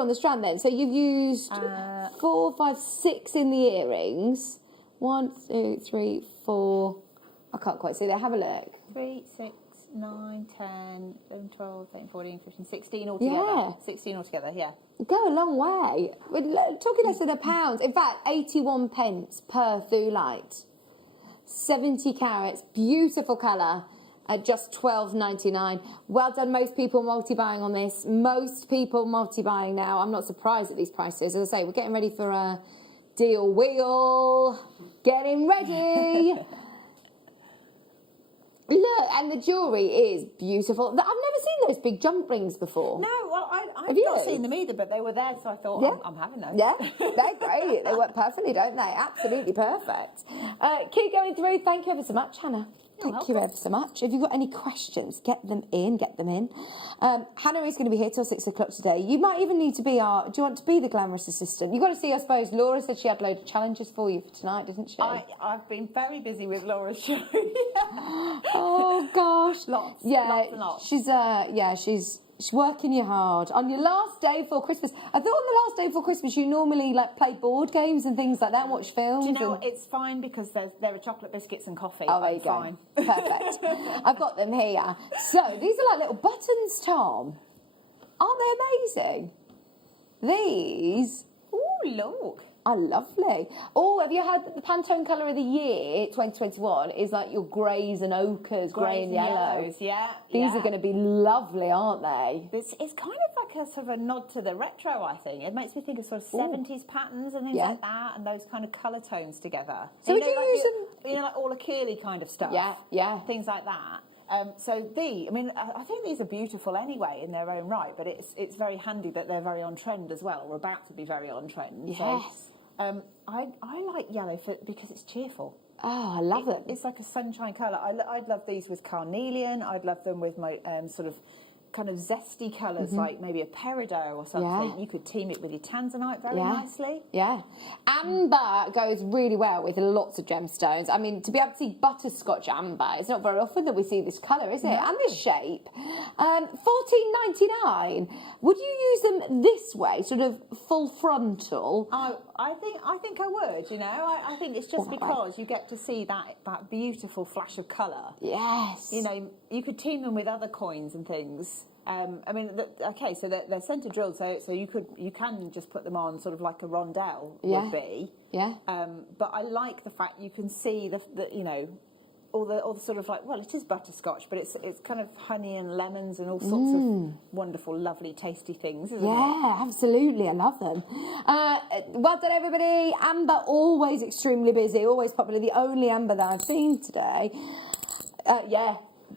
on the strand then. So you've used 4, 5, 6 in the earrings. 1, 2, 3, 4. I can't quite see that. Have a look. 3, 6, 9, 10, 11, 12, 13, 14, 15, 16 altogether. Yeah. 16 altogether, yeah. Go a long way. We're talking less than £1. In fact, 81 pence per Thulite. 70 carats, beautiful colour at just £12.99. Well done, most people multi-buying on this. Most people multi-buying now. I'm not surprised at these prices. As I say, we're getting ready for a deal wheel. Getting ready. Look, and the jewellery is beautiful. I've never seen those big jump rings before. No, well, I've not seen them either, but they were there, so I thought, I'm having those. Yeah, they're great. They work perfectly, don't they? Absolutely perfect. Keep going through. Thank you ever so much, Hannah. Thank you ever so much. If you've got any questions, get them in, Hannah is going to be here till 6 o'clock today. You might even need to be do you want to be the glamorous assistant? You've got to see, I suppose, Laura said she had a load of challenges for you for tonight, didn't she? I've been very busy with Laura's show. Oh, gosh. Lots and lots. She's working you hard. On your last day before Christmas, I thought on the last day before Christmas you normally play board games and things like that, watch films. Do you know what? It's fine because there are chocolate biscuits and coffee. Oh, there you go. Fine. Perfect. I've got them here. So these are like little buttons, Tom. Aren't they amazing? These. Oh, look. Are lovely. Oh, have you heard that the Pantone colour of the year 2021 is like your greys and ochres, grey and yellows? Yeah. These are going to be lovely, aren't they? It's kind of like a sort of a nod to the retro, I think. It makes me think of sort of 70s patterns and things like that, and those kind of colour tones together. So would you use them? You know, like all the curly kind of stuff. Yeah. Things like that. I think these are beautiful anyway in their own right, but it's very handy that they're very on trend as well, or about to be very on trend. Yes. So, I like yellow because it's cheerful. Oh, I love it. It's like a sunshine colour. I'd love these with carnelian. I'd love them with my sort of kind of zesty colours, like maybe a peridot or something. You could team it with your tanzanite very nicely. Yeah. Amber goes really well with lots of gemstones. I mean, to be able to see butterscotch amber, it's not very often that we see this colour, is it? No. And this shape. $14.99. Would you use them this way, sort of full frontal? I think I would, you know. I think it's just because you get to see that beautiful flash of colour. Yes. You know, you could team them with other coins and things. So they're centre drilled, so you can just put them on sort of like a rondelle would be. Yeah. But I like the fact you can see the you know, all the sort of like, well, it is butterscotch, but it's kind of honey and lemons and all sorts of wonderful, lovely, tasty things, isn't it? Yeah, absolutely. I love them. Well done, everybody. Amber, always extremely busy, always popular. The only amber that I've seen today.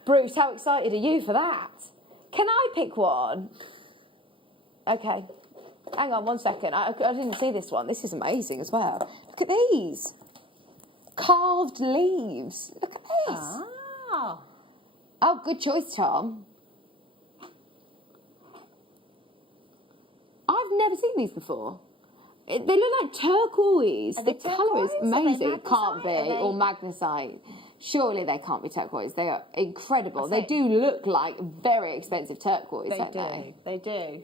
Bruce, how excited are you for that? Can I pick one? Okay. Hang on 1 second. I didn't see this one. This is amazing as well. Look at these. Carved leaves. Look at this. Ah. Oh, good choice, Tom. I've never seen these before. They look like turquoise. The colour is amazing. It can't be. Or magnesite. Surely they can't be turquoise. They are incredible. They do look like very expensive turquoise, don't they? They do.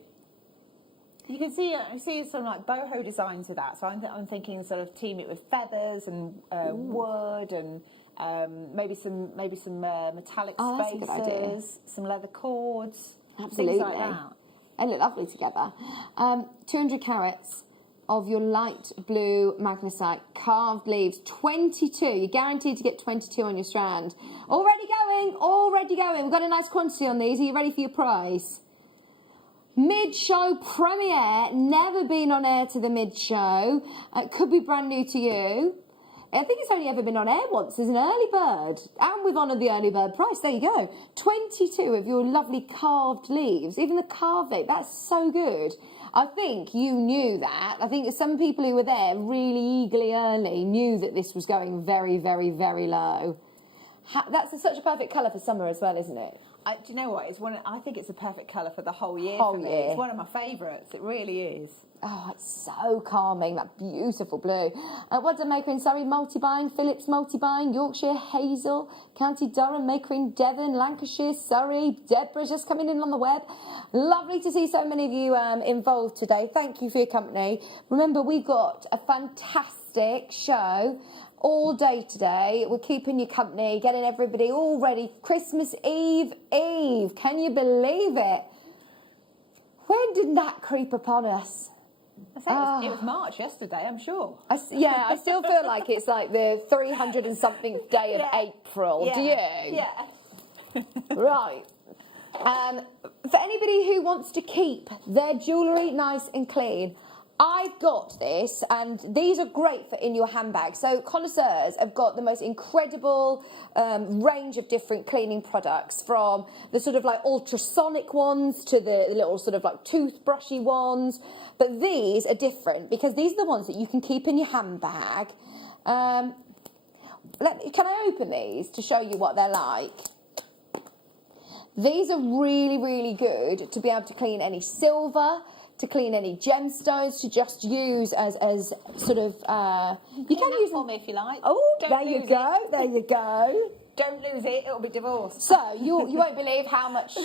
You can see some like boho designs with that. So I'm thinking sort of team it with feathers and wood and maybe some metallic spacers, some leather cords, absolutely, things like that. They look lovely together. 200 carats of your light blue magnesite carved leaves. 22. You're guaranteed to get 22 on your strand. Already going. We've got a nice quantity on these. Are you ready for your prize? Mid-show premiere. Never been on air to the mid-show. It could be brand new to you. I think it's only ever been on air once as an early bird. And we've honoured the early bird price. There you go. 22 of your lovely carved leaves. Even the carved leaf. That's so good. I think you knew that. I think some people who were there really eagerly early knew that this was going very, very, very low. That's such a perfect colour for summer as well, isn't it? Do you know what? I think it's a perfect colour for the whole year Whole for me. year. It's one of my favourites. It really is. Oh, it's so calming, that beautiful blue. What's a maker in Surrey, multi-buying, Phillips multi-buying, Yorkshire, Hazel, County Durham, maker in Devon, Lancashire, Surrey, Deborah's just coming in on the web. Lovely to see so many of you involved today. Thank you for your company. Remember, we've got a fantastic show all day today. We're keeping you company, getting everybody all ready. Christmas Eve. Can you believe it? When did that creep upon us? I say it was March yesterday, I'm sure. I still feel like it's like the 300 and something day of April. Yeah. Do you? Yeah. Right. For anybody who wants to keep their jewellery nice and clean, I've got this, and these are great for in your handbag. So connoisseurs have got the most incredible range of different cleaning products, from the sort of like ultrasonic ones to the little sort of like toothbrushy ones. But these are different because these are the ones that you can keep in your handbag. Can I open these to show you what they're like? These are really, really good to be able to clean any silver, to clean any gemstones, to just use as sort of... you can use for me if you like. Oh, Don't there you lose go, it. there you go. Don't lose it, it'll be divorced. So, you won't believe how much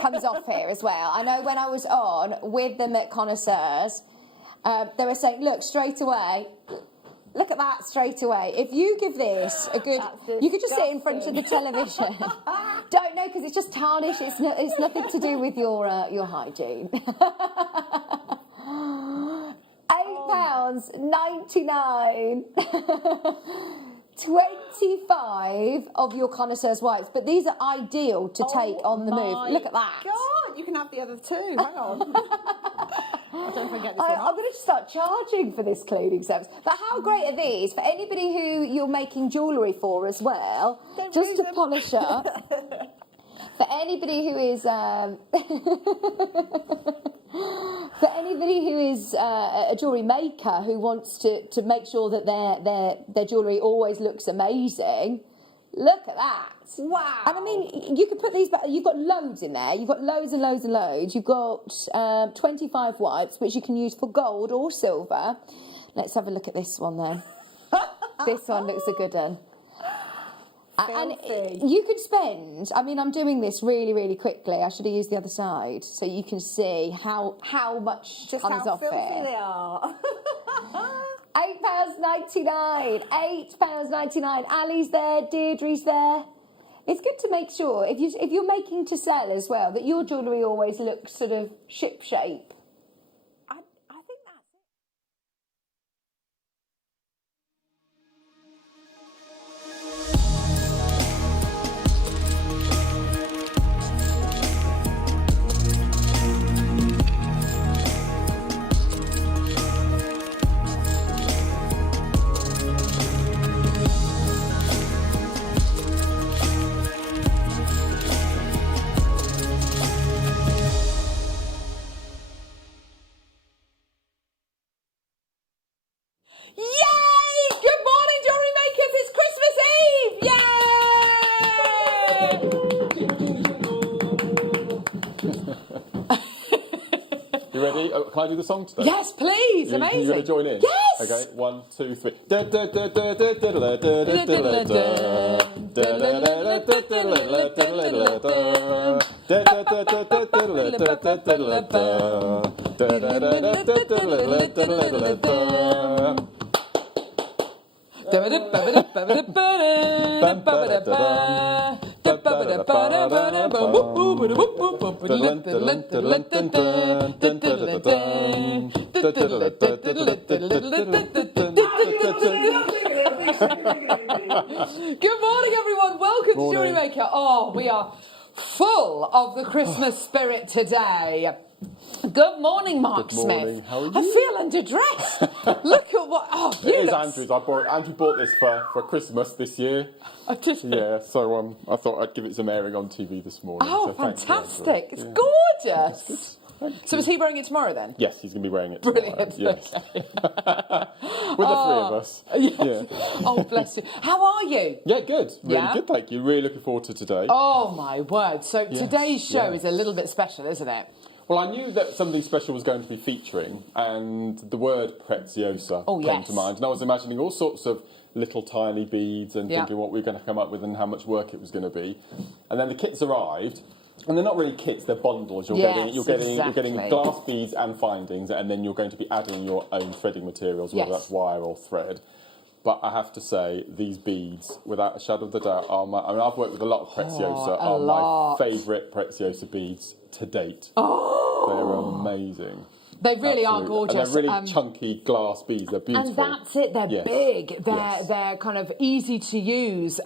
comes off here as well. I know when I was on with them at Connoisseurs, they were saying, look, straight away, look at that straight away. If you give this a good... You could just sit in front of the television. Don't know, because it's just tarnish. It's nothing to do with your hygiene. £8.99. 25 of your connoisseurs wipes, but these are ideal to take on the move. Look at that. God, you can have the other two. Hang on. I don't know if I can get this one I'm going to start charging for this cleaning service. But how great are these for anybody who you're making jewellery for as well? Don't just to them. polish up. For anybody who is a jewellery maker who wants to make sure that their jewellery always looks amazing, look at that. Wow. And I mean, you could put these back, you've got loads in there. You've got loads and loads and loads. You've got 25 wipes, which you can use for gold or silver. Let's have a look at this one then. This one looks a good one. And you could spend, I mean, I'm doing this really, really quickly. I should have used the other side so you can see how much just comes how off filthy it. They are. £8.99. £8.99. Ali's there, Deirdre's there. It's good to make sure, if you're making to sell as well, that your jewellery always looks sort of ship-shape. I think that's it. Yay! Good morning, jewellery makers! It's Christmas Eve! Yay! You ready? Oh, can I do the song today? Yes, please. Amazing. You going to join in? Yes. Okay, 1, 2, 3. Good morning, everyone. Welcome to JewelleryMaker. Oh, we are full of the Christmas spirit today. Good morning, Mark Good morning. Smith. How are you? I feel underdressed. Look at what... Oh, you It is look... Andrew's. Andrew bought this for Christmas this year. Oh, did you? Yeah, so I thought I'd give it some airing on TV this morning. Oh, so thanks, fantastic. Andrew. It's gorgeous. So is he wearing it tomorrow then? Yes, he's going to be wearing it tomorrow. Brilliant. Yes. With the three of us. Yes. Yeah. Oh, bless you. How are you? Yeah, good. Really Yeah? good, thank you. Really looking forward to today. Oh, my word. So today's show yes. is a little bit special, isn't it? Well, I knew that something special was going to be featuring, and the word preziosa came to mind. And I was imagining all sorts of little tiny beads and thinking what we were going to come up with and how much work it was going to be. And then the kits arrived. And they're not really kits; they're bundles. You're getting glass beads and findings, and then you're going to be adding your own threading materials, whether that's wire or thread. But I have to say, these beads, without a shadow of a doubt, are my. I mean, I've worked with a lot of preziosa. My favourite preziosa beads to date. Oh, they're amazing. They really are gorgeous. And they're really chunky glass beads. They're beautiful. And that's it. They're big. They're kind of easy to use.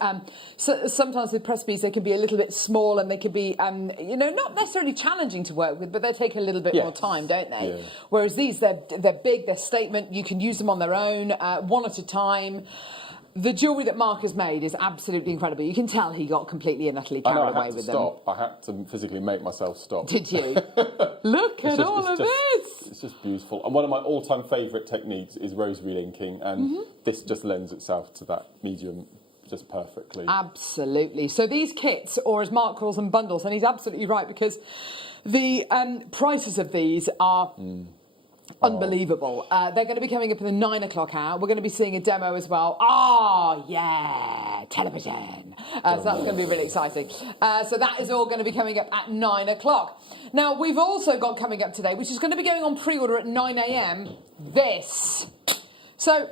So sometimes with press beads, they can be a little bit small and they can be, not necessarily challenging to work with, but they take a little bit more time, don't they? Yeah. Whereas these, they're big. They're statement. You can use them on their own, one at a time. The jewellery that Mark has made is absolutely incredible. You can tell he got completely and utterly carried away with them. I had to physically make myself stop. Did you? Look at all of this. It's just beautiful. And one of my all-time favourite techniques is rosary linking, and this just lends itself to that medium just perfectly. Absolutely. So these kits, or as Mark calls them, bundles, and he's absolutely right, because the prices of these are... unbelievable. They're going to be coming up in the 9 o'clock hour. We're going to be seeing a demo as well. Oh, yeah, television. So that's going to be really exciting. So that is all going to be coming up at 9 o'clock. Now, we've also got coming up today, which is going to be going on pre-order at 9 a.m, this. So...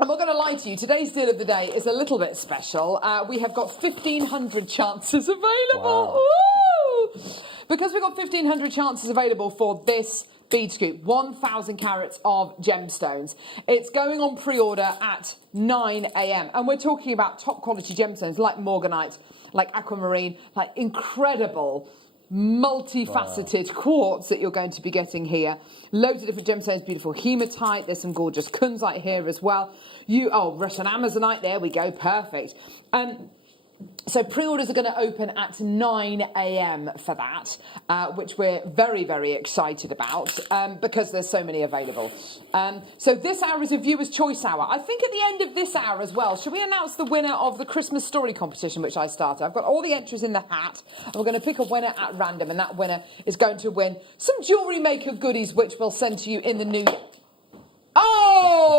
I'm not going to lie to you, today's deal of the day is a little bit special. We have got 1,500 chances available. Wow. Woo! Because we've got 1,500 chances available for this bead scoop, 1,000 carats of gemstones. It's going on pre-order at 9 a.m. And we're talking about top quality gemstones like morganite, like aquamarine, like incredible multifaceted quartz that you're going to be getting here. Loads of different gemstones, beautiful hematite. There's some gorgeous kunzite here as well. Russian amazonite. There we go. Perfect. So pre-orders are going to open at 9 a.m. for that, which we're very, very excited about because there's so many available. So this hour is a viewer's choice hour. I think at the end of this hour as well, should we announce the winner of the Christmas story competition, which I started? I've got all the entries in the hat, and we're going to pick a winner at random, and that winner is going to win some JewelleryMaker goodies, which we'll send to you in the new year. Oh!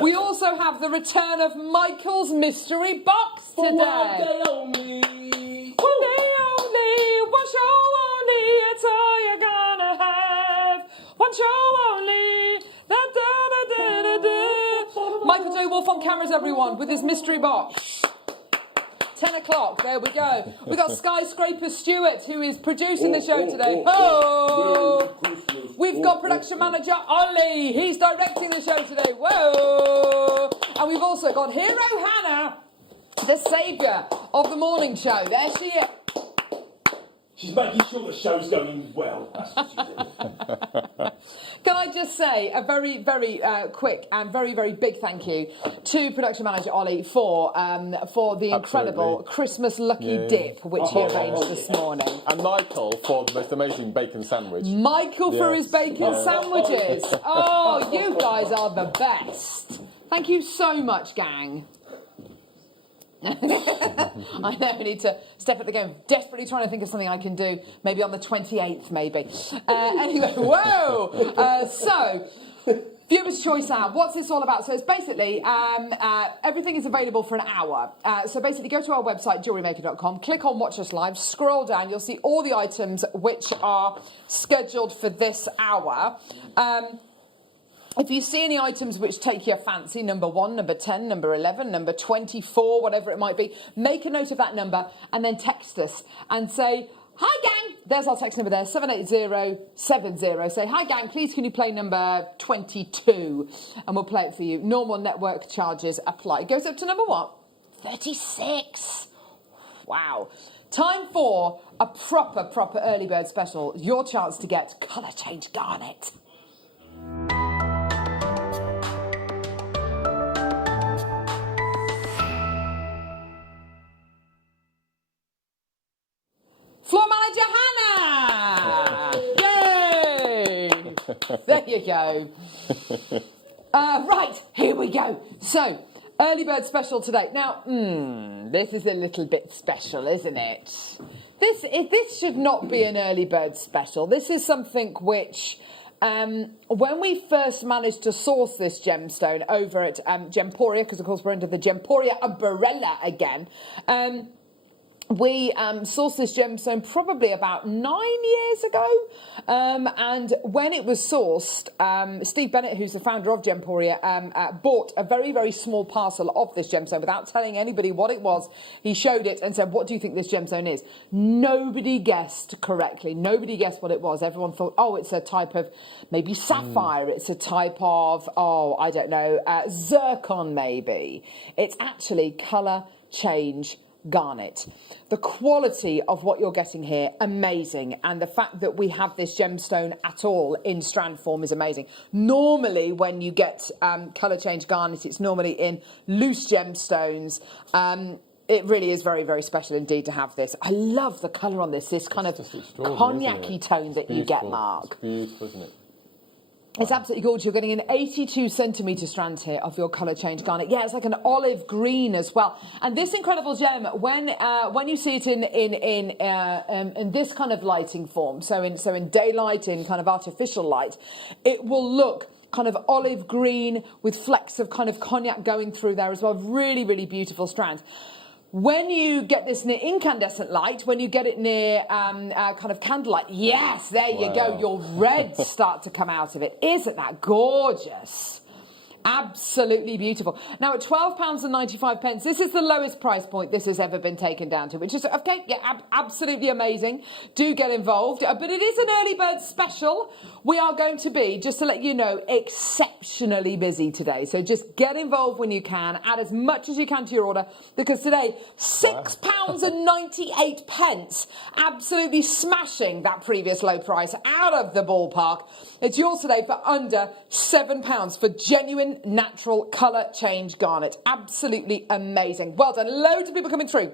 We also have the return of Michael's mystery box today. For one day only. One day only. One show only. It's all you're gonna have. One show only. Da, da, da, da, da, da. Michael J. Wolf on cameras, everyone, with his mystery box. 10 o'clock, there we go. We've got Skyscraper Stewart, who is producing the show today. Oh! We've got production manager Ollie, he's directing the show today. Whoa! And we've also got Hero Hannah, the saviour of the morning show. There she is. She's making sure the show's going well. That's what she's doing. Can I just say a very, very quick and very, very big thank you to production manager Ollie for the incredible Christmas lucky dip which he arranged this morning. And Michael for the most amazing bacon sandwich. Michael for his bacon sandwiches. Oh, you guys are the best. Thank you so much, gang. I know we need to step at the game. Desperately trying to think of something I can do. Maybe on the 28th, maybe. Anyway, whoa! So, Viewer's Choice Hour. What's this all about? So it's basically, everything is available for an hour. So basically go to our website, JewelleryMaker.com, click on Watch Us Live, scroll down, you'll see all the items which are scheduled for this hour. If you see any items which take your fancy, number 1, number 10, number 11, number 24, whatever it might be, make a note of that number and then text us and say, hi gang, there's our text number there, 78070. Say, hi gang, please can you play number 22? And we'll play it for you. Normal network charges apply. It goes up to number what? 36. Wow. Time for a proper early bird special. Your chance to get colour change garnet. Floor manager Hannah! There you go. Right, here we go. So, early bird special today. Now, this is a little bit special, isn't it? This should not be an early bird special. This is something which, when we first managed to source this gemstone over at Gemporia, because of course we're under the Gemporia umbrella again, we sourced this gemstone probably about 9 years ago, and when it was sourced, Steve Bennett, who's the founder of Gemporia, bought a very, very small parcel of this gemstone without telling anybody what it was. He showed it and said, what do you think this gemstone is? Nobody guessed correctly. Nobody guessed what it was. Everyone thought, oh, it's a type of maybe sapphire. It's a type of, I don't know, zircon maybe. It's actually colour change garnet. The quality of what you're getting here, amazing, and the fact that we have this gemstone at all in strand form is amazing. Normally when you get colour change garnet, it's normally in loose gemstones. It really is very, very special indeed to have this. I love the colour on this kind of cognac-y tone that you get, Mark. It's beautiful, isn't it? It's absolutely gorgeous. You're getting an 82 centimetre strand here of your colour change garnet. Yeah, it's like an olive green as well. And this incredible gem, when you see it in this kind of lighting form, so in daylight, in kind of artificial light, it will look kind of olive green with flecks of kind of cognac going through there as well. Really, really beautiful strand. When you get this near incandescent light, when you get it near kind of candlelight, yes, there you go, your reds start to come out of it. Isn't that gorgeous? Absolutely beautiful. Now at £12.95, this is the lowest price point this has ever been taken down to, which is, okay, yeah, absolutely amazing. Do get involved. But it is an early bird special. We are going to be, just to let you know, exceptionally busy today. So just get involved when you can. Add as much as you can to your order, because today, £6.98, absolutely smashing that previous low price out of the ballpark. It's yours today for under £7 for genuine natural colour change garnet. Absolutely amazing. Well done. Loads of people coming through.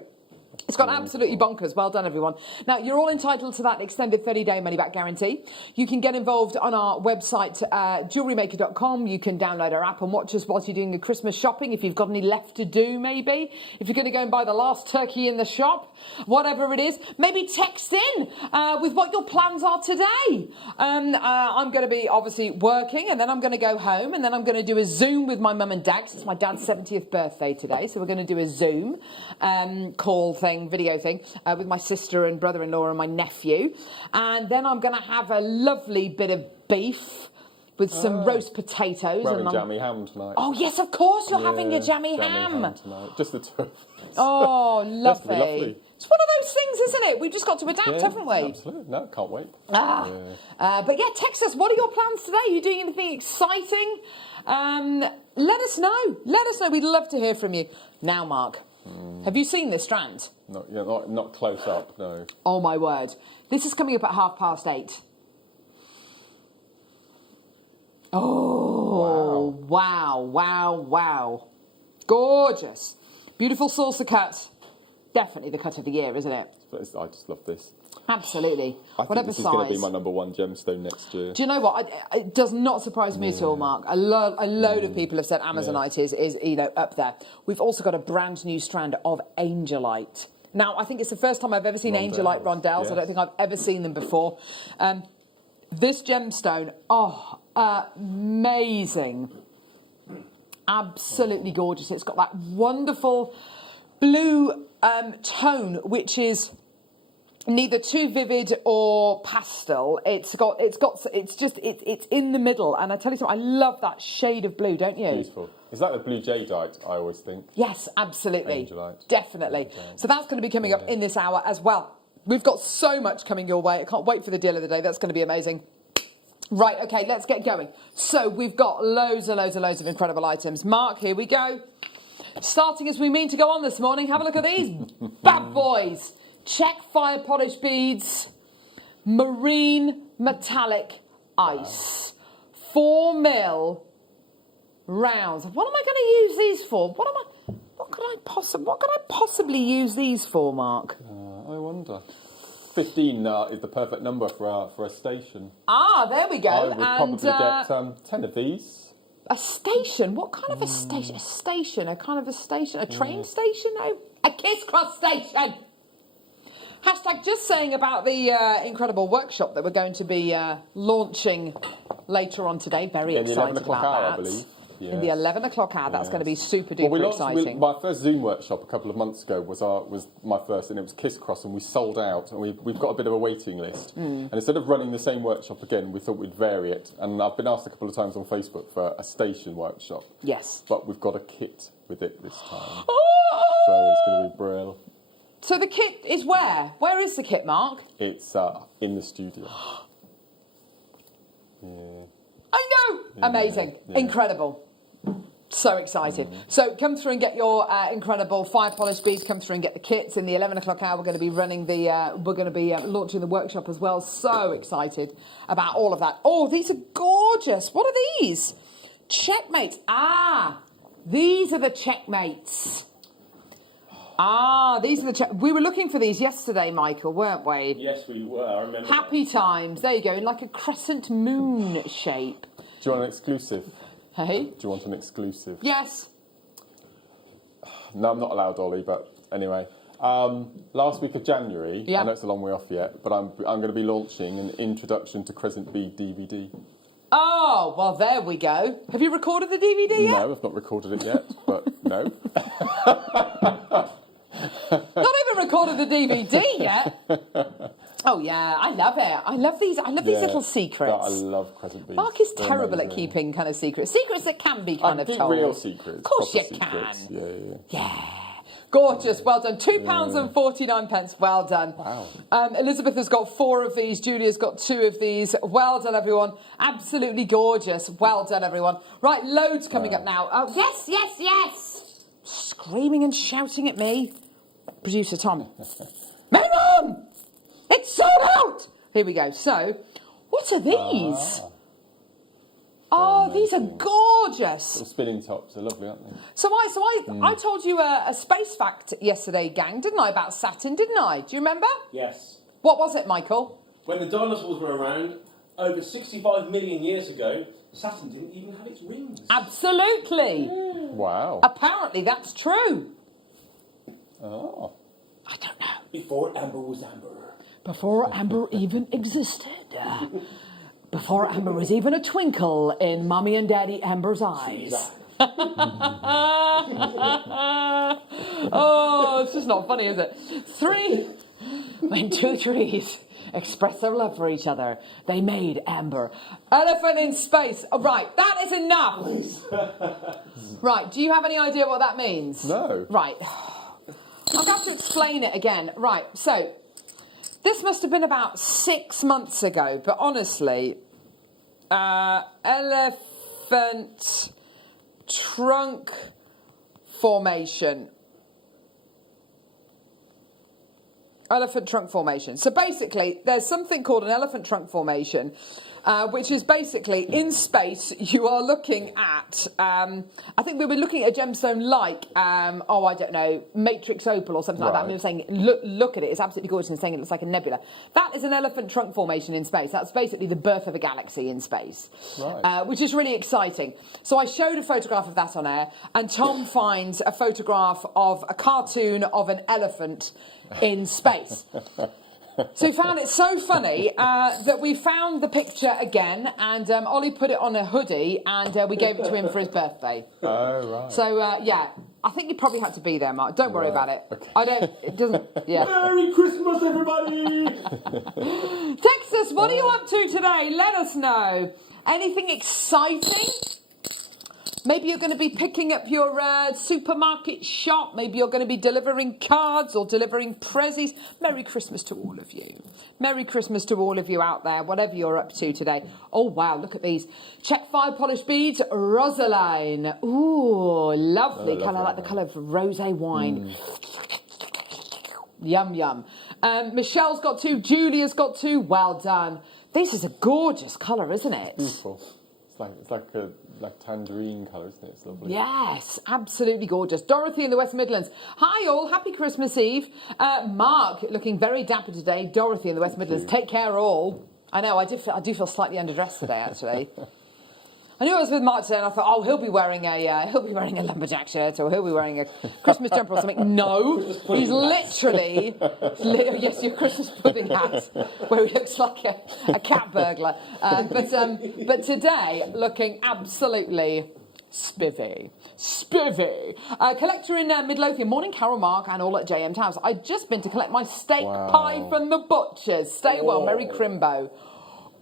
It's gone absolutely bonkers. Well done, everyone. Now, you're all entitled to that extended 30-day money-back guarantee. You can get involved on our website, JewelleryMaker.com. You can download our app and watch us whilst you're doing your Christmas shopping, if you've got any left to do, maybe. If you're going to go and buy the last turkey in the shop, whatever it is, maybe text in with what your plans are today. I'm going to be, obviously, working, and then I'm going to go home, and then I'm going to do a Zoom with my mum and dad, 'cause it's my dad's 70th birthday today, so we're going to do a Zoom call thing, video thing, with my sister and brother-in-law and my nephew, and then I'm going to have a lovely bit of beef with some roast potatoes. We're having jammy ham tonight. Oh yes, of course you're having your jammy ham tonight. Just the two of us. Oh, lovely. Lovely. It's one of those things, isn't it? We've just got to adapt, haven't we? Absolutely. No, can't wait. But yeah, text us. What are your plans today? Are you doing anything exciting? Let us know. Let us know. We'd love to hear from you. Now, Mark, have you seen this strand? Not close up, no. Oh my word. This is coming up at 8:30. Oh, wow. Gorgeous. Beautiful saucer cut. Definitely the cut of the year, isn't it? I just love this. Absolutely. I think this is going to be my number one gemstone next year. Do you know what? It does not surprise me at all, Mark. A load of people have said Amazonite is up there. We've also got a brand new strand of Angelite. Now, I think it's the first time I've ever seen Angelite rondelles. Yes. I don't think I've ever seen them before. This gemstone, amazing. Absolutely gorgeous. It's got that wonderful blue tone, which is neither too vivid or pastel. It's in the middle, and I tell you something, I love that shade of blue, don't you? Beautiful. Is that the blue jadeite, I always think? Yes, absolutely. Angelite. Definitely. Angelite. So that's going to be coming up in this hour as well. We've got so much coming your way. I can't wait for the deal of the day. That's going to be amazing. Right, okay, let's get going. So we've got loads of incredible items. Mark, here we go. Starting as we mean to go on this morning, have a look at these bad boys. Check fire polish beads, marine metallic ice, 4mm rounds. What am I going to use these for? What could I possibly use these for, Mark? I wonder. 15 is the perfect number for a station. Ah, there we go. I would probably get 10 of these. A station? What kind of a station? A station? A kind of a station? A train station? No. A Kiss Cross station! Hashtag just saying about the incredible workshop that we're going to be launching later on today. Very In the excited 11 o'clock about hour, that. I believe. In the 11 o'clock hour, that's going to be super duper exciting. My first Zoom workshop a couple of months ago was my first, and it was Kiss Cross, and we sold out, and we've got a bit of a waiting list. And instead of running the same workshop again, we thought we'd vary it. And I've been asked a couple of times on Facebook for a station workshop. Yes. But we've got a kit with it this time. Oh! So it's going to be brilliant. So the kit is where? Where is the kit, Mark? It's in the studio. I know! Amazing. Yeah. Incredible. So excited. So come through and get your incredible fire polish beads. Come through and get the kits. In the 11 o'clock hour, we're going to be running the, launching the workshop as well. So excited about all of that. Oh, these are gorgeous. What are these? Checkmates. Ah, these are the checkmates. Ah, these are the we were looking for these yesterday, Michael, weren't we? Yes, we were. I remember. Happy times. There you go, in like a crescent moon shape. Do you want an exclusive? Hey? Do you want an exclusive? Yes. No, I'm not allowed, Ollie, but anyway. Last week of January, Yeah. I know it's a long way off yet, but I'm going to be launching an Introduction to Crescent Bead DVD. Oh, well, there we go. Have you recorded the DVD yet? No, I've not recorded it yet, but no. Not even recorded the DVD yet. Oh yeah, I love it. I love these little secrets. I love Crescent Beads. Mark is They're terrible amazing. at keeping kind of secrets. Secrets that can be kind of keep told. real secrets. Of course you proper secrets. can. Yeah. Yeah. Gorgeous. Well done. £2.49. Well done. Wow. Elizabeth has got 4 of these. Julia's got 2 of these. Well done, everyone. Absolutely gorgeous. Well done, everyone. Right, loads coming up now. Oh, yes, yes, yes. Screaming and shouting at me. Producer Tom. Move on! It's sold out! Here we go. So, what are these? Oh, these are gorgeous. Little spinning tops. They're lovely, aren't they? So I told you a space fact yesterday, gang, didn't I, about Saturn, didn't I? Do you remember? Yes. What was it, Michael? When the dinosaurs were around, over 65 million years ago, Saturn didn't even have its rings. Absolutely. Wow. Apparently that's true. Oh. I don't know. Before amber was amber. Before amber even existed. Before amber was even a twinkle in Mommy and Daddy Amber's eyes. Oh, it's just not funny, is it? 3. When 2 trees expressed their love for each other, they made amber. Elephant in space. Oh, right, that is enough. Right, do you have any idea what that means? No. Right. I'll have to explain it again. Right, so this must have been about 6 months ago, but honestly, elephant trunk formation. Elephant trunk formation. So basically, there's something called an elephant trunk formation, which is basically in space. You are looking at. I think we were looking at a gemstone like, I don't know, matrix opal or something like that. And we were saying, look at it. It's absolutely gorgeous, and saying it looks like a nebula. That is an elephant trunk formation in space. That's basically the birth of a galaxy in space, which is really exciting. So I showed a photograph of that on air, and Tom finds a photograph of a cartoon of an elephant in space. So we found it so funny that we found the picture again, and Ollie put it on a hoodie, and we gave it to him for his birthday. Oh, right. So, yeah, I think you probably had to be there, Mark. Don't worry about it. Okay. It doesn't, yeah. Merry Christmas, everybody! Text us, what are you up to today? Let us know. Anything exciting? Maybe you're going to be picking up your supermarket shop. Maybe you're going to be delivering cards or delivering prezzies. Merry Christmas to all of you. Merry Christmas to all of you out there, whatever you're up to today. Oh, wow, look at these. Check fire polish beads, Rosaline. Ooh, lovely colour, like the colour of rosé wine. Yum, yum. Michelle's got 2, Julia's got 2. Well done. This is a gorgeous colour, isn't it? Beautiful. It's like a tangerine colour, isn't it? It's lovely. Yes, absolutely gorgeous. Dorothy in the West Midlands. Hi all, happy Christmas Eve. Mark, looking very dapper today. Dorothy in the West Midlands. Take care all. I know, I do feel slightly underdressed today, actually. I knew I was with Mark today, and I thought, oh, he'll be wearing a lumberjack shirt, or he'll be wearing a Christmas jumper or something. No, he's literally, yes, your Christmas pudding hat, where he looks like a cat burglar. But today, looking absolutely spivvy. Collector in Midlothian. Morning, Carol, Mark, and all at JM Towers. I'd just been to collect my steak pie from the butchers. Stay well, Merry Crimbo.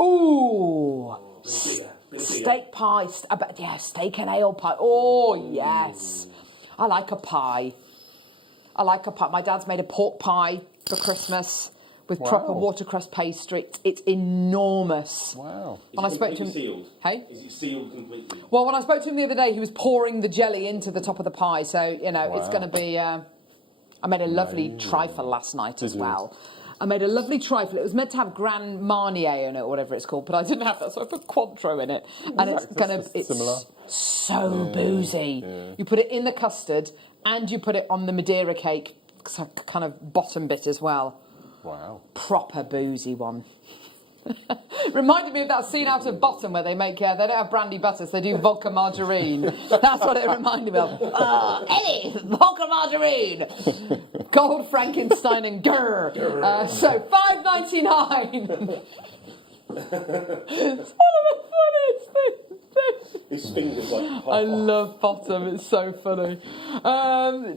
Ooh. Steak pie, steak and ale pie. Oh, yes. I like a pie. My dad's made a pork pie for Christmas with proper watercress pastry. It's enormous. Wow. When I spoke to him, sealed? Hey? Is it sealed completely? Well, when I spoke to him the other day, he was pouring the jelly into the top of the pie. So, it's going to be... I made a lovely trifle last night as well. I made a lovely trifle. It was meant to have Grand Marnier in it, or whatever it's called, but I didn't have that, so I put Cointreau in it. And it's similar. So boozy. Yeah. You put it in the custard, and you put it on the Madeira cake, kind of bottom bit as well. Wow. Proper boozy one. Reminded me of that scene out of Bottom where they make, they don't have brandy butter, so they do vodka margarine. That's what it reminded me of. Eddie, vodka margarine. Gold, Frankenstein and Grr. So $5.99. It's one of the funniest things. His fingers like... I love Bottom, it's so funny.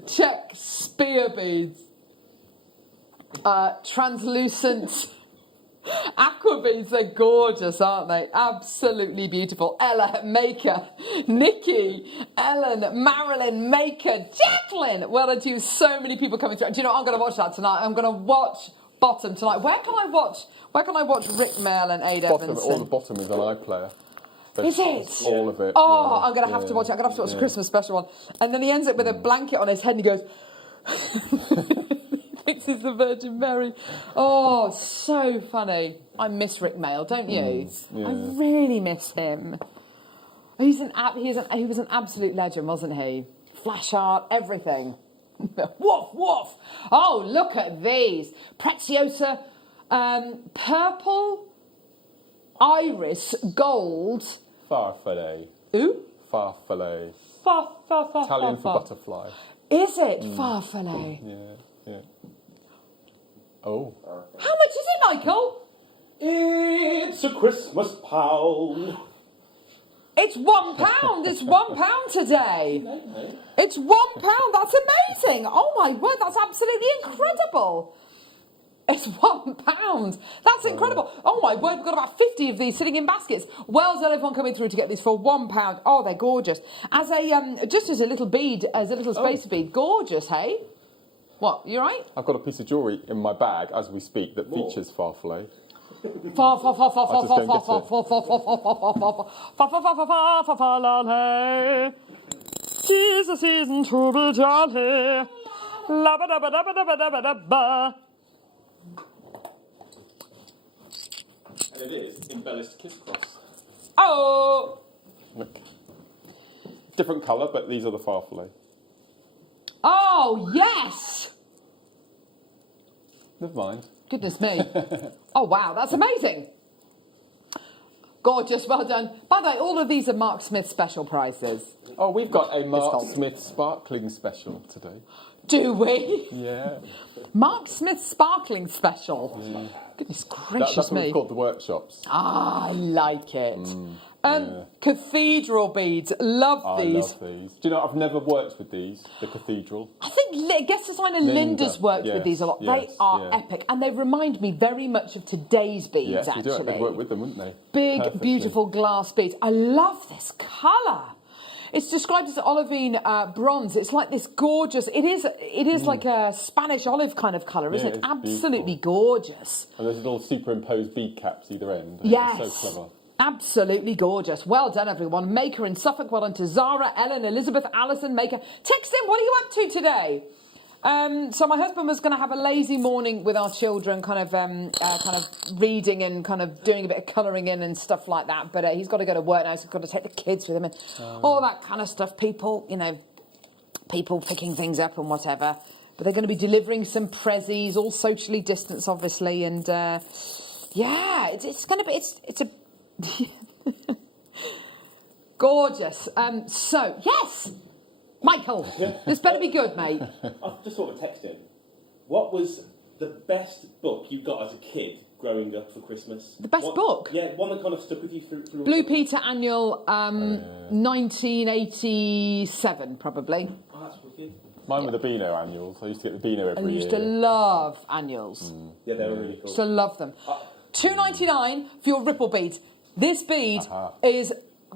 Check spear beads. Translucent... aqua beads, they're gorgeous, aren't they? Absolutely beautiful. Ella, Maker, Nikki, Ellen, Marilyn, Maker, Jacqueline. Well done to you. So many people coming through. Do you know what? I'm going to watch that tonight. I'm going to watch Bottom tonight. Where can I watch Rick Mail and Ade Evanson? All the Bottom is on iPlayer. Is it? All of it. Oh, I'm going to have to watch it. I'm going to have to watch the Christmas special one. And then he ends up with a blanket on his head and he goes... thinks he's the Virgin Mary. Oh, so funny. I miss Rick Mail, don't you? I really miss him. He was an absolute legend, wasn't he? Flash art, everything. Woof, woof. Oh, look at these. Preziosa, purple, iris, gold. Farfalle. Ooh? Farfalle. Italian for butterfly. Is it farfalle? Yeah. Oh. How much is it, Michael? It's a Christmas pound. It's £1. It's £1 today. It's £1. That's amazing. Oh my word, that's absolutely incredible. It's £1. That's incredible. Oh my word, we've got about 50 of these sitting in baskets. Well done, everyone coming through to get these for £1. Oh, they're gorgeous. As a just as a little bead, as a little spacer bead, gorgeous. Hey. What, you right? I've got a piece of jewellery in my bag as we speak that features farfalle. Jesus isn't to be jolly. And it is embellished kiss cross. Oh! Look. Different colour, but these are the farfalle. Oh, yes! Never mind. Goodness me. Oh, wow, that's amazing. Gorgeous, well done. By the way, all of these are Mark Smith special prices. Oh, we've got a Mark Smith sparkling special today. Do we? Yeah. Mark Smith sparkling special. Yeah. Goodness gracious that's what me. it's called, the workshops. Ah, I like it. Cathedral beads. Love these. I love these. Do you know, I've never worked with these, the cathedral. I think guest designer Linda's worked with these a lot. They are epic. And they remind me very much of today's beads, actually. Yes, they'd work with them, wouldn't they? Big, Perfectly. beautiful glass beads. I love this colour. It's described as olivine bronze. It's like this gorgeous... It is like a Spanish olive kind of colour, isn't it? Absolutely gorgeous. And there's little superimposed bead caps either end. Yes. It's so clever. Absolutely gorgeous. Well done, everyone. Maker in Suffolk. Well done to Zara, Ellen, Elizabeth, Alison, Maker. Text in. What are you up to today? So my husband was going to have a lazy morning with our children, kind of reading and kind of doing a bit of colouring in and stuff like that. But he's got to go to work now. So he's got to take the kids with him and all that kind of stuff. People picking things up and whatever. But they're going to be delivering some prezzies, all socially distanced, obviously. And it's going to be it's a gorgeous. So yes. Michael, this better be good, mate. I've just sort of texted. What was the best book you got as a kid growing up for Christmas? The best book? Yeah, one that kind of stuck with you through Blue Peter Annual, 1987, probably. Oh, that's wicked. Mine were the Beano annuals. I used to get the Beano every year. I used to love annuals. Yeah, they were really cool. Used to love them. $2.99 for your ripple beads. This bead is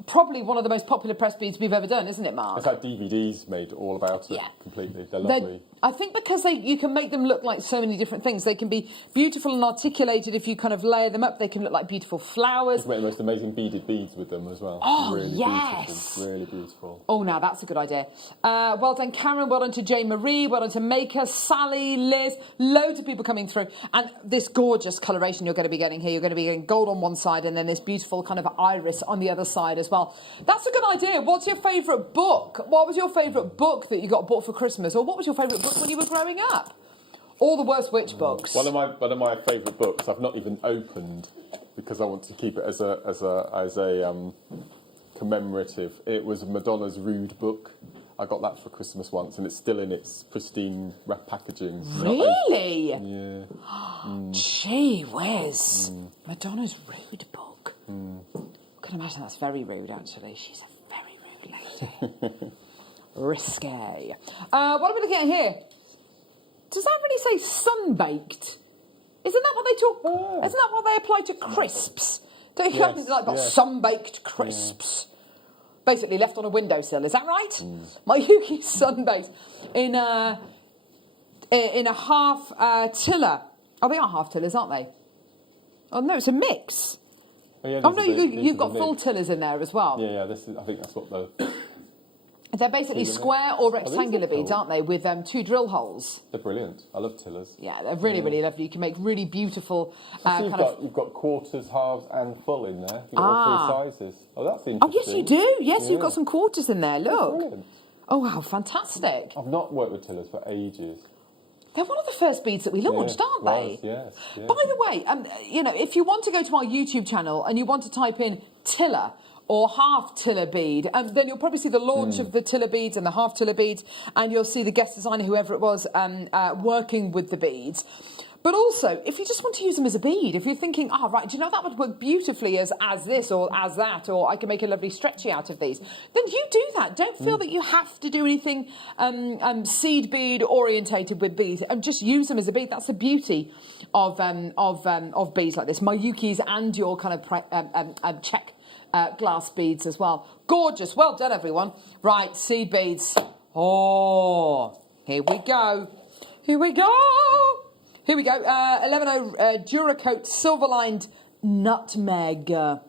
probably one of the most popular press beads we've ever done, isn't it, Mark? It's like DVDs made all about it completely. They're lovely. I think because you can make them look like so many different things. They can be beautiful and articulated if you kind of layer them up. They can look like beautiful flowers. You can make the most amazing beaded beads with them as well. Oh, really yes. beautiful. Really beautiful. Oh, now that's a good idea. Well done, Karen. Well done to Jay Marie. Well done to Maker, Sally, Liz. Loads of people coming through. And this gorgeous coloration you're going to be getting here. You're going to be getting gold on one side and then this beautiful kind of iris on the other side as well. That's a good idea. What's your favourite book? What was your favourite book that you got bought for Christmas? Or what was your favourite book when you were growing up? All the Worst Witch books. One of my favourite books I've not even opened because I want to keep it as a commemorative. It was Madonna's Rude book. I got that for Christmas once, and it's still in its pristine packaging. Really? Yeah. Gee whiz. Madonna's Rude book. I can imagine that's very rude, actually. She's a very rude lady. Risque. What are we looking at here? Does that really say sunbaked? Isn't that what they talk? Isn't that what they apply to crisps? Don't you have sunbaked crisps? Basically left on a windowsill. Is that right? My Yuki sunbaked in a half tiller. Oh, they are half tillers, aren't they? Oh no, it's a mix. You've got full tillers in there as well. Yeah. I think that's what the. They're basically square or rectangular beads, aren't they, with 2 drill holes? They're brilliant. I love tillers. Yeah, they're really, really lovely. You can make really beautiful you've got quarters, halves and full in there. You've got all 3 sizes. Oh, that's interesting. Oh, yes, you do. Yes, you've got some quarters in there. Look. Brilliant. Oh, wow, fantastic. I've not worked with tillers for ages. They're one of the first beads that we launched, aren't they? Yes. By the way, if you want to go to our YouTube channel and you want to type in tiller or half tiller bead, then you'll probably see the launch of the tiller beads and the half tiller beads, and you'll see the guest designer, whoever it was, working with the beads. But also, if you just want to use them as a bead, if you're thinking, right, do you know that would work beautifully as this or as that, or I can make a lovely stretchy out of these, then you do that. Don't feel that you have to do anything seed bead orientated with beads. Just use them as a bead. That's the beauty of beads like this, Mayukis and your kind of check glass beads as well. Gorgeous. Well done, everyone. Right, seed beads. Oh, here we go. Here we go. 11.0 Duracoat silver-lined nutmeg. Love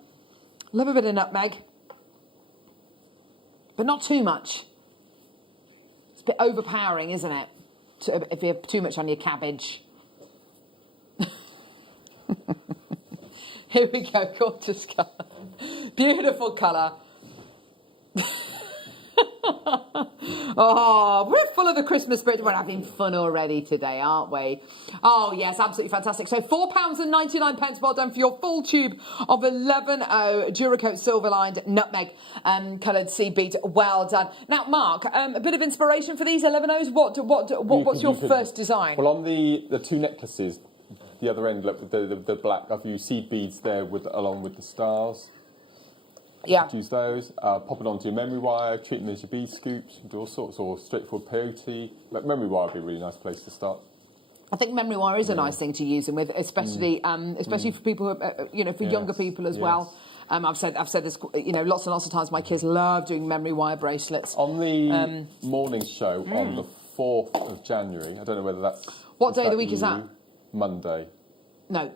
a bit of nutmeg, but not too much. It's a bit overpowering, isn't it? If you have too much on your cabbage. Here we go, gorgeous colour. Beautiful colour. Oh, we're full of the Christmas spirit. We're having fun already today, aren't we? Oh, yes, absolutely fantastic. So £4.99. Well done for your full tube of 11.0 Duracoat silver-lined nutmeg coloured seed beads. Well done. Now, Mark, a bit of inspiration for these 11.0s. What's your first design? Well, on the 2 necklaces, the other end, look, the black, I've used seed beads there along with the stars. Yeah. Use those, pop it onto your memory wire, treat them as your bead scoops, do all sorts, or straightforward peyote. But memory wire would be a really nice place to start. I think memory wire is a nice thing to use them with, especially for people who, for younger people as well. I've said this, lots and lots of times. My kids love doing memory wire bracelets. On the morning show on the 4th of January, I don't know whether that's... What day of the week is that? Monday. No.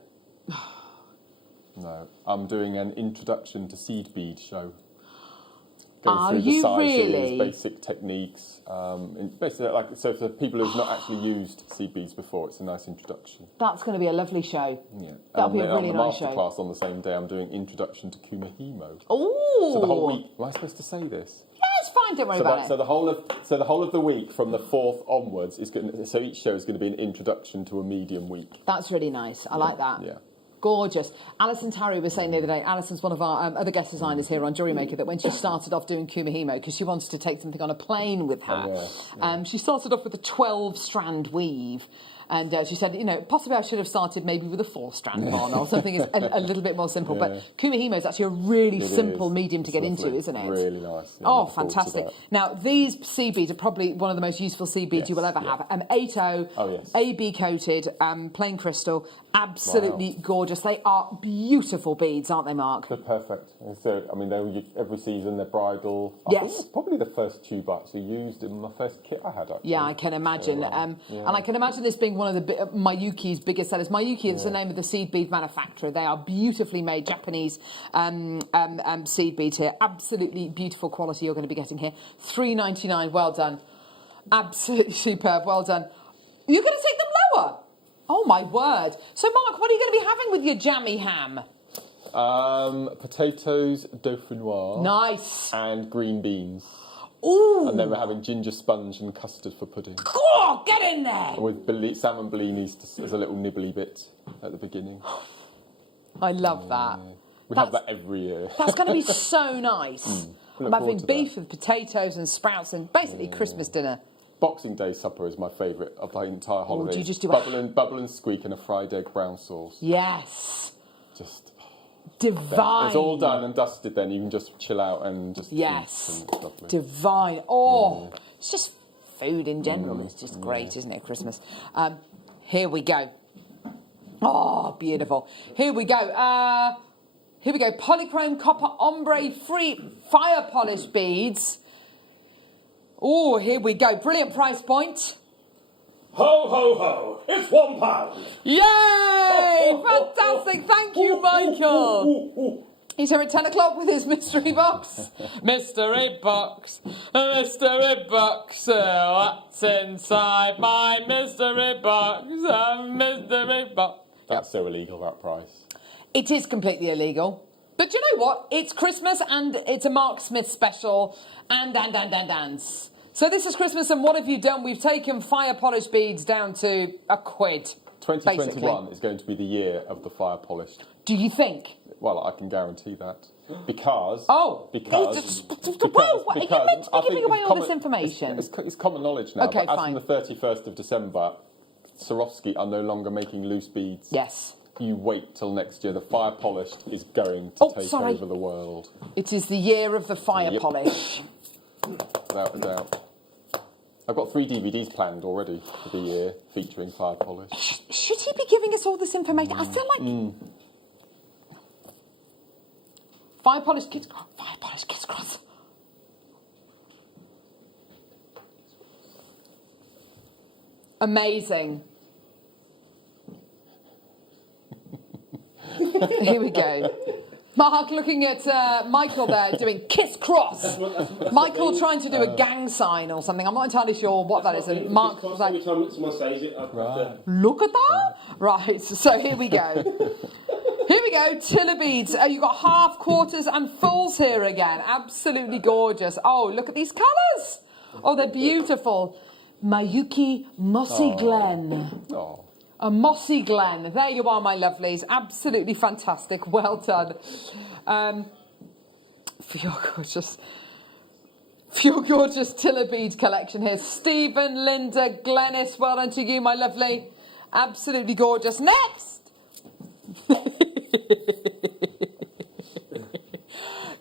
No, I'm doing an introduction to seed bead show. goes through the sizes, really? basic techniques. Basically, so for people who've not actually used seed beads before, it's a nice introduction. That's going to be a lovely show. Yeah. That'll be a really nice On show. the masterclass on the same day, I'm doing Introduction to Kumihimo. Oh! So the whole week. Am I supposed to say this? Yeah, it's fine. Don't worry about it. So the whole of the week from the 4th onwards is going. So each show is going to be an introduction to a medium week. That's really nice. I like that. Yeah. Gorgeous. Alison Tarry was saying the other day, Alison's one of our other guest designers here on JewelleryMaker, that when she started off doing Kumihimo, because she wanted to take something on a plane with her, she started off with a 12-strand weave. And she said, possibly I should have started maybe with a 4-strand one or something a little bit more simple. Yeah. But Kumihimo is actually a really simple medium to get into, isn't it? Really nice. Yeah, oh, fantastic. Now, these seed beads are probably one of the most useful seed beads you will ever have. 8O, AB coated, plain crystal, absolutely gorgeous. They are beautiful beads, aren't they, Mark? They're perfect. So, every season they're bridal. Yes. I think it's probably the first tube I actually used in my first kit I had, actually. Yeah, I can imagine. And I can imagine this being one of the Mayuki's biggest sellers. Mayuki is the name of the seed bead manufacturer. They are beautifully made Japanese seed beads here. Absolutely beautiful quality you're going to be getting here. $3.99. Well done. Absolutely superb. Well done. You're going to take them lower? Oh, my word. So, Mark, what are you going to be having with your jammy ham? Potatoes dauphinoise. Nice. And green beans. Ooh. And then we're having ginger sponge and custard for pudding. Oh, get in there! With salmon bellinis as a little nibbly bit at the beginning. I love that. We have that every year. That's going to be so nice. I'm having beef with potatoes and sprouts and basically Christmas dinner. Boxing Day supper is my favourite of the entire holiday. Do you just do bubble and squeak and a fried egg brown sauce. Yes. Just divine. It's all done and dusted then. You can just chill out and just eat. Divine. Oh, it's just food in general. It's just great, isn't it, Christmas? Here we go. Oh, beautiful. Here we go. Polychrome copper ombre free fire polish beads. Oh, here we go. Brilliant price point. Ho, ho, ho. It's £1. Yay! Fantastic. Thank you, Michael. He's here at 10 o'clock with his mystery box. Mystery box. Mystery box. What's inside my mystery box? Mystery box. That's so illegal, that price. It is completely illegal. But you know what? It's Christmas and it's a Mark Smith special. And. So this is Christmas, and what have you done? We've taken fire polish beads down to £1. 2021 is going to be the year of the fire polished. Do you think? Well, I can guarantee that. Because... Are you meant to be giving away all this information? It's common knowledge now. Okay, but fine. as from the 31st of December, Swarovski are no longer making loose beads. Yes. You wait till next year. The fire polished is going to take over the world. It is the year of the fire polish. Without a doubt. I've got 3 DVDs planned already for the year featuring fire polish. Should he be giving us all this information? I feel like... Fire polish kids cross. Amazing. Here we go. Mark looking at Michael there doing kiss cross. Michael trying to do a gang sign or something. I'm not entirely sure what that is. And Mark was like, every time someone says it, look at that. Right, so here we go. Here we go, Tiller beads. You've got half, quarters and fulls here again. Absolutely gorgeous. Oh, look at these colours. Oh, they're beautiful. Mayuki Mossy Glen. Oh. A Mossy Glen. There you are, my lovelies. Absolutely fantastic. Well done. For your gorgeous Tiller beads collection here. Stephen, Linda, Glennis, well done to you, my lovely. Absolutely gorgeous. Next!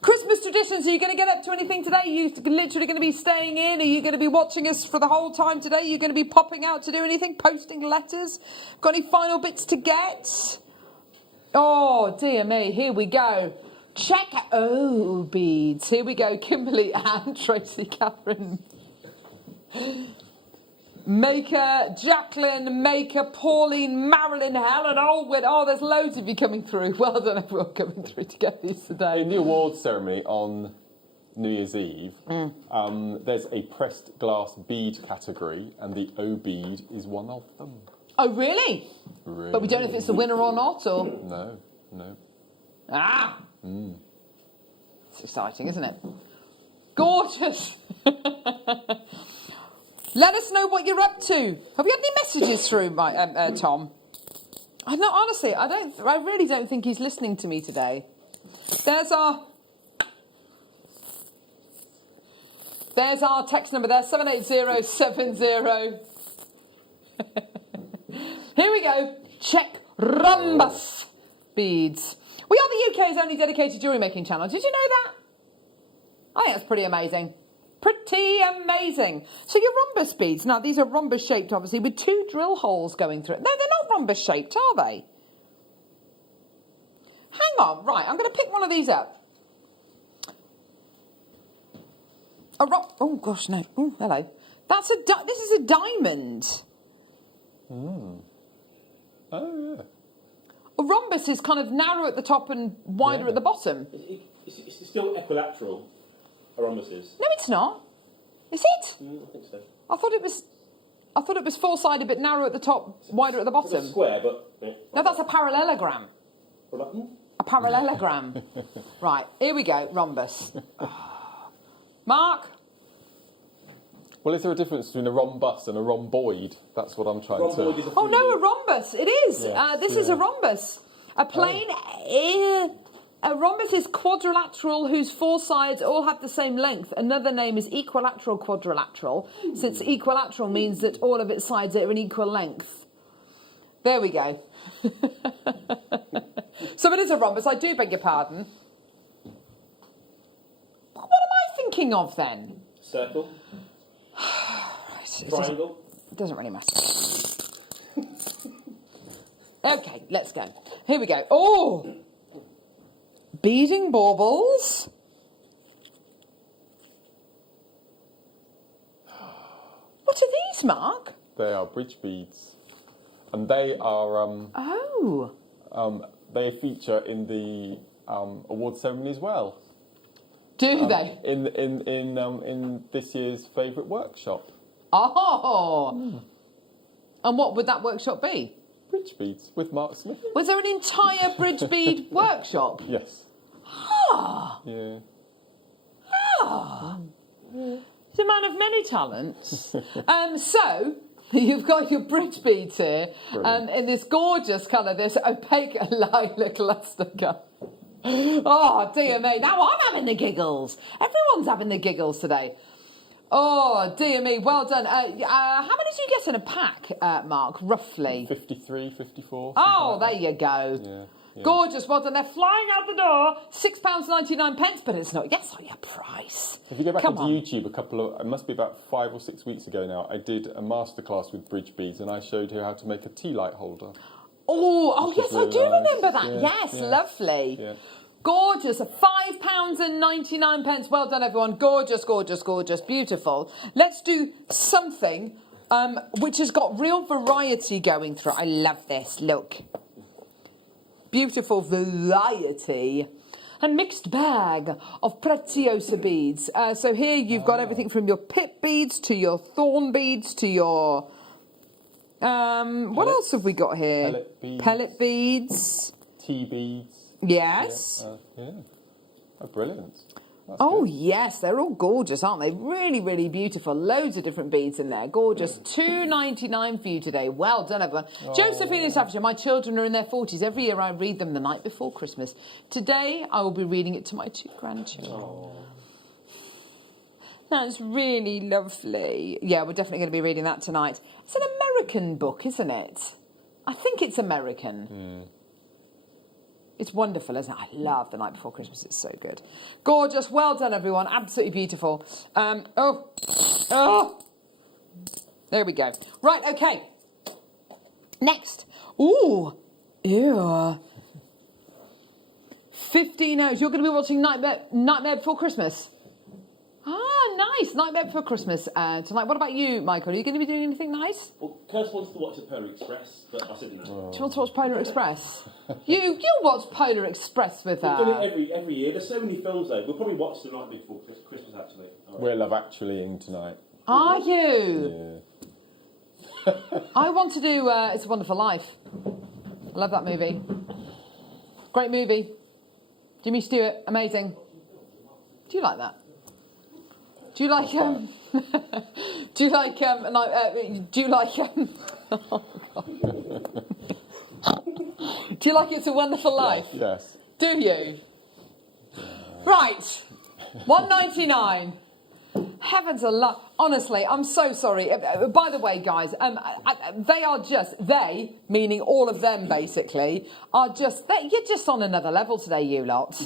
Christmas traditions, are you going to get up to anything today? Are you literally going to be staying in? Are you going to be watching us for the whole time today? Are you going to be popping out to do anything? Posting letters? Got any final bits to get? Oh, dear me. Here we go. Check. Oh, beads. Here we go. Kimberly, Anne, Tracy, Catherine. Maker, Jacqueline, Maker, Pauline, Marilyn, Helen, Allwood. Oh, there's loads of you coming through. Well done, everyone coming through to get these today. In the awards ceremony on New Year's Eve, there's a pressed glass bead category, and the O bead is one of them. Oh, really? Really? But we don't know if it's the winner or not, or... No. Ah! It's exciting, isn't it? Gorgeous! Let us know what you're up to. Have you had any messages through, Tom? Honestly, I really don't think he's listening to me today. There's our text number there, 78070. Here we go. Check rhombus beads. We are the UK's only dedicated jewellery making channel. Did you know that? I think that's pretty amazing. Pretty amazing. So your rhombus beads, now these are rhombus shaped obviously with 2 drill holes going through it. No, they're not rhombus shaped, are they? Hang on, right, I'm going to pick one of these up. Oh gosh, no. Ooh, hello. This is a diamond. Oh, yeah. A rhombus is kind of narrow at the top and wider at the bottom. It's still equilateral, a rhombus is. No, it's not. Is it? I think so. I thought it was four-sided but narrow at the top, wider at the bottom. It's a square, but... Yeah. No, that's a parallelogram. A parallelogram. Right, here we go, rhombus. Mark? Well, is there a difference between a rhombus and a rhomboid? That's what I'm trying Rhomboid is to... a Oh, no, a rhombus. It is. Yes, This is a rhombus. A plane... A rhombus is quadrilateral whose 4 sides all have the same length. Another name is equilateral quadrilateral, since equilateral means that all of its sides are an equal length. There we go. So it is a rhombus. I do beg your pardon. What am I thinking of then? Circle. Right, Triangle. It doesn't really matter. Okay, let's go. Here we go. Oh! Beading baubles. What are these, Mark? They are bridge beads. And they are... they feature in the award ceremony as well. Do they? In this year's favourite workshop. Oh! And what would that workshop be? Bridge beads with Mark Smith. Was there an entire bridge bead workshop? Yes. Ah! Yeah. Ah! He's a man of many talents. So, you've got your bridge beads here in this gorgeous colour, this opaque lilac lustre colour. Oh, dear me. Now I'm having the giggles. Everyone's having the giggles today. Oh, dear me. Well done. How many do you get in a pack, Mark, roughly? 53, 54. Oh, like there you go. Yeah. Gorgeous. Well done. They're flying out the door. £6.99, but it's not your price. If you go back Come onto on. YouTube it must be about 5 or 6 weeks ago now, I did a masterclass with bridge beads and I showed her how to make a tea light holder. Oh, yes, I do remember that. Yeah, Yes, yeah. Lovely. Yeah. Gorgeous. £5.99. Well done, everyone. Gorgeous, gorgeous, gorgeous. Beautiful. Let's do something which has got real variety going through. I love this. Look. Beautiful variety. A mixed bag of preziosa beads. So here you've got everything from your pip beads to your thorn beads to your... what else have we got here? Pellet beads. Pellet beads. Tea beads. Yes. Yeah. Oh, brilliant. That's Oh, good. yes. They're all gorgeous, aren't they? Really, really beautiful. Loads of different beads in there. Gorgeous. $2.99 for you today. Well done, everyone. Josephine and Staffordshire, my children are in their 40s. Every year I read them the night before Christmas. Today I will be reading it to my 2 grandchildren. That's really lovely. Yeah, we're definitely going to be reading that tonight. It's an American book, isn't it? I think it's American. It's wonderful, isn't it? I love The Night Before Christmas. It's so good. Gorgeous. Well done, everyone. Absolutely beautiful. There we go. Right, okay. Next. Ooh. Ew. 15 hours. You're going to be watching Nightmare Before Christmas. Ah, nice. Nightmare Before Christmas tonight. What about you, Michael? Are you going to be doing anything nice? Well, Kirst wants to watch the Polar Express, but I said no. Do you want to watch Polar Express? You watch Polar Express with her. We've done it every year. There's so many films though. We'll probably watch the night before Christmas actually. We're Love Actually-ing tonight. Are you? Yeah. I want to do It's a Wonderful Life. I love that movie. Great movie. Jimmy Stewart, amazing. Do you like that? Do you like do you like do you like oh God. Do you like It's a Wonderful Life? Yes. Do you? Right. $1.99. Heavens alive. Honestly, I'm so sorry. By the way, guys, they are they, meaning all of them basically, are you're just on another level today, you lot.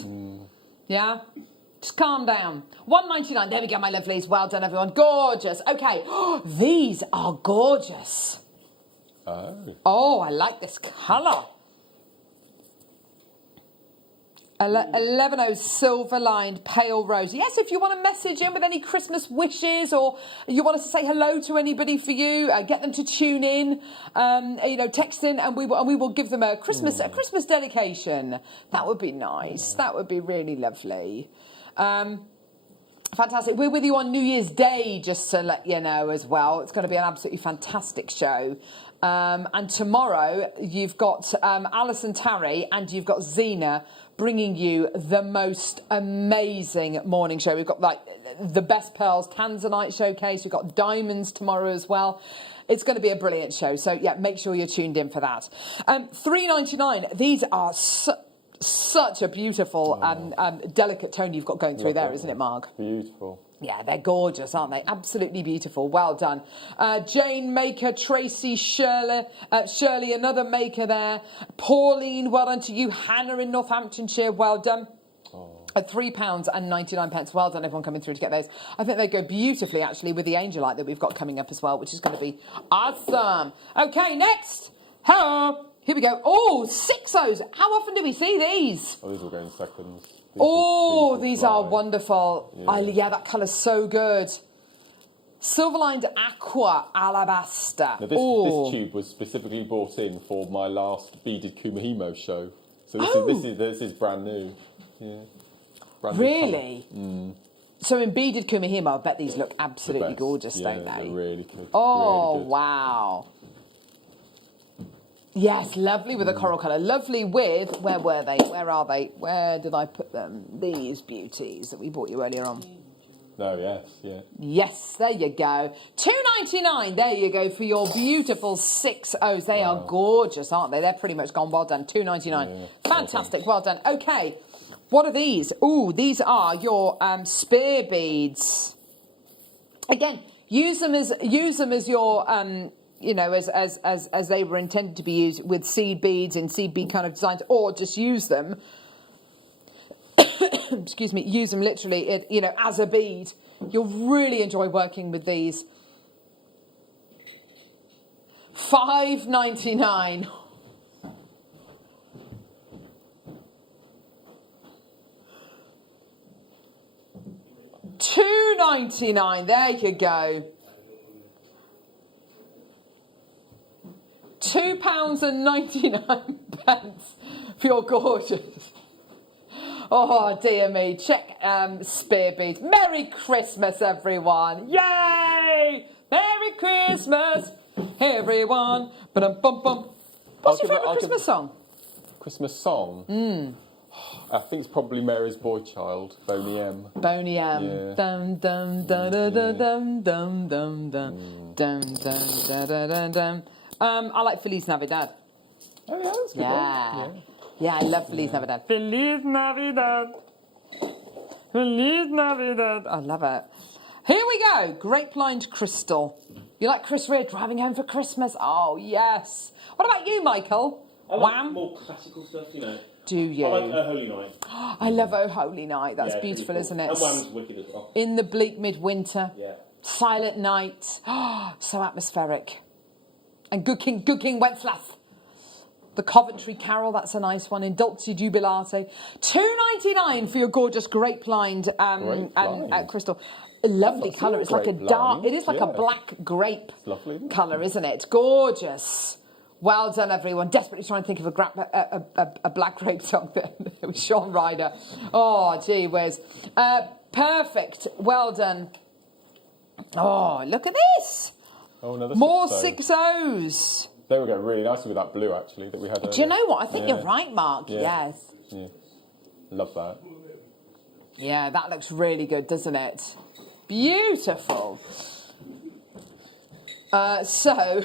Yeah? Just calm down. $1.99. There we go, my lovelies. Well done, everyone. Gorgeous. Okay. These are gorgeous. Oh, I like this colour. 11 silver-lined pale rose. Yes, if you want to message in with any Christmas wishes or you want us to say hello to anybody for you, get them to tune in, text in, and we will give them a Christmas dedication. That would be nice. That would be really lovely. Fantastic. We're with you on New Year's Day, just to let you know as well. It's going to be an absolutely fantastic show. And tomorrow you've got Alison Tarry and you've got Zena bringing you the most amazing morning show. We've got like the best pearls Tanzanite showcase. We've got diamonds tomorrow as well. It's going to be a brilliant show. So yeah, make sure you're tuned in for that. $3.99. These are such a beautiful delicate tone you've got going through there, isn't it, Marg? Beautiful. Yeah, they're gorgeous, aren't they? Absolutely beautiful. Well done. Jane Maker, Tracy, Shirley, another maker there. Pauline, well done to you. Hannah in Northamptonshire, well done. At £3.99. Well done, everyone coming through to get those. I think they go beautifully, actually, with the Angelite that we've got coming up as well, which is going to be awesome. Okay, next. Hello. Here we go. Oh, 6-0s. How often do we see these? Oh, these will go in seconds. These are wonderful. Yeah, that colour's so good. Silver-lined aqua alabaster. Now this tube was specifically brought in for my last beaded Kumihimo show. So this is brand new. Yeah. Brand really? New So in beaded Kumihimo, I bet these look absolutely gorgeous, don't they? They're really good. Oh, really good. Wow. Yes, lovely with a coral colour. Lovely with, where were they? Where are they? Where did I put them? These beauties that we bought you earlier on. Oh, yes, yeah. Yes, there you go. $2.99, there you go, for your beautiful 6-0s. They are gorgeous, aren't they? They're pretty much gone. Well done, $2.99. Yeah, fantastic, well done. Okay, what are these? Ooh, these are your spear beads. Again, use them as your... as they were intended to be used with seed beads and seed bead kind of designs, or just use them, excuse me, use them literally, as a bead. You'll really enjoy working with these. $5.99. $2.99, there you go. £2.99 for your gorgeous. Oh dear me! Check spear beads. Merry Christmas, everyone! Yay! Merry Christmas, everyone! Ba-dum-bum-bum. What's your favourite Christmas song? Christmas song? I think it's probably Mary's Boy Child, Boney M. Boney M. Yeah. Dum dum da da da dum dum dum dum dum dum da da da dum. I like Feliz Navidad. Oh, yeah, that's a good one. Yeah, I love Feliz Navidad. Feliz Navidad. Feliz Navidad. I love it. Here we go. Grape-lined crystal. You like Chris Rea driving home for Christmas? Oh, yes. What about you, Michael? I like more classical stuff, Do you? I like Oh Holy Night. I love Oh Holy Night. That's beautiful, really cool. isn't it? And Wham's wicked as well. In the bleak midwinter. Yeah. Silent Night. So atmospheric. And Good King Wenceslas. The Coventry Carol, that's a nice one. In Dulce Jubilate. $2.99 for your gorgeous grape-lined crystal. Lovely colour. It's like a dark, it is like a black grape colour, isn't it? Gorgeous. Well done, everyone. Desperately trying to think of a Black Grape song with Sean Ryder. Oh, gee whiz. Perfect. Well done. Oh, look at this. Oh, another More 6 6-0s. There we go. Really nice with that blue, actually, that we had earlier. Do you know what? I think you're right, Mark. Yeah. Yes. Yeah. Love that. Yeah, that looks really good, doesn't it? Beautiful. So,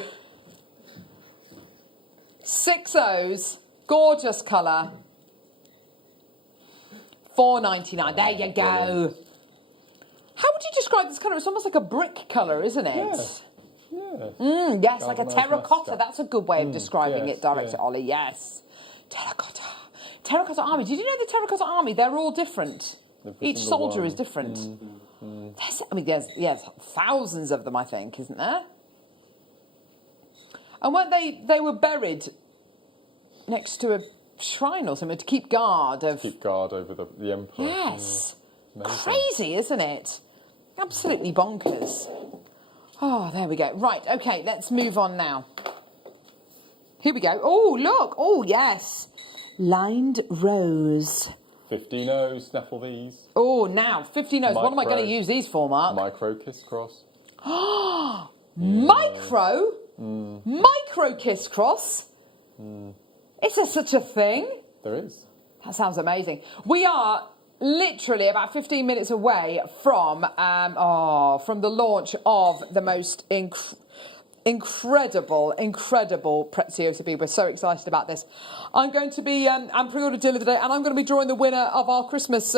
6-0s, gorgeous colour, $4.99. There you go. How would you describe this colour? It's almost like a brick colour, isn't it? Yeah. Yes, like a Galvanised terracotta. mascot. That's a good way of describing yes, it, Director yeah. Ollie. Yes. Terracotta. Terracotta Army. Did you know the Terracotta Army? They're all different. Every Each single soldier one. is different. There's thousands of them, I think, isn't there? And weren't they were buried next to a shrine or something to keep guard of... Keep guard over the emperor. Yes. Yeah. Amazing. Crazy, isn't it? Absolutely bonkers. Oh, there we go. Right, okay, let's move on now. Here we go. Oh, look. Oh, yes. Lined rose. 15 snaffle these. Oh, now, 15 O's. What am I Micro. going to use these for, Mark? Micro kiss cross. Micro? Micro kiss cross? Is there such a thing? There is. That sounds amazing. We are literally about 15 minutes away from the launch of the most incredible Preziosa bead. We're so excited about this. I'm going to be I'm pre-order dealer today, and I'm going to be drawing the winner of our Christmas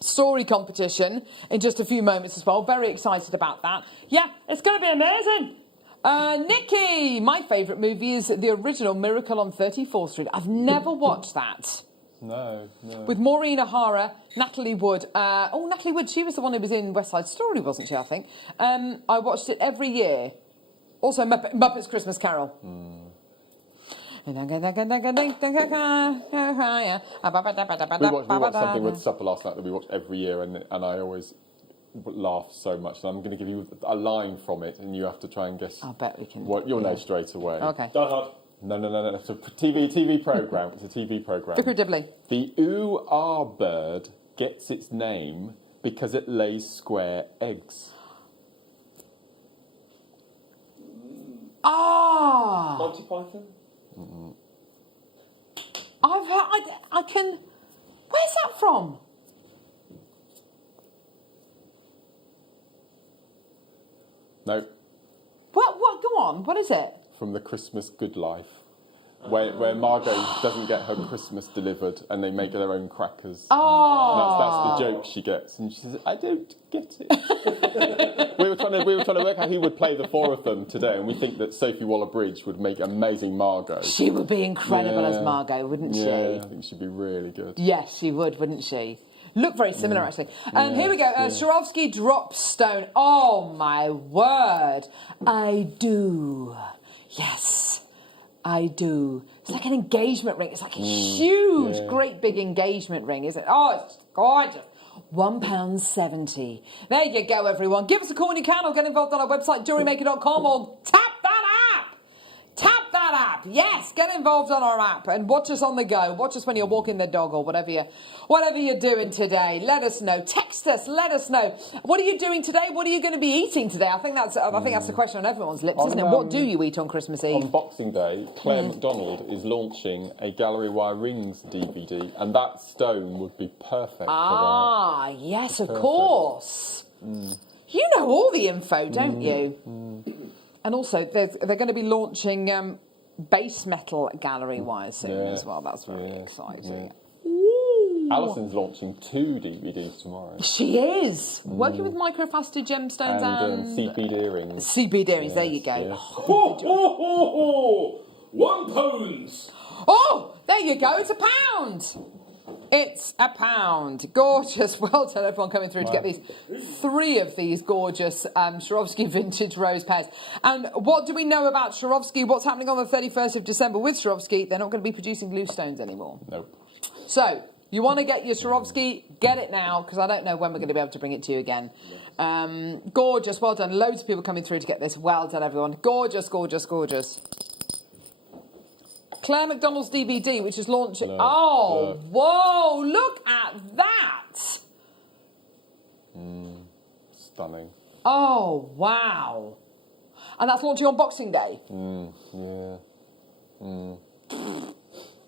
story competition in just a few moments as well. Very excited about that. Yeah, it's going to be amazing. Nikki, my favourite movie is the original Miracle on 34th Street. I've never watched that. No. With Maureen O'Hara, Natalie Wood. Natalie Wood, she was the one who was in West Side Story, wasn't she, I think? I watched it every year. Also, Muppets Christmas Carol. We watched something with supper last night that we watch every year, and I always laugh so much. And I'm going to give you a line from it, and you have to try and guess. I bet we can. What you'll know straight away. Okay. Die Hard. No. It's a TV program. It's a TV program. Vicar Dibley. The ooh-ah bird gets its name because it lays square eggs. Ah! Monty Python. I've heard. I can. Where's that from? No, What? Go on. What is it? from the Christmas Good Life, where Margot doesn't get her Christmas delivered, and they make their own crackers. Oh, And that's the joke she gets, and she says, "I don't get it." we were trying to work out who would play the four of them today, and we think that Sophie Waller-Bridge would make amazing Margot. she would be incredible as Yeah. Margot, wouldn't she? Yeah, I think she'd be really good. Yes, she would, wouldn't she? Look very similar, actually. Here we go. Swarovski drop stone. Oh, my word. I do. Yes, I do. It's like an engagement ring. It's like a huge, great big engagement ring, isn't it? Oh, it's gorgeous. £1.70. There you go, everyone. Give us a call when you can, or get involved on our website, JewelleryMaker.com, or tap that app. Tap that app. Yes, get involved on our app and watch us on the go. Watch us when you're walking the dog or whatever you're doing today. Let us know. Text us. Let us know. What are you doing today? What are you going to be eating today? I think that's the question on everyone's lips, isn't it? What do you eat on Christmas Eve? On Boxing Day, Claire McDonald is launching a Gallery Wire Rings DVD, and that stone would be perfect for that. Yes, of course. You know all the info, don't you? And also, they're going to be launching base metal gallery wires soon as well. That's very exciting. Yeah. Alison's launching 2 DVDs tomorrow. She is working with microfaceted gemstones And seed-bead earrings. seed-bead earrings. There you go. Yes. Ho, ho, ho, ho! £1. Oh, there you go. It's £1. It's £1. Gorgeous. Well done, everyone coming through to get these 3 of these gorgeous Swarovski vintage rose pairs. And what do we know about Swarovski? What's happening on the 31st of December with Swarovski? They're not going to be producing loose stones anymore. Nope. So, you want to get your Swarovski, get it now, because I don't know when we're going to be able to bring it to you again. Gorgeous. Well done. Loads of people coming through to get this. Well done, everyone. Gorgeous, gorgeous, gorgeous. Claire McDonald's DVD, which is launching. Look, oh, look. whoa! Look at that. Stunning. Oh, wow! And that's launching on Boxing Day.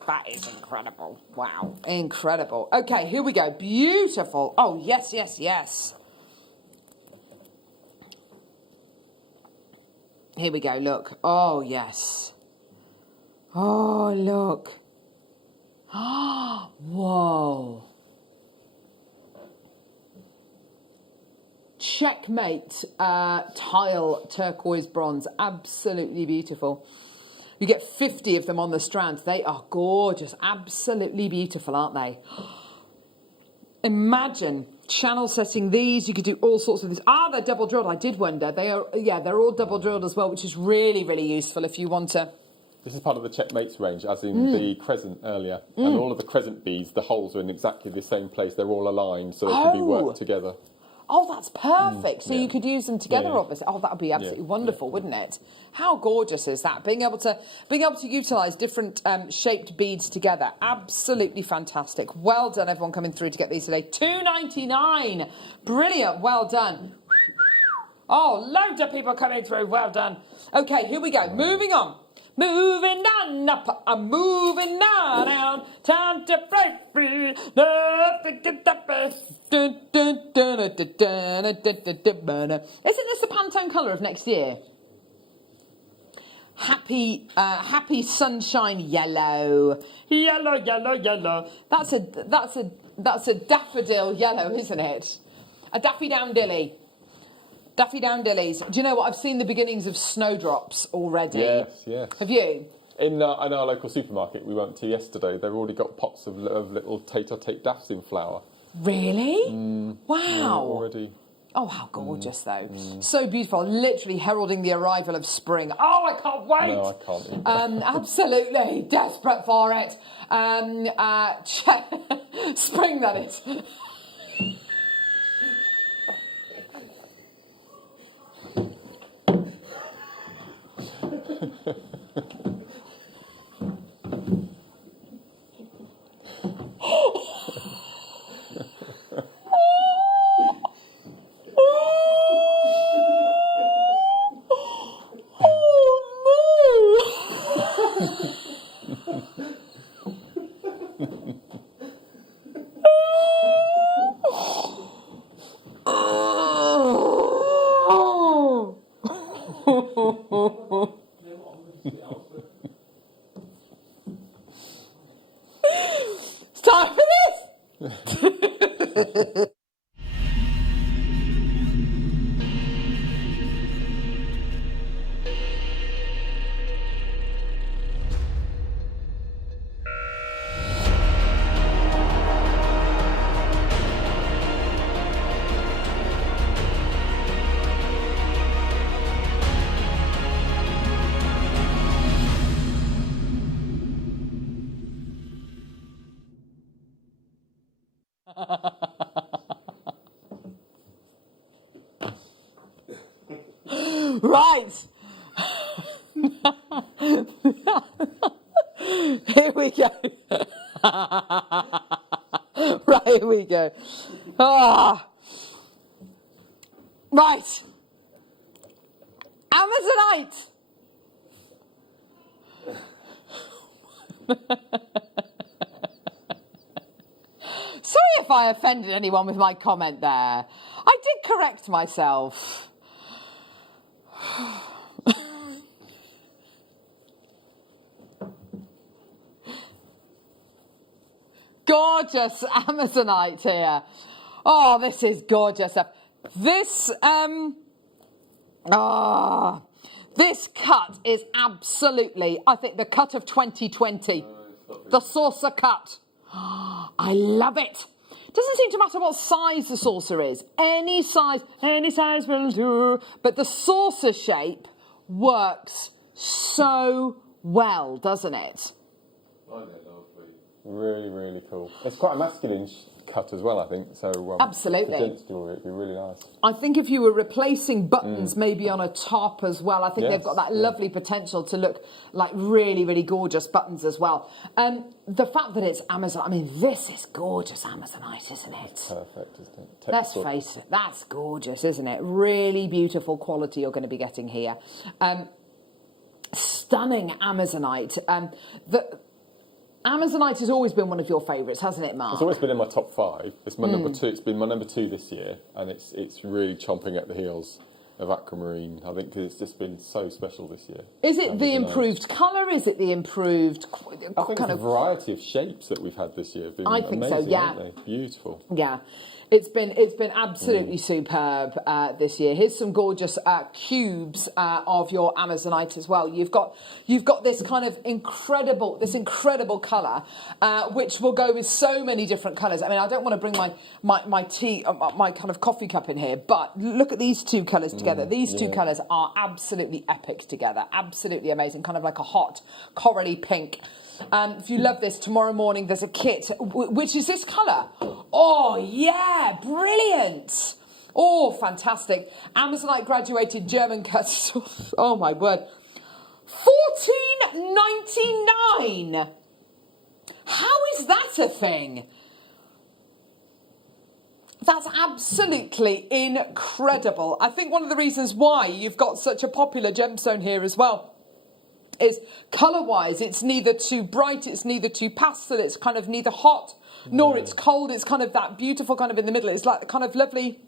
That is incredible. Wow, incredible. Okay, here we go. Beautiful. Oh, yes, yes, yes. Here we go, look. Oh, yes. Oh, look. Whoa. Checkmate tile turquoise bronze. Absolutely beautiful. You get 50 of them on the strand. They are gorgeous. Absolutely beautiful, aren't they? Imagine channel setting these. You could do all sorts of these. Ah, they're double drilled. I did wonder. They are, yeah, they're all double drilled as well, which is really, really useful if you want to. This is part of the Checkmates range, as in the crescent earlier. And all of the crescent beads, the holes are in exactly the same place. They're all aligned, so they can be worked together. Oh, that's perfect. So yeah. you could use them together, Yeah. obviously. Oh, that would be absolutely wonderful, wouldn't it? How gorgeous is that? Being able to utilise different shaped beads together. Absolutely fantastic. Well done, everyone coming through to get these today. $2.99. Brilliant. Well done. Oh, loads of people coming through. Well done. Okay, here we go. Moving on. Moving on up, I'm moving on down. Time to break free. Isn't this the Pantone colour of next year? Happy sunshine yellow. Yellow, yellow, yellow. That's a daffodil yellow, isn't it? A daffy down dilly. Daffy Down Dillies. Do you know what? I've seen the beginnings of snowdrops already. Yes, yes. Have you? In our local supermarket we went to yesterday, they've already got pots of little tate daffs in flower. Really? Wow. Yeah, already. Oh, how gorgeous, though. So beautiful. Literally heralding the arrival of spring. Oh, I can't wait. No, I can't either. Absolutely. Desperate for it. Spring, that is. It's time for this. Right. Here we go. Right, here we go. Ah. Right. Amazonite. Sorry if I offended anyone with my comment there. I did correct myself. Gorgeous Amazonite here. Oh, this is gorgeous stuff. This, this cut is absolutely, I think, the cut of 2020. The saucer cut. I love it. Doesn't seem to matter what size the saucer is. Any size will do. But the saucer shape works so well, doesn't it? Really, really cool. It's quite a masculine cut as well, I think. So absolutely. For gents jewellery, it'd be really nice. I think if you were replacing buttons maybe on a top as well, I think Yes, they've got that lovely potential to look like really, really gorgeous buttons as well. The fact that it's Amazon, I mean, this is gorgeous Amazonite, isn't it? Perfect, isn't it? Let's face it, that's gorgeous, isn't it? Really beautiful quality you're going to be getting here. Stunning Amazonite. Amazonite has always been one of your favourites, hasn't it, Mark? It's always been in my top 5. It's my number 2. It's been my number 2 this year, and it's really chomping at the heels of aquamarine. I think it's just been so special this year. Is it the improved colour? Is it the improved I think the variety of shapes that we've had this year have been amazing, haven't they? Beautiful. Yeah. It's been absolutely superb this year. Here's some gorgeous cubes of your Amazonite as well. You've got this kind of incredible colour, which will go with so many different colours. I mean, I don't want to bring my tea, my kind of coffee cup in here, but look at these two colours together. These two colours are absolutely epic together. Absolutely amazing. Kind of like a hot corally pink. If you love this, tomorrow morning there's a kit, which is this colour. Oh, yeah, brilliant. Oh, fantastic. Amazonite graduated German cuts. Oh, my word. $14.99. How is that a thing? That's absolutely incredible. I think one of the reasons why you've got such a popular gemstone here as well is colour-wise, it's neither too bright, it's neither too pastel, it's kind of neither hot nor it's cold. It's kind of that beautiful kind of in the middle. It's like the kind of lovely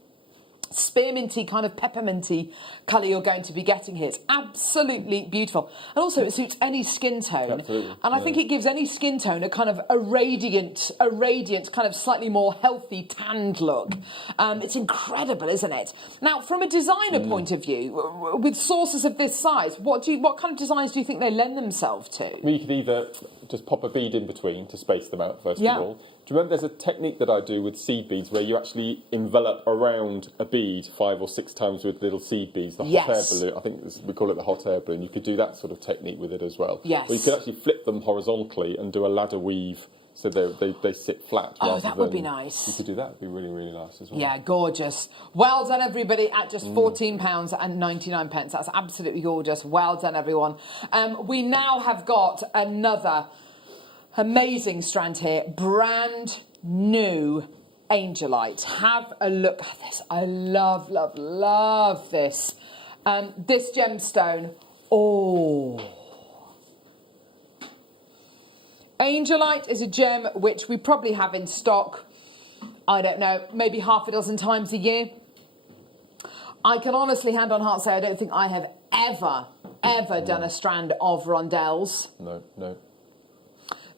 spearminty, kind of pepperminty colour you're going to be getting here. It's absolutely beautiful. And also it suits any skin tone. Absolutely. And I think it gives any skin tone a kind of a radiant, kind of slightly more healthy tanned look. It's incredible, isn't it? Now, from a designer point of view, with sources of this size, what kind of designs do you think they lend themselves to? I mean, you could either just pop a bead in between to space them out, first of all. Do you remember there's a technique that I do with seed beads where you actually envelop around a bead 5 or 6 times with little seed beads, the hot air balloon. I think we call it the hot air balloon. You could do that sort of technique with it as well. Yes. Or you could actually flip them horizontally and do a ladder weave so they sit flat. Oh, that would be nice. You could do that. It'd be really, really nice as well. Yeah, gorgeous. Well done, everybody, at just £14.99. That's absolutely gorgeous. Well done, everyone. We now have got another amazing strand here, brand new Angelite. Have a look at this. I love this. This gemstone, Angelite is a gem which we probably have in stock, I don't know, maybe half a dozen times a year. I can honestly, hand on heart, say I don't think I have ever done a strand of rondelles. No.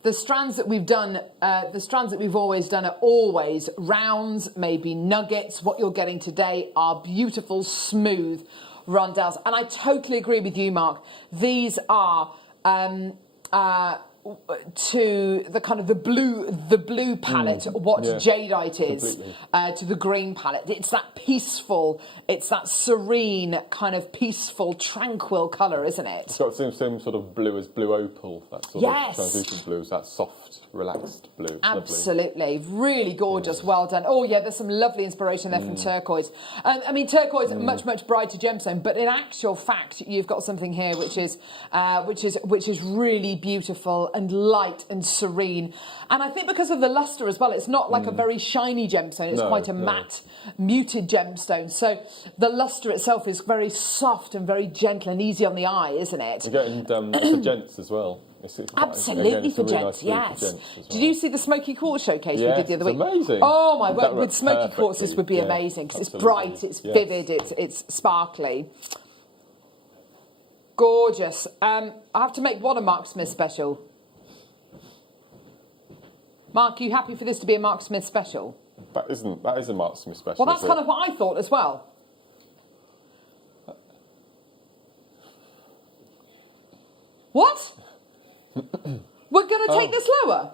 The strands that we've done, the strands that we've always done are always rounds, maybe nuggets. What you're getting today are beautiful, smooth rondelles. And I totally agree with you, Mark. These are to the kind of the blue palette, what jadeite is to the green palette. It's that peaceful, it's that serene, kind of peaceful, tranquil colour, isn't it? It's got the same sort of blue as blue opal, that sort of translucent blue, that soft, relaxed blue. Absolutely. Lovely. Really gorgeous. Well done. Oh, yeah, there's some lovely inspiration there from turquoise. I mean, turquoise, much brighter gemstone, but in actual fact, you've got something here which is really beautiful and light and serene. And I think because of the lustre as well, it's not like a very shiny gemstone, it's quite a matte, muted gemstone. So the lustre itself is very soft and very gentle and easy on the eye, isn't it? You're getting for gents as well. It's absolutely for gents, yes. Well. Did you see the smoky quartz showcase we did the other week? Amazing. Oh my word, with smoky quartz this would be amazing because it's bright, it's vivid, it's sparkly. Gorgeous. I have to make one a Mark Smith special. Mark, are you happy for this to be a Mark Smith special? That is a Mark Smith special. Well, that's kind of what I thought as well. What? We're going to take this lower?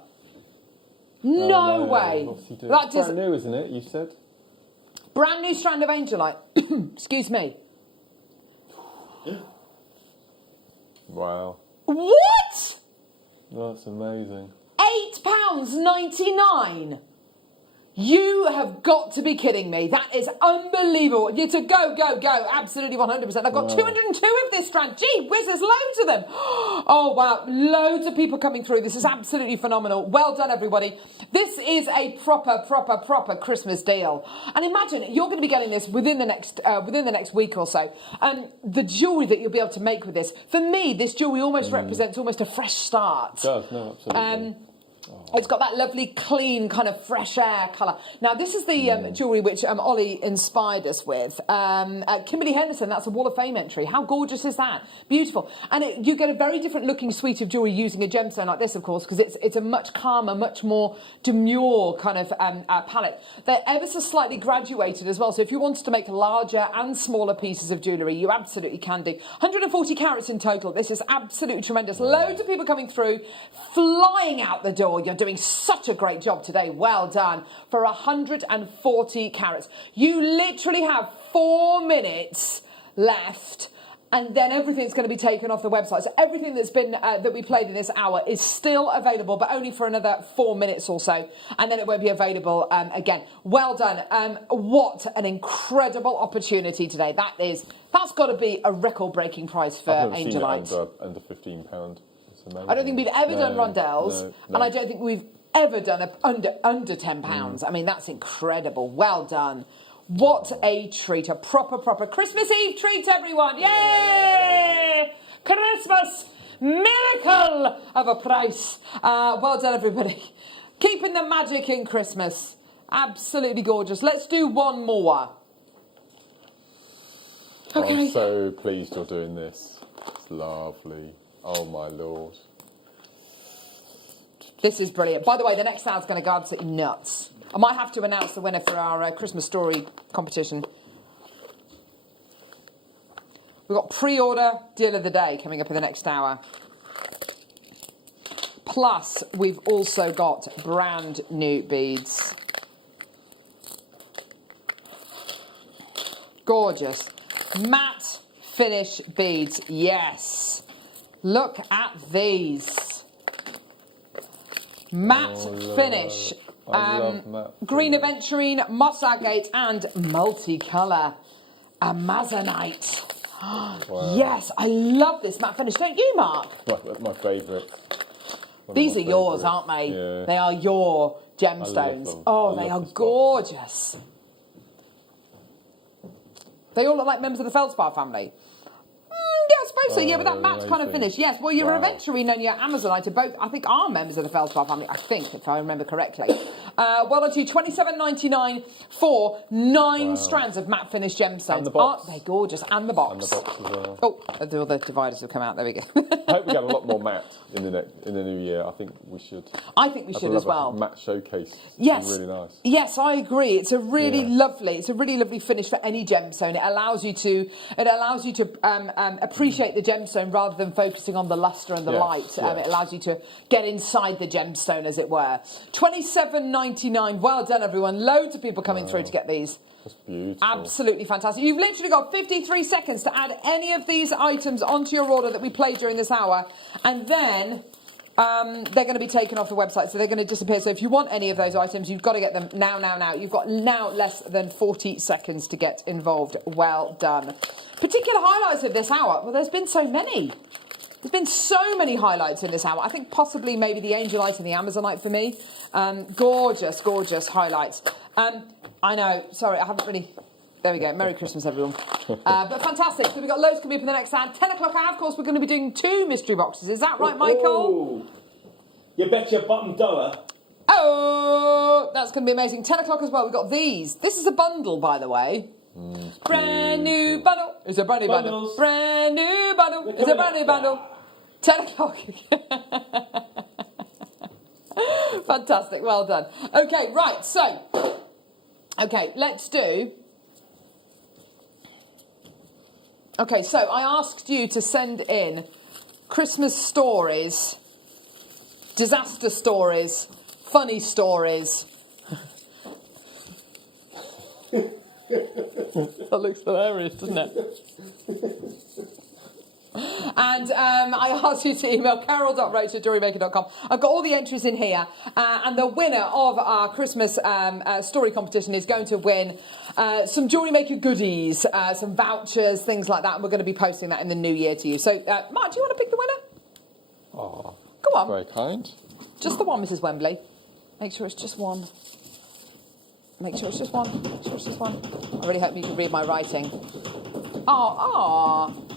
No way. That brand new, isn't it, you said? Brand new strand of Angelite. Excuse me. Wow. What? That's amazing. £8.99. You have got to be kidding me. That is unbelievable. It's a go, go, go. Absolutely 100%. I've got 202 of this strand. Gee whiz, there's loads of them. Oh, wow. Loads of people coming through. This is absolutely phenomenal. Well done, everybody. This is a proper Christmas deal. And imagine, you're going to be getting this within the next week or so. The jewellery that you'll be able to make with this. For me, this jewellery almost represents almost a fresh start. It does, no, absolutely. It's got that lovely, clean, kind of fresh air colour. Now, this is the jewellery which Ollie inspired us with. Kimberly Henderson, that's a Wall of Fame entry. How gorgeous is that? Beautiful. And you get a very different looking suite of jewellery using a gemstone like this, of course, because it's a much calmer, much more demure kind of palette. They're ever so slightly graduated as well. So if you wanted to make larger and smaller pieces of jewellery, you absolutely can do. 140 carats in total. This is absolutely tremendous. Loads of people coming through, flying out the door. You're doing such a great job today. Well done. For 140 carats. You literally have 4 minutes left, and then everything's going to be taken off the website. So everything that's been that we played in this hour is still available, but only for another 4 minutes or so, and then it won't be available again. Well done. What an incredible opportunity today. That's got to be a record-breaking price for Angelite. Under £15. I don't think we've ever done rondelles, and I don't think we've ever done under £10. I mean, that's incredible. Well done. What a treat. A proper Christmas Eve treat, everyone. Yay! Christmas miracle of a price. Well done, everybody. Keeping the magic in Christmas. Absolutely gorgeous. Let's do one more. Okay. I'm so pleased you're doing this. It's lovely. Oh, my Lord. This is brilliant. By the way, the next hour's going to go absolutely nuts. I might have to announce the winner for our Christmas story competition. We've got pre-order deal of the day coming up in the next hour. Plus, we've also got brand new beads. Gorgeous. Matte finish beads. Yes. Look at these. Matte finish. I love matte Green finish. aventurine, moss agate, and multicolour. Amazonite. Wow. Yes, I love this matte finish. Don't you, Mark? My favourite. These are yours, aren't they? Yeah. They are your gemstones. them. Oh, I they love are this gorgeous. They all look like members of the Feldspar family. Yeah, I suppose so. Yeah, with that matte kind of finish. Yes. Well, your aventurine and your Amazonite are both, I think, are members of the Feldspar family. I think, if I remember correctly. Well done to you. $27.99 for 9 strands of matte finish gemstones. And the box. Aren't they gorgeous? And the box. And the box as well. Oh, all the dividers have come out. There we go. I hope we get a lot more matte in the new year. I think we should. I think we should as well. Matte showcase. Yes, really nice. Yes, I agree. It's a really lovely. It's a really lovely finish for any gemstone. It allows you to appreciate the gemstone rather than focusing on the luster and the light. It allows you to get inside the gemstone, as it were. $27.99. Well done, everyone. Loads of people coming through to get these. That's beautiful. Absolutely fantastic. You've literally got 53 seconds to add any of these items onto your order that we played during this hour, and then they're going to be taken off the website, so they're going to disappear. So if you want any of those items, you've got to get them now. You've got now less than 40 seconds to get involved. Well done. Particular highlights of this hour? Well, there's been so many. There's been so many highlights in this hour. I think possibly maybe the Angelite and the Amazonite for me. Gorgeous, gorgeous highlights. I know, sorry, I haven't really... There we go. Merry Christmas, everyone. But fantastic. So we've got loads coming up in the next hour. 10 o'clock hour, of course, we're going to be doing 2 mystery boxes. Is that right, Michael? Ooh. You bet your bottom dollar. Oh, that's going to be amazing. 10 o'clock as well. We've got these. This is a bundle, by the way. Brand new bundle. It's a brand new bundle. Brand new bundle. It's a brand new bundle. 10 o'clock. Fantastic. Well done. Okay, right. So, okay, let's do... Okay, so I asked you to send in Christmas stories, disaster stories, funny stories. That looks hilarious, doesn't it? And I asked you to email carol.roach@jewellerymaker.com. I've got all the entries in here. And the winner of our Christmas story competition is going to win some Jewellery Maker goodies, some vouchers, things like that. And we're going to be posting that in the new year to you. So, Mark, do you want to pick the winner? Oh, go on. Very kind. Just the one, Mrs. Wembley. Make sure it's just one. Make sure it's just one. Make sure it's just one. I really hope you can read my writing.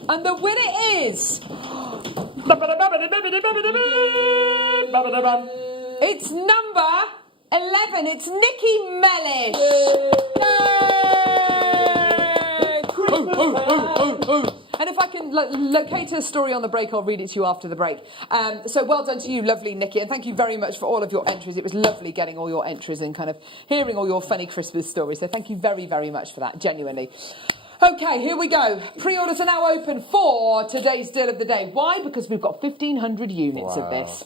And the winner is... It's number 11. It's Nikki Mellish. And if I can locate her story on the break, I'll read it to you after the break. So well done to you, lovely Nikki, and thank you very much for all of your entries. It was lovely getting all your entries and kind of hearing all your funny Christmas stories. So thank you very, very much for that, genuinely. Okay, here we go. Pre-orders are now open for today's deal of the day. Why? Because we've got 1,500 units of this.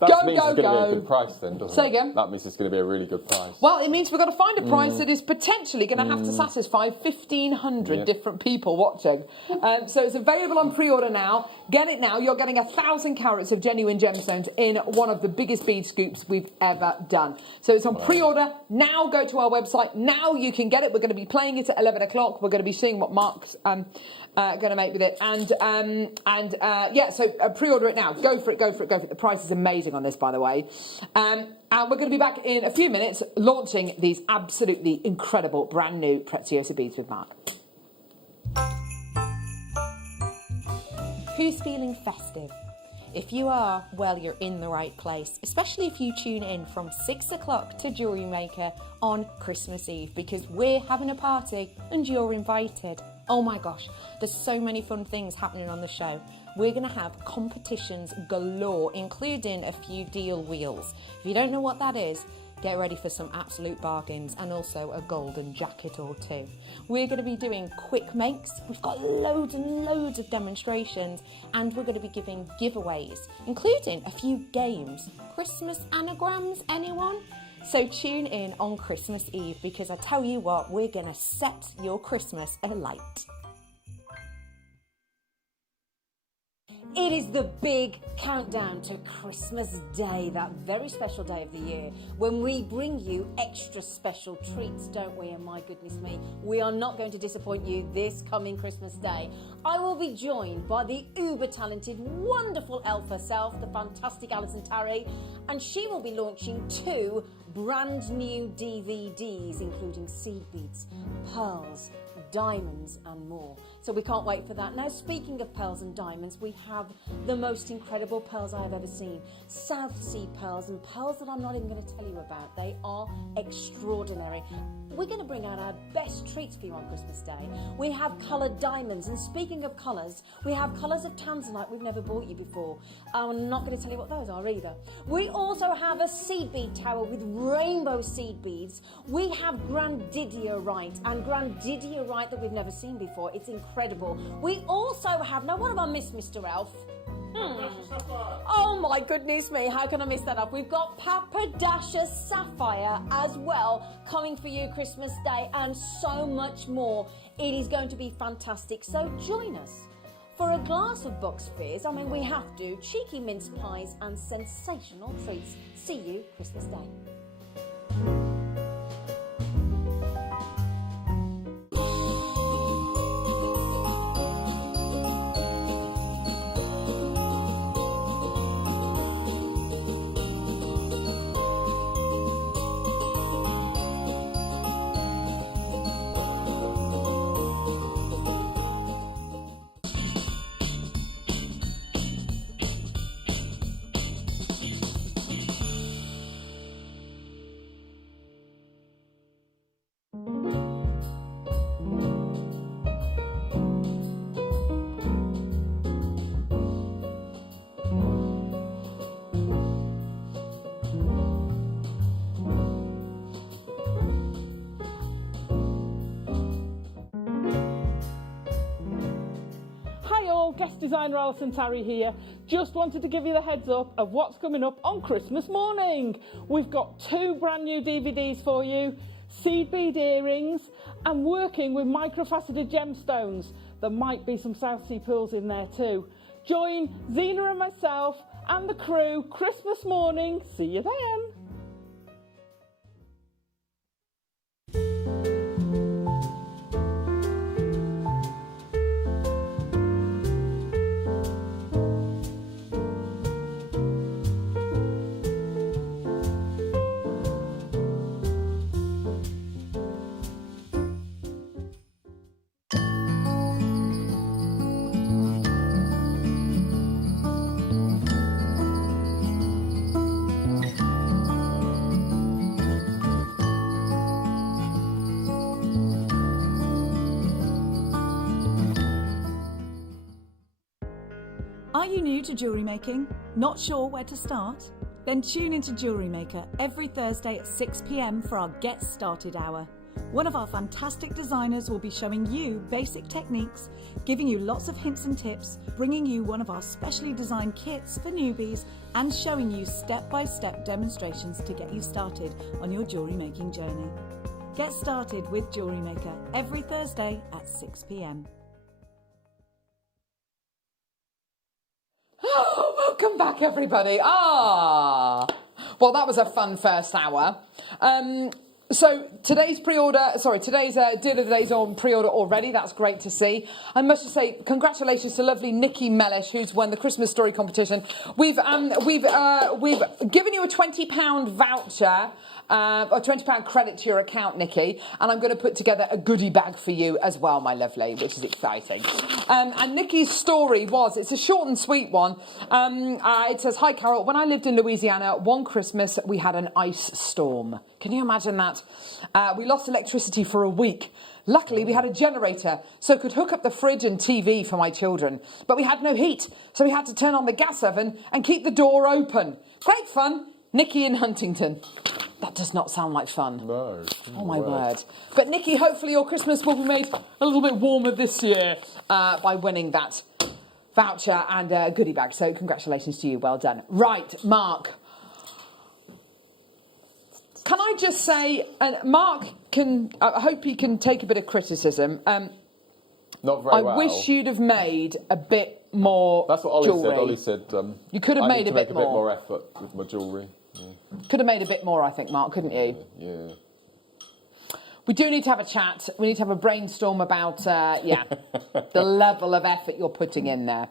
That means it's going to be a good price then, doesn't it? Say again? That means it's going to be a really good price. Well, it means we've got to find a price that is potentially going to have to satisfy 1,500 different people watching. So it's available on pre-order now. Get it now. You're getting 1,000 carats of genuine gemstones in one of the biggest bead scoops we've ever done. So it's on pre-order. Now go to our website. Now you can get it. We're going to be playing it at 11 o'clock. We're going to be seeing what Mark's going to make with it. And so pre-order it now. Go for it, go for it, go for it. The price is amazing on this, by the way. And we're going to be back in a few minutes launching these absolutely incredible brand new Preziosa beads with Mark. Who's feeling festive? If you are, well, you're in the right place, especially if you tune in from 6 o'clock to Jewellery Maker on Christmas Eve, because we're having a party and you're invited. Oh my gosh, there's so many fun things happening on the show. We're going to have competitions galore, including a few deal wheels. If you don't know what that is, get ready for some absolute bargains and also a golden jacket or two. We're going to be doing quick makes. We've got loads and loads of demonstrations, and we're going to be giving giveaways, including a few games. Christmas anagrams, anyone? So tune in on Christmas Eve, because I tell you what, we're going to set your Christmas alight. It is the big countdown to Christmas Day, that very special day of the year, when we bring you extra special treats, don't we? And my goodness me, we are not going to disappoint you this coming Christmas Day. I will be joined by the uber-talented, wonderful elf herself, the fantastic Alison Tarry, and she will be launching 2 brand new DVDs, including seed beads, pearls, diamonds and more. So we can't wait for that. Now, speaking of pearls and diamonds, we have the most incredible pearls I have ever seen. South Sea pearls, and pearls that I'm not even going to tell you about. They are extraordinary. We're going to bring out our best treats for you on Christmas Day. We have coloured diamonds, and speaking of colours, we have colours of tanzanite we've never bought you before. I'm not going to tell you what those are either. We also have a seed bead tower with rainbow seed beads. We have grandidierite, and grandidierite that we've never seen before. It's incredible. We also have, now what have I missed, Mr. Elf? Oh my goodness me, how can I miss that up? We've got Papadasha Sapphire as well coming for you Christmas Day, and so much more. It is going to be fantastic, so join us for a glass of box fizz. I mean, we have to. Cheeky mince pies and sensational treats. See you Christmas Day. Guest designer Alison Tarry here. Just wanted to give you the heads up of what's coming up on Christmas morning. We've got 2 brand new DVDs for you, seed bead earrings, and working with microfaceted gemstones. There might be some South Sea pearls in there too. Join Zena and myself and the crew Christmas morning. See you then. Are you new to jewellery making? Not sure where to start? Then tune into JewelleryMaker every Thursday at 6 p.m. for our Get Started Hour. One of our fantastic designers will be showing you basic techniques, giving you lots of hints and tips, bringing you one of our specially designed kits for newbies, and showing you step-by-step demonstrations to get you started on your jewellery making journey. Get started with JewelleryMaker every Thursday at 6 p.m. Oh, welcome back, everybody. Well, that was a fun first hour. So today's deal of the day's on pre-order already. That's great to see. I must just say congratulations to lovely Nikki Mellish, who's won the Christmas story competition. We've given you a £20 voucher. Or £20 credit to your account, Nikki, and I'm going to put together a goodie bag for you as well, my lovely, which is exciting. And Nikki's story it's a short and sweet one. It says, "Hi Carol, when I lived in Louisiana, one Christmas we had an ice storm. Can you imagine that? We lost electricity for a week. Luckily, we had a generator, so could hook up the fridge and TV for my children. But we had no heat, so we had to turn on the gas oven and keep the door open. Great fun. Nikki in Huntington." That does not sound like fun. No. Oh, my word. But, Nikki, hopefully your Christmas will be made a little bit warmer this year by winning that voucher and goodie bag. So, congratulations to you. Well done. Right, Mark. Can I just say, and Mark I hope he can take a bit of criticism. Not very well. I wish you'd have made a bit more That's what Ollie jewellery. said. Ollie said you could have I made need a to bit make more. a bit more effort with my jewellery. Yeah. Could have made a bit more, I think, Mark, couldn't you? Yeah. We do need to have a chat. We need to have a brainstorm about, the level of effort you're putting in there.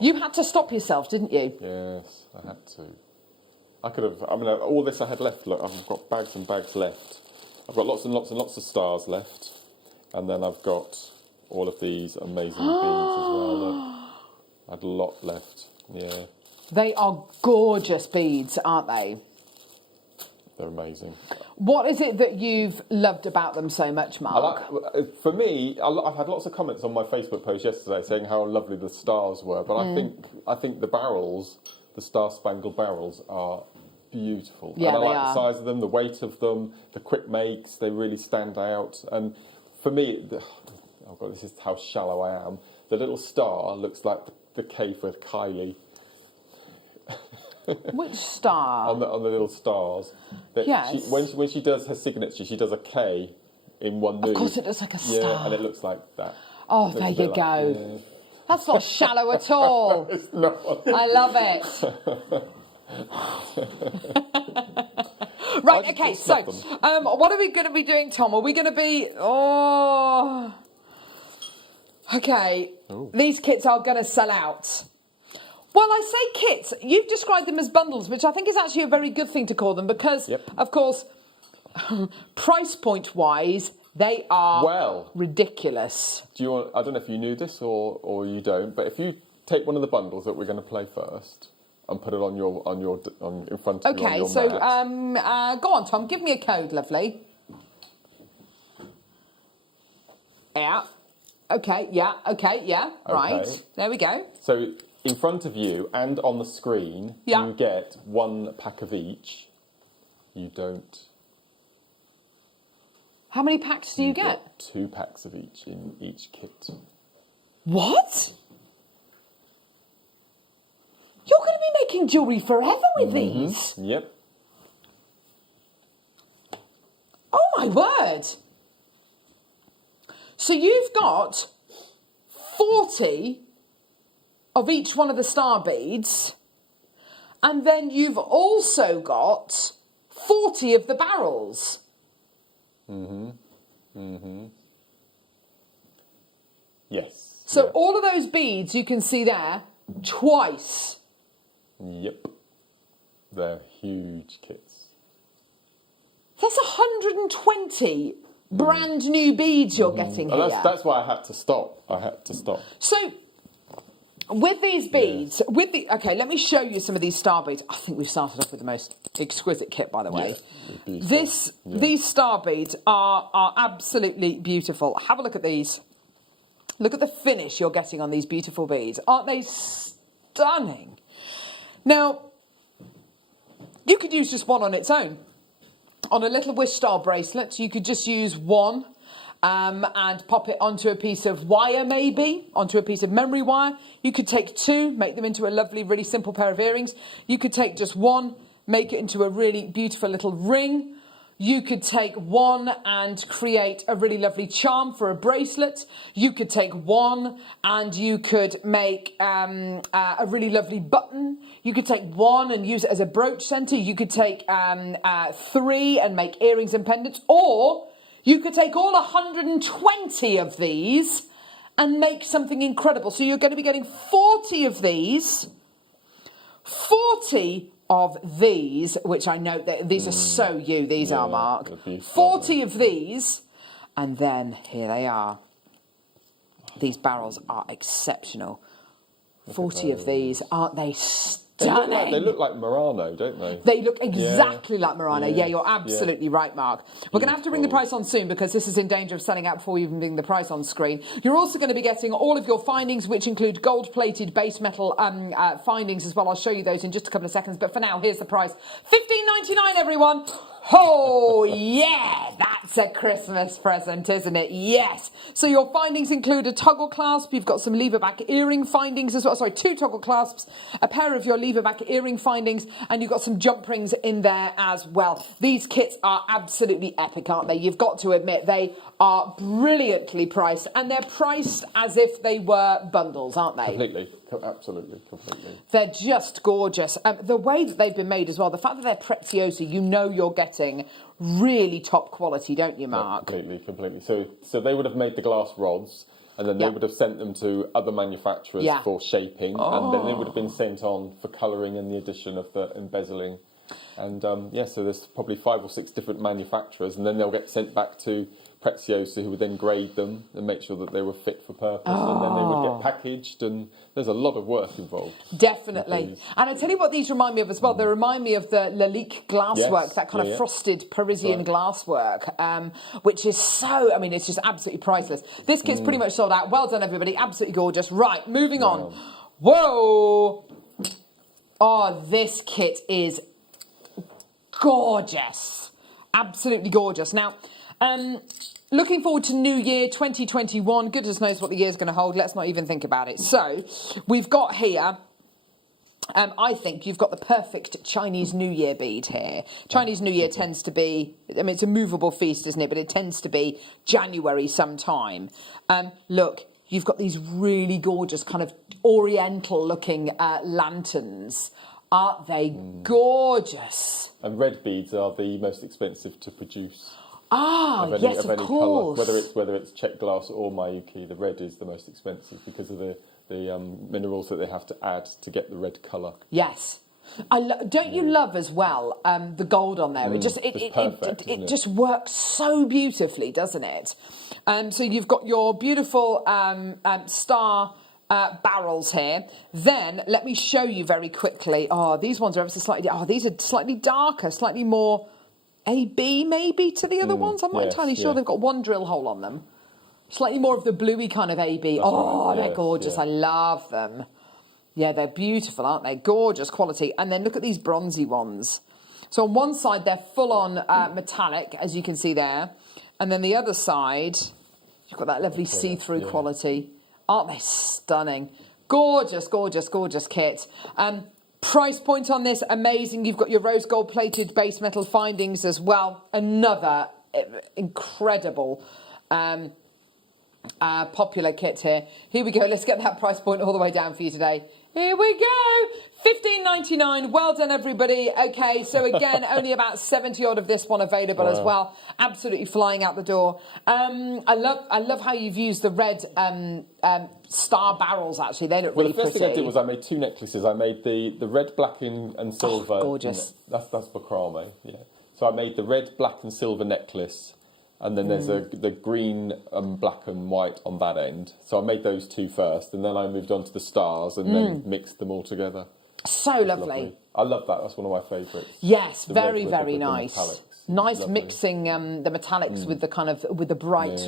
You had to stop yourself, didn't you? Yes, I had to. I could have. I mean, all this I had left. Look, I've got bags and bags left. I've got lots and lots and lots of stars left, and then I've got all of these amazing beads as well. Look, I had a lot left. Yeah. They are gorgeous beads, aren't they? They're amazing. What is it that you've loved about them so much, Mark? For me, I've had lots of comments on my Facebook post yesterday saying how lovely the stars were, but I think the barrels, the Star Spangled barrels, are beautiful. Yeah, and I they like are. the size of them, the weight of them, the quick makes. They really stand out. And for me, oh God, this is how shallow I am. The little star looks like the cave with Kylie. Which star? on the little stars. Yes. When she does her signature, she does a K in one move. Of course it looks like a star. Yeah, and it looks like that. Oh, there you go. Yeah. That's not shallow at all. It's not. I love it. Right, okay, so what are we going to be doing, Tom? Are we going to be... Okay, these kits are going to sell out. Well, I say kits. You've described them as bundles, which I think is actually a very good thing to call them because, of course, price point-wise, they are I ridiculous. don't know if you knew this or you don't, but if you take one of the bundles that we're going to play first and put it in front of you on your so mat. go on, Tom. Give me a code, lovely. Yeah. Okay. Yeah. Okay. Yeah. Right. There we go. So in front of you and on the screen, you get one pack of each. You don't. How many packs do you get? 2 packs of each in each kit. What? You're going to be making jewellery forever with these? Yep. Oh my word. So you've got 40 of each one of the star beads, and then you've also got 40 of the barrels. Yes. So all of those beads you can see there twice. Yep. They're huge kits. That's 120 brand new beads you're getting here. That's why I had to stop. So with these beads, okay, let me show you some of these star beads. I think we've started off with the most exquisite kit, by the way. Yeah, these star beads are absolutely beautiful. Have a look at these. Look at the finish you're getting on these beautiful beads. Aren't they stunning? Now, you could use just one on its own. On a little wish star bracelet, you could just use one and pop it onto a piece of wire, maybe, onto a piece of memory wire. You could take two, make them into a lovely, really simple pair of earrings. You could take just one, make it into a really beautiful little ring. You could take one and create a really lovely charm for a bracelet. You could take one and you could make a really lovely button. You could take one and use it as a brooch center. You could take three and make earrings and pendants. Or you could take all 120 of these and make something incredible. So you're going to be getting 40 of these, 40 of these, which I know that these are so you, these are, Mark. 40 of these, and then here they are. These barrels are exceptional. 40 of these, aren't they stunning? They look like Murano, don't they? They look exactly like Murano. Yeah, you're absolutely right, Mark. We're going to have to bring the price on soon because this is in danger of selling out before you even bring the price on screen. You're also going to be getting all of your findings, which include gold-plated base metal findings as well. I'll show you those in just a couple of seconds. But for now, here's the price. $15.99, everyone. Oh, yeah, that's a Christmas present, isn't it? Yes. So your findings include a toggle clasp. You've got some lever back earring findings as well. Sorry, 2 toggle clasps, a pair of your lever back earring findings, and you've got some jump rings in there as well. These kits are absolutely epic, aren't they? You've got to admit they are brilliantly priced, and they're priced as if they were bundles, aren't they? Completely. Absolutely, completely. They're just gorgeous. The way that they've been made as well, the fact that they're Preziosi, you know you're getting really top quality, don't you, Mark? Yeah, completely. So they would have made the glass rods, and then they would have sent them to other manufacturers for shaping, and then they would have been sent on for colouring and the addition of the embezzling. And so there's probably 5 or 6 different manufacturers, and then they'll get sent back to Preziosi, who would then grade them and make sure that they were fit for purpose, and then they would get packaged, and there's a lot of work involved. Definitely. And I tell you what these remind me of as well. They remind me of the Lalique glasswork, that kind of frosted Parisian glasswork, which is so, I mean, it's just absolutely priceless. This kit's pretty much sold out. Well done, everybody. Absolutely gorgeous. Right, moving on. Whoa! Oh, this kit is gorgeous. Absolutely gorgeous. Now, looking forward to New Year 2021. Goodness knows what the year's going to hold. Let's not even think about it. So, we've got here, I think you've got the perfect Chinese New Year bead here. Chinese New Year tends to be, I mean, it's a movable feast, isn't it? But it tends to be January sometime. Look, you've got these really gorgeous kind of oriental-looking lanterns. Aren't they gorgeous? And red beads are the most expensive to produce. Yes, of course. Colour. Whether it's check glass or Miyuki, the red is the most expensive because of the minerals that they have to add to get the red colour. Yes. Don't you love as well the gold on there? It just it just works so beautifully, doesn't it? So you've got your beautiful star barrels here. Then let me show you very quickly. Oh, these ones are ever so slightly. Oh, these are slightly darker, slightly more AB maybe to the other ones. I'm not entirely sure. They've got one drill hole on them. Slightly more of the bluey kind of AB. That's right. They're gorgeous. I love them. Yeah, they're beautiful, aren't they? Gorgeous quality. And then look at these bronzy ones. So on one side, they're full-on metallic, as you can see there. And then the other side, you've got that lovely see-through quality. Aren't they stunning? Gorgeous, gorgeous, gorgeous kit. Price point on this, amazing. You've got your rose gold plated base metal findings as well. Another incredible popular kit here. Here we go. Let's get that price point all the way down for you today. Here we go. $15.99. Well done, everybody. Okay, so again, only about 70 odd of this one available as well. Absolutely flying out the door. I love how you've used the red star barrels. Actually, they look really pretty. The first thing I did was I made 2 necklaces. I made the red, black, and silver. Oh, gorgeous. That's macrame. Yeah. So I made the red, black, and silver necklace. And then there's the green and black and white on that end. So I made those 2 first, and then I moved on to the stars and then mixed them all together. So lovely. I love that. That's one of my favourites. Yes, The very, red very with the nice. metallics. Nice Lovely. mixing the metallics with the bright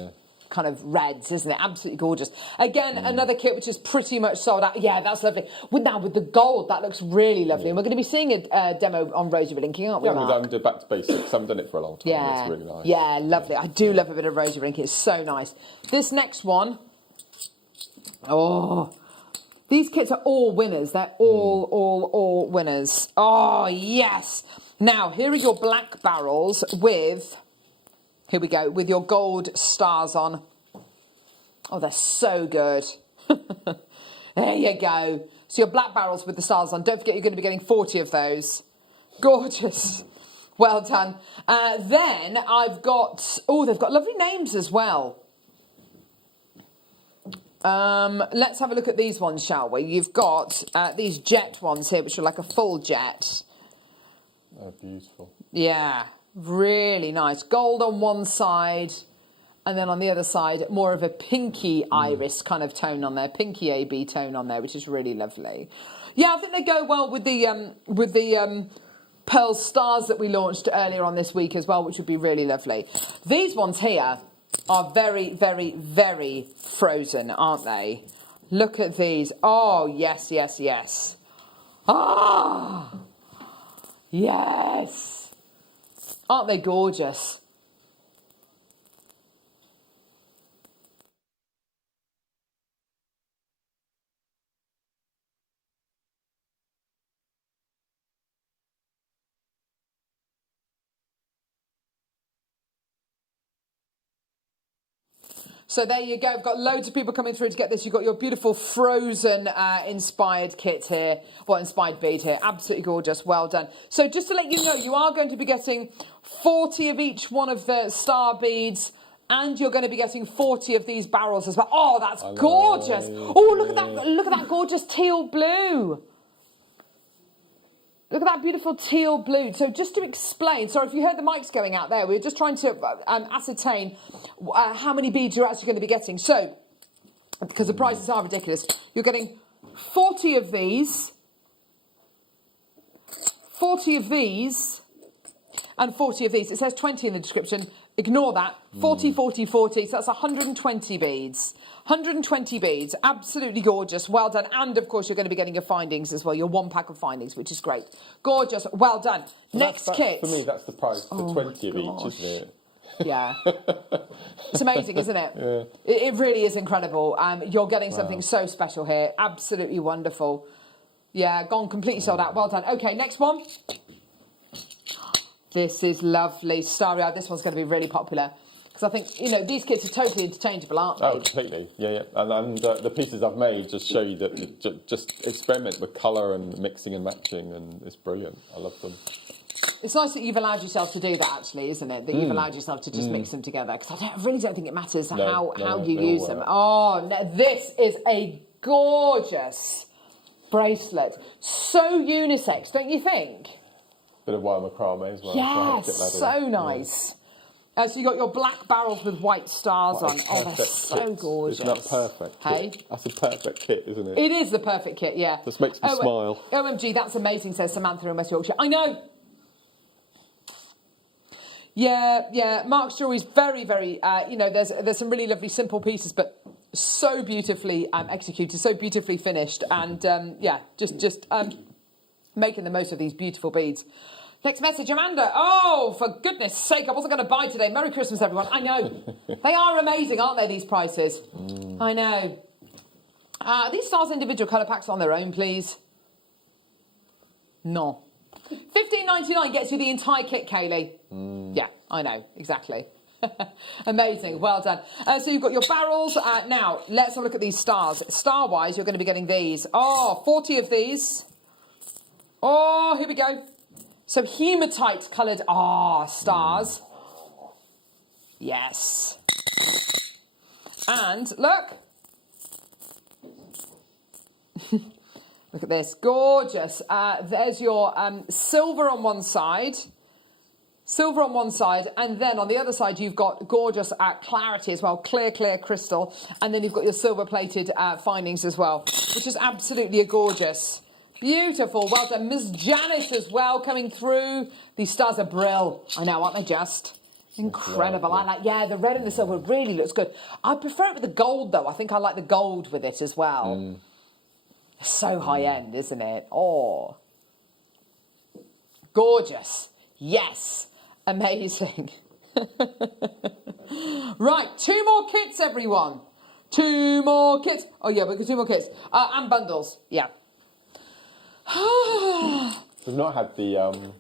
kind of reds, isn't it? Absolutely gorgeous. Again, another kit which is pretty much sold out. Yeah, that's lovely. With the gold, that looks really lovely. And we're going to be seeing a demo on rosary linking, aren't we, Yeah, Mark? we're going to do back to basics. I haven't done it for a long time. Yeah, It's really nice. Yeah, lovely. I do love a bit of rosary linking. It's so nice. This next one, these kits are all winners. They're all winners. Oh, yes. Now, here are your black barrels with... Here we go, with your gold stars on. Oh, they're so good. There you go. So your black barrels with the stars on. Don't forget you're going to be getting 40 of those. Gorgeous. Well done. Then I've got... Oh, they've got lovely names as well. Let's have a look at these ones, shall we? You've got these jet ones here, which are like a full jet. Oh, beautiful. Yeah. Really nice. Gold on one side, and then on the other side, more of a pinky iris kind of tone on there, pinky AB tone on there, which is really lovely. Yeah, I think they go well with the pearl stars that we launched earlier on this week as well, which would be really lovely. These ones here are very, very, very frozen, aren't they? Look at these. Oh, yes, yes, yes. Ah, yes. Aren't they gorgeous? So there you go. I've got loads of people coming through to get this. You've got your beautiful frozen inspired kit here, or inspired bead here. Absolutely gorgeous. Well done. So just to let you know, you are going to be getting 40 of each one of the star beads, and you're going to be getting 40 of these barrels as well. Oh, that's gorgeous. Oh, look at that. Look at that gorgeous teal blue. Look at that beautiful teal blue. So just to explain, sorry if you heard the mics going out there, we were just trying to ascertain how many beads you're actually going to be getting. So, because the prices are ridiculous, you're getting 40 of these, 40 of these, and 40 of these. It says 20 in the description. Ignore that. 40, 40, 40. So that's 120 beads. 120 beads. Absolutely gorgeous. Well done. And, of course, you're going to be getting your findings as well. Your 1 pack of findings, which is great. Gorgeous. Well done. Next kit. For me, that's the price for 20 of each, isn't it? Yeah. It's amazing, isn't it? Yeah. It really is incredible. You're getting something so special here. Absolutely wonderful. Yeah, gone completely sold out. Well done. Okay, next one. This is lovely. Starry Eye. This one's going to be really popular. Because I think, you know, these kits are totally interchangeable, aren't they? Oh, completely. Yeah, yeah. And the pieces I've made just show you that you just experiment with colour and mixing and matching, and it's brilliant. I love them. It's nice that you've allowed yourself to do that, actually, isn't it? That you've allowed yourself to just mix them together. Because I really don't think it matters how you use them. Oh, no, this is a gorgeous bracelet. So unisex, don't you think? Bit of wire macrame as well. Yes, so nice. Yeah. So you got your black barrels with white stars on. Oh, they're so gorgeous. Isn't that perfect? Hey? That's a perfect kit, isn't it? It is the perfect kit, yeah. Just makes me smile. OMG, that's amazing, says Samantha in West Yorkshire. I know. Yeah. Mark's jewellery's very, very, you know, there's some really lovely simple pieces, but so beautifully executed, so beautifully finished, and just making the most of these beautiful beads. Next message, Amanda. Oh, for goodness sake, I wasn't going to buy today. Merry Christmas, everyone. I know. They are amazing, aren't they, these prices? I know. These stars individual colour packs on their own, please. No. $15.99 gets you the entire kit, Kaylee. Yeah, I know, exactly. Amazing, well done. So you've got your barrels. Now, let's have a look at these stars. Star-wise, you're going to be getting these. Oh, 40 of these. Oh, here we go. So hematite coloured, stars. Yes. And look. Look at this, gorgeous. There's your silver on one side. Silver on one side, and then on the other side you've got gorgeous clarity as well, clear crystal, and then you've got your silver-plated findings as well, which is absolutely gorgeous. Beautiful, well done. Miss Janice as well coming through. These stars are brill. I know, aren't they just? Incredible. I like, the red and the silver really looks good. I prefer it with the gold though. I think I like the gold with it as well. It's so high-end, isn't it? Oh. Gorgeous. Yes. Amazing. Right, 2 more kits, everyone. 2 more kits. Oh, yeah, we've got 2 more kits. And bundles, yeah. We've not had the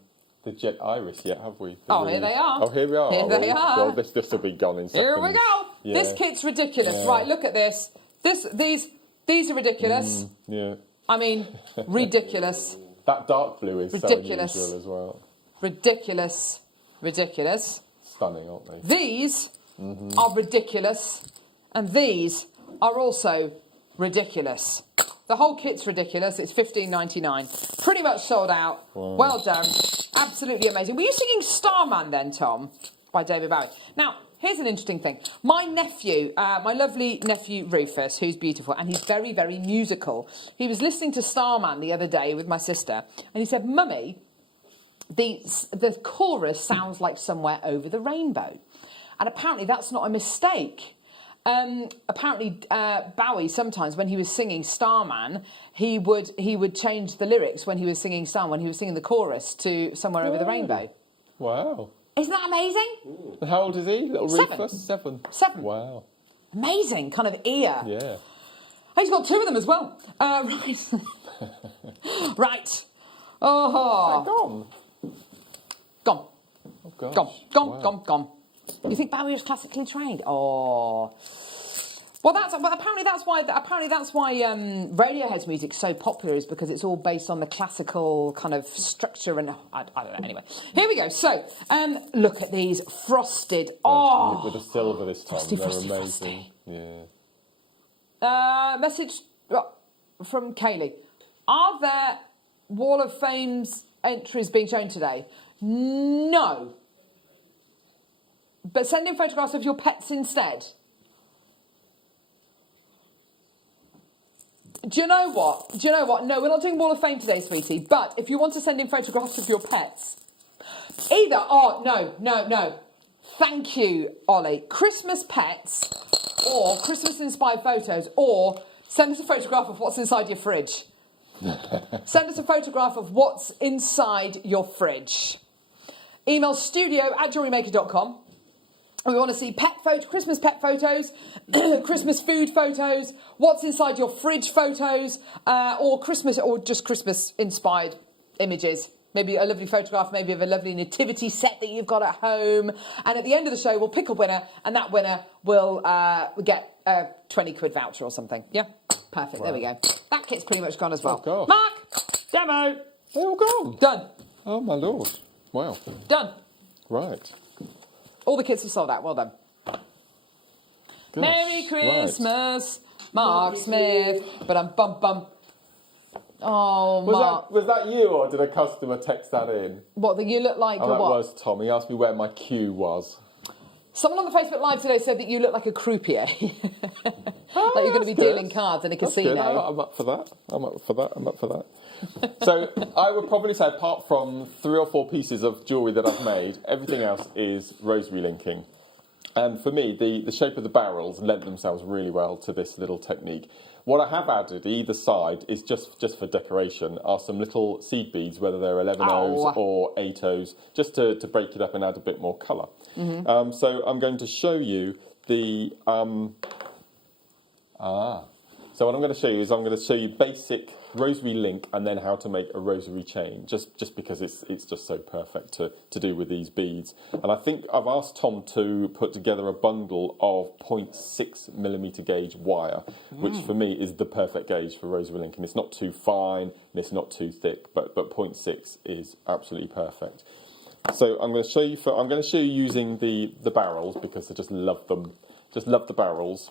jet iris yet, have we? Here they are. Oh, here we are. Here they are. Well, this will be gone in seconds. Here we go. Yeah. This kit's ridiculous. Yeah. Right, look at this. These are ridiculous. Yeah. I mean, ridiculous. That dark blue is ridiculous. So unusual as well. Ridiculous. Ridiculous. Stunning, aren't they? These are ridiculous. And these are also ridiculous. The whole kit's ridiculous. It's $15.99. Pretty much sold out. Wow. Well done. Absolutely amazing. Were you singing Starman then, Tom? By David Bowie. Now, here's an interesting thing. My nephew, my lovely nephew Rufus, who's beautiful, and he's very, very musical. He was listening to Starman the other day with my sister, and he said, Mummy, the chorus sounds like Somewhere Over the Rainbow. And apparently that's not a mistake. Apparently Bowie, sometimes when he was singing Starman, he would change the lyrics when he was singing Starman, when he was singing the chorus to Somewhere Over the Rainbow. Wow. Isn't that amazing? Ooh. How old is he? Little Rufus? 7. 7. Wow. Amazing kind of ear. Yeah. He's got 2 of them as well. Right. Right. Oh. Gone. Oh, gosh. Gone. You think Bowie was classically trained? Oh. Well, apparently that's why Radiohead's music's so popular, is because it's all based on the classical kind of structure, and I don't know. Anyway, here we go. So, look at these frosted. With the silver this time. Frosty, They're amazing. Frosty. Yeah. Message from Kaylee. Are there Wall of Fame's entries being shown today? No. But send in photographs of your pets instead. Do you know what? No, we're not doing Wall of Fame today, sweetie. But if you want to send in photographs of your pets, no. Thank you, Ollie. Christmas pets, or Christmas-inspired photos, or send us a photograph of what's inside your fridge. Send us a photograph of what's inside your fridge. Email studio@jewellerymaker.com. We want to see Christmas pet photos, Christmas food photos, what's inside your fridge photos, or just Christmas-inspired images. Maybe a lovely photograph, maybe of a lovely nativity set that you've got at home. And at the end of the show, we'll pick a winner, and that winner will get a 20 quid voucher or something. Yeah? Perfect. Wow. There we go. That kit's pretty much gone as well. Oh, gosh. Mark! Demo! They're all gone. Done. Oh, my Lord. Wow. Done. Right. All the kits are sold out. Well done. Gosh. Merry Christmas, right. Mark Smith. Bum. Oh, Mark. Was that you, or did a customer text that in? What, that you look like that was Tom. He asked me where my queue was. Someone on the Facebook Live today said that you look like a croupier. That you're going to be dealing cards in a casino. Good. I'm up for that. So I would probably say, apart from 3 or 4 pieces of jewellery that I've made, everything else is rosary linking. And for me, the shape of the barrels lent themselves really well to this little technique. What I have added either side is just for decoration, are some little seed beads, whether they're 11 O's or 8 O's, just to break it up and add a bit more colour. Mm-hmm. So I'm going to show you the... So So what I'm going to show you is I'm going to show you basic rosary link and then how to make a rosary chain, just because it's just so perfect to do with these beads. And I think I've asked Tom to put together a bundle of 0.6mm gauge wire, which for me is the perfect gauge for rosary link. And it's not too fine and it's not too thick, but 0.6 is absolutely perfect. So I'm going to show you. I'm going to show you using the barrels because I just love them. Just love the barrels.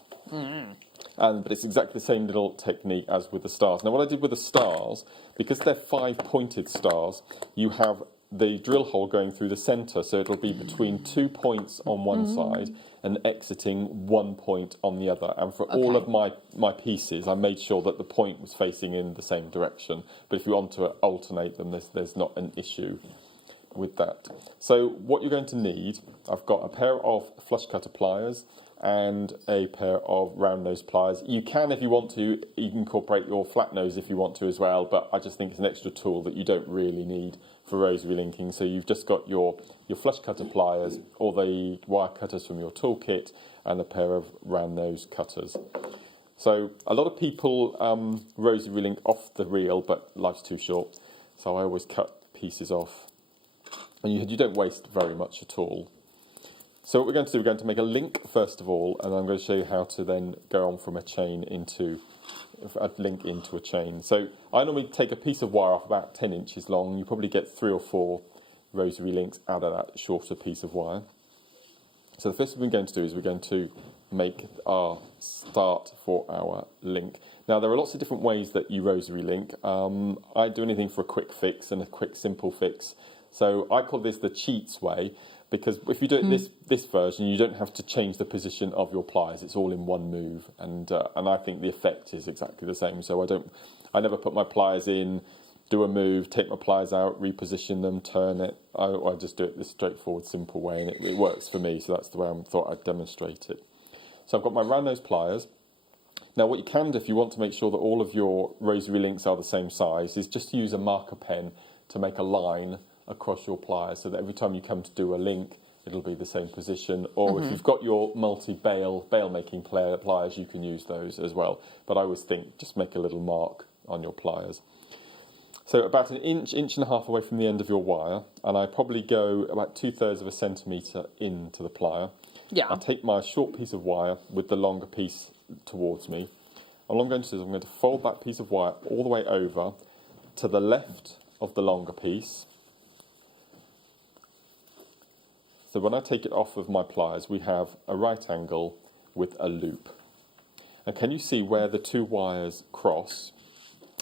But it's exactly the same little technique as with the stars. Now what I did with the stars, because they're 5 pointed stars, you have the drill hole going through the centre, so it'll be between 2 points on one side and exiting 1 point on the other. And for all of my pieces, I made sure that the point was facing in the same direction. But if you want to alternate them, there's not an issue with that. So what you're going to need, I've got a pair of flush cutter pliers and a pair of round nose pliers. You can, if you want to, incorporate your flat nose if you want to as well, but I just think it's an extra tool that you don't really need for rosary linking. So you've just got your flush cutter pliers or the wire cutters from your toolkit and a pair of round nose cutters. So a lot of people rosary link off the reel, but life's too short, so I always cut pieces off. And you don't waste very much at all. So what we're going to do, we're going to make a link first of all, and I'm going to show you how to then go on from a chain into a link into a chain. So I normally take a piece of wire off about 10 inches long. You probably get 3 or 4 rosary links out of that shorter piece of wire. So the first thing we're going to do is we're going to make our start for our link. Now there are lots of different ways that you rosary link. I do anything for a quick fix and a quick simple fix. So I call this the cheats way, because if you do it this version, you don't have to change the position of your pliers. It's all in one move, and I think the effect is exactly the same. So I never put my pliers in, do a move, take my pliers out, reposition them, turn it. I just do it this straightforward, simple way, and it works for me. So that's the way I thought I'd demonstrate it. So I've got my round nose pliers. Now what you can do if you want to make sure that all of your rosary links are the same size is just use a marker pen to make a line across your pliers, so that every time you come to do a link, it'll be the same position. Or if you've got your multi-bail making pliers, you can use those as well. But I always think just make a little mark on your pliers. So about an inch and a half away from the end of your wire, and I probably go about 2/3 of a centimetre into the plier. Yeah. I take my short piece of wire with the longer piece towards me. All I'm going to do is I'm going to fold that piece of wire all the way over to the left of the longer piece. So when I take it off of my pliers, we have a right angle with a loop. And can you see where the 2 wires cross?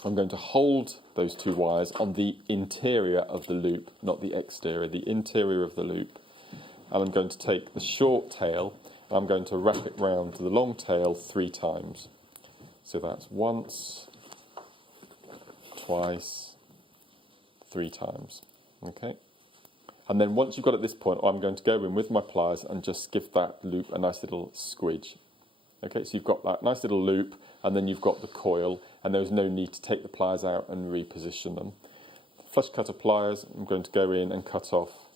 I'm going to hold those 2 wires on the interior of the loop, not the exterior, the interior of the loop. And I'm going to take the short tail, and I'm going to wrap it round to the long tail 3 times. So that's once, twice, 3 times. Okay? And then once you've got at this point, I'm going to go in with my pliers and just give that loop a nice little squidge. Okay, so you've got that nice little loop, and then you've got the coil, and there's no need to take the pliers out and reposition them. Flush cutter pliers, I'm going to go in and cut off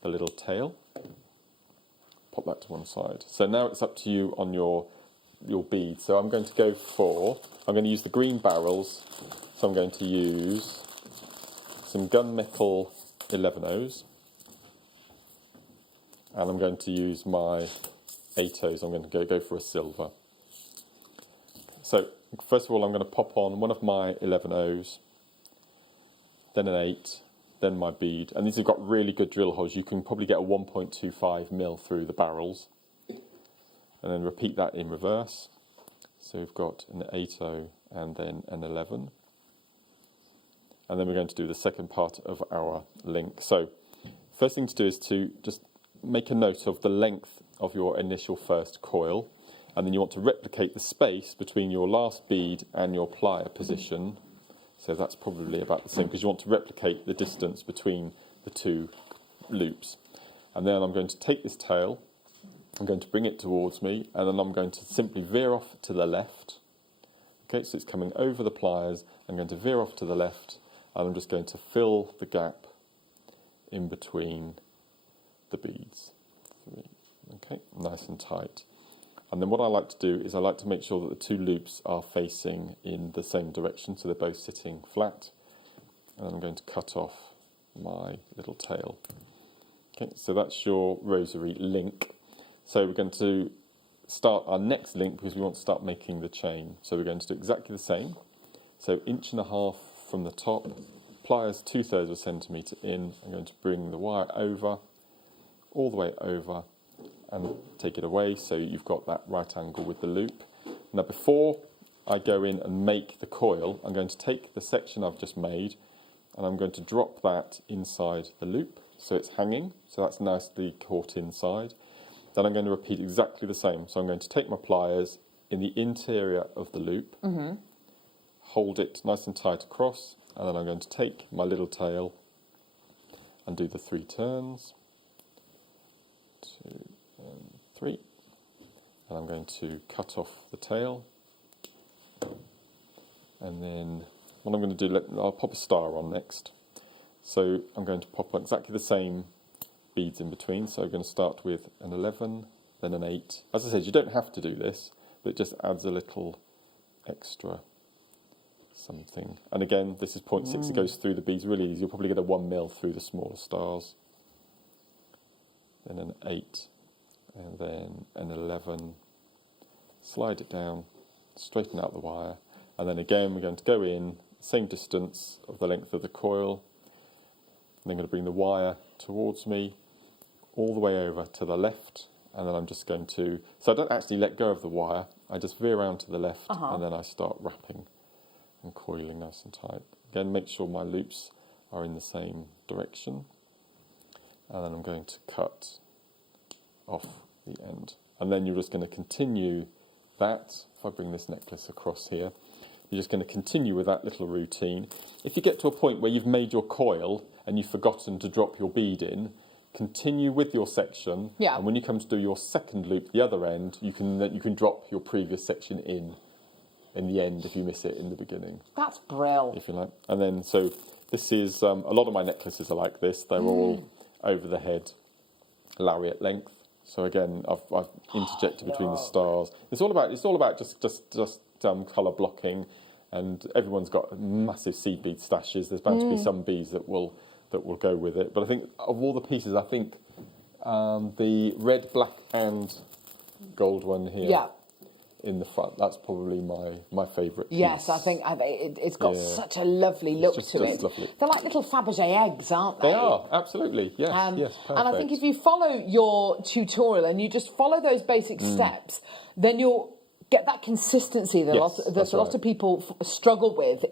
the little tail. Pop that to one side. So now it's up to you on your bead. So I'm going to use the green barrels, so I'm going to use some gunmetal 11Os, and I'm going to use my 8Os. I'm going to go for a silver. So first of all, I'm going to pop on one of my 11Os, then an 8, then my bead, and these have got really good drill holes. You can probably get a 1.25mm through the barrels, and then repeat that in reverse. So we've got an 8O and then an 11. And then we're going to do the second part of our link. So first thing to do is to just make a note of the length of your initial first coil, and then you want to replicate the space between your last bead and your plier position. So that's probably about the same, because you want to replicate the distance between the 2 loops. And then I'm going to take this tail, I'm going to bring it towards me, and then I'm going to simply veer off to the left. Okay, so it's coming over the pliers. I'm going to veer off to the left, and I'm just going to fill the gap in between the beads. Okay, nice and tight. And then what I like to do is I like to make sure that the two loops are facing in the same direction, so they're both sitting flat. And then I'm going to cut off my little tail. Okay, so that's your rosary link. So we're going to start our next link because we want to start making the chain. So we're going to do exactly the same. So 1.5 inches from the top, pliers 2/3 of a centimetre in. I'm going to bring the wire over, all the way over, and take it away so you've got that right angle with the loop. Now before I go in and make the coil, I'm going to take the section I've just made and I'm going to drop that inside the loop so it's hanging, so that's nicely caught inside. Then I'm going to repeat exactly the same. So I'm going to take my pliers in the interior of the loop, hold it nice and tight across, and then I'm going to take my little tail and do the 3 turns. 2 and 3. And I'm going to cut off the tail. And then what I'm going to do, I'll pop a star on next. So I'm going to pop exactly the same beads in between. So I'm going to start with an 11, then an 8. As I said, you don't have to do this, but it just adds a little extra something. And again, this is 0.6, it goes through the beads really easy. You'll probably get a 1 mil through the smaller stars. Then an 8, and then an 11. Slide it down, straighten out the wire, and then again we're going to go in, same distance of the length of the coil. And I'm going to bring the wire towards me, all the way over to the left, and then I'm just going to, so I don't actually let go of the wire, I just veer around to the left, and then I start wrapping and coiling nice and tight. Again, make sure my loops are in the same direction, and then I'm going to cut off the end. And then you're just going to continue that. If I bring this necklace across here, you're just going to continue with that little routine. If you get to a point where you've made your coil and you've forgotten to drop your bead in, continue with your section, and when you come to do your second loop, the other end, you can drop your previous section in the end if you miss it in the beginning. That's brilliant. If you like. And then, so this is, a lot of my necklaces are like this. They're all over the head, lariat length. So again, I've interjected between the stars. It's all about just colour blocking, and everyone's got massive seed bead stashes. There's bound to be some beads that will go with it. But I think of all the pieces, I think the red, black, and gold one here in the front, that's probably my favourite piece. Yes, I think it's got such a lovely look to it. Lovely. They're like little Fabergé eggs, aren't they? They are, absolutely, yes, yes, perfect. And I think if you follow your tutorial and you just follow those basic steps, then you'll get that consistency that a lot of people struggle with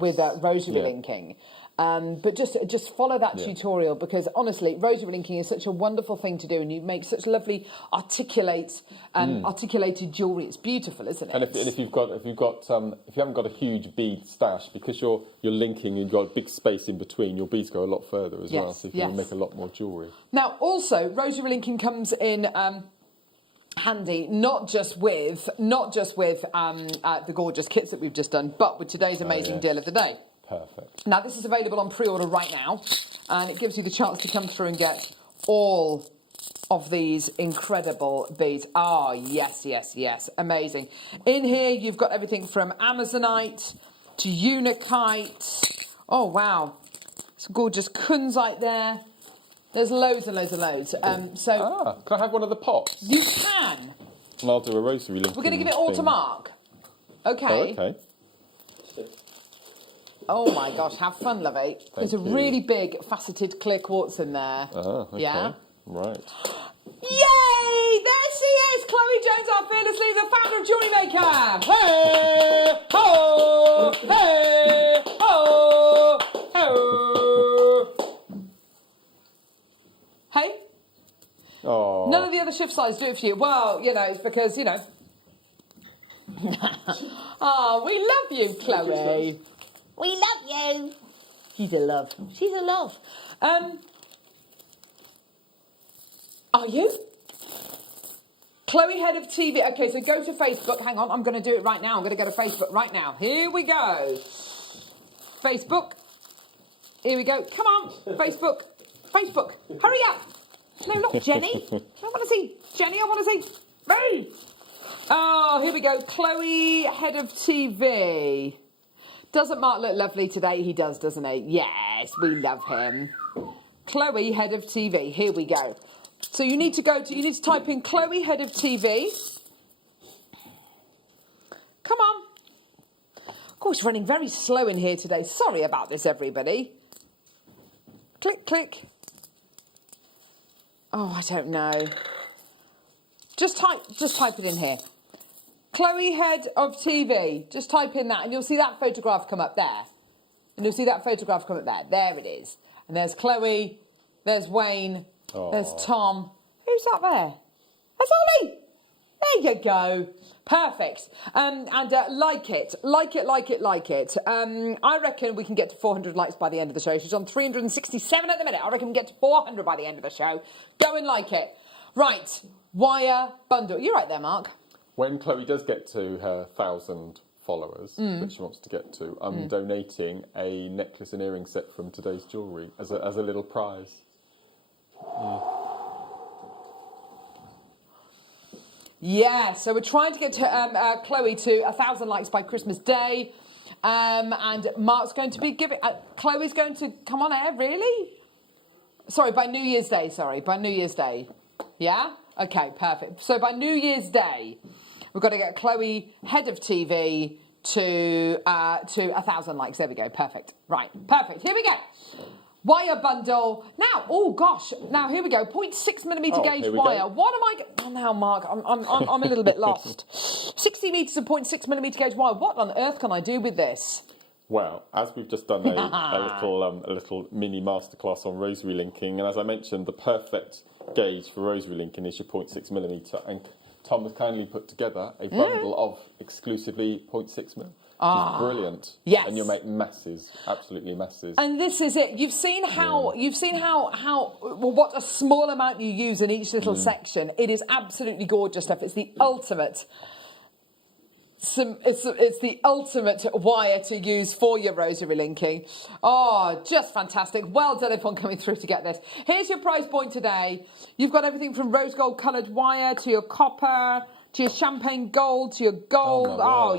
with rosary linking. But just follow that tutorial, because honestly, rosary linking is such a wonderful thing to do, and you make such lovely articulated jewellery. It's beautiful, isn't it? And if you haven't got a huge bead stash, because you're linking, you've got a big space in between, your beads go a lot further as well. So you can make a lot more jewellery. Now, also, rosary linking comes in handy not just with the gorgeous kits that we've just done, but with today's amazing deal of the day. Perfect. Now, this is available on pre-order right now, and it gives you the chance to come through and get all of these incredible beads. Oh, yes, yes, yes. Amazing. In here, you've got everything from Amazonite to Unakite. Oh, wow. It's gorgeous kunzite there. There's loads and loads and loads. Can I have one of the pots? You can. And I'll do a rosary linking. We're going to give it all to Mark. Okay. Oh, okay. Oh my gosh, have fun, lovey. There's a really big faceted clear quartz in there. Oh, okay. Yeah? Right. Yay! There she is! Chloe Jones, our fearless leader, founder of JewelleryMaker! Hey! Ho! Hey! Ho! Ho! Hey? Oh. None of the other shift sides do it for you. Well, it's because, Oh, we love you, Chloe. We love you. She's a love. She's a love. Are you? Chloe, head of TV. Okay, so go to Facebook. Hang on, I'm going to do it right now. I'm going to go to Facebook right now. Here we go. Facebook. Here we go. Come on, Facebook. Facebook. Hurry up. No, not Jenny. I want to see Jenny. I want to see Me! Oh, here we go. Chloe, head of TV. Doesn't Mark look lovely today? He does, doesn't he? Yes, we love him. Chloe, head of TV. Here we go. So you need to type in Chloe, head of TV. Come on. Of course, running very slow in here today. Sorry about this, everybody. Click, click. Oh, I don't know. Just type it in here. Chloe, head of TV. Just type in that and you'll see that photograph come up there. And you'll see that photograph come up there. There it is. And there's Chloe. There's Wayne. Aww. There's Tom. Who's that there? That's Ollie. There you go. Perfect. And like it. I reckon we can get to 400 likes by the end of the show. She's on 367 at the minute. I reckon we can get to 400 by the end of the show. Go and like it. Right. Wire bundle. You're right there, Mark. When Chloe does get to her 1,000 followers, which she wants to get to, I'm donating a necklace and earring set from today's jewellery as a little prize. Yeah, so we're trying to get to, Chloe to 1,000 likes by Christmas Day. And Mark's going to be giving... Chloe's going to come on air, really? Sorry, by New Year's Day, by New Year's Day. Yeah? Okay, perfect. So by New Year's Day, we've got to get Chloe, head of TV, to 1,000 likes. There we go. Perfect. Right. Perfect. Here we go. Wire bundle. Now, oh gosh. Now here we go. 0.6mm gauge wire. Go. What am I? Oh, now, Mark, I'm a little bit lost. 60 metres of 0.6mm gauge wire. What on earth can I do with this? Well, as we've just done a little mini masterclass on rosary linking, and as I mentioned, the perfect gauge for rosary linking is your 0.6mm, and Tom has kindly put together a bundle of exclusively 0.6mm. Which is brilliant. Yes. And you'll make masses, absolutely masses. And this is it. You've seen how what a small amount you use in each little section. It is absolutely gorgeous stuff. It's the ultimate. It's the ultimate wire to use for your rosary linking. Oh, just fantastic. Well done everyone coming through to get this. Here's your price point today. You've got everything from rose gold coloured wire to your copper, to your champagne gold, to your gold,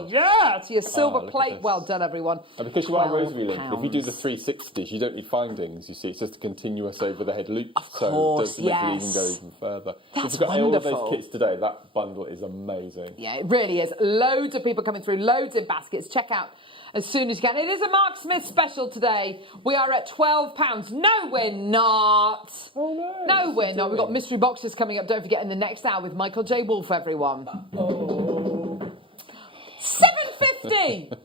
to your silver plate. Well done, everyone. And because you are rosary linked, if you do the 360s, you don't need findings, you see. It's just a continuous over-the-head loop. Of course, so it does even go even further. That's if you've got wonderful. all of those kits today, that bundle is amazing. Yeah, it really is. Loads of people coming through, loads in baskets. Check out as soon as you can. It is a Mark Smith special today. We are at £12. No, we're not. Oh, no, we're not. We've got mystery boxes coming up. Don't forget in the next hour with Michael J. Wolf, everyone. £7.50.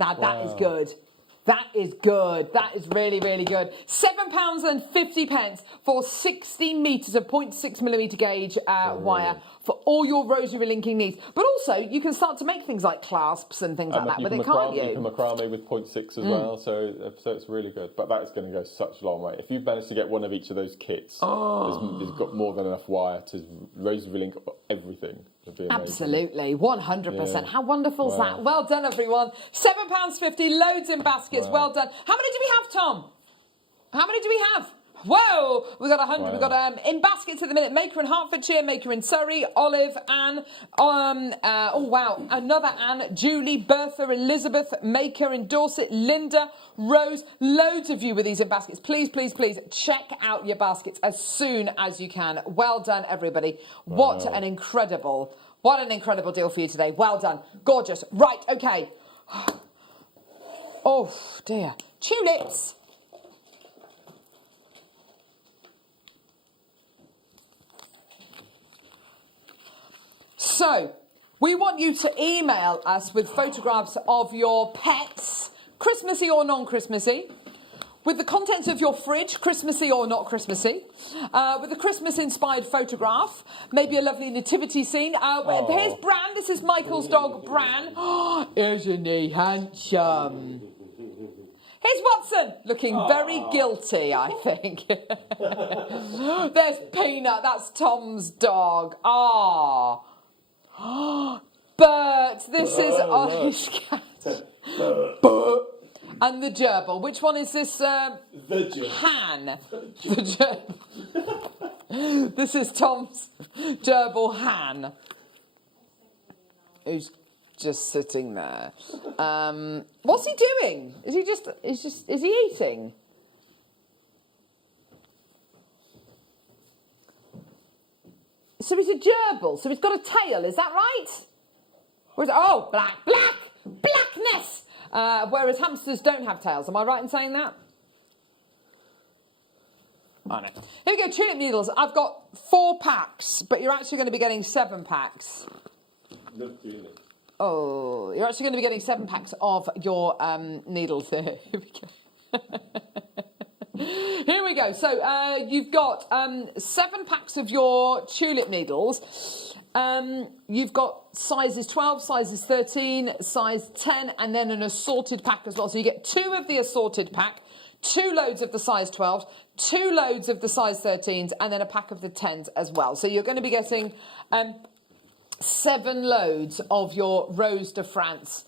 Now that is good. That is good. That is really, really good. £7.50 for 60 metres of 0.6mm gauge wire for all your rosary linking needs. But also, you can start to make things like clasps and things like that with it, can't you? You can macrame with 0.6 as well, so it's really good. But that is going to go such a long way. If you manage to get one of each of those kits, there's got more than enough wire to rosary link everything. Absolutely, 100%. Yeah. How wonderful is that? Well done, everyone. £7.50, loads in baskets. Wow. Well done. How many do we have, Tom? How many do we have? Whoa, we've got 100. Wow. We've got in baskets at the minute. Maker in Hertfordshire, Maker in Surrey, Olive, Anne, another Anne, Julie, Bertha, Elizabeth, Maker in Dorset, Linda, Rose. Loads of you with these in baskets. Please, please, please check out your baskets as soon as you can. Well done, everybody. Wow. What an incredible deal for you today. Well done. Gorgeous. Right, okay. Oh, dear. Tulips. So, we want you to email us with photographs of your pets, Christmassy or non-Christmassy, with the contents of your fridge, Christmassy or not Christmassy, with a Christmas-inspired photograph, maybe a lovely nativity scene. Here's Bran. This is Michael's dog, Bran. Isn't he handsome? Here's Watson, looking very guilty, I think. There's Peanut. That's Tom's dog. Bert, this is Ollie's cat. Bert. And the gerbil. Which one is this? The gerbil. Han. The gerbil. This is Tom's gerbil Han, who's just sitting there. What's he doing? Is he eating? So he's a gerbil, so he's got a tail, is that right? Or is it, oh, blackness! Whereas hamsters don't have tails, am I right in saying that? I know. Here we go, tulip needles. I've got 4 packs, but you're actually going to be getting 7 packs. Oh, you're actually going to be getting 7 packs of your needles here. Here we go. Here we go. So you've got 7 packs of your tulip needles. You've got sizes 12, sizes 13, size 10, and then an assorted pack as well. So you get 2 of the assorted pack, 2 loads of the size 12, 2 loads of the size 13s, and then a pack of the 10s as well. So you're going to be getting 7 loads of your Rose de France.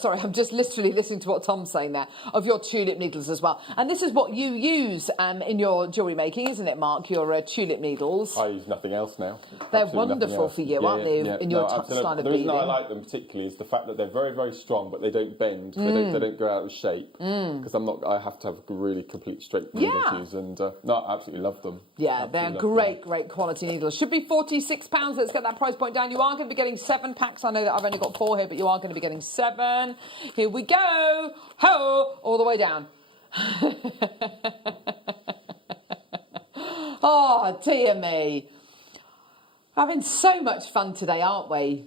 Sorry, I'm just literally listening to what Tom's saying there, of your tulip needles as well. And this is what you use in your jewellery making, isn't it, Mark? Your tulip needles. I use nothing else now. They're wonderful for you, aren't they, in your style of beading? The reason I like them particularly is the fact that they're very, very strong, but they don't bend. They don't go out of shape. Because I have to have a really complete straight needle to use. And I absolutely love them. Yeah, they're great quality needles. Should be £46. Let's get that price point down. You are going to be getting 7 packs. I know that I've only got 4 here, but you are going to be getting 7. Here we go. Ho! All the way down. Oh, dear me. Having so much fun today, aren't we?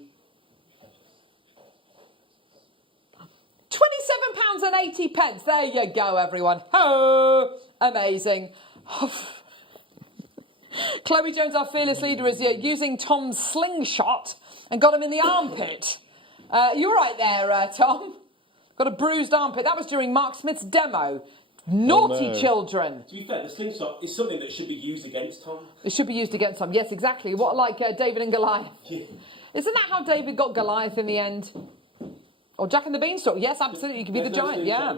£27.80. There you go, everyone. Ho! Amazing. Chloe Jones, our fearless leader, is using Tom's slingshot and got him in the armpit. You're right there, Tom. Got a bruised armpit. That was during Mark Smith's demo. Naughty children. To be fair, the slingshot is something that should be used against Tom. It should be used against Tom. Yes, exactly. What, like David and Goliath? Isn't that how David got Goliath in the end? Or Jack and the Beanstalk? Yes, absolutely. You could be the giant. Yeah.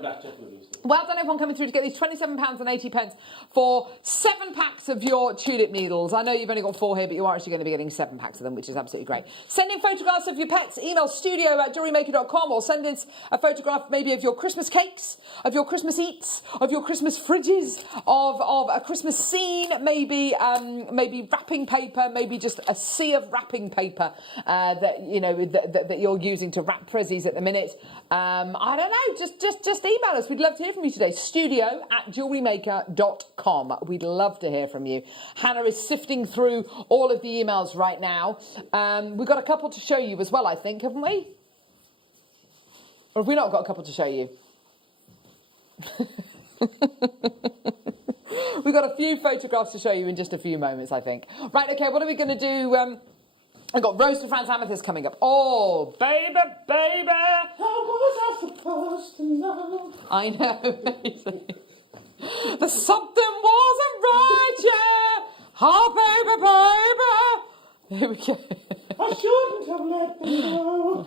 Well done, everyone coming through to get these £27.80 for 7 packs of your tulip needles. I know you've only got 4 here, but you are actually going to be getting 7 packs of them, which is absolutely great. Send in photographs of your pets. Email studio@jewellerymaker.com, or send in a photograph maybe of your Christmas cakes, of your Christmas eats, of your Christmas fridges, of a Christmas scene, maybe wrapping paper, maybe just a sea of wrapping paper that you're using to wrap prezzies at the minute. I don't know. Just email us. We'd love to hear from you today. studio@jewellerymaker.com. We'd love to hear from you. Hannah is sifting through all of the emails right now. We've got a couple to show you as well, I think, haven't we? Or have we not got a couple to show you? We've got a few photographs to show you in just a few moments, I think. Right, okay, what are we going to do? I've got Rose de France Amethyst coming up. Oh, baby, baby. How was I supposed to know? I know. The something wasn't right, yeah. Oh, baby, baby. Here we go. I shouldn't have let them know.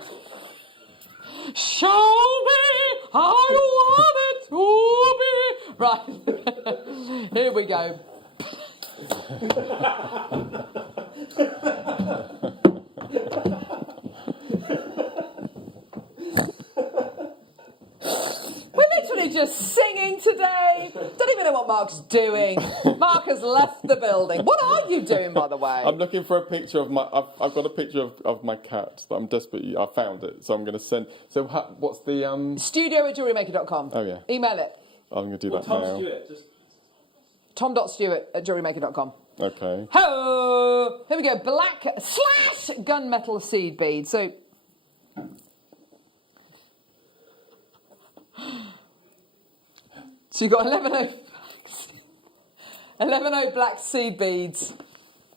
Show me how you want it to be. Right. Here we go. We're literally just singing today. Don't even know what Mark's doing. Mark has left the building. What are you doing, by the way? I'm looking for a picture of my. I've got a picture of my cat that I'm desperately. I found it, so I'm going to send. So what's the Studio@jewellerymaker.com. Oh yeah. Email it. I'm going to do that Tom now. Stewart, just... Tom.Stewart@jewellerymaker.com. Okay. Ho! Here we go. Black / gunmetal seed bead. So you've got 11 black seed beads.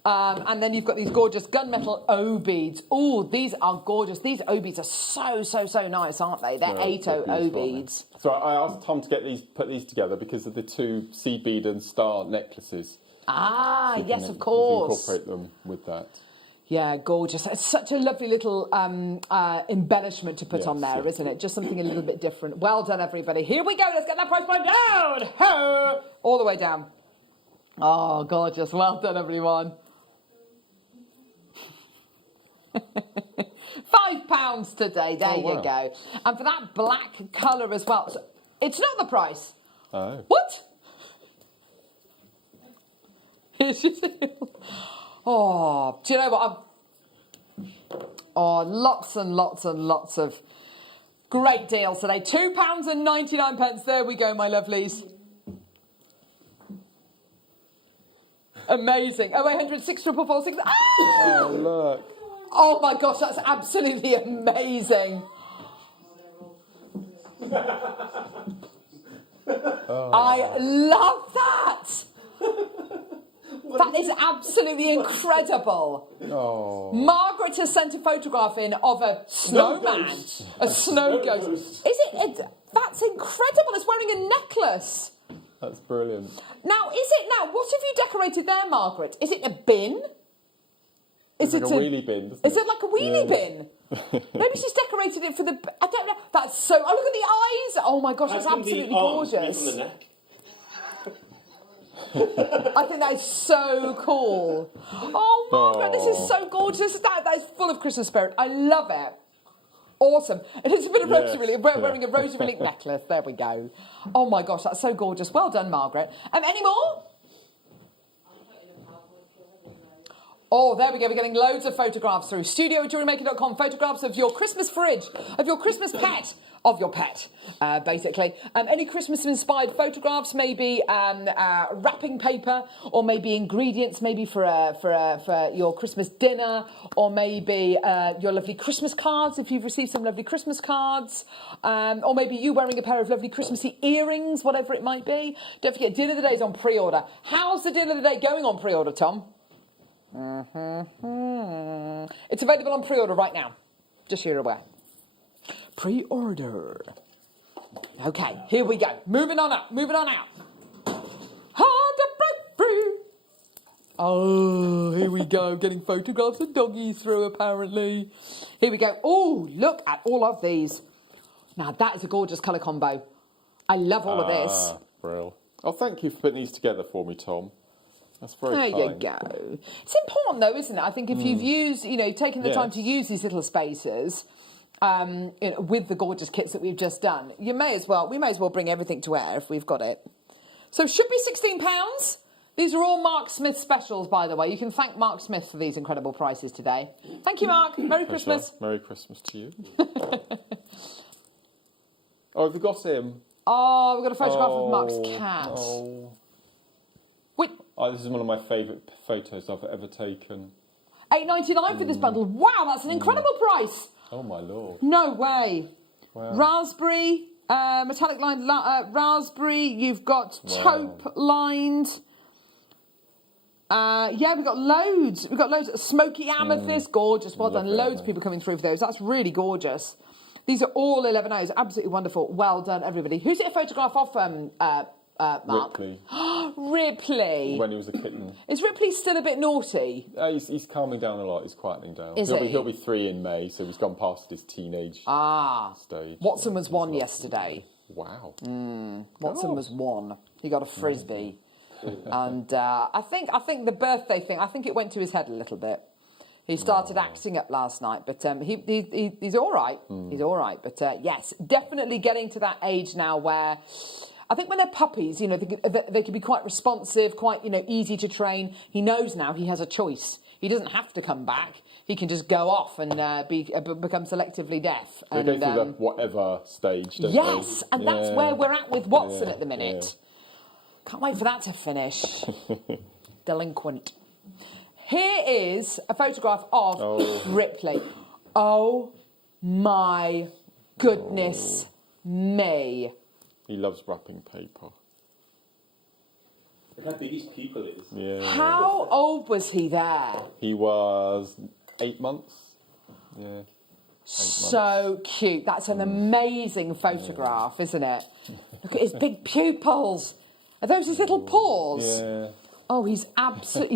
And then you've got these gorgeous gunmetal O beads. Oh, these are gorgeous. These O beads are so nice, aren't they? They're 8 O beads. So I asked Tom to put these together because of the 2 seed bead and star necklaces. Ah, yes, of course. Incorporate them with that. Yeah, gorgeous. It's such a lovely little embellishment to put on there, isn't it? Just something a little bit different. Well done, everybody. Here we go. Let's get that price point down. Ho! All the way down. Oh, gorgeous. Well done, everyone. £5 today. There you go. And for that black colour as well. So it's not the price. Oh. What? It's just... Oh, do you know what? Oh, lots and lots and lots of great deals today. £2.99. There we go, my lovelies. Amazing. 0800 64446. Ah! Oh, look. Oh my gosh, that's absolutely amazing. I love that. That is absolutely incredible. Oh. Margaret has sent a photograph in of a snowman. A snow ghost. Is it? That's incredible. It's wearing a necklace. That's brilliant. Now, what have you decorated there, Margaret? Is it a bin? It's like a wheelie bin. Is it like a wheelie bin? Maybe she's decorated it for the... I don't know. That's so... Oh, look at the eyes. Oh, my gosh, that's absolutely gorgeous. On the neck. I think that is so cool. Oh, Margaret, this is so gorgeous. That is full of Christmas spirit. I love it. Awesome. And it's a bit of rosary, wearing a rosary link necklace. There we go. Oh, my gosh, that's so gorgeous. Well done, Margaret. Any more? Oh, there we go. We're getting loads of photographs through. Studio@JewelleryMaker.com. Photographs of your Christmas fridge, of your Christmas pet, of your pet, basically. Any Christmas-inspired photographs, maybe wrapping paper, or maybe ingredients, maybe for your Christmas dinner, or maybe your lovely Christmas cards, if you've received some lovely Christmas cards, or maybe you wearing a pair of lovely Christmassy earrings, whatever it might be. Don't forget, Deal of the Day is on pre-order. How's the Deal of the Day going on pre-order, Tom? It's available on pre-order right now, just so you're aware. Pre-order. Okay, here we go. Moving on out. Hard to break free. Oh, here we go. Getting photographs of doggies through, apparently. Here we go. Oh, look at all of these. Now, that is a gorgeous colour combo. I love all of this. Brill. Oh, thank you for putting these together for me, Tom. That's very kind. There you go. It's important, though, isn't it? I think if you've used, taken the time to use these little spaces with the gorgeous kits that we've just done, we may as well bring everything to air if we've got it. So should be £16. These are all Mark Smith specials, by the way. You can thank Mark Smith for these incredible prices today. Thank you, Mark. Merry Christmas. Merry Christmas to you. Oh, have you got him? Oh, we've got a photograph of Mark's cat. Oh. Wait. Oh, this is one of my favourite photos I've ever taken. $8.99 for this bundle. Wow, that's an incredible price. Oh, my Lord. No way. Wow. Raspberry, metallic lined raspberry. You've got taupe lined. Yeah, we've got loads. We've got loads of smoky amethyst. Gorgeous. Well done. Loads of people coming through for those. That's really gorgeous. These are all 11Os. Absolutely wonderful. Well done, everybody. Who's it a photograph of, Mark? Ripley. Ripley. When he was a kitten. Is Ripley still a bit naughty? He's calming down a lot. He's quietening down. Is he? He'll be 3 in May, so he's gone past his teenage stage. Watson was 1 yesterday. Wow. Watson was 1. He got a frisbee. And I think the birthday thing, I think it went to his head a little bit. He started acting up last night, but he's all right. He's all right. But yes, definitely getting to that age now where I think when they're puppies, they can be quite responsive, quite, easy to train. He knows now he has a choice. He doesn't have to come back. He can just go off and become selectively deaf. They go through the whatever stage, don't they? Yes, and that's where we're at with Watson at the minute. Yeah. Can't wait for that to finish. Delinquent. Here is a photograph of Ripley. Oh my goodness me. He loves wrapping paper. Look how big his pupil is. Yeah. How old was he there? He was 8 months. Yeah. So cute. That's an amazing photograph, isn't it? Look at his big pupils. Are those his little paws? Yeah. Oh, he's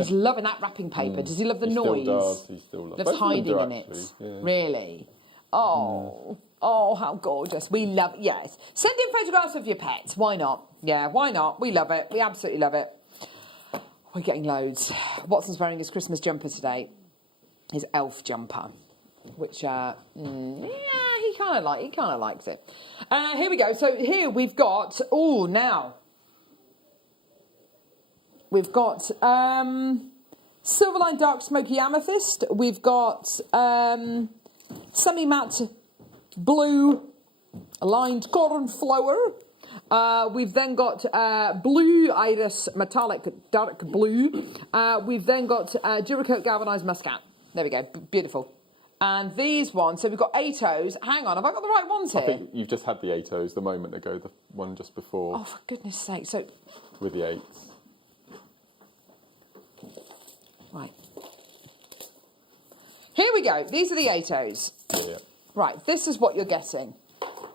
loving that wrapping paper. Does he love the noise? He still does. Loves hiding in it. Yeah. Really? Oh, how gorgeous. We love it. Yes. Send in photographs of your pets. Why not? Yeah, why not? We love it. We absolutely love it. We're getting loads. Watson's wearing his Christmas jumper today. His elf jumper, which yeah, he kind of likes it. Here we go. So here we've got now we've got Silverline Dark Smoky Amethyst. We've got semi-matte blue lined cornflower. We've then got blue iris metallic dark blue. We've then got Duracoat galvanized muscat. There we go, beautiful. And these ones, so we've got 8Os. Hang on, have I got the right ones here? I think you've just had the 8Os the moment ago, the one just before. Oh, for goodness sake. So, with the 8s. Right. Here we go. These are the 8Os. Yeah. Right, this is what you're getting.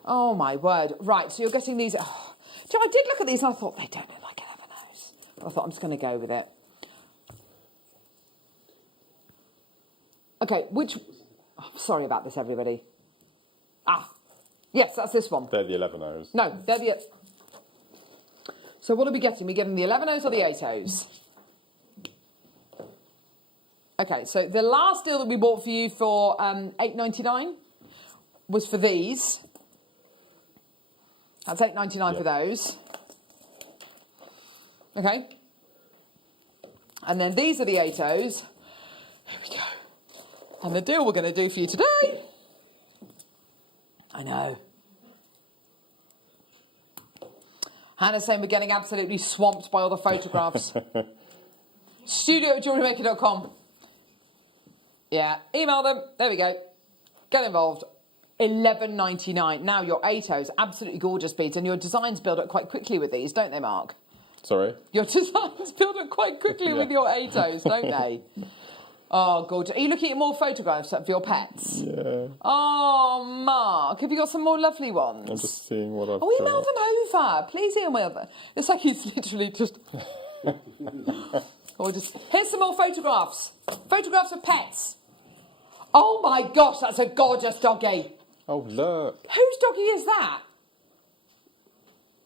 Oh, my word. Right, so you're getting these. Oh. So I did look at these and I thought, they don't look like 11Os. But I thought, I'm just going to go with it. Okay, sorry about this, everybody. Yes, that's this one. They're the 11Os. No, they're the... So what are we getting? We're getting the 11Os or the 8Os? Okay, so the last deal that we bought for you for $8.99 was for these. That's $8.99 for those. Okay. And then these are the 8Os. Here we go. And the deal we're going to do for you today... I know. Hannah's saying we're getting absolutely swamped by all the photographs. studio@jewellerymaker.com. Yeah, email them. There we go. Get involved. $11.99. Now your 8Os, absolutely gorgeous beads, and your designs build up quite quickly with these, don't they, Mark? Sorry? Your designs build up quite quickly with your 8Os, don't they? Oh, gorgeous. Are you looking at more photographs of your pets? Yeah. Oh, Mark, have you got some more lovely ones? I'm just seeing what I've got. Email them over. Please email them. It's like he's literally just... Here's some more photographs. Photographs of pets. Oh, my gosh, that's a gorgeous doggy. Oh, look. Whose doggy is that?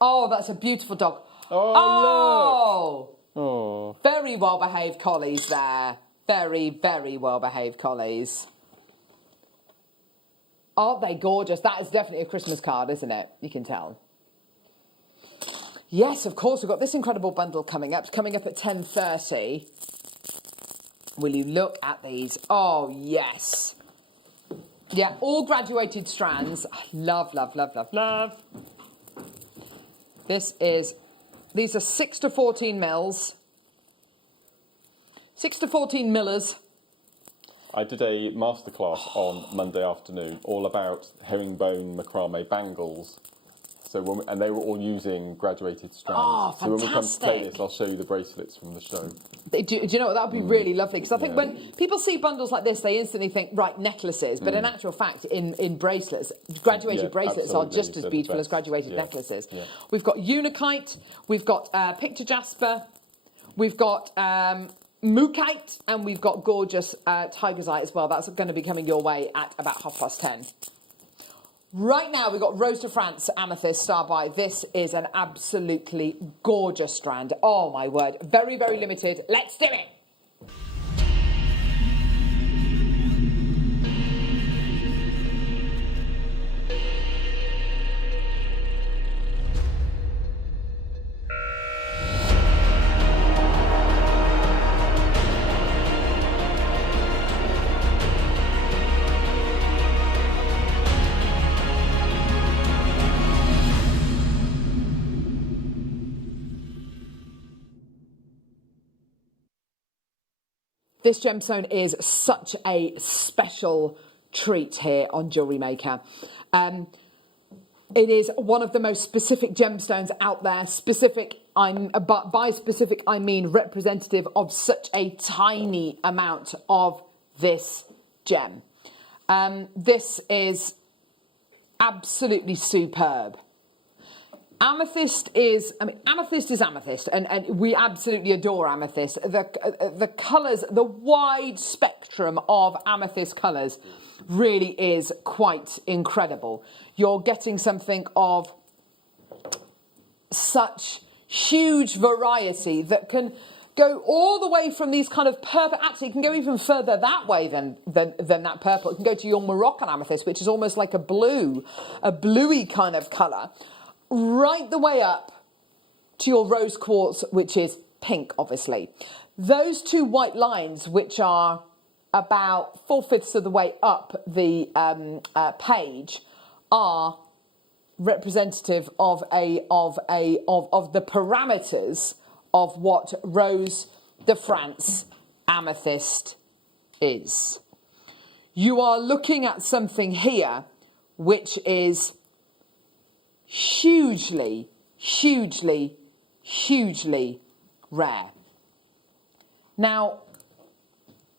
Oh, that's a beautiful dog. Oh, look. Oh. Very well-behaved collies there. Very, very well-behaved collies. Aren't they gorgeous? That is definitely a Christmas card, isn't it? You can tell. Yes, of course, we've got this incredible bundle coming up at 10:30. Will you look at these? Oh, yes. Yeah, all graduated strands. Love, love, love, love, love. These are 6 to 14 mils. 6 to 14 millers. I did a masterclass on Monday afternoon all about herringbone macrame bangles. And they were all using graduated strands. Oh, fantastic. So when we come to play this, I'll show you the bracelets from the show. Do you know what? That would be really lovely. Because I think when people see bundles like this, they instantly think, right, necklaces. But in actual fact, in bracelets, graduated bracelets are just as beautiful as graduated necklaces. Yeah. We've got Unikite. We've got Picture Jasper. We've got Mookite. And we've got gorgeous Tiger's Eye as well. That's going to be coming your way at about 10:30. Right now, we've got Rose de France Amethyst Star by. This is an absolutely gorgeous strand. Oh, my word. Very, very limited. Let's do it. This gemstone is such a special treat here on Jewellery Maker. It is one of the most specific gemstones out there. But by specific, I mean representative of such a tiny amount of this gem. This is absolutely superb. Amethyst is amethyst, and we absolutely adore amethyst. The colours, the wide spectrum of amethyst colours really is quite incredible. You're getting something of such huge variety that can go all the way from these kind of purple. Actually, it can go even further that way than that purple. It can go to your Moroccan amethyst, which is almost like a bluey kind of colour, right the way up to your rose quartz, which is pink, obviously. Those two white lines, which are about 4/5 of the way up the page, are representative of the parameters of what Rose de France amethyst is. You are looking at something here which is hugely, hugely, hugely rare. Now,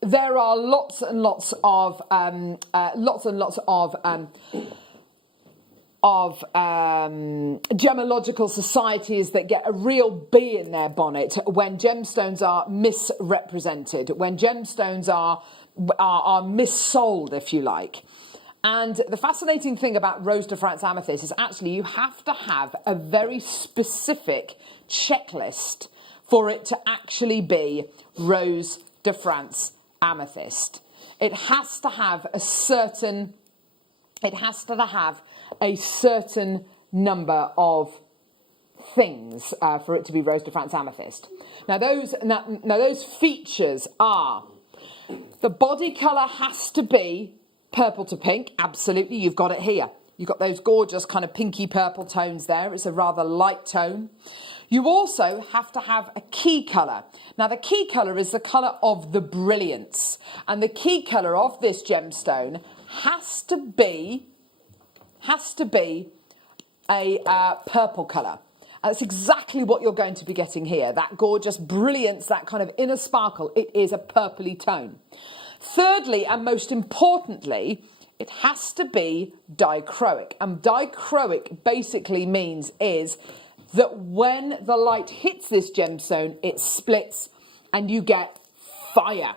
there are lots and lots of gemological societies that get a real bee in their bonnet when gemstones are misrepresented, when gemstones are missold, if you like. And the fascinating thing about Rose de France amethyst is actually you have to have a very specific checklist for it to actually be Rose de France amethyst. It has to have a certain number of things for it to be Rose de France amethyst. Now those features are: the body colour has to be purple to pink. Absolutely, you've got it here. You've got those gorgeous kind of pinky purple tones there. It's a rather light tone. You also have to have a key colour. Now the key colour is the colour of the brilliance, and the key colour of this gemstone has to be a purple colour. And that's exactly what you're going to be getting here. That gorgeous brilliance, that kind of inner sparkle, it is a purpley tone. Thirdly, and most importantly, it has to be dichroic. And dichroic basically means is that when the light hits this gemstone, it splits and you get fire.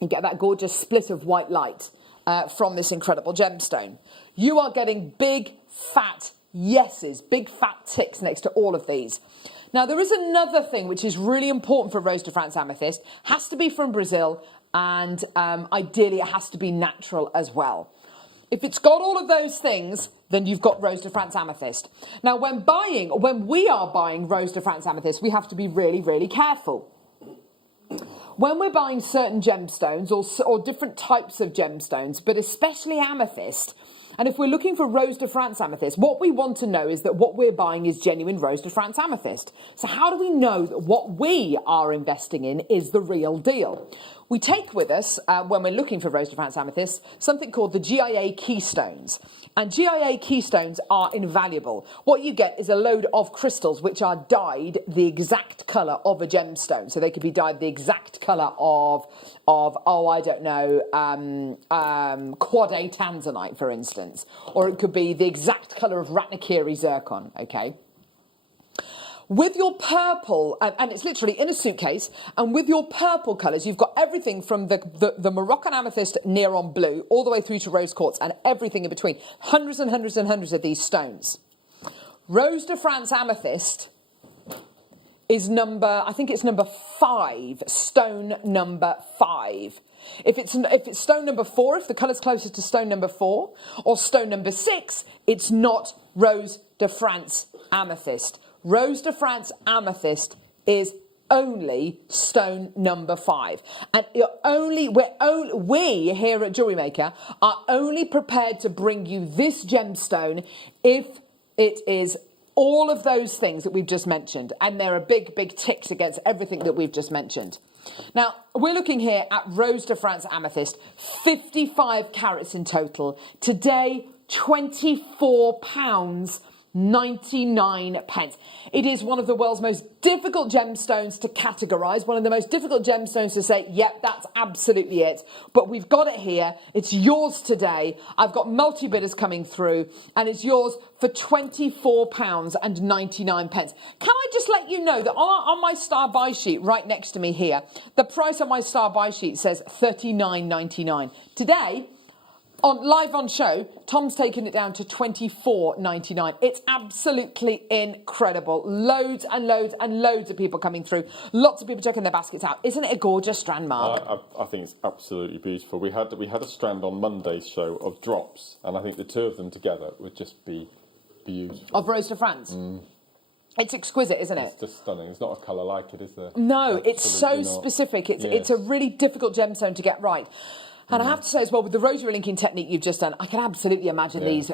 You get that gorgeous split of white light from this incredible gemstone. You are getting big, fat yeses, big, fat ticks next to all of these. Now, there is another thing which is really important for Rose de France amethyst. Has to be from Brazil, and ideally it has to be natural as well. If it's got all of those things, then you've got Rose de France amethyst. Now, when we are buying Rose de France amethyst, we have to be really, really careful. When we're buying certain gemstones or different types of gemstones, but especially amethyst, and if we're looking for Rose de France amethyst, what we want to know is that what we're buying is genuine Rose de France amethyst. So how do we know that what we are investing in is the real deal? We take with us, when we're looking for Rose de France amethyst, something called the GIA keystones. And GIA keystones are invaluable. What you get is a load of crystals which are dyed the exact colour of a gemstone. So they could be dyed the exact colour of quad A tanzanite, for instance. Or it could be the exact colour of Ratnakiri zircon, okay? With your purple, and it's literally in a suitcase, and with your purple colours, you've got everything from the Moroccan amethyst neon blue all the way through to rose quartz and everything in between. Hundreds and hundreds and hundreds of these stones. Rose de France amethyst is I think it's number 5, stone number 5. If it's stone number 4, if the colour's closest to stone number 4, or stone number 6, it's not Rose de France amethyst. Rose de France amethyst is only stone number 5. And we here at JewelleryMaker are only prepared to bring you this gemstone if it is all of those things that we've just mentioned. And there are big, big ticks against everything that we've just mentioned. Now, we're looking here at Rose de France amethyst, 55 carats in total. Today, £24.99. It is one of the world's most difficult gemstones to categorise, one of the most difficult gemstones to say, yep, that's absolutely it. But we've got it here. It's yours today. I've got multi-bidders coming through, and it's yours for £24.99. Can I just let you know that on my star buy sheet right next to me here, the price on my star buy sheet says $39.99. Today, live on show, Tom's taken it down to $24.99. It's absolutely incredible. Loads and loads and loads of people coming through. Lots of people checking their baskets out. Isn't it a gorgeous strand, Mark? I think it's absolutely beautiful. We had a strand on Monday's show of drops, and I think the two of them together would just be beautiful. Of Rose de France. It's exquisite, isn't it? It's just stunning. There's not a colour like it, is there? No, it's so Absolutely not. specific. It's a really difficult gemstone to get right. And I have to say as well, with the rosary linking technique you've just done, I can absolutely imagine these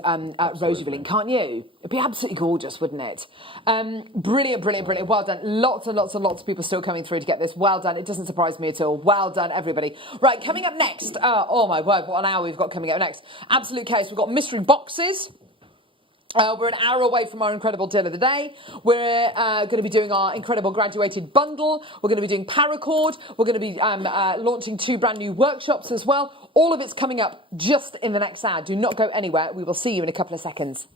rosary link, can't you? It'd be absolutely gorgeous, wouldn't it? Brilliant, brilliant, brilliant. Well done. Lots and lots and lots of people still coming through to get this. Well done. It doesn't surprise me at all. Well done, everybody. Right, coming up next. Oh, my word, what an hour we've got coming up next. Absolute chaos. We've got mystery boxes. We're an hour away from our incredible deal of the day. We're going to be doing our incredible graduated bundle. We're going to be doing paracord. We're going to be launching 2 brand new workshops as well. All of it's coming up just in the next hour. Do not go anywhere. We will see you in a couple of seconds.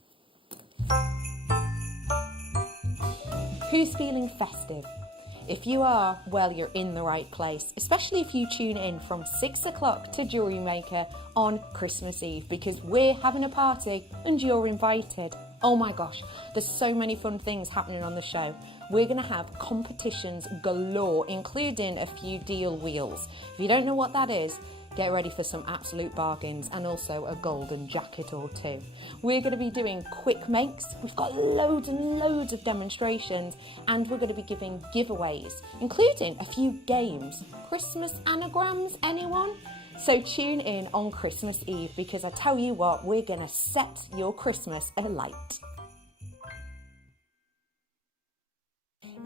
Who's feeling festive? If you are, well, you're in the right place, especially if you tune in from 6 o'clock to JewelleryMaker on Christmas Eve, because we're having a party and you're invited. Oh my gosh, there's so many fun things happening on the show. We're going to have competitions galore, including a few deal wheels. If you don't know what that is, get ready for some absolute bargains and also a golden jacket or 2. We're going to be doing quick makes. We've got loads and loads of demonstrations, and we're going to be giving giveaways, including a few games. Christmas anagrams, anyone? So tune in on Christmas Eve, because I tell you what, we're going to set your Christmas alight.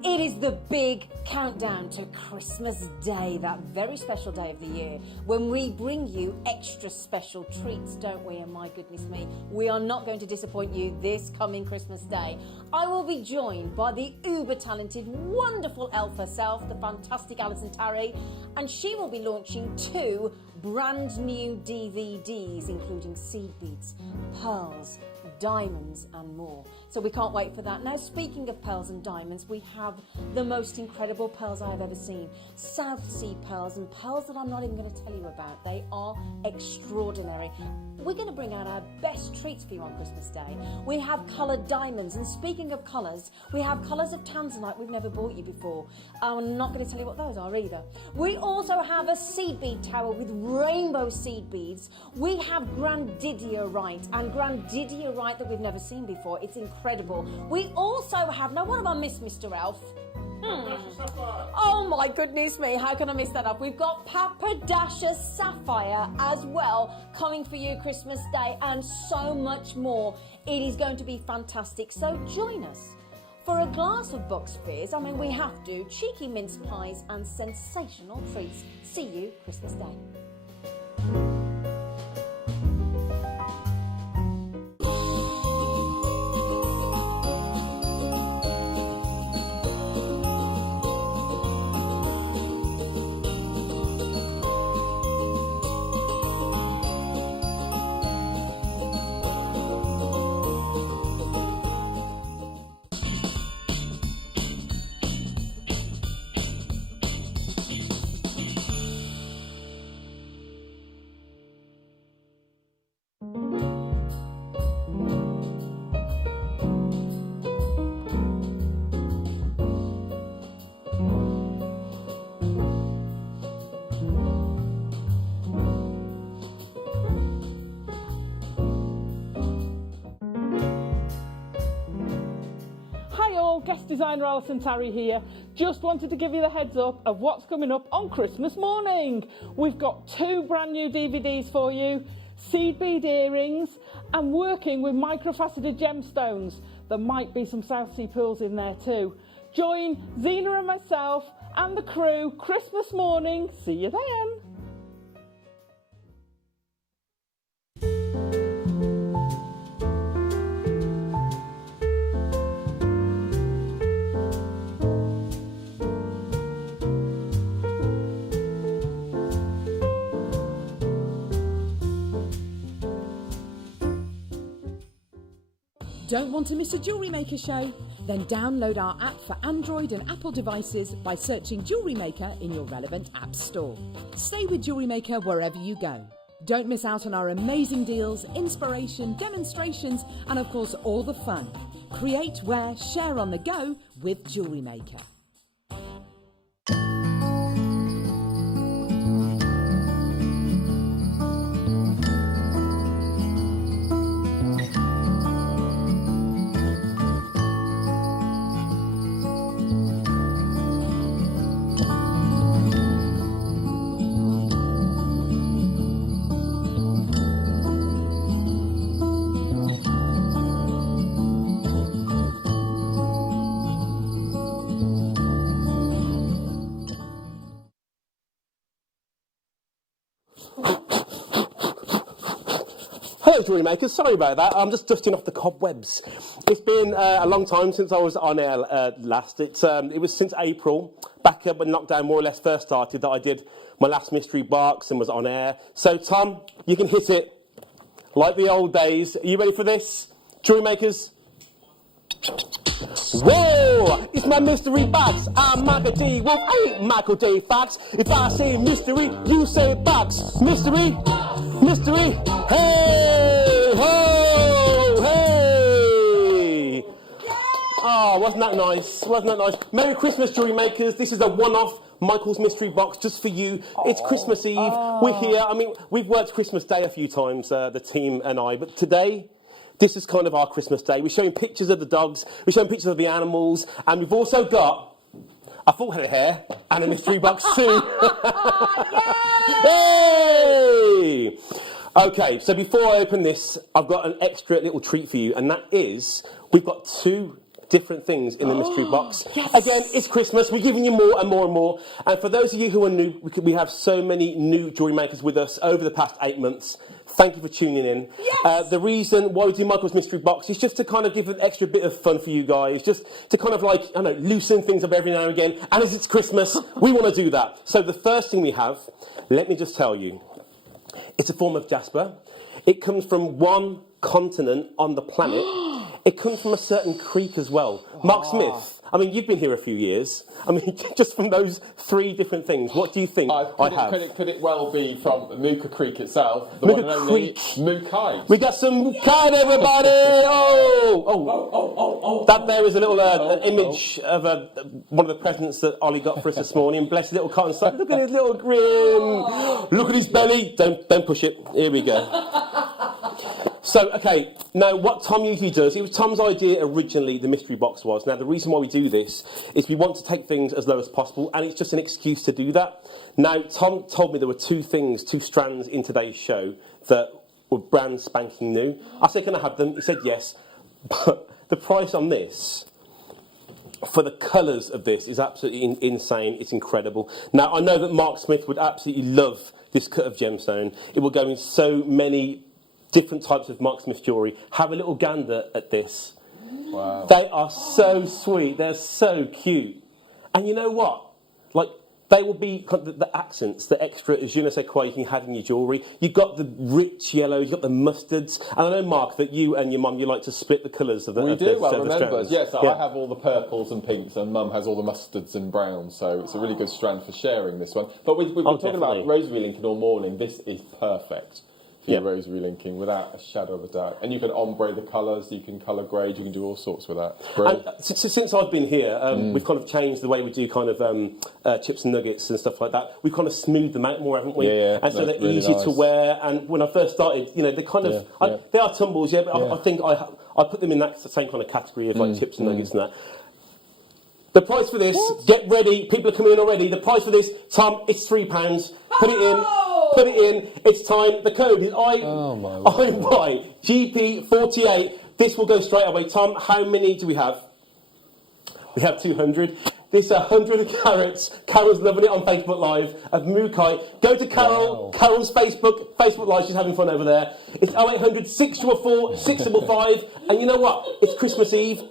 It is the big countdown to Christmas Day, that very special day of the year, when we bring you extra special treats, don't we? And my goodness me, we are not going to disappoint you this coming Christmas Day. I will be joined by the uber-talented, wonderful elf herself, the fantastic Alison Tarry, and she will be launching 2 brand new DVDs, including seed beads, pearls, diamonds and more. So we can't wait for that. Now, speaking of pearls and diamonds, we have the most incredible pearls I have ever seen. South Sea pearls, and pearls that I'm not even going to tell you about. They are extraordinary. We're going to bring out our best treats for you on Christmas Day. We have coloured diamonds, and speaking of colours, we have colours of tanzanite we've never bought you before. I'm not going to tell you what those are either. We also have a seed bead tower with rainbow seed beads. We have grandidierite, and grandidierite that we've never seen before. It's incredible. We also have, now what have I missed, Mr. Elf? Oh my goodness me, how can I miss that up? We've got Papadasha Sapphire as well coming for you Christmas Day, and so much more. It is going to be fantastic, so join us for a glass of box fizz. I mean, we have to. Cheeky mince pies and sensational treats. See you Christmas Day. Guest designer Alison Tarry here. Just wanted to give you the heads up of what's coming up on Christmas morning. We've got 2 brand new DVDs for you, seed bead earrings, and working with microfaceted gemstones. There might be some South Sea pearls in there too. Join Zena and myself and the crew Christmas morning. See you then. Don't want to miss a Jewellery Maker show? Then download our app for Android and Apple devices by searching Jewellery Maker in your relevant app store. Stay with Jewellery Maker wherever you go. Don't miss out on our amazing deals, inspiration, demonstrations, and of course all the fun. Create, wear, share on the go with JewelleryMaker. Hello, jewellery makers. Sorry about that. I'm just dusting off the cobwebs. It's been a long time since I was on air last. It was since April, back up when lockdown more or less first started, that I did my last mystery box and was on air. So, Tom, you can hit it like the old days. Are you ready for this, jewellery makers? Whoa! It's my mystery box. I'm Michael D. Wolf. I ain't Michael J. Fox. If I say mystery, you say box. Mystery, mystery. Hey, ho, hey! Oh, wasn't that nice? Wasn't that nice? Merry Christmas, jewellery makers. This is a one-off Michael's mystery box just for you. It's Christmas Eve. We're here. I mean, we've worked Christmas Day a few times, the team and I, but today, this is kind of our Christmas Day. We're showing pictures of the dogs, we're showing pictures of the animals, and we've also got a full head of hair and a mystery box too. Hey! Okay, so before I open this, I've got an extra little treat for you, and that is, we've got two different things in the mystery box. Yes. Again, it's Christmas, we're giving you more and more and more, and for those of you who are new, we have so many new jewellery makers with us over the past 8 months. Thank you for tuning in. Yes. The reason why we do Michael's Mystery Box is just to kind of give an extra bit of fun for you guys, just to kind of like, I don't know, loosen things up every now and again. And as it's Christmas, we want to do that. So the first thing we have, let me just tell you, it's a form of jasper. It comes from one continent on the planet. It comes from a certain creek as well. Mark Smith, I mean, you've been here a few years. I mean, just from those three different things, what do you think I have? Could it well be from Mooka Creek itself? The Mooka one and only Creek. Mookite. We got some Mookite, everybody! Oh! That there is a little an image of one of the presents that Ollie got for us this morning. Bless his little cotton sock. Look at his little grin. Look at his belly. Don't push it. Here we go. So, okay, now what Tom usually does, it was Tom's idea originally, the mystery box was. Now, the reason why we do this is we want to take things as low as possible, and it's just an excuse to do that. Now, Tom told me there were two strands in today's show that were brand spanking new. I said, can I have them? He said yes. But the price on this, for the colours of this, is absolutely insane. It's incredible. Now, I know that Mark Smith would absolutely love this cut of gemstone. It will go in so many different types of Mark Smith jewellery. Have a little gander at this. Wow. They are so sweet. They're so cute. And you know what? Like, they will be the accents, the extra je ne sais quoi you can have in your jewellery. You've got the rich yellows, you've got the mustards. And I know, Mark, that you and your mum, you like to split the colours of the We do, well, remember. strands. Yes, I have all the purples and pinks, and Mum has all the mustards and browns, so it's a really good strand for sharing this one. But we've been talking about rosary linking all morning. This is perfect. Your rosary linking without a shadow of a doubt. And you can ombre the colours, you can colour grade, you can do all sorts with that. And since I've been here, we've kind of changed the way we do kind of chips and nuggets and stuff like that. We've kind of smoothed them out more, haven't we? Yeah, and so they're really easy nice to wear. And when I first started, you know, they kind of, they are tumbles, but I think I put them in that same kind of category of like chips and nuggets and that. The price for this, get ready, people are coming in already. The price for this, Tom, it's £3. Put it in. Put it in. It's time. The code is GP48. This will go straight away. Tom, how many do we have? We have 200. This 100 carats. Carol's loving it on Facebook Live of Mookai. Go to Carol. Wow. Carol's Facebook Live. She's having fun over there. It's 0800 644 655. And you know what? It's Christmas Eve.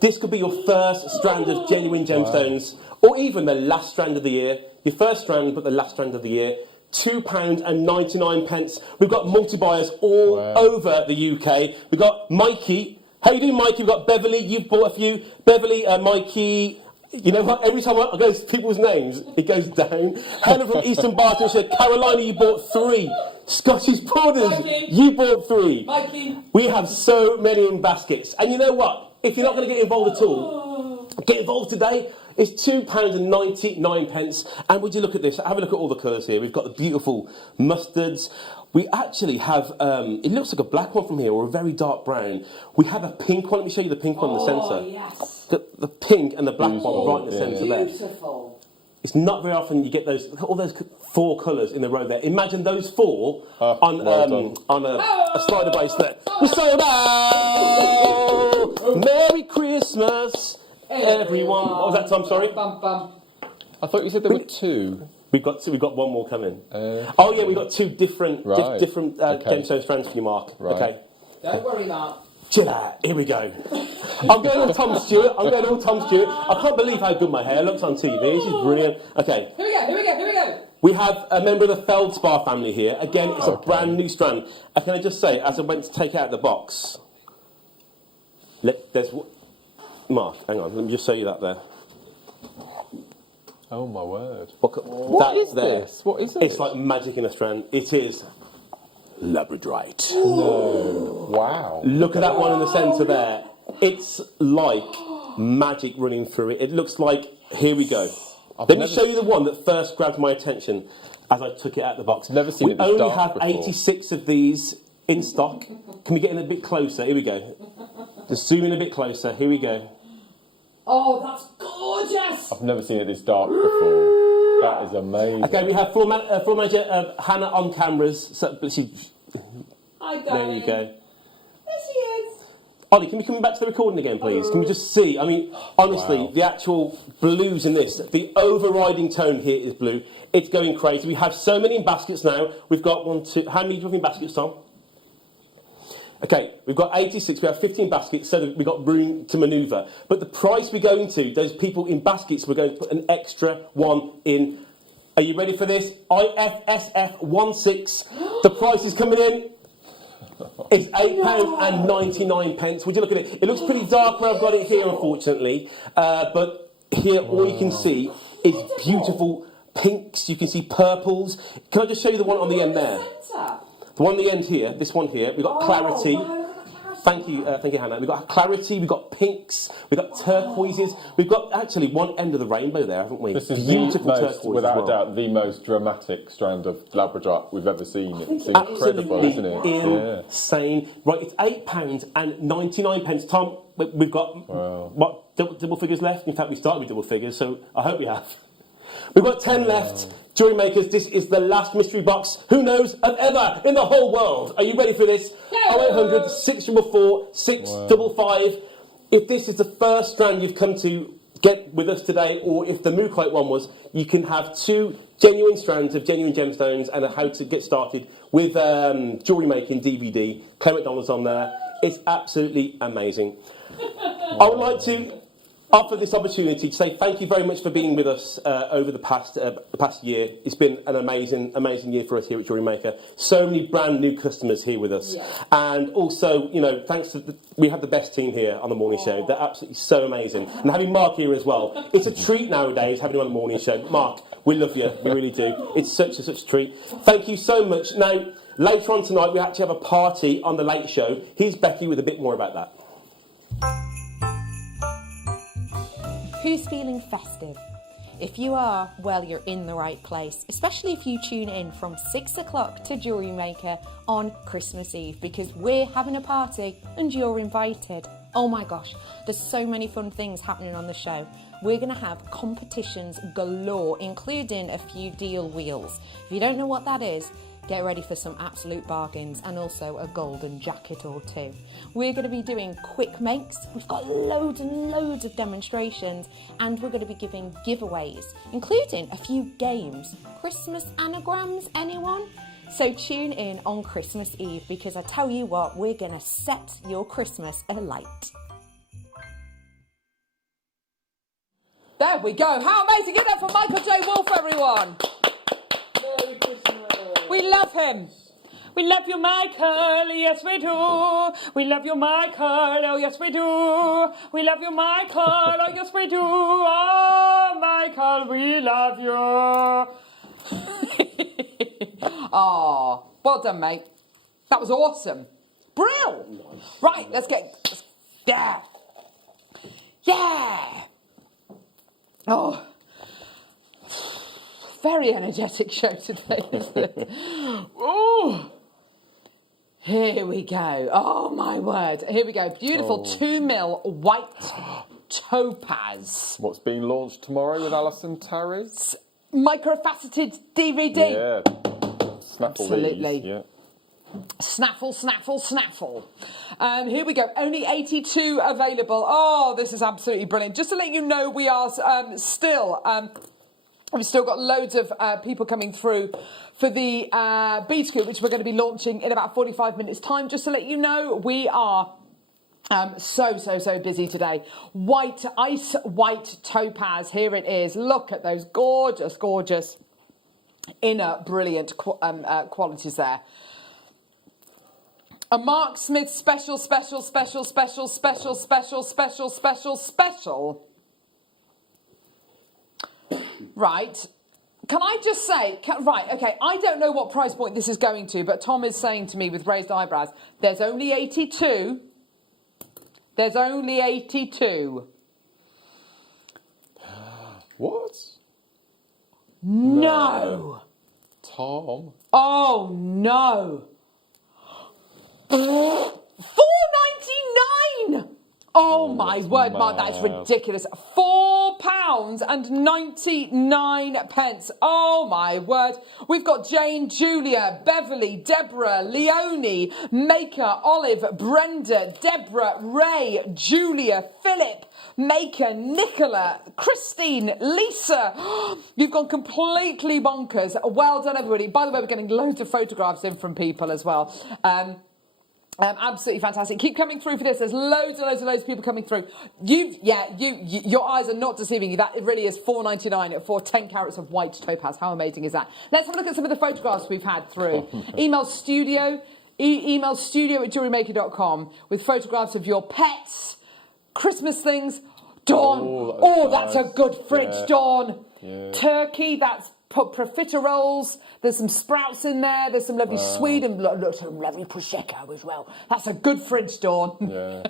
This could be your first strand of genuine gemstones, or even the last strand of the year. Your first strand, but the last strand of the year. £2.99. We've got multi-buyers all over the UK. We've got Mikey. How you doing, Mikey? We've got Beverly. You've bought a few. Beverly, Mikey, You know what? Every time I go to people's names, it goes down. Helen from Eastern Barton said, Carolina, you bought 3. Scottish Borders, you bought 3. Mikey. We have so many in baskets. And you know what? If you're not going to get involved at all, get involved today. It's £2.99. And would you look at this? Have a look at all the colours here. We've got the beautiful mustards. We actually have, it looks like a black one from here, or a very dark brown. We have a pink one. Let me show you the pink one in the centre. Yes. The pink and the black one right in the centre there. Beautiful. It's not very often you get those, all those 4 colours in a row there. Imagine those 4 on a slider base there. We sold out! Merry Christmas, everyone. What was that, Tom? Sorry? Bum, bum. I thought you said there were 2. We've got one more coming. Oh yeah, we've got 2 different gemstone strands for you, Mark. Right. Okay. Don't worry, Mark. Chill out. Here we go. I'm going all Tom Stewart. I can't believe how good my hair looks on TV. This is brilliant. Okay. Here we go. We have a member of the Feldspar family here. Again, it's a brand new strand. And can I just say, as I went to take out the box, Mark, hang on. Let me just show you that there. Oh my word. What is this? What is it? It's like magic in a strand. It is labradorite. No. Wow. Look at that one in the centre there. It's like magic running through it. It looks like, here we go. Let me show you the one that first grabbed my attention as I took it out of the box. Never seen it this We only dark have before. 86 of these in stock. Can we get in a bit closer? Here we go. Just zoom in a bit closer. Here we go. Oh, that's gorgeous! I've never seen it this dark before. That is amazing. Okay, we have floor manager Hannah on cameras. So, Hi, darling. there you go. There she is. Ollie, can we come back to the recording again, please? Can we just see? I mean, honestly, the actual blues in this, the overriding tone here is blue. It's going crazy. We have so many in baskets now. We've got 1, 2... How many do we have in baskets, Tom? Okay, we've got 86, we have 15 baskets, so that we've got room to manoeuvre. But the price we're going to, those people in baskets, we're going to put an extra one in. Are you ready for this? IFSF16. The price is coming in. It's £8.99. Would you look at it? It looks pretty dark where I've got it here, unfortunately. But here, all you can see is beautiful pinks. You can see purples. Can I just show you the one on the end there? The one on the end here, this one here, we've got clarity. Thank you, Hannah. We've got clarity, we've got pinks, we've got turquoises. We've got actually one end of the rainbow there, haven't we? This is beautiful turquoise, without a doubt, the most dramatic strand of labradorite we've ever seen. It's incredible, isn't it? Insane. Yeah. Right, it's £8.99. Tom, we've got what double figures left? In fact, we started with double figures, so I hope we have. We've got 10 left. Jewellery makers, this is the last mystery box, who knows, of ever in the whole world. Are you ready for this? 0800 644 655. If this is the first strand you've come to get with us today, or if the Mookaite one was, you can have 2 genuine strands of genuine gemstones and a how to get started with jewellery making DVD. Claire McDonald's on there. It's absolutely amazing. I would like to offer this opportunity to say thank you very much for being with us over the past year. It's been an amazing year for us here at JewelleryMaker. So many brand new customers here with us, and also, you know, thanks to we have the best team here on the morning show. They're absolutely so amazing, and having Mark here as well. It's a treat nowadays having you on the morning show. Mark, we love you, we really do. It's such a treat. Thank you so much. Now, later on tonight, we actually have a party on the Late Show. Here's Becky with a bit more about that. Who's feeling festive? If you are, well, you're in the right place, especially if you tune in from 6 o'clock to JewelleryMaker on Christmas Eve, because we're having a party and you're invited. Oh my gosh, there's so many fun things happening on the show. We're going to have competitions galore, including a few deal wheels. If you don't know what that is, get ready for some absolute bargains and also a golden jacket or 2. We're going to be doing quick makes. We've got loads and loads of demonstrations, and we're going to be giving giveaways, including a few games. Christmas anagrams, anyone? So tune in on Christmas Eve, because I tell you what, we're going to set your Christmas alight. There we go. How amazing is that for Michael J. Wolf, everyone? Merry Christmas. We love him. We love you, Michael. Yes, we do. We love you, Michael. Oh, yes, we do. We love you, Michael. Oh, yes, we do. Oh, Michael, we love you. Oh, well done, mate. That was awesome. Brill. Nice. Right, let's get... Yeah. Yeah. Oh. Very energetic show today, isn't it? Oh. Here we go. Oh, my word. Here we go. Beautiful 2mm white topaz. What's being launched tomorrow with Alison Tarry's? Microfaceted DVD. Yeah. Snaffle Absolutely. these. Yeah. Snaffle, snaffle, snaffle. Here we go. Only 82 available. Oh, this is absolutely brilliant. Just to let you know, we are still... we've still got loads of people coming through for the bead scoop, which we're going to be launching in about 45 minutes' time. Just to let you know, we are so busy today. White, ice white topaz. Here it is. Look at those gorgeous inner brilliant qualities there. A Mark Smith special. Right. Can I just say, right, okay, I don't know what price point this is going to, but Tom is saying to me with raised eyebrows, there's only 82. There's only 82. What? No. Tom? Oh, no. £4.99. Oh my word, Mark, that is ridiculous. £4.99. Oh my word. We've got Jane, Julia, Beverly, Deborah, Leonie, Maker, Olive, Brenda, Deborah, Ray, Julia, Philip, Maker, Nicola, Christine, Lisa. You've gone completely bonkers. Well done, everybody. By the way, we're getting loads of photographs in from people as well. Absolutely fantastic. Keep coming through for this. There's loads of people coming through. Your eyes are not deceiving you. That it really is $4.99 for 10 carats of white topaz. How amazing is that? Let's have a look at some of the photographs we've had through. Email studio at JewelleryMaker.com with photographs of your pets, Christmas things. Dawn. That's a good fridge, yeah. Dawn. Yeah. Turkey. That's profiteroles. There's some sprouts in there. There's some lovely Swede and some lovely prosecco as well. That's a good fridge, Dawn. Yeah.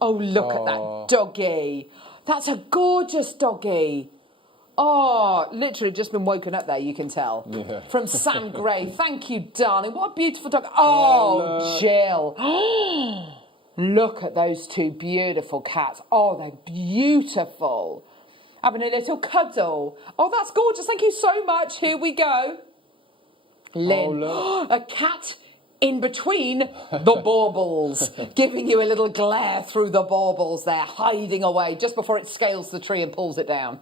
Look at that doggy. That's a gorgeous doggy. Oh, literally just been woken up there, you can tell. Yeah. From Sam Gray. Thank you, darling. What a beautiful dog. Oh, Jill. Look at those two beautiful cats. Oh, they're beautiful. Having a little cuddle. Oh, that's gorgeous. Thank you so much. Here we go. Lynn. A cat in between the baubles. Giving you a little glare through the baubles there. Hiding away just before it scales the tree and pulls it down.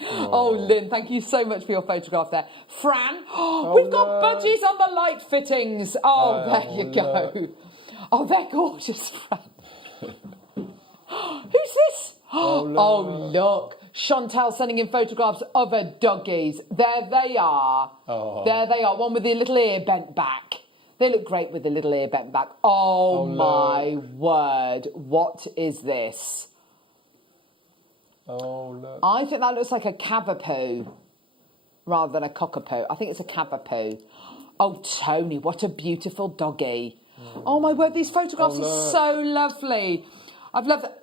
Oh, Lynn, thank you so much for your photograph there. Fran. We've got budgies on the light fittings. Oh, there you go. Oh, they're gorgeous, Fran. Who's this? Oh, look. Chantal sending in photographs of her doggies. There they are. Oh. There they are. One with the little ear bent back. They look great with the little ear bent back. Oh my word. What is this? Oh, look. I think that looks like a cavapoo rather than a cockapoo. I think it's a cavapoo. Oh, Tony, what a beautiful doggy. Oh my word, these photographs are so lovely. I've loved it.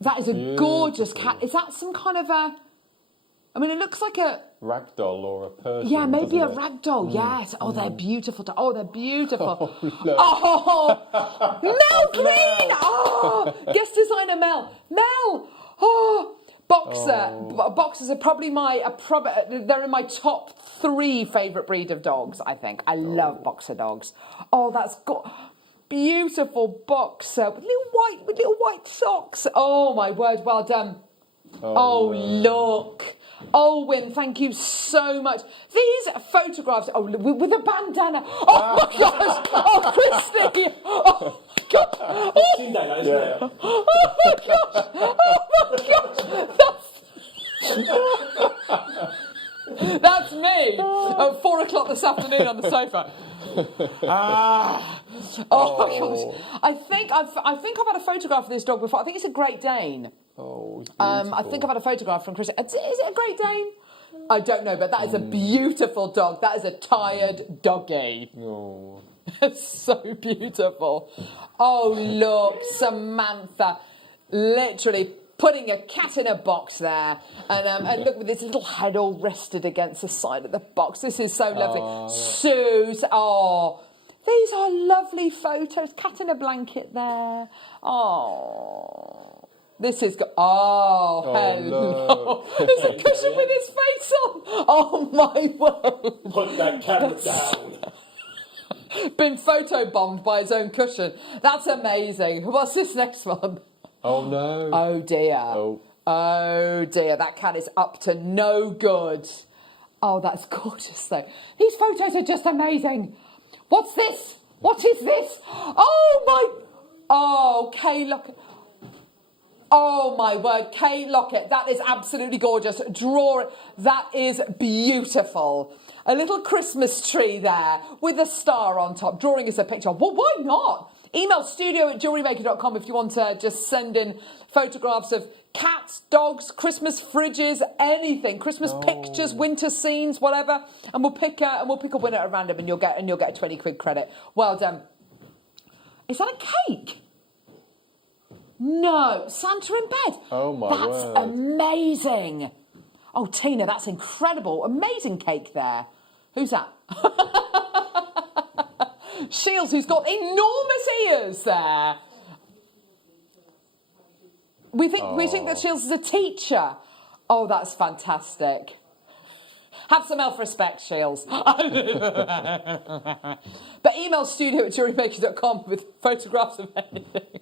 That is a gorgeous cat. Is that some kind of a... I mean, it looks like a... Ragdoll or a Persian. Yeah, maybe a ragdoll, yes. Oh, they're beautiful. Oh, they're beautiful. Mel Green! Oh, guest designer Mel. Mel! Oh, boxer. Boxers are probably they're in my top 3 favourite breed of dogs, I think. I love boxer dogs. Oh, that's... Beautiful boxer with little white socks. Oh my word, well done. Look. Owen, thank you so much. These photographs, with a bandana. Oh my gosh. Oh, Christy. Oh my gosh. Oh my gosh. Oh my gosh. That's me at 4 o'clock this afternoon on the sofa. Oh my gosh! I think I've had a photograph of this dog before. I think it's a Great Dane. Oh, it's I think I've had a photograph from Chris. Is it a Great Dane? I don't know, but that is a beautiful dog. That is a tired doggy. Oh. It's so beautiful. Oh, look, Samantha, literally putting a cat in a box there. And look, with his little head all rested against the side of the box. This is so lovely. Suze, these are lovely photos. Cat in a blanket there. Oh, this is... hello. No. There's a cushion with his face on. Oh, my word. Put that camera down. Been photobombed by his own cushion. That's amazing. What's this next one? Oh, no. Oh, dear. Oh, dear. That cat is up to no good. Oh, that's gorgeous, though. These photos are just amazing. What's this? What is this? Oh, Kay Lockett. Oh, my word. Kay Lockett. That is absolutely gorgeous. That is beautiful. A little Christmas tree there with a star on top. Drawing us a picture. Well, why not? Email studio@jewellerymaker.com if you want to just send in photographs of cats, dogs, Christmas fridges, anything, Christmas pictures, winter scenes, whatever, and we'll pick a winner at random, and you'll get a £20 credit. Well done. Is that a cake? No, Santa in bed. Oh my word! That's amazing. Oh, Tina, that's incredible. Amazing cake there. Who's that? Shields, who's got enormous ears there. We think that Shields is a teacher. Oh, that's fantastic. Have some self-respect, Shields. But email studio@jewellerymaker.com with photographs of anything.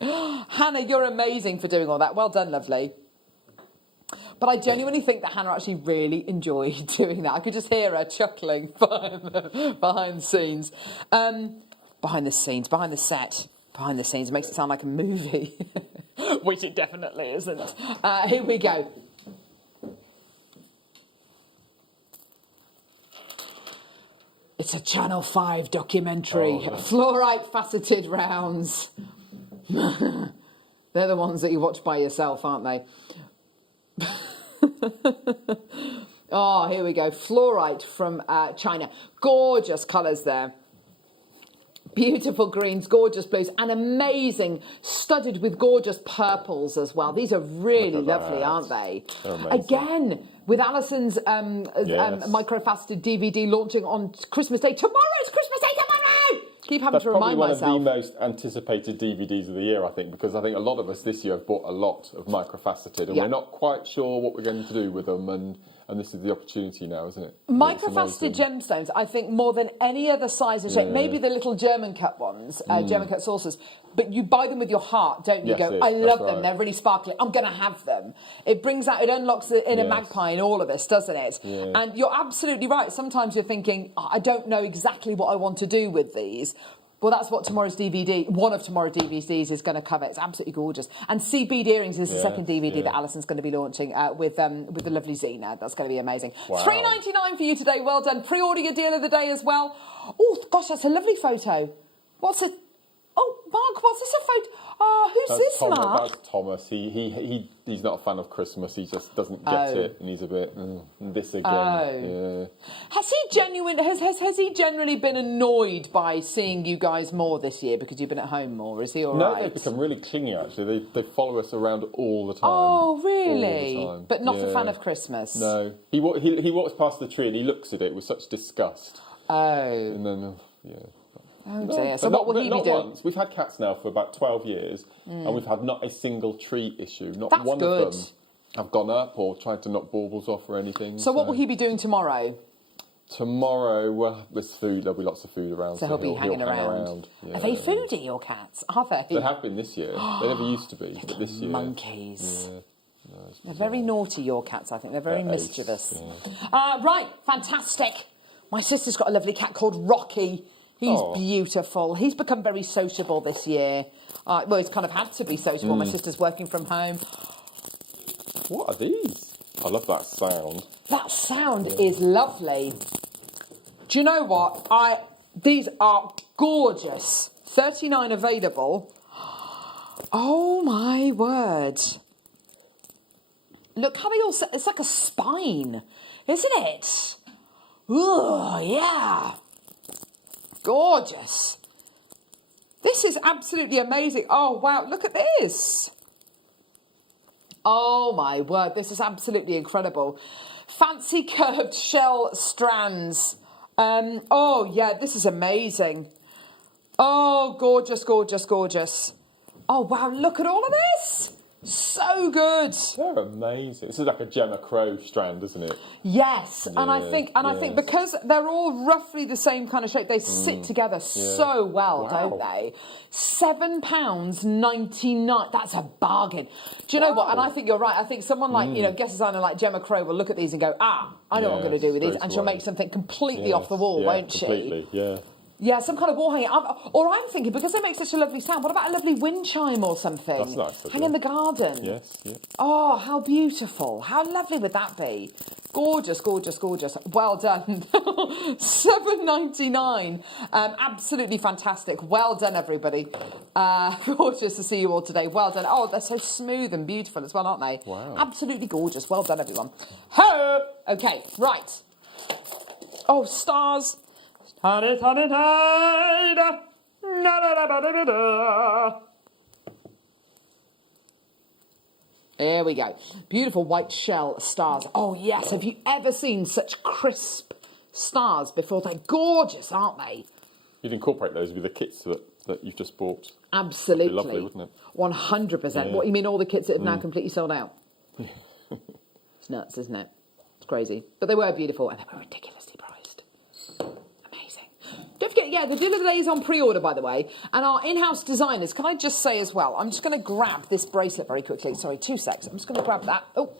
Hannah, you're amazing for doing all that. Well done, lovely. But I genuinely think that Hannah actually really enjoyed doing that. I could just hear her chuckling behind the scenes. Behind the set. Behind the scenes. It makes it sound like a movie. Which it definitely isn't. Here we go. It's a Channel 5 documentary. Fluorite faceted rounds. They're the ones that you watch by yourself, aren't they? Oh, here we go. Fluorite from China. Gorgeous colours there. Beautiful greens, gorgeous blues, and amazing, studded with gorgeous purples as well. These are really lovely, aren't they? Again, with Alison's microfaceted DVD launching on Christmas Day. Tomorrow's Christmas Day, tomorrow! Keep having to remind myself. That's probably one of the most anticipated DVDs of the year, I think, because I think a lot of us this year have bought a lot of microfaceted, and we're not quite sure what we're going to do with them, and this is the opportunity now, isn't it? Microfaceted gemstones, I think, more than any other size and shape, maybe the little German cut ones, German cut saucers, but you buy them with your heart, don't you? I love them, they're really sparkly, I'm going to have them. It unlocks the inner magpie in all of us, doesn't it? Yeah. And you're absolutely right. Sometimes you're thinking, I don't know exactly what I want to do with these. Well, that's what one of tomorrow's DVDs is going to cover. It's absolutely gorgeous. And Sea Bead Earrings is the second DVD that Alison's going to be launching with the lovely Zena. That's going to be amazing. Wow. $3.99 for you today. Well done. Pre-order your deal of the day as well. Oh, gosh, that's a lovely photo. What's it? Oh, Mark, what's this a photo? Oh, who's this, Mark? That's Thomas. He's not a fan of Christmas. He just doesn't get it, and he's a bit this again. Yeah. Has he generally been annoyed by seeing you guys more this year because you've been at home more? Is he all right? No, they've become really clingy. Actually, they follow us around all the time. Oh, really? All the time. But not a fan of Christmas. No, he walks past the tree and he looks at it with such disgust. Oh, and then Oh dear. So what will he be doing? Once. We've had cats now for about 12 years and we've had not a single tree issue. Not That's one good. of them have gone up or tried to knock baubles off or anything. So what will he be doing tomorrow? Tomorrow, well, there's food. There'll be lots of food around. So he'll be hanging around. Yeah. Are they foodie, your cats? Are they? They have been this year. They never used to be, but this year. Monkeys. Yeah. No, they're very naughty, your cats, I think. They're very mischievous. Yeah. Right, fantastic. My sister's got a lovely cat called Rocky. He's beautiful. He's become very sociable this year. Well, he's kind of had to be sociable. My sister's working from home. What are these? I love that sound. That sound is lovely. Do you know what? These are gorgeous. 39 available. Oh my word. Look how they all set, it's like a spine, isn't it? Oh, yeah. Gorgeous. This is absolutely amazing. Oh, wow, look at this. Oh my word, this is absolutely incredible. Fancy curved shell strands. Oh yeah, this is amazing. Oh, gorgeous, gorgeous, gorgeous. Oh wow, look at all of this. So good. They're amazing. This is like a Gemma Crow strand, isn't it? Yes, Yeah, and I think because they're all roughly the same kind of shape, they sit together so well, don't they? £7.99. That's a bargain. Do you know what? And I think you're right. I think someone like guest designer like Gemma Crow will look at these and go, I know what I'm going to do with these, and she'll make something completely off the wall, won't she? Completely, yeah. Yeah, some kind of wall hanging. Or I'm thinking, because they make such a lovely sound, what about a lovely wind chime or something? That's nice. Hang in the garden. Yes, yeah. Oh, how beautiful. How lovely would that be? Gorgeous, gorgeous, gorgeous. Well done. £7.99. Absolutely fantastic. Well done, everybody. Gorgeous to see you all today. Well done. Oh, they're so smooth and beautiful as well, aren't they? Wow. Absolutely gorgeous. Well done, everyone. Ho! Okay, right. Oh, stars. There we go. Beautiful white shell stars. Oh, yes. Have you ever seen such crisp stars before? They're gorgeous, aren't they? You'd incorporate those with the kits that you've just bought. Absolutely. That'd be lovely, wouldn't it? 100%. Yeah. What, you mean all the kits that have now completely sold out? It's nuts, isn't it? It's crazy. But they were beautiful and they were ridiculously priced. Amazing. Don't forget, the deal of the day is on pre-order, by the way. And our in-house designers, can I just say as well, I'm just going to grab this bracelet very quickly. Sorry, 2 secs. I'm just going to grab that. Oh,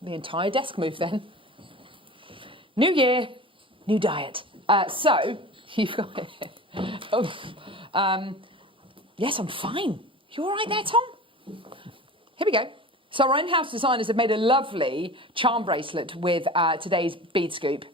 the entire desk moved then. New year, new diet. So, you've got it. Yes, I'm fine. You all right there, Tom? Here we go. So our in-house designers have made a lovely charm bracelet with today's bead scoop.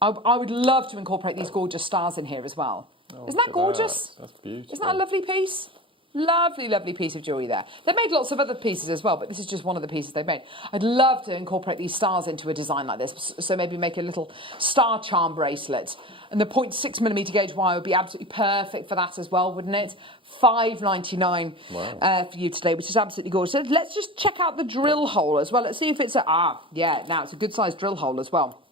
I would love to incorporate these gorgeous stars in here as well. Oh, Isn't that gorgeous? That's beautiful. Isn't that a lovely piece? Lovely, lovely piece of jewellery there. They've made lots of other pieces as well, but this is just one of the pieces they've made. I'd love to incorporate these stars into a design like this. So maybe make a little star charm bracelet. And the 0.6mm gauge wire would be absolutely perfect for that as well, wouldn't it? $5.99 for you today, which is absolutely gorgeous. So let's just check out the drill hole as well. Let's see if it's now it's a good sized drill hole as well.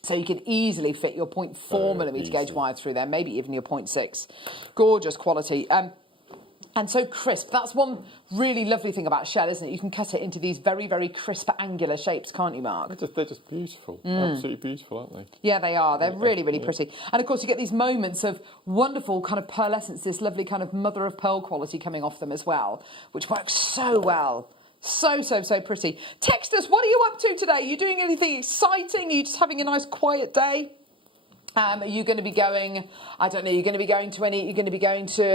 So you can easily fit your 0.4mm gauge wire through there, maybe even your 0.6. Gorgeous quality. And so crisp. That's one really lovely thing about shell, isn't it? You can cut it into these very, very crisp, angular shapes, can't you, Mark? They're just beautiful. Absolutely beautiful, aren't they? Yeah, they are. They're really, really pretty. And, of course, you get these moments of wonderful kind of pearlescence, this lovely kind of mother-of-pearl quality coming off them as well, which works so well. So, so, so pretty. Text us. What are you up to today? Are you doing anything exciting? Are you just having a nice, quiet day? Are you going to be going, I don't know, you're going to be going to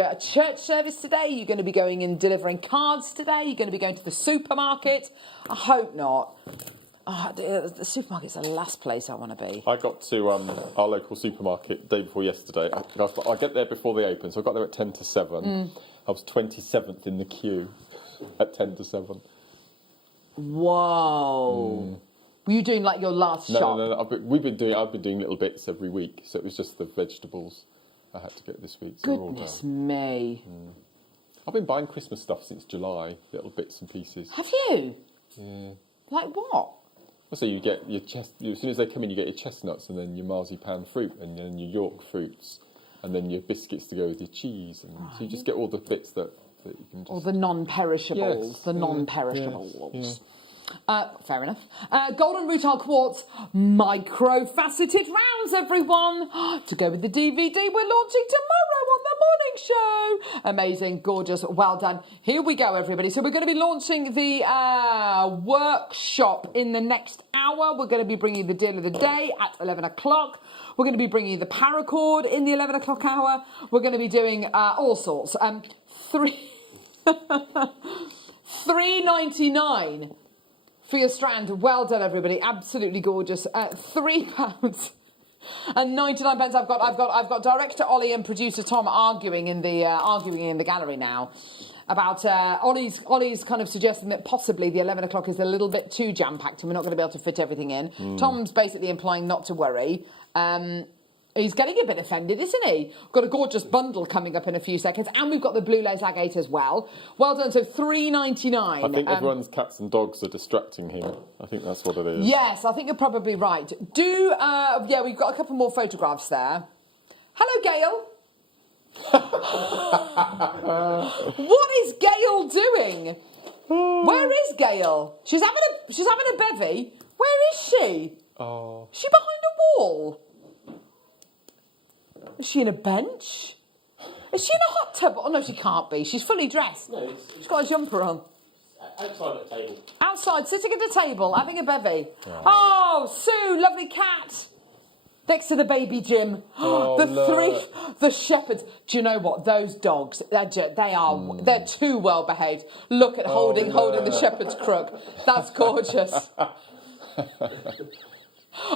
a church service today? You're going to be going and delivering cards today? You're going to be going to the supermarket? I hope not. The supermarket's the last place I want to be. I got to our local supermarket the day before yesterday. I get there before they open, so I got there at 10 to 7. I was 27th in the queue at 10 to 7. Whoa. Were you doing like your last shop? No. I've been doing little bits every week, so it was just the vegetables I had to get this week. So Goodness me. I've been buying Christmas stuff since July, little bits and pieces. Have you? Yeah. Like what? So you get your as soon as they come in, you get your chestnuts and then your marzipan fruit and then your York fruits and then your biscuits to go with your cheese. And so you just get all the bits that you can just... Or the non-perishables. Yes. The non-perishables. Yes. Fair enough. Golden Rutile Quartz micro-faceted rounds, everyone. To go with the DVD we're launching tomorrow on the morning show. Amazing, gorgeous, well done. Here we go, everybody. So we're going to be launching the workshop in the next hour. We're going to be bringing the deal of the day at 11 o'clock. We're going to be bringing the paracord in the 11 o'clock hour. We're going to be doing all sorts. $3.99 for your strand. Well done, everybody. Absolutely gorgeous. £3 and 99 pence. I've got director Ollie and producer Tom arguing in the gallery now about Ollie's kind of suggesting that possibly the 11 o'clock is a little bit too jam-packed and we're not going to be able to fit everything in. Tom's basically implying not to worry. He's getting a bit offended, isn't he? Got a gorgeous bundle coming up in a few seconds, and we've got the Blue Lace Agate as well. Well done. So £3.99. I think everyone's cats and dogs are distracting him. I think that's what it is. Yes, I think you're probably right. Yeah, we've got a couple more photographs there. Hello, Gail. What is Gail doing? Where is Gail? She's having a bevy. Where is she? Oh. Is she behind a wall? Is she in a bench? Is she in a hot tub? Oh no, she can't be. She's fully dressed. No, She's got a jumper on. outside at the table. Outside, sitting at a table, having a bevy. Oh, Sue, lovely cat. Next to the baby Jim. The shepherds. Do you know what? Those dogs, they're too well behaved. Look at holding the shepherd's crook. That's gorgeous.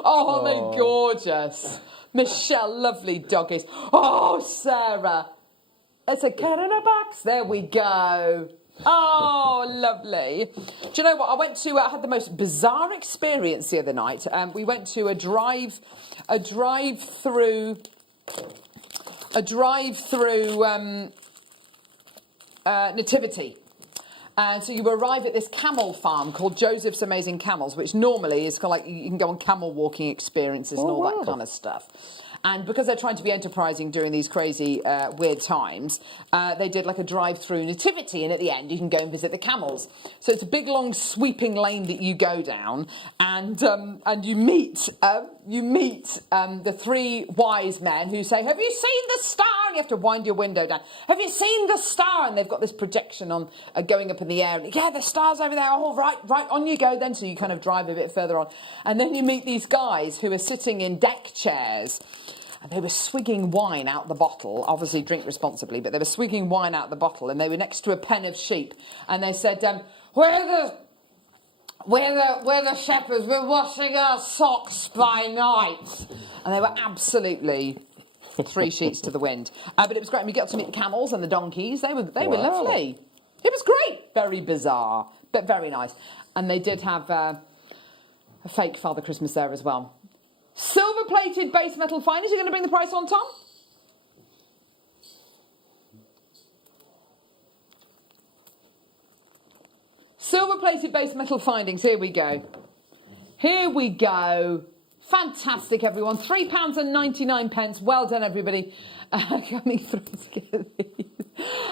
Oh, they're gorgeous. Michelle, lovely doggies. Oh, Sarah. It's a cat in a box. There we go. Oh, lovely. Do you know what? I had the most bizarre experience the other night. We went to a drive-through nativity. And so you arrive at this camel farm called Joseph's Amazing Camels, which normally is kind of like you can go on camel walking experiences and all that kind of stuff. And because they're trying to be enterprising during these crazy, weird times, they did like a drive-through nativity, and at the end you can go and visit the camels. So it's a big, long, sweeping lane that you go down, and you meet the three wise men who say, "Have you seen the star?" And you have to wind your window down. "Have you seen the star?" And they've got this projection on going up in the air. And, "Yeah, the star's over there." "Oh, right, on you go then." So you kind of drive a bit further on, and then you meet these guys who are sitting in deck chairs. And they were swigging wine out the bottle. Obviously, drink responsibly, but they were swigging wine out the bottle, and they were next to a pen of sheep. And they said, "We're the shepherds. We're washing our socks by night." And they were absolutely 3 sheets to the wind. But it was great. And we got to meet the camels and the donkeys. They were lovely. It was great. Very bizarre, but very nice. And they did have a fake Father Christmas there as well. Silver-plated base metal findings. You're going to bring the price on, Tom? Silver-plated base metal findings. Here we go. Here we go. Fantastic, everyone. £3.99. Well done, everybody. Coming through together.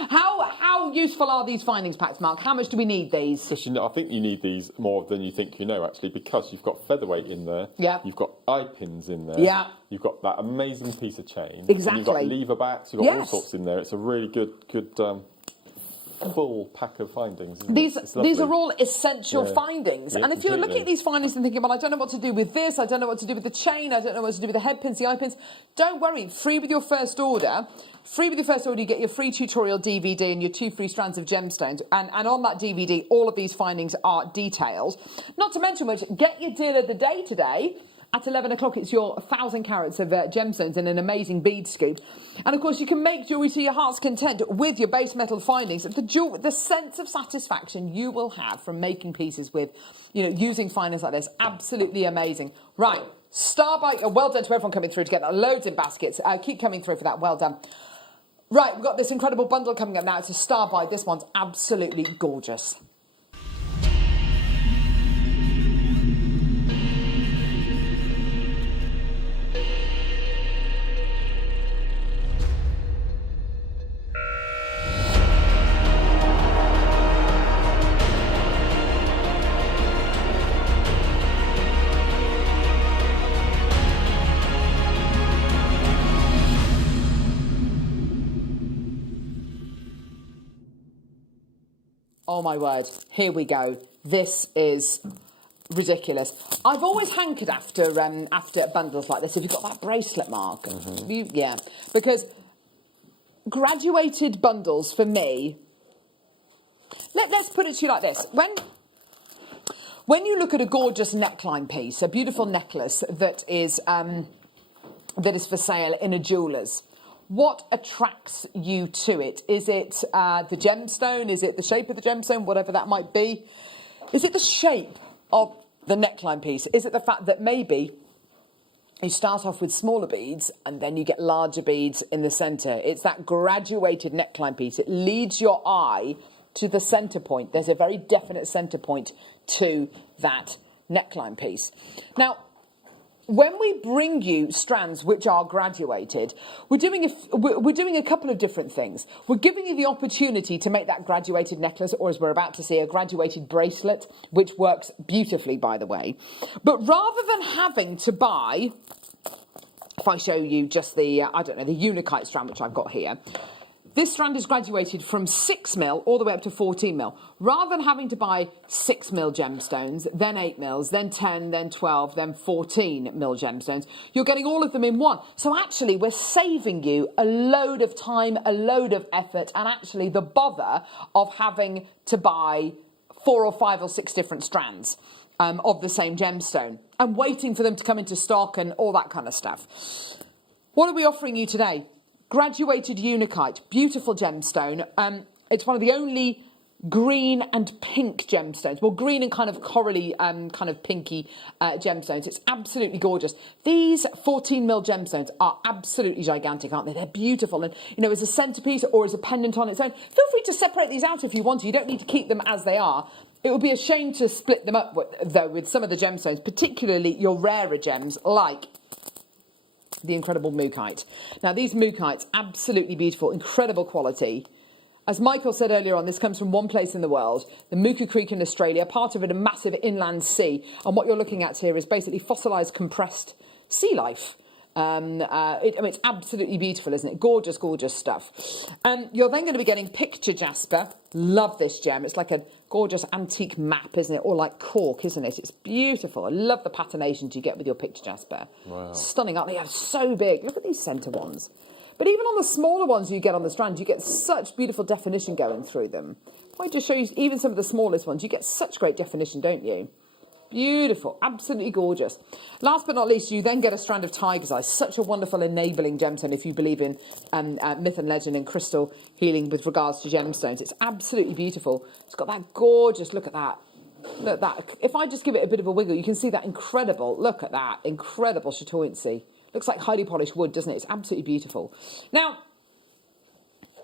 How useful are these findings packs, Mark? How much do we need these? I think you need these more than you think you know, actually, because you've got featherweight in there. Yeah. You've got eye pins in there. Yeah. You've got that amazing piece of chain. Exactly. And you've got lever backs. You've got all sorts in there. It's a really good full pack of findings. These are all essential findings. Yeah, and if you're looking at these findings and thinking, well, I don't know what to do with this, I don't know what to do with the chain, I don't know what to do with the head pins, the eye pins, don't worry. Free with your first order. You get your free tutorial DVD and your 2 free strands of gemstones. And on that DVD, all of these findings are detailed. Not to mention which, get your deal of the day today. At 11 o'clock, it's your 1,000 carats of gemstones and an amazing bead scoop. And, of course, you can make jewellery to your heart's content with your base metal findings. The sense of satisfaction you will have from making pieces with, using findings like this, absolutely amazing. Right, Starbite, well done to everyone coming through to get that. Loads in baskets. Keep coming through for that. Well done. Right, we've got this incredible bundle coming up now. It's a Starbite. This one's absolutely gorgeous. Oh my word, here we go. This is ridiculous. I've always hankered after bundles like this. Have you got that bracelet, Mark? Mm-hmm. Yeah, because graduated bundles for me, let's put it to you like this. when you look at a gorgeous neckline piece, a beautiful necklace that is for sale in a jeweller's, what attracts you to it? Is it the gemstone? Is it the shape of the gemstone? Whatever that might be. Is it the shape of the neckline piece? Is it the fact that maybe you start off with smaller beads and then you get larger beads in the centre? It's that graduated neckline piece. It leads your eye to the centre point. There's a very definite centre point to that neckline piece. Now, when we bring you strands which are graduated, we're doing a couple of different things. We're giving you the opportunity to make that graduated necklace, or as we're about to see, a graduated bracelet, which works beautifully, by the way. But rather than having to buy, if I show you just the, the Unikite strand, which I've got here, this strand is graduated from 6mm all the way up to 14mm. Rather than having to buy 6mm gemstones, then 8mm, then 10, then 12, then 14mm gemstones, you're getting all of them in one. So actually, we're saving you a load of time, a load of effort, and actually the bother of having to buy 4 or 5 or 6 different strands of the same gemstone and waiting for them to come into stock and all that kind of stuff. What are we offering you today? Graduated Unikite, beautiful gemstone. It's one of the only green and pink gemstones. Well, green and kind of corally, kind of pinky gemstones. It's absolutely gorgeous. These 14mm gemstones are absolutely gigantic, aren't they? They're beautiful. And, as a centerpiece or as a pendant on its own, feel free to separate these out if you want to. You don't need to keep them as they are. It would be a shame to split them up, though, with some of the gemstones, particularly your rarer gems, like the incredible Mookite. Now, these Mookites, absolutely beautiful, incredible quality. As Michael said earlier on, this comes from one place in the world, the Mooka Creek in Australia, part of it a massive inland sea. And what you're looking at here is basically fossilised, compressed sea life. It's absolutely beautiful, isn't it? Gorgeous, gorgeous stuff. You're then going to be getting picture jasper. Love this gem. It's like a gorgeous antique map, isn't it? Or like cork, isn't it? It's beautiful. I love the patinations you get with your picture jasper. Wow. Stunning, aren't they? They're so big. Look at these centre ones. But even on the smaller ones you get on the strand, you get such beautiful definition going through them. If I just show you even some of the smallest ones, you get such great definition, don't you? Beautiful, absolutely gorgeous. Last but not least, you then get a strand of tiger's eye. Such a wonderful enabling gemstone if you believe in myth and legend and crystal healing with regards to gemstones. It's absolutely beautiful. It's got that gorgeous, look at that. Look at that. If I just give it a bit of a wiggle, you can see that incredible, look at that, incredible chatoyancy. Looks like highly polished wood, doesn't it? It's absolutely beautiful. Now,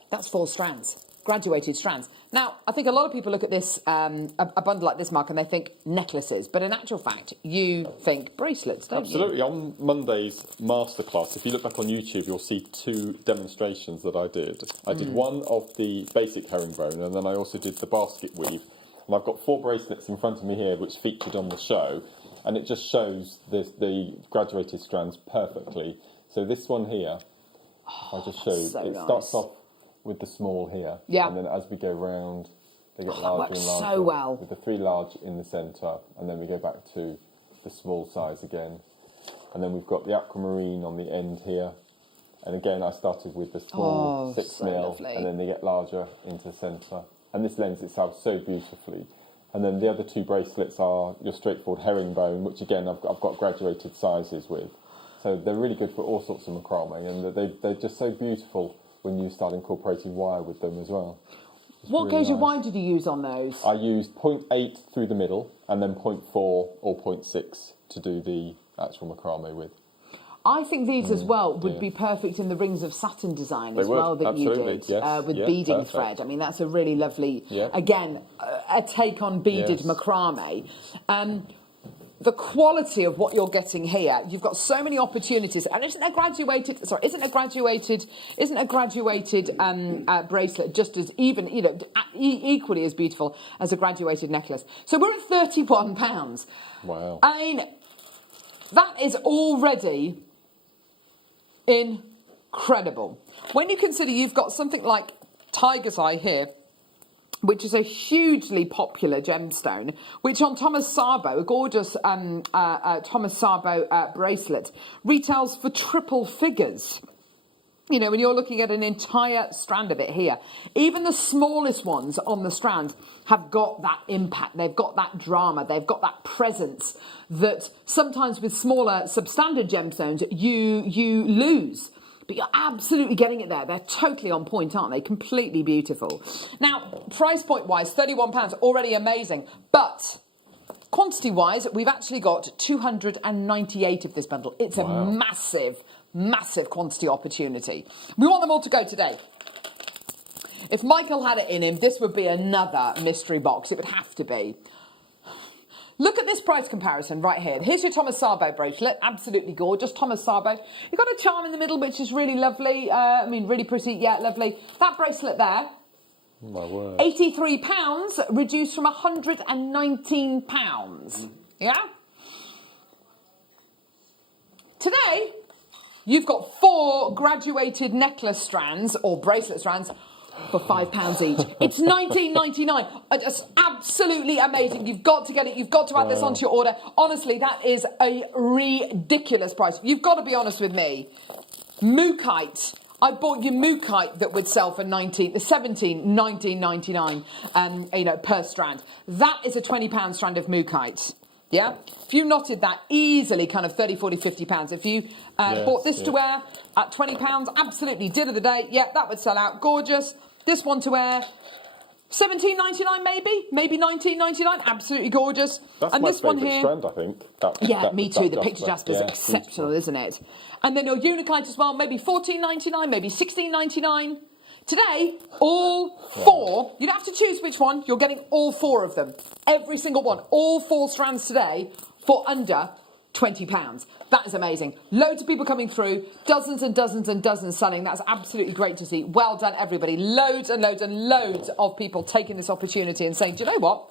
that's 4 strands. Graduated strands. Now, I think a lot of people look at this, a bundle like this, Mark, and they think necklaces. But in actual fact, you think bracelets, don't you? Absolutely. On Monday's masterclass, if you look back on YouTube, you'll see 2 demonstrations that I did. I did one of the basic herringbone, and then I also did the basket weave. And I've got 4 bracelets in front of me here, which featured on the show. And it just shows the graduated strands perfectly. So this one here, I just showed, so it starts off with the small here, and then as we go round, they get larger and larger. So well. With the 3 large in the centre, and then we go back to the small size again, and then we've got the aquamarine on the end here, and again I started with the small 6mm, and then they get larger into the centre, and this lends itself so beautifully. And then the other 2 bracelets are your straightforward herringbone, which again I've got graduated sizes with, so they're really good for all sorts of macrame, and they're just so beautiful when you start incorporating wire with them as well. What gauge of wire did you use on those? I used 0.8 through the middle and then 0.4 or 0.6 to do the actual macrame with. I think these as well would be perfect in the rings of Saturn design as well that you did with beading thread. I mean, that's a really lovely, again, a take on beaded macrame. The quality of what you're getting here, you've got so many opportunities, and isn't a graduated bracelet just as equally as beautiful as a graduated necklace? So we're at £31. Wow! I mean, that is already incredible. When you consider you've got something like tiger's eye here, which is a hugely popular gemstone, which on Thomas Sabo, a gorgeous Thomas Sabo bracelet, retails for triple figures. You know, when you're looking at an entire strand of it here, even the smallest ones on the strand have got that impact. They've got that drama. They've got that presence that sometimes with smaller substandard gemstones you lose. But you're absolutely getting it there. They're totally on point, aren't they? Completely beautiful. Now, price point wise, £31, already amazing. But quantity wise, we've actually got 298 of this bundle. It's a massive quantity opportunity. We want them all to go today. If Michael had it in him, this would be another mystery box. It would have to be. Look at this price comparison right here. Here's your Thomas Sabo bracelet. Absolutely gorgeous. Thomas Sabo. You've got a charm in the middle, which is really lovely. Really pretty. Yeah, lovely. That bracelet there. My word. £83, reduced from £119. Yeah? Today, you've got 4 graduated necklace strands or bracelet strands for £5 each. It's £19.99. It's absolutely amazing. You've got to get it. You've got to add this onto your order. Honestly, that is a ridiculous price. You've got to be honest with me. Mookite. I bought you Mookite that would sell for $19.99 per strand. That is a £20 strand of Mookite. Yeah? If you knotted that easily, kind of 30, 40, 50 pounds. If you bought this to wear at £20, absolutely, deal of the day. Yeah, that would sell out. Gorgeous. This one to wear, $17.99 maybe $19.99. Absolutely gorgeous. That's and my this one favourite here, strand, I think. Me too. The picture jasper is yeah, exceptional, isn't it? And then your Uniclite as well, maybe $14.99, maybe $16.99. Today, all 4, you don't have to choose which one, you're getting all 4 of them. Every single one. All 4 strands today for under £20. That is amazing. Loads of people coming through, dozens and dozens and dozens selling. That's absolutely great to see. Well done, everybody. Loads and loads and loads of people taking this opportunity and saying, do you know what?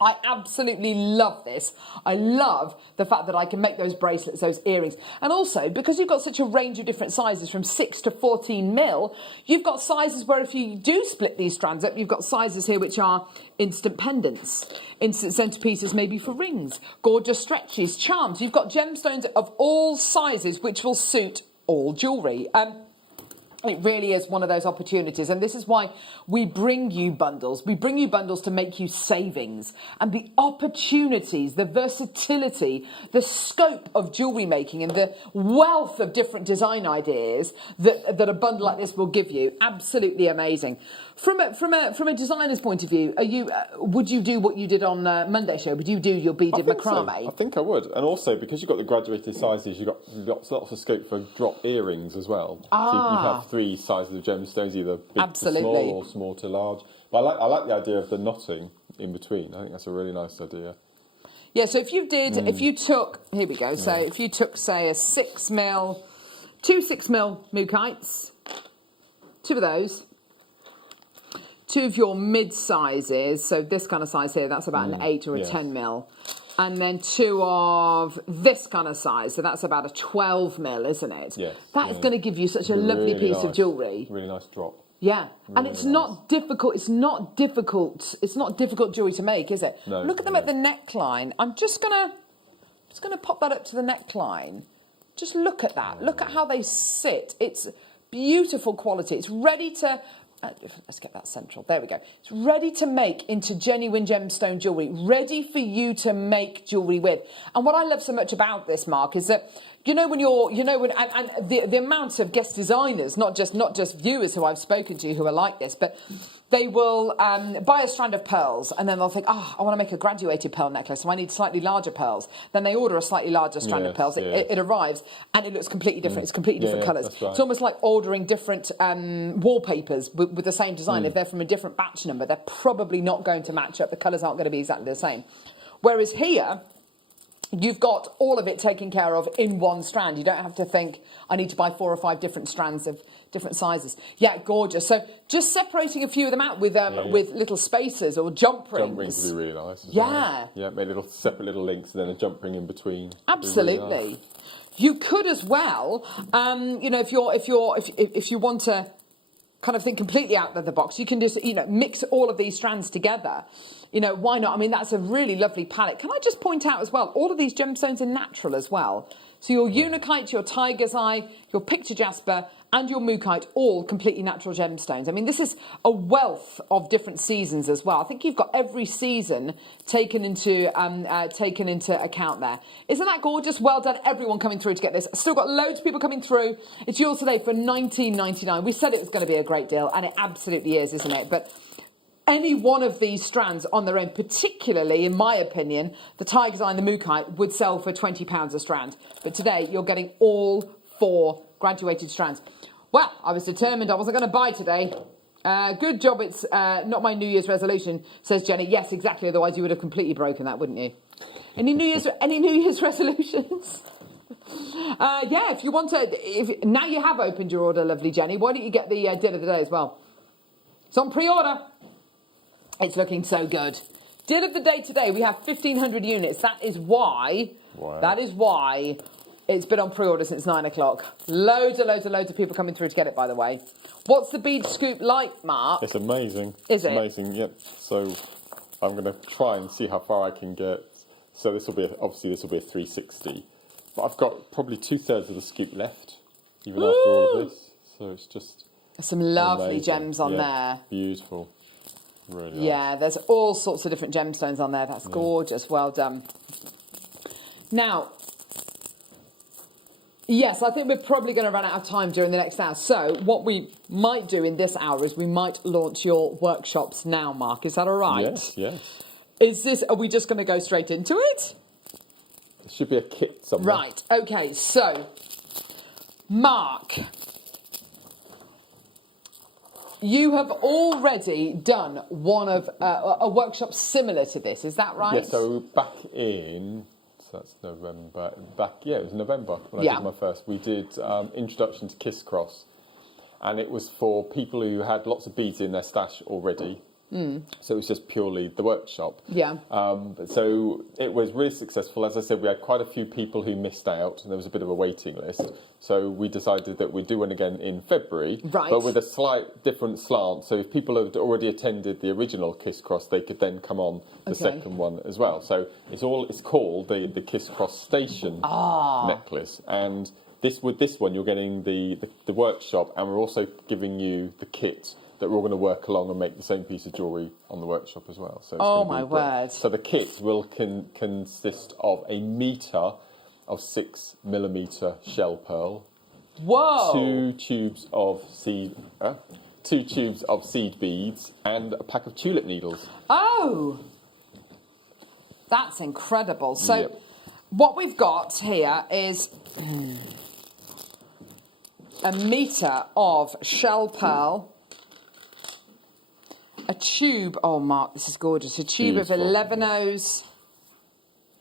I absolutely love this. I love the fact that I can make those bracelets, those earrings. And also, because you've got such a range of different sizes from 6 to 14 mil, you've got sizes where if you do split these strands up, you've got sizes here which are instant pendants, instant centerpieces maybe for rings, gorgeous stretches, charms. You've got gemstones of all sizes which will suit all jewellery. It really is one of those opportunities, and this is why we bring you bundles. We bring you bundles to make you savings, and the opportunities, the versatility, the scope of jewellery making, and the wealth of different design ideas that a bundle like this will give you. Absolutely amazing. From a designer's point of view, would you do what you did on Monday show? Would you do your beaded macrame? So. I think I would, and also because you've got the graduated sizes, you've got lots of scope for drop earrings as well. So you have 3 sizes of gemstones, either big to small or small to large. But I like the idea of the knotting in between. I think that's a really nice idea. Yeah. So if you took, here we go. So if you took, say, a 6 mil, 2 6 mil Mookites, 2 of those. 2 of your mid sizes, so this kind of size here, that's about an 8 or a 10 mil. And then 2 of this kind of size, so that's about a 12 mil, isn't it? Yes. That is going to give you such a lovely piece of jewellery. Really nice drop. Yeah, and it's not difficult. It's not difficult jewellery to make, is it? No. Look at them at the neckline. I'm just gonna pop that up to the neckline. Just look at that. Look at how they sit. It's beautiful quality. It's ready to. Let's get that central. There we go. It's ready to make into genuine gemstone jewellery, ready for you to make jewellery with. And what I love so much about this, Mark, is that the amount of guest designers, not just viewers who I've spoken to who are like this, but they will buy a strand of pearls and then they'll think, I want to make a graduated pearl necklace, so I need slightly larger pearls. Then they order a slightly larger strand of pearls. It arrives and it looks completely different. It's completely different colours. Right. It's almost like ordering different wallpapers with the same design. If they're from a different batch number, they're probably not going to match up. The colours aren't going to be exactly the same. Whereas here, you've got all of it taken care of in one strand. You don't have to think, I need to buy 4 or 5 different strands of different sizes. Yeah, gorgeous. So just separating a few of them out with little spacers or jump rings. Jump rings would be really nice. Well. Yeah, make separate little links and then a jump ring in between. Absolutely. Really nice. You could as well, if you want to kind of think completely out of the box, you can just mix all of these strands together you know, why not? I mean, that's a really lovely palette. Can I just point out as well, all of these gemstones are natural as well. So your Unakite, your Tiger's Eye, your Picture Jasper, and your Mookite, all completely natural gemstones. I mean, this is a wealth of different seasons as well. I think you've got every season taken into account there. Isn't that gorgeous? Well done, everyone coming through to get this. Still got loads of people coming through. It's yours today for $19.99. We said it was going to be a great deal, and it absolutely is, isn't it? But any one of these strands on their own, particularly, in my opinion, the Tiger's Eye and the Mookite would sell for £20 a strand. But today, you're getting all 4 graduated strands. Well, I was determined I wasn't going to buy today. Good job it's not my New Year's resolution, says Jenny. Yes, exactly, otherwise you would have completely broken that, wouldn't you? Any New Year's resolutions? Yeah, if you want to... now you have opened your order, lovely Jenny, why don't you get the deal of the day as well? It's on pre-order. It's looking so good. Deal of the day today, we have 1,500 units. That is why... Wow. That is why... It's been on pre-order since 9 o'clock. Loads of people coming through to get it, by the way. What's the bead scoop like, Mark? It's amazing. Is it? Amazing, yep. So I'm going to try and see how far I can get. So this will be, obviously this will be a 360. But I've got probably 2/3 of the scoop left, even after all of this. So it's just some lovely amazing. Gems on there. Beautiful. Really nice. Yeah, there's all sorts of different gemstones on there. That's gorgeous. Well done. Now... yes, I think we're probably going to run out of time during the next hour. So what we might do in this hour is we might launch your workshops now, Mark. Is that all right? Yes, yes. Is this? Are we just going to go straight into it? There should be a kit somewhere. Right. Okay. So, Mark, you have already done one of a workshop similar to this. Is that right? Yeah. So back in. So that's November. It was November when I did my first. We did Introduction to Kiss Cross, and it was for people who had lots of beads in their stash already. So it was just purely the workshop. Yeah. So it was really successful. As I said, we had quite a few people who missed out, and there was a bit of a waiting list. So we decided that we'd do one again in February, but with a slight different slant. So if people had already attended the original Kiss Cross, they could then come on the second one as well. So it's called the Kiss Cross Station necklace. And with this one, you're getting the workshop, and we're also giving you the kit that we're all going to work along and make the same piece of jewellery on the workshop as well. So it's my word. So the kit will consist of a metre of 6mm shell pearl. Whoa! 2 tubes of seed beads and a pack of tulip needles. Oh! That's incredible. So what we've got here is a metre of shell pearl, a tube, oh Mark, this is gorgeous, a tube of 11Os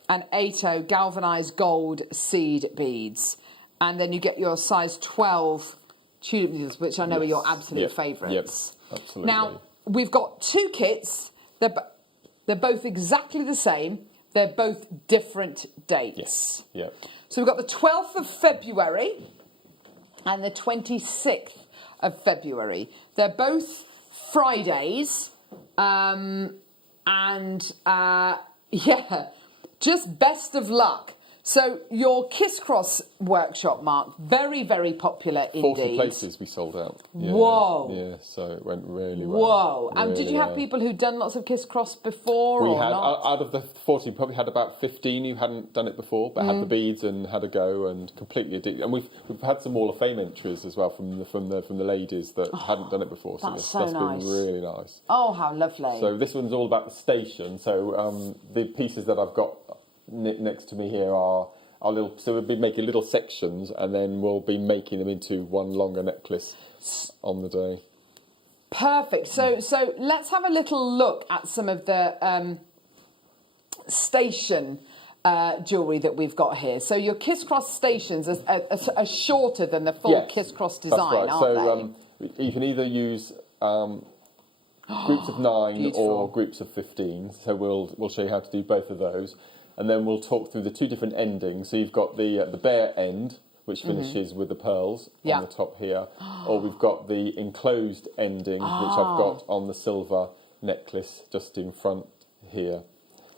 and 8O galvanised gold seed beads. And then you get your size 12 tulip needles, which I know are your absolute favourites. Yep, absolutely. Now, we've got 2 kits. They're both exactly the same. They're both different dates. Yes. So we've got the 12th of February and the 26th of February. They're both Fridays, just best of luck. So your Kiss Cross workshop, Mark, very, very popular indeed. 40 places we sold out. Yeah, whoa. Yeah, so it went really well. Whoa. And really did you have people who'd done lots of Kiss Cross before or not? Out of the 40, we probably had about 15 who hadn't done it before, but had the beads and had a go and completely addicted. And we've had some Hall of Fame entries as well from the ladies that hadn't done it before. So that's nice. Been really nice. Oh, how lovely. So this one's all about the station. So the pieces that I've got next to me here are little, so we'll be making little sections and then we'll be making them into one longer necklace on the day. Perfect. So let's have a little look at some of the station jewellery that we've got here. So your Kiss Cross stations are shorter than the full Kiss Cross design, aren't they? You can either use groups of 9 or groups of 15. So we'll show you how to do both of those. And then we'll talk through the 2 different endings. So you've got the bare end, which finishes with the pearls on the top here. Or we've got the enclosed ending, which I've got on the silver necklace just in front here.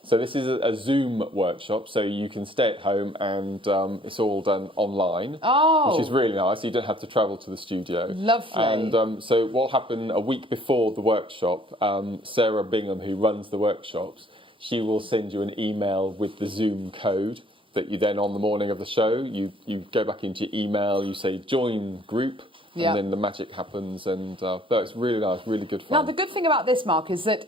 So this is a Zoom workshop, so you can stay at home and it's all done online, which is really nice. You don't have to travel to the studio. Lovely. And so what will happen a week before the workshop, Sarah Bingham, who runs the workshops, she will send you an email with the Zoom code that you then, on the morning of the show, you go back into your email, you say join group, and then the magic happens, and it's really nice, really good fun. Now, the good thing about this, Mark, is that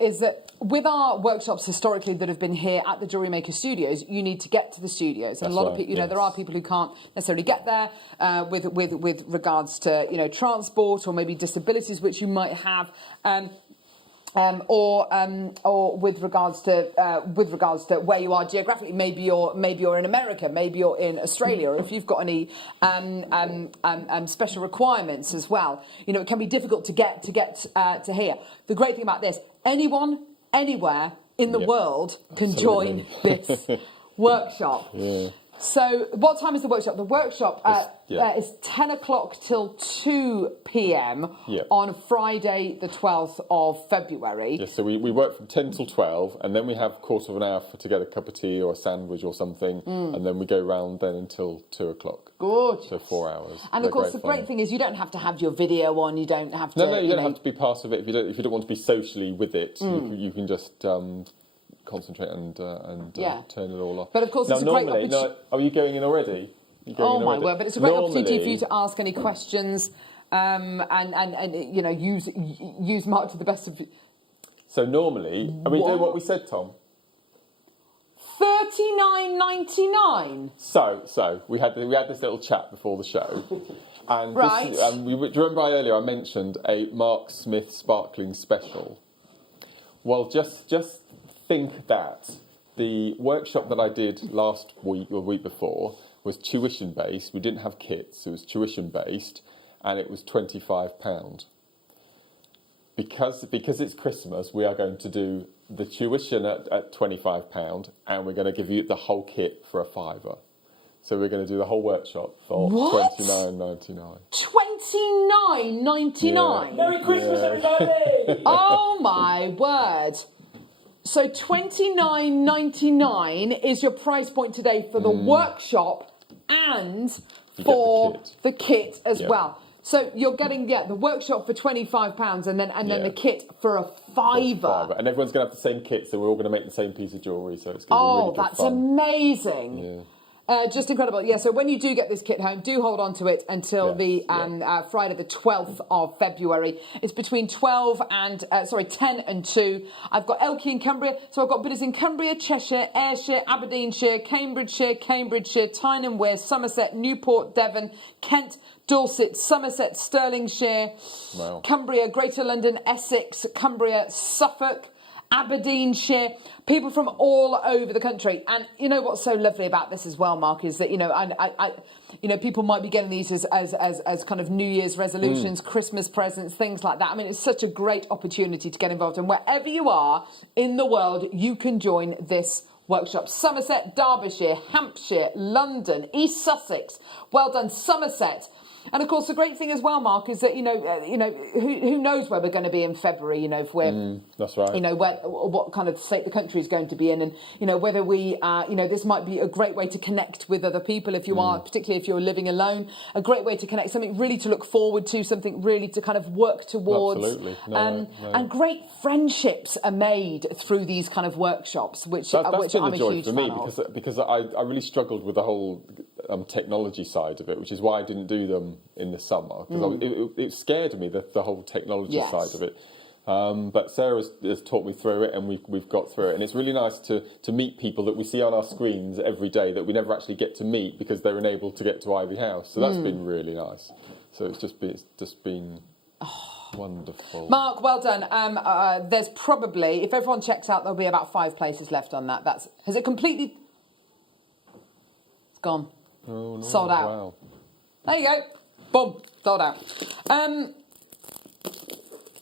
with our workshops historically that have been here at the JewelleryMaker studios, you need to get to the studios. And a lot of people, there are people who can't necessarily get there with regards to, transport or maybe disabilities which you might have. Or with regards to where you are geographically, maybe you're in America, maybe you're in Australia, or if you've got any special requirements as well, it can be difficult to get to here. The great thing about this, anyone, anywhere in the world can join this workshop. Yeah. So, what time is the workshop? The workshop is 10 o'clock till 2 p.m. on Friday, the 12th of February. Yes, so we work from 10 till 12, and then we have a quarter of an hour to get a cup of tea or a sandwich or something, and then we go round then until 2 o'clock. Good. So 4 hours. And of course, the great thing is you don't have to have your video on. You don't have to. No, you don't have to be part of it. If you don't want to be socially with it, you can just. Concentrate and turn it all off. But of course, it's a great opportunity. Are you going in already? My word! But it's a great opportunity for you to ask any questions and use Mark to the best of. So normally, are we doing what we said, Tom? $39.99. So we had this little chat before the show, and right. Do you remember earlier I mentioned a Mark Smith sparkling special? Well, just think that the workshop that I did last week or week before was tuition based. We didn't have kits, it was tuition based, and it was £25. Because it's Christmas, we are going to do the tuition at £25, and we're going to give you the whole kit for a £5. So we're going to do the whole workshop for £29.99. £29.99. Merry Christmas, everybody! Oh my word! So $29.99 is your price point today for the workshop and for the kit as well. So you're getting the workshop for £25 and then the kit for a £5. And everyone's going to have the same kit, so we're all going to make the same piece of jewellery. So it's going to be really good fun. Amazing. Yeah. Just incredible. Yeah, so when you do get this kit home, do hold on to it until Friday the 12th of February. It's between 10 and 2. I've got Elkie in Cumbria, so I've got bidders in Cumbria, Cheshire, Ayrshire, Aberdeenshire, Cambridgeshire, Tyne and Wear, Somerset, Newport, Devon, Kent, Dorset, Somerset, Stirlingshire, Cumbria, Greater London, Essex, Cumbria, Suffolk, Aberdeenshire, people from all over the country. And you know what's so lovely about this as well, Mark, is that people might be getting these as kind of New Year's resolutions, Christmas presents, things like that. I mean, it's such a great opportunity to get involved, and wherever you are in the world, you can join this workshop. Somerset, Derbyshire, Hampshire, London, East Sussex. Well done, Somerset. And of course, the great thing as well, Mark, is that who knows where we're going to be in February? If we're that's right. What kind of state the country is going to be in, and whether we this might be a great way to connect with other people if you are, particularly if you're living alone. A great way to connect, something really to look forward to, something really to kind of work towards. Absolutely. And great friendships are made through these kind of workshops, which that's I'm been a joy huge for me fan of. because I really struggled with the whole technology side of it, which is why I didn't do them in the summer, because it scared me, the whole technology side of it. But Sarah has taught me through it, and we've got through it, and it's really nice to meet people that we see on our screens every day that we never actually get to meet because they're unable to get to Ivy House. So that's been really nice. So it's just been wonderful. Mark, well done. There's probably, if everyone checks out, there'll be about 5 places left on that. Has it completely? It's gone. Oh, no, sold out. Wow. There you go. Boom. Sold out.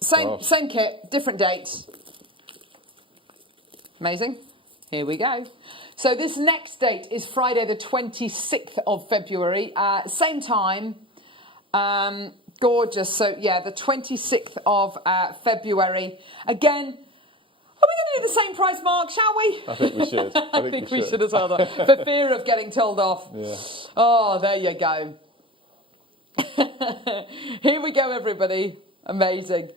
Same kit, different dates. Amazing. Here we go. So this next date is Friday the 26th of February. Same time. Gorgeous. So, the 26th of February. Again, Are we going to do the same price, Mark, shall we? I think we should. I think we should as well, though, for fear of getting told off. Yeah. Oh, there you go. Here we go, everybody. Amazing.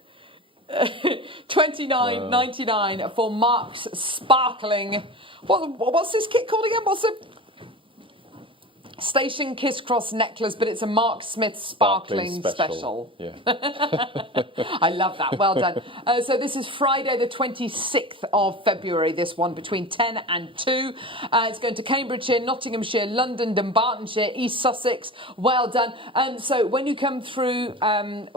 $29.99 for Mark's sparkling. What's this kit called again? What's it? Station Kiss Cross necklace, but it's a Mark Smith sparkling special. Yeah. I love that. Well done. So this is Friday the 26th of February, this one, between 10 and 2. It's going to Cambridgeshire, Nottinghamshire, London, Dumbartonshire, East Sussex. Well done. So when you come through and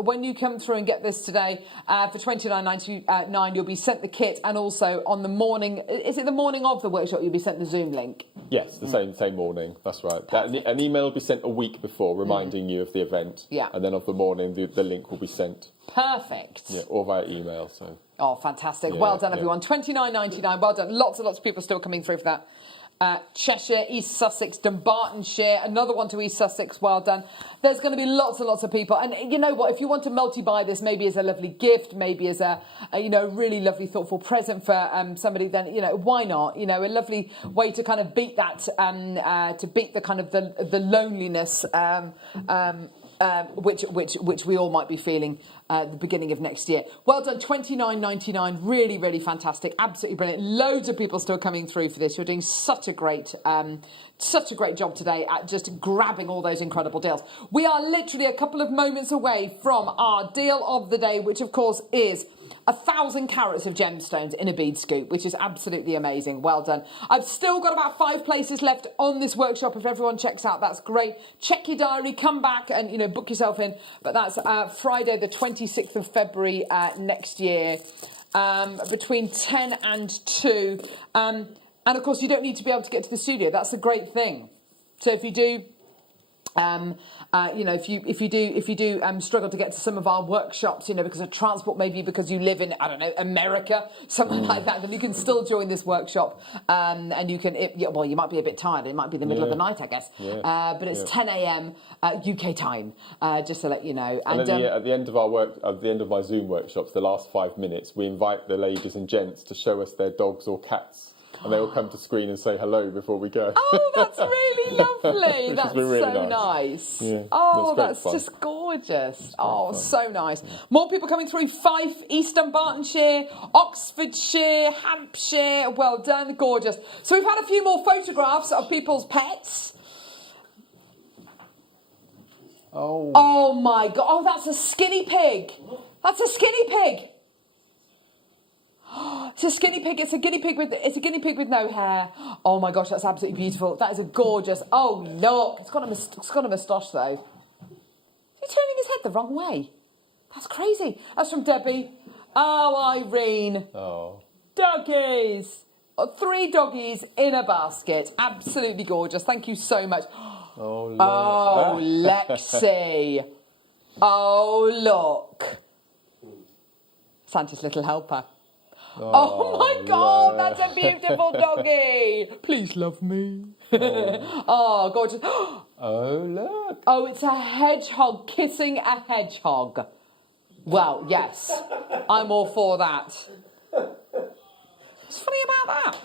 get this today for $29.99, you'll be sent the kit, and also on the morning, is it the morning of the workshop, you'll be sent the Zoom link? Yes, the same morning. That's right. An email will be sent a week before reminding you of the event. Yeah. And then of the morning, the link will be sent. Perfect. Yeah, or via email. So. Oh, fantastic. Yeah, well done, everyone. $29.99. Well done. Lots and lots of people still coming through for that. Cheshire, East Sussex, Dumbartonshire, another one to East Sussex. Well done. There's going to be lots and lots of people. And you know what? If you want to multi-buy this, maybe as a lovely gift, maybe as a really lovely, thoughtful present for somebody, then, why not? A lovely way to kind of beat that, to beat the kind of the loneliness, which we all might be feeling at the beginning of next year. Well done, $29.99, really, really fantastic, absolutely brilliant. Loads of people still coming through for this. You're doing such a great job today at just grabbing all those incredible deals. We are literally a couple of moments away from our deal of the day, which of course is 1,000 carats of gemstones in a bead scoop, which is absolutely amazing. Well done. I've still got about 5 places left on this workshop. If everyone checks out, that's great. Check your diary, come back and, book yourself in. But that's Friday, the 26th of February next year, between 10 and 2. And of course, you don't need to be able to get to the studio. That's a great thing. So if you do, if you do struggle to get to some of our workshops, because of transport, maybe because you live in, I don't know, America, something like that, then you can still join this workshop. And you can, you might be a bit tired. It might be the middle of the night, I guess. Yeah. But it's 10 a.m. UK time, just to let you know. And then at the end of my Zoom workshops, the last 5 minutes, we invite the ladies and gents to show us their dogs or cats. And they will come to screen and say hello before we go. Oh, that's really lovely. That's really so nice. Yeah, oh, that's just gorgeous. Oh, so nice. More people coming through. Fife, East Dumbartonshire, Oxfordshire, Hampshire. Well done, gorgeous. So we've had a few more photographs of people's pets. Oh my God. Oh, that's a skinny pig. That's a skinny pig. It's a skinny pig. It's a guinea pig with no hair. Oh my gosh, that's absolutely beautiful. That is a gorgeous. Oh look, it's got a moustache though. He's turning his head the wrong way. That's crazy. That's from Debbie. Oh, Irene. Oh. Doggies. 3 doggies in a basket. Absolutely gorgeous. Thank you so much. Oh, look. Oh, Lexi. Oh, look. Santa's little helper. Oh my God, that's a beautiful doggy. Please love me. Oh, gorgeous. Oh, look. Oh, it's a hedgehog kissing a hedgehog. Well, yes, I'm all for that. What's funny about that?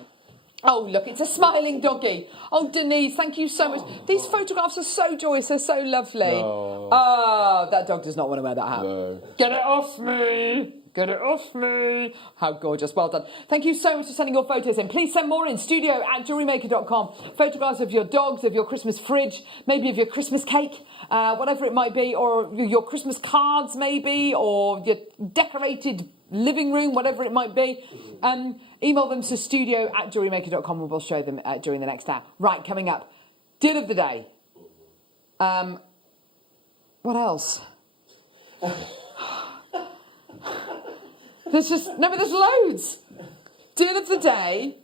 Oh, look, it's a smiling doggy. Oh, Denise, thank you so much. These photographs are so joyous, they're so lovely. Oh, that dog does not want to wear that hat. No. Get it off me. Get it off me. How gorgeous. Well done. Thank you so much for sending your photos in. Please send more in. studio@jewellerymaker.com. Photographs of your dogs, of your Christmas fridge, maybe of your Christmas cake, whatever it might be, or your Christmas cards maybe, or your decorated living room, whatever it might be. Email them to studio@jewellerymaker.com and we'll show them during the next hour. Right, coming up. Deal of the day. What else? There's loads. Deal of the day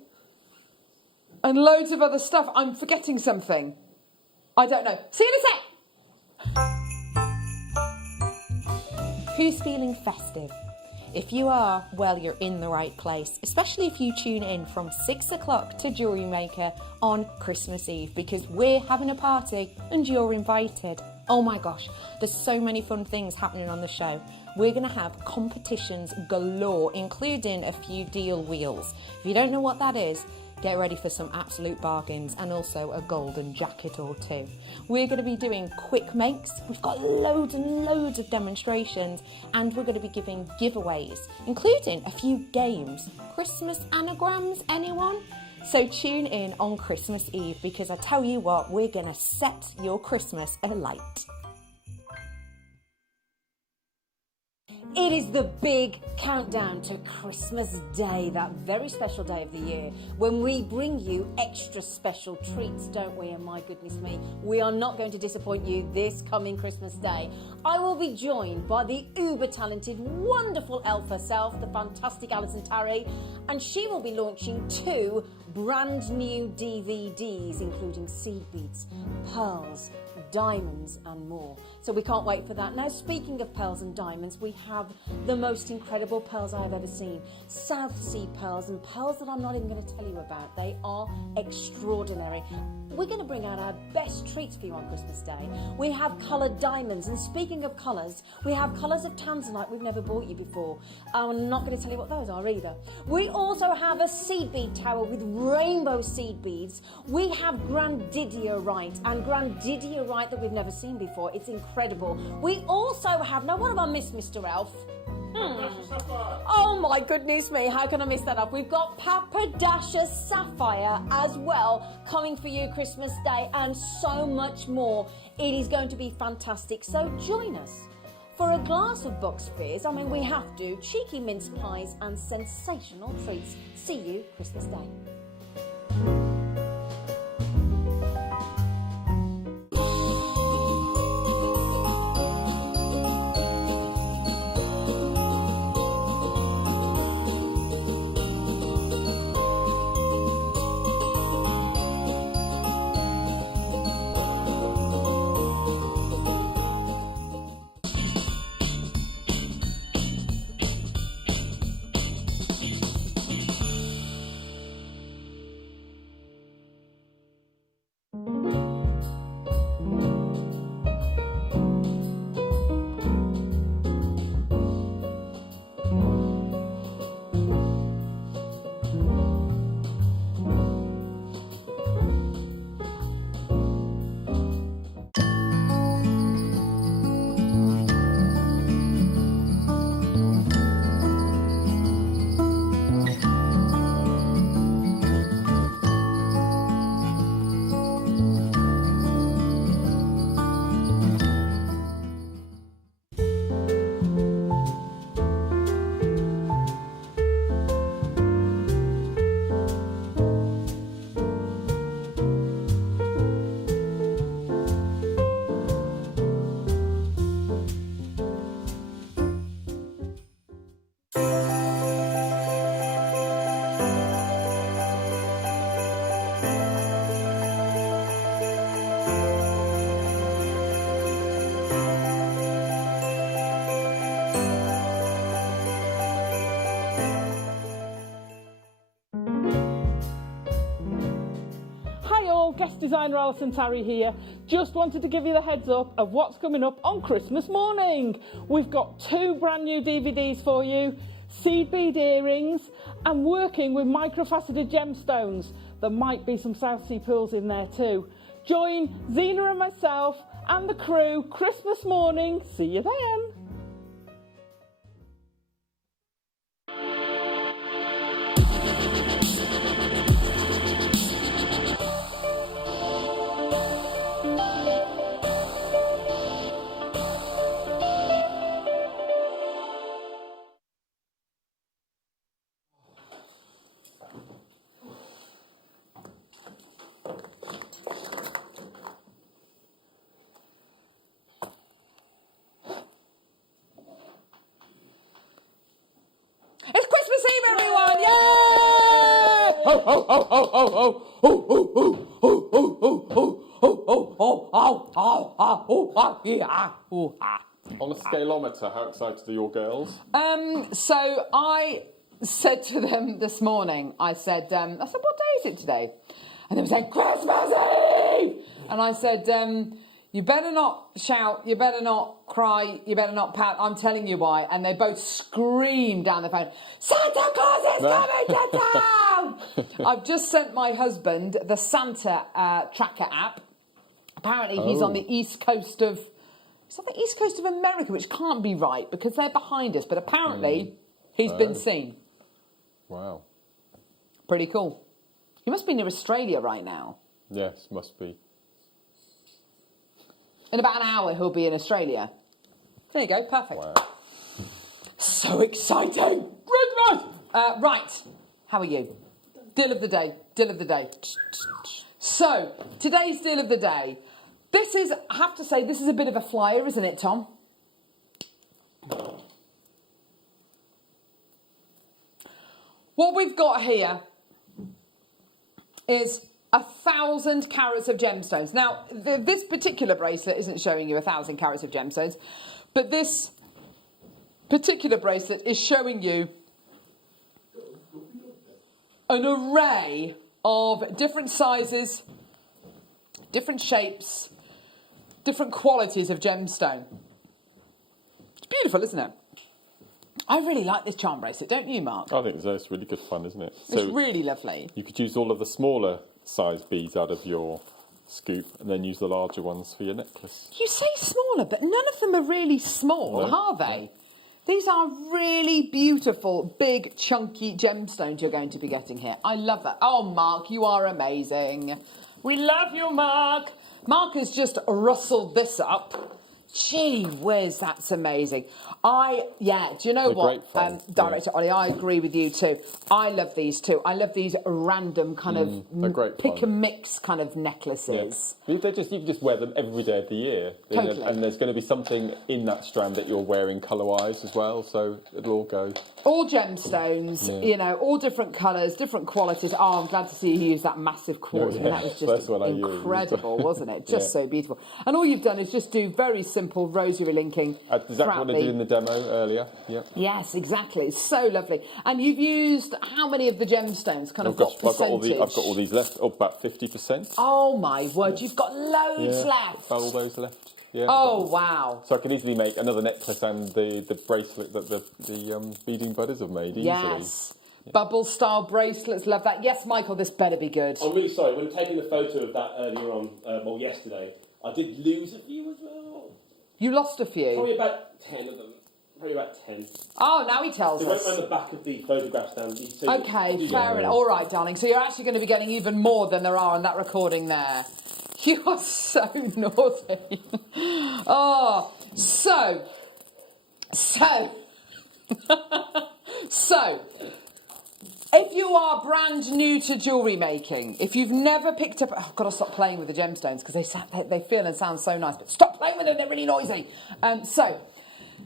and loads of other stuff. I'm forgetting something. I don't know. See you in a sec. Who's feeling festive? If you are, well, you're in the right place, especially if you tune in from 6 o'clock to Jewellery Maker on Christmas Eve, because we're having a party and you're invited. Oh my gosh, there's so many fun things happening on the show. We're going to have competitions galore, including a few deal wheels. If you don't know what that is, get ready for some absolute bargains and also a golden jacket or two. We're going to be doing quick makes. We've got loads and loads of demonstrations, and we're going to be giving giveaways, including a few games. Christmas anagrams, anyone? So tune in on Christmas Eve, because I tell you what, we're going to set your Christmas alight. It is the big countdown to Christmas Day, that very special day of the year, when we bring you extra special treats, don't we? And my goodness me, we are not going to disappoint you this coming Christmas Day. I will be joined by the uber-talented, wonderful elf herself, the fantastic Alison Tarry, and she will be launching 2 brand new DVDs, including seed beads, pearls, diamonds and more. So we can't wait for that. Now, speaking of pearls and diamonds, we have the most incredible pearls I have ever seen. South Sea pearls, and pearls that I'm not even going to tell you about. They are extraordinary. We're going to bring out our best treats for you on Christmas Day. We have coloured diamonds, and speaking of colours, we have colours of tanzanite we've never bought you before. I'm not going to tell you what those are either. We also have a seed bead tower with rainbow seed beads. We have grandidierite, and grandidierite that we've never seen before. It's incredible. We also have, now what have I missed, Mr. Elf? Oh my goodness me, how can I miss that up? We've got Papadasha Sapphire as well coming for you Christmas Day, and so much more. It is going to be fantastic. So join us for a glass of Bucks Fizz. I mean, we have to. Cheeky mince pies and sensational treats. See you Christmas Day. Guest designer Alison Tarry here. Just wanted to give you the heads up of what's coming up on Christmas morning. We've got 2 brand new DVDs for you, seed bead earrings, and working with microfaceted gemstones. There might be some South Sea pearls in there too. Join Zena and myself and the crew Christmas morning. See you then. On a scaleometer, how excited are your girls? So I said to them this morning, I said, what day is it today? And they were saying, Christmas Eve! And I said, You better not shout, you better not cry, you better not pout. I'm telling you why. And they both scream down the phone, Santa Claus is coming to town! I've just sent my husband the Santa tracker app. Apparently he's on the east coast of... It's on the east coast of America, which can't be right because they're behind us. But apparently he's been seen. Wow. Pretty cool. He must be near Australia right now. Yes, must be. In about an hour, he'll be in Australia. There you go, perfect. Wow. So exciting! Right, how are you? Deal of the day, deal of the day. So, today's deal of the day. This is, I have to say, this is a bit of a flyer, isn't it, Tom? What we've got here is 1,000 carats of gemstones. Now, this particular bracelet isn't showing you 1,000 carats of gemstones, but this particular bracelet is showing you an array of different sizes, different shapes, different qualities of gemstone. It's beautiful, isn't it? I really like this charm bracelet, don't you, Mark? I think so. It's really good fun, isn't it? It's really lovely. You could use all of the smaller size beads out of your scoop and then use the larger ones for your necklace. You say smaller, but none of them are really small, are they? These are really beautiful, big, chunky gemstones you're going to be getting here. I love that. Oh, Mark, you are amazing. We love you, Mark. Mark has just rustled this up. Gee whiz, that's amazing. Do you know what, Director Ollie, I agree with you too. I love these too. I love these random kind of pick and mix kind of necklaces. Yeah. You can just wear them every day of the year. Totally. And there's going to be something in that strand that you're wearing colour-wise as well, so it'll all go. All gemstones, you know, all different colours, different qualities. Oh, I'm glad to see you use that massive quartz. That was just incredible, wasn't it? Just so beautiful. And all you've done is just do very simple rosary linking. Is that what I did in the demo earlier? Yeah. Yes, exactly. It's so lovely. And you've used how many of the gemstones? What percentage? I've got all these left, about 50%. Oh my word, you've got loads left. All those left. Yeah. Oh wow. So I can easily make another necklace and the bracelet that the beading budders have made easily. Yes. Yeah. Bubble style bracelets, love that. Yes, Michael, this better be good. I'm really sorry. When taking the photo of that earlier on, yesterday, I did lose a few as well. You lost a few? Probably about 10 of them. Probably about 10. Oh, now he tells us. They went around the back of the photograph stand. Okay, fair enough. All right, darling. So you're actually going to be getting even more than there are on that recording there. You are so naughty. Oh, so. If you are brand new to jewellery making, if you've never picked up... I've got to stop playing with the gemstones because they feel and sound so nice, but stop playing with them, they're really noisy.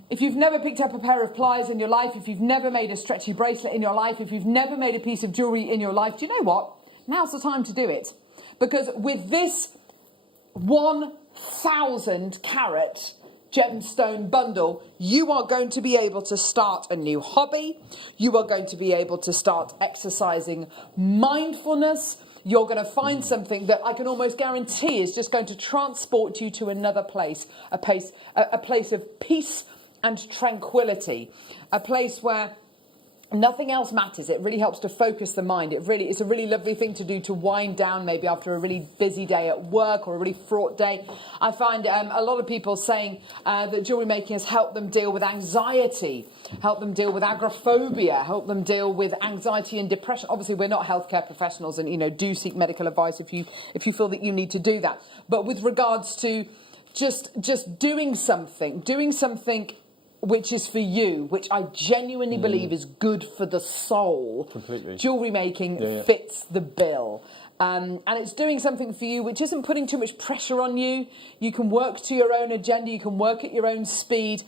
If you've never picked up a pair of pliers in your life, if you've never made a stretchy bracelet in your life, if you've never made a piece of jewellery in your life, do you know what? Now's the time to do it. Because with this 1,000 carat gemstone bundle, you are going to be able to start a new hobby. You are going to be able to start exercising mindfulness. You're going to find something that I can almost guarantee is just going to transport you to another place, a place of peace and tranquility, a place where nothing else matters. It really helps to focus the mind. It's a really lovely thing to do to wind down maybe after a really busy day at work or a really fraught day. I find a lot of people saying that jewellery making has helped them deal with anxiety, helped them deal with agoraphobia, helped them deal with anxiety and depression. Obviously, we're not healthcare professionals and, do seek medical advice if you feel that you need to do that. But with regards to just doing something which is for you, which I genuinely believe is good for the soul. Completely. Jewellery making fits the bill. And it's doing something for you which isn't putting too much pressure on you. You can work to your own agenda. You can work at your own speed.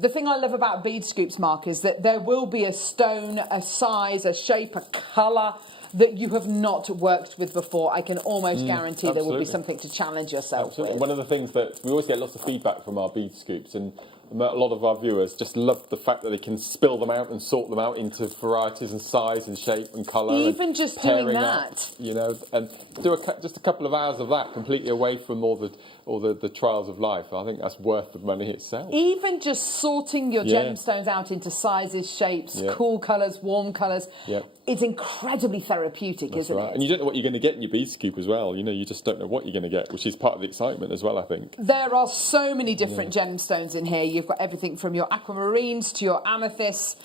The thing I love about bead scoops, Mark, is that there will be a stone, a size, a shape, a colour that you have not worked with before. I can almost guarantee there will be something to challenge yourself with. One of the things that we always get lots of feedback from our bead scoops, and a lot of our viewers just love the fact that they can spill them out and sort them out into varieties and size and shape and colour. Even and just doing pairing that. Up, you know, and do just a couple of hours of that completely away from all the trials of life. I think that's worth the money itself. Even just sorting your gemstones out into sizes, shapes, cool colours, warm colours. Yeah. It's incredibly therapeutic, isn't it? And you don't know what you're going to get in your bead scoop as well. You know, you just don't know what you're going to get, which is part of the excitement as well, I think. There are so many different gemstones in here. You've got everything from your aquamarines to your amethysts.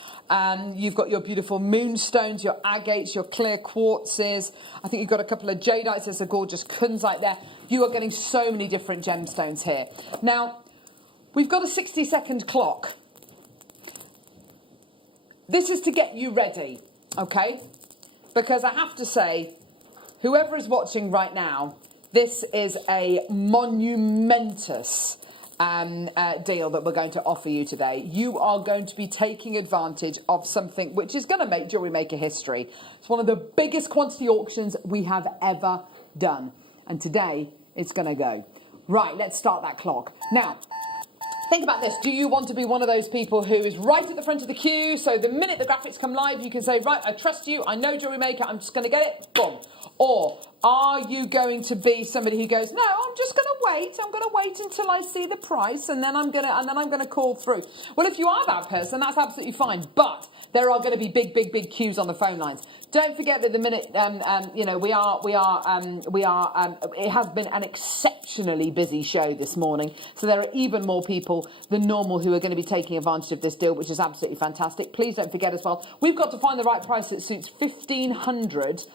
You've got your beautiful moonstones, your agates, your clear quartzes. I think you've got a couple of jadeites. There's a gorgeous kunzite there. You are getting so many different gemstones here. Now, we've got a 60-second clock. This is to get you ready, okay? Because I have to say, whoever is watching right now, this is a monumentous deal that we're going to offer you today. You are going to be taking advantage of something which is going to make Jewellery Maker history. It's one of the biggest quantity auctions we have ever done. And today, it's going to go. Right, let's start that clock. Now, think about this. Do you want to be one of those people who is right at the front of the queue, so the minute the graphics come live, you can say, right, I trust you, I know Jewellery Maker, I'm just going to get it, boom. Or are you going to be somebody who goes, no, I'm just going to wait. I'm going to wait until I see the price, and then I'm going to call through. Well, if you are that person, that's absolutely fine. But there are going to be big queues on the phone lines. Don't forget that the minute you know it has been an exceptionally busy show this morning. So there are even more people than normal who are going to be taking advantage of this deal, which is absolutely fantastic. Please don't forget as well, we've got to find the right price that suits 1,500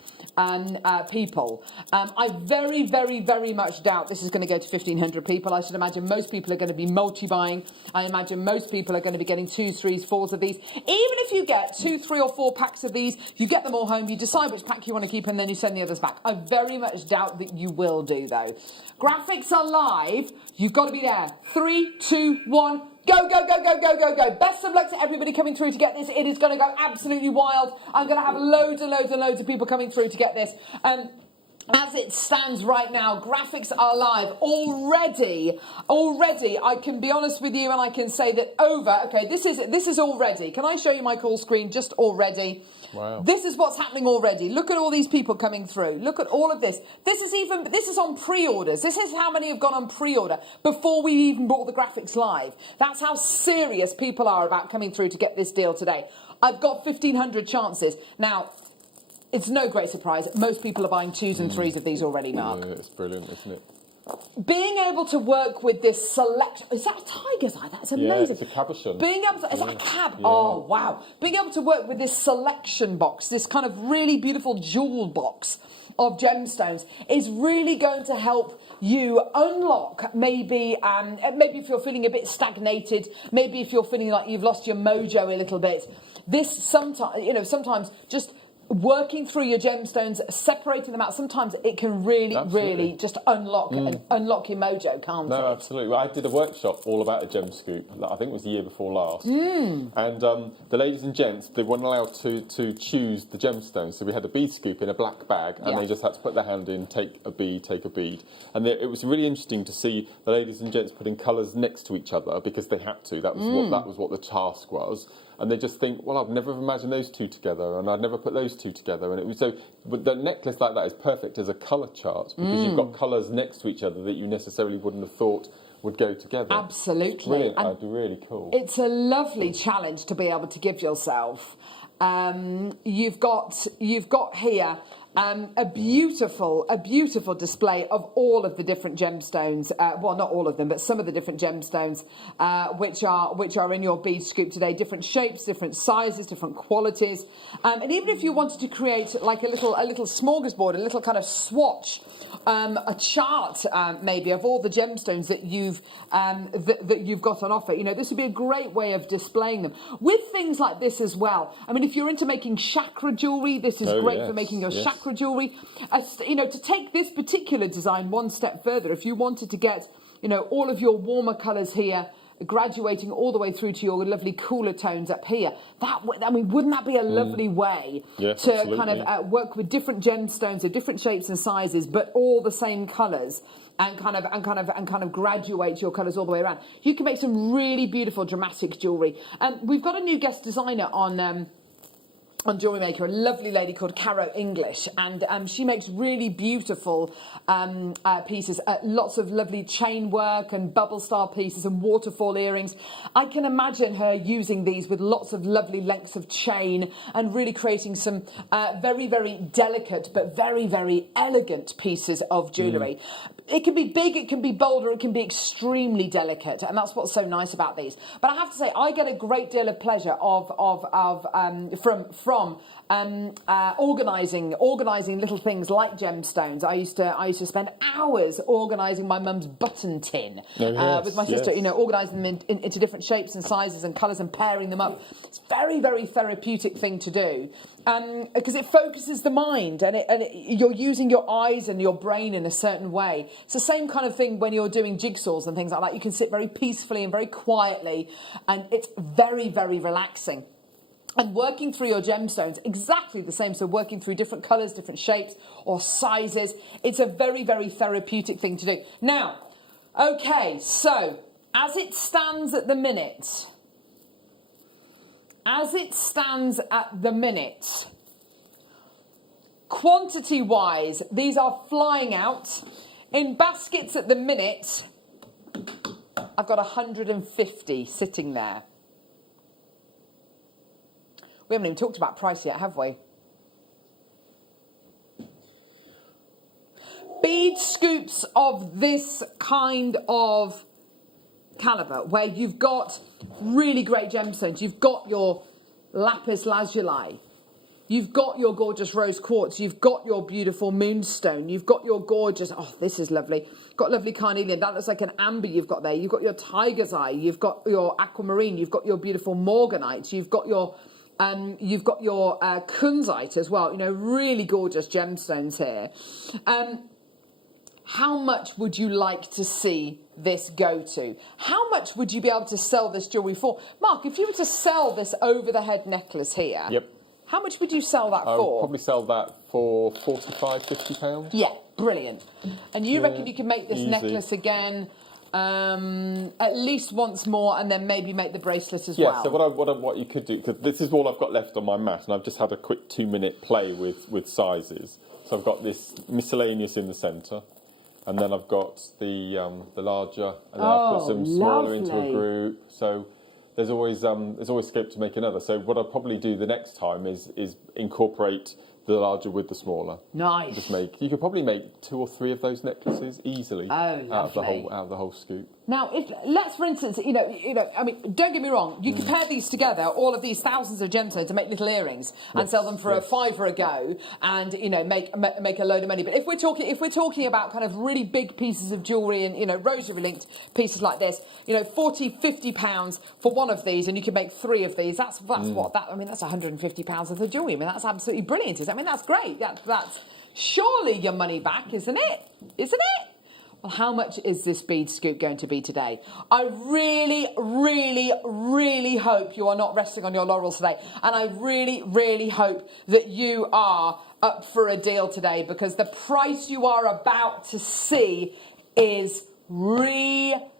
people. I very much doubt this is going to go to 1,500 people. I should imagine most people are going to be multi-buying. I imagine most people are going to be getting 2s, 3s, 4s of these. Even if you get 2, 3 or 4 packs of these, you get them all home, you decide which pack you want to keep, and then you send the others back. I very much doubt that you will do, though. Graphics are live. You've got to be there. 3, 2, 1... Go. Best of luck to everybody coming through to get this. It is going to go absolutely wild. I'm going to have loads of people coming through to get this. As it stands right now, graphics are live already. I can be honest with you and I can say that this is already. Can I show you my call screen just already? Wow. This is what's happening already. Look at all these people coming through. Look at all of this. This is on pre-orders. This is how many have gone on pre-order before we even brought the graphics live. That's how serious people are about coming through to get this deal today. I've got 1,500 chances. Now, it's no great surprise. Most people are buying 2s and 3s of these already, Mark. Yeah, it's brilliant, isn't it? Being able to work with this selection... Is that a tiger's eye? That's amazing. Yeah, it's a cabochon. Is that a cab? Yeah. Oh, wow. Being able to work with this selection box, this kind of really beautiful jewel box of gemstones, is really going to help you unlock maybe if you're feeling a bit stagnated, maybe if you're feeling like you've lost your mojo a little bit. This sometimes just working through your gemstones, separating them out, sometimes it can really just unlock your mojo, can't it? No, absolutely. Well, I did a workshop all about a gem scoop. I think it was the year before last. And the ladies and gents, they weren't allowed to choose the gemstones. So we had a bead scoop in a black bag, and they just had to put their hand in, take a bead. And it was really interesting to see the ladies and gents putting colours next to each other because they had to. That was what the task was. And they just think, well, I've never imagined those two together, and I'd never put those two together. And it was but the necklace like that is perfect as a colour chart because you've got colours next to each other that you necessarily wouldn't have thought would go together. Absolutely. It's brilliant. That'd be really cool. It's a lovely challenge to be able to give yourself. You've got here a beautiful display of all of the different gemstones. Well, not all of them, but some of the different gemstones which are in your bead scoop today. Different shapes, different sizes, different qualities. And even if you wanted to create like a little smorgasbord, a little kind of swatch, a chart maybe of all the gemstones that you've got on offer. You know, this would be a great way of displaying them with things like this as well. I mean, if you're into making chakra jewellery, this is great for making your chakra jewellery. To take this particular design one step further, if you wanted to get, all of your warmer colours here, graduating all the way through to your lovely cooler tones up here. Wouldn't that be a lovely way to absolutely. kind of work with different gemstones of different shapes and sizes, but all the same colours and kind of graduate your colours all the way around. You can make some really beautiful dramatic jewellery. We've got a new guest designer on JewelleryMaker, a lovely lady called Caro English, and she makes really beautiful pieces, lots of lovely chain work and bubble style pieces and waterfall earrings. I can imagine her using these with lots of lovely lengths of chain and really creating some very, very delicate but very, very elegant pieces of jewellery. It can be big, it can be bold, or it can be extremely delicate, and that's what's so nice about these. But I have to say, I get a great deal of pleasure from organising little things like gemstones. I used to spend hours organising my mum's button tin with my sister. You know, organising them into different shapes and sizes and colours and pairing them up. It's a very, very therapeutic thing to do. Because it focuses the mind, and you're using your eyes and your brain in a certain way. It's the same kind of thing when you're doing jigsaws and things like that. You can sit very peacefully and very quietly, and it's very, very relaxing. And working through your gemstones, exactly the same. So working through different colours, different shapes or sizes, it's a very, very therapeutic thing to do. Now, okay, so as it stands at the minute, quantity-wise, these are flying out. In baskets at the minute, I've got 150 sitting there. We haven't even talked about price yet, have we? Bead scoops of this kind of caliber, where you've got really great gemstones. You've got your lapis lazuli, you've got your gorgeous rose quartz, you've got your beautiful moonstone, you've got your gorgeous, oh, this is lovely, got lovely carnelian, that looks like an amber you've got there, you've got your tiger's eye, you've got your aquamarine, you've got your beautiful morganite, you've got your kunzite as well, you know, really gorgeous gemstones here. How much would you like to see this go to? How much would you be able to sell this jewellery for? Mark, if you were to sell this over-the-head necklace here, yep, how much would you sell that I for? would probably sell that for £45–50. Yeah, brilliant. And you reckon you can make this easy. necklace again at least once more, and then maybe make the bracelet as well? Yeah, so what you could do, because this is all I've got left on my mat, and I've just had a quick 2-minute play with sizes. So I've got this miscellaneous in the centre, and then I've got the larger, and then I've put some smaller into a group. So there's always scope to make another. So what I'll probably do the next time is incorporate the larger with the smaller. Nice. You could probably make 2 or 3 of those necklaces easily out of the whole scoop. Now, let's, for instance, you know, I mean, don't get me wrong. You could pair these together, all of these thousands of gemstones, and make little earrings and sell them for a £5 a go, and you know, make a load of money. But if we're talking about kind of really big pieces of jewellery and, you know, rosary linked pieces like this, you know, £40–50 for one of these, and you can make 3 of these. That's what that. I mean, that's £150 of the jewellery. I mean, that's absolutely brilliant. I mean, that's great. That's surely your money back, isn't it? Isn't it? Well, how much is this bead scoop going to be today? I really, really, really hope you are not resting on your laurels today. And I really, really hope that you are up for a deal today, because the price you are about to see is ridiculous.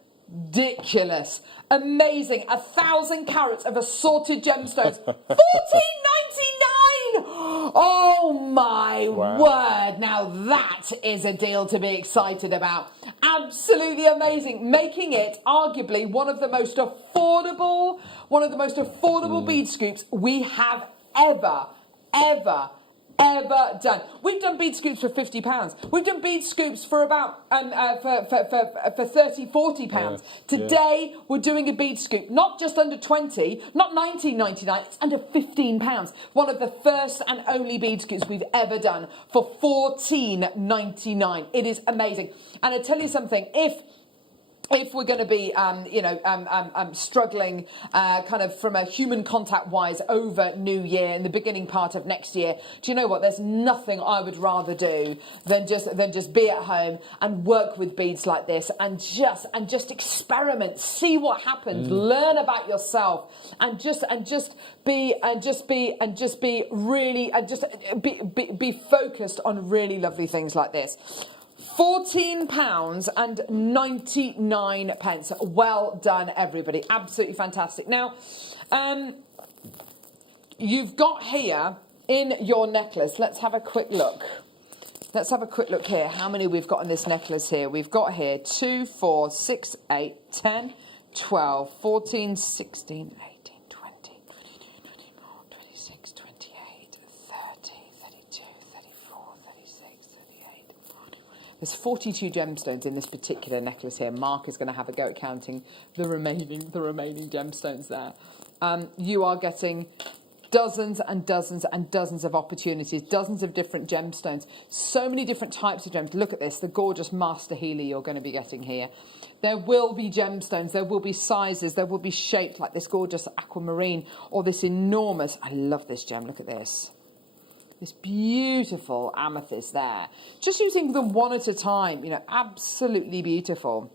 Amazing. 1,000 carats of assorted gemstones. $14.99. Oh my word. Now that is a deal to be excited about. Absolutely amazing. Making it arguably one of the most affordable bead scoops we have ever done. We've done bead scoops for £50. We've done bead scoops for about for £30–40. Today we're doing a bead scoop not just under 20, not £19.99. It's under £15. One of the first and only bead scoops we've ever done for £14.99. It is amazing. And I tell you something, if we're going to be, struggling kind of from a human contact wise over New Year and the beginning part of next year, do you know what? There's nothing I would rather do than just be at home and work with beads like this and just experiment, see what happens, learn about yourself, and be focused on really lovely things like this. £14.99. Well done, everybody. Absolutely fantastic. Now, you've got here in your necklace, let's have a quick look. Let's have a quick look here. How many we've got in this necklace here? We've got here 2, 4, 6, 8, 10, 12, 14, 16, 18, 20, 22, 24, 26, 28, 30, 32, 34, 36, 38, 41. There's 42 gemstones in this particular necklace here. Mark is going to have a go at counting the remaining gemstones there. You are getting dozens and dozens and dozens of opportunities, dozens of different gemstones, so many different types of gems. Look at this, the gorgeous Master Healer you're going to be getting here. There will be gemstones, there will be sizes, there will be shapes like this gorgeous aquamarine or this enormous, I love this gem, look at this. This beautiful amethyst there. Just using them one at a time, you know, absolutely beautiful.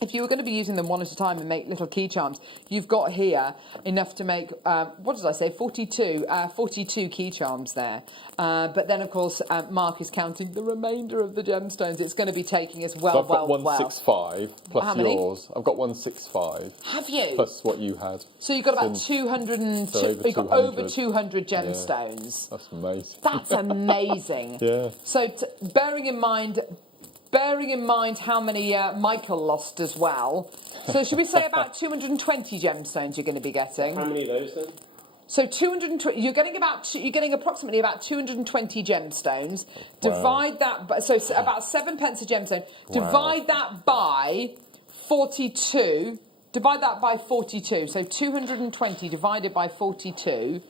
If you were going to be using them one at a time and make little key charms, you've got here enough to make, what did I say, 42 key charms there. But then, of course, Mark is counting the remainder of the gemstones. It's going to be taking us well, so I've got 165 plus How many? yours. I've got 165. Have you? Plus what you had. So you've got about 200 and you've got over 200 gemstones. Yeah, that's amazing. That's amazing. Yeah. So bearing in mind how many Michael lost as well. So should we say about 220 gemstones you're going to be getting? How many of those then? So 220. You're getting approximately about 220 gemstones. Wow. Divide that. So about 7 pence a gemstone. Wow. Divide that by 42. Divide that by 42. So 220 divided by 42.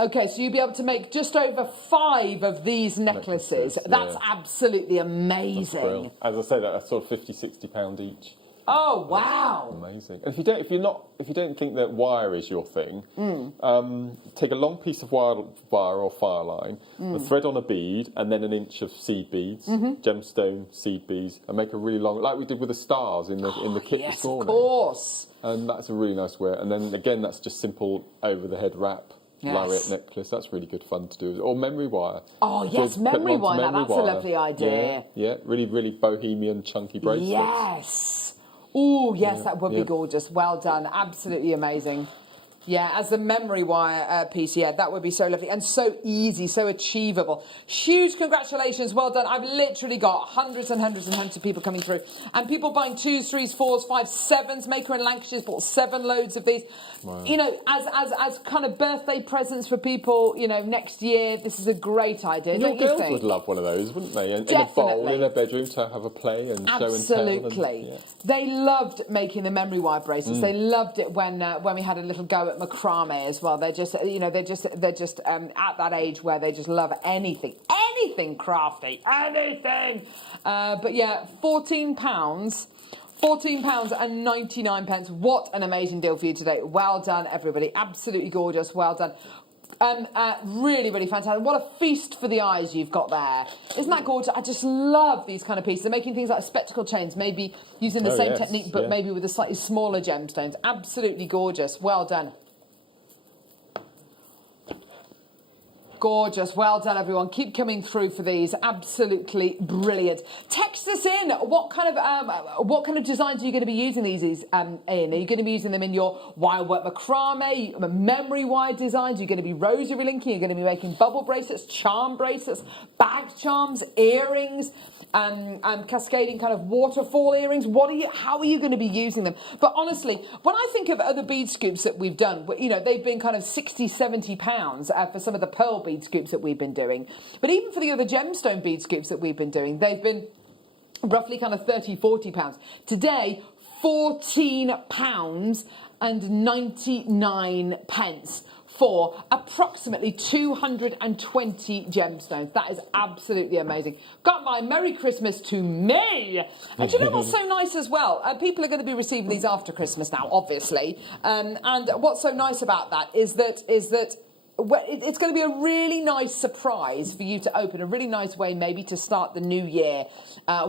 Okay, so you'll be able to make just over 5 of these necklaces. That's absolutely amazing. That's as I say, that's sort of £50-60 each. Oh wow! Amazing. And if you don't think that wire is your thing, take a long piece of wire or fire line, and thread on a bead, and then an inch of seed beads, gemstone seed beads, and make a really long, like we did with the stars in the kit this morning. Yes, of course. And that's a really nice wear. And then again, that's just simple over the head wrap. Yes. Lariat necklace, that's really good fun to do. Or memory wire. Oh, yes, memory wire. That's a lovely idea. Yeah, really, really bohemian, chunky bracelets. Yes. Oh, yes, that would be gorgeous. Well done. Absolutely amazing. Yeah, as the memory wire piece, yeah, that would be so lovely and so easy, so achievable. Huge congratulations, well done. I've literally got hundreds and hundreds and hundreds of people coming through, and people buying 2s, 3s, 4s, 5s, 7s. Maker in Lancashire's bought 7 loads of these. Wow. You know, as kind of birthday presents for people, you know, next year. This is a great idea. Your girls would love one of those, wouldn't they? In a bowl in their bedroom to have a play and show and tell. Absolutely. They loved making the memory wire bracelets. They loved it when we had a little go at macrame as well. They're just at that age where they just love anything crafty, anything. But yeah, £14 and 99 pence. What an amazing deal for you today. Well done, everybody. Absolutely gorgeous. Well done. Really, really fantastic. What a feast for the eyes you've got there. Isn't that gorgeous? I just love these kind of pieces. They're making things like spectacle chains, maybe using the same technique, but maybe with a slightly smaller gemstones. Absolutely gorgeous. Well done. Gorgeous. Well done, everyone. Keep coming through for these. Absolutely brilliant. Text us in. What kind of designs are you going to be using these in? Are you going to be using them in your wire work macrame, memory wire designs? Are you going to be rosary linking? Are you going to be making bubble bracelets, charm bracelets, bag charms, earrings, cascading kind of waterfall earrings? How are you going to be using them? But honestly, when I think of other bead scoops that we've done, you know, they've been kind of £60-70 for some of the pearl bead scoops that we've been doing. But even for the other gemstone bead scoops that we've been doing, they've been roughly kind of £30-40. Today, £14 and 99 pence for approximately 220 gemstones. That is absolutely amazing. Got my Merry Christmas to me. And do you know what's so nice as well? People are going to be receiving these after Christmas now, obviously. And what's so nice about that is that it's going to be a really nice surprise for you to open, a really nice way maybe to start the new year,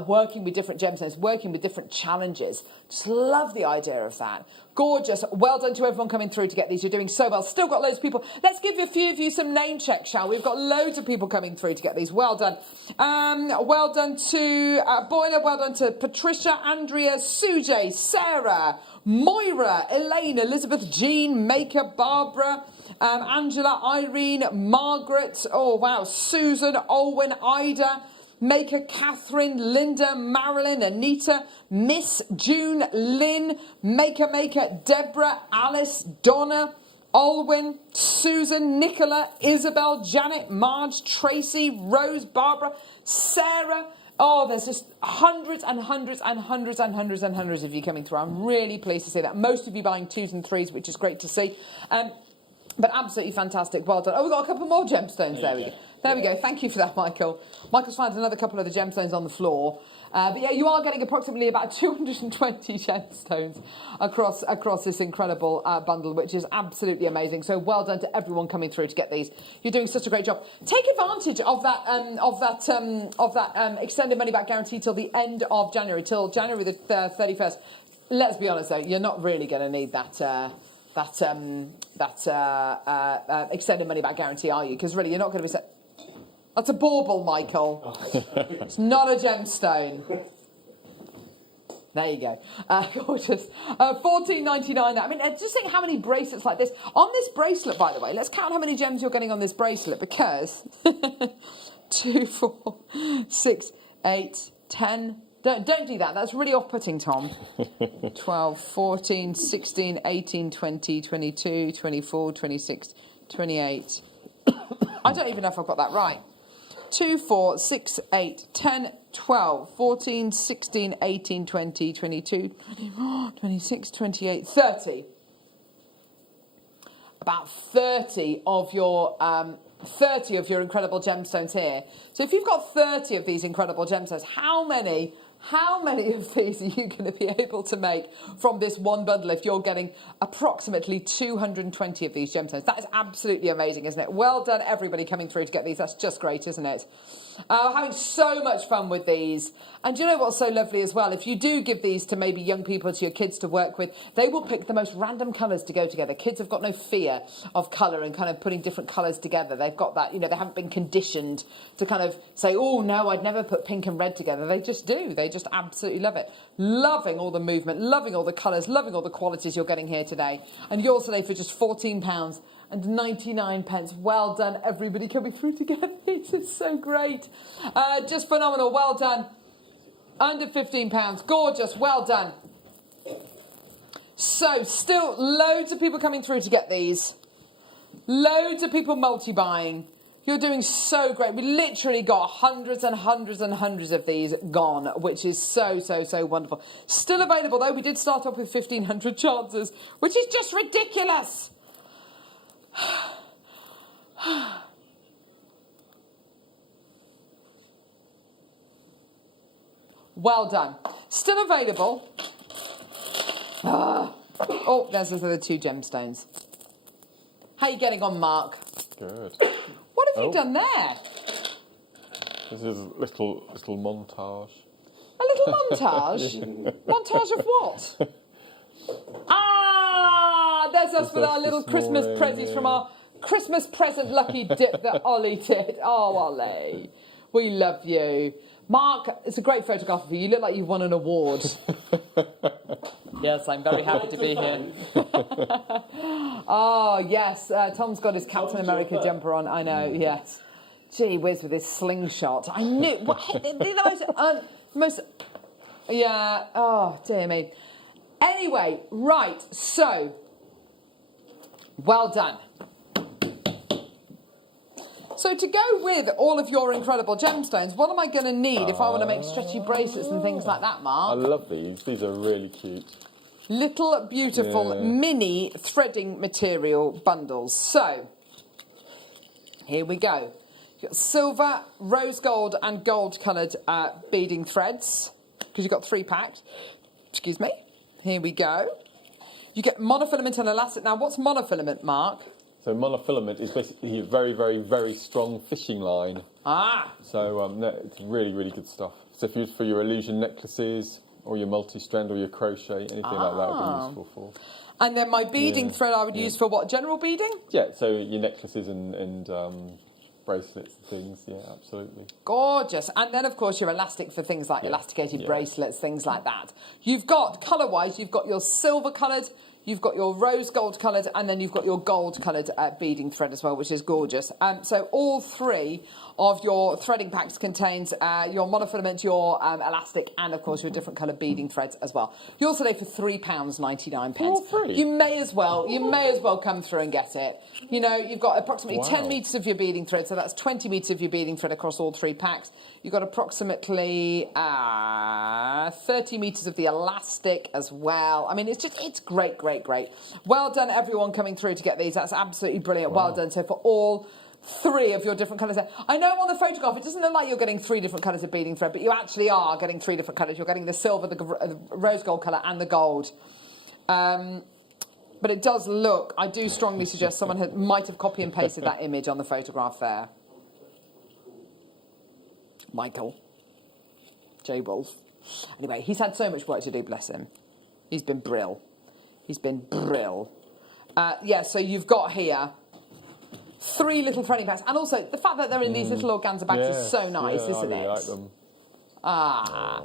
working with different gemstones, working with different challenges. Just love the idea of that. Gorgeous. Well done to everyone coming through to get these. You're doing so well. Still got loads of people. Let's give a few of you some name checks, shall we? We've got loads of people coming through to get these. Well done. Well done to Boiler. Well done to Patricia, Andrea, Sujay, Sarah, Moira, Elaine, Elizabeth, Jean, Maker, Barbara, Angela, Irene, Margaret. Oh, wow. Susan, Olwen, Ida, Maker, Catherine, Linda, Marilyn, Anita, Miss, June, Lynn, Maker, Deborah, Alice, Donna, Olwen, Susan, Nicola, Isabel, Janet, Marge, Tracy, Rose, Barbara, Sarah. Oh, there's just hundreds and hundreds and hundreds and hundreds and hundreds of you coming through. I'm really pleased to see that. Most of you buying 2s and 3s, which is great to see. But absolutely fantastic. Well done. Oh, we've got a couple more gemstones. There we go. There we go. Thank you for that, Michael. Michael's found another couple of the gemstones on the floor. But yeah, you are getting approximately about 220 gemstones across this incredible bundle, which is absolutely amazing. So well done to everyone coming through to get these. You're doing such a great job. Take advantage of that extended money back guarantee till the end of January, till January the 31st. Let's be honest though, you're not really going to need that extended money back guarantee, are you? Because really, you're not going to be. That's a bauble, Michael. It's not a gemstone. There you go. Gorgeous. $14.99. I mean, just think how many bracelets like this. On this bracelet, by the way, let's count how many gems you're getting on this bracelet, because 2, 4, 6, 8, 10. Don't do that. That's really off-putting, Tom. 12, 14, 16, 18, 20, 22, 24, 26, 28. I don't even know if I've got that right. 2, 4, 6, 8, 10, 12, 14, 16, 18, 20, 22, 24, 26, 28, 30. About 30 of your 30 of your incredible gemstones here. So if you've got 30 of these incredible gemstones, how many of these are you going to be able to make from this one bundle if you're getting approximately 220 of these gemstones? That is absolutely amazing, isn't it? Well done, everybody coming through to get these. That's just great, isn't it? Having so much fun with these. And do you know what's so lovely as well? If you do give these to maybe young people, to your kids to work with, they will pick the most random colours to go together. Kids have got no fear of colour and kind of putting different colours together. They've got that, you know, they haven't been conditioned to kind of say, oh, no, I'd never put pink and red together. They just do. They just absolutely love it. Loving all the movement, loving all the colours, loving all the qualities you're getting here today. And yours today for just £14.99. Well done, everybody coming through to get these. It's so great. Just phenomenal. Well done. Under £15. Gorgeous. Well done. So, still loads of people coming through to get these. Loads of people multi-buying. You're doing so great. We literally got hundreds and hundreds and hundreds of these gone, which is so, so, so wonderful. Still available, though. We did start off with 1,500 chances, which is just ridiculous. Well done. Still available. Oh, there's those other 2 gemstones. How are you getting on, Mark? Good. What have you done there? This is a little montage. A little montage? Montage of what? There's us with our little Christmas presents from our Christmas present lucky dip that Ollie did. Oh, Ollie, we love you. Mark, it's a great photograph of you. You look like you've won an award. Yes, I'm very happy to be here. Oh, yes. Tom's got his Captain America jumper on. I know, yes. Gee whiz with his slingshot. I knew. The most... Yeah. Oh, dear me. Anyway, right. So, well done. So to go with all of your incredible gemstones, what am I going to need if I want to make stretchy bracelets and things like that, Mark? I love these. These are really cute. Little, beautiful, mini threading material bundles. So, here we go. You've got silver, rose gold and gold coloured beading threads, because you've got 3 packed. Excuse me. Here we go. You get monofilament and elastic. Now, what's monofilament, Mark? So monofilament is basically a very, very, very strong fishing line. Ah. So no, it's really, really good stuff. So if you for your illusion necklaces or your multi-strand or your crochet, anything like that would be useful for. And then my beading thread I would use for what? General beading? Yeah, so your necklaces and bracelets and things. Yeah, absolutely. Gorgeous. And then, of course, your elastic for things like elasticated bracelets, things like that. You've got, colour-wise, you've got your silver-coloured, you've got your rose gold coloured, and then you've got your gold coloured beading thread as well, which is gorgeous. So all three of your threading packs contains your monofilament, your elastic, and of course your different coloured beading threads as well. You're also there for £3.99. All three? You may as well come through and get it. You know, you've got approximately 10 metres of your beading thread, so that's 20 metres of your beading thread across all three packs. You've got approximately 30 metres of the elastic as well. I mean, it's great, great, great. Well done, everyone coming through to get these. That's absolutely brilliant. Wow. Well done. So for all three of your different colours there. I know on the photograph it doesn't look like you're getting three different colours of beading thread, but you actually are getting three different colours. You're getting the silver, the rose gold colour, and the gold. But it does look, I do strongly suggest someone might have copy and pasted that image on the photograph there. Michael. J. Wolf. Anyway, he's had so much work to do, bless him. He's been brill. He's been brill. So you've got here three little threading packs. And also, the fact that they're in these little organza bags is so nice, isn't it? I really like them. Look at all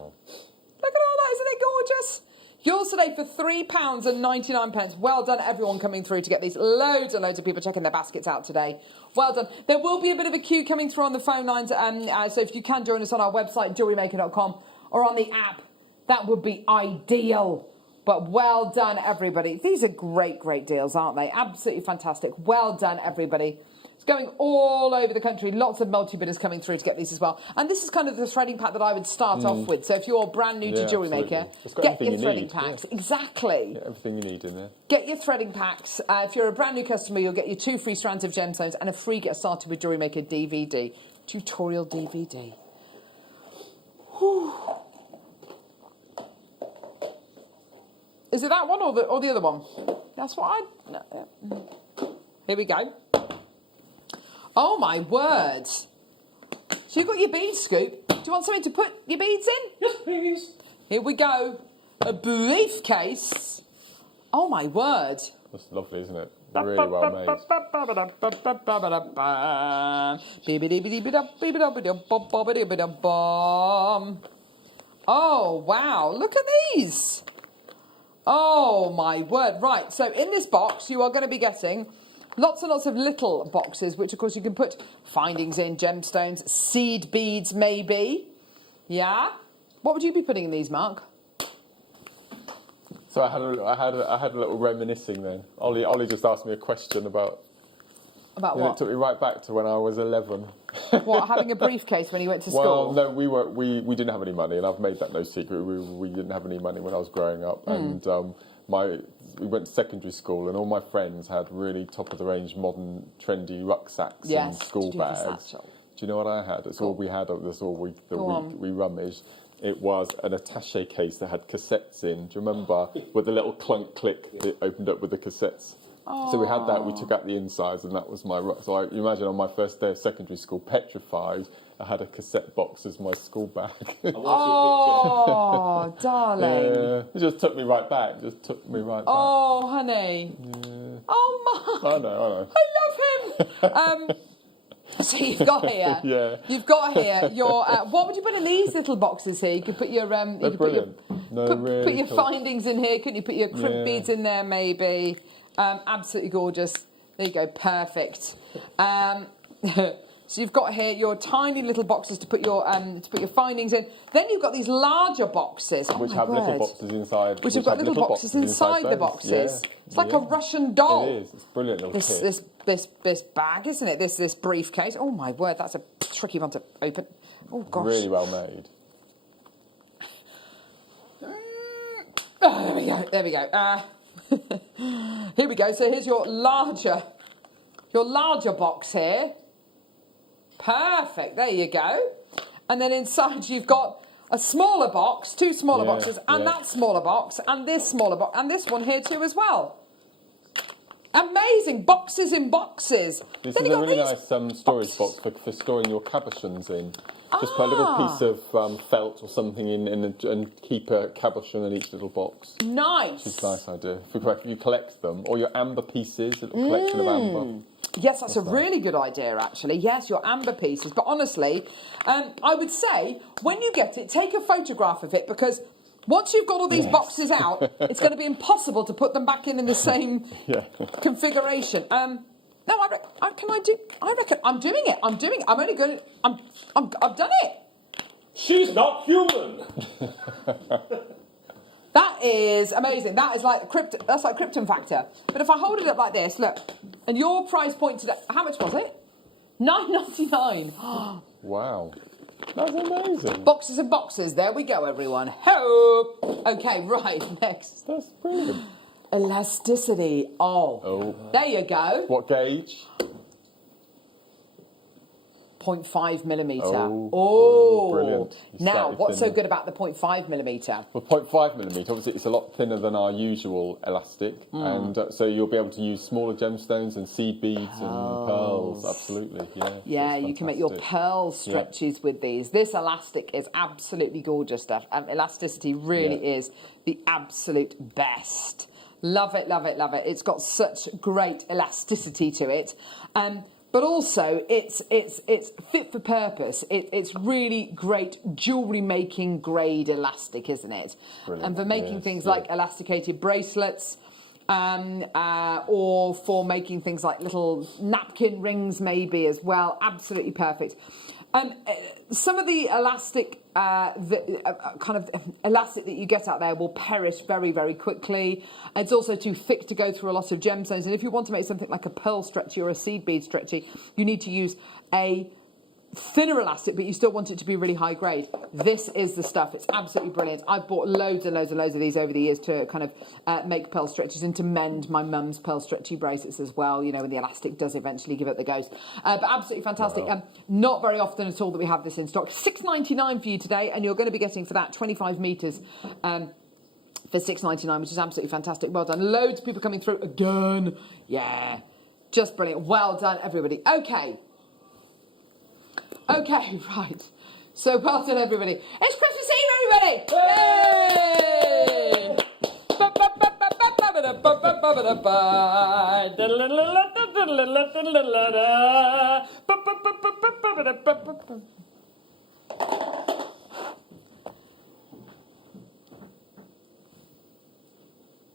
that, isn't it gorgeous? Yours today for £3.99. Well done, everyone coming through to get these. Loads and loads of people checking their baskets out today. Well done. There will be a bit of a queue coming through on the phone lines. So if you can join us on our website, JewelleryMaker.com, or on the app, that would be ideal. But well done, everybody. These are great, great deals, aren't they? Absolutely fantastic. Well done, everybody. It's going all over the country. Lots of multi-bidders coming through to get these as well. And this is kind of the threading pack that I would start off with. So if you're brand new to Jewellery Maker, get your threading packs. Yeah. Exactly. Get everything you need in there. Get your threading packs. If you're a brand new customer, you'll get your 2 free strands of gemstones and a free Get Started with Jewellery Maker DVD. Tutorial DVD. Whew. Is it that one or the other one? That's what Here we go. Oh my word. So you've got your bead scoop. Do you want something to put your beads in? Yes, please. Here we go. A briefcase. Oh my word. That's lovely, isn't it? Really well made. Oh wow, look at these. Oh my word. Right, so in this box you are going to be getting lots and lots of little boxes, which of course you can put findings in, gemstones, seed beads maybe. Yeah? What would you be putting in these, Mark? So I had a little reminiscing then. Ollie just asked me a question about what? It took me right back to when I was 11. What, having a briefcase when you went to school? Well, no, we didn't have any money, and I've made that no secret. We didn't have any money when I was growing up, and we went to secondary school, and all my friends had really top of the range, modern, trendy rucksacks and school bags. Do you know what I had? That's all we had. That's all we rummaged. It was an attaché case that had cassettes in. Do you remember with the little clunk click that opened up with the cassettes? Oh. So we had that. We took out the insides, and that was my. So you imagine on my first day of secondary school, petrified, I had a cassette box as my school bag. Oh, darling! Yeah, it just took me right back. Oh, honey! Yeah. Oh, Mark! I know. I love him. So you've got here. You've got here your. What would you put in these little boxes here? You could put your. They're brilliant. Put your findings in here. Couldn't you put your crimp beads in there? Maybe. Absolutely gorgeous. There you go. Perfect. So you've got here your tiny little boxes to put your findings in. Then you've got these larger boxes, which have little boxes inside. Which have got little boxes inside the boxes. Yeah. It's like a Russian doll. It is. It's brilliant. This bag, isn't it? This briefcase. Oh my word, that's a tricky one to open. Oh gosh. Really well made. Oh, there we go. Here we go. So here's your larger box here. Perfect. There you go. And then inside you've got a smaller box, 2 smaller boxes, and that smaller box, and this smaller box, and this one here too as well. Amazing. Boxes in boxes. This Then is you a got really these nice storage box for storing your cabochons in. Just put a little piece of felt or something in and keep a cabochon in each little box. Nice. Which is a nice idea. If you collect them, or your amber pieces, a little collection of amber. Yes, that's a really good idea, actually. Yes, your amber pieces. But honestly, I would say, when you get it, take a photograph of it, because once you've got all these boxes out, it's going to be impossible to put them back in the same configuration. No, I reckon I'm doing it. I'm only going to... I've done it. She's not human. That is amazing. That is like that's like Krypton Factor. But if I hold it up like this, look, and your price point today, how much was it? £9.99. Wow. That's amazing. Boxes and boxes. There we go, everyone. Hope. Okay, right, next. That's brilliant. Elasticity. Oh. There you go. What gauge? 0.5 millimetre. Oh, brilliant. Now, what's so good about the 0.5 millimetre? Well, 0.5 millimetre, obviously it's a lot thinner than our usual elastic, and so you'll be able to use smaller gemstones and seed beads and pearls. Absolutely, yeah. Yeah, you can make your pearl stretches with these. This elastic is absolutely gorgeous stuff. Elasticity really is the absolute best. Love it, love it, love it. It's got such great elasticity to it. But also, it's fit for purpose. It's really great jewellery making grade elastic, isn't it? Brilliant. And for making things like elasticated bracelets, or for making things like little napkin rings, maybe as well. Absolutely perfect. Some of the elastic, kind of elastic that you get out there will perish very, very quickly. It's also too thick to go through a lot of gemstones. And if you want to make something like a pearl stretchy or a seed bead stretchy, you need to use a thinner elastic, but you still want it to be really high grade. This is the stuff. It's absolutely brilliant. I've bought loads and loads and loads of these over the years to kind of make pearl stretches and to mend my mum's pearl stretchy bracelets as well, you know, when the elastic does eventually give it the ghost. But absolutely fantastic. Wow. Not very often at all that we have this in stock. $6.99 for you today, and you're going to be getting for that 25 metres for $6.99, which is absolutely fantastic. Well done. Loads of people coming through again. Yeah, just brilliant. Well done, everybody. Okay, right. So well done, everybody. It's Christmas Eve, everybody! Yay!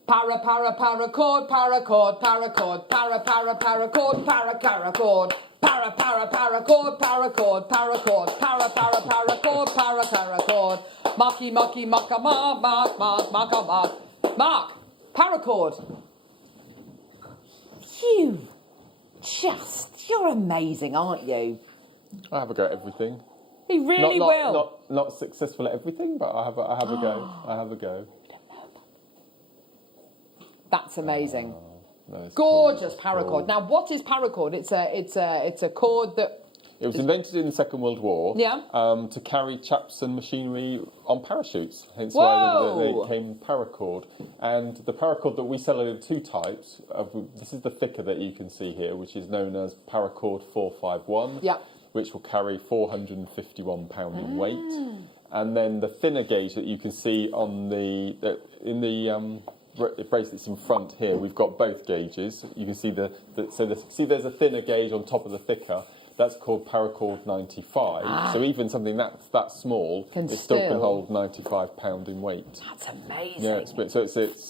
Paracord, paracord, paracord, paracord, paracord. Paracord, paracord, paracord. Marky, marka, Mark, paracord. You're amazing, aren't you? I have a go at everything. He really will. Not successful at everything, but I have a go. I have a go. That's amazing. Gorgeous paracord. Cool. Now, what is paracord? It's a cord that... It was invented in the Second World War to carry chaps and machinery on parachutes, hence why they came paracord. And the paracord that we sell are two types. This is the thicker that you can see here, which is known as paracord 451, which will carry 451 pound in weight. And then the thinner gauge that you can see on the bracelets in front here, we've got both gauges. You can see there's a thinner gauge on top of the thicker. That's called paracord 95. So even something that's that small, it still can hold 95 pound in weight. That's amazing. Yeah, it's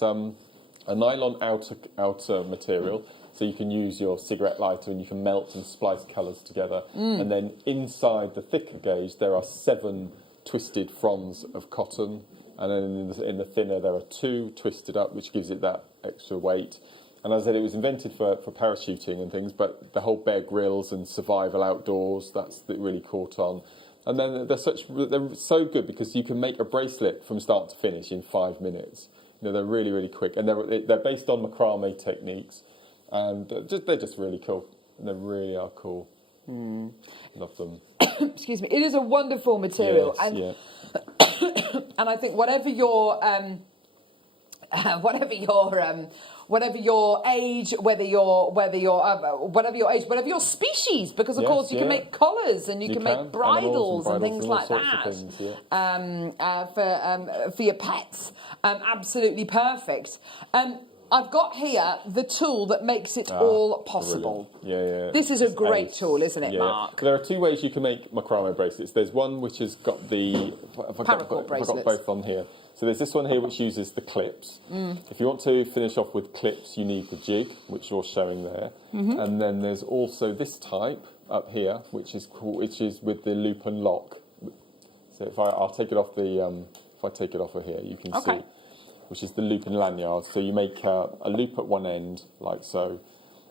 a nylon outer material. So you can use your cigarette lighter and you can melt and splice colours together. And then inside the thicker gauge, there are 7 twisted fronds of cotton. And then in the thinner, there are 2 twisted up, which gives it that extra weight. And as I said, it was invented for parachuting and things, but the whole Bear Grylls and survival outdoors, that really caught on. And then they're so good because you can make a bracelet from start to finish in 5 minutes. You know, they're really, really quick. And they're based on macrame techniques. And they're just really cool. And they really are cool. Love them. Excuse me. It is a wonderful material. Yes, and I think whatever your whatever your age, whatever your species, because of course you can make collars and you can make bridles and things like that for your pets. Absolutely perfect. I've got here the tool that makes it all possible. Yeah. This is a great tool, isn't it, Mark? There are two ways you can make macrame bracelets. There's one which has got the paracord bracelets. I've got both on here. So there's this one here which uses the clips. If you want to finish off with clips, you need the jig, which you're showing there. And then there's also this type up here, which is with the loop and lock. So I'll take it off if I take it off of here, you can see, which is the loop and lanyard. So you make a loop at one end, like so,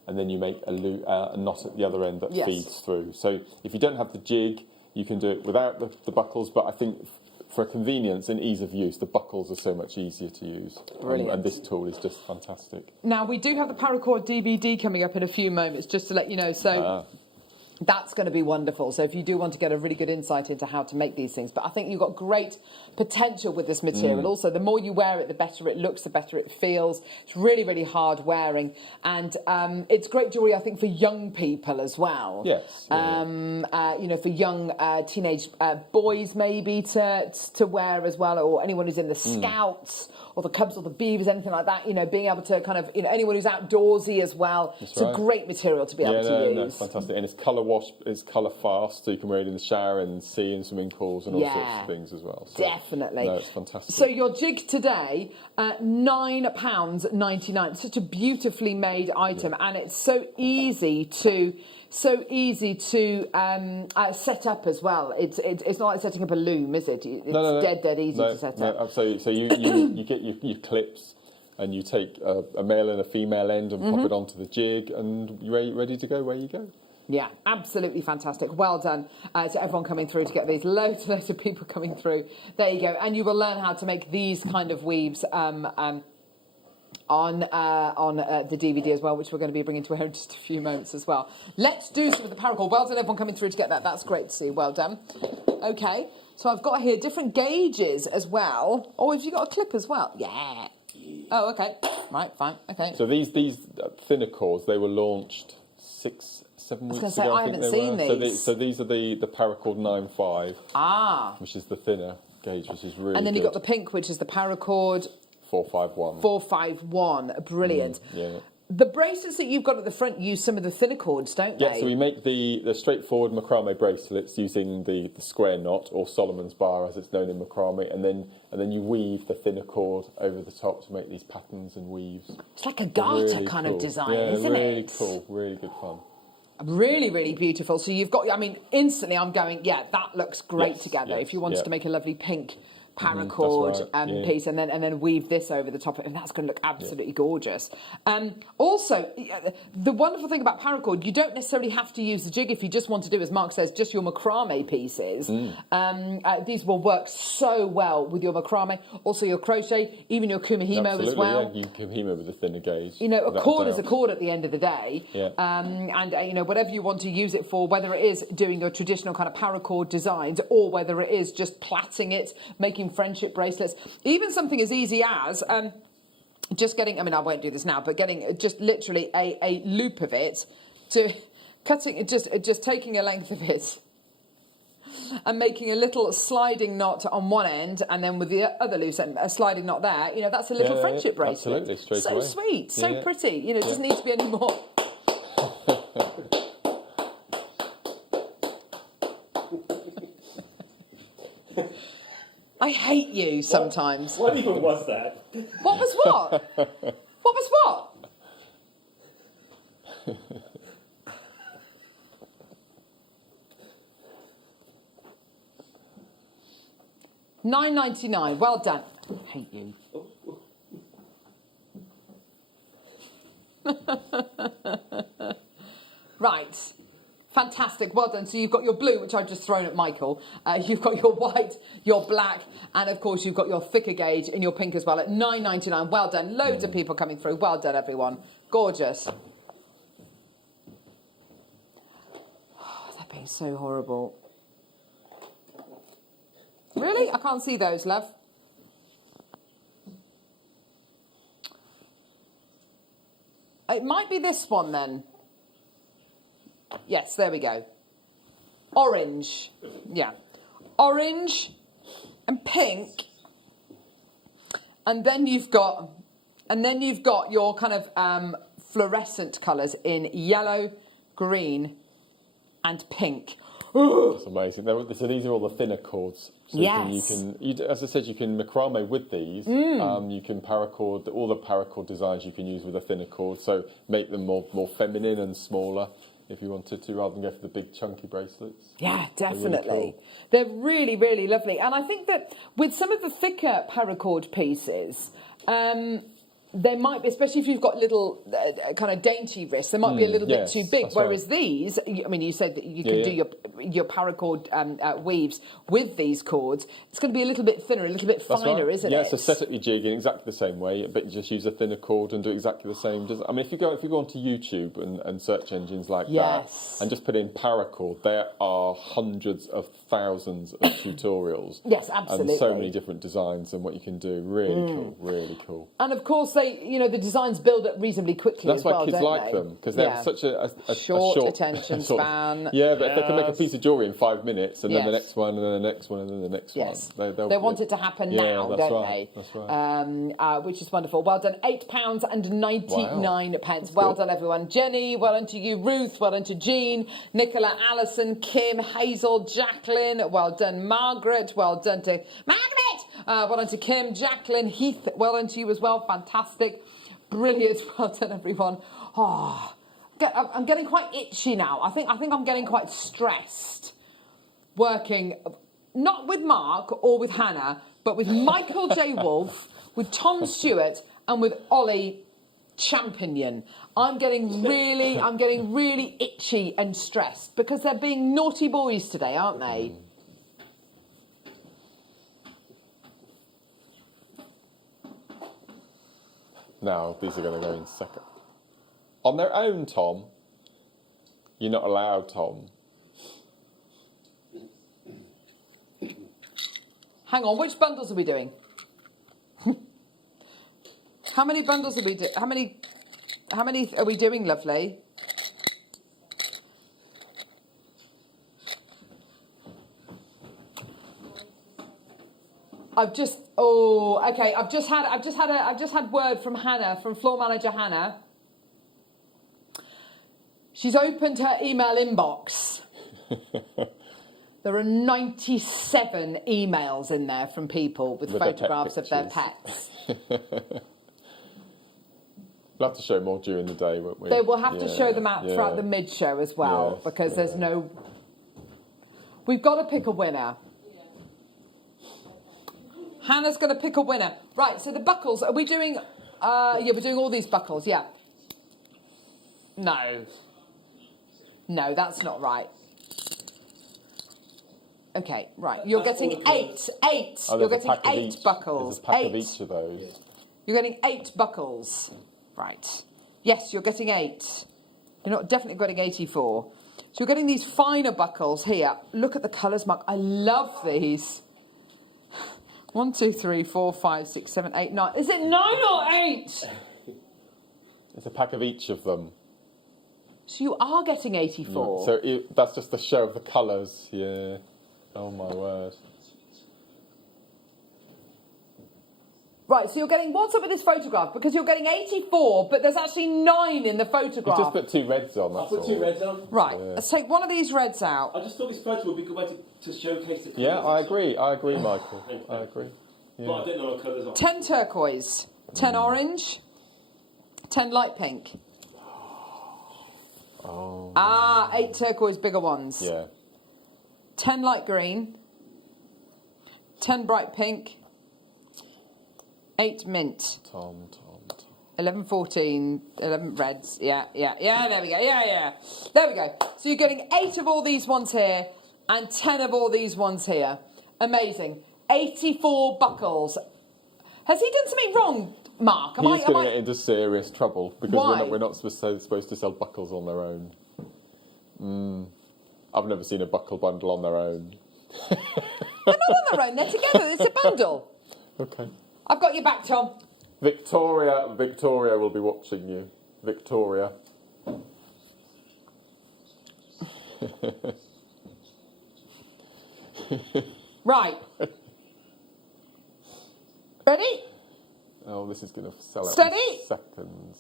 and then you make a knot at the other end that feeds through. So if you don't have the jig, you can do it without the buckles, but I think for convenience and ease of use, the buckles are so much easier to use. And this tool is just fantastic. Now, we do have the paracord DVD coming up in a few moments, just to let you know. So that's going to be wonderful. So if you do want to get a really good insight into how to make these things. But I think you've got great potential with this material. Also, the more you wear it, the better it looks, the better it feels. It's really, really hard wearing. And it's great jewellery, I think, for young people as well. Yes. For young teenage boys maybe to wear as well, or anyone who's in the Scouts or the Cubs or the Beavers, anything like that, being able to kind of, anyone who's outdoorsy as well. It's a great material to be able to use. That's fantastic. And it's colour wash, it's colour fast, so you can wear it in the shower and see in swimming pools and all sorts of things as well. So, definitely. No, it's fantastic. So your jig today, £9.99. Such a beautifully made item, and it's so easy to set up as well. It's not like setting up a loom, is it? It's dead easy to set up. Absolutely. So you get your clips, and you take a male and a female end and pop it onto the jig, and you're ready to go. Away you go. Yeah, absolutely fantastic. Well done to everyone coming through to get these. Loads of people coming through. There you go. And you will learn how to make these kind of weaves on the DVD as well, which we're going to be bringing to air in just a few moments as well. Let's do some of the paracord. Well done, everyone coming through to get that. That's great to see. Well done. Okay, so I've got here different gauges as well. Oh, have you got a clip as well? Yeah. Oh, okay. Right, fine. Okay. So these thinner cords, they were launched 6-7 weeks ago. I haven't seen these. So these are the paracord 9.5. Which is the thinner gauge, which is really. And then good. you've got the pink, which is the paracord 451. 451. Brilliant. Yeah. The bracelets that you've got at the front use some of the thinner cords, don't they? Yeah, so we make the straightforward macrame bracelets using the square knot, or Solomon's bar as it's known in macrame, and then you weave the thinner cord over the top to make these patterns and weaves. It's like a garter really kind cool. of design, isn't it? Really cool, really good fun. Really, really beautiful. So you've got, instantly I'm going, that looks great together. If you wanted to make a lovely pink paracord piece and then weave this over the top of it, and that's going to look absolutely gorgeous. Also, the wonderful thing about paracord, you don't necessarily have to use the jig if you just want to do, as Mark says, just your macrame pieces. These will work so well with your macrame, also your crochet, even your kumihimo as well. Yeah, you kumihimo with a thinner gauge. A cord is a cord at the end of the day. And whatever you want to use it for, whether it is doing your traditional kind of paracord designs or whether it is just plaiting it, making friendship bracelets, even something as easy as just getting, I won't do this now, but getting just literally a loop of it, to cutting, just taking a length of it and making a little sliding knot on one end, and then with the other loose end, a sliding knot there, that's a little friendship bracelet. Absolutely, straight so away. Sweet, so pretty. It doesn't need to be any more. I hate you sometimes. What even was that? What was what? What was what? $9.99. Well done. I hate you. Right. Fantastic, well done. So you've got your blue, which I've just thrown at Michael. You've got your white, your black, and of course you've got your thicker gauge and your pink as well at $9.99. Well done. Loads of people coming through. Well done, everyone. Gorgeous. Oh, they're being so horrible. Really? I can't see those, love. It might be this one then. Yes, there we go. Orange. Yeah. Orange and pink. And then you've got your kind of fluorescent colours in yellow, green and pink. It's amazing. So these are all the thinner cords. So Yes. As I said, you can macrame with these. You can paracord, all the paracord designs you can use with a thinner cord. So make them more feminine and smaller if you wanted to, rather than go for the big chunky bracelets. Yeah, definitely. They're really cool. They're really, really lovely. And I think that with some of the thicker paracord pieces, they might be, especially if you've got little kind of dainty wrists, they might be a little bit too big. Whereas these, I mean, you said that you can do your paracord weaves with these cords. It's going to be a little bit thinner, a little bit finer, isn't it? Yeah, so set up your jig in exactly the same way, but you just use a thinner cord and do exactly the same. I mean, if you go onto YouTube and search engines like that, and just put in paracord, there are hundreds of thousands of tutorials. Yes, absolutely. And so many different designs and what you can do. Really cool, really cool. And of course, the designs build up reasonably quickly. That's as well, why kids don't like they? them, because they have such a short attention span. Yeah, but if they can make a piece of jewellery in 5 minutes, and then the Yes. next one, and then the next one, and then the next Yes. one. They want it to happen now, that's don't right, they? That's right. Which is wonderful. Well done. £8.99. That's Well good. done, everyone. Jenny, well done to you. Ruth, well done to Jean. Nicola, Alison, Kim, Hazel, Jacqueline, well done. Margaret, well done to Margaret. Well done to Kim, Jacqueline, Heath, well done to you as well. Fantastic. Brilliant. Well done, everyone. Oh, I'm getting quite itchy now. I think I'm getting quite stressed working, not with Mark or with Hannah, but with Michael J. Wolf, with Tom Stewart, and with Ollie Champignon. I'm getting really itchy and stressed because they're being naughty boys today, aren't they? Now, these are going to go in second. On their own, Tom. You're not allowed, Tom. Hang on, which bundles are we doing? How many bundles are we doing? How many are we doing, lovely? I've just had word from Hannah, from floor manager Hannah. She's opened her email inbox. There are 97 emails in there from people with photographs of their pets. We'll have to show more during the day, won't we? They will have to show them out throughout the mid-show as well, because there's no... We've got to pick a winner. Hannah's going to pick a winner. Right, so the buckles, are we doing... we're doing all these buckles, yeah. No, that's not right. Okay, right. You're getting eight. Oh, You're getting eight buckles. There's a pack of each of those. You're getting 8 buckles. Right. Yes, you're getting 8. You're not definitely getting 84. So you're getting these finer buckles here. Look at the colours, Mark. I love these. 1, 2, 3, 4, 5, 6, 7, 8, 9. Is it 9 or 8? It's a pack of each of them. So you are getting 84. So that's just the show of the colours. Yeah. Oh my word. Right, so you're getting... What's up with this photograph? Because you're getting 84, but there's actually 9 in the photograph. You just put 2 reds on, that's I put 2 reds on. Right, let's take one of these reds out. I just thought this photo would be a good way to showcase the colours. Yeah, I agree, Michael. I agree. Yeah. But I didn't know what colours on. 10 turquoise, 10 orange, 10 light pink. Oh. 8 turquoise bigger ones. Yeah. 10 light green, 10 bright pink, 8 mint. Tom. 11, 14, 11 reds. Yeah, there we go. Yeah. There we go. So you're getting 8 of all these ones here and 10 of all these ones here. Amazing. 84 buckles. Has he done something wrong, Mark? He's going to get into serious trouble because Why? we're not supposed to sell buckles on their own. I've never seen a buckle bundle on their own. They're not on their own. They're together. It's a bundle. Okay. I've got your back, Tom. Victoria will be watching you. Victoria. Right. Ready? Oh, this is going to sell out Steady? in seconds.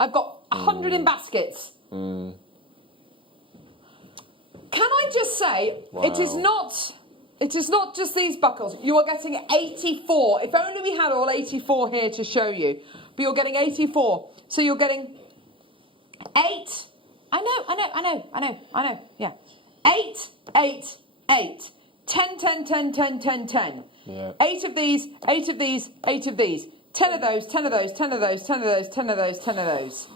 I've got 100 in baskets. Can I just say, it is not just these buckles. You are getting 84. If only we had all 84 here to show you. But you're getting 84. So you're getting 8. I know. Yeah. 8, 8, 8. 10, 10, 10, 10, 10, 10. Yeah. 8 of these, 8 of these, 8 of these. 10 of those, 10 of those, 10 of those, 10 of those, 10 of those, 10 of those.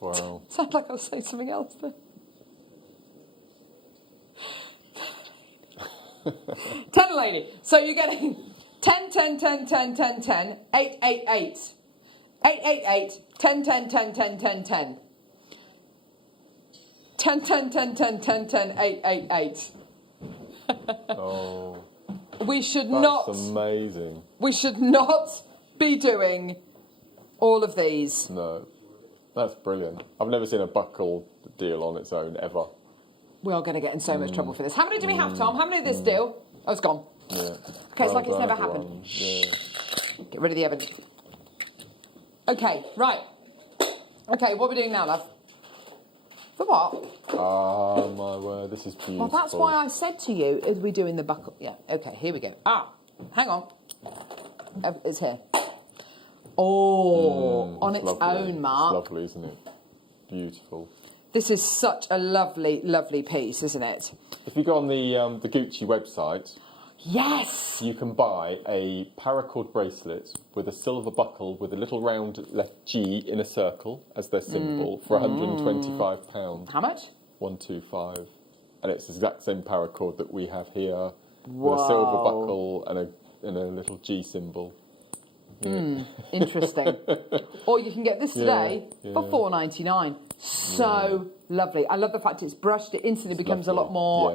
Wow. Sounds like I was saying something else there. 10 lady. So you're getting 10, 10, 10, 10, 10, 10, 8, 8, 8. 8, 8, 8, 10, 10, 10, 10, 10, 10. 10, 10, 10, 10, 10, 10, 8, 8, 8. Oh. We should That's not. amazing. We should not be doing all of these. No. That's brilliant. I've never seen a buckle deal on its own ever. We are going to get in so much trouble for this. How many do we have, Tom? How many of this deal? Oh, it's gone. Yeah. Okay, it's like it's never happened. Yeah. Get rid of the evidence. Okay, right. Okay, what are we doing now, love? For what? Ah, my word, this is beautiful. Well, that's why I said to you, are we doing the buckle? Yeah, okay, here we go. Ah, hang on. It's here. Oh, on its lovely. own, Mark. It's lovely, isn't it? Beautiful. This is such a lovely, lovely piece, isn't it? If you go on the Gucci website, yes, you can buy a paracord bracelet with a silver buckle with a little round left G in a circle as their symbol for £125. How much? 125, and it's the exact same paracord that we have here with a silver buckle and a little G symbol. Yeah. Interesting. Or you can get this today for $4.99. So lovely. I love the fact it's brushed. It instantly becomes a lot more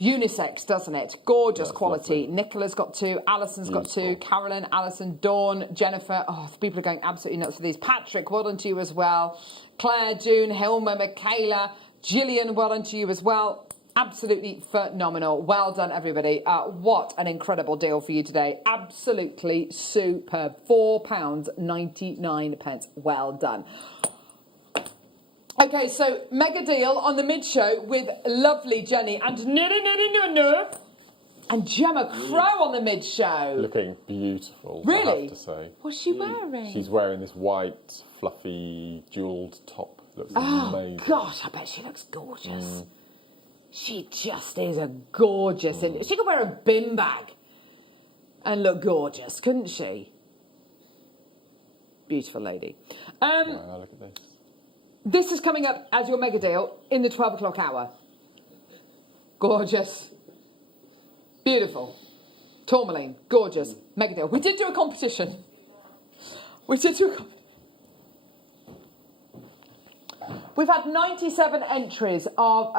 unisex, doesn't it? Gorgeous quality. Lovely. Nicola's got 2. Alison's got 2. Carolyn, Alison, Dawn, Jennifer. Oh, the people are going absolutely nuts for these. Patrick, well done to you as well. Claire, June, Hilma, Michaela, Gillian, well done to you as well. Absolutely phenomenal. Well done, everybody. What an incredible deal for you today. Absolutely superb. £4.99. Well done. Okay, so mega deal on the mid-show with lovely Jenny and and Gemma Crow on the mid-show. Looking beautiful, really? I have to say. What's she wearing? She's wearing this white, fluffy, jewelled top. Looks amazing. Oh, gosh, I bet she looks gorgeous. She just is a gorgeous... She could wear a bin bag and look gorgeous, couldn't she? Beautiful lady. Wow, look at this. This is coming up as your mega deal in the 12 o'clock hour. Gorgeous. Beautiful. Tourmaline. Gorgeous. Mega deal. We did do a competition. We've had 97 entries of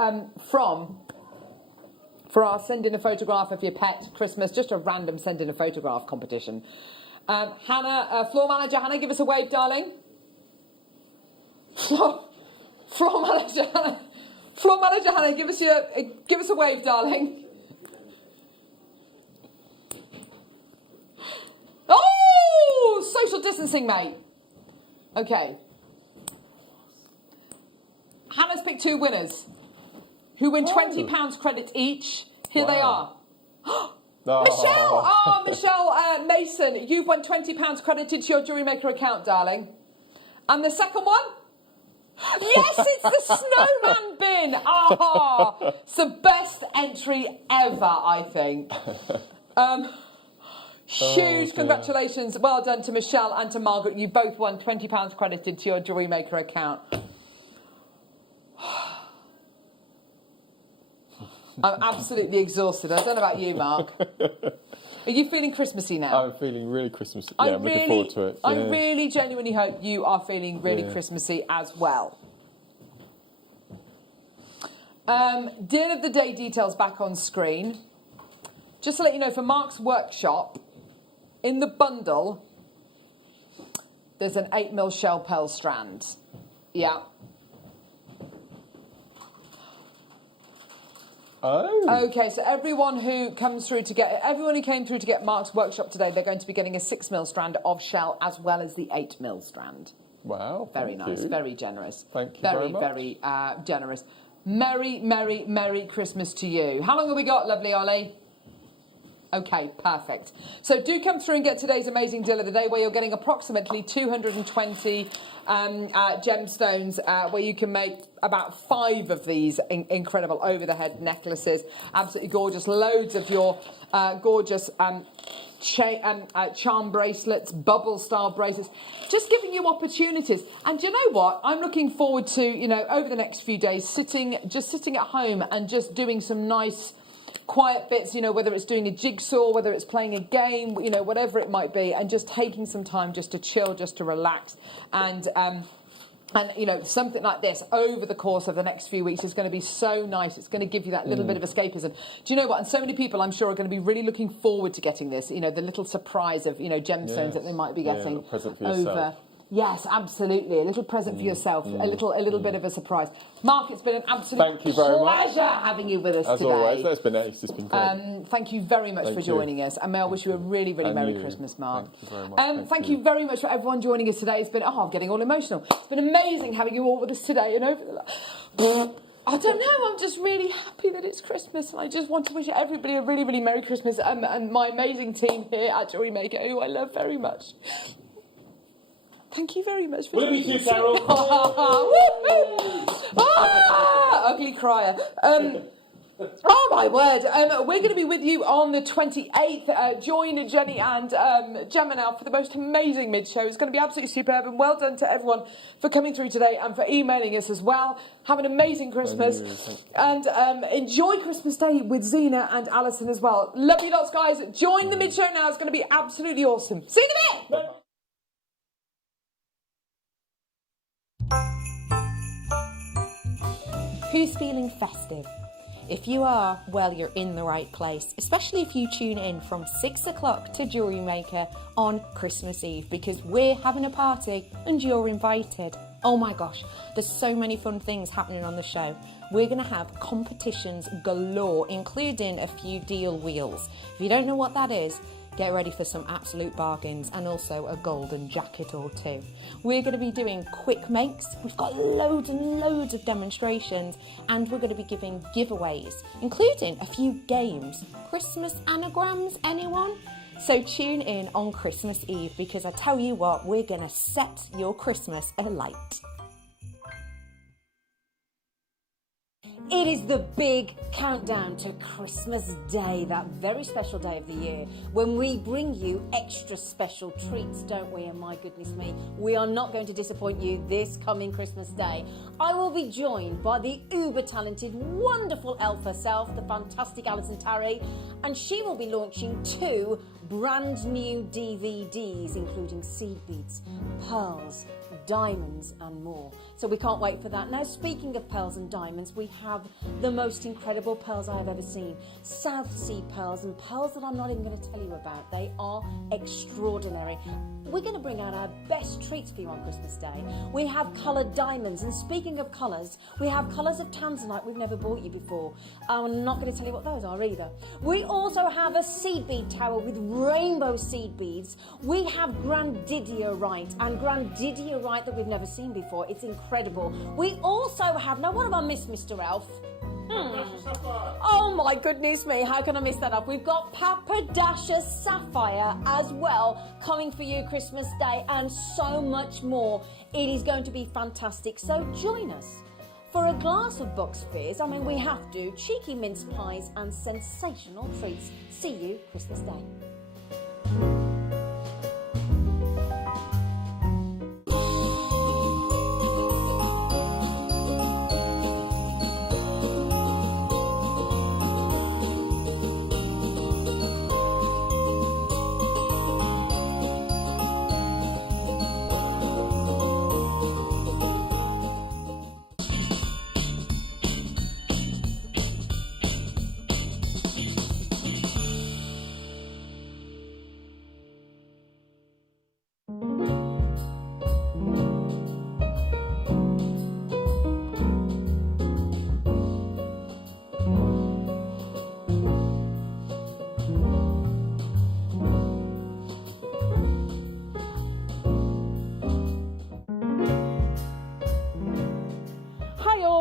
for our send in a photograph of your pet Christmas, just a random send in a photograph competition. Hannah, floor manager Hannah, give us a wave, darling. Floor manager Hannah, give us a wave, darling. Oh, social distancing, mate. Okay. Hannah's picked 2 winners who win £20 credit each. Here they are. Michelle! Oh, Michelle Mason, you've won £20 credited to your JewelleryMaker account, darling. And the second one? Yes, it's the snowman bin. Ah, it's the best entry ever, I think. Huge congratulations. Well done to Michelle and to Margaret. You both won £20 credited to your JewelleryMaker account. I'm absolutely exhausted. I don't know about you, Mark. Are you feeling Christmassy now? I'm feeling really Christmassy. Yeah, I'm looking forward to it. I really genuinely hope you are feeling really Christmassy as well. Deal of the day details back on screen. Just to let you know, for Mark's workshop, in the bundle, There's an 8mm shell pearl strand. Yeah. Oh. Okay, so everyone who came through to get Mark's workshop today, they're going to be getting a 6mm strand of shell as well as the 8mm strand. Wow. Very nice, you. very generous. Thank you very, very much. Very generous. Merry, merry, merry Christmas to you. How long have we got, lovely Ollie? Okay, perfect. So do come through and get today's amazing deal of the day, where you're getting approximately 220 gemstones, where you can make about 5 of these incredible over-the-head necklaces. Absolutely gorgeous. Loads of your gorgeous charm bracelets, bubble-style bracelets, just giving you opportunities. And you know what? I'm looking forward to, you know, over the next few days, sitting at home and just doing some nice quiet bits, you know, whether it's doing a jigsaw, whether it's playing a game, you know, whatever it might be, and just taking some time just to chill, just to relax. And you know, something like this over the course of the next few weeks is going to be so nice. It's going to give you that little bit of escapism. Do you know what? And so many people, I'm sure, are going to be really looking forward to getting this. You know, the little surprise of, you know, gemstones that they might be getting a little present for yourself. Yes, absolutely. A little present for yourself. A little bit of a surprise. Mark, it's been an absolute pleasure having you with us As today. always, that's been ace. It's been great. Thank you very much for joining us. And may I wish you a really, really Merry Christmas, Mark. Thank you very much. Thank you very much for everyone joining us today. It's been, I'm getting all emotional. It's been amazing having you all with us today. And over the I don't know, I'm just really happy that it's Christmas, and I just want to wish everybody a really, really Merry Christmas, and my amazing team here at JewelleryMaker, who I love very much. Thank you very much for Will you too, Carol? Ugly crier. Oh my word. We're going to be with you on the 28th. Join Jenny and Gemma now for the most amazing mid-show. It's going to be absolutely superb, and well done to everyone for coming through today and for emailing us as well. Have an amazing Christmas and enjoy Christmas Day with Zena and Alison as well. Love you lots, guys. Join the mid-show now. It's going to be absolutely awesome. See you in a bit. Who's feeling festive? If you are, well, you're in the right place, especially if you tune in from 6 o'clock to JewelleryMaker on Christmas Eve, because we're having a party and you're invited. Oh my gosh, there's so many fun things happening on the show. We're going to have competitions galore, including a few deal wheels. If you don't know what that is, get ready for some absolute bargains, and also a golden jacket or two. We're going to be doing quick makes. We've got loads and loads of demonstrations, and we're going to be giving giveaways, including a few games. Christmas anagrams, anyone? So tune in on Christmas Eve, because I tell you what, we're going to set your Christmas alight. It is the big countdown to Christmas Day, that very special day of the year, when we bring you extra special treats, don't we? And my goodness me, we are not going to disappoint you this coming Christmas Day. I will be joined by the uber-talented, wonderful elf herself, the fantastic Alison Tarry, and she will be launching 2 brand new DVDs, including seed beads, pearls, diamonds and more. So we can't wait for that. Now, speaking of pearls and diamonds, we have the most incredible pearls I have ever seen. South Sea pearls, and pearls that I'm not even going to tell you about. They are extraordinary. We're going to bring out our best treats for you on Christmas Day. We have coloured diamonds, and speaking of colours, we have colours of tanzanite we've never bought you before. I'm not going to tell you what those are either. We also have a seed bead tower with rainbow seed beads. We have grandidierite, and grandidierite that we've never seen before. It's incredible. We also have, now what have I missed, Mr. Elf? Oh my goodness me, how can I miss that up? We've got Papradasha Sapphire as well, coming for you Christmas Day, and so much more. It is going to be fantastic, so join us for a glass of Bucks Fizz. I mean, we have to. Cheeky mince pies and sensational treats. See you Christmas Day.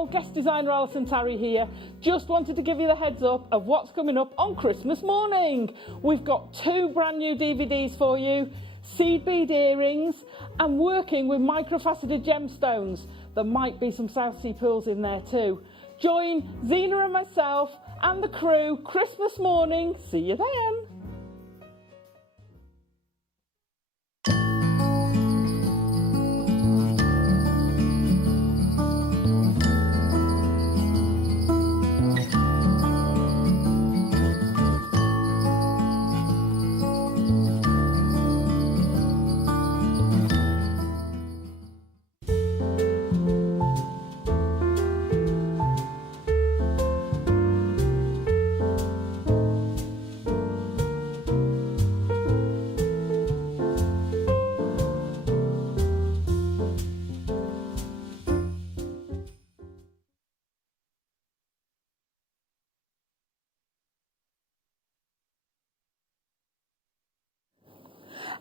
all, guest designer Alison Tarry here. Just wanted to give you the heads up of what's coming up on Christmas morning. We've got 2 brand new DVDs for you, seed bead earrings and working with microfaceted gemstones. There might be some South Sea pearls in there too. Join Zena and myself and the crew Christmas morning. See you then.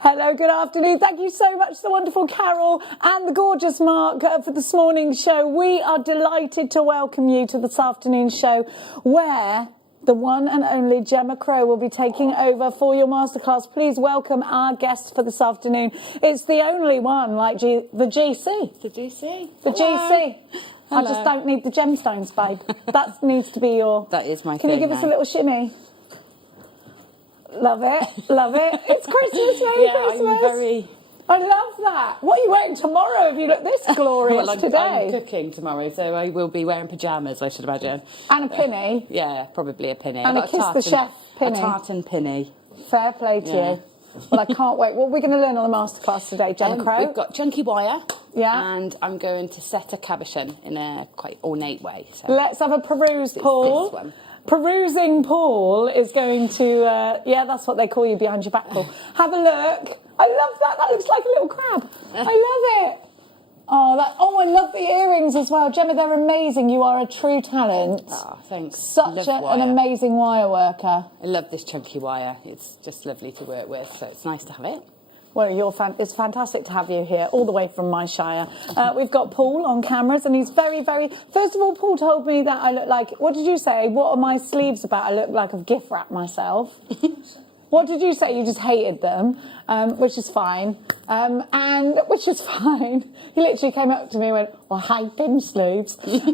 Hello, good afternoon. Thank you so much to the wonderful Carol and the gorgeous Mark for this morning's show. We are delighted to welcome you to this afternoon's show where the one and only Gemma Crow will be taking over for your masterclass. Please welcome our guest for this afternoon. It's the only one like the GC. The GC. The GC. Hello. I just don't need the gemstones, babe. That needs to be your... That is my Can thing you give us a now. little shimmy? Love it, love it. It's Christmas, Merry Yeah, Christmas. I'm very... I love that. What are you wearing tomorrow if you look this glorious well, today? I'm cooking tomorrow, so I will be wearing pyjamas, I should imagine. And a pinny. Yeah, probably a pinny. And I've a got kiss the tartan- chef pinny. A tartan pinny. Fair play to Yeah. you. Well, I can't wait. What are we going to learn on the masterclass today, Gemma Crow? We've got chunky wire. Yeah. And I'm going to set a cabochon in a quite ornate way. So. Let's have a peruse, Paul. This one. Perusing Paul is going to, yeah, that's what they call you behind your back, Paul. Have a look. I love that. That looks like a little crab. I love it. Oh, I love the earrings as well. Gemma, they're amazing. You are a true talent. Oh, thanks. Such Love an wire. amazing wire worker. I love this chunky wire. It's just lovely to work with, so it's nice to have it. Well, it's fantastic to have you here, all the way from my shire. We've got Paul on cameras, and he's very, very... First of all, Paul told me that I look like... What did you say? What are my sleeves about? I look like I've gift wrapped myself. What did you say? You just hated them, which is fine. Which is fine. He literally came up to me and went, well, I hate them sleeves. We've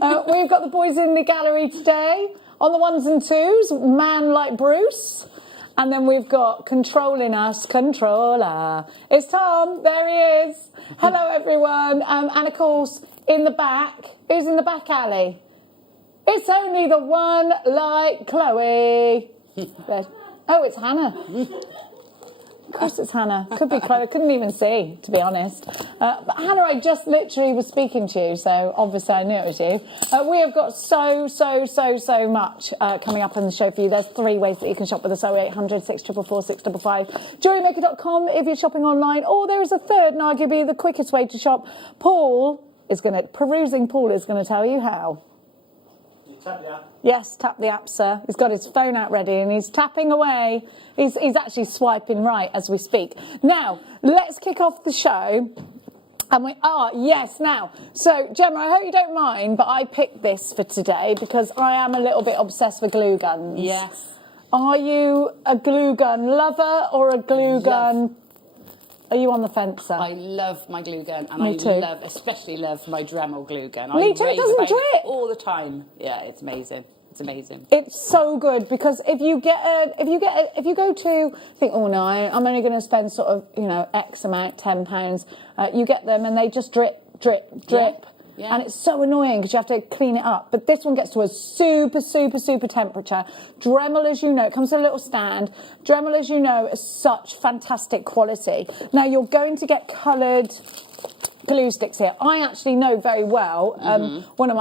got the boys in the gallery today. On the 1s and 2s, man like Bruce. And then we've got controlling us, controller. It's Tom. There he is. Hello, everyone. And of course, in the back, who's in the back alley? It's only the one like Chloe. Oh, it's Hannah. Of course it's Hannah. Could be Chloe. Couldn't even see, to be honest. But Hannah, I just literally was speaking to you, so obviously I knew it was you. We have got so much coming up on the show for you. There's 3 ways that you can shop with us: 0800 644 655, JewelleryMaker.com if you're shopping online, or there is a third, and arguably the quickest way to shop. Perusing Paul is going to tell you how. Tap the app. Yes, tap the app, sir. He's got his phone out ready and he's tapping away. He's actually swiping right as we speak. Now, let's kick off the show. And yes, now. So, Gemma, I hope you don't mind, but I picked this for today because I am a little bit obsessed with glue guns. Yes. Are you a glue gun lover or a glue gun... Are you on the fence, sir? I love my glue gun, and Me too. especially love my Dremel glue gun. Me too, it doesn't drip. All the time. Yeah, it's amazing. It's amazing. It's so good because if you go to think, oh no, I'm only going to spend sort of X amount, £10. You get them and they just drip. Yeah. And it's so annoying because you have to clean it up. But this one gets to a super temperature. Dremel, as you know, it comes with a little stand. Dremel, as you know, is such fantastic quality. Now, you're going to get coloured glue sticks here. I actually know very well. One of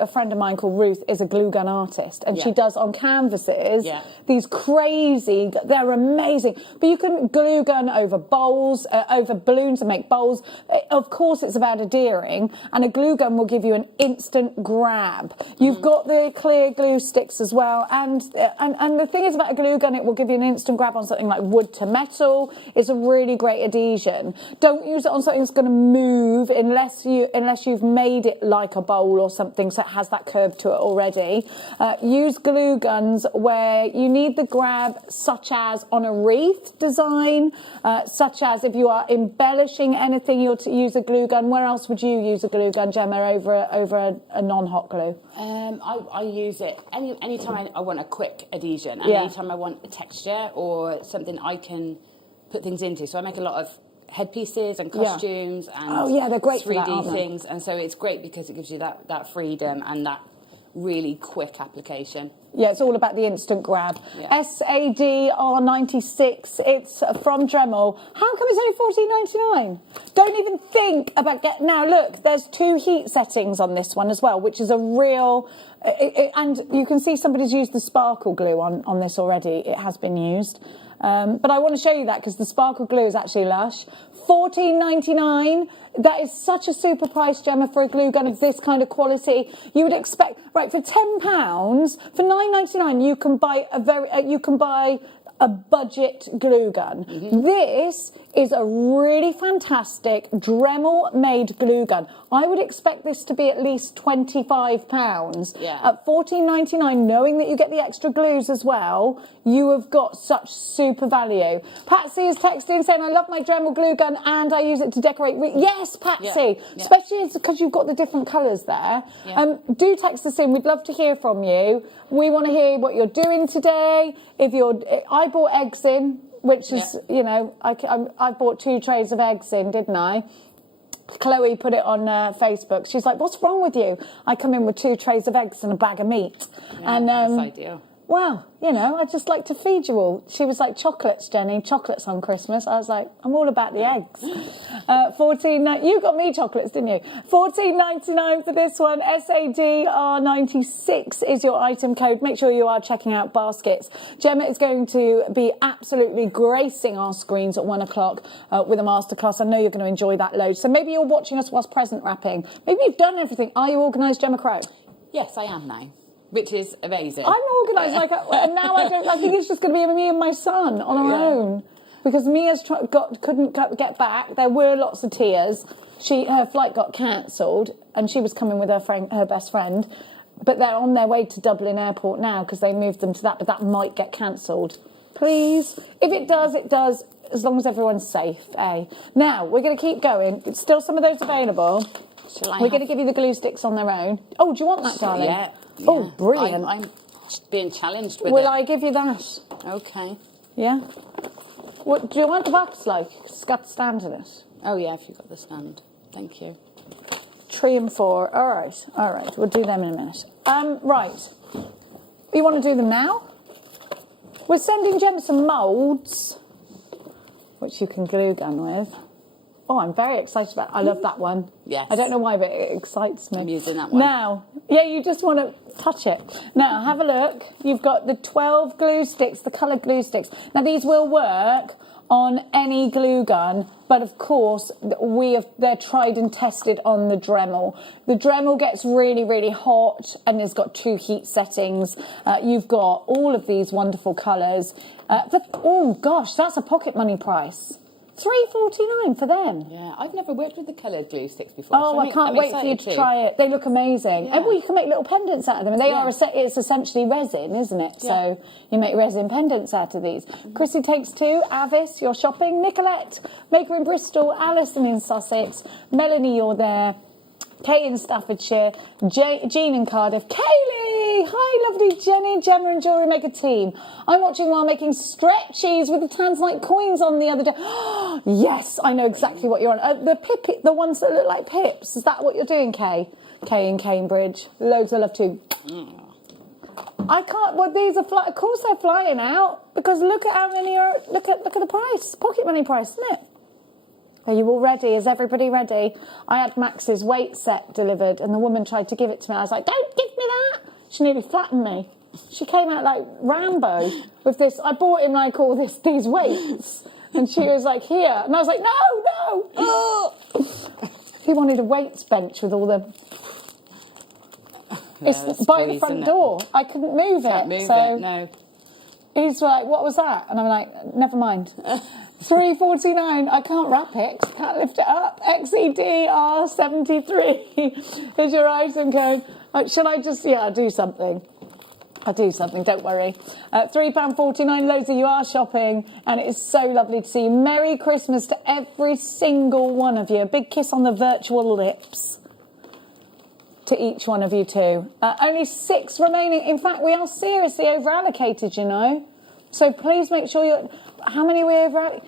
a friend of mine called Ruth is a glue gun artist, and she does on canvases these crazy. They're amazing. But you can glue gun over bowls, over balloons, and make bowls. Of course, it's about adhering, and a glue gun will give you an instant grab. You've got the clear glue sticks as well, and the thing is about a glue gun, it will give you an instant grab on something like wood to metal. It's a really great adhesion. Don't use it on something that's going to move move unless you've made it like a bowl or something, so it has that curve to it already. Use glue guns where you need the grab, such as on a wreath design, such as if you are embellishing anything, you'll use a glue gun. Where else would you use a glue gun, Gemma, over a non-hot glue? I use it any time I want a quick adhesion, and any time I want a texture or something I can put things into. So I make a lot of headpieces and costumes and they're great 3D for that, aren't they? things, and so it's great because it gives you that freedom and that really quick application. Yeah, it's all about the instant grab. Yeah. SADR96, it's from Dremel. How come it's only $14.99? Don't even think about getting... Now, look, there's 2 heat settings on this one as well, which is a real... and you can see somebody's used the sparkle glue on this already. It has been used. But I want to show you that because the sparkle glue is actually lush. $14.99. That is such a super price, Gemma, for a glue gun of this kind of quality. You would expect, right, for £10, for $9.99, you can buy a budget glue gun. This is a really fantastic Dremel-made glue gun. I would expect this to be at least £25. Yeah. At $14.99, knowing that you get the extra glues as well, you have got such super value. Patsy is texting saying, I love my Dremel glue gun and I use it to decorate. Yes, Patsy, especially because you've got the different colours there. Do text us in. We'd love to hear from you. We want to hear what you're doing today. I bought eggs in, which is, you know, I bought 2 trays of eggs in, didn't I? Chloe put it on Facebook. She's like, what's wrong with you? I come in with 2 trays of eggs and a bag of meat. Yeah, and that's ideal. Well, you know, I just like to feed you all. She was like, chocolates, Jenny, chocolates on Christmas. I was like, I'm all about the eggs. You got me chocolates, didn't you? $14.99 for this one. SADR96 is your item code. Make sure you are checking out baskets. Gemma is going to be absolutely gracing our screens at 1 o'clock with a masterclass. I know you're going to enjoy that load. So maybe you're watching us whilst present wrapping. Maybe you've done everything. Are you organised, Gemma Crow? Yes, I am now. Which is amazing. I'm organised and now I think it's just going to be me and my son on our own. Because Mia's couldn't get back. There were lots of tears. Her flight got cancelled and she was coming with her best friend. But they're on their way to Dublin Airport now because they moved them to that, but that might get cancelled. Please. If it does, it does, as long as everyone's safe, eh? Now, we're going to keep going. Still some of those available. We're going to give you the glue sticks on their own. Oh, do you want that, darling? Yeah. Oh, brilliant. I'm being challenged with it. Will I give you that? Okay. Yeah? What do you want the box like? It's got the stand in it. Oh, yeah, if you've got the stand. Thank you. 3 and 4. All right. We'll do them in a minute. Right. You want to do them now? We're sending Gemma some moulds, which you can glue gun with. Oh, I'm very excited about it. I love that one. Yes. I don't know why, but it excites me. I'm using that one. Now, you just want to touch it. Now, have a look. You've got the 12 glue sticks, the coloured glue sticks. Now, these will work on any glue gun, but of course, they're tried and tested on the Dremel. The Dremel gets really, really hot, and it's got 2 heat settings. You've got all of these wonderful colours. Oh, gosh, that's a pocket money price. $3.49 for them. Yeah, I've never worked with the coloured glue sticks before. Oh, so I can't wait for you to try it. They look amazing. Yeah. And you can make little pendants out of them. And it's essentially resin, isn't it? Yeah. So you make resin pendants out of these. Chrissy takes 2. Avis, you're shopping. Nicolette, Maker in Bristol. Alison in Sussex. Melanie, you're there. Kate in Staffordshire, Jean in Cardiff, Kaylee! Hi, lovely Jenny, Gemma and JewelleryMaker team. I'm watching while making stretchies with the Tanzanite coins on the other day. Yes, I know exactly what you're on. The ones that look like pips. Is that what you're doing, Kay? Kay in Cambridge. Loads of love too. I can't. Well, these are of course they're flying out because look at how many are. Look at the price. Pocket money price, isn't it? Are you all ready? Is everybody ready? I had Max's weight set delivered and the woman tried to give it to me. I was like, don't give me that. She nearly flattened me. She came out like Rambo with this. I bought him like all these weights. And she was like, here. And I was like, no. Oh. He wanted a weights bench with all the... It's by the front door. I couldn't move it. No. He's like, what was that? And I'm like, never mind. 3.49. I can't wrap it. Can't lift it up. XEDR73 is your item code. Should I just? Yeah, I'll do something. I'll do something. Don't worry. £3.49. Loads of you are shopping, and it is so lovely to see you. Merry Christmas to every single one of you. A big kiss on the virtual lips to each one of you too. Only 6 remaining. In fact, we are seriously over allocated. You know. So please make sure you're... How many are we over?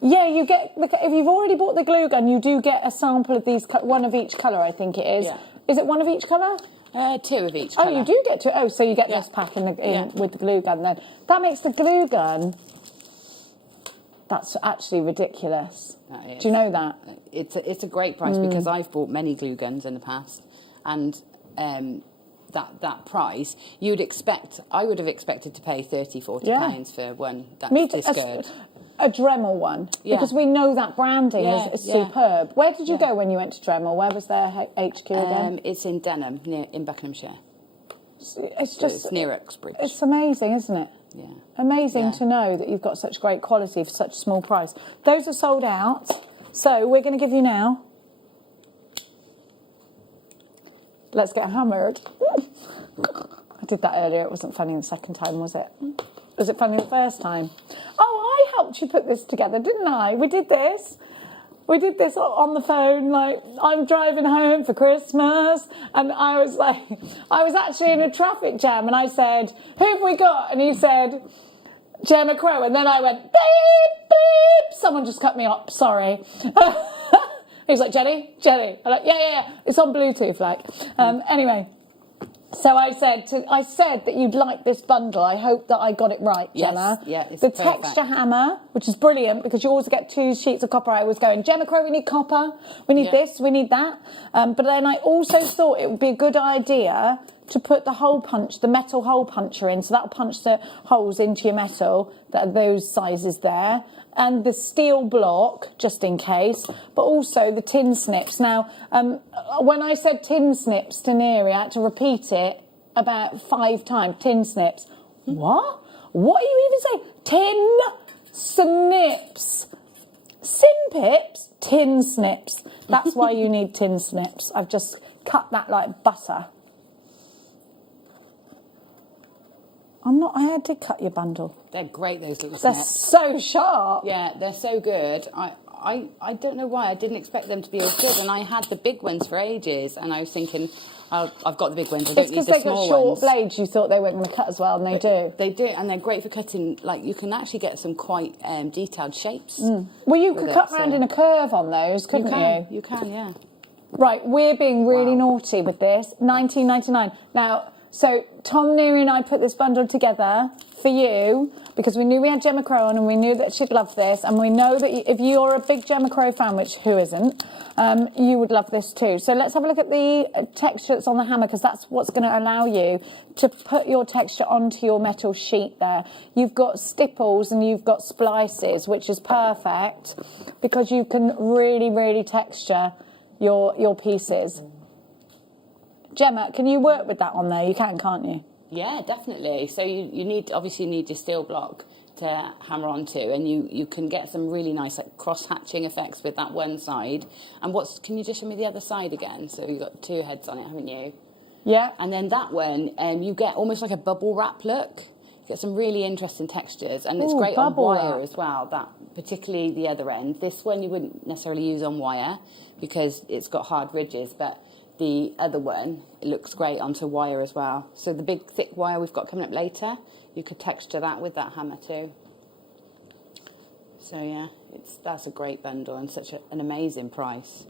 Yeah, you get... If you've already bought the glue gun, you do get a sample of these, one of each colour, I think it is. Yeah. Is it one of each colour? 2 of each colour. Oh, you do get 2. Oh, so you get this pack with the glue gun then. That makes the glue gun... That's actually ridiculous. That is. Do you know that? It's a great price because I've bought many glue guns in the past, and... that price, I would have expected to pay £30-40 for one that's this good. A Dremel one, because we know that branding is superb. Where did you go when you went to Dremel? Where was their HQ again? It's in Denham, in Buckinghamshire. It's just it's near Uxbridge. It's amazing, isn't it? Yeah. Amazing to know that you've got such great quality for such a small price. Those are sold out, so we're going to give you now. Let's get hammered. I did that earlier. It wasn't funny the second time, was it? Was it funny the first time? Oh, I helped you put this together, didn't I? We did this. We did this on the phone, like, I'm driving home for Christmas, and I was actually in a traffic jam, and I said, who have we got? And he said, Gemma Crow, and then I went, beep, beep. Someone just cut me up, sorry. He was like, Jenny? I'm like, yeah. It's on Bluetooth, like. Anyway, so I said that you'd like this bundle. I hope that I got it right, Gemma. Yes, yeah, it's the perfect. texture hammer, which is brilliant because you always get 2 sheets of copper. I was going, Gemma Crow, we need copper. We need this, we need that. But then I also thought it would be a good idea to put the metal hole puncher in. So that'll punch the holes into your metal, that are those sizes there. And the steel block, just in case, but also the tin snips. Now, when I said tin snips to Neri, I had to repeat it about 5 times. Tin snips. What? What are you even saying? Tin snips. Sin pips? Tin snips. That's why you need tin snips. I've just cut that like butter. I did cut your bundle. They're great, those little They're snips. so sharp. Yeah, they're so good. I don't know why. I didn't expect them to be all good, and I had the big ones for ages, and I was thinking, I've got the big ones, I don't need the small ones. It's because they've got short blades, you thought they weren't going to cut as well, and they do. They do, and they're great for cutting, like, you can actually get some quite detailed shapes. Well, you could cut round in a curve on those, couldn't you? You can, yeah. Right, we're being really naughty with this. £19.99. Now, so Tom, Neri and I put this bundle together for you because we knew we had Gemma Crow on and we knew that she'd love this, and we know that if you're a big Gemma Crow fan, which who isn't, you would love this too. So let's have a look at the texture that's on the hammer, because that's what's going to allow you to put your texture onto your metal sheet there. You've got stipples and you've got splices, which is perfect because you can really, really texture your pieces. Gemma, can you work with that on there? You can, can't you? Yeah, definitely. So you need your steel block to hammer onto, and you can get some really nice like cross-hatching effects with that one side. And can you just show me the other side again? So you've got 2 heads on it, haven't you? Yeah. And then that one, you get almost like a bubble wrap look. You get some really interesting textures, and it's great on wire as well. That particularly the other end. This one you wouldn't necessarily use on wire because it's got hard ridges, but the other one, it looks great onto wire as well. So the big thick wire we've got coming up later, you could texture that with that hammer too. So yeah, that's a great bundle and such an amazing price.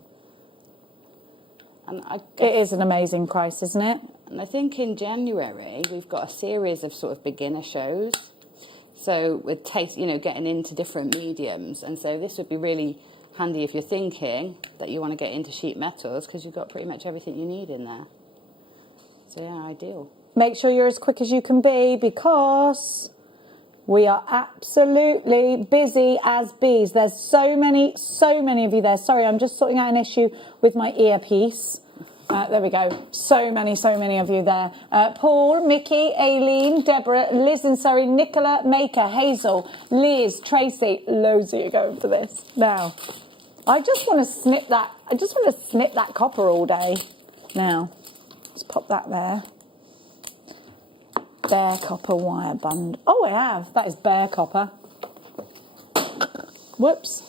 And it is an amazing price, isn't it? And I think in January we've got a series of sort of beginner shows. So with getting into different mediums, and so this would be really handy if you're thinking that you want to get into sheet metals, because you've got pretty much everything you need in there. So yeah, ideal. Make sure you're as quick as you can be because we are absolutely busy as bees. There's so many of you there. Sorry, I'm just sorting out an issue with my earpiece. There we go. So many of you there. Paul, Mickey, Aileen, Deborah, Liz and Surrey, Nicola, Maker, Hazel, Liz, Tracy. Loads of you going for this. Now, I just want to snip that. I just want to snip that copper all day. Now, let's pop that there. Bare copper wire bund. Oh, I have. That is bare copper. Whoops.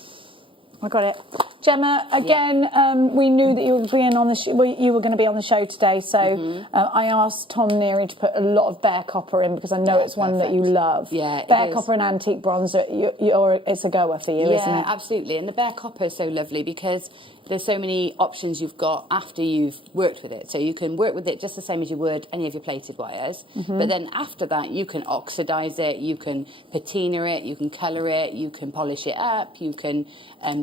I got it. Gemma, again, we knew that you were being on the you were going to be on the show today, so I asked Tom Neary to put a lot of bare copper in because I know it's one that you love. Yeah, bare copper and antique bronze, it's a goer for you, isn't it? Yeah, absolutely. And the bare copper is so lovely because there's so many options you've got after you've worked with it. So you can work with it just the same as you would any of your plated wires. But then after that, you can oxidise it, you can patina it, you can colour it, you can polish it up, you can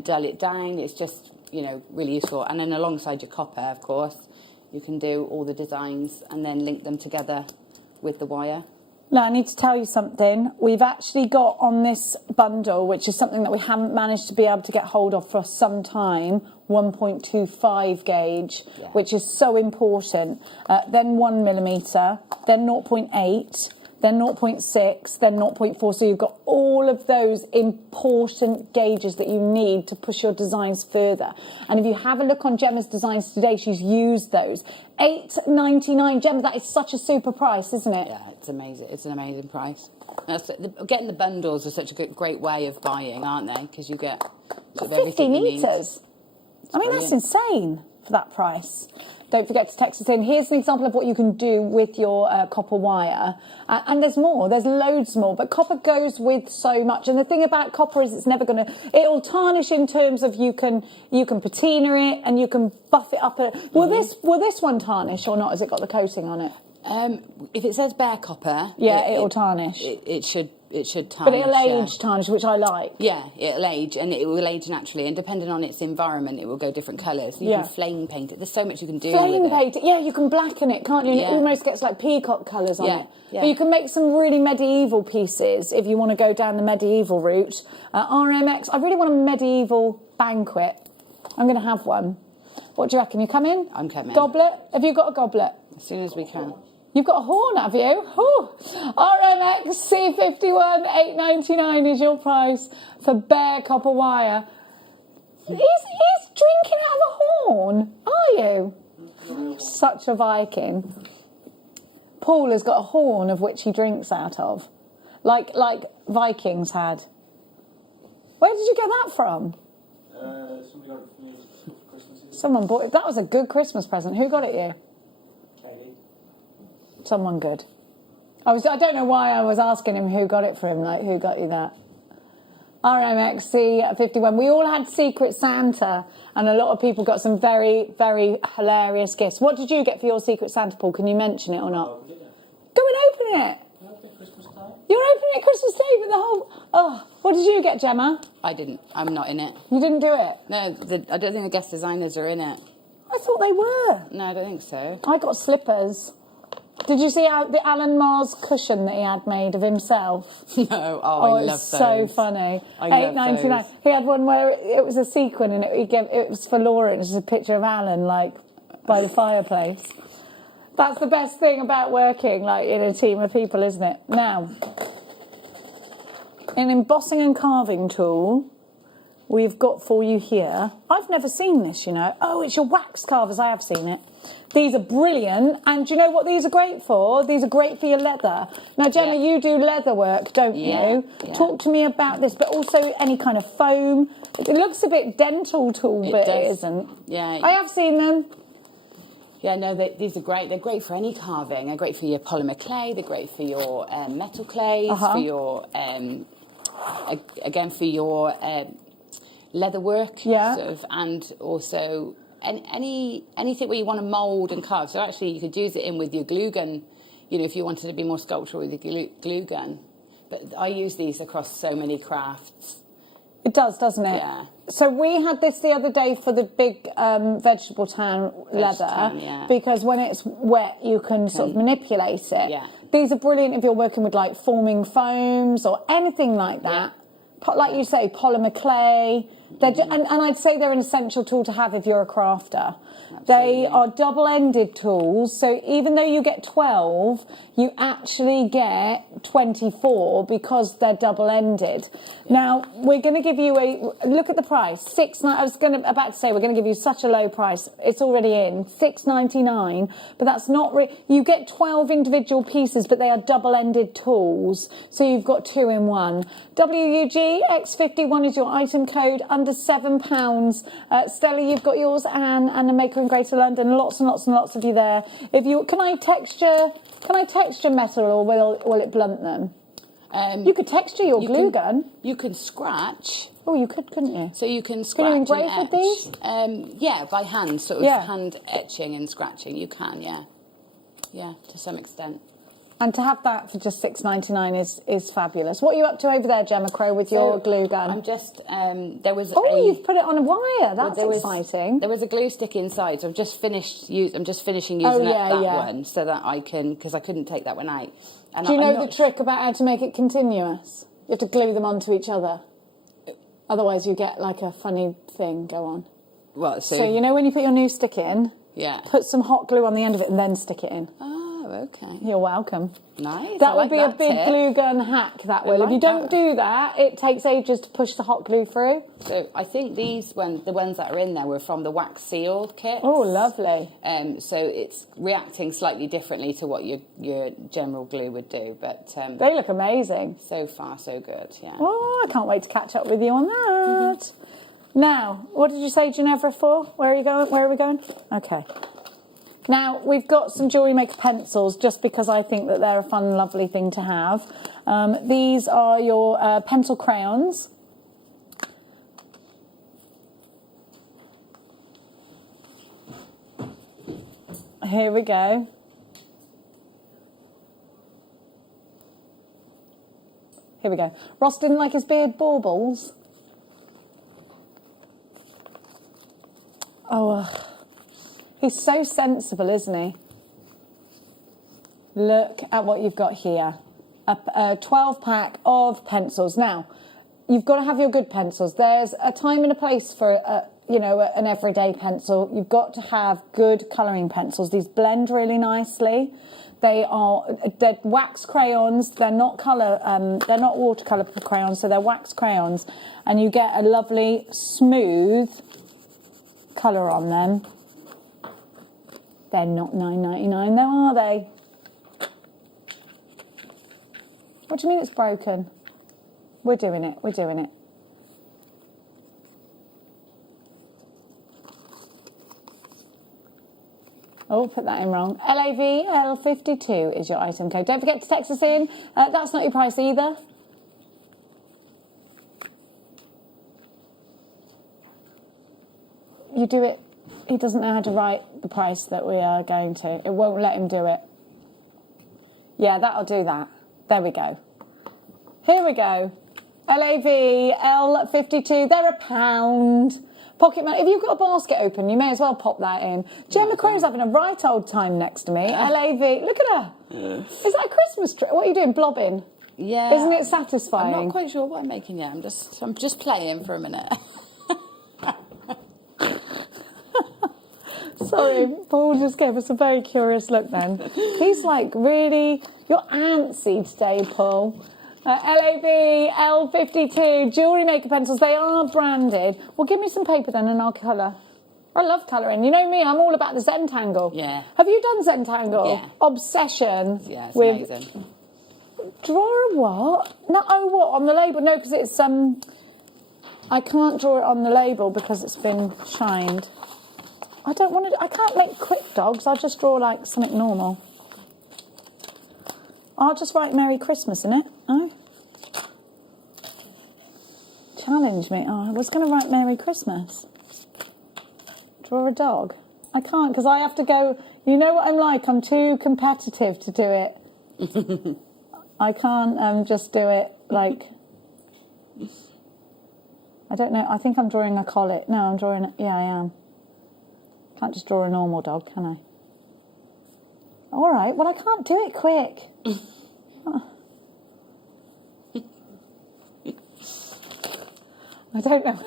dull it down. It's just, you know, really useful. And then alongside your copper, of course, you can do all the designs and then link them together with the wire. Now, I need to tell you something. We've actually got on this bundle, which is something that we haven't managed to be able to get hold of for some time, 1.25 gauge, which is so important. Then 1mm, then 0.8, then 0.6, then 0.4. So you've got all of those important gauges that you need to push your designs further. And if you have a look on Gemma's designs today, she's used those. $8.99. Gemma, that is such a super price, isn't it? Yeah, it's amazing. It's an amazing price. Getting the bundles is such a great way of buying, aren't they? Because you get sort of 50 metres. I mean, that's insane for that price. Don't forget to text us in. Here's an example of what you can do with your copper wire. And there's more. There's loads more. But copper goes with so much. And the thing about copper is it's never going to... It'll tarnish in terms of you can patina it and you can buff it up. Will this one tarnish or not? Has it got the coating on it? If it says bare copper... Yeah, it'll tarnish. It should tarnish. But it'll age tarnish, which I like. Yeah, it'll age, and it will age naturally. And depending on its environment, it will go different colours. You can flame paint it. There's so much you can do with it. Flame paint it. Yeah, you can blacken it, can't you? And it almost gets like peacock colours on it. Yeah. But you can make some really medieval pieces if you want to go down the medieval route. RMX, I really want a medieval banquet. I'm going to have one. What do you reckon? You come in? I'm coming. Goblet? Have you got a goblet? As soon as we can. You've got a horn, have you? Ooh. RMX C51 $8.99 is your price for bare copper wire. He's drinking out of a horn, are you? Such a Viking. Paul has got a horn of which he drinks out of, like Vikings had. Where did you get that from? Somebody got it for me for Christmas. Someone bought it. That was a good Christmas present. Who got it you? Someone good. I don't know why I was asking him who got it for him, like who got you that. RMXC 51. We all had Secret Santa and a lot of people got some very, very hilarious gifts. What did you get for your Secret Santa, Paul? Can you mention it or not? Go and open it. You're opening it Christmas Day, but the whole... Oh, what did you get, Gemma? I didn't. I'm not in it. You didn't do it? No, I don't think the guest designers are in it. I thought they were. No, I don't think so. I got slippers. Did you see the Alan Mars cushion that he had made of himself? No. I love those. So funny. $8.99. He had one where it was a sequin and it was for Laura. It was just a picture of Alan, like, by the fireplace. That's the best thing about working, like, in a team of people, isn't it? Now, an embossing and carving tool we've got for you here. I've never seen this, you know. Oh, it's your wax carvers. I have seen it. These are brilliant. And do you know what these are great for? These are great for your leather. Now, Gemma, you do leather work, don't you? Yeah. Talk to me about this, but also any kind of foam. It looks a bit dental tool, but it isn't. Yeah. I have seen them. Yeah, no, these are great. They're great for any carving. They're great for your polymer clay. They're great for your metal clays, for your, again, for your leather work. Yeah. Sort of, and also anything where you want to mould and carve. So actually you could use it in with your glue gun, you know, if you wanted to be more sculptural with your glue gun. But I use these across so many crafts. It does, doesn't it? Yeah. So we had this the other day for the big vegetable tan leather, because when it's wet, you can sort of manipulate it. Yeah. These are brilliant if you're working with like forming foams or anything like that. Like you say, polymer clay. And I'd say they're an essential tool to have if you're a crafter. They are double-ended tools, so even though you get 12, you actually get 24 because they're double-ended. Now, we're going to give you look at the price, I was about to say, we're going to give you such a low price. It's already in, $6.99, but that's not, you get 12 individual pieces, but they are double-ended tools, so you've got 2 in 1. WUG X51 is your item code, under £7. Stella, you've got yours, and a maker in Greater London, lots and lots and lots of you there. Can I texture metal, or will it blunt them? You could texture your glue gun. You can scratch. Oh, you could, couldn't you? So you can scratch. Can you engrave with these? Yeah, by hand, sort of hand etching and scratching. You can, yeah, to some extent. And to have that for just $6.99 is fabulous. What are you up to over there, Gemma Crow, with your glue gun? I'm just, there was you've put it on a wire. That's exciting. There was a glue stick inside, so I'm just finishing using that one so that I can, because I couldn't take that one out. And do you know the trick about how to make it continuous? You have to glue them onto each other. Otherwise you get like a funny thing go on. Well, so you know when you put your new stick in, put some hot glue on the end of it and then stick it in. Oh, okay. You're welcome. Nice. That would be a big glue gun hack, that will. If you don't do that, it takes ages to push the hot glue through. So I think the ones that are in there were from the wax seal kit. Oh, lovely. So it's reacting slightly differently to what your general glue would do, but they look amazing. So far, so good. Yeah. Oh, I can't wait to catch up with you on that. Now, what did you say, Ginevra, for? Where are you going? Where are we going? Okay. Now, we've got some Jewellery Maker pencils, just because I think that they're a fun, lovely thing to have. These are your pencil crayons. Here we go. Here we go. Ross didn't like his beard baubles. Oh, he's so sensible, isn't he? Look at what you've got here. A 12-pack of pencils. Now, you've got to have your good pencils. There's a time and a place for, an everyday pencil. You've got to have good colouring pencils. These blend really nicely. They're wax crayons. They're not they're not watercolour crayons, so they're wax crayons. And you get a lovely, smooth colour on them. They're not $9.99 though, are they? What do you mean it's broken? We're doing it. Oh, put that in wrong. LAVL52 is your item code. Don't forget to text us in. That's not your price either. You do it. He doesn't know how to write the price that we are going to. It won't let him do it. Yeah, that'll do that. There we go. Here we go. LAVL52. They're £1. Pocket money. If you've got a basket open, you may as well pop that in. Gemma Crow's having a right old time next to me. LAV. Look at her. Is that a Christmas tree? What are you doing? Blobbing? Yeah. Isn't it satisfying? I'm not quite sure what I'm making yet. I'm just playing for a minute. Sorry, Paul just gave us a very curious look then. He's like, really? You're antsy today, Paul. LAVL52 Jewellery Maker pencils. They are branded. Well, give me some paper then and I'll colour. I love colouring. You know me, I'm all about the Zentangle. Yeah. Have you done Zentangle? Yeah. Obsession. Yeah, it's with amazing. Draw a what? No, oh, what? On the label? No, because it's I can't draw it on the label because it's been shined. I can't make quick dogs. I'll just draw like something normal. I'll just write Merry Christmas in it. Oh. Challenge me. Oh, I was going to write Merry Christmas. Draw a dog. I can't because I have to go. You know what I'm like? I'm too competitive to do it. I can't just do it like. I don't know. I think I'm drawing a collie. No, I'm drawing. Yeah, I am. Can't just draw a normal dog, can I? All right. Well, I can't do it quick. I don't know.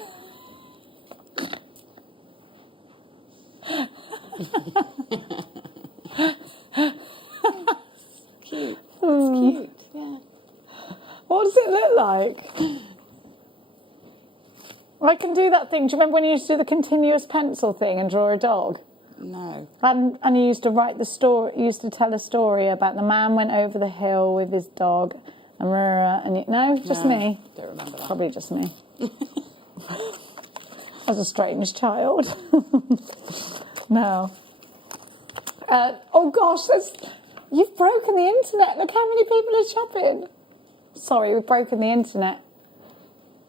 Cute. It's cute. Yeah. What does it look like? I can do that thing. Do you remember when you used to do the continuous pencil thing and draw a dog? No. And you used to write the story. You used to tell a story about the man went over the hill with his dog, and no, just me. Don't remember that. Probably just me. As a strange child. No. Oh gosh, you've broken the internet. Look how many people are shopping. Sorry, we've broken the internet.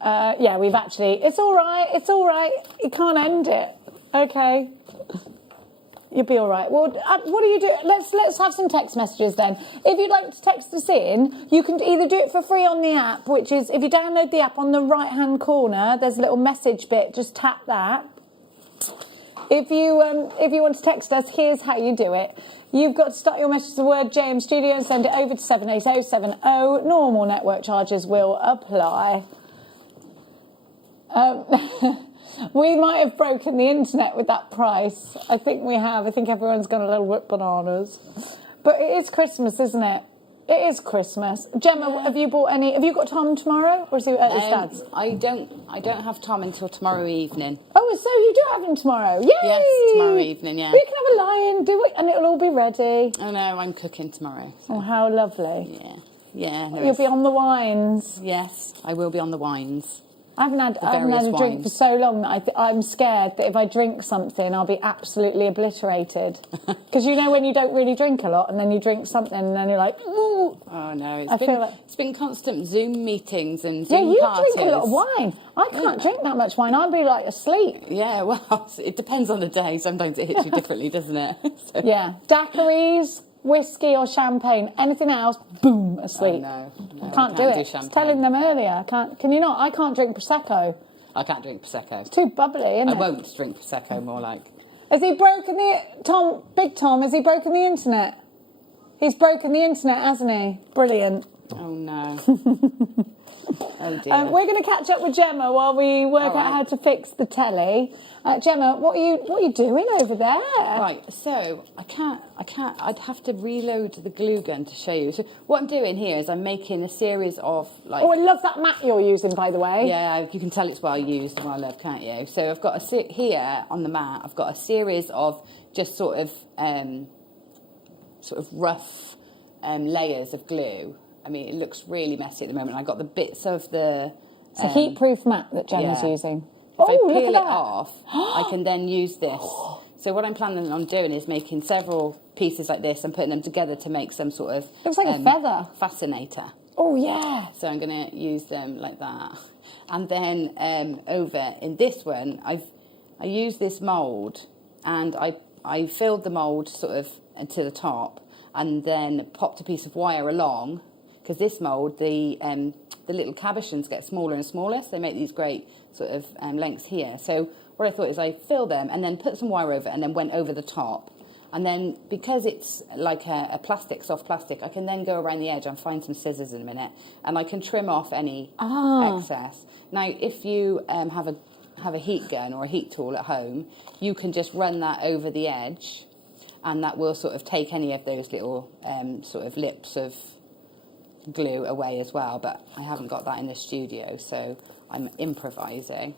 Yeah, we've actually. It's all right. It's all right. You can't end it. Okay. You'll be all right. Well, what do you do? Let's have some text messages then. If you'd like to text us in, you can either do it for free on the app, which is if you download the app on the right-hand corner, there's a little message bit. Just tap that. If you want to text us, here's how you do it. You've got to start your message with the word JM Studio and send it over to 78070. Normal network charges will apply. We might have broken the internet with that price. I think we have. I think everyone's gone a little bit bananas. But it is Christmas, isn't it? It is Christmas. Gemma, have you bought any? Have you got Tom tomorrow, or is he at his dad's? I don't have Tom until tomorrow evening. Oh, so you do have him tomorrow? Yay! Yes, tomorrow evening. Yeah. We can have a lie-in, do it, and it'll all be ready. Oh no, I'm cooking tomorrow. So. Oh, how lovely! Yeah, yeah. No, You'll be on the wines. Yes, I will be on the wines. I haven't had a drink for so long that I'm scared that if I drink something, I'll be absolutely obliterated. Because you know when you don't really drink a lot and then you drink something and then you're like, ooh. Oh no, it's been constant Zoom meetings and Zoom you parties. Drink a lot of wine. I can't drink that much wine. I'll be like asleep. Yeah, well, it depends on the day. Sometimes it hits you differently, doesn't it? So. Yeah, daiquiris, whiskey or champagne, anything else, boom, asleep. Oh, no, I can't do it. I was telling them earlier. Can you not? I can't drink Prosecco. I can't drink Prosecco. It's too bubbly, isn't it? I won't drink Prosecco, more like. Has he broken Big Tom, has he broken the internet? He's broken the internet, hasn't he? Brilliant. Oh, no. Oh, dear. We're going to catch up with Gemma while we work out how to fix the telly. Gemma, what are you doing over there? Right, so I'd have to reload the glue gun to show you. So what I'm doing here is I'm making a series of like... Oh, I love that mat you're using, by the way. Yeah, you can tell it's what I used and what I love, can't you? So I've got here on the mat, I've got a series of just sort of rough layers of glue. I mean, it looks really messy at the moment. I got the bits of the... It's a heat-proof mat that Gemma's using. If I peel it off, I can then use this. So what I'm planning on doing is making several pieces like this and putting them together to make some sort of... Looks like a feather. Fascinator. Oh, yeah. So I'm going to use them like that. And then over in this one, I used this mould and I filled the mould sort of to the top and then popped a piece of wire along because this mould, the little cabochons get smaller and smaller, so they make these great sort of lengths here. So what I thought is I fill them and then put some wire over it and then went over the top. And then because it's like a plastic, soft plastic, I can then go around the edge and find some scissors in a minute and I can trim off any excess. Now, if you have a heat gun or a heat tool at home, you can just run that over the edge and that will sort of take any of those little sort of lips of glue away as well, but I haven't got that in the studio, so I'm improvising.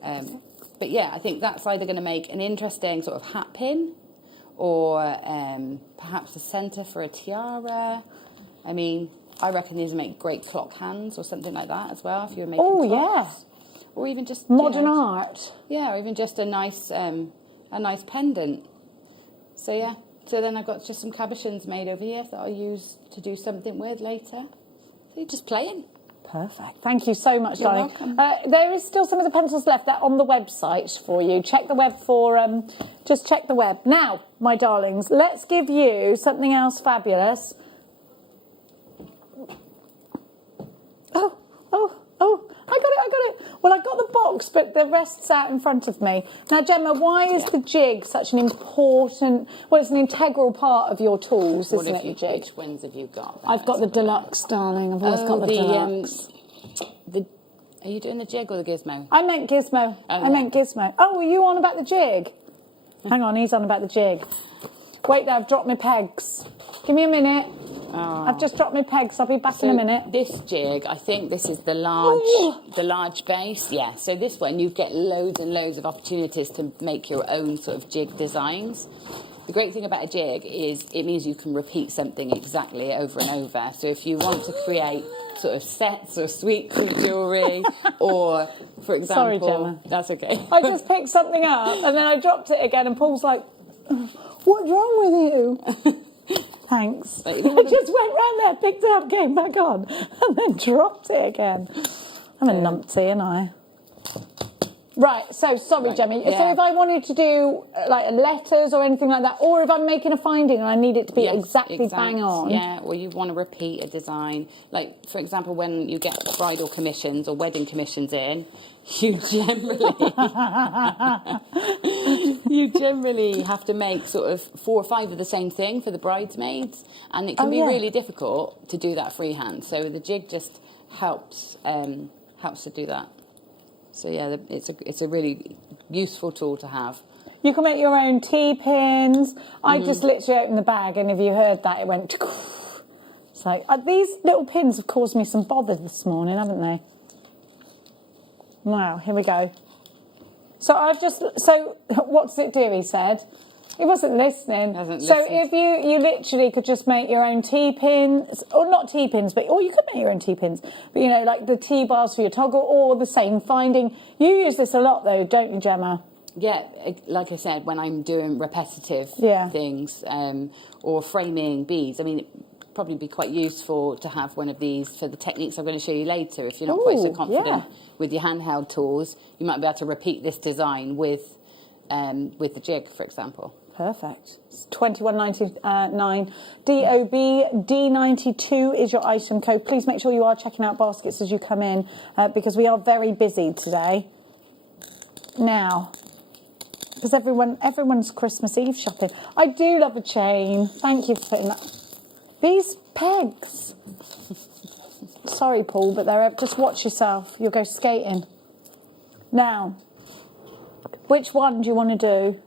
But yeah, I think that's either going to make an interesting sort of hat pin or perhaps a centre for a tiara. I mean, I reckon these make great clock hands or something like that as well if you're making clocks. Yeah. Or even just modern art. Yeah, or even just a nice pendant. So yeah. So then I've got just some cabochons made over here that I'll use to do something with later. So you're just playing. Perfect. Thank you so much, You're darling. welcome. There is still some of the pencils left. They're on the website for you. Check the web for... just check the web. Now, my darlings, let's give you something else fabulous. Oh, I got it. Well, I've got the box, but the rest's out in front of me. Now, Gemma, why is the jig such an important... Well, it's an integral part of your tools, isn't it, the jig? Which ones have you got? I've got the deluxe, darling. I've always got the deluxe. Are you doing the jig or the gizmo? I meant gizmo. I meant gizmo. Oh, were you on about the jig? Hang on, he's on about the jig. Wait there, I've dropped my pegs. Give me a minute. Oh. I've just dropped my pegs. I'll be back in a minute. This jig, I think this is the large base. Yeah. So this one, you get loads and loads of opportunities to make your own sort of jig designs. The great thing about a jig is it means you can repeat something exactly over and over. So if you want to create sort of sets or sweet jewellery, or for example, sorry, Gemma. That's okay. I just picked something up and then I dropped it again, and Paul's like, "What's wrong with you?" Thanks. I just went round there, picked it up, came back on, and then dropped it again. I'm a numpty, ain't I? Right, so sorry, Jemmy. Yeah. So if I wanted to do like letters or anything like that, or if I'm making a finding and I need it to be exactly bang on. Yeah, or you want to repeat a design. Like, for example, when you get bridal commissions or wedding commissions in, you generally have to make sort of 4 or 5 of the same thing for the bridesmaids, and it can be really difficult to do that freehand. So the jig just helps to do that. So yeah, it's a really useful tool to have. You can make your own T-pins. I just literally opened the bag, and if you heard that, it went. It's like these little pins have caused me some bother this morning, haven't they? Wow, here we go. So what does it do? He said. He wasn't listening. So if you literally could just make your own T-pins, or not T-pins, or you could make your own T-pins, but you know, like the T-bars for your toggle, or the same finding. You use this a lot though, don't you, Gemma? Yeah, like I said, when I'm doing repetitive things, or framing beads, I mean, it'd probably be quite useful to have one of these for the techniques I'm going to show you later. If you're not quite so confident with your handheld tools, you might be able to repeat this design with the jig, for example. Perfect. It's $21.99. DOB D92 is your item code. Please make sure you are checking out baskets as you come in, because we are very busy today. Now, because everyone's Christmas Eve shopping. I do love a chain. Thank you for putting that. These pegs. Sorry, Paul, but they're just watch yourself. You'll go skating. Now, which one do you want to do?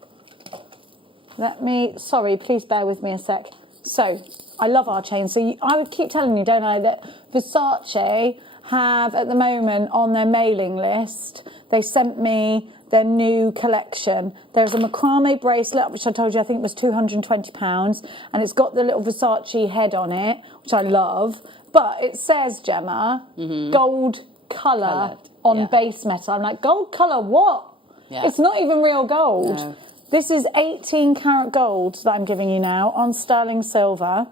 Sorry, please bear with me a sec. So, I love our chains. So, I would keep telling you, don't I, that Versace have, at the moment, on their mailing list, they sent me their new collection. There's a macrame bracelet, which I told you I think was £220, and it's got the little Versace head on it, which I love. But it says, Gemma, gold colour on base metal. I'm like, gold colour what? Yeah. It's not even real gold. No. This is 18 karat gold that I'm giving you now on sterling silver.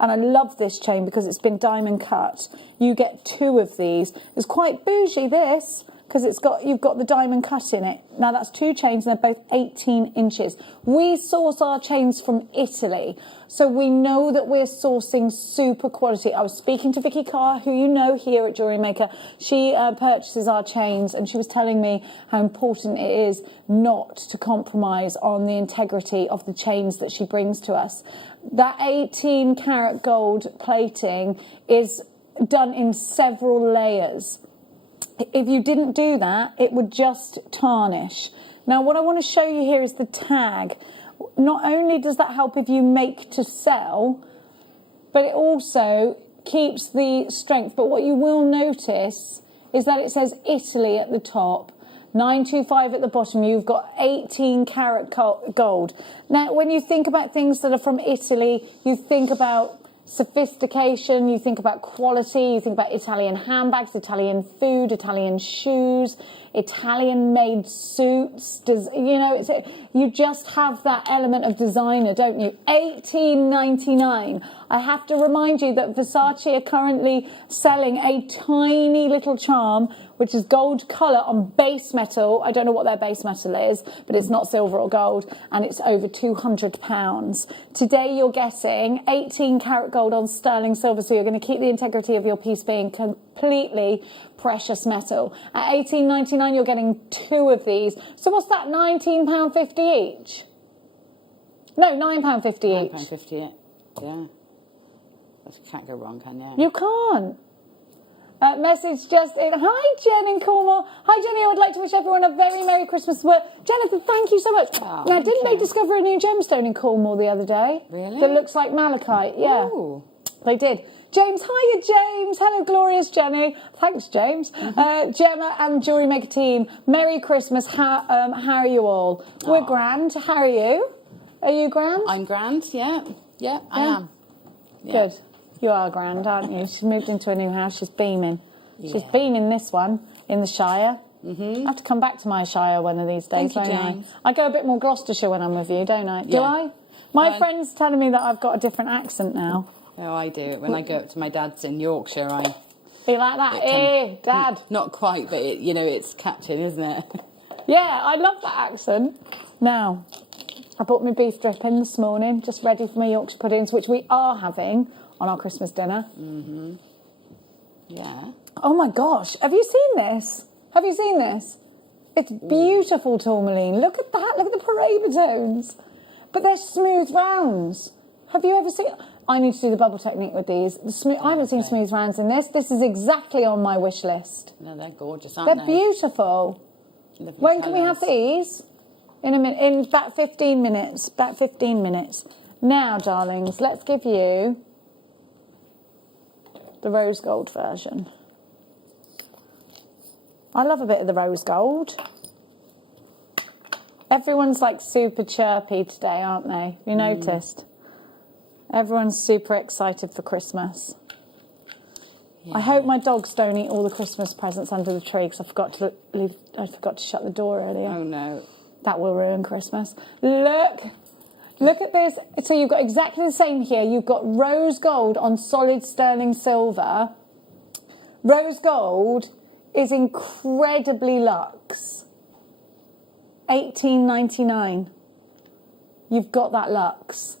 And I love this chain because it's been diamond cut. You get 2 of these. It's quite bougie, this, because you've got the diamond cut in it. Now that's 2 chains and they're both 18 inches. We source our chains from Italy, so we know that we're sourcing super quality. I was speaking to Vicky Carr, who you know here at Jewellery Maker. She purchases our chains, and she was telling me how important it is not to compromise on the integrity of the chains that she brings to us. That 18 karat gold plating is done in several layers. If you didn't do that, it would just tarnish. Now, what I want to show you here is the tag. Not only does that help if you make to sell, but it also keeps the strength. But what you will notice is that it says Italy at the top, 925 at the bottom. You've got 18 karat gold. Now, when you think about things that are from Italy, you think about sophistication, you think about quality, you think about Italian handbags, Italian food, Italian shoes, Italian-made suits. You just have that element of designer, don't you? $18.99. I have to remind you that Versace are currently selling a tiny little charm, which is gold colour on base metal. I don't know what their base metal is, but it's not silver or gold, and it's over £200. Today you're getting 18 karat gold on sterling silver, so you're going to keep the integrity of your piece being completely precious metal. At $18.99 you're getting 2 of these. So what's that, £19.50 each? No, £9.50 each. £9.50, yeah. You can't go wrong, can you? You can't. Message just in. Hi, Jen in Cornwall. Hi, Jenny. I would like to wish everyone a very Merry Christmas. Jennifer, thank you so much. Now, didn't they discover a new gemstone in Cornwall the other day? Really? That looks like malachite. Yeah. Ooh. They did. James, hiya, James. Hello, glorious Jenny. Thanks, James. Gemma and JewelleryMaker team. Merry Christmas. How are you all? We're grand. How are you? Are you grand? I'm grand. Yeah. Yeah, I am. Yeah. Good. You are grand, aren't you? She's moved into a new house. She's beaming. Yeah. She's been in this one, in the Shire. I have to come back to my Shire one of these days, Thank you, won't James. I go a bit more Gloucestershire when I'm with you, don't I? Do I? My friend's telling me that I've got a different accent now. Oh, I do. When I go up to my dad's in Yorkshire, You like that? Hey, Dad. Not quite, but it's catching, isn't it? Yeah, I love that accent. Now, I bought my beef dripping this morning, just ready for my Yorkshire puddings, which we are having on our Christmas dinner. Yeah. Oh my gosh, have you seen this? Have you seen this? It's beautiful tourmaline. Look at that, look at the parade zones. But they're smooth rounds. Have you ever seen... I need to do the bubble technique with these. I haven't seen smooth rounds in this. This is exactly on my wish list. No, they're gorgeous, aren't They're beautiful. Lovely When can we colours. have these? In a minute, in about 15 minutes. About 15 minutes. Now, darlings, let's give you the rose gold version. I love a bit of the rose gold. Everyone's like super chirpy today, aren't they? You noticed? Everyone's super excited for Christmas. Yeah. I hope my dogs don't eat all the Christmas presents under the tree because I forgot to shut the door earlier. Oh no. That will ruin Christmas. Look at this. So you've got exactly the same here. You've got rose gold on solid sterling silver. Rose gold is incredibly luxe. $18.99. You've got that luxe.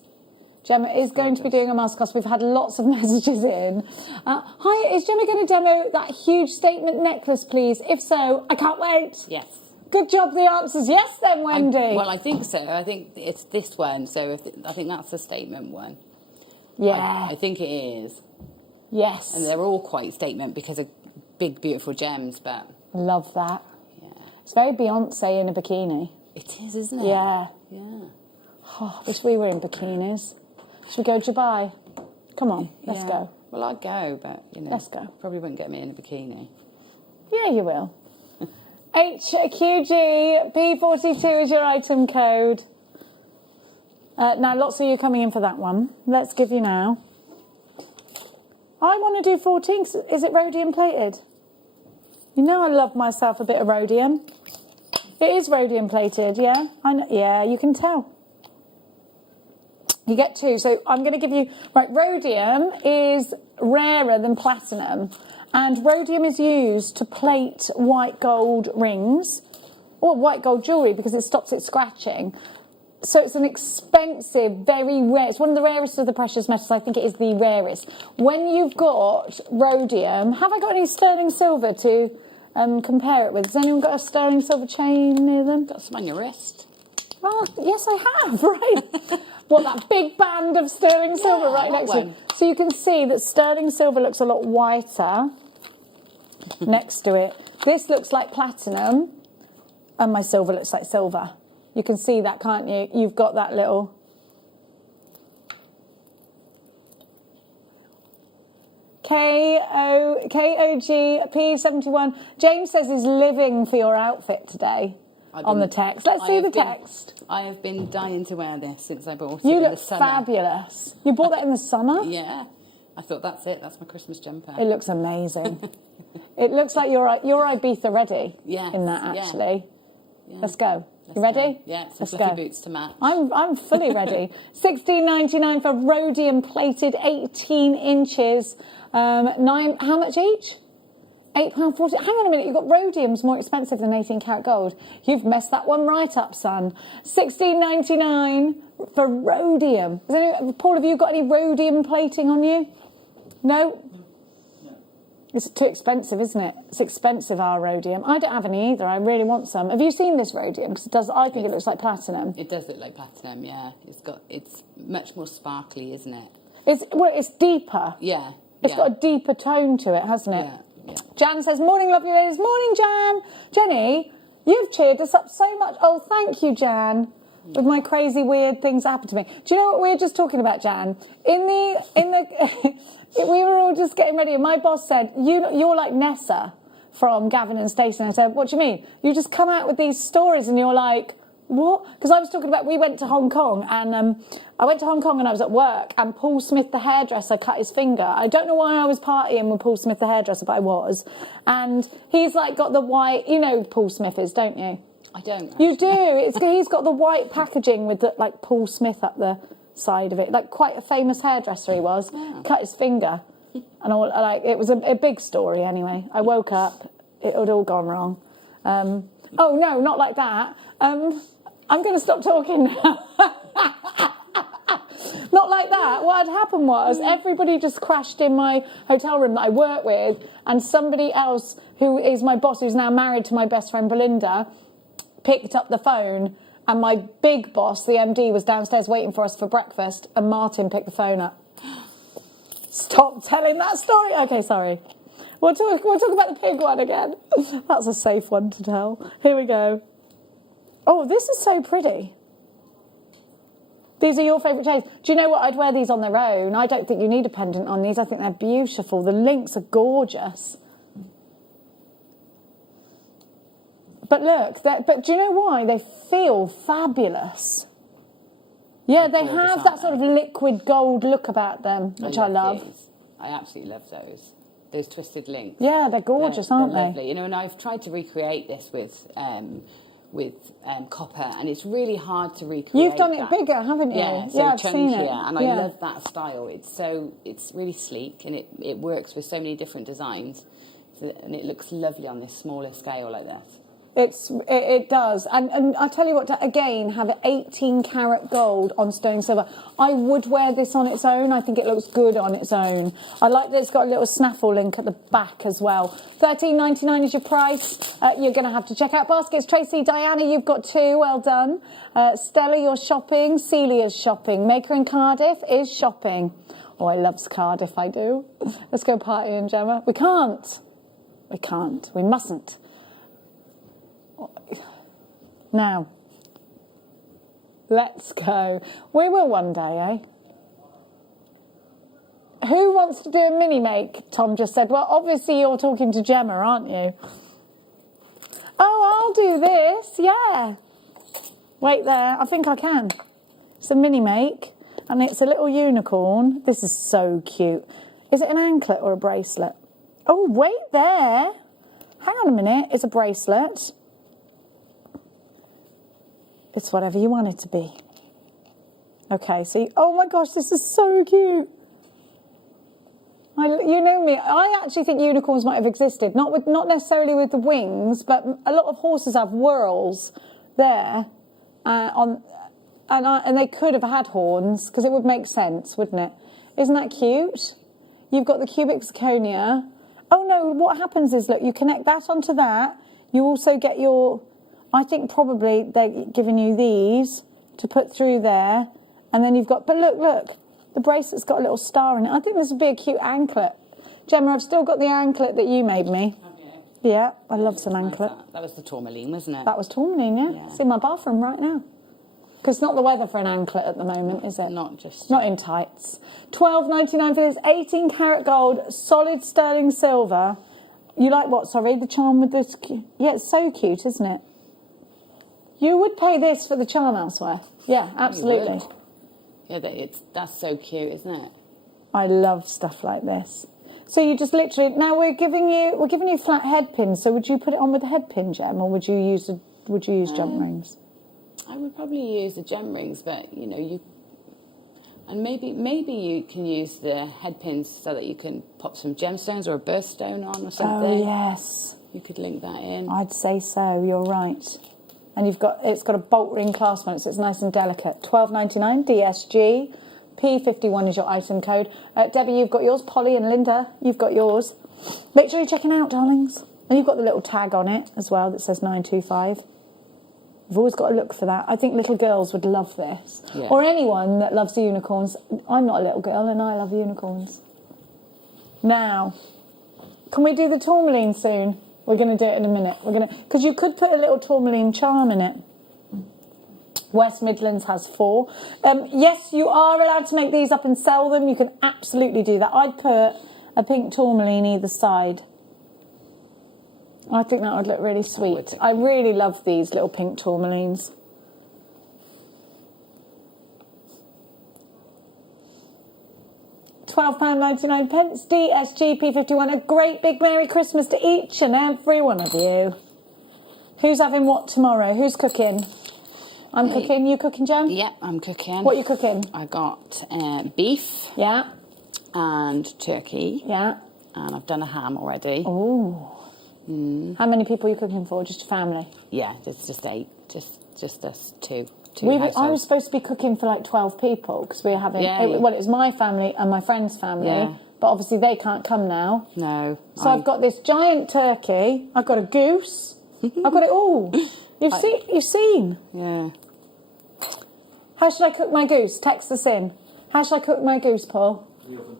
Gemma is going to be doing a masterclass. We've had lots of messages in. Hi, is Gemma going to demo that huge statement necklace, please? If so, I can't wait. Yes. Good job, the answer's yes then, Wendy. I think so. I think it's this one. So I think that's the statement one. Yeah. I think it is. Yes. And they're all quite statement because of big, beautiful gems, but... Love that. Yeah. It's very Beyonce in a bikini. It is, isn't it? Yeah. Yeah. Oh, wish we were in bikinis. Should we go Dubai? Come on, let's go. Well, I'd go, but, let's go. Probably wouldn't get me in a bikini. Yeah, you will. HQG P42 is your item code. Now, lots of you coming in for that one. Let's give you now. I want to do 14. Is it rhodium plated? You know I love myself a bit of rhodium. It is rhodium plated, yeah? I know, yeah, you can tell. You get two. So I'm going to give you... Right, rhodium is rarer than platinum. And rhodium is used to plate white gold rings or white gold jewellery because it stops it scratching. So it's an expensive, very rare... It's one of the rarest of the precious metals. I think it is the rarest. When you've got rhodium... Have I got any sterling silver to compare it with? Has anyone got a sterling silver chain near them? Got some on your wrist. Oh, yes, I have, right. What, that big band of sterling silver right next to it? So you can see that sterling silver looks a lot whiter next to it. This looks like platinum, and my silver looks like silver. You can see that, can't you? You've got that little... KOG P71. James says he's living for your outfit today. On the text. Let's see the text. I have been dying to wear this since I bought it. You in look the summer. fabulous. You bought that in the summer? Yeah. I thought that's it. That's my Christmas jumper. It looks amazing. It looks like you're Ibiza ready. Yeah. In that actually. Yeah. Let's go. Let's you ready? Go. Yeah. Some Let's fluffy go. boots to match. I'm fully ready. $16.99 for rhodium plated 18 inches. How much each? £8.40. Hang on a minute, you've got rhodium's more expensive than 18 karat gold. You've messed that one right up, son. $16.99 for rhodium. Paul, have you got any rhodium plating on you? No? It's too expensive, isn't it? It's expensive, our rhodium. I don't have any either. I really want some. Have you seen this rhodium? Because I think it looks like platinum. It does look like platinum, yeah. It's much more sparkly, isn't it? It's deeper. Yeah. It's got a deeper tone to it, hasn't it? Yeah. Jan says, morning, lovely ladies. Morning, Jan. Jenny, you've cheered us up so much. Oh, thank you, Jan. With my crazy, weird things that happened to me. Do you know what we were just talking about, Jan? In the, we were all just getting ready, and my boss said, "You're like Nessa from Gavin and Stacey." And I said, "What do you mean? You just come out with these stories, and you're like, what?" Because I was talking about, we went to Hong Kong, and I went to Hong Kong, and I was at work, and Paul Smith, the hairdresser, cut his finger. I don't know why I was partying with Paul Smith, the hairdresser, but I was. And he's like got the white, you know who Paul Smith is, don't you? I don't. Actually. You do. He's got the white packaging with the, like Paul Smith up the side of it. Like quite a famous hairdresser he was. Yeah. Cut his finger, and all, like it was a big story. Anyway, I woke up, it had all gone wrong. Oh no, not like that. I'm going to stop talking now. Not like that. What had happened was everybody just crashed in my hotel room that I work with, and somebody else who is my boss, who's now married to my best friend Belinda, picked up the phone, and my big boss, the MD, was downstairs waiting for us for breakfast, and Martin picked the phone up. Stop telling that story. Okay, sorry. We'll talk about the pig one again. That's a safe one to tell. Here we go. Oh, this is so pretty. These are your favourite chains. Do you know what? I'd wear these on their own. I don't think you need a pendant on these. I think they're beautiful. The links are gorgeous. But look, but do you know why? They feel fabulous. Yeah, they have that sort of liquid gold look about them, which I love. These. I absolutely love those. Those twisted links. Yeah, they're gorgeous, aren't they? Lovely. You know, and I've tried to recreate this with copper, and it's really hard to recreate. You've done it bigger, haven't you? Yeah, so I've seen it. And I love that style. It's really sleek, and it works with so many different designs, and it looks lovely on this smaller scale like this. It does, and I tell you what, to again have 18 karat gold on sterling silver. I would wear this on its own. I think it looks good on its own. I like that it's got a little snaffle link at the back as well. $13.99 is your price. You're going to have to check out baskets. Tracy, Diana, you've got 2. Well done. Stella, you're shopping. Celia's shopping. Maker in Cardiff is shopping. Oh, I love Cardiff. I do. Let's go partying, Gemma. We can't. We mustn't. Now, let's go. We will one day, eh? Who wants to do a mini make? Tom just said. Well, obviously you're talking to Gemma, aren't you? Oh, I'll do this. Yeah. Wait there. I think I can. It's a mini make, and it's a little unicorn. This is so cute. Is it an anklet or a bracelet? Oh, wait there. Hang on a minute. It's a bracelet. It's whatever you want it to be. Okay, see, oh my gosh, this is so cute. You know me, I actually think unicorns might have existed, not necessarily with the wings, but a lot of horses have whorls there, and they could have had horns, because it would make sense, wouldn't it? Isn't that cute? You've got the cubic zirconia. Oh no, what happens is, look, you connect that onto that, you also get your... I think probably they're giving you these to put through there. And then you've got, but look, the bracelet's got a little star in it. I think this would be a cute anklet. Gemma, I've still got the anklet that you made me. Okay. Yeah, I love some anklet. That was the tourmaline, wasn't it? That was tourmaline, yeah. It's in my bathroom right now. Because it's not the weather for an anklet at the moment, is it? Not just... Not in tights. $12.99 for this 18 karat gold, solid sterling silver. You like what, sorry? The charm with this... Yeah, it's so cute, isn't it? You would pay this for the charm elsewhere. Yeah, absolutely. Yeah, that's so cute, isn't it? I love stuff like this. So you just literally... Now we're giving you flat head pins, so would you put it on with a head pin, Gem, or would you use gem rings? I would probably use the gem rings, but, you know, you... And maybe you can use the head pins so that you can pop some gemstones or a birthstone on or something. Oh, yes. You could link that in. I'd say so, you're right. And it's got a bolt ring clasp on it, so it's nice and delicate. $12.99, DSG. P51 is your item code. Debbie, you've got yours. Polly and Linda, you've got yours. Make sure you check it out, darlings. And you've got the little tag on it as well that says 925. You've always got to look for that. I think little girls would love this. Yeah. Or anyone that loves unicorns. I'm not a little girl and I love unicorns. Now, Can we do the tourmaline soon? We're going to do it in a minute. Because you could put a little tourmaline charm in it. West Midlands has 4. Yes, you are allowed to make these up and sell them. You can absolutely do that. I'd put a pink tourmaline either side. I think that would look really sweet. I really love these little pink tourmalines. £12.99 pence, DSGP51. A great big Merry Christmas to each and every one of you. Who's having what tomorrow? Who's cooking? I'm cooking. You cooking, Jem? Yep, I'm cooking. What are you cooking? I got beef. Yeah. And turkey. Yeah. And I've done a ham already. Ooh. How many people are you cooking for? Just a family? Yeah, just 8. Just us two. I was supposed to be cooking for like 12 people because we were having... it was my family and my friend's family. Yeah. But obviously they can't come now. No. So I've got this giant turkey. I've got a goose. I've got it all. You've seen? Yeah. How should I cook my goose? Text us in. How should I cook my goose, Paul? The oven.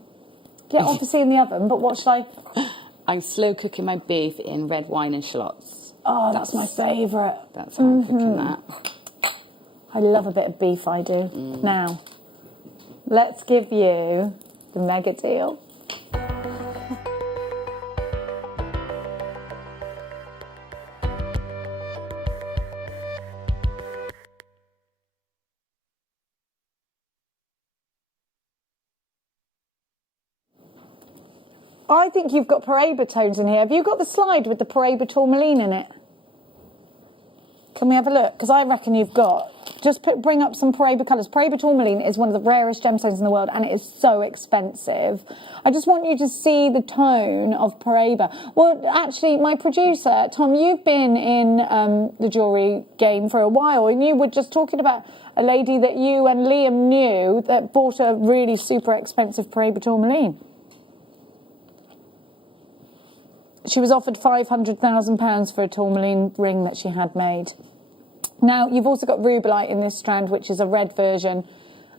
Yeah, obviously in the oven, but what should I... I'm slow cooking my beef in red wine and shallots. Oh, that's my favourite. That's how I'm cooking that. I love a bit of beef, I do. Now, let's give you the mega deal. I think you've got Paraiba tones in here. Have you got the slide with the Paraiba tourmaline in it? Can we have a look? Because I reckon you've got... Just bring up some Paraiba colours. Paraiba tourmaline is one of the rarest gemstones in the world and it is so expensive. I just want you to see the tone of Paraiba. Well, actually, my producer, Tom, you've been in the jewellery game for a while and you were just talking about a lady that you and Liam knew that bought a really super expensive Paraiba tourmaline. She was offered £500,000 for a tourmaline ring that she had made. Now, you've also got rubellite in this strand, which is a red version.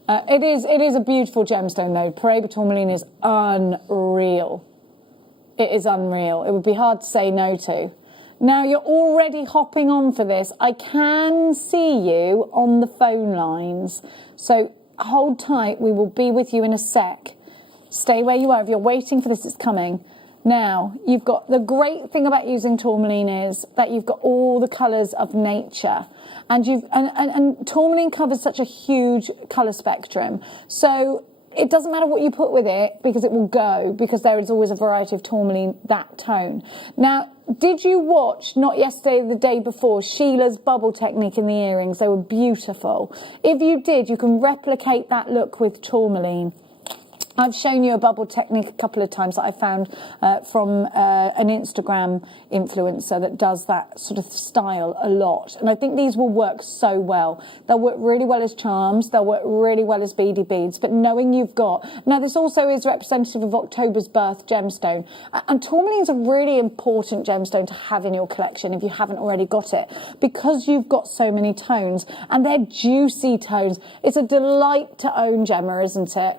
It is a beautiful gemstone, though. Paraiba tourmaline is unreal. It is unreal. It would be hard to say no to. Now, you're already hopping on for this. I can see you on the phone lines. So hold tight. We will be with you in a sec. Stay where you are. If you're waiting for this, it's coming. Now, you've got the great thing about using tourmaline is that you've got all the colours of nature. And tourmaline covers such a huge colour spectrum. So it doesn't matter what you put with it because it will go because there is always a variety of tourmaline that tone. Now, did you watch, not yesterday, the day before, Sheila's bubble technique in the earrings? They were beautiful. If you did, you can replicate that look with tourmaline. I've shown you a bubble technique a couple of times that I found from an Instagram influencer that does that sort of style a lot. And I think these will work so well. They'll work really well as charms. They'll work really well as beady beads. But knowing you've got... Now, this also is representative of October's birth gemstone. And tourmaline is a really important gemstone to have in your collection if you haven't already got it. Because you've got so many tones. And they're juicy tones. It's a delight to own, Gemma, isn't it?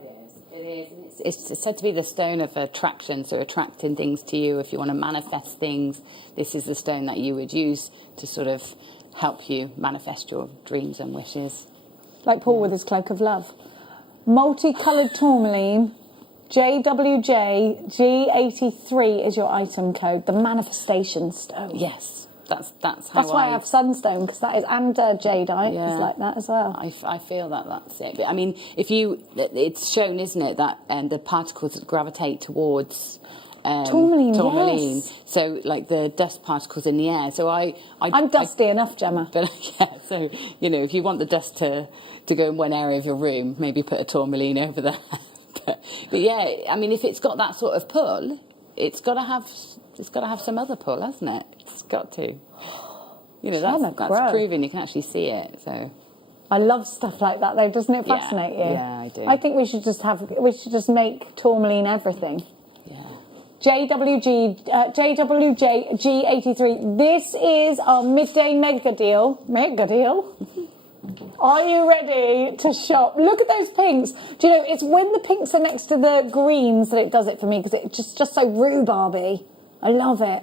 It's said to be the stone of attraction, so attracting things to you. If you want to manifest things, this is the stone that you would use to sort of help you manifest your dreams and wishes. Like Paul with his cloak of love. Multicoloured tourmaline, JWJG83 is your item code, the manifestation stone. Yes. That's why I have sunstone, because that is, and jadeite is like that as well. I feel that's it. But I mean, it's shown, isn't it, that the particles gravitate towards tourmaline. Yes. So like the dust particles in the air. So I'm dusty enough, Gemma. But yeah, so if you want the dust to go in one area of your room, maybe put a tourmaline over there. but yeah, I mean, if it's got that sort of pull, it's got to have some other pull, hasn't it? It's got to. That's proven. You can actually see it. So I love stuff like that, though. Doesn't it fascinate you? Yeah, I do. I think we should just make tourmaline everything. Yeah. JWJG83. This is our midday mega deal. Mega deal. Are you ready to shop? Look at those pinks. Do you know, it's when the pinks are next to the greens that it does it for me, because it's just so rhubarby. I love it.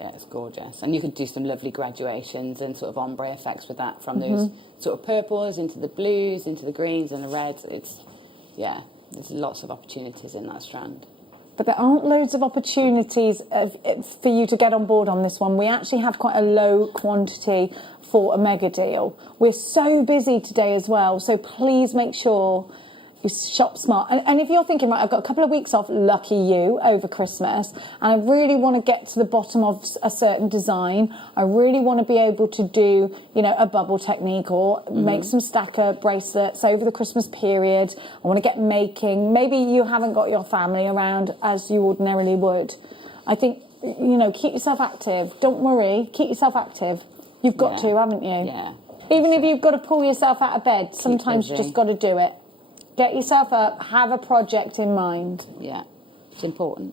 Yeah, it's gorgeous. And you could do some lovely graduations and sort of ombre effects with that, from those sort of purples into the blues, into the greens and the reds. There's lots of opportunities in that strand. But there aren't loads of opportunities for you to get on board on this one. We actually have quite a low quantity for a mega deal. We're so busy today as well, so please make sure you shop smart. And if you're thinking, right, I've got a couple of weeks off, lucky you, over Christmas, and I really want to get to the bottom of a certain design, I really want to be able to do, a bubble technique or make some stacker bracelets over the Christmas period. I want to get making. Maybe you haven't got your family around as you ordinarily would. I think, keep yourself active. Don't worry, keep yourself active. You've got to, haven't you? Yeah. Even if you've got to pull yourself out of bed, sometimes you just got to do it. Get yourself up, have a project in mind. Yeah, it's important.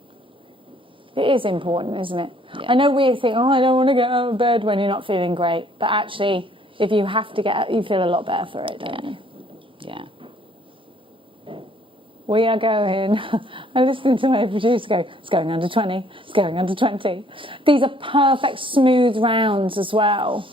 It is important, isn't it? Yeah. I know we think, I don't want to get out of bed when you're not feeling great. But actually, if you have to get out, you feel a lot better for it, don't you? Yeah. We are going, I listened to my producer go, it's going under 20, it's going under 20. These are perfect smooth rounds as well.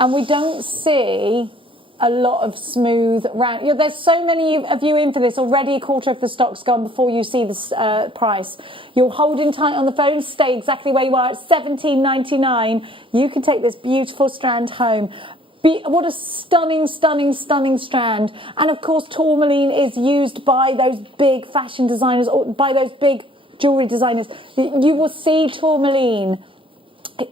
And we don't see a lot of smooth round. There's so many of you in for this already. A quarter of the stock's gone before you see the price. You're holding tight on the phone. Stay exactly where you are at $17.99. You can take this beautiful strand home. What a stunning, stunning, stunning strand. And of course, tourmaline is used by those big fashion designers or by those big jewellery designers. You will see tourmaline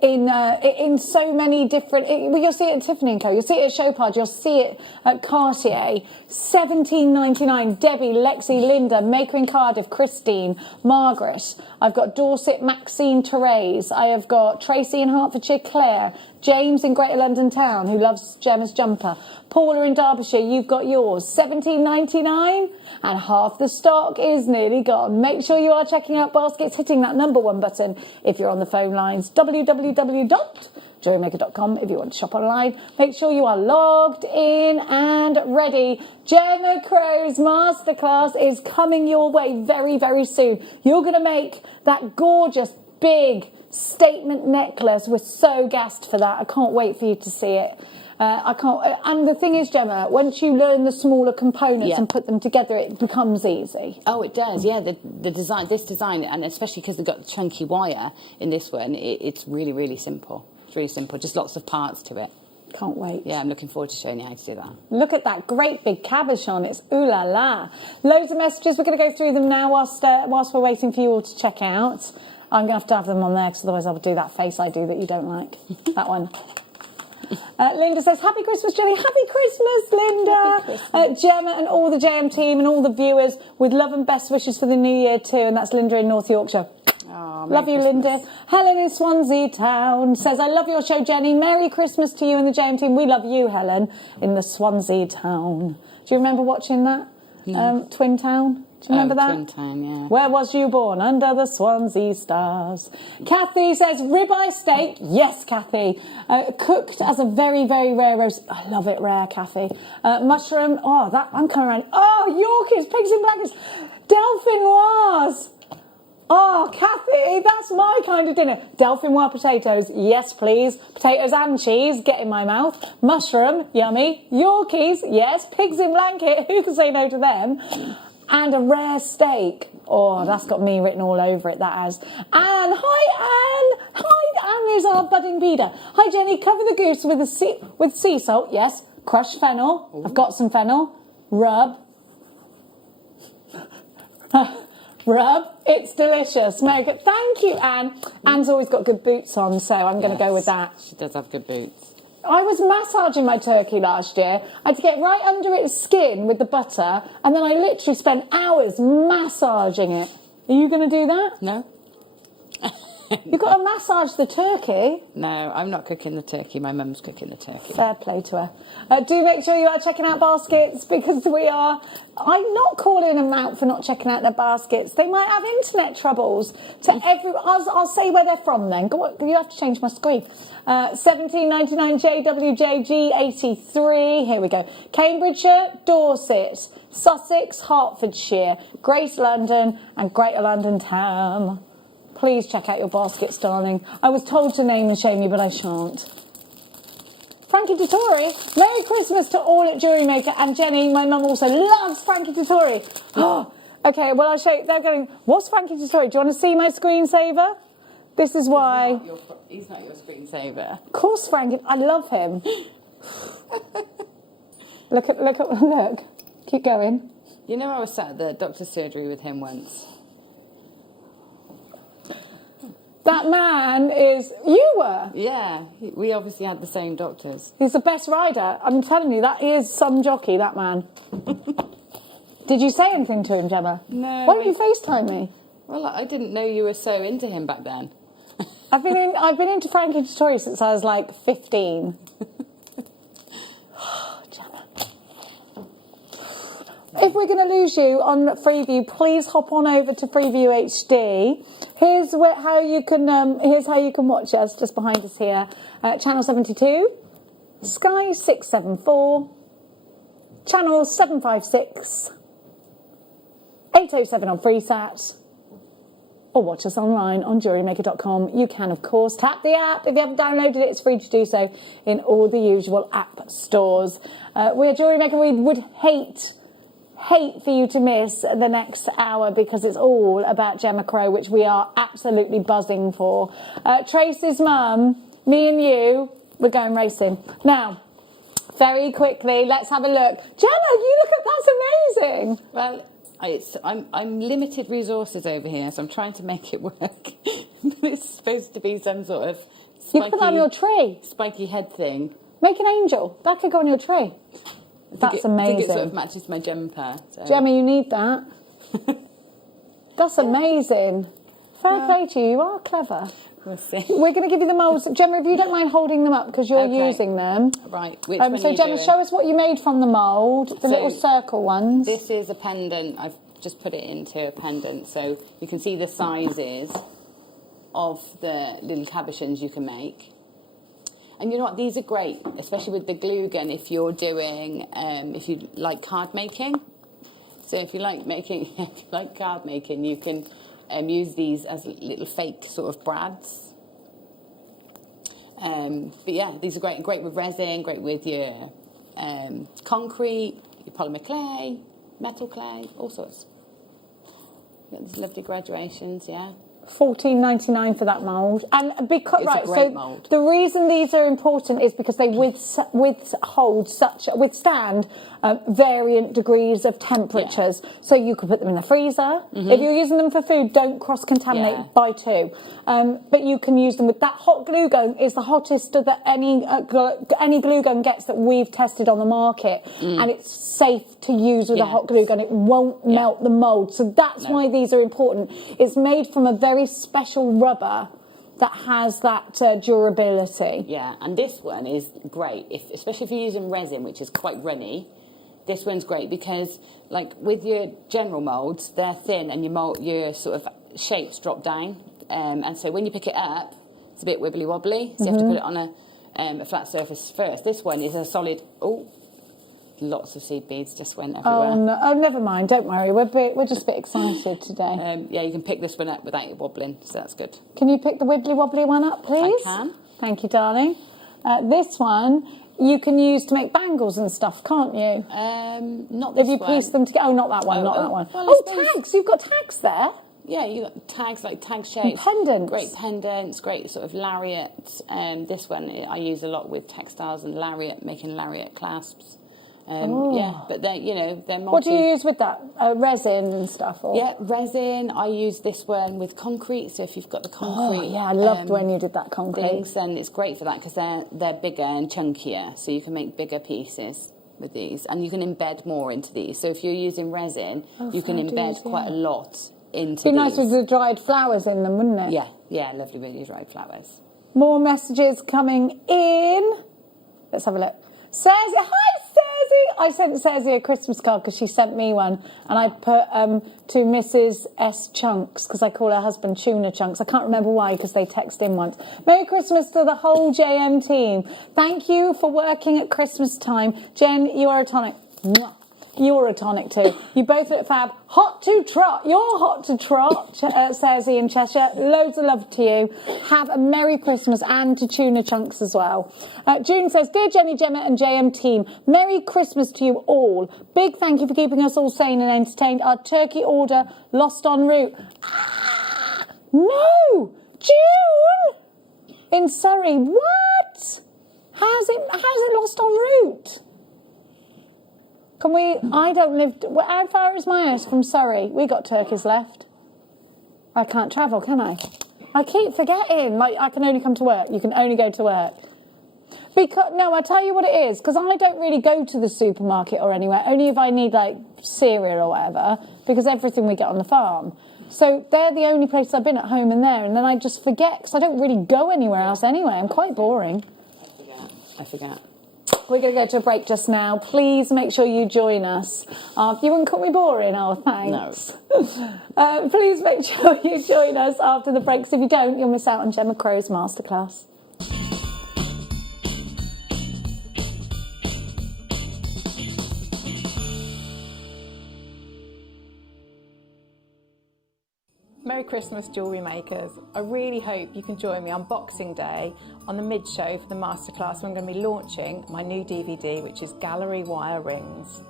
in so many different. You'll see it at Tiffany & Co. You'll see it at Chopard. You'll see it at Cartier. $17.99. Debbie, Lexi, Linda, Maker in Cardiff, Christine, Margaret. I've got Dorset, Maxine, Therese. I have got Tracy in Hertfordshire, Claire. James in Greater London Town, who loves Gemma's jumper. Paula in Derbyshire, you've got yours. $17.99, and half the stock is nearly gone. Make sure you are checking out baskets, hitting that number 1 button if you're on the phone lines. www.jewellerymaker.com if you want to shop online. Make sure you are logged in and ready. Gemma Crow's masterclass is coming your way very, very soon. You're going to make that gorgeous, big statement necklace. We're so gassed for that. I can't wait for you to see it. And the thing is, Gemma, once you learn the smaller components and put them together, it becomes easy. Oh, it does. Yeah, the design, this design, and especially because they've got the chunky wire in this one, it's really, really simple. It's really simple. Just lots of parts to it. Can't wait. Yeah, I'm looking forward to showing you how to do that. Look at that great big cabochon. It's ooh la la. Loads of messages. We're going to go through them now whilst we're waiting for you all to check out. I'm going to have them on there because otherwise I'll do that face I do that you don't like. That one. Linda says, Happy Christmas, Jenny. Happy Christmas, Linda. Happy Christmas. Gemma and all the JM team and all the viewers with love and best wishes for the new year too. And that's Linda in North Yorkshire. Oh, love you, Christmas. Linda. Helen in Swansea Town says, I love your show, Jenny. Merry Christmas to you and the JM team. We love you, Helen, in the Swansea Town. Do you remember watching that? No. Twin Town? Do you remember that? Twin Town, yeah. Where was you born? Under the Swansea stars. Kathy says, ribeye steak. Yes, Kathy. Cooked as a very, very rare roast. I love it rare, Kathy. Mushroom. Oh, that I'm coming around. Oh, Yorkies, pigs in blankets. Delphinoise. Oh, Kathy, that's my kind of dinner. Delphinoise potatoes. Yes, please. Potatoes and cheese. Get in my mouth. Mushroom. Yummy. Yorkies. Yes. Pigs in blanket. Who can say no to them? And a rare steak. Oh, that's got me written all over it, that has. Anne, hi Anne. Hi, Anne is our budding beader. Hi Jenny, cover the goose with sea salt, yes. Crushed fennel. Ooh. I've got some fennel. Rub. Rub. It's delicious. Mega. Thank you, Anne. Anne's always got good boots on, so I'm going to go with that. She does have good boots. I was massaging my turkey last year. I had to get right under its skin with the butter, and then I literally spent hours massaging it. Are you going to do that? No. You've got to massage the turkey. No, I'm not cooking the turkey. My mum's cooking the turkey. Fair play to her. Do make sure you are checking out baskets because we are... I'm not calling them out for not checking out their baskets. They might have internet troubles. I'll say where they're from then. Go on, you have to change my screen. 17.99 JWJG83. Here we go. Cambridgeshire, Dorset, Sussex, Hertfordshire, Greater London and Greater London Town. Please check out your baskets, darling. I was told to name and shame you, but I shan't. Frankie Dettori, Merry Christmas to all at JewelleryMaker. And Jenny, my mum, also loves Frankie Dettori. Oh, okay, well, I'll show you. They're going, what's Frankie Dettori? Do you want to see my screensaver? This is why. He's not your screensaver. Of course, Frankie. I love him. Look. Keep going. You know, I was sat at the doctor's surgery with him once. That man is... You were? Yeah, we obviously had the same doctors. He's the best rider. I'm telling you, that is some jockey, that man. Did you say anything to him, Gemma? No. Why don't you FaceTime me? Well, I didn't know you were so into him back then. I've been into Frankie Dettori since I was like 15. If we're going to lose you on Freeview, please hop on over to Freeview HD. Here's how you can watch us just behind us here. Channel 72, Sky 674, Channel 756, 807 on FreeSat, or watch us online on JewelleryMaker.com. You can, of course, tap the app. If you haven't downloaded it, it's free to do so in all the usual app stores. We're JewelleryMaker. We would hate for you to miss the next hour because it's all about Gemma Crow, which we are absolutely buzzing for. Tracy's mum, me and you, we're going racing. Now, very quickly, let's have a look. Gemma, you look at that's amazing. Well, I'm limited resources over here, so I'm trying to make it work. But it's supposed to be some sort of spiky, you can put that on your tree. Spiky head thing. Make an angel. That could go on your tree. That's amazing. I think it sort of matches my jumper. So. Gemma, you need that. That's amazing. Fair play to you. You are clever. We'll see. We're going to give you the moulds. Gemma, if you don't mind holding them up because you're using them. Right. Which one so, Gemma, show us what you made from the mould, the little circle ones. This is a pendant. I've just put it into a pendant. So you can see the sizes of the little cabochons you can make. And you know what? These are great, especially with the glue gun if you're doing, if you like card making. So if you like card making, you can use these as little fake sort of brads. But yeah, these are great with resin, great with your concrete, your polymer clay, metal clay, all sorts. Got these lovely graduations, yeah. $14.99 for that mould, and because it's a great mould. The reason these are important is because they withstand variant degrees of temperatures. Yeah. So you could put them in the freezer. Mm-hmm. If you're using them for food, don't cross-contaminate by two. But you can use them with that hot glue gun. Is the hottest that any glue gun gets that we've tested on the market, and it's safe to use with a hot glue gun. It won't melt the mould. So that's why these are important. It's made from a very special rubber that has that durability. Yeah, and this one is great, especially if you're using resin, which is quite runny. This one's great because, like with your general moulds, they're thin and your sort of shapes drop down, and so when you pick it up, it's a bit wibbly wobbly. So you have to put it on a flat surface first. This one is a solid. Oh. Lots of seed beads just went everywhere. Oh, no. Oh, never mind. Don't worry. We're just a bit excited today. Yeah, you can pick this one up without it wobbling, so that's good. Can you pick the wibbly wobbly one up, please? I can. Thank you, darling. This one you can use to make bangles and stuff, can't you? Not this one. If you piece them together. Oh, not that one. Not that one. Well, tags. You've got tags there. Yeah, you got tags like tag shapes. Pendants. Great pendants, great sort of lariats. This one I use a lot with textiles and making lariat clasps. Yeah, but they're they're multi. What do you use with that? Resin and stuff? Or? Yeah, resin. I use this one with concrete. So if you've got the concrete, I loved when you did that concrete. Things, then it's great for that because they're bigger and chunkier. So you can make bigger pieces with these, and you can embed more into these. So if you're using resin, you can embed quite a lot into. Be nice with the dried flowers in them, wouldn't it? Yeah, lovely with your dried flowers. More messages coming in. Let's have a look. Says hi. I sent Cersei a Christmas card because she sent me one, and I put to Mrs. S. Chunks because I call her husband Tuna Chunks. I can't remember why because they text in once. Merry Christmas to the whole JM team. Thank you for working at Christmas time. Jen, you are a tonic. Mwah. You're a tonic too. You both look fab. Hot to trot. You're hot to trot, says Ian Cheshire. Loads of love to you. Have a Merry Christmas and to Tuna Chunks as well. June says, Dear Jenny, Gemma and JM team, Merry Christmas to you all. Big thank you for keeping us all sane and entertained. Our turkey order lost en route. No! June! In Surrey. What? How's it lost en route? Can we... I don't live... How far is my house from Surrey? We got turkeys left. I can't travel, can I? I keep forgetting. Like, I can only come to work. You can only go to work. Because... No, I'll tell you what it is. Because I don't really go to the supermarket or anywhere. Only if I need, like, cereal or whatever. Because everything we get on the farm. So they're the only places I've been at home and there. And then I just forget. Because I don't really go anywhere else anyway. I'm quite boring. I forget. We're going to go to a break just now. Please make sure you join us. You wouldn't call me boring? Oh, thanks. No. Please make sure you join us after the break. 'Cause if you don't, you'll miss out on Gemma Crow's masterclass. Merry Christmas, jewellery makers. I really hope you can join me on Boxing Day on the mid-show for the masterclass when I'm going to be launching my new DVD, which is gallery wire rings.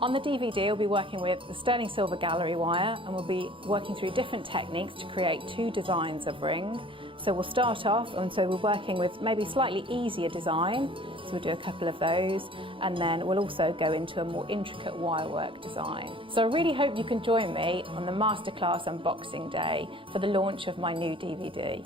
On the DVD, we'll be working with the sterling silver gallery wire, and we'll be working through different techniques to create 2 designs of ring. So we'll start off, and so we're working with maybe slightly easier design. So we'll do a couple of those, and then we'll also go into a more intricate wirework design. So I really hope you can join me on the masterclass on Boxing Day for the launch of my new DVD.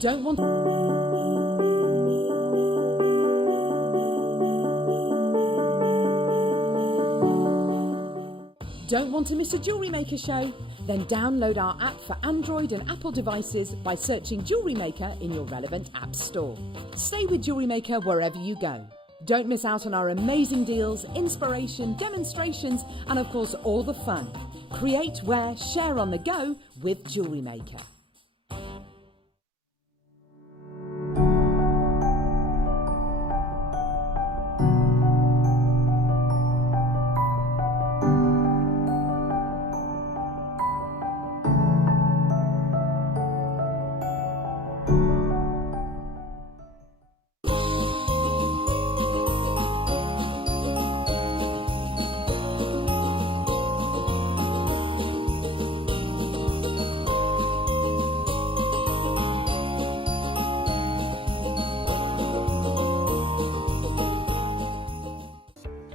Don't want... Don't want to miss a Jewellery Maker show? Then download our app for Android and Apple devices by searching Jewellery Maker in your relevant app store. Stay with Jewellery Maker wherever you go. Don't miss out on our amazing deals, inspiration, demonstrations, and of course all the fun. Create, wear, share on the go with Jewellery Maker.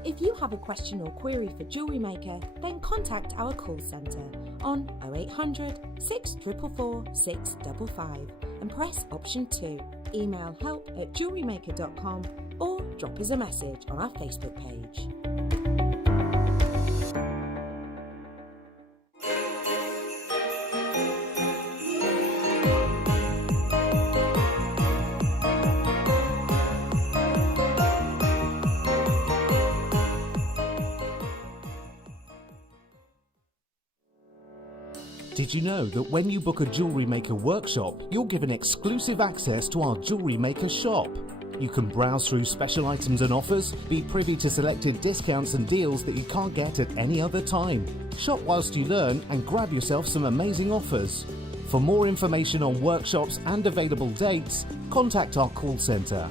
If you have a question or query for Jewellery Maker, then contact our call centre on 0800 644 655 and press option 2. Email help@jewellerymaker.com or drop us a message on our Facebook page. Did you know that when you book a Jewellery Maker workshop, you're given exclusive access to our Jewellery Maker shop? You can browse through special items and offers, be privy to selected discounts and deals that you can't get at any other time. Shop whilst you learn and grab yourself some amazing offers. For more information on workshops and available dates, contact our call centre.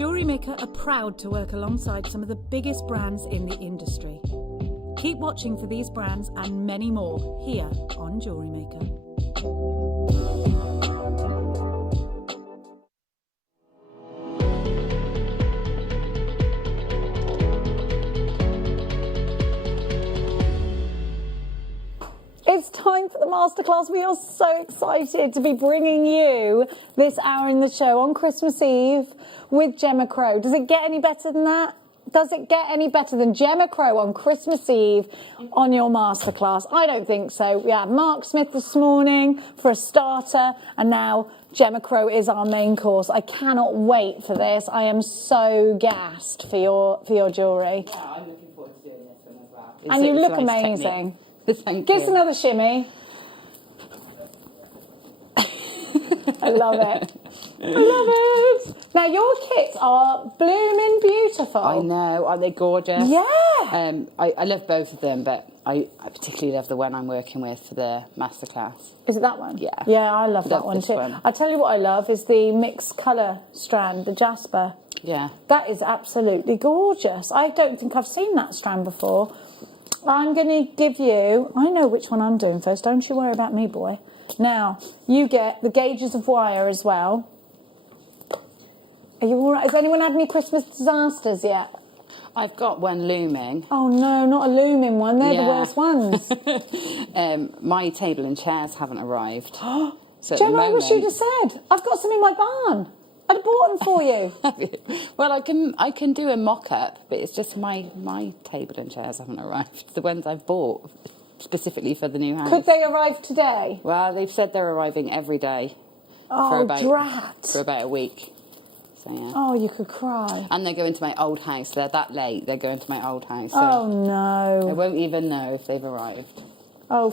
JewelleryMaker are proud to work alongside some of the biggest brands in the industry. Keep watching for these brands and many more here on JewelleryMaker. It's time for the masterclass. We are so excited to be bringing you this hour in the show on Christmas Eve with Gemma Crow. Does it get any better than that? Does it get any better than Gemma Crow on Christmas Eve on your masterclass? I don't think so. We had Mark Smith this morning for a starter, and now Gemma Crow is our main course. I cannot wait for this. I am so gassed for your jewellery. Yeah, I'm looking forward to doing this one as well. And you look a nice amazing. Thank Give us you. another shimmy. I love it. I love it. Now your kits are blooming beautiful. I know, aren't they gorgeous? Yeah. I love both of them, but I particularly love the one I'm working with for the masterclass. Is it that one? Yeah. Yeah, I love that one this too. one. I tell you what I love is the mixed colour strand, the jasper. Yeah. That is absolutely gorgeous. I don't think I've seen that strand before. I'm going to give you... I know which one I'm doing first. Don't you worry about me, boy. Now, you get the gauges of wire as well. Are you all right? Has anyone had any Christmas disasters yet? I've got one looming. Oh, no, not a looming one. They're the worst ones. My table and chairs haven't arrived. So Gemma, I wish you'd have said. I've got some in my barn. I'd have bought them for you. Well, I can do a mock-up, but it's just my table and chairs haven't arrived. The ones I've bought specifically for the new house. Could they arrive today? Well, they've said they're arriving every day Oh, for about a week. So, yeah. Oh, you could cry. And they're going to my old house. They're that late. They're going to my old house. So Oh, no. I won't even know if they've arrived. Oh,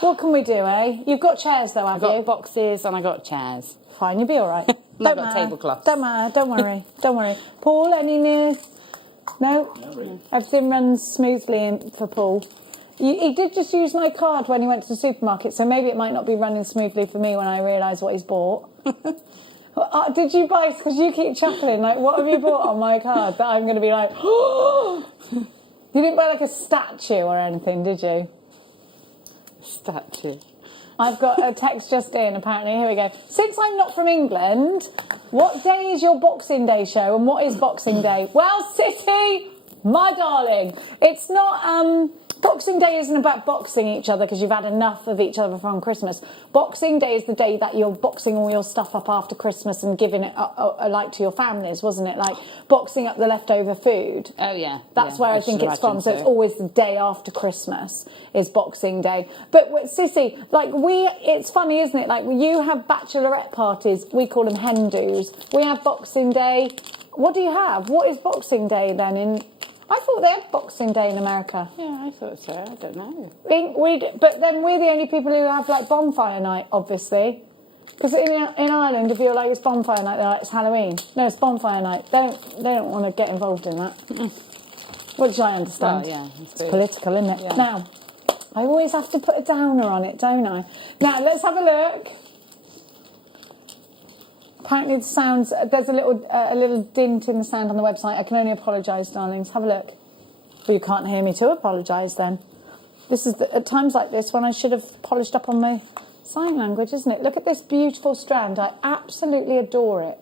what can we do, eh? You've got chairs, though, have you? I got boxes and I got chairs. Fine, you'll be all right. And I got tablecloths. Don't matter. Don't worry. Don't worry. Paul, any news? No? No, really. Everything runs smoothly for Paul. He did just use my card when he went to the supermarket, so maybe it might not be running smoothly for me when I realise what he's bought. Did you buy, because you keep chuckling, like, what have you bought on my card that I'm going to be like, oh! You didn't buy like a statue or anything, did you? Statue. I've got a text just in, apparently. Here we go. Since I'm not from England, what day is your Boxing Day show and what is Boxing Day? Well, City, my darling, it's not... Boxing Day isn't about boxing each other because you've had enough of each other from Christmas. Boxing Day is the day that you're boxing all your stuff up after Christmas and giving it like to your families, wasn't it? Like boxing up the leftover food. Oh, yeah. That's where I think it's from. So it's always the day after Christmas is Boxing Day. But Sissy, like it's funny, isn't it? Like you have bachelorette parties. We call them hen do's. We have Boxing Day. What do you have? What is Boxing Day then I thought they had Boxing Day in America. Yeah, I thought so. I don't know. But then we're the only people who have like bonfire night, obviously. Because in Ireland, if you're like, it's bonfire night, they're like, it's Halloween. No, it's bonfire night. They don't want to get involved in that. Which I understand. Well, yeah, it's political, isn't it? Yeah. Now, I always have to put a downer on it, don't I? Now, let's have a look. Apparently the sounds, there's a little dint in the sound on the website. I can only apologise, darlings. Have a look. Well, you can't hear me to apologise then. This is at times like this when I should have polished up on my sign language, isn't it? Look at this beautiful strand. I absolutely adore it.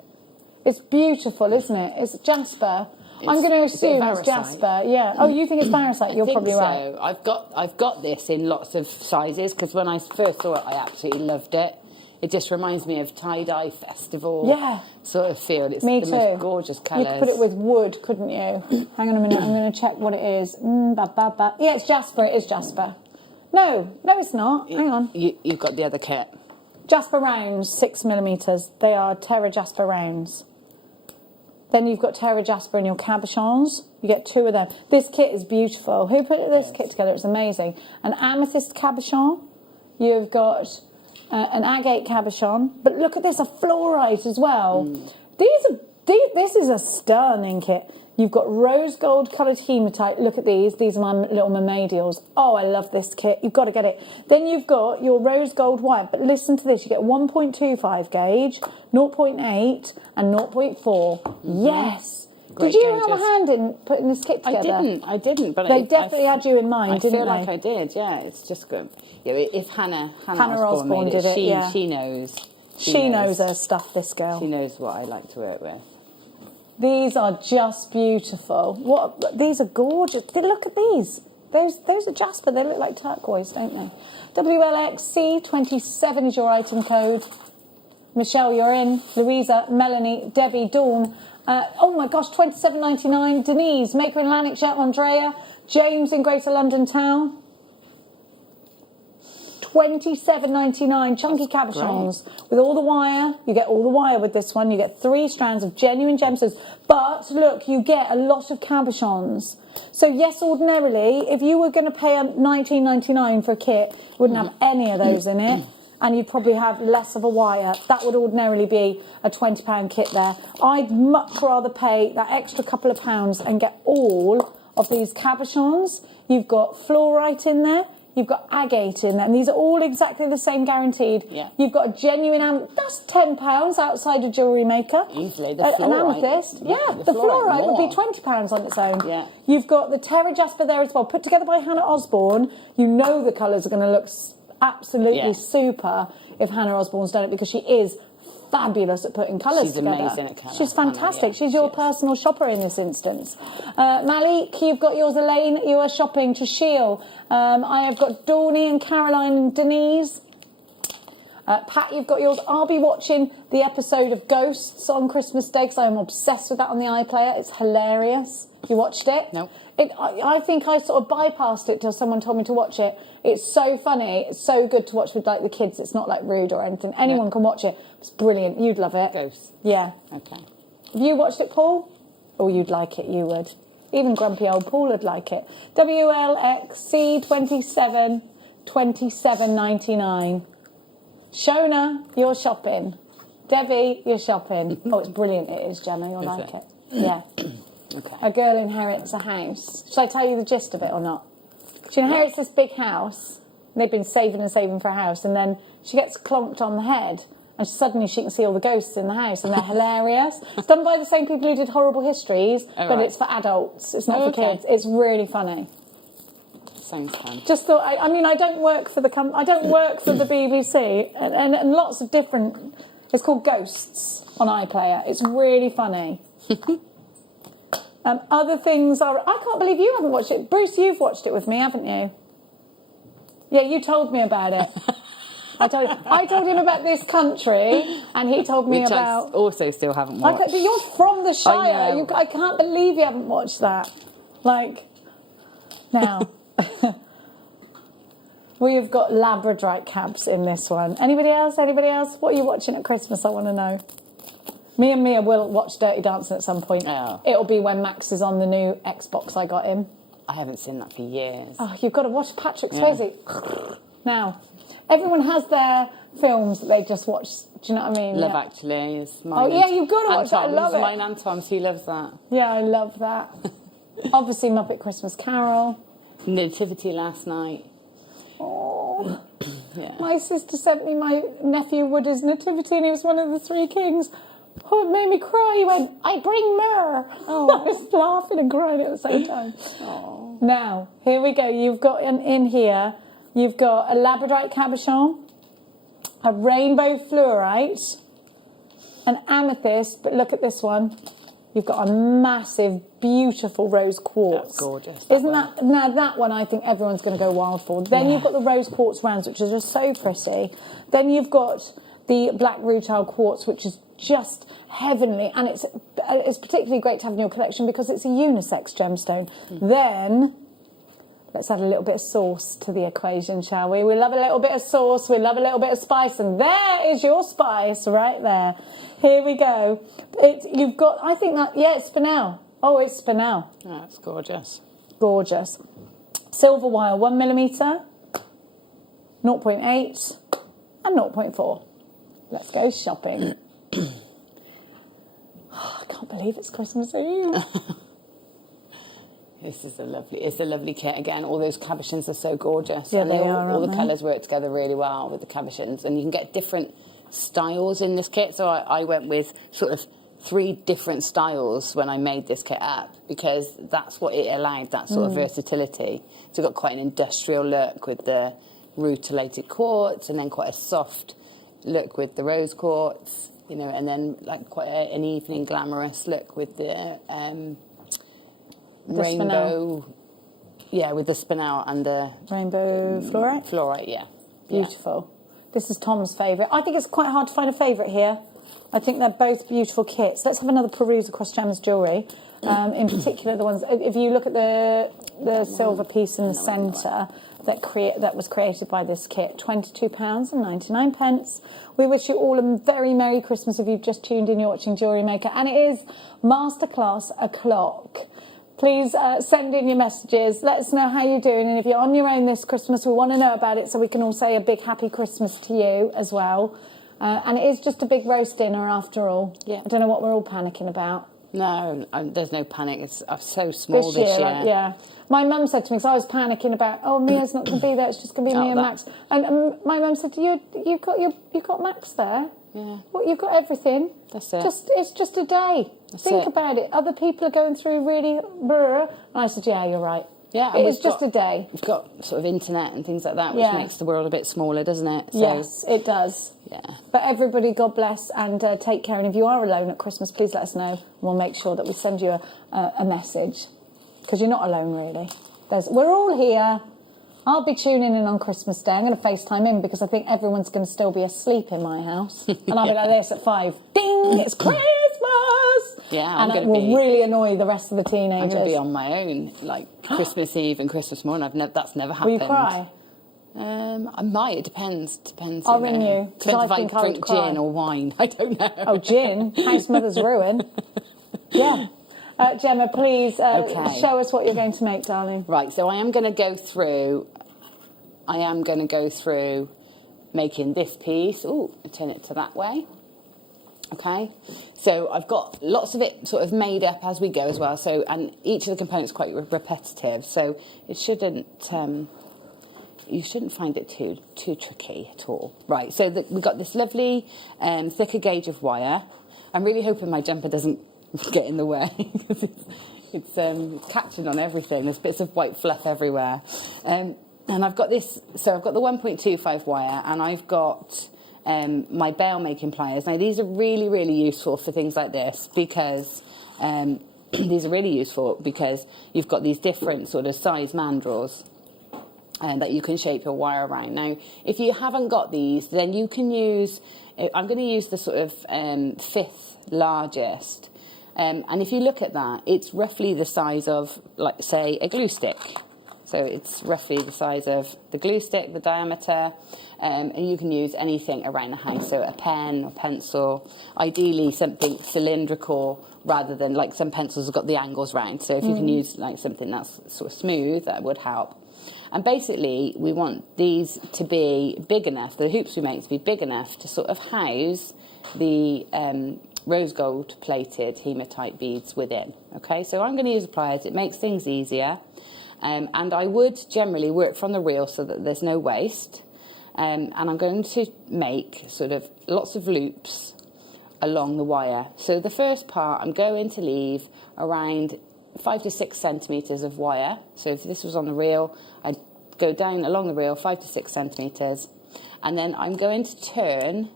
It's beautiful, isn't it? It's jasper. I'm going to assume it's jasper. Yeah. Oh, you think it's varicite? You're probably right. I've got this in lots of sizes because when I first saw it, I absolutely loved it. It just reminds me of tie-dye festival sort of feel. It's me the too. most gorgeous colours. You could put it with wood, couldn't you? Hang on a minute, I'm going to check what it is. Yeah, it's jasper, it is jasper. No, it's not. Hang on. You've got the other kit. Jasper rounds, 6mm. They are Terra Jasper rounds. Then you've got Terra Jasper in your cabochons. You get two of them. This kit is beautiful. Who put this kit together? It's amazing. An amethyst cabochon. You've got... an agate cabochon, but look at this, a fluorite as well. These are This is a stunning kit. You've got rose gold coloured hematite. Look at these. These are my little mermaidials. Oh, I love this kit. You've got to get it. Then you've got your rose gold wire. But listen to this. You get 1.25 gauge, 0.8 and 0.4. Yes. Great did you gauges. have a hand in putting this kit together? I didn't. But they definitely had you in mind, didn't they? I feel like I did. Yeah, it's just good. Yeah, if Hannah Osborne made did it, yeah. she knows. She knows her stuff, this girl. She knows what I like to work with. These are just beautiful. What? These are gorgeous. Look at these. Those are jasper. They look like turquoise, don't they? WLXC27 is your item code. Michelle, you're in. Louisa, Melanie, Debbie, Dawn. Oh my gosh, £27.99. Denise, Maker in Lanarkshire, Andrea, James in Greater London Town. £27.99. Chunky cabochons with all the wire. You get all the wire with this one. You get 3 strands of genuine gemstones. But look, you get a lot of cabochons. So yes, ordinarily, if you were going to pay £19.99 for a kit, you wouldn't have any of those in it. And you'd probably have less of a wire. That would ordinarily be a £20 kit there. I'd much rather pay that extra couple of pounds and get all of these cabochons. You've got fluorite in there. You've got agate in there, and these are all exactly the same, guaranteed. Yeah. You've got a genuine that's £10 outside of Jewellery Maker. Easily, the an fluorite. amethyst. Yeah, the fluorite would be £20 on its own. Yeah. You've got the Terra Jasper there as well, put together by Hannah Osborne. You know the colours are going to look absolutely super if Hannah Osborne's done it, because she is fabulous at putting colours together. She's amazing at colour. She's fantastic. Hannah, She's your personal shopper in this instance. Malik, you've got yours. Elaine, you are shopping to Sheil. I have got Dawny and Caroline and Denise. Pat, you've got yours. I'll be watching the episode of Ghosts on Christmas Day because I'm obsessed with that on the iPlayer. It's hilarious. You watched it? No. I think I sort of bypassed it till someone told me to watch it. It's so funny. It's so good to watch with like the kids. It's not like rude or anything. Anyone can watch it. It's brilliant. You'd love it. Ghosts. Yeah. Okay. Have you watched it, Paul? Oh, you'd like it. You would. Even grumpy old Paul would like it. WLXC27, £27.99. Shona, you're shopping. Debbie, you're shopping. Oh, it's brilliant. It is, Gemma. You'll like it. Yeah. Okay. A girl inherits a house. Shall I tell you the gist of it or not? She inherits this big house. And they've been saving and saving for a house, and then she gets clonked on the head, and suddenly she can see all the ghosts in the house, and they're hilarious. It's done by the same people who did Horrible Histories, but it's for adults. It's not for kids. It's really funny. Sounds fun. Just thought. I mean, I don't work for the I don't work for the BBC, and lots of different. It's called Ghosts on iPlayer. It's really funny. Other things are... I can't believe you haven't watched it. Bruce, you've watched it with me, haven't you? Yeah, you told me about it. I told him about This Country, and he told me about... I also still haven't watched. But you're from the Shire. I know. I can't believe you haven't watched that. Like, now... We've got Labradorite cabs in this one. Anybody else? Anybody else? What are you watching at Christmas? I want to know. Me and Mia will watch Dirty Dancing at some point. Oh. It'll be when Max is on the new Xbox I got him. I haven't seen that for years. Oh, you've got to watch Patrick Swayze. Now, everyone has their films that they just watch. Do you know what I mean? Love Actually is mine. Oh, yeah, you've got to watch it. I love it. Mine and Tom's, he loves that. Yeah, I love that. Obviously, Muppet Christmas Carol. Nativity last night. Oh. Yeah. My sister sent me my nephew Wooder's nativity, and he was one of the 3 kings. Oh, it made me cry. He went, I bring myrrh. Oh. I was laughing and crying at the same time. Oh. Now, here we go. You've got in here, you've got a Labradorite cabochon, a rainbow fluorite, an amethyst, but look at this one. You've got a massive, beautiful rose quartz. That's gorgeous. Isn't that? Now, that one I think everyone's going to go wild for. Then you've got the rose quartz rounds, which are just so pretty. Then you've got the black rutile quartz, which is just heavenly. And it's particularly great to have in your collection because it's a unisex gemstone. Then... let's add a little bit of sauce to the equation, shall we? We love a little bit of sauce. We love a little bit of spice. And there is your spice right there. Here we go. You've got, I think that, yeah, it's spinel. Oh, it's spinel. Oh, it's gorgeous. Gorgeous. Silver wire, 1mm, 0.8 and 0.4. Let's go shopping. I can't believe it's Christmas Eve. This is it's a lovely kit. Again, all those cabochons are so gorgeous. Yeah, and they all, are, all the aren't they? colours work together really well with the cabochons. And you can get different styles in this kit. So I went with sort of 3 different styles when I made this kit up, because that's what it allowed, that sort of versatility. So you've got quite an industrial look with the rutilated quartz, and then quite a soft look with the rose quartz, you know, and then like quite an evening glamorous look with the rainbow, with the spinel and the rainbow fluorite. Fluorite, yeah. Beautiful. This is Tom's favourite. I think it's quite hard to find a favourite here. I think they're both beautiful kits. Let's have another peruse across Gemma's jewellery. In particular, the ones. If you look at the silver piece in the centre that was created by this kit, £22.99. We wish you all a very Merry Christmas if you've just tuned in. You're watching Jewellery Maker, and it is Masterclass o'clock. Please send in your messages. Let us know how you're doing. And if you're on your own this Christmas, we want to know about it so we can all say a big happy Christmas to you as well. And it is just a big roast dinner after all. Yeah. I don't know what we're all panicking about. No, there's no panic. It's so small this year. Like, yeah. My mum said to me, because I was panicking about, Mia's not going to be there, it's just going to be me and Max. And my mum said, you've got Max there. Yeah. Well, you've got everything. That's it. It's just a day. Think about it. Other people are going through really... And I said, yeah, you're right. Yeah, it is just a day. We've got sort of internet and things like that, which makes the world a bit smaller, doesn't it? So, yes, it does. Yeah. But everybody, God bless, and take care. And if you are alone at Christmas, please let us know. We'll make sure that we send you a message, because you're not alone, really. We're all here. I'll be tuning in on Christmas Day. I'm going to FaceTime in because I think everyone's going to still be asleep in my house. And I'll be like this at 5. Ding! It's Christmas! Yeah, and it will really annoy the rest of the teenagers. I'm going to be on my own, like Christmas Eve and Christmas morning. That's never happened. Will you cry? I might. It depends. I'll ring you. Depends if I drink gin or wine. I don't know. Oh, gin? House mother's ruin. Yeah. Gemma, please show us what you're going to make, darling. Right, so I am going to go through making this piece. Ooh, turn it to that way. Okay, so I've got lots of it sort of made up as we go as well. So, and each of the components is quite repetitive, so it shouldn't you shouldn't find it too tricky at all. Right, so we've got this lovely thicker gauge of wire. I'm really hoping my jumper doesn't get in the way because it's catching on everything. There's bits of white fluff everywhere, and I've got this. So I've got the 1.25 wire, and I've got my bail making pliers. Now these are really, really useful for things like this because these are really useful because you've got these different sort of size mandrels that you can shape your wire around. Now, if you haven't got these, then you can use. I'm going to use the sort of 5th largest. And if you look at that, it's roughly the size of, like, say, a glue stick. So it's roughly the size of the glue stick, the diameter, and you can use anything around the house. So a pen or pencil, ideally something cylindrical rather than, like, some pencils have got the angles round. So if you can use, like, something that's sort of smooth, that would help. And basically, we want these to be big enough, the hoops we make to be big enough to sort of house the rose gold plated hematite beads within. Okay, so I'm going to use the pliers. It makes things easier. And I would generally work from the reel so that there's no waste. And I'm going to make sort of lots of loops along the wire. So the first part, I'm going to leave around 5 to 6 centimetres of wire. So if this was on the reel, I'd go down along the reel 5 to 6 centimetres. And then I'm going to turn,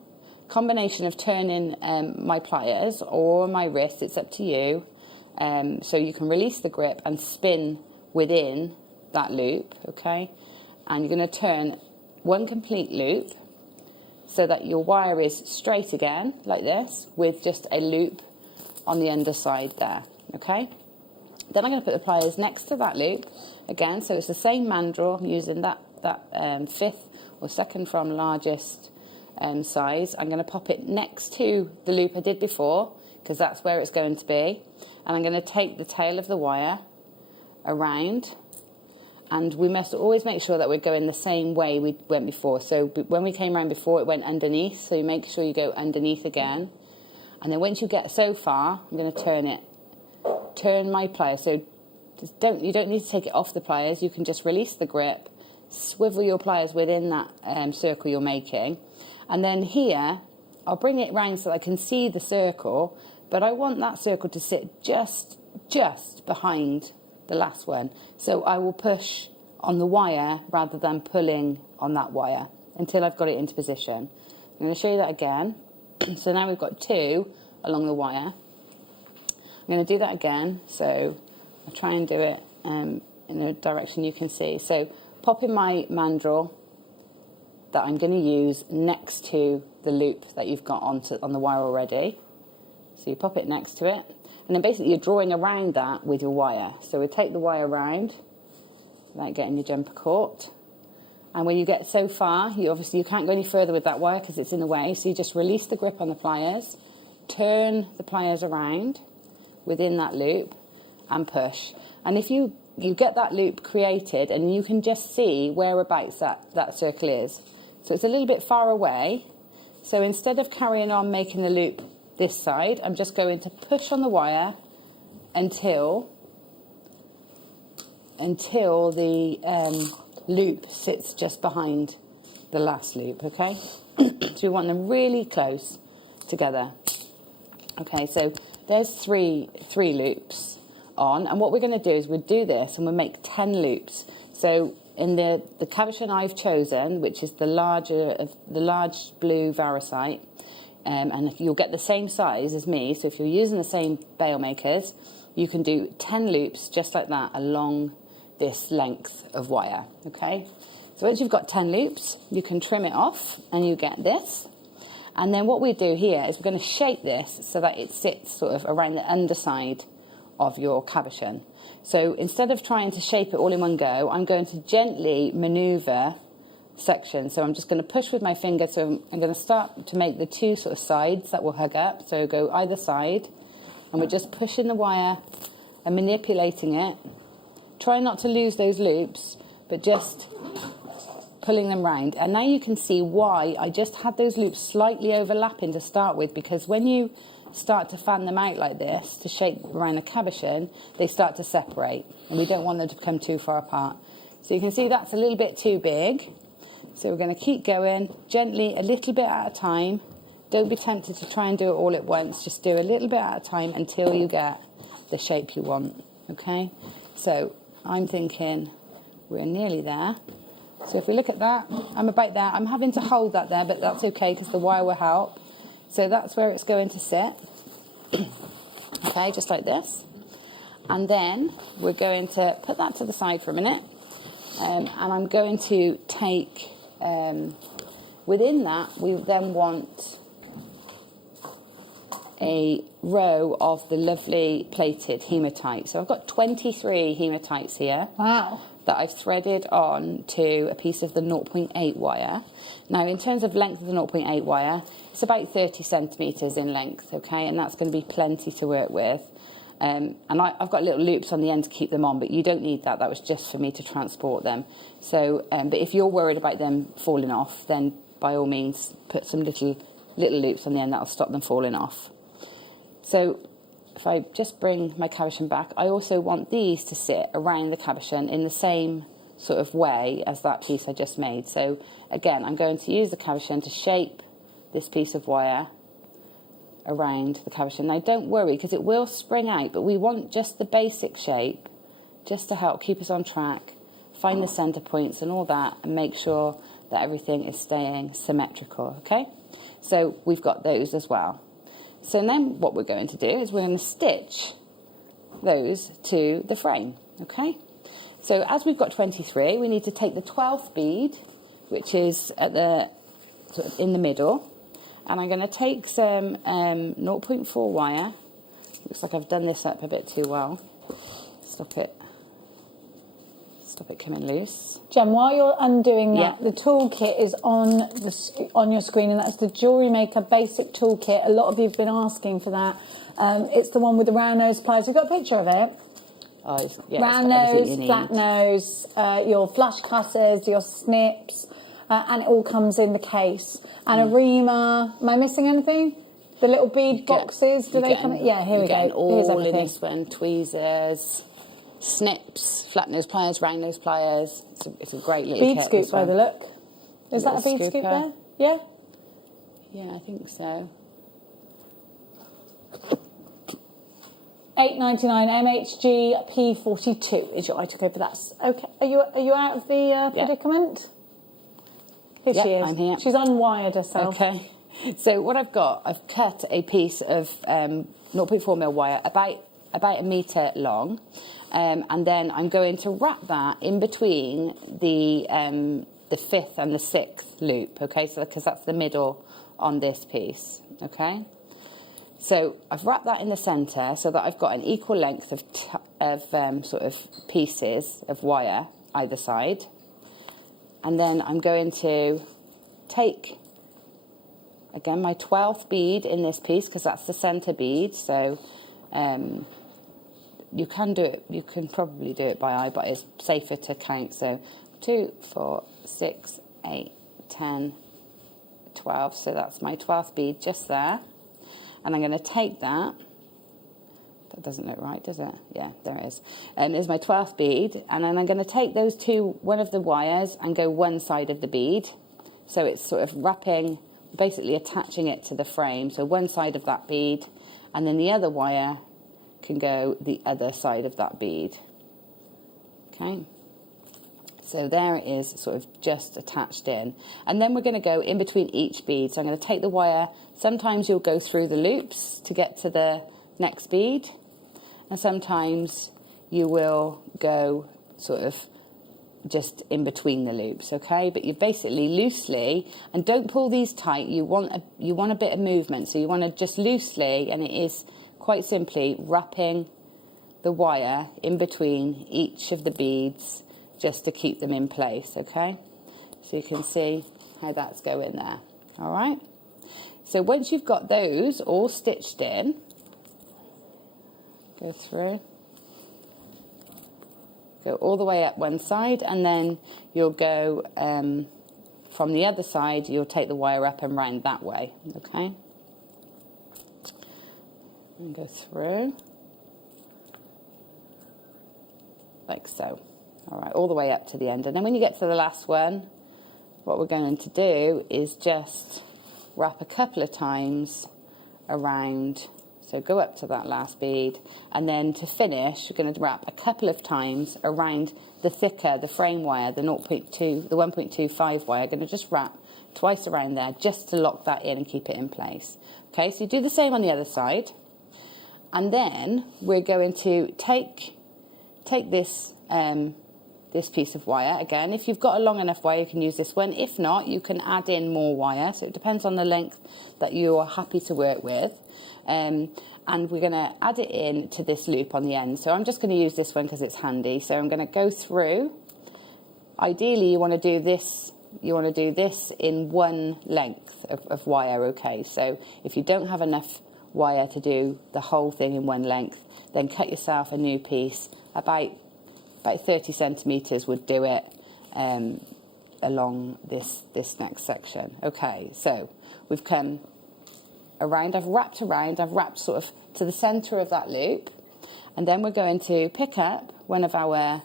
combination of turning my pliers or my wrist, it's up to you. So you can release the grip and spin within that loop, okay? And you're going to turn one complete loop so that your wire is straight again, like this, with just a loop on the underside there, okay? Then I'm going to put the pliers next to that loop again, so it's the same mandrel. I'm using that 5th or 2nd from largest size. I'm going to pop it next to the loop I did before, because that's where it's going to be. And I'm going to take the tail of the wire around, and we must always make sure that we're going the same way we went before. So when we came around before, it went underneath, so you make sure you go underneath again, And then once you get so far, I'm going to turn my pliers. So you don't need to take it off the pliers. You can just release the grip, swivel your pliers within that circle you're making. And then here, I'll bring it round so I can see the circle, but I want that circle to sit just behind the last one. So I will push on the wire rather than pulling on that wire until I've got it into position. I'm going to show you that again. So now we've got 2 along the wire. I'm going to do that again. So I'll try and do it in a direction you can see. So pop in my mandrel that I'm going to use next to the loop that you've got on the wire already. So you pop it next to it. And then basically you're drawing around that with your wire. So we take the wire around without getting your jumper caught. And when you get so far, you can't go any further with that wire because it's in the way. So you just release the grip on the pliers, turn the pliers around within that loop and push. And if you get that loop created and you can just see whereabouts that circle is. So it's a little bit far away. So instead of carrying on making the loop this side, I'm just going to push on the wire until the loop sits just behind the last loop, okay? So we want them really close together. Okay, so there's three loops on, and what we're going to do is we'll do this and we'll make 10 loops. So in the cabochon I've chosen, which is the large blue varisite, and if you'll get the same size as me, so if you're using the same bail makers, you can do 10 loops just like that along this length of wire, okay? So once you've got 10 loops, you can trim it off and you get this. And then what we do here is we're going to shape this so that it sits sort of around the underside of your cabochon. So instead of trying to shape it all in one go, I'm going to gently manoeuvre sections. So I'm just going to push with my finger. So I'm going to start to make the 2 sort of sides that will hug up. So go either side, and we're just pushing the wire and manipulating it. Try not to lose those loops, but just pulling them round. And now you can see why I just had those loops slightly overlapping to start with, because when you start to fan them out like this to shape around a cabochon, they start to separate, and we don't want them to become too far apart. So you can see that's a little bit too big. So we're going to keep going gently, a little bit at a time. Don't be tempted to try and do it all at once. Just do a little bit at a time until you get the shape you want, okay? So I'm thinking we're nearly there. So if we look at that, I'm about there. I'm having to hold that there, but that's okay because the wire will help. So that's where it's going to sit. Okay, just like this. And then we're going to put that to the side for a minute. And I'm going to take, within that, we then want a row of the lovely plated hematite. So I've got 23 hematites here. Wow. That I've threaded on to a piece of the 0.8 wire. Now, in terms of length of the 0.8 wire, it's about 30 centimetres in length, okay? And that's going to be plenty to work with. And I've got little loops on the end to keep them on, but you don't need that. That was just for me to transport them. So, but if you're worried about them falling off, then by all means, put some little loops on the end. That'll stop them falling off. So if I just bring my cabochon back, I also want these to sit around the cabochon in the same sort of way as that piece I just made. So again, I'm going to use the cabochon to shape this piece of wire around the cabochon. Now don't worry, because it will spring out, but we want just the basic shape just to help keep us on track, find the centre points and all that, and make sure that everything is staying symmetrical, okay? So we've got those as well. So then what we're going to do is we're going to stitch those to the frame, okay? So as we've got 23, we need to take the 12th bead, which is at the sort of in the middle, and I'm going to take some 0.4 wire. Looks like I've done this up a bit too well. Stop it coming loose. Jen, while you're undoing that, the toolkit is on your screen, and that's the JewelleryMaker basic toolkit. A lot of you have been asking for that. It's the one with the round nose pliers. You've got a picture of it? Oh, yeah, round nose, flat nose, your flush cutters, your snips, and it all comes in the case. And a reamer. Am I missing anything? The little bead boxes, do they come? Yeah, here we go. Here's All in everything. this one, tweezers, snips, flat nose pliers, round nose pliers. It's a great little Bead kit, scoop this by one. the look. Is that a Little bead scoop scooper. there? Yeah. Yeah, I think so. $8.99 MHG P42 is your item code for that. Okay. Are you out of the predicament? Here she is. I'm here. She's unwired herself. Okay. So what I've cut a piece of 0.4mm wire about a metre long, and then I'm going to wrap that in between the 5th and the 6th loop. Okay, so because that's the middle on this piece. Okay. So I've wrapped that in the centre so that I've got an equal length of sort of pieces of wire either side. And then I'm going to take, again, my 12th bead in this piece because that's the centre bead. So you can do it, you can probably do it by eye, but it's safer to count. So 2, 4, 6, 8, 10, 12. So that's my 12th bead just there. And I'm going to take that. That doesn't look right, does it? Yeah, there it is. There's my 12th bead. And then I'm going to take those one of the wires and go one side of the bead. So it's sort of wrapping, basically attaching it to the frame. So one side of that bead. And then the other wire can go the other side of that bead. Okay. So there it is, sort of just attached in. And then we're going to go in between each bead. So I'm going to take the wire. Sometimes you'll go through the loops to get to the next bead. And sometimes you will go sort of just in between the loops, okay? But you basically loosely, and don't pull these tight. You want a bit of movement. So you want to just loosely, and it is quite simply wrapping the wire in between each of the beads just to keep them in place, okay? So you can see how that's going there, all right? So once you've got those all stitched in, go through, go all the way up one side, and then you'll go from the other side, you'll take the wire up and round that way, okay? And go through, like so. All right, all the way up to the end. And then when you get to the last one, what we're going to do is just wrap a couple of times around. So go up to that last bead. And then to finish, we're going to wrap a couple of times around the thicker, the frame wire, the 0.2, the 1.25 wire. Going to just wrap twice around there just to lock that in and keep it in place. Okay, so you do the same on the other side. And then we're going to take this this piece of wire. Again, if you've got a long enough wire, you can use this one. If not, you can add in more wire. So it depends on the length that you're happy to work with. And we're going to add it in to this loop on the end. So I'm just going to use this one because it's handy. So I'm going to go through. Ideally, you want to do this. You want to do this in one length of wire. Okay. So if you don't have enough wire to do the whole thing in one length, then cut yourself a new piece about 30 centimetres would do it along this next section. Okay, so we've come around, I've wrapped sort of to the centre of that loop, and then we're going to pick up one of our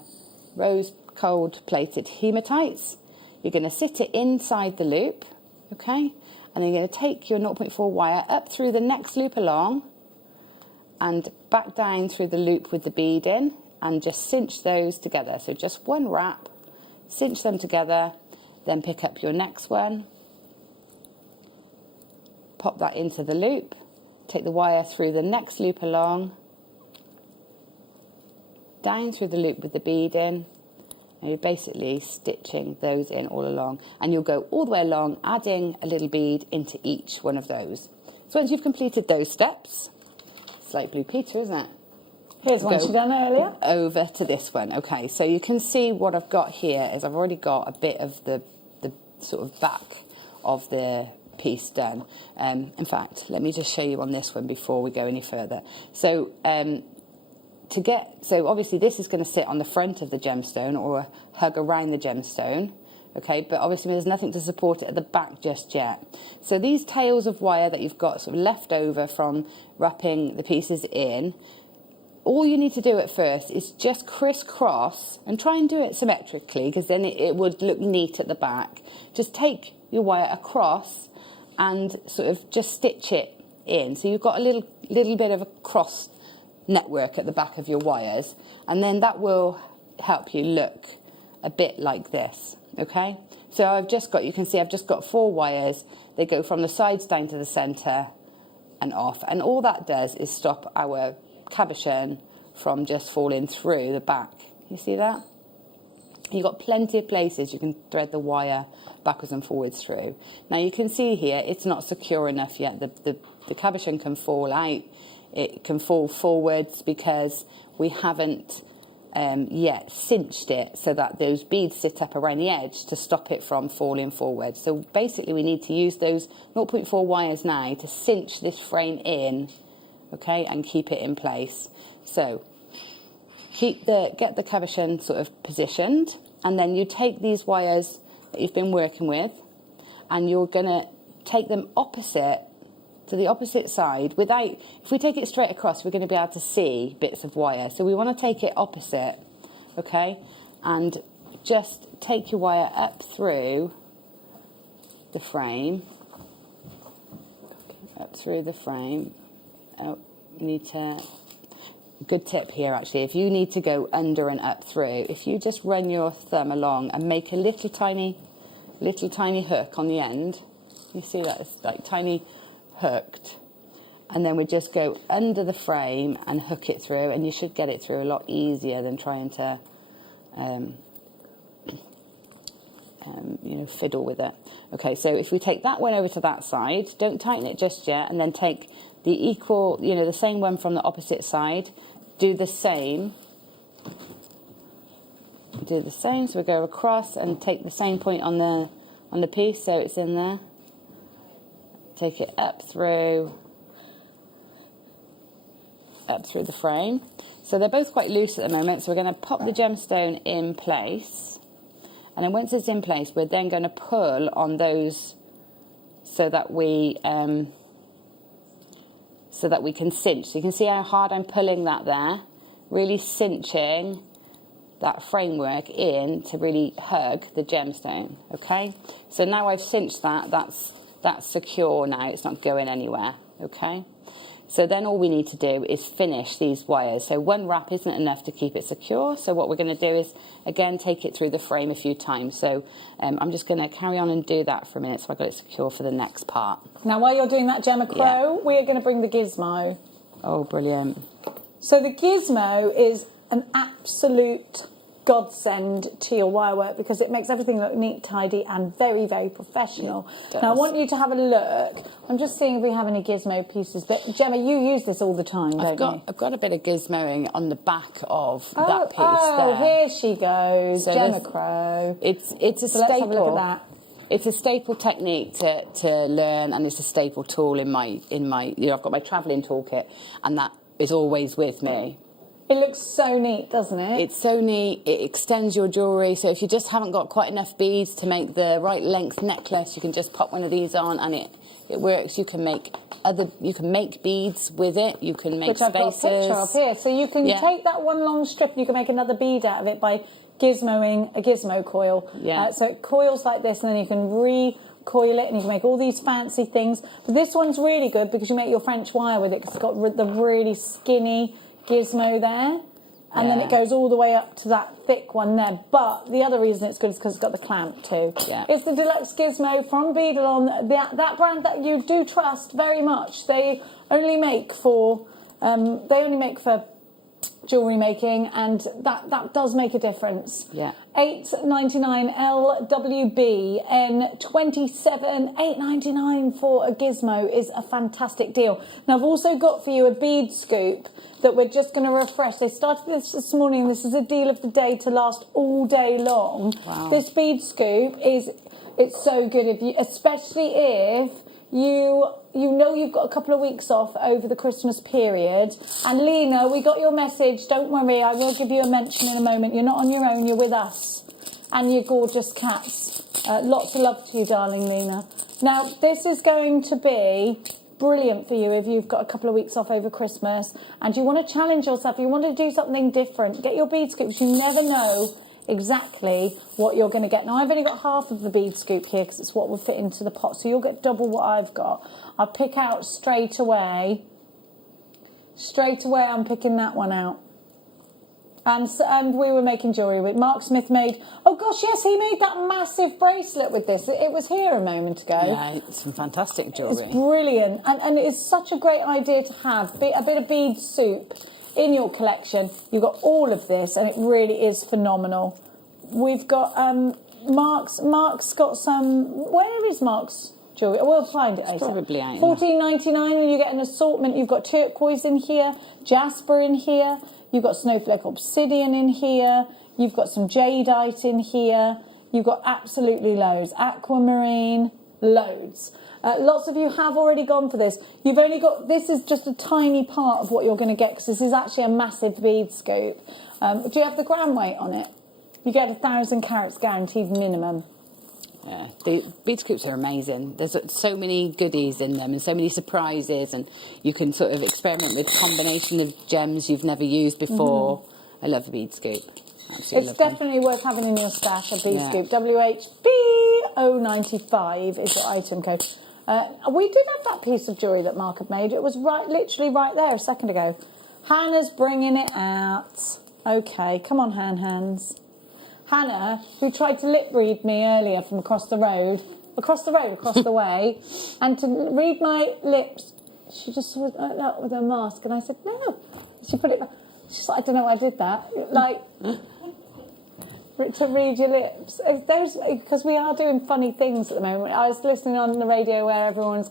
rose cold plated hematites. You're going to sit it inside the loop, okay, and then you're going to take your 0.4 wire up through the next loop along and back down through the loop with the bead in, and just cinch those together. So just one wrap, cinch them together, then pick up your next one, pop that into the loop, take the wire through the next loop along, down through the loop with the bead in, and you're basically stitching those in all along, and you'll go all the way along, adding a little bead into each one of those. So once you've completed those steps, it's like Blue Peter, isn't it? Here's one she done earlier. Over to this one. Okay, so you can see what I've got here is I've already got a bit of the sort of back of the piece done. In fact, let me just show you on this one before we go any further. So so obviously this is going to sit on the front of the gemstone or hug around the gemstone. Okay, but obviously there's nothing to support it at the back just yet. So these tails of wire that you've got sort of left over from wrapping the pieces in, all you need to do at first is just crisscross and try and do it symmetrically, because then it would look neat at the back. Just take your wire across and sort of just stitch it in. So you've got a little bit of a cross network at the back of your wires, and then that will help you look a bit like this. Okay, so you can see I've just got 4 wires. They go from the sides down to the centre and off, and all that does is stop our cabochon from just falling through the back. You see that? You've got plenty of places you can thread the wire backwards and forwards through. Now you can see here it's not secure enough yet. The cabochon can fall out. It can fall forwards because we haven't yet cinched it so that those beads sit up around the edge to stop it from falling forward. So basically we need to use those 0.4 wires now to cinch this frame in, okay, and keep it in place. So get the cabochon sort of positioned, and then you take these wires that you've been working with and you're going to take them opposite to the opposite side. If we take it straight across, we're going to be able to see bits of wire. So we want to take it opposite, okay? And just take your wire up through the frame. Up through the frame. Oh, you need to... Good tip here, actually. If you need to go under and up through, if you just run your thumb along and make a little tiny hook on the end, you see that? It's like tiny... hooked, and then we just go under the frame and hook it through, and you should get it through a lot easier than trying to fiddle with it. Okay, so if we take that one over to that side, don't tighten it just yet, and then take the same one from the opposite side, do the same, so we go across and take the same point on the piece so it's in there. Take it up through the frame. So they're both quite loose at the moment, so we're going to pop the gemstone in place, and then once it's in place we're then going to pull on those so that we can cinch. So you can see how hard I'm pulling that there, really cinching that framework in to really hug the gemstone. Okay, so now I've cinched that's secure now, it's not going anywhere, okay? So then all we need to do is finish these wires. So one wrap isn't enough to keep it secure, so what we're going to do is, again, take it through the frame a few times. So I'm just going to carry on and do that for a minute so I've got it secure for the next part. Now, while you're doing that, Gemma Crow, we're going to bring the gizmo. Oh, brilliant. So the gizmo is an absolute godsend to your wire work because it makes everything look neat, tidy, and very, very professional. Now, I want you to have a look. I'm just seeing if we have any gizmo pieces. But Gemma, you use this all the time, don't you? I've got a bit of gizmoing on the back of that piece there. Oh, here she goes, so Gemma Crow. It's a staple. Let's have a look at that. It's a staple technique to learn, and it's a staple tool in my I've got my travelling toolkit, and that is always with me. It looks so neat, doesn't it? It's so neat. It extends your jewellery. So if you just haven't got quite enough beads to make the right length necklace, you can just pop one of these on, and it works. You can make beads with it. You can make Which I've got a picture of here. So you can take that one long strip, and you can make another bead out of it by gizmoing a gizmo coil. Yeah. So it coils like this, and then you can recoil it, and you can make all these fancy things. But this one's really good because you make your French wire with it, because it's got the really skinny gizmo there, and then it goes all the way up to that thick one there. But the other reason it's good is because it's got the clamp too. Yeah. It's the deluxe gizmo from Beadalon, that brand that you do trust very much. They only make for jewellery making, and that does make a difference. Yeah. $8.99 LWB N27, $8.99 for a gizmo is a fantastic deal. Now I've also got for you a bead scoop that we're just going to refresh. They started this morning. This is a deal of the day to last all day long. Wow. This bead scoop it's so good especially if you know you've got a couple of weeks off over the Christmas period. And Lena, we got your message. Don't worry, I will give you a mention in a moment. You're not on your own, you're with us. and your gorgeous cats. Lots of love to you, darling Lena. Now, this is going to be brilliant for you if you've got a couple of weeks off over Christmas and you want to challenge yourself, you want to do something different. Get your bead scoops. You never know exactly what you're going to get. Now, I've only got half of the bead scoop here because it's what will fit into the pot, so you'll get double what I've got. I'll pick out straight away. Straight away, I'm picking that one out. And we were making jewellery with Mark Smith made, oh gosh, yes, he made that massive bracelet with this. It was here a moment ago. Yeah, it's some fantastic jewellery. It's brilliant. And it is such a great idea to have a bit of bead soup in your collection. You've got all of this and it really is phenomenal. We've got, Mark's got some, where is Mark's jewellery? We'll find it later. Probably out. $14.99 and you get an assortment. You've got turquoise in here, jasper in here. You've got snowflake obsidian in here. You've got some jadeite in here. You've got absolutely loads. Aquamarine, loads. Lots of you have already gone for this. You've only got, this is just a tiny part of what you're going to get because this is actually a massive bead scoop. Do you have the gram weight on it? You get 1,000 carats guaranteed minimum. Yeah, the bead scoops are amazing. There's so many goodies in them and so many surprises, and you can sort of experiment with a combination of gems you've never used before. I love the bead scoop. Absolutely It's definitely worth having in your stash, a bead scoop. WHB095 is your item code. We did have that piece of jewellery that Mark had made. It was literally right there a second ago. Hannah's bringing it out. Okay, come on, hands. Hannah, who tried to lip read me earlier from across the way, and to read my lips, she just saw it out with her mask, and I said, no. She put it back. She's like, I don't know why I did that. Like, to read your lips. Because we are doing funny things at the moment. I was listening on the radio where everyone's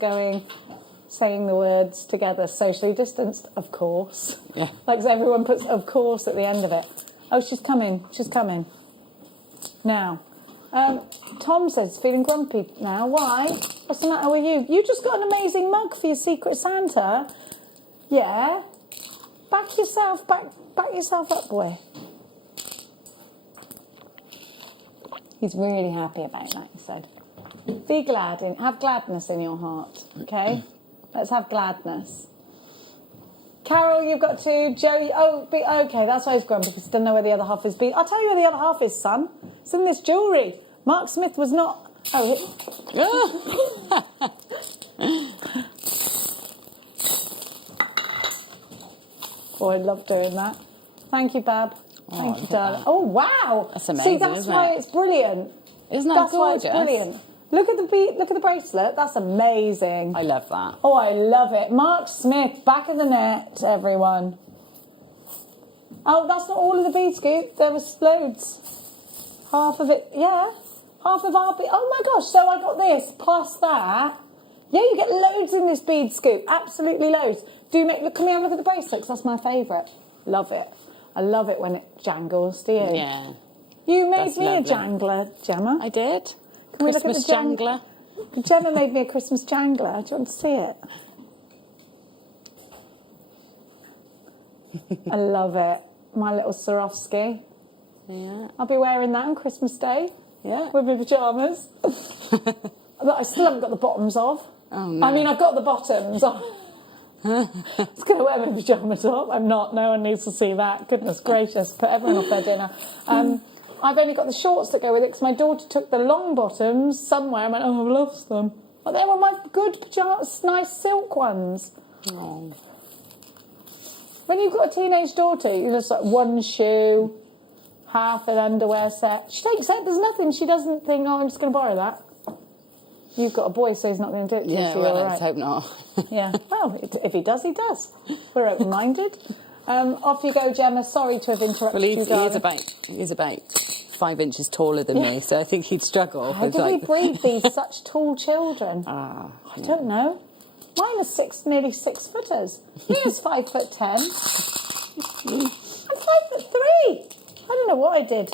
saying the words together, socially distanced, of course. Yeah. Like everyone puts of course at the end of it. Oh, she's coming. Now, Tom says, feeling grumpy now. Why? What's the matter with you? You just got an amazing mug for your Secret Santa. Yeah. Back yourself up, boy. He's really happy about that, he said. Be glad, have gladness in your heart, okay? Let's have gladness. Carol, you've got to. Joe, okay, that's why he's grumpy, because he doesn't know where the other half is. I'll tell you where the other half is, son. It's in this jewellery. Mark Smith was not... Oh, oh, I love doing that. Thank you, Bab. Thank you, darling. Oh, wow. That's amazing. See, that's why it's brilliant. Isn't that That's gorgeous? why it's brilliant. Look at the bracelet. That's amazing. I love that. Oh, I love it. Mark Smith, back of the net, everyone. Oh, that's not all of the bead scoop. There was loads. Half of it, yeah. Half of our bead. Oh my gosh, so I got this plus that. Yeah, you get loads in this bead scoop. Absolutely loads. Come here and look at the bracelet, 'cause that's my favourite. Love it. I love it when it jangles, do you? Yeah. You made me a jangler, Gemma. I did. Can we look at Christmas the jangler. Gemma made me a Christmas jangler. Do you want to see it? I love it. My little Swarovski. Yeah. I'll be wearing that on Christmas Day. Yeah. With my pyjamas. That I still haven't got the bottoms of. Oh, no. I mean, I've got the bottoms of. I was going to wear my pyjama top. I'm not. No one needs to see that. Goodness gracious. Put everyone off their dinner. I've only got the shorts that go with it because my daughter took the long bottoms somewhere and went, oh, I've lost them. But they were my good pyjamas, nice silk ones. Oh. When you've got a teenage daughter, you just like one shoe, half an underwear set. She takes it. There's nothing. She doesn't think, oh, I'm just going to borrow that. You've got a boy, so he's not going to do it to you. Yeah, So well, you're let's right. hope not. Yeah. Well, if he does, he does. We're open-minded. Off you go, Gemma. Sorry to have interrupted Well, you, darling. he's about 5 inches taller than me, so I think he'd struggle. How do we breed these such tall children? I don't know. Mine are nearly 6 footers. He's 5'10". I'm 5'3". I don't know what I did.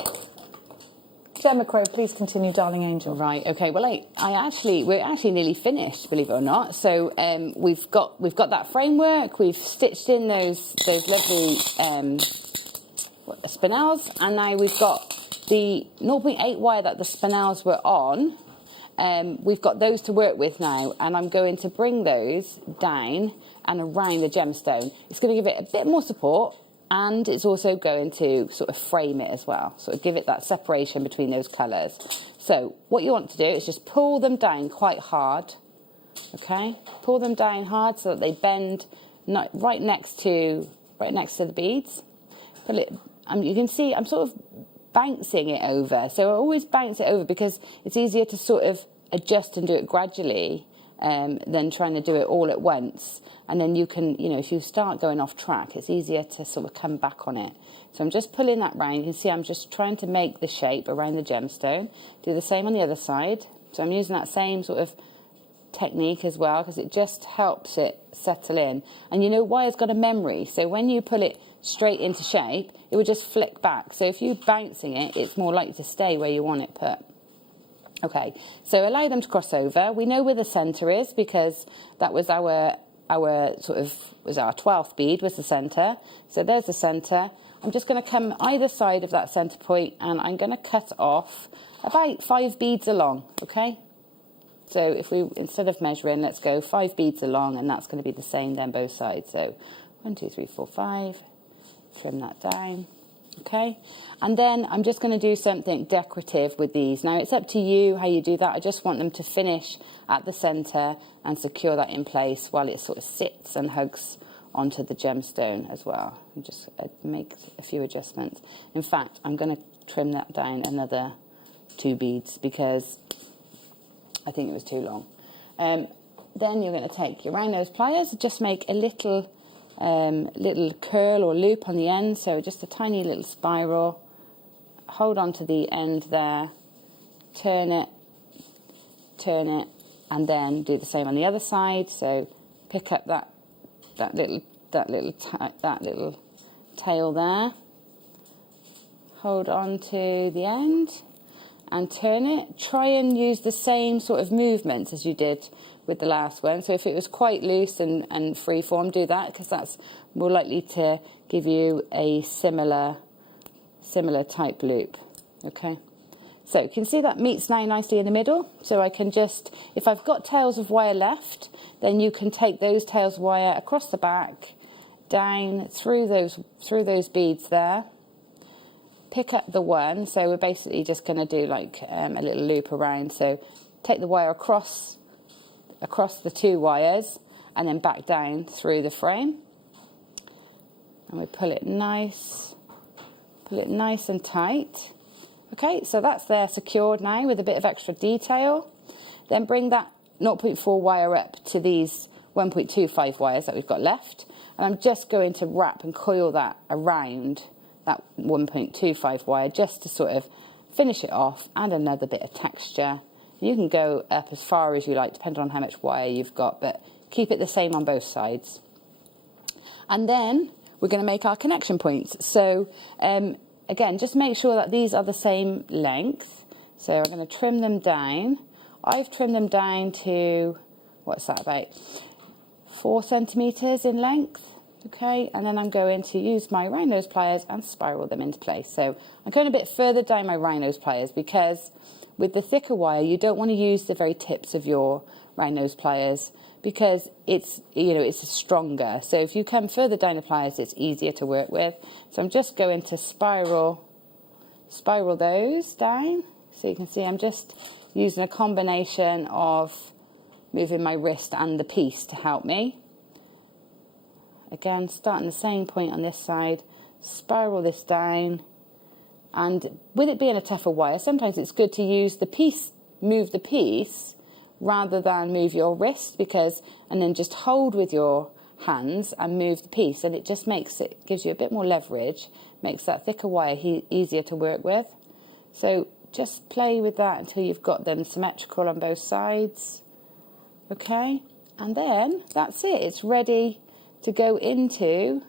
Gemma Crow, please continue, darling angel. Right. Okay. Well, we're actually nearly finished, believe it or not. So we've got that framework. We've stitched in those lovely spinels, and now we've got the 0.8 wire that the spinels were on, we've got those to work with now, and I'm going to bring those down and around the gemstone. It's going to give it a bit more support, and it's also going to sort of frame it as well, sort of give it that separation between those colours. So what you want to do is just pull them down quite hard, okay? Pull them down hard so that they bend right next to the beads. You can see I'm sort of bouncing it over. So I always bounce it over because it's easier to sort of adjust and do it gradually than trying to do it all at once. And then you can, if you start going off track, it's easier to sort of come back on it. So I'm just pulling that round. You can see I'm just trying to make the shape around the gemstone. Do the same on the other side. So I'm using that same sort of technique as well because it just helps it settle in. And wire's got a memory. So when you pull it straight into shape, it would just flick back. So if you're bouncing it, it's more likely to stay where you want it put. Okay, so allow them to cross over. We know where the centre is because that was our 12th bead was the centre. So there's the centre. I'm just going to come either side of that centre point and I'm going to cut off about 5 beads along, okay? So if we, instead of measuring, let's go 5 beads along, and that's going to be the same then both sides. So 1, 2, 3, 4, 5. Trim that down, okay? And then I'm just going to do something decorative with these. Now, it's up to you how you do that. I just want them to finish at the centre and secure that in place while it sort of sits and hugs onto the gemstone as well. And just make a few adjustments. In fact, I'm going to trim that down another 2 beads because I think it was too long. Then you're going to take your round nose pliers, just make a little curl or loop on the end, so just a tiny little spiral. Hold on to the end there, turn it, and then do the same on the other side. So pick up that little tail there, hold on to the end, and turn it. Try and use the same sort of movements as you did with the last one. So if it was quite loose and free form, do that because that's more likely to give you a similar type loop. Okay, so you can see that meets now nicely in the middle. So I can just, if I've got tails of wire left, then you can take those tails of wire across the back, down through those beads there. Pick up the one. So we're basically just going to do like a little loop around. So take the wire across the 2 wires and then back down through the frame, and we pull it nice and tight. Okay, so that's there secured now with a bit of extra detail. Then bring that 0.4 wire up to these 1.25 wires that we've got left, and I'm just going to wrap and coil that around that 1.25 wire just to sort of finish it off, and another bit of texture. You can go up as far as you like, depending on how much wire you've got, but keep it the same on both sides. And then we're going to make our connection points. So again, just make sure that these are the same length. So I'm going to trim them down. I've trimmed them down to, what's that, about 4 centimetres in length. Okay, and then I'm going to use my round nose pliers and spiral them into place. So I'm going a bit further down my round nose pliers because with the thicker wire, you don't want to use the very tips of your round nose pliers because it's stronger. So if you come further down the pliers, it's easier to work with. So I'm just going to spiral those down. So you can see I'm just using a combination of moving my wrist and the piece to help me. Again, starting the same point on this side, spiral this down. And with it being a tougher wire, sometimes it's good to use the piece, move the piece, rather than move your wrist, and then just hold with your hands and move the piece, and it just gives you a bit more leverage, makes that thicker wire easier to work with. So just play with that until you've got them symmetrical on both sides. Okay, and then that's it. It's ready to go into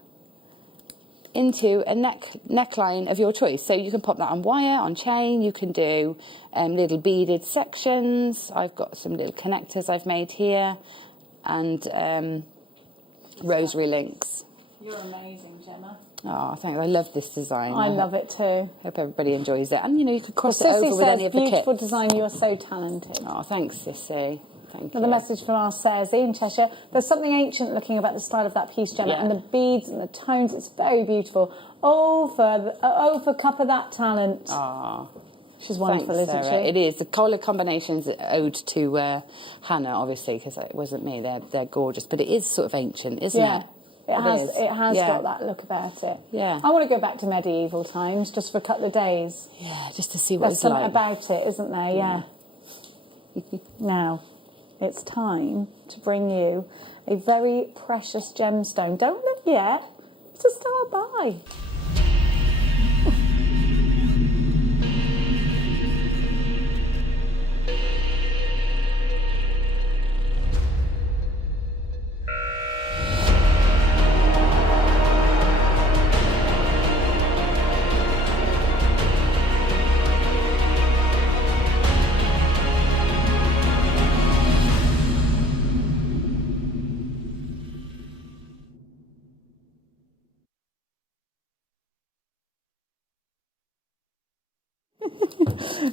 a neckline of your choice. So you can pop that on wire, on chain, you can do little beaded sections. I've got some little connectors I've made here, and rosary links. You're amazing, Gemma. Oh, thanks. I love this design. I love it too. Hope everybody enjoys it. And, you know, you could cross it Sissy over with any says, of the kits. beautiful design, you're so talented. Oh, thanks, Sissy. Thank you. Another message from our Sarzi in Cheshire. There's something ancient looking about the style of that piece, Gemma, and the beads and the tones. It's very beautiful. Oh, for cup of that talent. Ah. She's wonderful, Thanks, isn't Sarah. she? It is. The colour combinations owed to Hannah, obviously, because it wasn't me. They're gorgeous. But it is sort of ancient, isn't it? It has got that look about it. Yeah. I want to go back to medieval times just for a couple of days. Yeah, just to see what There's it's something like. about it, isn't there? Yeah. Now, it's time to bring you a very precious gemstone. Don't look yet. It's a star by.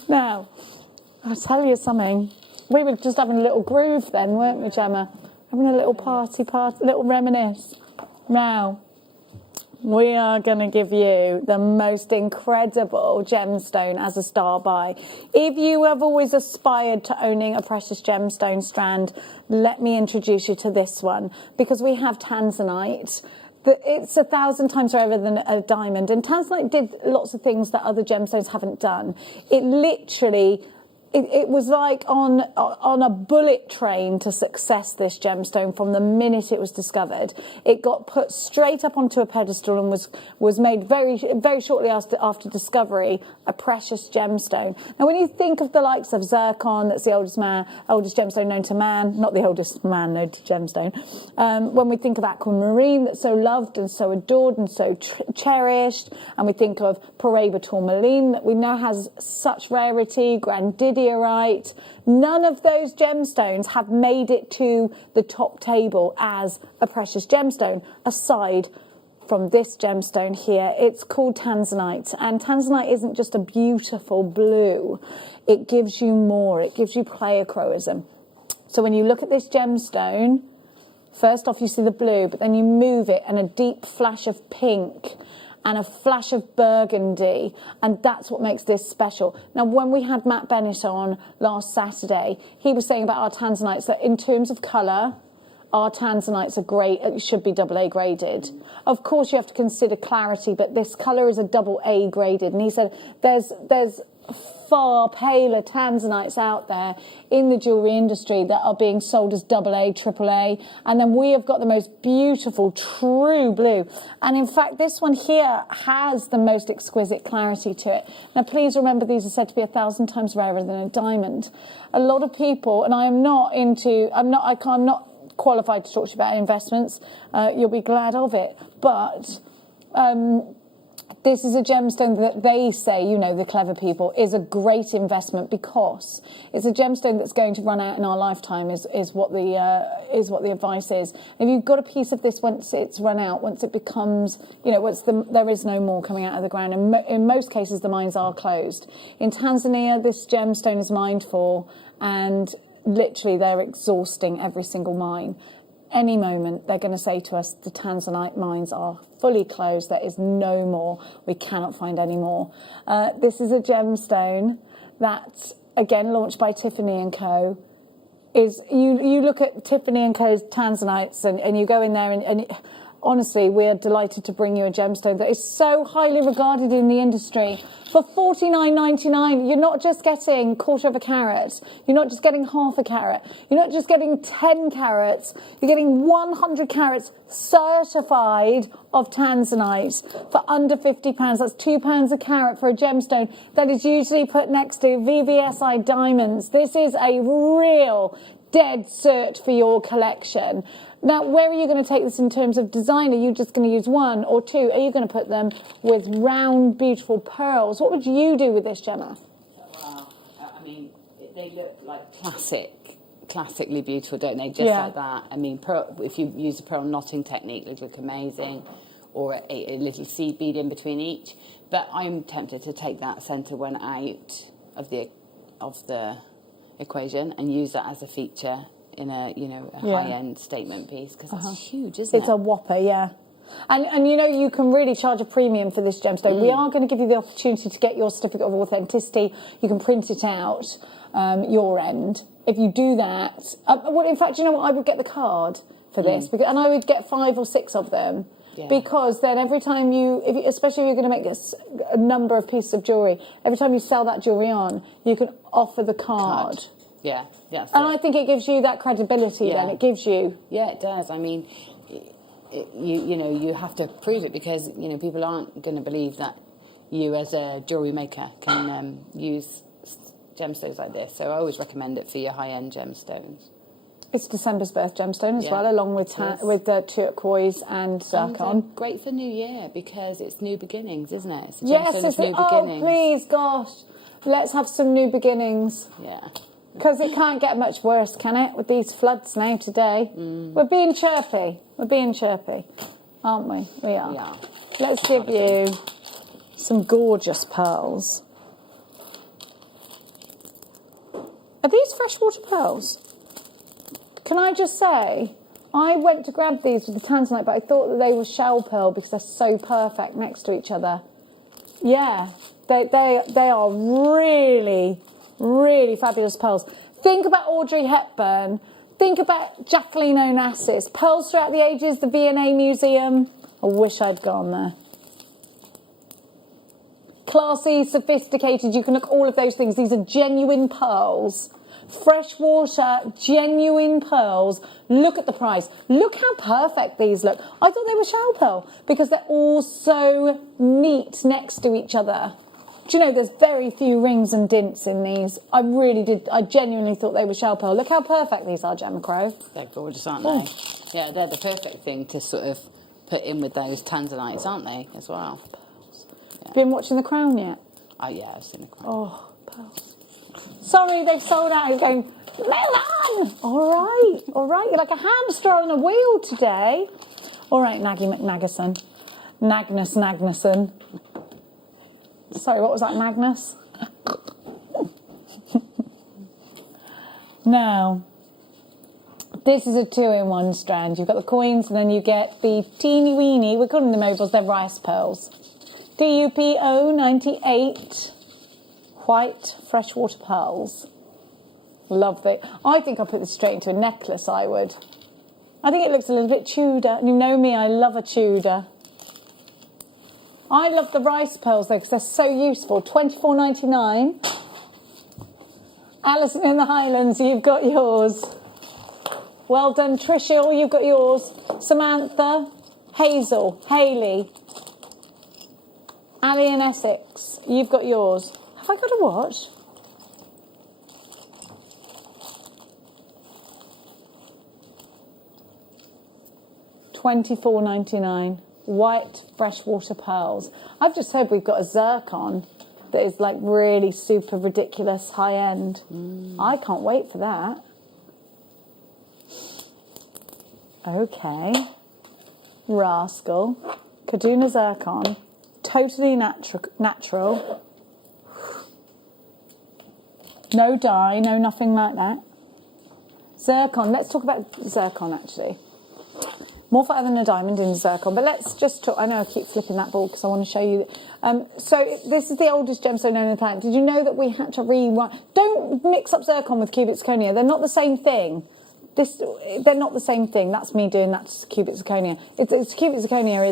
Now, I'll tell you something. We were just having a little groove then, weren't we, Gemma? Having a little party, little reminisce. Now, we are going to give you the most incredible gemstone as a star buy. If you have always aspired to owning a precious gemstone strand, let me introduce you to this one, because we have tanzanite. It's 1,000 times rarer than a diamond, and tanzanite did lots of things that other gemstones haven't done. It literally, it was like on a bullet train to success, this gemstone, from the minute it was discovered. It got put straight up onto a pedestal and was made very, very shortly after discovery a precious gemstone. Now, when you think of the likes of zircon, that's the oldest gemstone known to man, not the oldest man known to gemstone. When we think of aquamarine, that's so loved and so adored and so cherished, and we think of Paraiba tourmaline, that we know has such rarity, grandidiorite. None of those gemstones have made it to the top table as a precious gemstone, aside from this gemstone here. It's called tanzanite, and tanzanite isn't just a beautiful blue. It gives you more. It gives you pleochroism. So when you look at this gemstone, first off you see the blue, but then you move it and a deep flash of pink and a flash of burgundy, and that's what makes this special. Now, when we had Matt Bennett on last Saturday, he was saying about our tanzanites that in terms of colour, our tanzanites are great. It should be AA graded. Of course, you have to consider clarity, but this colour is a AA graded. And he said there's far paler tanzanites out there in the jewellery industry that are being sold as AA, AAA, and then we have got the most beautiful true blue. And in fact, this one here has the most exquisite clarity to it. Now, please remember, these are said to be 1,000 times rarer than a diamond. A lot of people, and I'm not qualified to talk to you about investments. You'll be glad of it, but this is a gemstone that they say, you know, the clever people, is a great investment because it's a gemstone that's going to run out in our lifetime. Is what the advice is. If you've got a piece of this, once it's run out, once it becomes, you know, there is no more coming out of the ground. And in most cases, the mines are closed. In Tanzania, this gemstone is mined for, and literally they're exhausting every single mine. Any moment they're going to say to us the tanzanite mines are fully closed, there is no more, we cannot find any more. This is a gemstone that, again, launched by Tiffany & Co. You look at Tiffany & Co.'s tanzanites and you go in there and honestly, we are delighted to bring you a gemstone that is so highly regarded in the industry. For $49.99, you're not just getting 1/4 of a carat. You're not just getting 1/2 carat. You're not just getting 10 carats. You're getting 100 carats certified of tanzanite for under £50. That's £2 a carat for a gemstone that is usually put next to VVSI diamonds. This is a real dead cert for your collection. Now, where are you going to take this in terms of design? Are you just going to use 1 or 2? Are you going to put them with round, beautiful pearls? What would you do with this, Gemma? Wow. I mean, they look like classically beautiful, don't they? Just like that. I mean, pearl, if you use a pearl knotting technique, they look amazing. or a little seed bead in between each. But I'm tempted to take that centre one out of the equation and use that as a feature in a high-end statement piece, because it's huge, isn't it? It's a whopper, yeah. And you can really charge a premium for this gemstone. We are going to give you the opportunity to get your certificate of authenticity. You can print it out your end. If you do that, well, in fact, you know what? I would get the card for this, and I would get 5 or 6 of them. Yeah. Because then every time especially if you're going to make a number of pieces of jewellery, every time you sell that jewellery on, you can offer the card. Yeah. And I think it gives you that credibility then. It gives you... Yeah, it does. I mean, you have to prove it, because, people aren't going to believe that you as a jewellery maker can use gemstones like this. So I always recommend it for your high-end gemstones. It's December's birth gemstone as well, along with the turquoise and zircon. And great for New Year, because it's new beginnings, isn't it? It's a yes, gemstone of new oh, beginnings. Please, gosh, let's have some new beginnings. Yeah. Because it can't get much worse, can it, with these floods now today? We're being chirpy. We're being chirpy, aren't we? We are. Yeah. Let's give you some gorgeous pearls. Are these freshwater pearls? Can I just say, I went to grab these with the tanzanite, but I thought that they were shell pearl because they're so perfect next to each other. Yeah, they are really, really fabulous pearls. Think about Audrey Hepburn. Think about Jacqueline Onassis. Pearls throughout the ages, the V&A Museum. I wish I'd gone there. Classy, sophisticated, you can look all of those things. These are genuine pearls. Freshwater, genuine pearls. Look at the price. Look how perfect these look. I thought they were shell pearl because they're all so neat next to each other. Do you know, there's very few rings and dints in these. I genuinely thought they were shell pearl. Look how perfect these are, Gemma Crow. They're gorgeous, aren't they? Yeah, they're the perfect thing to sort of put in with those tanzanites, aren't they, as well? Yeah. Been watching The Crown yet? Oh, yeah, I've seen The Crown. Oh, pearls. Sorry, they've sold out. You're going, Melon! All right. You're like a hamster on a wheel today. All right, Naggy McNaggerson. Nagnuson. Sorry, what was that, Magnus? Now, this is a 2-in-1 strand. You've got the coins, and then you get the teeny weeny, we're calling them opals, they're rice pearls. DUPO 98 white freshwater pearls. Love it. I think I'll put this straight into a necklace, I would. I think it looks a little bit Tudor. You know me, I love a Tudor. I love the rice pearls though, because they're so useful. $24.99. Alison in the Highlands, you've got yours. Well done, Tricia, you've got yours. Samantha, Hazel, Hayley, Ali in Essex, you've got yours. Have I got a watch? $24.99. White freshwater pearls. I've just heard we've got a zircon that is like really super ridiculous high end. I can't wait for that. Okay. Rascal. Kaduna zircon. Totally natural. No dye, no nothing like that. Zircon. Let's talk about zircon actually. More fire than a diamond in zircon. But let's just talk. I know I keep flipping that ball because I want to show you. So this is the oldest gemstone known on the planet. Did you know that we had to rewrite? Don't mix up zircon with cubic zirconia. They're not the same thing. They're not the same thing. That's me doing that to cubic zirconia. Cubic zirconia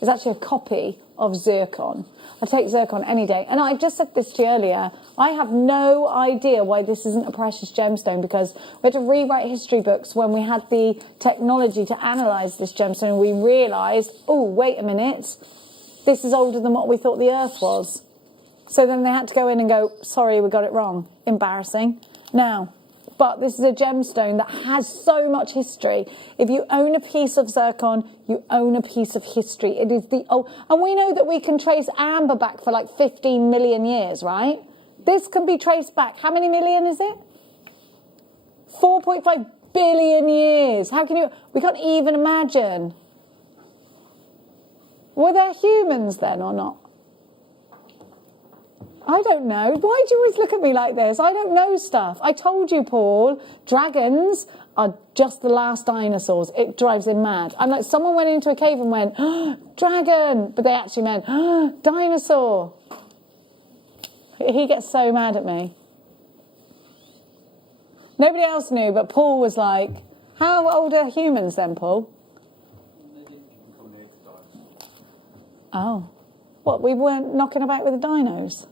is actually a copy of zircon. I take zircon any day. And I just said this to you earlier. I have no idea why this isn't a precious gemstone, because we had to rewrite history books when we had the technology to analyse this gemstone. We realised, oh, wait a minute, this is older than what we thought the Earth was. So then they had to go in and go, sorry, we got it wrong. Embarrassing. Now, but this is a gemstone that has so much history. If you own a piece of zircon, you own a piece of history. It is the old, and we know that we can trace amber back for like 15 million years, right? This can be traced back. How many million is it? 4.5 billion years. How can you? We can't even imagine. Were there humans then or not? I don't know. Why do you always look at me like this? I don't know stuff. I told you, Paul, dragons are just the last dinosaurs. It drives him mad. I'm like, someone went into a cave and went, oh, dragon, but they actually meant, oh, dinosaur. He gets so mad at me. Nobody else knew, but Paul was like, how old are humans then, Paul? Oh. What, we weren't knocking about with the dinos?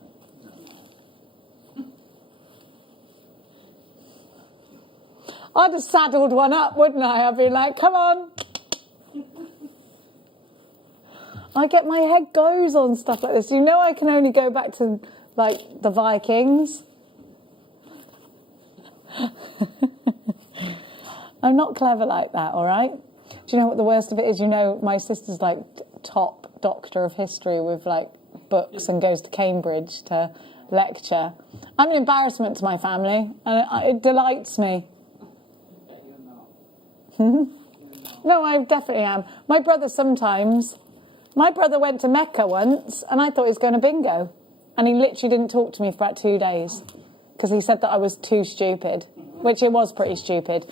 I'd have saddled one up, wouldn't I? I'd be like, come on. I get my head goes on stuff like this. You know I can only go back to, like, the Vikings. I'm not clever like that, all right? Do you know what the worst of it is? You know, my sister's, like, top doctor of history with, like, books and goes to Cambridge to lecture. I'm an embarrassment to my family, and it delights me. No, I definitely am. My brother went to Mecca once and I thought he was going to bingo, and he literally didn't talk to me for about 2 days because he said that I was too stupid, which it was pretty stupid.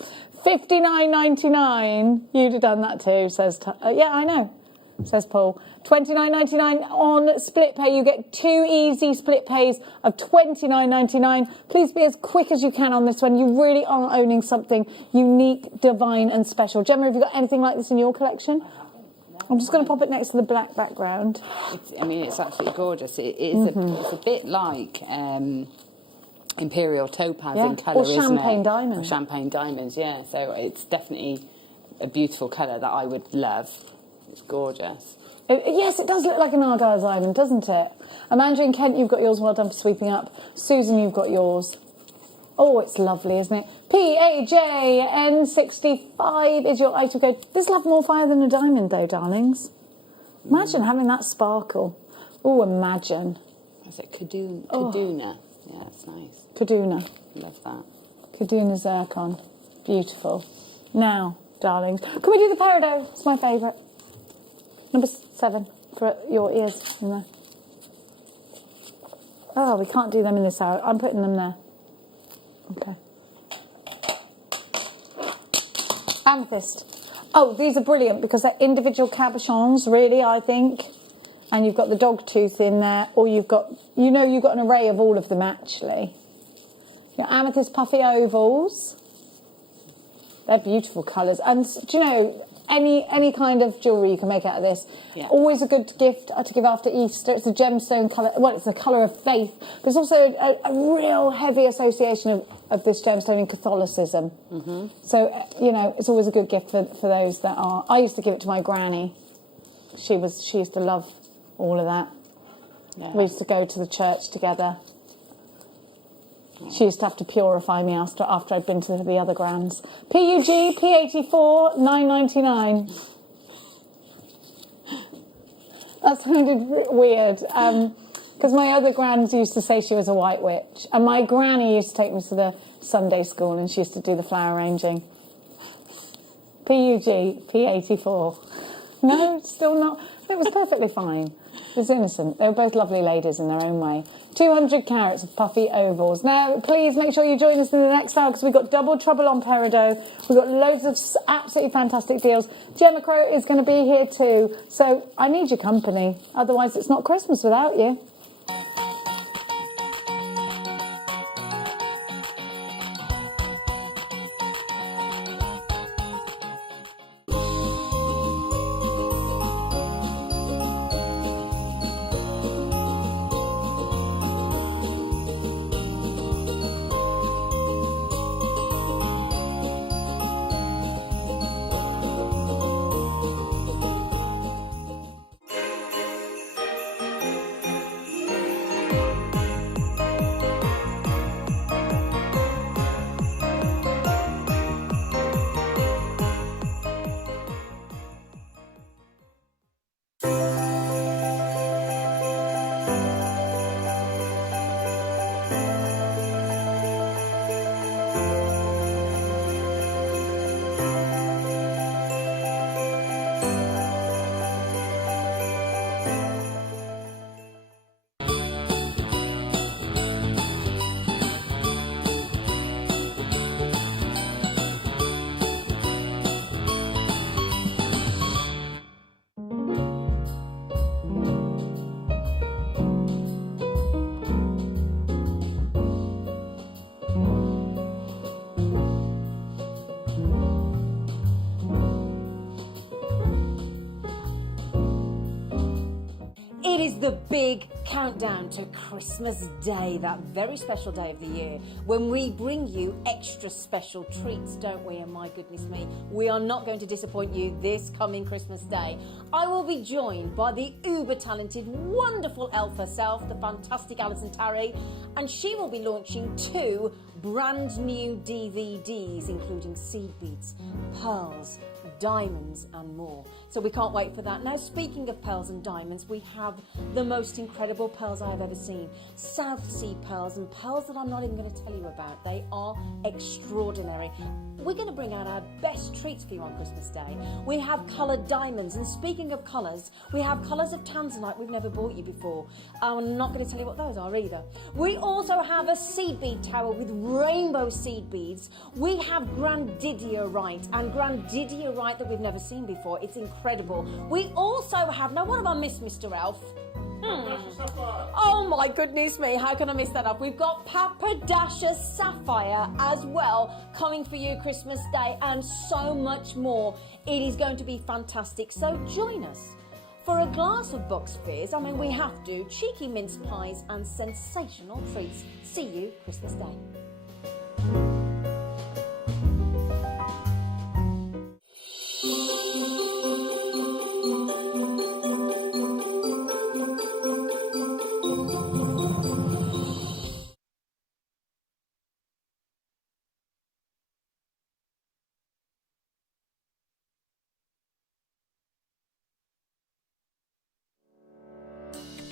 $59.99. You'd have done that too, says yeah, I know, says Paul. $29.99 on split pay. You get 2 easy split pays of $29.99. Please be as quick as you can on this one. You really are owning something unique, divine and special. Gemma, have you got anything like this in your collection? I'm just going to pop it next to the black background. It's absolutely gorgeous. It is it's a bit like imperial topaz in colour, isn't it? Or champagne diamonds. Or champagne diamonds, yeah. So it's definitely a beautiful colour that I would love. It's gorgeous. Yes, it does look like an Argyle diamond, doesn't it? Amanda in Kent, you've got yours. Well done for sweeping up. Susan, you've got yours. Oh, it's lovely, isn't it? PAJN65 is your item code. This will have more fire than a diamond, though, darlings. Imagine having that sparkle. Oh, imagine. Is it Kaduna? Kaduna. Yeah, it's nice. Kaduna. Love that. Kaduna zircon. Beautiful. Now, darlings, can we do the peridot? It's my favourite. Number 7 for your ears in there. Oh, we can't do them in this hour. I'm putting them there. Okay. Amethyst. Oh, these are brilliant because they're individual cabochons, really, I think. And you've got the dog tooth in there, or you've got, you've got an array of all of them, actually. Your amethyst puffy ovals. They're beautiful colours. And do you know, any kind of jewellery you can make out of this. Yeah. Always a good gift to give after Easter. It's a gemstone colour. Well, it's the colour of faith. But it's also a real heavy association of this gemstone in Catholicism. Mm-hmm. So, it's always a good gift for those that are... I used to give it to my granny. She used to love all of that. Yeah. We used to go to the church together. She used to have to purify me after I'd been to the other grands. PUG, P84, $9.99. That sounded weird. Because my other grands used to say she was a white witch. And my granny used to take me to the Sunday school and she used to do the flower arranging. PUG, P84. No, still not. It was perfectly fine. It was innocent. They were both lovely ladies in their own way. 200 carats of puffy ovals. Now, please make sure you join us in the next hour because we've got double trouble on peridot. We've got loads of absolutely fantastic deals. Gemma Crow is going to be here too. So I need your company. Otherwise, it's not Christmas without you. the big countdown to Christmas Day, that very special day of the year, when we bring you extra special treats, don't we? And my goodness me, we are not going to disappoint you this coming Christmas Day. I will be joined by the uber-talented, wonderful elf herself, the fantastic Alison Tarry, and she will be launching 2 brand new DVDs, including seed beads, pearls, diamonds and more. So we can't wait for that. Now, speaking of pearls and diamonds, we have the most incredible pearls I have ever seen. South Sea pearls, and pearls that I'm not even going to tell you about. They are extraordinary. We're going to bring out our best treats for you on Christmas Day. We have coloured diamonds, and speaking of colours, we have colours of tanzanite we've never bought you before. I'm not going to tell you what those are either. We also have a seed bead tower with rainbow seed beads. We have grandidierite, and grandidierite that we've never seen before. It's incredible. We also have, now what have I missed, Mr. Elf? Oh my goodness me, how can I miss that up? We've got Papadasha Sapphire as well coming for you Christmas Day, and so much more. It is going to be fantastic, so join us for a glass of box fizz. I mean, we have to. Cheeky mince pies and sensational treats. See you Christmas Day.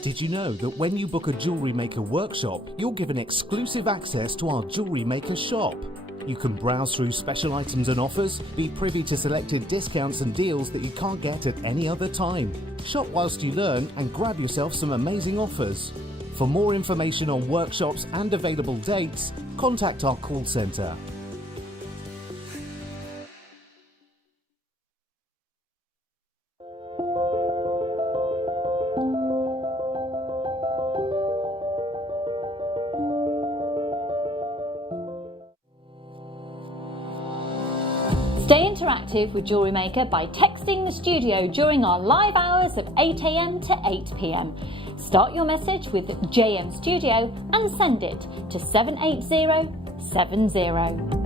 Did you know that when you book a Jewellery Maker workshop, you're given exclusive access to our Jewellery Maker shop? You can browse through special items and offers, be privy to selected discounts and deals that you can't get at any other time. Shop whilst you learn and grab yourself some amazing offers. For more information on workshops and available dates, contact our call centre. Stay interactive with Jewellery Maker by texting the studio during our live hours of 8 a.m. to 8 p.m. Start your message with JM Studio and send it to 78070.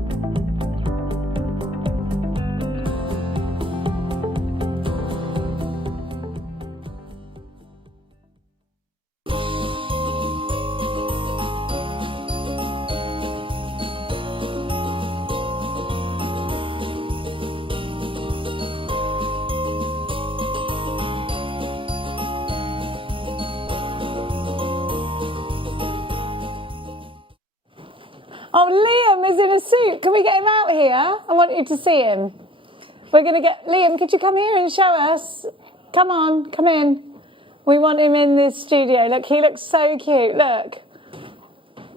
Oh, Liam is in a suit. Can we get him out here? I want you to see him. We're going to get... Liam, could you come here and show us? Come on, come in. We want him in this studio. Look, he looks so cute. Look.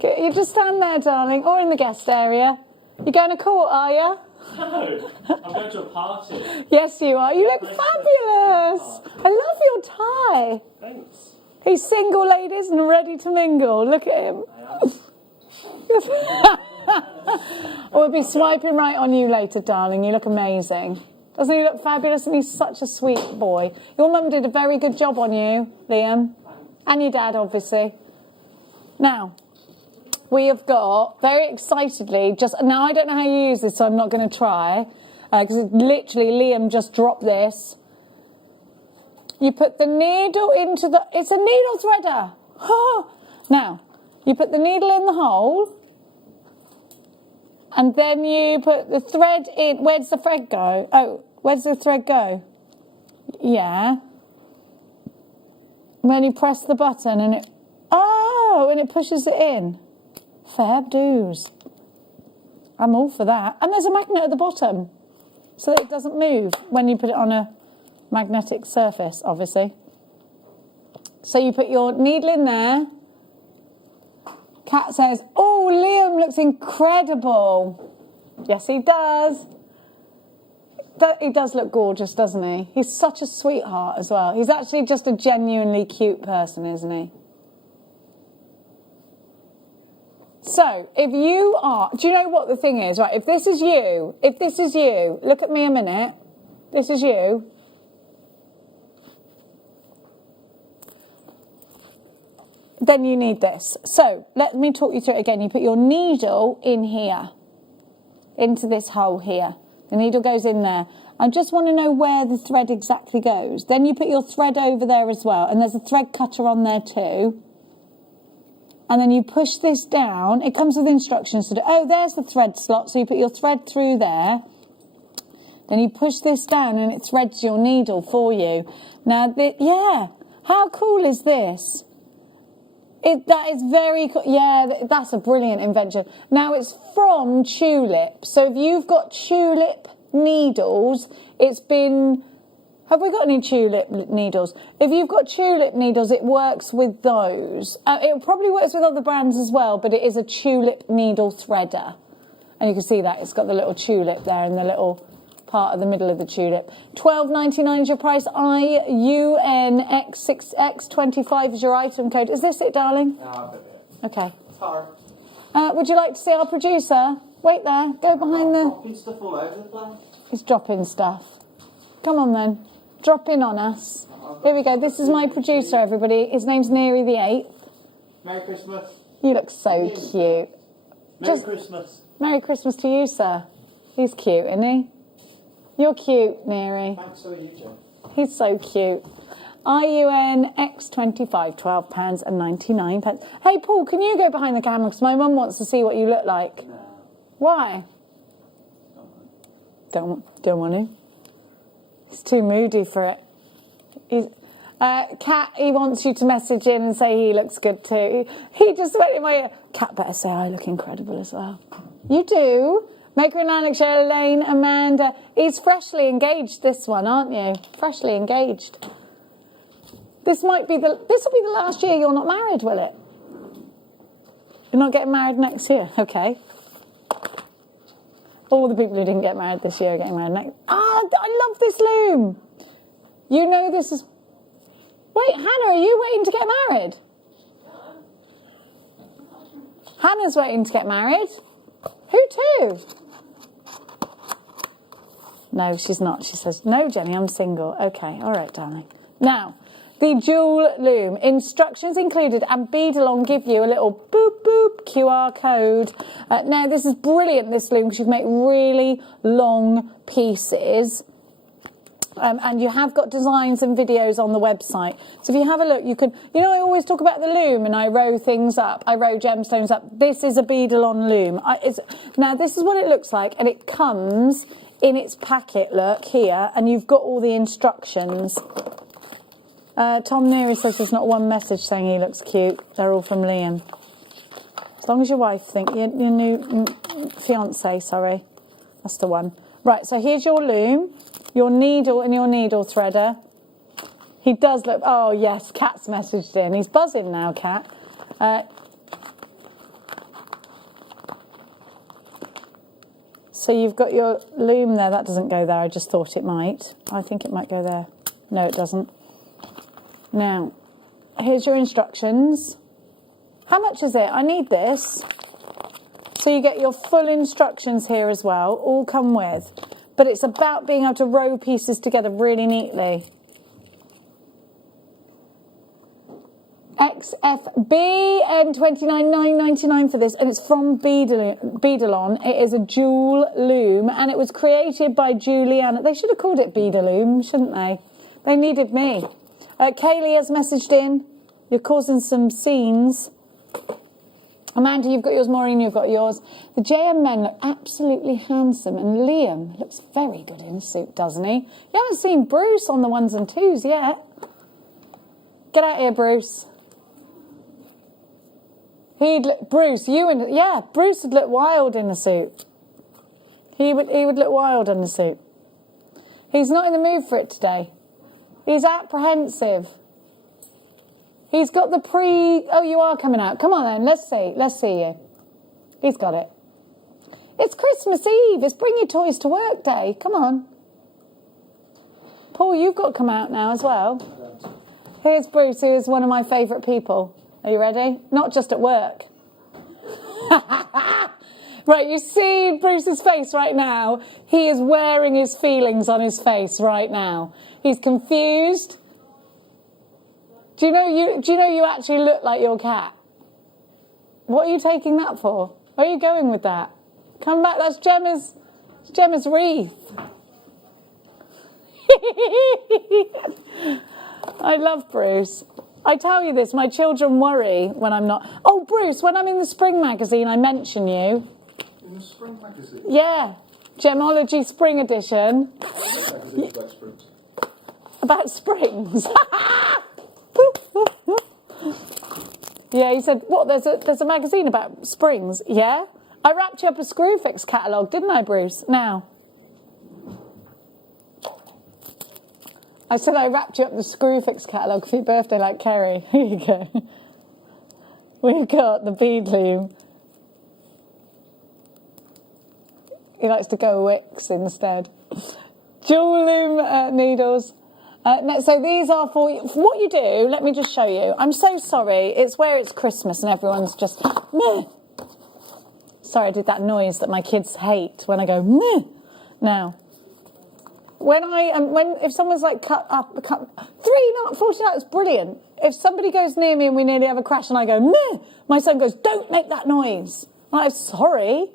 You just stand there, darling, or in the guest area. You going to court, are you? No, I'm going to a party. Yes, you are. You look fabulous. I love your tie. Thanks. He's single, ladies, and ready to mingle. Look at him. We'll be swiping right on you later, darling. You look amazing. Doesn't he look fabulous? And he's such a sweet boy. Your mum did a very good job on you, Liam. And your dad, obviously. Now, we have got, very excitedly, now I don't know how you use this, so I'm not going to try. Because literally, Liam just dropped this. You put the needle into the... It's a needle threader. Now, you put the needle in the hole. And then you put the thread in. Where does the thread go? Oh, where does the thread go? Yeah. And then you press the button and it... Oh, and it pushes it in. Fab dues. I'm all for that. And there's a magnet at the bottom. So that it doesn't move when you put it on a magnetic surface, obviously. So you put your needle in there. Kat says, oh, Liam looks incredible. Yes, he does. He does look gorgeous, doesn't he? He's such a sweetheart as well. He's actually just a genuinely cute person, isn't he? So, if you are... Do you know what the thing is? Right, if this is you, look at me a minute. This is you. then you need this. So let me talk you through it again. You put your needle in here, into this hole here. The needle goes in there. I just want to know where the thread exactly goes. Then you put your thread over there as well, and there's a thread cutter on there too. And then you push this down. It comes with instructions to do. Oh, there's the thread slot. So you put your thread through there. Then you push this down and it threads your needle for you. Now, yeah, how cool is this? That is very cool. Yeah, that's a brilliant invention. Now, it's from Tulip. So if you've got Tulip needles, it's been... Have we got any Tulip needles? If you've got Tulip needles, it works with those. It probably works with other brands as well, but it is a Tulip needle threader. And you can see that. It's got the little tulip there in the little part of the middle of the tulip. £12.99 is your price. IUNX6X25 is your item code. Is this it, darling? No, okay. Sorry. Would you like to see our producer? Wait there. Go behind the... Dropping stuff all over the place. He's dropping stuff. Come on then. Drop in on us. Here we go. This is my producer, everybody. His name's Neary the 8th. Merry Christmas. You look so cute. Merry Christmas. Merry Christmas to you, sir. He's cute, isn't he? You're cute, Neary. Thanks, so are you, Joe. He's so cute. IUNX25, £12.99. Hey, Paul, can you go behind the camera? Because my mum wants to see what you look like. No. Why? Don't want to. He's too moody for it. Kat, he wants you to message in and say he looks good too. He just went in my ear. Kat better say I look incredible as well. You do. Maker and Alex, Elaine, Amanda. He's freshly engaged, this one, aren't you? Freshly engaged. This will be the last year you're not married, will it? You're not getting married next year? Okay. All the people who didn't get married this year are getting married next. Ah, I love this loom. You know this is... Wait, Hannah, are you waiting to get married? Hannah's waiting to get married. Who to? No, she's not. She says, no, Jenny, I'm single. Okay, all right, darling. Now, the jewel loom. Instructions included, and Beadalon give you a little boop, boop QR code. Now, this is brilliant, this loom, because you can make really long pieces. And you have got designs and videos on the website. So if you have a look, you can... You know, I always talk about the loom and I row things up. I row gemstones up. This is a Beadalon loom. Now, this is what it looks like, and it comes in its packet, look, here, and you've got all the instructions. Tom Neary says there's not one message saying he looks cute. They're all from Liam. As long as your wife thinks... Your new fiancé, sorry. That's the one. Right, so here's your loom. Your needle and your needle threader. He does look... Oh, yes, Kat's messaged in. He's buzzing now, Kat. So you've got your loom there. That doesn't go there. I just thought it might. I think it might go there. No, it doesn't. Now, here's your instructions. How much is it? I need this. So you get your full instructions here as well. All come with. But it's about being able to row pieces together really neatly. XFB and $29.99 for this, and it's from Beadalon. It is a jewel loom, and it was created by Juliana. They should have called it Beadaloom, shouldn't they? They needed me. Kaylee has messaged in. You're causing some scenes. Amanda, you've got yours. Maureen, you've got yours. The JM men look absolutely handsome, and Liam looks very good in a suit, doesn't he? You haven't seen Bruce on the ones and twos yet. Get out here, Bruce. Bruce would look wild in a suit. He would look wild in a suit. He's not in the mood for it today. He's apprehensive. He's got the Oh, you are coming out. Come on then, let's see you. He's got it. It's Christmas Eve. It's bring your toys to work day. Come on. Paul, you've got to come out now as well. Here's Bruce, who is one of my favourite people. Are you ready? Not just at work. Right, you see Bruce's face right now. He is wearing his feelings on his face right now. He's confused. Do you know you actually look like your cat? What are you taking that for? Where are you going with that? Come back. That's Gemma's wreath. I love Bruce. I tell you this, my children worry when I'm not. Oh, Bruce, when I'm in the Spring magazine, I mention you. In the Spring magazine? Yeah, Gemology Spring edition. Magazine about springs. About springs. Yeah, he said, what, there's a magazine about springs? Yeah? I wrapped you up a Screwfix catalogue, didn't I, Bruce? Now. I said I wrapped you up the Screwfix catalogue for your birthday like Kerry. Here you go. We've got the bead loom. He likes to go wicks instead. Jewel loom needles. So these are for you. What you do, let me just show you. I'm so sorry. It's where it's Christmas and everyone's just meh. Sorry, I did that noise that my kids hate when I go meh. Now, if someone's like cut 3:49, it's brilliant. If somebody goes near me and we nearly have a crash and I go meh, my son goes, don't make that noise. I'm sorry.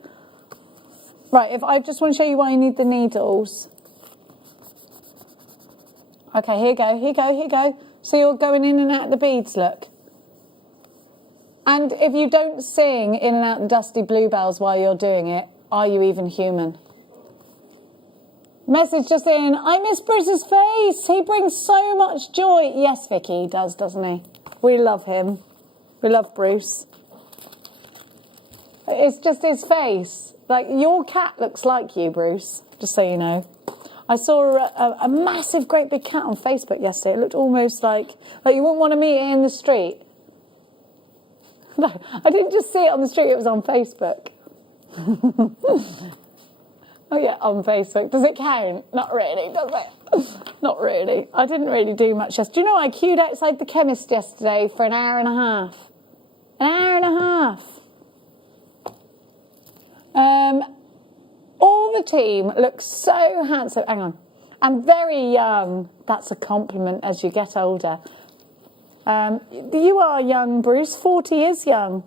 Right, if I just want to show you why you need the needles. Okay, here you go. So you're going in and out the beads, look. And if you don't sing in and out the dusty bluebells while you're doing it, are you even human? Message just in, I miss Bruce's face. He brings so much joy. Yes, Vicky, he does, doesn't he? We love him. We love Bruce. It's just his face. Like, your cat looks like you, Bruce, just so you know. I saw a massive, great big cat on Facebook yesterday. It looked almost like you wouldn't want to meet it in the street. No, I didn't just see it on the street, it was on Facebook. Oh yeah, on Facebook. Does it count? Not really, does it? Not really. I didn't really do much yesterday. Do you know, I queued outside the chemist yesterday for an hour and a half. An hour and a half. All the team looks so handsome. Hang on. And very young. That's a compliment as you get older. You are young, Bruce. 40 is young.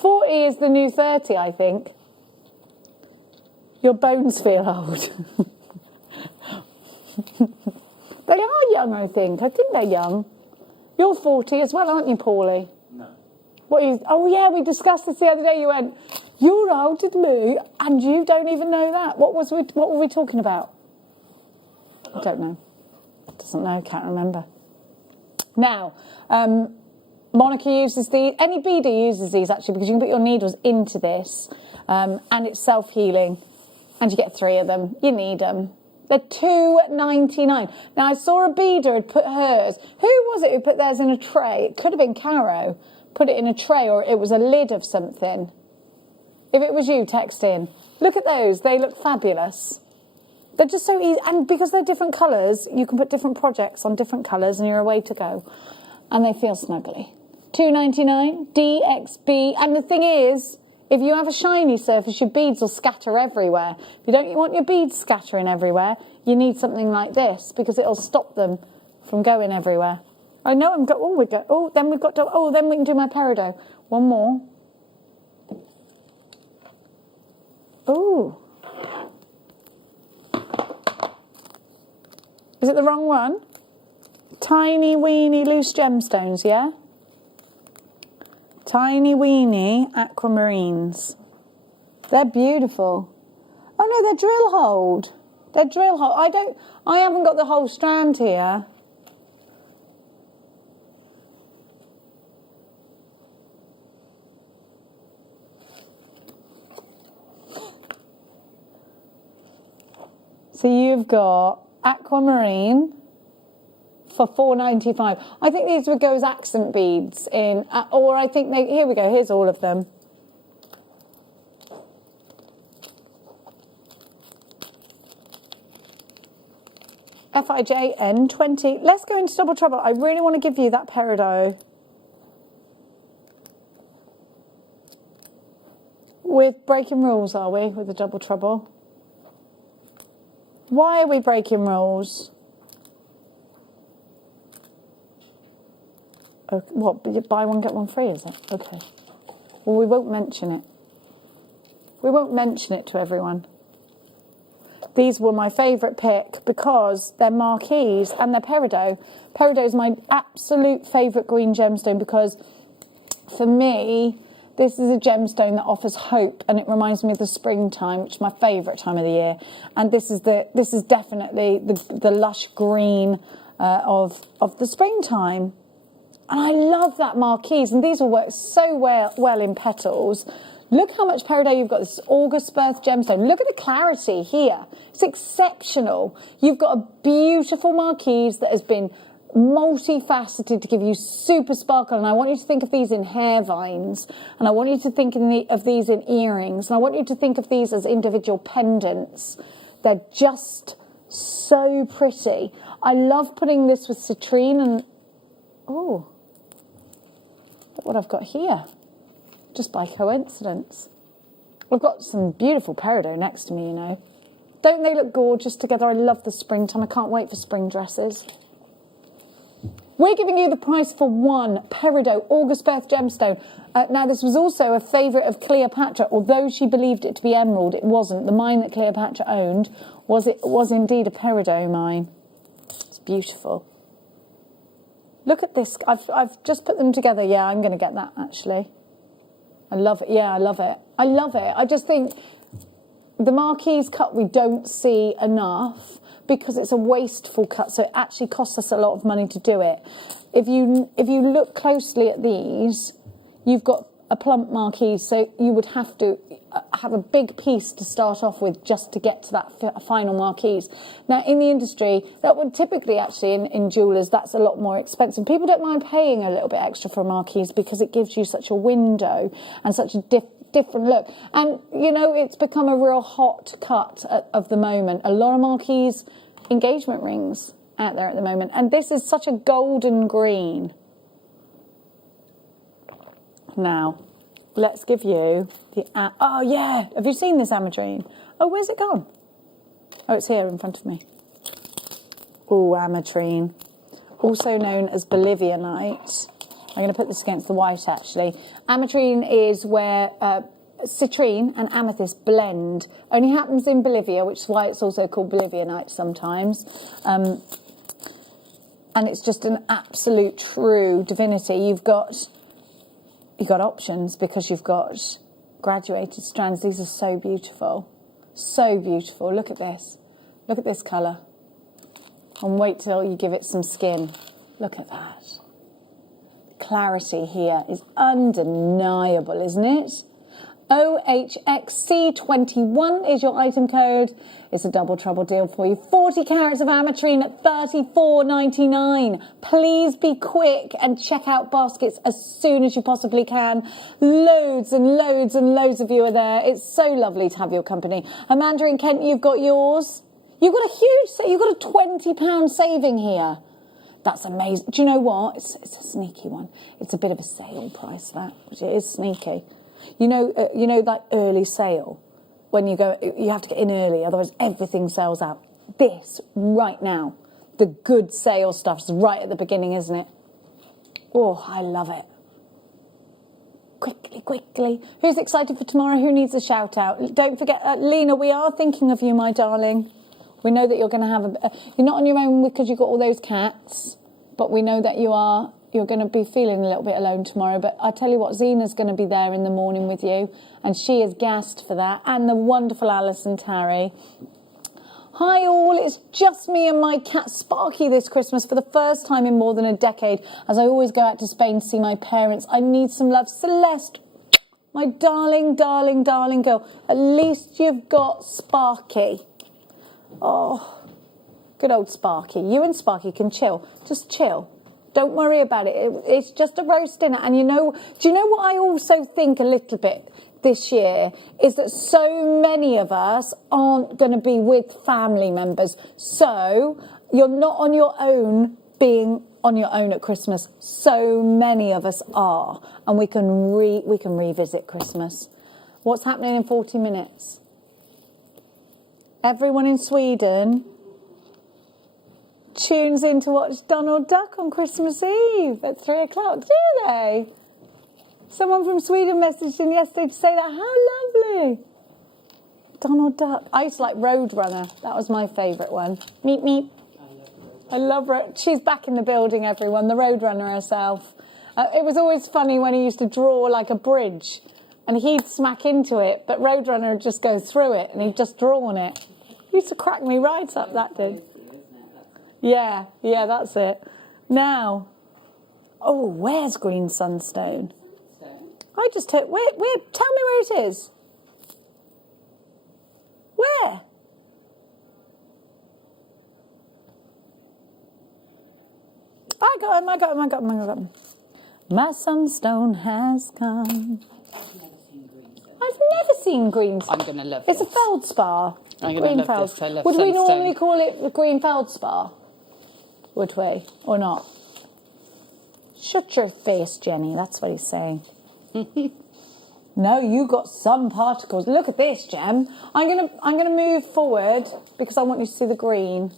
40 is the new 30, I think. Your bones feel old. They are young, I think. I think they're young. You're 40 as well, aren't you, Paulie? No. Oh, yeah, we discussed this the other day. You went, you're older than me, and you don't even know that. What were we talking about? I don't know. Doesn't know, can't remember. Now, Monica uses these. Any beader uses these, actually, because you can put your needles into this, and it's self-healing, and you get 3 of them. You need them. They're $2.99. Now, I saw a beader had put hers. Who was it who put theirs in a tray? It could have been Caro. Put it in a tray, or it was a lid of something. If it was you, text in. Look at those. They look fabulous. They're just so easy. And because they're different colours, you can put different projects on different colours and you're away to go. And they feel snuggly. $2.99, DXB. And the thing is, if you have a shiny surface, your beads will scatter everywhere. If you don't want your beads scattering everywhere, you need something like this because it'll stop them from going everywhere. I know then we can do my peridot. One more. Ooh. Is it the wrong one? Tiny weeny loose gemstones, yeah? Tiny weeny aquamarines. They're beautiful. Oh no, they're drill holed. They're drill holed. I haven't got the whole strand here. So you've got aquamarine for $4.95. I think these would go as accent beads in, or I think here we go, here's all of them. FIJN20. Let's go into Double Trouble. I really want to give you that peridot. With breaking rules, are we, with the Double Trouble? Why are we breaking rules? What, buy one, get one free, is it? Okay. Well, we won't mention it. We won't mention it to everyone. These were my favourite pick because they're marquees and they're peridot. Peridot is my absolute favourite green gemstone because, for me, this is a gemstone that offers hope, and it reminds me of the springtime, which is my favourite time of the year. And this is definitely the lush green of the springtime. And I love that marquise, and these will work so well in petals. Look how much peridot you've got. This is August birth gemstone. Look at the clarity here. It's exceptional. You've got a beautiful marquise that has been multifaceted to give you super sparkle. And I want you to think of these in hair vines. And I want you to think of these in earrings. And I want you to think of these as individual pendants. They're just so pretty. I love putting this with citrine and... Oh, look what I've got here. Just by coincidence. I've got some beautiful peridot next to me, you know. Don't they look gorgeous together? I love the springtime. I can't wait for spring dresses. We're giving you the price for one peridot August birth gemstone. Now, this was also a favourite of Cleopatra. Although she believed it to be emerald, it wasn't. The mine that Cleopatra owned was indeed a peridot mine. It's beautiful. Look at this. I've just put them together. Yeah, I'm going to get that, actually. I love it. Yeah, I love it. I love it. I just think the marquise cut we don't see enough because it's a wasteful cut, so it actually costs us a lot of money to do it. If you look closely at these, you've got a plump marquise, so you would have to have a big piece to start off with just to get to that final marquise. Now, in the industry, that would typically actually, in jewellers, that's a lot more expensive. People don't mind paying a little bit extra for a marquise because it gives you such a window and such a different look. And, you know, it's become a real hot cut of the moment. A lot of marquise engagement rings out there at the moment. And this is such a golden green. Now, let's give you the... Oh, yeah. Have you seen this ametrine? Oh, where's it gone? Oh, it's here in front of me. Oh, ametrine. Also known as Bolivianite. I'm going to put this against the white, actually. Ametrine is where citrine and amethyst blend. Only happens in Bolivia, which is why it's also called Bolivianite sometimes. And it's just an absolute true divinity. You've got options because you've got graduated strands. These are so beautiful. So beautiful. Look at this. Look at this colour. And wait till you give it some skin. Look at that. Clarity here is undeniable, isn't it? OHXC21 is your item code. It's a double trouble deal for you. 40 carats of ametrine at $34.99. Please be quick and check out baskets as soon as you possibly can. Loads and loads and loads of you are there. It's so lovely to have your company. Amanda and Kent, you've got yours. You've got a huge, you've got a £20 saving here. That's amazing. Do you know what? It's a sneaky one. It's a bit of a sale price, that, but it is sneaky. You know, like early sale, when you go, you have to get in early, otherwise everything sells out. This, right now, the good sale stuff is right at the beginning, isn't it? Oh, I love it. Quickly, quickly. Who's excited for tomorrow? Who needs a shout out? Don't forget, Lena, we are thinking of you, my darling. We know that you're going to have you're not on your own because you've got all those cats, but we know that you're going to be feeling a little bit alone tomorrow. But I tell you what, Zena's going to be there in the morning with you, and she is gassed for that. And the wonderful Alison Tarry. Hi all, it's just me and my cat Sparky this Christmas for the first time in more than a decade. As I always go out to Spain to see my parents, I need some love. Celeste, my darling, darling, darling girl. At least you've got Sparky. Oh, good old Sparky. You and Sparky can chill. Just chill. Don't worry about it. It's just a roast dinner. And do you know what I also think a little bit this year is that so many of us aren't going to be with family members. So you're not on your own being on your own at Christmas. So many of us are. And we can revisit Christmas. What's happening in 40 minutes? Everyone in Sweden, tunes in to watch Donald Duck on Christmas Eve at 3 o'clock, do they? Someone from Sweden messaged in yesterday to say that. How lovely. Donald Duck. I used to like Roadrunner. That was my favourite one. Meep, meep. I love her. She's back in the building, everyone. The Roadrunner herself. It was always funny when he used to draw like a bridge and he'd smack into it, but Roadrunner would just go through it and he'd just draw on it. It used to crack me right up, that did. Yeah, that's it. Now, oh, where's Green Sunstone? I just took, where, tell me where it is. Where? I got him. My sunstone has come. I've never seen green. I'm going to love this. this. It's a feldspar. I'm going to love this. I love Would we sunstone. normally call it the green feldspar? Would we? Or not? Shut your face, Jenny. That's what he's saying. No, you got some particles. Look at this, Gem. I'm gonna move forward because I want you to see the green.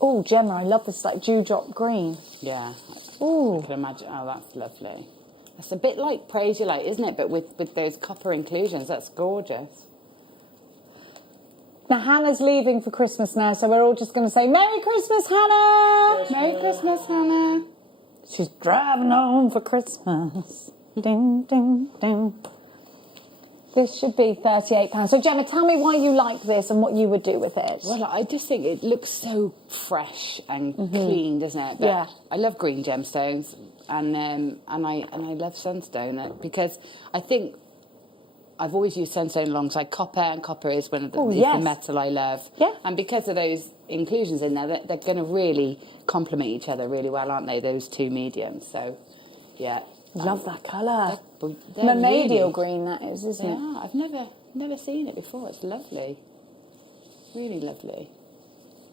Oh, Gemma, I love this like dewdrop green. Yeah. Ooh. I can imagine. Oh, that's lovely. It's a bit like Praise Your Light, isn't it? But with those copper inclusions. That's gorgeous. Now, Hannah's leaving for Christmas now, so we're all just going to say, Merry Christmas, Hannah! Merry Christmas, Hannah. She's driving home for Christmas. Ding, ding, ding. This should be £38. So, Gemma, tell me why you like this and what you would do with it. Well, I just think it looks so fresh and clean, doesn't it? But yeah. I love green gemstones and I love sunstone because I think I've always used sunstone alongside copper, and copper is one of the, the metal I love. Yeah. And because of those inclusions in there, they're going to really complement each other really well, aren't they? Those two mediums. So, yeah. Love that colour. Mermaidial really green that is, isn't it? Yeah, I've never seen it before. It's lovely. Really lovely.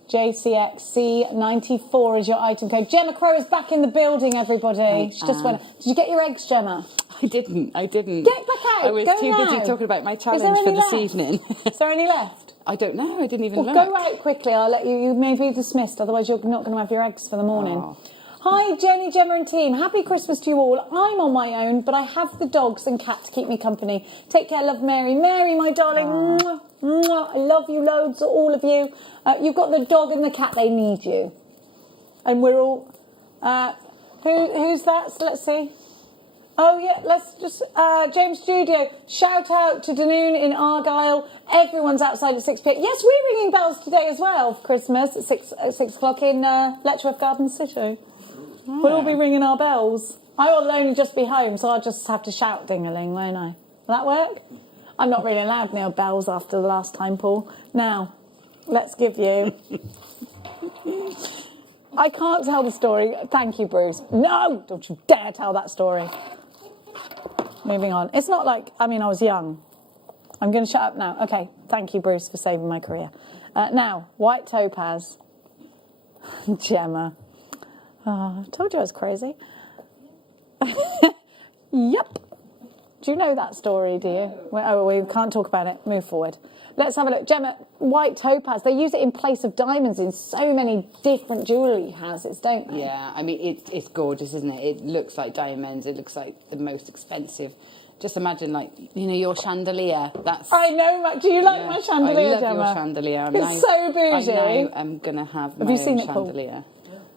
JCXC94 is your item code. Gemma Crow is back in the building, everybody. She just went. Did you get your eggs, Gemma? I didn't. Get back out. I was Go too now. busy talking about my challenge for this evening. Is there any left? I don't know. I didn't even look. Go out quickly. I'll let you. You may be dismissed. Otherwise, you're not going to have your eggs for the morning. Oh. Hi, Jenny, Gemma and team. Happy Christmas to you all. I'm on my own, but I have the dogs and cat to keep me company. Take care, love, Mary. Mary, my darling. Mwah, mwah. I love you loads, all of you. You've got the dog and the cat. They need you. And we're all... who's that? So let's see. Oh, yeah, let's just... James Studio, shout out to Danoon in Argyle. Everyone's outside at 6 p.m. Yes, we're ringing bells today as well for Christmas at 6 o'clock in Letchworth Garden City. Oh. We'll all be ringing our bells. I will only just be home, so I'll just have to shout ding-a-ling, won't I? Will that work? I'm not really allowed near bells after the last time, Paul. Now, let's give you... I can't tell the story. Thank you, Bruce. No! Don't you dare tell that story. Moving on. It's not like... I mean, I was young. I'm going to shut up now. Okay, thank you, Bruce, for saving my career. Now, white topaz. Gemma. Oh, I told you I was crazy. Yep. Do you know that story, do you? Oh, we can't talk about it. Move forward. Let's have a look. Gemma, white topaz. They use it in place of diamonds in so many different jewellery houses, don't they? Yeah, I mean, it's gorgeous, isn't it? It looks like diamonds. It looks like the most expensive. Just imagine, like, you know, your chandelier. That's. I know. Do you like my chandelier, I love Gemma? your chandelier. It's so bougie. I know I'm going to have my you seen own it, chandelier.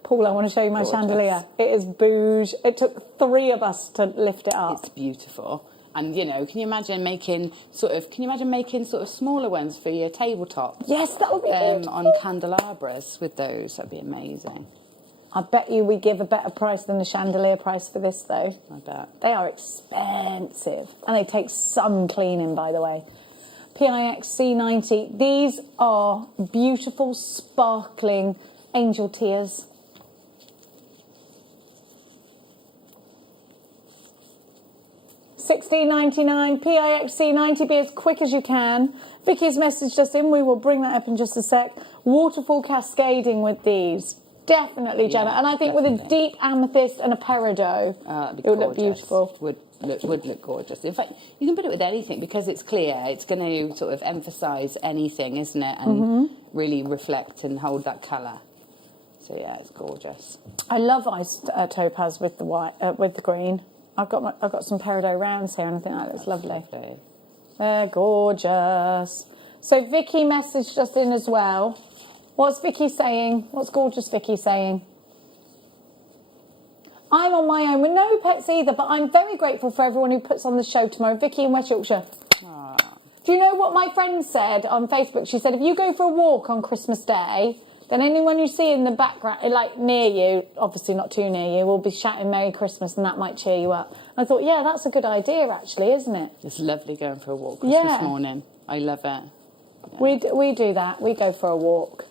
Paul, I want to show you my chandelier. It is bouge. It took 3 of us to lift it up. It's beautiful. And, you know, can you imagine making sort of smaller ones for your tabletop? Yes, that would be beautiful. On candelabras with those. That'd be amazing. I bet you we give a better price than the chandelier price for this, though. I bet. They are expensive. And they take some cleaning, by the way. PIXC90. These are beautiful, sparkling angel tears. $16.99, PIXC90, be as quick as you can. Vicky's messaged us in, we will bring that up in just a sec. Waterfall cascading with these. Definitely, Gemma. And I think with a deep amethyst and a peridot, it would look beautiful. Would look gorgeous. In fact, you can put it with anything because it's clear. It's going to sort of emphasise anything, isn't it? And really reflect and hold that colour. So yeah, it's gorgeous. I love iced topaz with the white, with the green. I've got some peridot rounds here, and I think that looks lovely. They're gorgeous. So Vicky messaged us in as well. What's Vicky saying? What's gorgeous Vicky saying? I'm on my own with no pets either, but I'm very grateful for everyone who puts on the show tomorrow. Vicky in West Yorkshire. Aww. Do you know what my friend said on Facebook? She said, if you go for a walk on Christmas Day, then anyone you see in the background, like near you, obviously not too near you, will be shouting Merry Christmas, and that might cheer you up. I thought, yeah, that's a good idea, actually, isn't it? It's lovely going for a walk Christmas morning. I love it. Yeah. We do that. We go for a walk.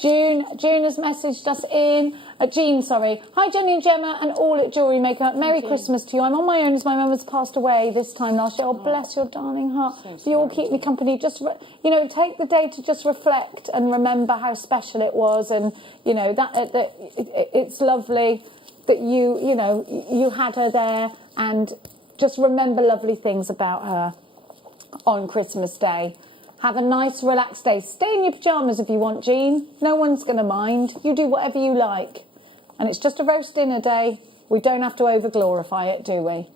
June has messaged us in. Jean, sorry. Hi, Jenny and Gemma and all at Jewellery Maker. Merry Christmas to you. I'm on my own as my mum has passed away this time last year. Oh, bless your darling heart. You all keep me company. Just, take the day to just reflect and remember how special it was. And, it's lovely that you had her there, and just remember lovely things about her on Christmas Day. Have a nice, relaxed day. Stay in your pyjamas if you want, Jean. No one's going to mind. You do whatever you like. And it's just a roast dinner day. We don't have to over-glorify it, do we?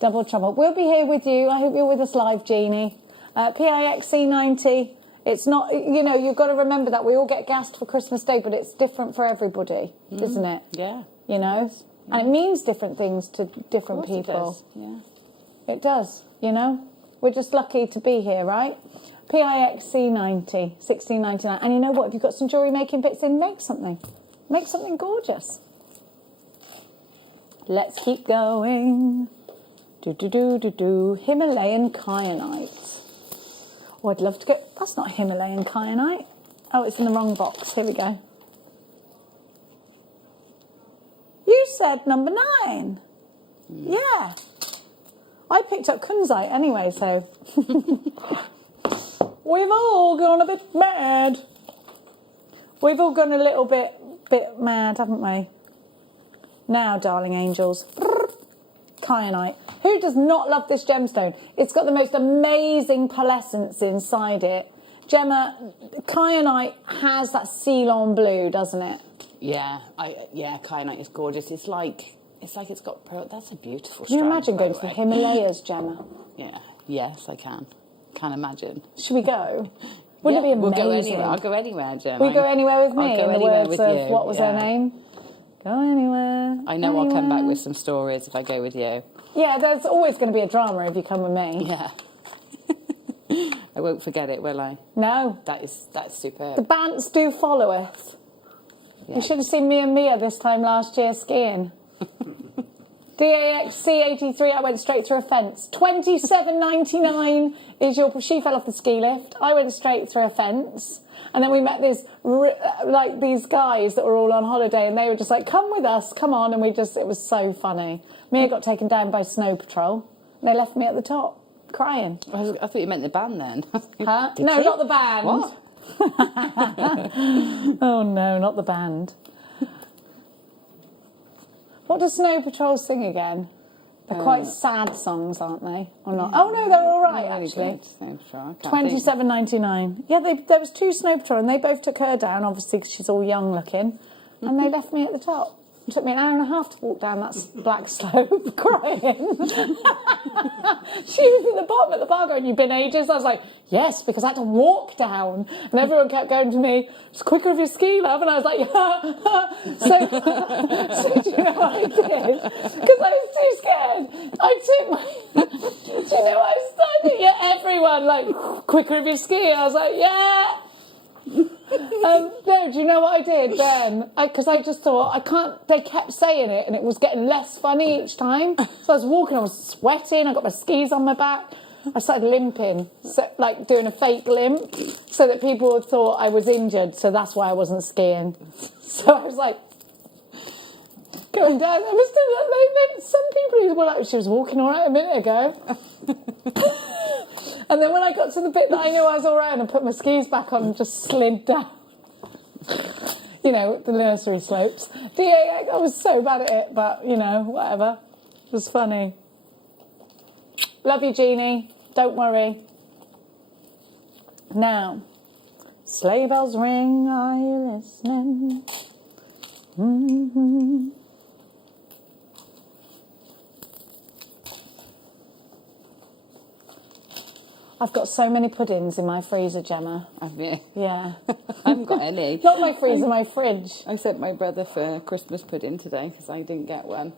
Double trouble. We'll be here with you. I hope you're with us live, Jeannie. PIXC90. It's not, you've got to remember that we all get gassed for Christmas Day, but it's different for everybody, isn't it? Yeah. And it means different things to different people. It does, We're just lucky to be here, right? PIXC90, 16.99. And you know what? If you've got some jewellery making bits in, make something. Make something gorgeous. Let's keep going. Himalayan kyanite. Oh, I'd love to get... That's not Himalayan kyanite. Oh, it's in the wrong box. Here we go. You said number 9. Yeah. I picked up kunzite anyway, so... We've all gone a bit mad. We've all gone a little bit mad, haven't we? Now, darling angels. Kyanite. Who does not love this gemstone? It's got the most amazing pearlescence inside it. Gemma, kyanite has that Ceylon blue, doesn't it? Yeah, kyanite is gorgeous. It's like it's got pearl. That's a beautiful. Can you imagine going to the Himalayas, Gemma? Yeah. Yes, I can. Can't imagine. Should we go? Wouldn't it be amazing? We'll go anywhere. I'll go anywhere, Jen. Will you go anywhere with me? I'll go in the anywhere words with of you. What was her name? Go anywhere. I know I'll come back with some stories if I go with you. Yeah, there's always going to be a drama if you come with me. Yeah. I won't forget it, will I? No. That's superb. The Bants do follow us. Yeah. You should have seen me and Mia this time last year skiing. DAXC83, I went straight through a fence. 27.99 is your... She fell off the ski lift. I went straight through a fence. And then we met these guys that were all on holiday, and they were just like, come with us, come on. And it was so funny. Mia got taken down by Snow Patrol. And they left me at the top, crying. I thought you meant the band then. Huh? No, not the band. What? Oh, no, not the band. What does Snow Patrol sing again? They're quite sad songs, aren't they? Or not? Oh no, they're all right actually. 27.99. Yeah, there was 2 Snow Patrol, and they both took her down, obviously because she's all young looking, and they left me at the top. It took me an hour and a half to walk down that black slope, crying. She was at the bottom at the bar going, "You've been ages." I was like, "Yes," because I had to walk down, and everyone kept going to me, "It's quicker if you ski, love," and I was like, so do you know what I did? Because I was too scared. I took my, do you know what I started? Yeah, everyone like, "Quicker if you ski." I was like, "Yeah." No, do you know what I did then? Because I just thought, they kept saying it and it was getting less funny each time. So I was walking, I was sweating, I got my skis on my back. I started limping, like doing a fake limp, so that people thought I was injured, so that's why I wasn't skiing. So I was like, going down. Some people were like, "She was walking all right a minute ago." And then when I got to the bit that I knew I was all right, and I put my skis back on and just slid down. The nursery slopes. I was so bad at it, but, whatever. It was funny. Love you, Jeannie. Don't worry. Now, Sleigh bells ring, are you listening? Mm-hmm. I've got so many puddings in my freezer, Gemma. Have you? Yeah. I haven't got any. Not my freezer, my fridge. I sent my brother for Christmas pudding today because I didn't get one.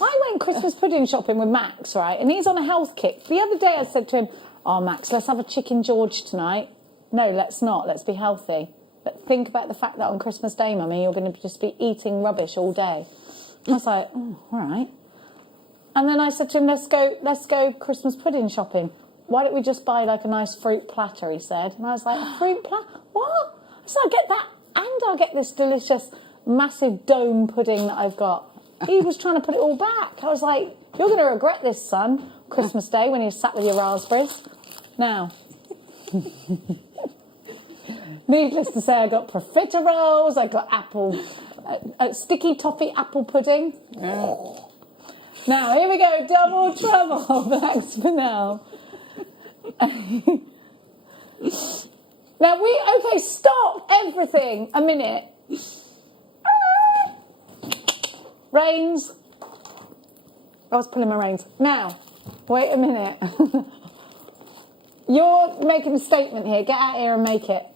I went Christmas pudding shopping with Max, right? And he's on a health kick. The other day I said to him, oh, Max, let's have a chicken George tonight. No, let's not. Let's be healthy. But think about the fact that on Christmas Day, Mummy, you're going to just be eating rubbish all day. I was like, oh, all right. And then I said to him, let's go Christmas pudding shopping. Why don't we just buy like a nice fruit platter, he said. And I was like, a fruit platter? What? I said, I'll get that and I'll get this delicious massive dome pudding that I've got. He was trying to put it all back. I was like, you're going to regret this, son, Christmas Day when you sat with your raspberries. Now, needless to say, I got profiteroles, I got apple, sticky toffee apple pudding. Now, here we go, double trouble. Thanks for now. Now okay, stop everything a minute. Reins. I was pulling my reins. Now, wait a minute. You're making a statement here. Get out here and make it.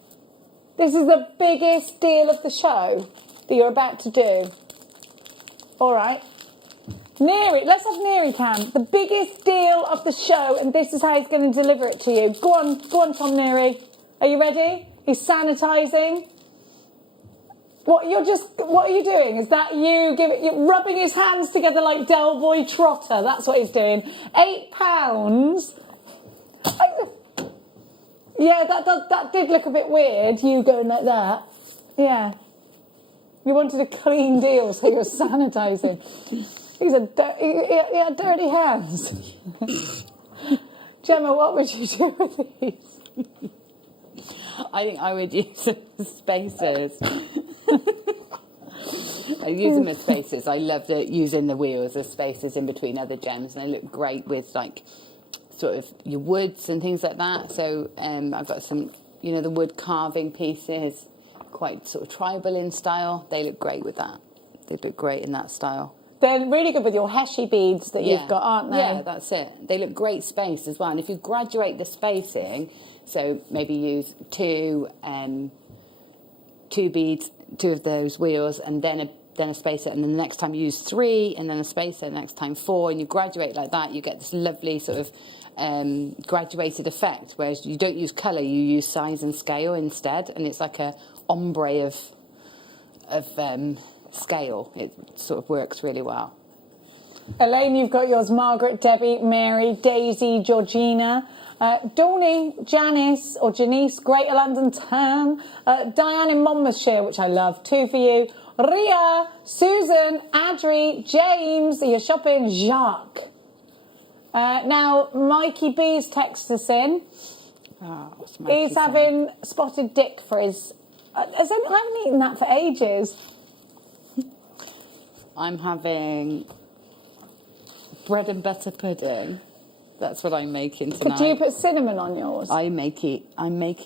This is the biggest deal of the show that you're about to do. All right. Neri, let's have Neri, Cam. The biggest deal of the show, and this is how he's going to deliver it to you. Go on, Tom Neri. Are you ready? He's sanitising. What are you doing? Is that you're rubbing his hands together like Del Boy Trotter? That's what he's doing. £8. Yeah, that did look a bit weird. You going like that? Yeah. You wanted a clean deal, so you're sanitising. He had dirty hands. Gemma, what would you do with these? I think I would use them as spacers. I use them as spacers. I love using the wheels as spacers in between other gems, and they look great with like sort of your woods and things like that. So I've got some, the wood carving pieces, quite sort of tribal in style. They look great with that. They look great in that style. They're really good with your Heshi beads that you've got, aren't they? Yeah, that's it. They look great space as well. And if you graduate the spacing, so maybe use two beads, two of those wheels, and then a spacer, and then the next time you use 3, and then a spacer, next time 4, and you graduate like that, you get this lovely sort of graduated effect, whereas you don't use colour, you use size and scale instead, and it's like a ombre of scale. It sort of works really well. Elaine, you've got yours. Margaret, Debbie, Mary, Daisy, Georgina, Dawney, Janice or Janice, Greater London Town, Diane in Monmouthshire, which I love. 2 for you. Ria, Susan, Adri, James, you're shopping, Jacques. Now, Mikey B's texted us in. He's having spotted dick for his... I haven't eaten that for ages. I'm having bread and butter pudding. That's what I'm making tonight. Could you put cinnamon on yours? I'm making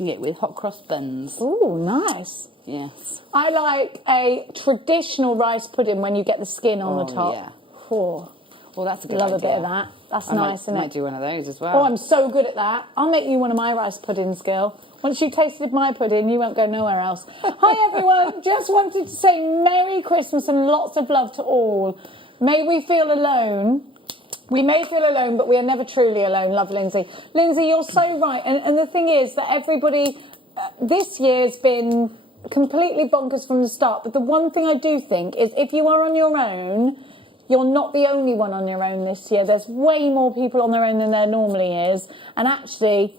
it with hot cross buns. Ooh, nice. Yes. I like a traditional rice pudding when you get the skin on the top. Yeah. Oh, well, that's a good love idea. a bit of that. That's nice, isn't it? I might do one of those as well. Oh, I'm so good at that. I'll make you one of my rice puddings, girl. Once you've tasted my pudding, you won't go nowhere else. Hi, everyone. Just wanted to say Merry Christmas and lots of love to all. May we feel alone. We may feel alone, but we are never truly alone. Love, Lindsay. Lindsay, you're so right. And the thing is that everybody, this year's been completely bonkers from the start. But the one thing I do think is if you are on your own, you're not the only one on your own this year. There's way more people on their own than there normally is. And actually,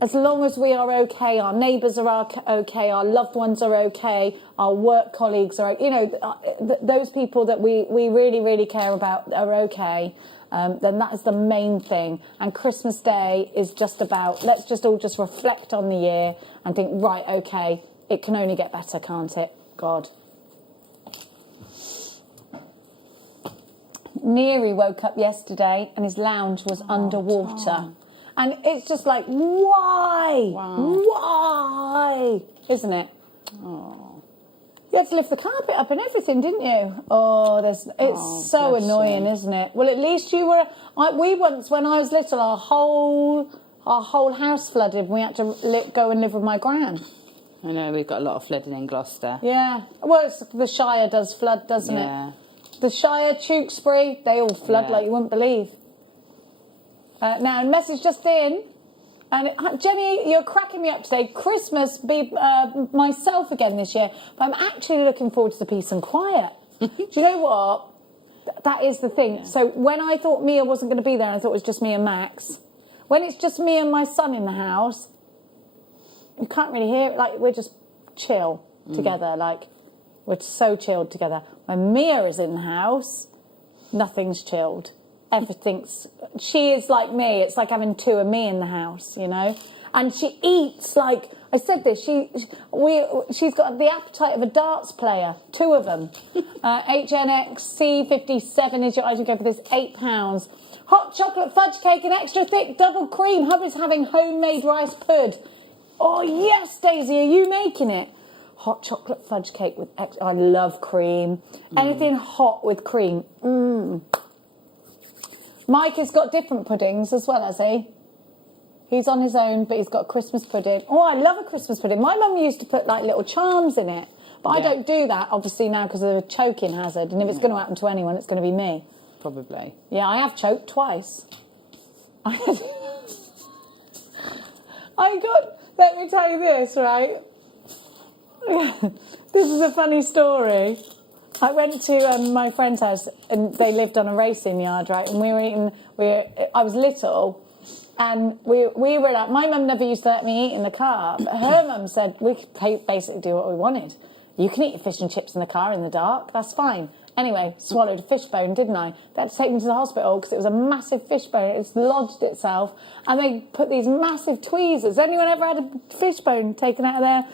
as long as we are okay, our neighbours are okay, our loved ones are okay, our work colleagues are, those people that we really, really care about are okay, then that is the main thing. And Christmas Day is just about, let's just all just reflect on the year and think, right, okay, it can only get better, can't it? God. Neri woke up yesterday and his lounge was underwater. And it's just like, why? Why? Isn't it? Oh. You had to lift the carpet up and everything, didn't you? Oh, it's so annoying, isn't it? Well, at least you were. We once, when I was little, our whole house flooded. And we had to go and live with my gran. I know, we've got a lot of flooding in Gloucester. Yeah. Well, the Shire does flood, doesn't it? The Shire, Tewkesbury, they all flood like you wouldn't believe. Now, a message just in. And Jenny, you're cracking me up today. Christmas be myself again this year. But I'm actually looking forward to the peace and quiet. Do you know what? That is the thing. Yeah. So when I thought Mia wasn't going to be there, and I thought it was just me and Max. When it's just me and my son in the house, you can't really hear it. Like, we're just chill together. Like, we're so chilled together. When Mia is in the house, nothing's chilled. She is like me. It's like having two of me in the house, you know. And she eats like, I said this, she's got the appetite of a darts player, two of them. HNXC57 is your item code for this, £8. Hot chocolate fudge cake and extra thick double cream. Hubby's having homemade rice pud. Oh yes, Daisy, are you making it? Hot chocolate fudge cake with extra, I love cream. Anything hot with cream. Mike has got different puddings as well, has he? He's on his own, but he's got a Christmas pudding. Oh, I love a Christmas pudding. My mum used to put like little charms in it, but I don't do that obviously now because of a choking hazard. And if it's going to happen to anyone, it's going to be me. Probably. Yeah, I have choked twice. Let me tell you this, right? This is a funny story. I went to my friend's house and they lived on a racing yard, right? And I was little and we were like, my mum never used to let me eat in the car, but her mum said we could basically do what we wanted. You can eat your fish and chips in the car in the dark, that's fine. Anyway, swallowed a fish bone, didn't I? They had to take me to the hospital because it was a massive fish bone. It's lodged itself and they put these massive tweezers. Anyone ever had a fish bone taken out of their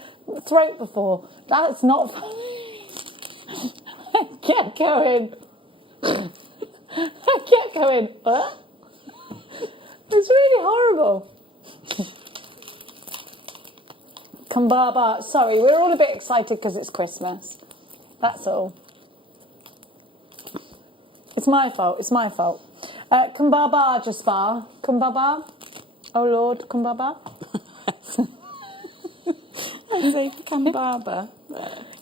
throat before? That's not funny. I kept going. What? It's really horrible. Kambaba. Sorry, we're all a bit excited because it's Christmas. That's all. It's my fault. Kambaba Jaspar. Kambaba. Oh Lord, Kambaba. I say Kambaba.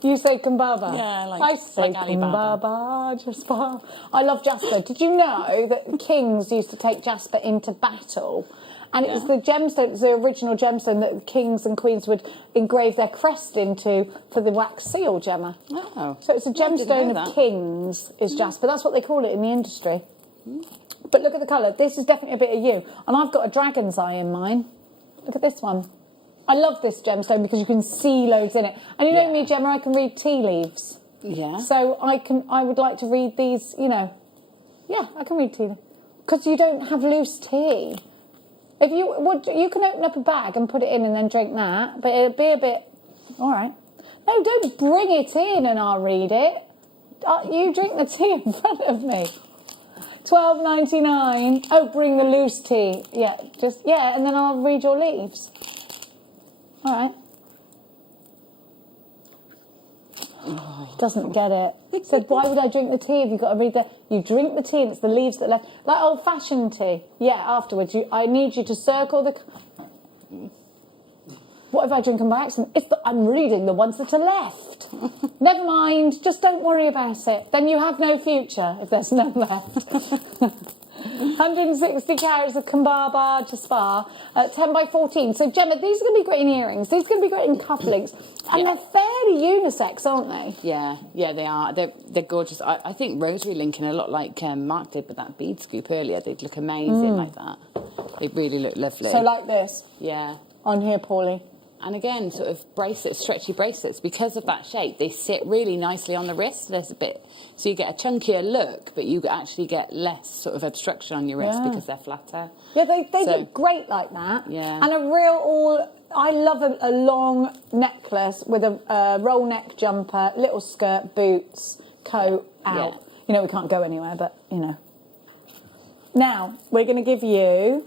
You say Kambaba? Yeah, I say Kambaba, Jasper. I love Jasper. Did you know that kings used to take Jasper into battle? And it's the gemstone, it's the original gemstone that kings and queens would engrave their crest into for the wax seal, Gemma. Oh. So it's a gemstone of kings, is Jasper. That's what they call it in the industry. But look at the colour. This is definitely a bit of you. And I've got a dragon's eye in mine. Look at this one. I love this gemstone because you can see loads in it. And you know me, Gemma, I can read tea leaves. Yeah. So I would like to read these, you know. Yeah, I can read tea leaves. Because you don't have loose tea. If you can open up a bag and put it in and then drink that, but it'll be a bit, all right. No, don't bring it in and I'll read it. You drink the tea in front of me. $12.99. Oh, bring the loose tea. Yeah, and then I'll read your leaves. All right. Oh, he doesn't get it. He said, why would I drink the tea if you've got to read the... You drink the tea and it's the leaves that left. Like old-fashioned tea. Yeah, afterwards. I need you to circle the... What if I drink them by accident? I'm reading the ones that are left. Never mind. Just don't worry about it. Then you have no future if there's none left. 160 carats of Kambaba Jaspar, 10 by 14. So, Gemma, these are going to be great in earrings. These are going to be great in cufflinks. And they're fairly unisex, aren't they? Yeah, they are. They're gorgeous. I think rosary linking a lot like Mark did with that bead scoop earlier. They'd look amazing like that. They really look lovely. So like this? Yeah. On here, Paulie. And again, sort of bracelets, stretchy bracelets, because of that shape, they sit really nicely on the wrist. There's a bit, so you get a chunkier look, but you actually get less sort of obstruction on your wrist because they're flatter. Yeah, they look great like that. Yeah. And I love a long necklace with a roll neck jumper, little skirt, boots, coat, out. Yeah. You know, we can't go anywhere, but, you know. Now, we're going to give you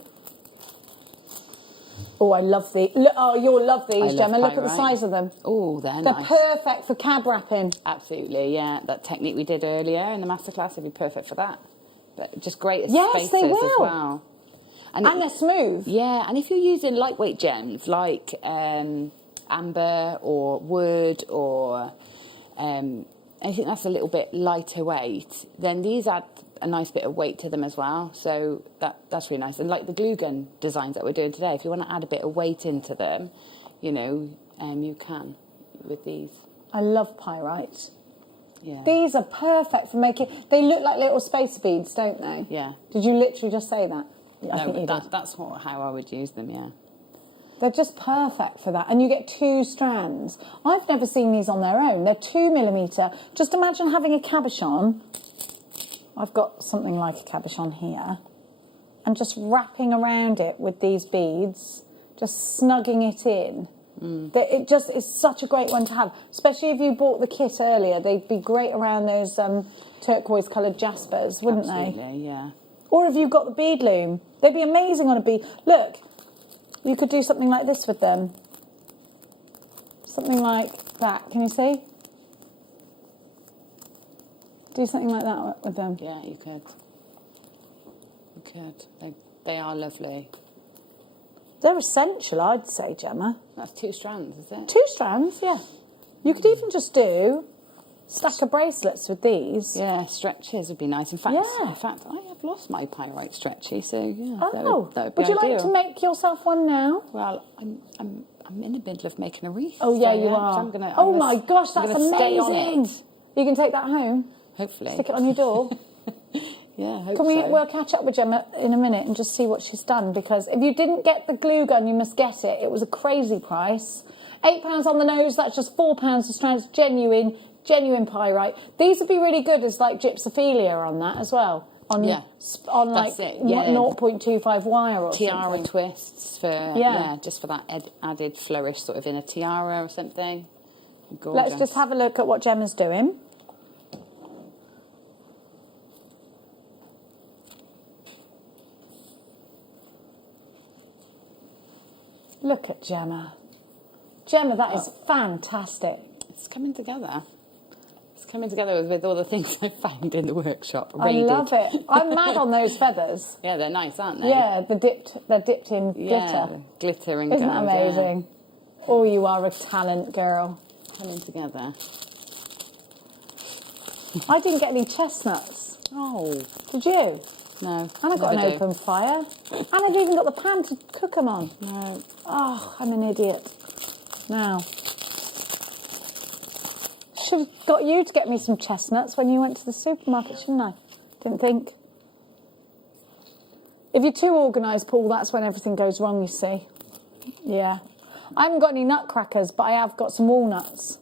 Oh, I love these. Oh, you'll love these, Gemma. Look at the size of them. Oh, they're They're nice. perfect for cab wrapping. Absolutely, yeah. That technique we did earlier in the masterclass would be perfect for that. But just great as Yes, spacers they will. as well. And they're smooth. Yeah, and if you're using lightweight gems like amber or wood or anything that's a little bit lighter weight, then these add a nice bit of weight to them as well. So that's really nice. And like the glue gun designs that we're doing today, if you want to add a bit of weight into them, you know, you can with these. I love pyrite. Yeah. These are perfect for making... They look like little spacer beads, don't they? Yeah. Did you literally just say that? I No, think you but did. that's how I would use them, yeah. They're just perfect for that. And you get 2 strands. I've never seen these on their own. They're 2mm. Just imagine having a cabochon. I've got something like a cabochon here. And just wrapping around it with these beads, just snugging it in. It just is such a great one to have. Especially if you bought the kit earlier. They'd be great around those turquoise-coloured jaspers, wouldn't they? Absolutely, yeah. Or if you've got the bead loom. They'd be amazing on a bead. Look, you could do something like this with them. Something like that. Can you see? Do something like that with them. Yeah, you could. You could. They are lovely. They're essential, I'd say, Gemma. That's 2 strands, is it? 2 strands, yeah. You could even just do a stack of bracelets with these. Yeah, stretches would be nice. In fact, I have lost my pyrite stretchy, so yeah. Oh, that would be would you ideal. like to make yourself one now? Well, I'm in the middle of making a wreath. Oh, yeah, so, you so are. I'm gonna, Oh, my gosh, I'm that's gonna stay on amazing. it. You can take that home. Hopefully. Stick it on your door. Yeah, hope Can we? so. We'll catch up with Gemma in a minute and just see what she's done, because if you didn't get the glue gun, you must get it. It was a crazy price. £8 on the nose. That's just £4 a strand. Genuine pyrite. These would be really good as like gypsophilia on that as well. On like That's it, yeah. 0.25 wire or tiara something. twists for just for that added flourish, sort of in a tiara or something. Gorgeous. Let's just have a look at what Gemma's doing. Look at Gemma. Gemma, that is fantastic. It's coming together. It's coming together with all the things I found in the workshop. I love it. I'm mad on those feathers. Yeah, they're nice, aren't they? Yeah, they're dipped in glitter. Glitter and Isn't gold, that amazing? Oh, you are a talent, girl. Coming together. I didn't get any chestnuts. Oh. Did you? No. And I've got an never do. open fire. And I've even got the pan to cook them on. No. Oh, I'm an idiot. Now. Should have got you to get me some chestnuts when you went to the supermarket, shouldn't I? Didn't think. If you're too organised, Paul, that's when everything goes wrong, you see. Yeah. I haven't got any nutcrackers, but I have got some walnuts.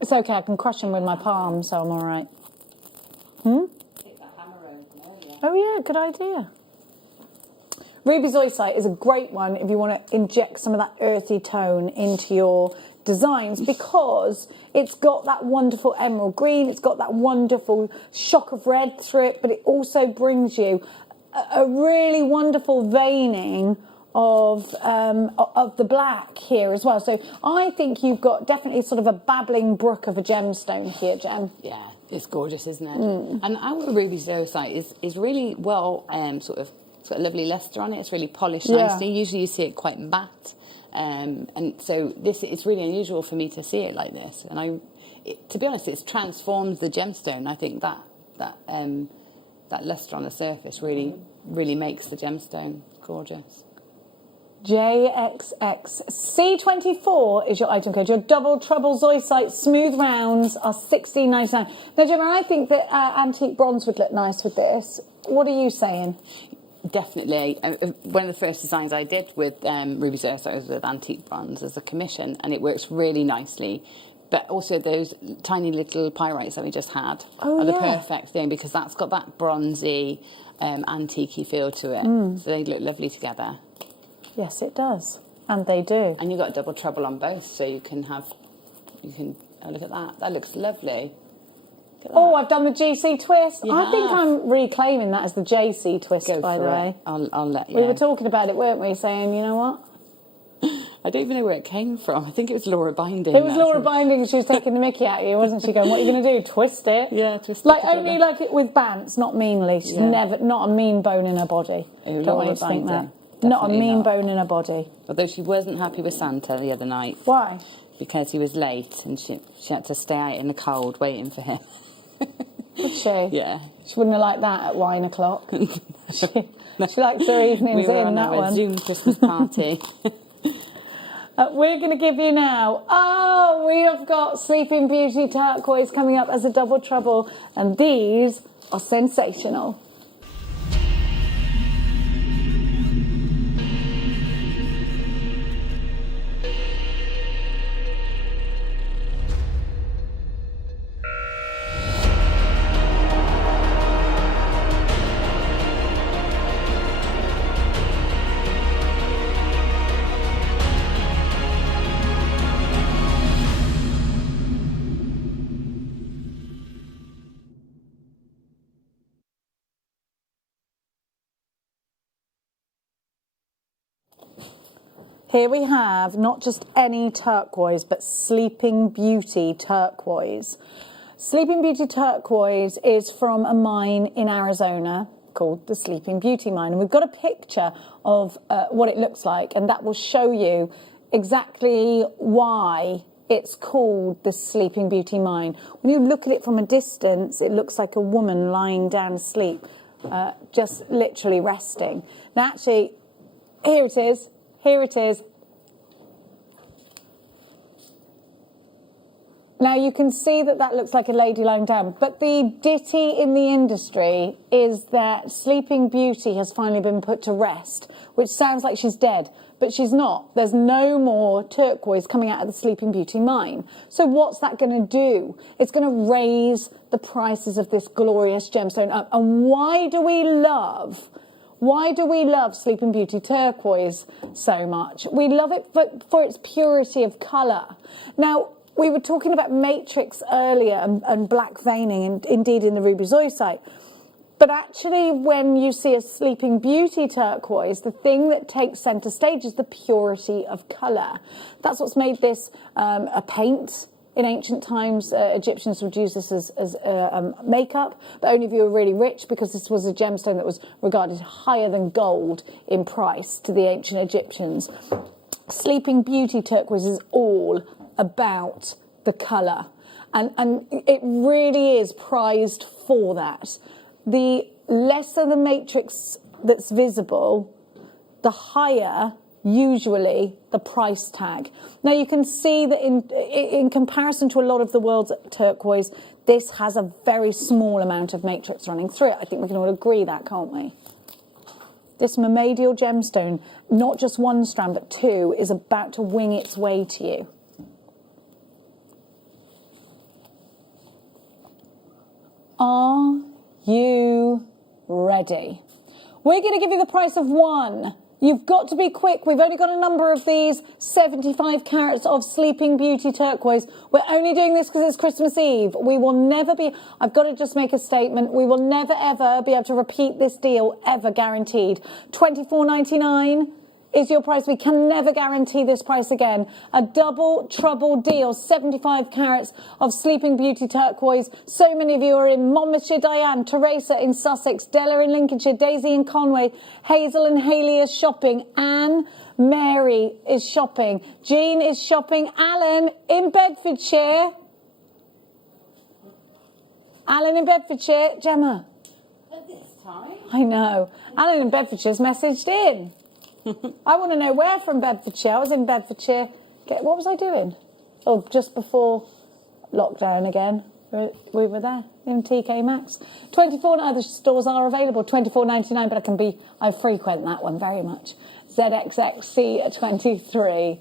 It's okay, I can crush them with my palm, so I'm all right. Oh, yeah, good idea. Ruby Zoisite is a great one if you want to inject some of that earthy tone into your designs, because it's got that wonderful emerald green, it's got that wonderful shock of red through it, but it also brings you a really wonderful veining of the black here as well. So I think you've got definitely sort of a babbling brook of a gemstone here, Gem. Yeah, it's gorgeous, isn't it? And our Ruby Zoisite is really well sort of lovely luster on it. It's really polished nicely. Usually you see it quite matte. And so this is really unusual for me to see it like this. And to be honest, it's transformed the gemstone. I think that luster on the surface really makes the gemstone gorgeous. JXX C24 is your item code. Your double treble zoisite smooth rounds are $16.99. Now, Gemma, I think that antique bronze would look nice with this. What are you saying? Definitely. One of the first designs I did with Ruby Zoisite was with antique bronze as a commission, and it works really nicely. But also those tiny little pyrites that we just had are the perfect thing, because that's got that bronzy, antique-y feel to it. So they look lovely together. Yes, it does. And they do. And you've got double treble on both, so you can look at that. That looks lovely. Oh, I've done the GC twist. You I think have. I'm reclaiming that as the JC twist, by the way. I'll let you. We were talking about it, weren't we? Saying, you know what? I don't even know where it came from. I think it was Laura Binding. It was Laura Binding. She was taking the mickey out of you, wasn't she? Going, what are you going to do? Twist it? Yeah, twist like it. Only like it with Bants, not meanly. She's never, not a mean bone in her body. Don't want you to think that. Not a mean bone in her body. Although she wasn't happy with Santa the other night. Why? Because he was late and she had to stay out in the cold waiting for him. Would she? Yeah. She wouldn't have liked that at wine o'clock. she likes her evenings we were in, on that our one. Zoom Christmas party. We're going to give you now, we have got Sleeping Beauty Turquoise coming up as a double trouble, and these are sensational. Here we have not just any turquoise, but Sleeping Beauty turquoise. Sleeping Beauty turquoise is from a mine in Arizona called the Sleeping Beauty Mine. And we've got a picture of what it looks like, and that will show you exactly why it's called the Sleeping Beauty Mine. When you look at it from a distance, it looks like a woman lying down asleep, just literally resting. Now, actually, here it is. Here it is. Now you can see that that looks like a lady lying down, but the ditty in the industry is that Sleeping Beauty has finally been put to rest, which sounds like she's dead, but she's not. There's no more turquoise coming out of the Sleeping Beauty mine. So what's that going to do? It's going to raise the prices of this glorious gemstone up. And why do we love Sleeping Beauty turquoise so much? We love it for its purity of colour. Now, we were talking about matrix earlier and black veining, and indeed in the ruby zoisite. But actually, when you see a Sleeping Beauty turquoise, the thing that takes centre stage is the purity of colour. That's what's made this a paint. In ancient times, Egyptians would use this as makeup, but only if you were really rich, because this was a gemstone that was regarded higher than gold in price to the ancient Egyptians. Sleeping Beauty turquoise is all about the colour, and it really is prized for that. The lesser the matrix that's visible, the higher usually the price tag. Now you can see that in comparison to a lot of the world's turquoise, this has a very small amount of matrix running through it. I think we can all agree that, can't we? This Mamadial gemstone, not just one strand but two, is about to wing its way to you. Are you ready? We're going to give you the price of one. You've got to be quick. We've only got a number of these. 75 carats of Sleeping Beauty turquoise. We're only doing this because it's Christmas Eve. We will never be... I've got to just make a statement. We will never, ever be able to repeat this deal, ever, guaranteed. $24.99 is your price. We can never guarantee this price again. A double trouble deal. 75 carats of Sleeping Beauty turquoise. So many of you are in Monmouthshire. Diane, Teresa in Sussex, Della in Lincolnshire, Daisy in Conway, Hazel and Hayley are shopping, Anne, Mary is shopping, Jean is shopping, Alan in Bedfordshire. Alan in Bedfordshire. Gemma. At this time? I know. Alan in Bedfordshire's messaged in. I want to know where from Bedfordshire. I was in Bedfordshire. What was I doing? Oh, just before lockdown again. We were there in TK Maxx. 24 other stores are available. $24.99, but I frequent that one very much. ZXXC23.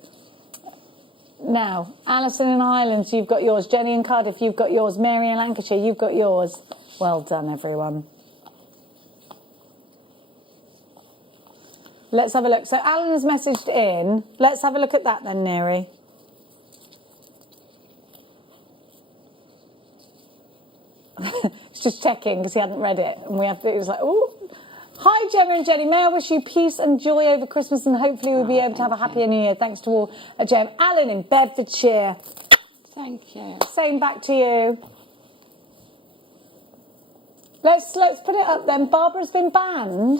Now, Alison in Highlands, you've got yours. Jenny in Cardiff, you've got yours. Mary in Lancashire, you've got yours. Well done, everyone. Let's have a look. So Alan has messaged in. Let's have a look at that then, Neri. Just checking because he hadn't read it, and he was like, "Oh, hi Gemma and Jenny. May I wish you peace and joy over Christmas, and hopefully we'll be able to have a happier New Year. Thanks to all Gem. Alan in Bedfordshire. Thank you. Same back to you. Let's put it up then. Barbara's been banned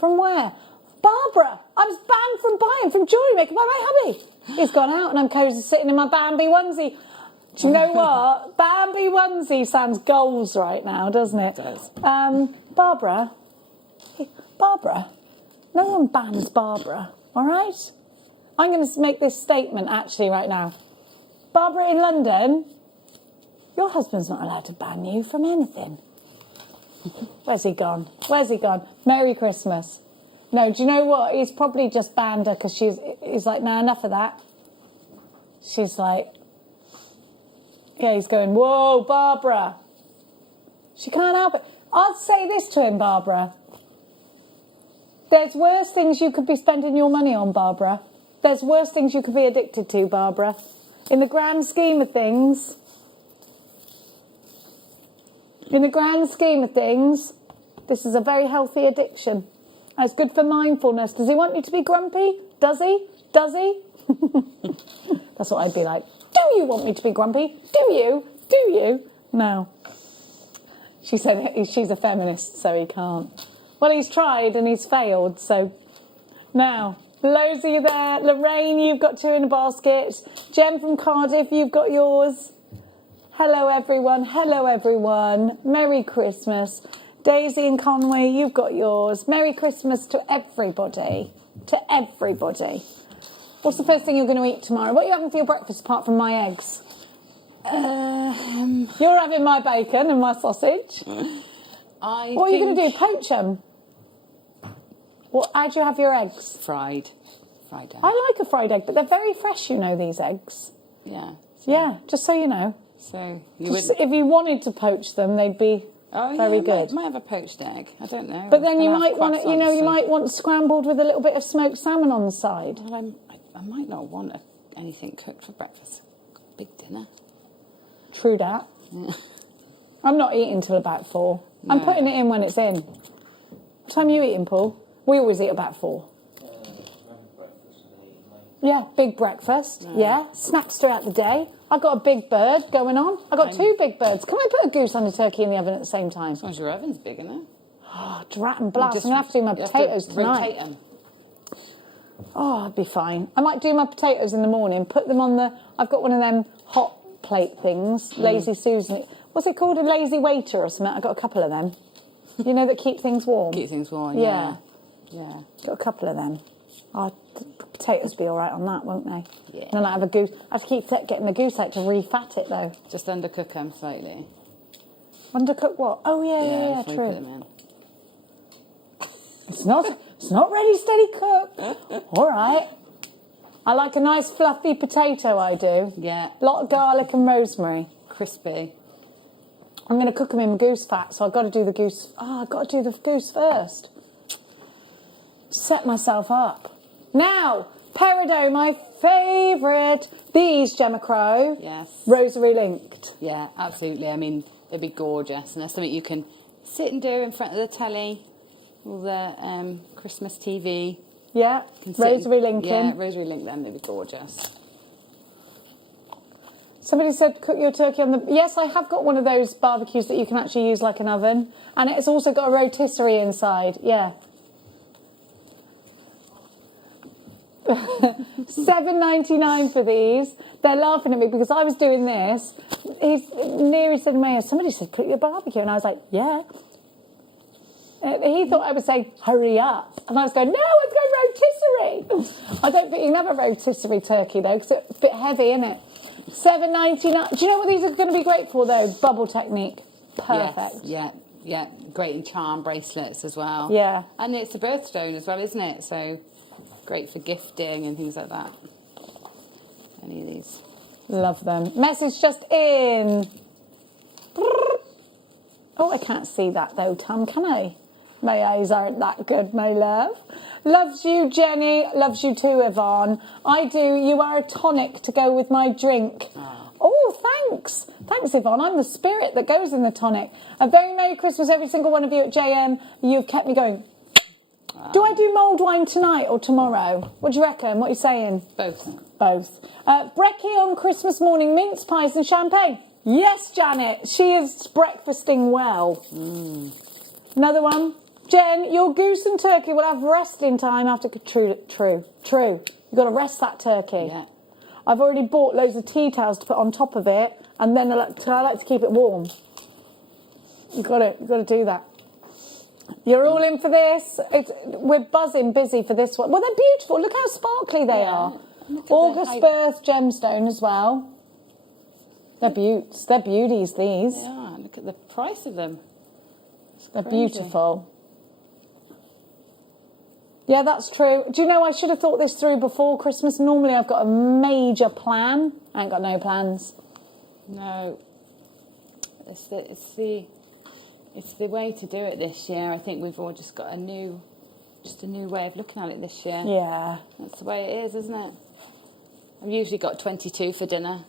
from where? Barbara, I was banned from buying from JewelleryMaker by my hubby. He's gone out, and I'm cozy sitting in my Bambi onesie. Do you know what? Bambi onesie sounds goals right now, doesn't it? It does. Barbara, no one bans Barbara, all right? I'm going to make this statement actually right now. Barbara in London, your husband's not allowed to ban you from anything. Where's he gone? Merry Christmas. No, do you know what? He's probably just banned her because he's like, no, enough of that. She's like, yeah, he's going, whoa, Barbara. She can't help it. I'll say this to him, Barbara. There's worse things you could be spending your money on, Barbara. There's worse things you could be addicted to, Barbara. In the grand scheme of things, this is a very healthy addiction. And it's good for mindfulness. Does he want you to be grumpy? Does he? That's what I'd be like. Do you want me to be grumpy? Do you? No. She said she's a feminist, so he can't. Well, he's tried and he's failed, so... Now, Lo's, are you there? Lorraine, you've got 2 in a basket. Jem from Cardiff, you've got yours. Hello, everyone. Merry Christmas. Daisy in Conway, you've got yours. Merry Christmas to everybody. What's the first thing you're going to eat tomorrow? What are you having for your breakfast apart from my eggs? You're having my bacon and my sausage. What are you going to do? Poach them? How do you have your eggs? Fried egg. I like a fried egg, but they're very fresh, these eggs. Yeah. Yeah, just so you know. So if you wanted to poach them, they'd be very good. Might have a poached egg. I don't know. But then you might want it. You might want scrambled with a little bit of smoked salmon on the side. Well, I might not want anything cooked for breakfast. Big dinner. True that. Yeah. I'm not eating till about 4. No. I'm putting it in when it's in. What time are you eating, Paul? We always eat about 4. Yeah, big breakfast. No. Yeah, snacks throughout the day. I've got a big bird going on. I've got 2 big birds. Can I put a goose and a turkey in the oven at the same time? As long as your oven's big, isn't it? Oh, drat and blast. I'm going to have to do my potatoes tonight. Rotate them. Oh, I'd be fine. I might do my potatoes in the morning, put them on I've got one of them hot plate things, Lazy Susan. What's it called? A lazy waiter or something? I've got a couple of them. That keep things warm. Keep things warm, yeah. Got a couple of them. Oh, potatoes be all right on that, won't they? Yeah. And then I have a goose. I have to keep getting the goose out to refat it, though. Just undercook them slightly. Undercook what? Oh, yeah, true. Put them in. It's not ready, steady cook. All right. I like a nice fluffy potato, I do. Yeah. A lot of garlic and rosemary. Crispy. I'm going to cook them in goose fat, so I've got to do the goose. I've got to do the goose first. Set myself up. Now, peridot, my favourite. These, Gemma Crow. Yes. Rosary linked. Yeah, absolutely. I mean, they'd be gorgeous. And that's something you can sit and do in front of the telly. All the Christmas TV. Yeah, rosary linking. Yeah, rosary link them, they'd be gorgeous. Somebody said cook your turkey on the... Yes, I have got one of those barbecues that you can actually use like an oven. And it's also got a rotisserie inside, yeah. $7.99 for these. They're laughing at me because I was doing this. Neary said to me, somebody said cook your barbecue. And I was like, yeah. He thought I was saying, hurry up. And I was going, no, I'm going rotisserie. I don't think you can have a rotisserie turkey, though, because it's a bit heavy, isn't it? $7.99. Do you know what these are going to be great for, though? Bubble technique. Perfect. Yes, yeah. Great in charm bracelets as well. Yeah. And it's a birthstone as well, isn't it? So great for gifting and things like that. Any of these. Love them. Message just in. Oh, I can't see that, though, Tom, can I? My eyes aren't that good, my love. Loves you, Jenny. Loves you too, Yvonne. I do. You are a tonic to go with my drink. Oh, thanks. Thanks, Yvonne. I'm the spirit that goes in the tonic. A very Merry Christmas, every single one of you at JM. You've kept me going. Do I do mulled wine tonight or tomorrow? What do you reckon? What are you saying? Both. Both. Brekkie on Christmas morning, mince pies and champagne. Yes, Janet. She is breakfasting well. Another one. Jen, your goose and turkey will have resting time after... True. You've got to rest that turkey. Yeah. I've already bought loads of tea towels to put on top of it, and then I like to keep it warm. You've got to do that. You're all in for this. We're buzzing busy for this one. Well, they're beautiful. Look how sparkly they are. August birth gemstone as well. They're beauts. They're beauties, these. Yeah, look at the price of them. They're beautiful. Yeah, that's true. Do you know, I should have thought this through before Christmas. Normally I've got a major plan. I ain't got no plans. No. It's the way to do it this year. I think we've all just got a new way of looking at it this year. Yeah. That's the way it is, isn't it? I've usually got 22 for dinner.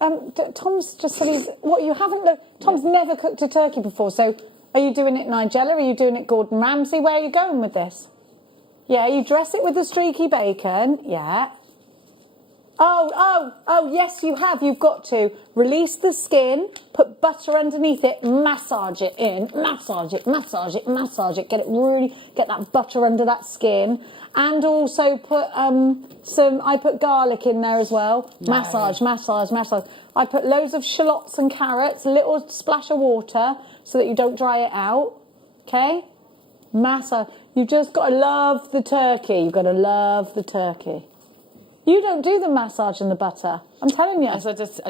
Tom's just said Tom's never cooked a turkey before, so are you doing it Nigella? Are you doing it Gordon Ramsay? Where are you going with this? Yeah, you dress it with the streaky bacon. Yeah. Oh, yes, you have. You've got to release the skin, put butter underneath it, massage it in, massage it. Get that butter under that skin. And also put I put garlic in there as well. No. Massage. I put loads of shallots and carrots, a little splash of water so that you don't dry it out. Okay? Massage. You've just got to love the turkey. You've got to love the turkey. You don't do the massage and the butter. I'm telling you. I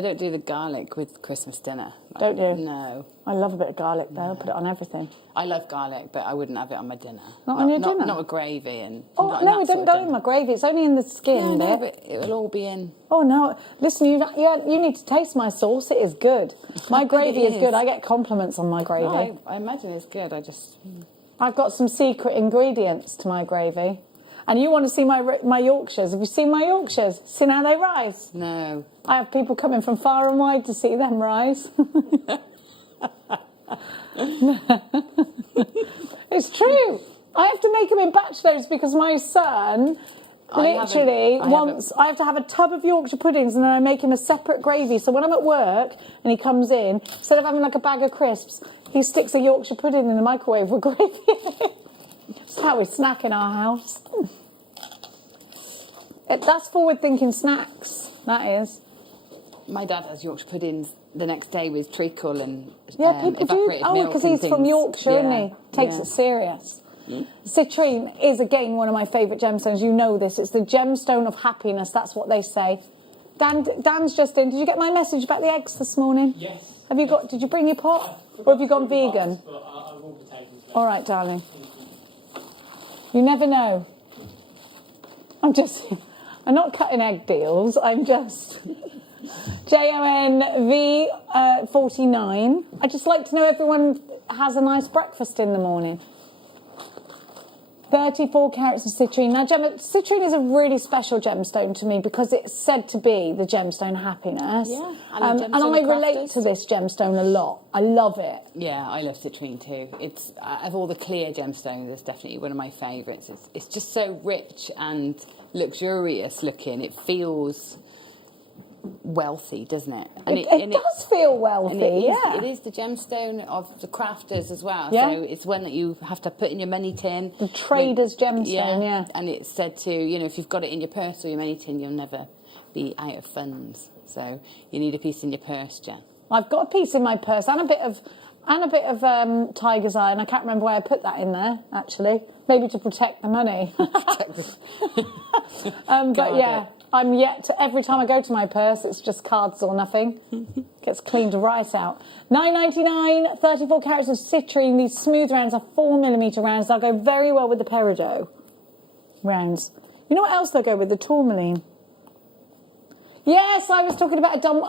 don't do the garlic with Christmas dinner. Don't you? No. I love a bit of garlic though. I'll put it on everything. I love garlic, but I wouldn't have it on my dinner. Not on your dinner? Not with gravy and. Oh no, it doesn't go in my gravy. It's only in the skin bit. No, but it will all be in. Oh no! Listen, you need to taste my sauce. It is good. My gravy is good. I get compliments on my gravy. No, I imagine it's good. I've got some secret ingredients to my gravy. And you want to see my Yorkshires. Have you seen my Yorkshires? Seen how they rise? No. I have people coming from far and wide to see them rise. It's true. I have to make them in batch loads because my son I have to have a tub of Yorkshire puddings and then I make him a separate gravy. So when I'm at work and he comes in, instead of having like a bag of crisps, he sticks a Yorkshire pudding in the microwave with gravy. That's how we snack in our house. That's forward-thinking snacks. That is. My dad has Yorkshire puddings the next day with treacle and people do. evaporated milk. Oh, because he's from Yorkshire, isn't he? Takes it serious. Citrine is again one of my favourite gemstones. You know this. It's the gemstone of happiness. That's what they say. Dan's just in. Did you get my message about the eggs this morning? Yes. Did you bring your pot? Or have you gone vegan? But I will be taking it. All right, darling. You never know. I'm not cutting egg deals. I'm just JONV49. I just like to know everyone has a nice breakfast in the morning. 34 carats of citrine. Now, Gemma, citrine is a really special gemstone to me because it's said to be the gemstone of happiness. Yeah, and I relate to this gemstone a lot. I love it. Yeah, I love citrine too. It's of all the clear gemstones, it's definitely one of my favourites. It's just so rich and luxurious looking. It feels wealthy, doesn't it? And it does feel wealthy, It is the gemstone of the crafters as well. Yeah. So it's one that you have to put in your money tin. The trader's gemstone, yeah. And it's said to, if you've got it in your purse or your money tin, you'll never be out of funds. So you need a piece in your purse, Jen. I've got a piece in my purse and a bit of tiger's eye, and I can't remember why I put that in there, actually. Maybe to protect the money. But yeah, I'm yet to, every time I go to my purse, it's just cards or nothing. Gets cleaned right out. $9.99, 34 carats of citrine. These smooth rounds are 4mm rounds. They'll go very well with the peridot rounds. You know what else they'll go with? The tourmaline. Yes, I was talking about a dumb...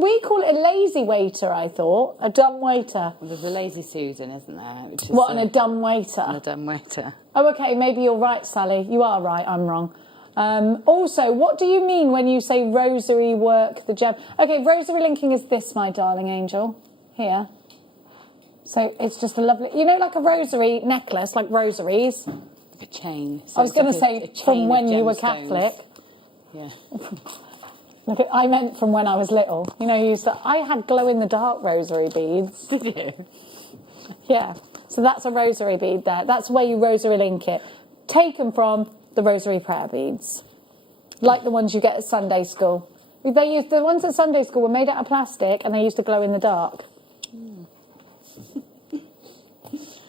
we call it a lazy waiter, I thought. A dumb waiter. Well, there's a lazy Susan, isn't there? Which is and a dumb waiter? And a dumb waiter. Oh, OK, maybe you're right, Sally. You are right, I'm wrong. Also, what do you mean when you say rosary work the gem? Okay, rosary linking is this, my darling angel, here. So it's just a lovely, you know, like a rosary necklace, like rosaries. Like a chain. So I was going to say from when you were Catholic. Yeah. Look, I meant from when I was little. You know, I had glow-in-the-dark rosary beads. Did you? Yeah. So that's a rosary bead there. That's where you rosary link it. Taken from the rosary prayer beads. Like the ones you get at Sunday school. The ones at Sunday school were made out of plastic and they used to glow in the dark.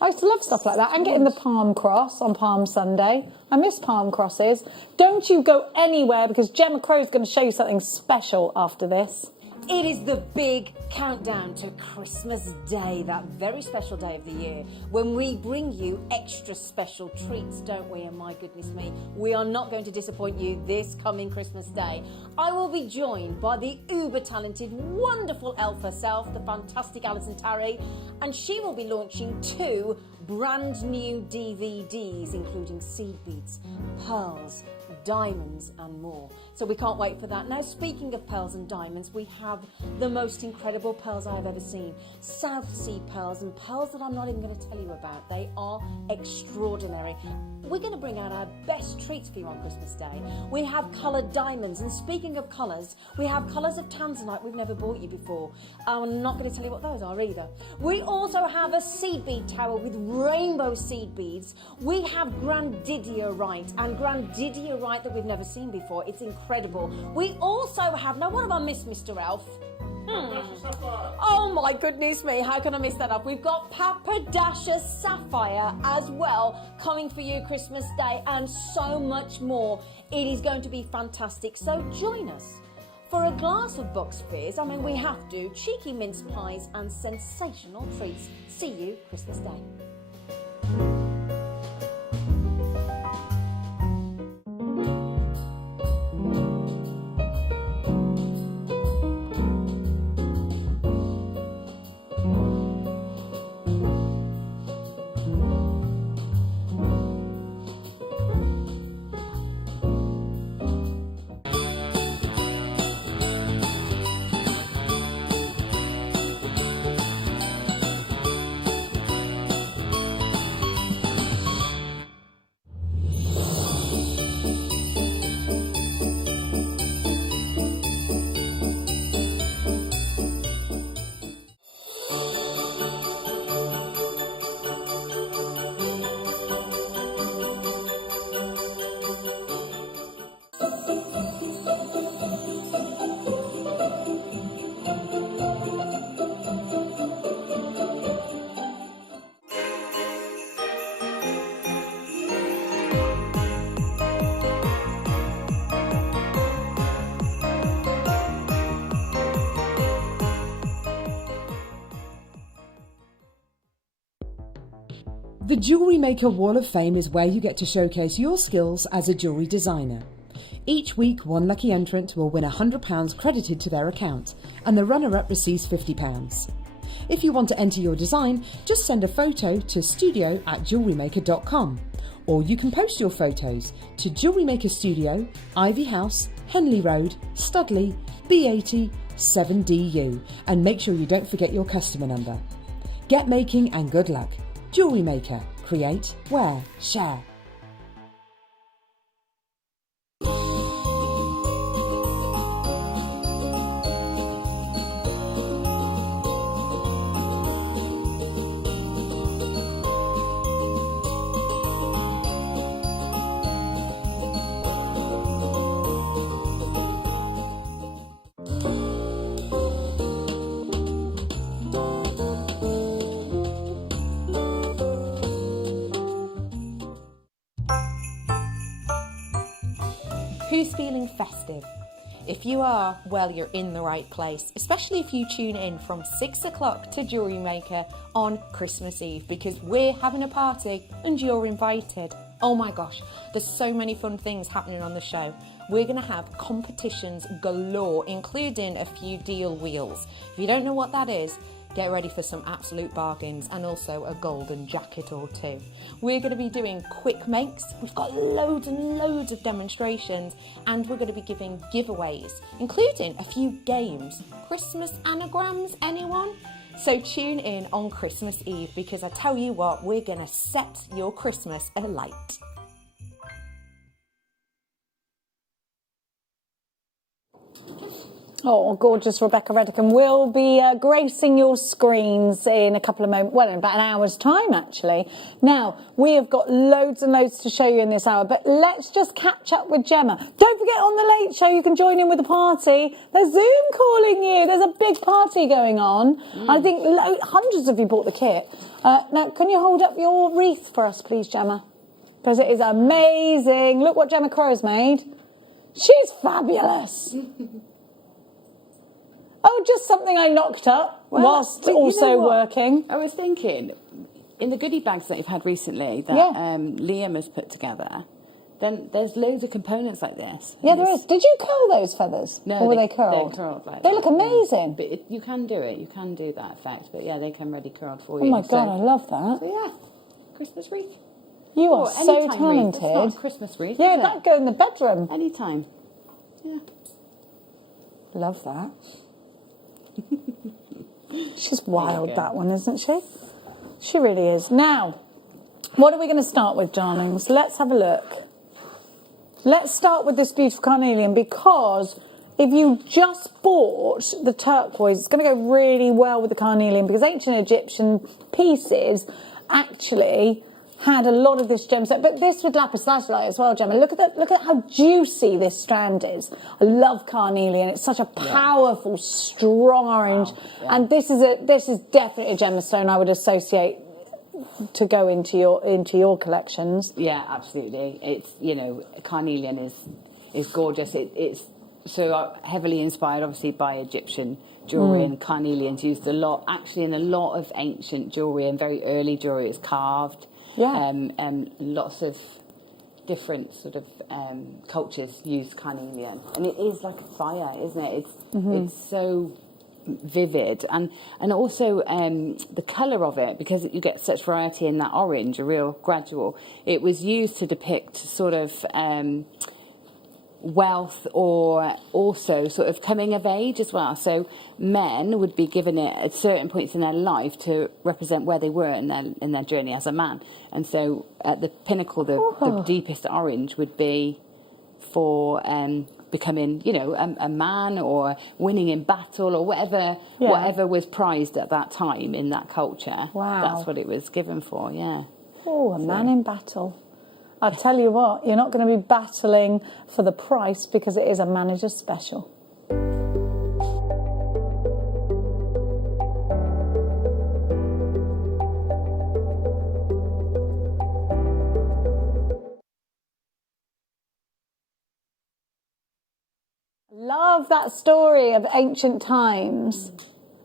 I used to love stuff like that. And getting the palm cross on Palm Sunday. I miss palm crosses. Don't you go anywhere because Gemma Crow's going to show you something special after this. It is the big countdown to Christmas Day, that very special day of the year, when we bring you extra special treats, don't we? And my goodness me, we are not going to disappoint you this coming Christmas Day. I will be joined by the uber-talented, wonderful elf herself, the fantastic Alison Tarry, and she will be launching 2 brand new DVDs, including seed beads, pearls, diamonds and more. So we can't wait for that. Now, speaking of pearls and diamonds, we have the most incredible pearls I have ever seen. South Sea pearls, and pearls that I'm not even going to tell you about. They are extraordinary. We're going to bring out our best treats for you on Christmas Day. We have coloured diamonds, and speaking of colours, we have colours of tanzanite we've never bought you before. I'm not going to tell you what those are either. We also have a seed bead tower with rainbow seed beads. We have grandidierite, and grandidierite that we've never seen before. It's incredible. We also have, now what have I missed, Mr. Elf? Oh my goodness me, how can I miss that up? We've got Papadasha Sapphire as well coming for you Christmas Day, and so much more. It is going to be fantastic, so join us for a glass of Bucks Fizz. I mean, we have to. Cheeky mince pies and sensational treats. See you Christmas Day. The Jewellery Maker Wall of Fame is where you get to showcase your skills as a jewellery designer. Each week, one lucky entrant will win £100 credited to their account, and the runner-up receives £50. If you want to enter your design, just send a photo to studio@jewellerymaker.com, or you can post your photos to Jewellery Maker Studio, Ivy House, Henley Road, Studley, B80 7DU, and make sure you don't forget your customer number. Get making and good luck. Jewellery Maker. Create, wear, share. Who's feeling festive? If you are, well, you're in the right place, especially if you tune in from 6 o'clock to Jewellery Maker on Christmas Eve, because we're having a party and you're invited. Oh my gosh, there's so many fun things happening on the show. We're going to have competitions galore, including a few deal wheels. If you don't know what that is, get ready for some absolute bargains and also a golden jacket or two. We're going to be doing quick makes. We've got loads and loads of demonstrations, and we're going to be giving giveaways, including a few games. Christmas anagrams, anyone? So tune in on Christmas Eve, because I tell you what, we're going to set your Christmas alight. Oh, gorgeous Rebecca Redican will be gracing your screens in a couple of moments, well, in about an hour's time, actually. Now, we have got loads and loads to show you in this hour, but let's just catch up with Gemma. Don't forget, on the Late Show, you can join in with the party. There's Zoom calling you. There's a big party going on. I think hundreds of you bought the kit. Now, can you hold up your wreath for us, please, Gemma? Because it is amazing. Look what Gemma Crow's made. She's fabulous. Oh, just something I knocked up whilst also working. I was thinking, in the goodie bags that you've had recently that Liam has put together, then there's loads of components like this. Yeah, there is. Did you curl those feathers? No, or were they curled? They're curled like they that, look amazing. But you can do it. You can do that effect. But yeah, they come ready curled for Oh you. my God, I love that. So yeah, Christmas wreath. You are Or so anytime talented. Wreath. It's not a Christmas wreath. Yeah, is that'd go in the bedroom. Anytime. Yeah. Love that. She's wild, that one, isn't she? She really is. Now, what are we going to start with, darlings? Let's have a look. Let's start with this beautiful carnelian, because if you just bought the turquoise, it's going to go really well with the carnelian, because ancient Egyptian pieces actually had a lot of this gemstone, but this with lapis lazuli as well, Gemma. Look at how juicy this strand is. I love carnelian. It's such a powerful, strong orange, and this is definitely a gemstone I would associate to go into your collections. Yeah, absolutely. It's, carnelian is gorgeous. It's so heavily inspired, obviously, by Egyptian jewellery, and carnelian's used a lot, actually, in a lot of ancient jewellery and very early jewellery. It's carved. Yeah. Lots of different sort of cultures use carnelian, and it is like a fire, isn't it? It's so vivid, and also the colour of it, because you get such variety in that orange, a real gradual. It was used to depict sort of wealth, or also sort of coming of age as well. So men would be given it at certain points in their life to represent where they were in their journey as a man. And so at the pinnacle, the deepest orange would be for becoming, a man, or winning in battle, or whatever was prized at that time in that culture. Wow. That's what it was given for, yeah. Oh, a man in battle. I'll tell you what, you're not going to be battling for the price, because it is a manager special. Love that story of ancient times.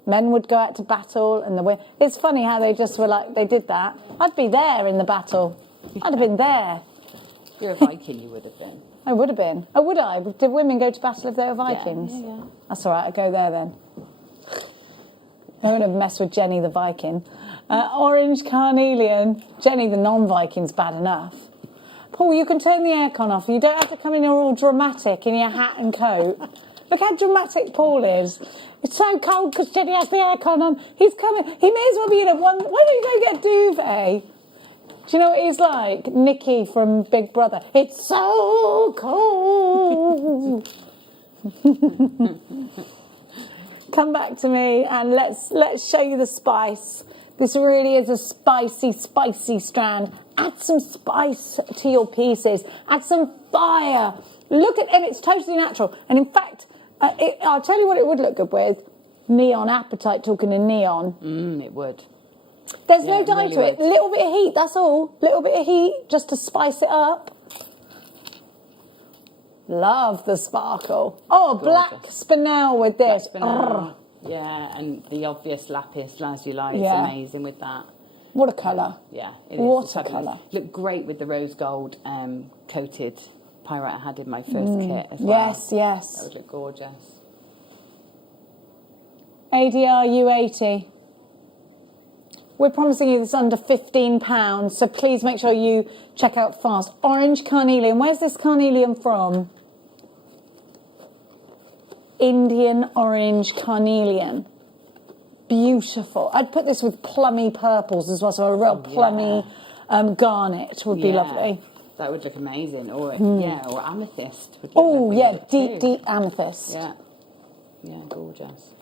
Men would go out to battle, and it's funny how they just were like, they did that. I'd be there in the battle. I'd have been there. If you're a Viking, you would have been. I would have been. Oh, would I? Did women go to battle if they were Vikings? Yeah. That's all right, I'd go there then. I wouldn't have messed with Jenny the Viking. Orange carnelian. Jenny the non-Viking's bad enough. Paul, you can turn the aircon off. You don't have to come in all dramatic in your hat and coat. Look how dramatic Paul is. It's so cold because Jenny has the aircon on. He's coming. He may as well be in a one. Why don't you go get duvet? Do you know what he's like? Nikki from Big Brother. It's so cold. Come back to me and let's show you the spice. This really is a spicy, spicy strand. Add some spice to your pieces. Add some fire. Look at, and it's totally natural. And in fact, I'll tell you what it would look good with. Neon appetite, talking in neon. It would. There's no dye to it. A little bit of heat, that's all. Little bit of heat, just to spice it up. Love the sparkle. Oh, black spinel with this. Yeah, and the obvious lapis lazuli is amazing with that. What a colour. Yeah, it is. What a colour. Looked great with the rose gold coated pyrite I had in my first kit as well. Yes, yes. That would look gorgeous. ADR U80. We're promising you this under £15, so please make sure you check out fast. Orange carnelian. Where's this carnelian from? Indian orange carnelian. Beautiful. I'd put this with plummy purples as well, so a real plummy garnet would be lovely. That would look amazing. Or or amethyst. Oh yeah, deep amethyst. Yeah. Yeah, gorgeous.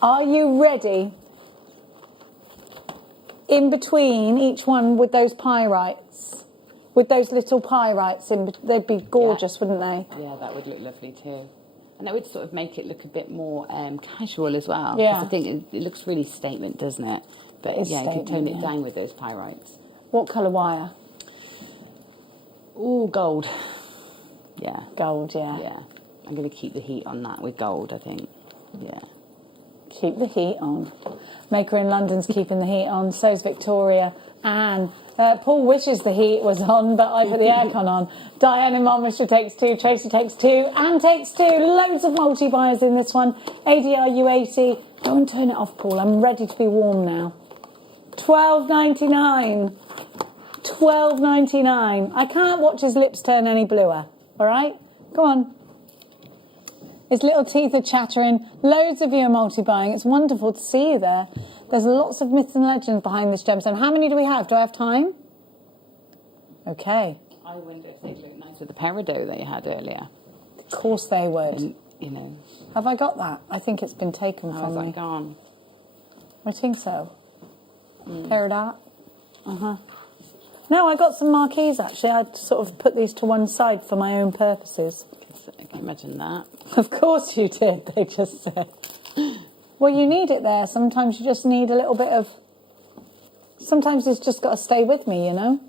Are you ready? In between each one with those pyrites, with those little pyrites, they'd be gorgeous, wouldn't they? Yeah, that would look lovely too. And that would sort of make it look a bit more casual as well. Yeah. 'Cause I think it looks really statement, doesn't it? But you could tone it down with those pyrites. What colour wire? Oh, gold. Yeah. Gold, yeah. Yeah. I'm going to keep the heat on that with gold, I think. Yeah. Keep the heat on. Maker in London's keeping the heat on. So's Victoria. Anne. Paul wishes the heat was on, but I put the aircon on. Diane in Monmouthshire takes 2. Tracy takes 2. Anne takes 2. Loads of multi-buyers in this one. ADRU 80. Go and turn it off, Paul. I'm ready to be warm now. £12.99. £12.99. I can't watch his lips turn any bluer. All right? Go on. His little teeth are chattering. Loads of you are multi-buying. It's wonderful to see you there. There's lots of myths and legends behind this gemstone. How many do we have? Do I have time? Okay. I wonder if they'd look nice with the peridot that you had earlier. Of course they would. You know. Have I got that? I think it's been taken How's from that me. gone? I think so. Peridot. No, I got some marquees actually. I'd sort of put these to one side for my own purposes. I can imagine that. Of course you did, they just said. Well, you need it there. Sometimes you just need a little bit of... Sometimes it's just got to stay with me, you know?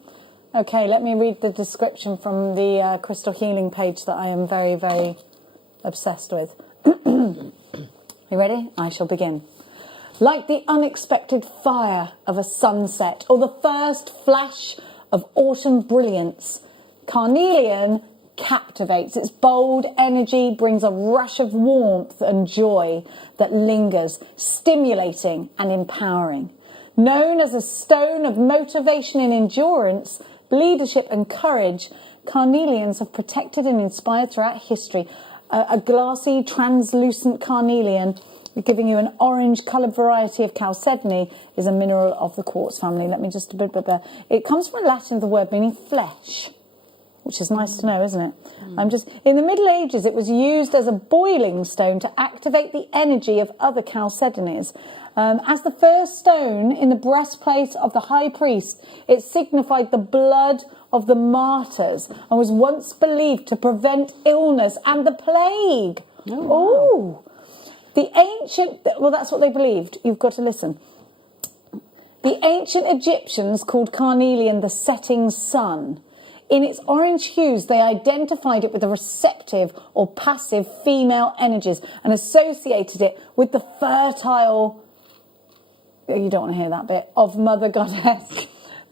Okay, let me read the description from the crystal healing page that I am very, very obsessed with. You ready? I shall begin. Like the unexpected fire of a sunset or the first flash of autumn brilliance, carnelian captivates. Its bold energy brings a rush of warmth and joy that lingers, stimulating and empowering. Known as a stone of motivation and endurance, leadership and courage, carnelians have protected and inspired throughout history. A glassy, translucent carnelian, giving you an orange coloured variety of chalcedony, is a mineral of the quartz family. Let me just... It comes from Latin of the word meaning flesh, which is nice to know, isn't it? In the Middle Ages, it was used as a boiling stone to activate the energy of other chalcedonies. As the first stone in the breastplate of the high priest, it signified the blood of the martyrs and was once believed to prevent illness and the plague. Oh, the ancient... Well, that's what they believed. You've got to listen. The ancient Egyptians called carnelian the setting sun. In its orange hues, they identified it with the receptive or passive female energies and associated it with the fertile... You don't want to hear that bit. Of Mother Goddess.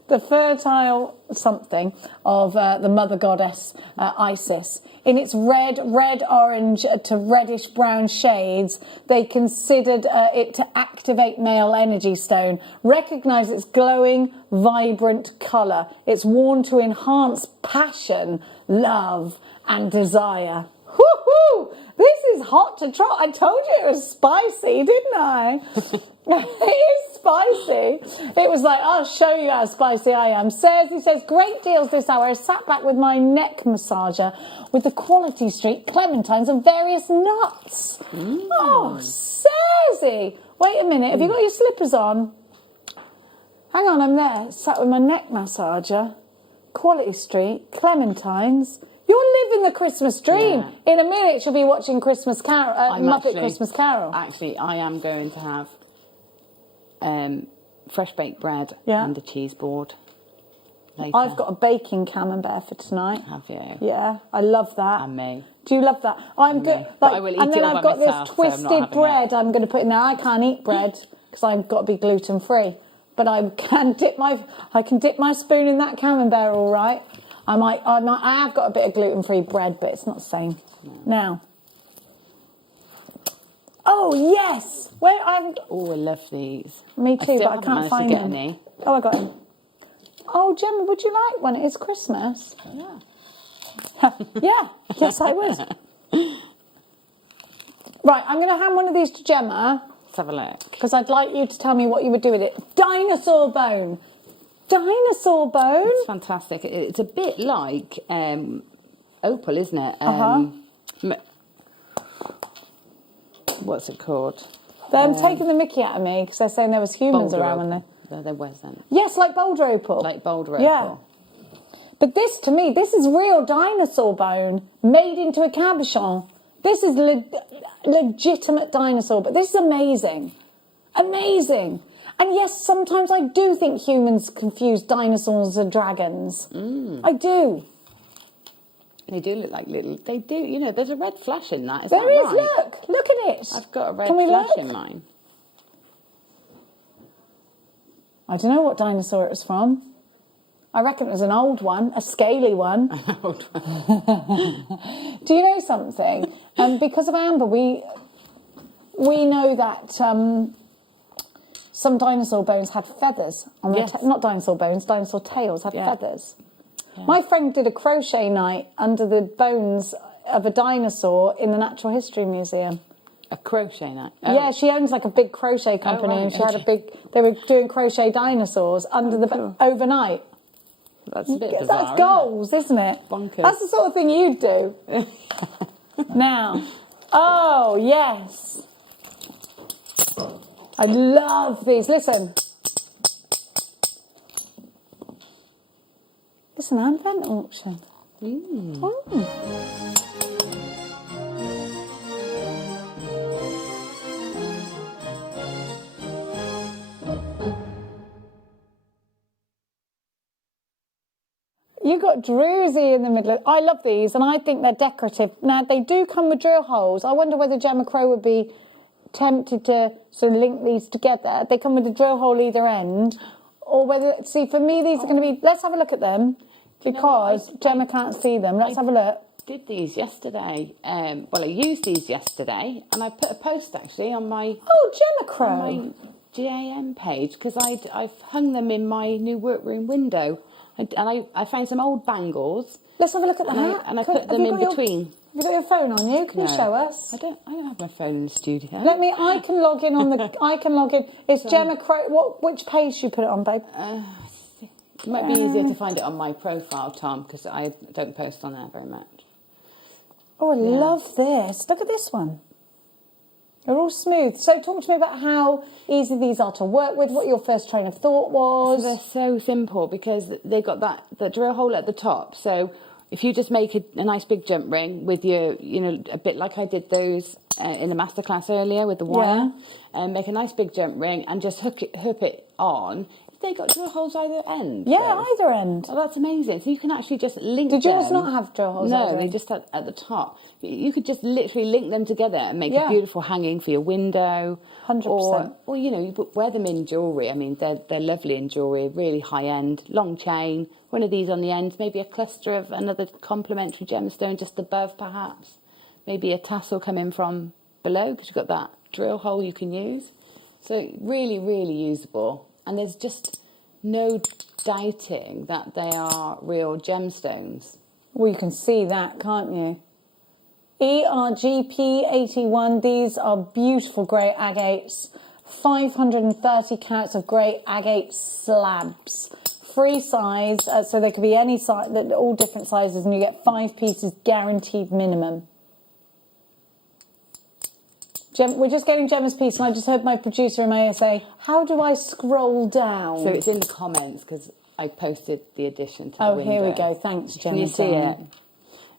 The fertile something of the Mother Goddess Isis. In its red, orange to reddish brown shades, they considered it to activate male energy stone. Recognise its glowing, vibrant colour. It's worn to enhance passion, love and desire. Woohoo! This is hot to trot. I told you it was spicy, didn't I? It is spicy. It was like, I'll show you how spicy I am. Sergi says, great deals this hour. I sat back with my neck massager with the Quality Street clementines and various nuts. Oh, Sergi. Wait a minute. Have you got your slippers on? Hang on, I'm there. Sat with my neck massager. Quality Street, clementines. You're living the Christmas dream. Yeah. In a minute, you'll be watching Christmas Carol, Muppet Christmas Carol. Actually, I am going to have fresh baked bread and a cheese board later. I've got a baking camembert for tonight. Have you? Yeah, I love that. And me. Do you love that? I'm good. But I will eat and then it all I've by got myself, this so I'm not twisted having bread I'm going to put in there. I can't eat bread because I've got to be gluten free. But I can dip my spoon in that camembert, all right. I have got a bit of gluten free bread, but it's not the same. No. Oh, yes. Wait, Oh, I love these. Me too, still but I haven't can't managed find to get them. any. Oh, I got him. Oh, Gemma, would you like one? It is Christmas. Yeah. Yeah, yes, I would. Right, I'm going to hand one of these to Gemma. Let's have a look. Because I'd like you to tell me what you would do with it. Dinosaur bone. Dinosaur bone? It's fantastic. It's a bit like opal, isn't it? What's it called? They're taking the mickey out of me because they're saying there was humans boulder around when opal. There wasn't. Yes, like boulder opal. Like boulder opal. Yeah. But this, to me, this is real dinosaur bone made into a cabochon. This is legitimate dinosaur, but this is amazing. Amazing. And yes, sometimes I do think humans confuse dinosaurs and dragons. I do. They do look like little... They do, you know, there's a red flash in that. Is There that is, right? look at it. I've got a red Can we flash look? in mine. I don't know what dinosaur it was from. I reckon it was an old one, a scaly one. An old one. Do you know something? Because of Amber, we know that some dinosaur bones had feathers on their not dinosaur bones, dinosaur tails had feathers. Yeah. My friend did a crochet night under the bones of a dinosaur in the Natural History Museum. A crochet night? Oh. Yeah, she owns like a big crochet company, and she had a big... They were doing crochet dinosaurs under the overnight. That's a bit bizarre. That's goals, isn't it? Bonkers. That's the sort of thing you'd do. Now, oh yes, I love these. Listen, and vent auction. You got druzy in the middle. I love these, and I think they're decorative. Now, they do come with drill holes. I wonder whether Gemma Crow would be tempted to sort of link these together. They come with a drill hole either end, or whether... See, for me, these are going to be... Let's have a look at them, because Gemma can't see them. Let's have a look. I did these yesterday. Well, I used these yesterday, and I put a post, actually, on my... Oh, Gemma Crow. On my JAM page, because I've hung them in my new workroom window. And I found some old bangles. Let's have a look at that. And I put them in between. Have you got your phone on you? Can you show us? I don't have my phone in the studio. I can log in on the... I can log in. It's Gemma Crow... Which page you put it on, babe? It might be easier to find it on my profile, Tom, because I don't post on there very much. Oh, I love this. Look at this one. They're all smooth. So talk to me about how easy these are to work with, what your first train of thought was. So they're so simple because they've got the drill hole at the top. So if you just make a nice big jump ring with your, you know, a bit like I did those in the masterclass earlier with the wire, and make a nice big jump ring and just hook it on. They got drill holes either end. Yeah, either end. Oh, that's amazing. So you can actually just link them. Did yours not have drill holes? No, they just had at the top. You could just literally link them together and make a beautiful hanging for your window. 100%. Or you know, you wear them in jewellery. I mean, they're lovely in jewellery, really high end, long chain. One of these on the end, maybe a cluster of another complementary gemstone just above, perhaps. Maybe a tassel coming from below because you've got that drill hole you can use. So really, really usable. And there's just no doubting that they are real gemstones. Well, you can see that, can't you? ERGP81, these are beautiful grey agates. 530 carats of grey agate slabs. Free size, so they could be any size, all different sizes, and you get 5 pieces guaranteed minimum. We're just getting Gemma's piece, and I just heard my producer in my ear say, how do I scroll down? So it's in the comments, because I posted the addition to the window. Oh, here we go. Thanks, Gemma. Can you see it?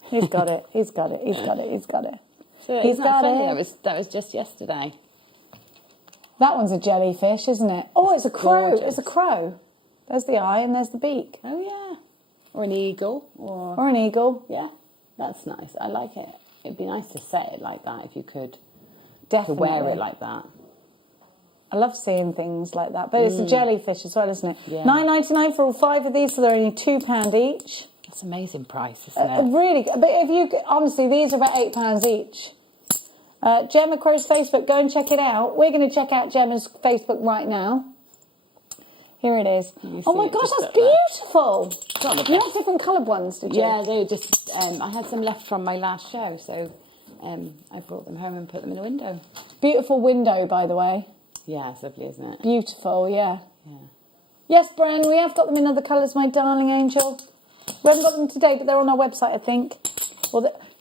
He's got it. He's got it. He's got it. He's got it. So He's got funny? it. That was just yesterday. That one's a jellyfish, isn't it? Oh, it's a crow. Gorgeous. It's a crow. There's the eye and there's the beak. Oh, yeah. Or an eagle. Or an eagle. Yeah, that's nice. I like it. It'd be nice to set it like that if you could. Definitely. To wear it like that. I love seeing things like that. But it's a jellyfish as well, isn't it? Yeah. $9.99 for all 5 of these, so they're only £2 each. That's an amazing price, isn't it? Really good. But if you honestly, these are about £8 each. Gemma Crow's Facebook, go and check it out. We're going to check out Gemma's Facebook right now. Here it is. Oh my gosh, that's beautiful. You have different coloured ones, did you? Yeah, they were just, I had some left from my last show, so I brought them home and put them in the window. Beautiful window, by the way. Yeah, it's lovely, isn't it? Beautiful, yeah. Yes, Bren, we have got them in other colours, my darling angel. We haven't got them today, but they're on our website, I think.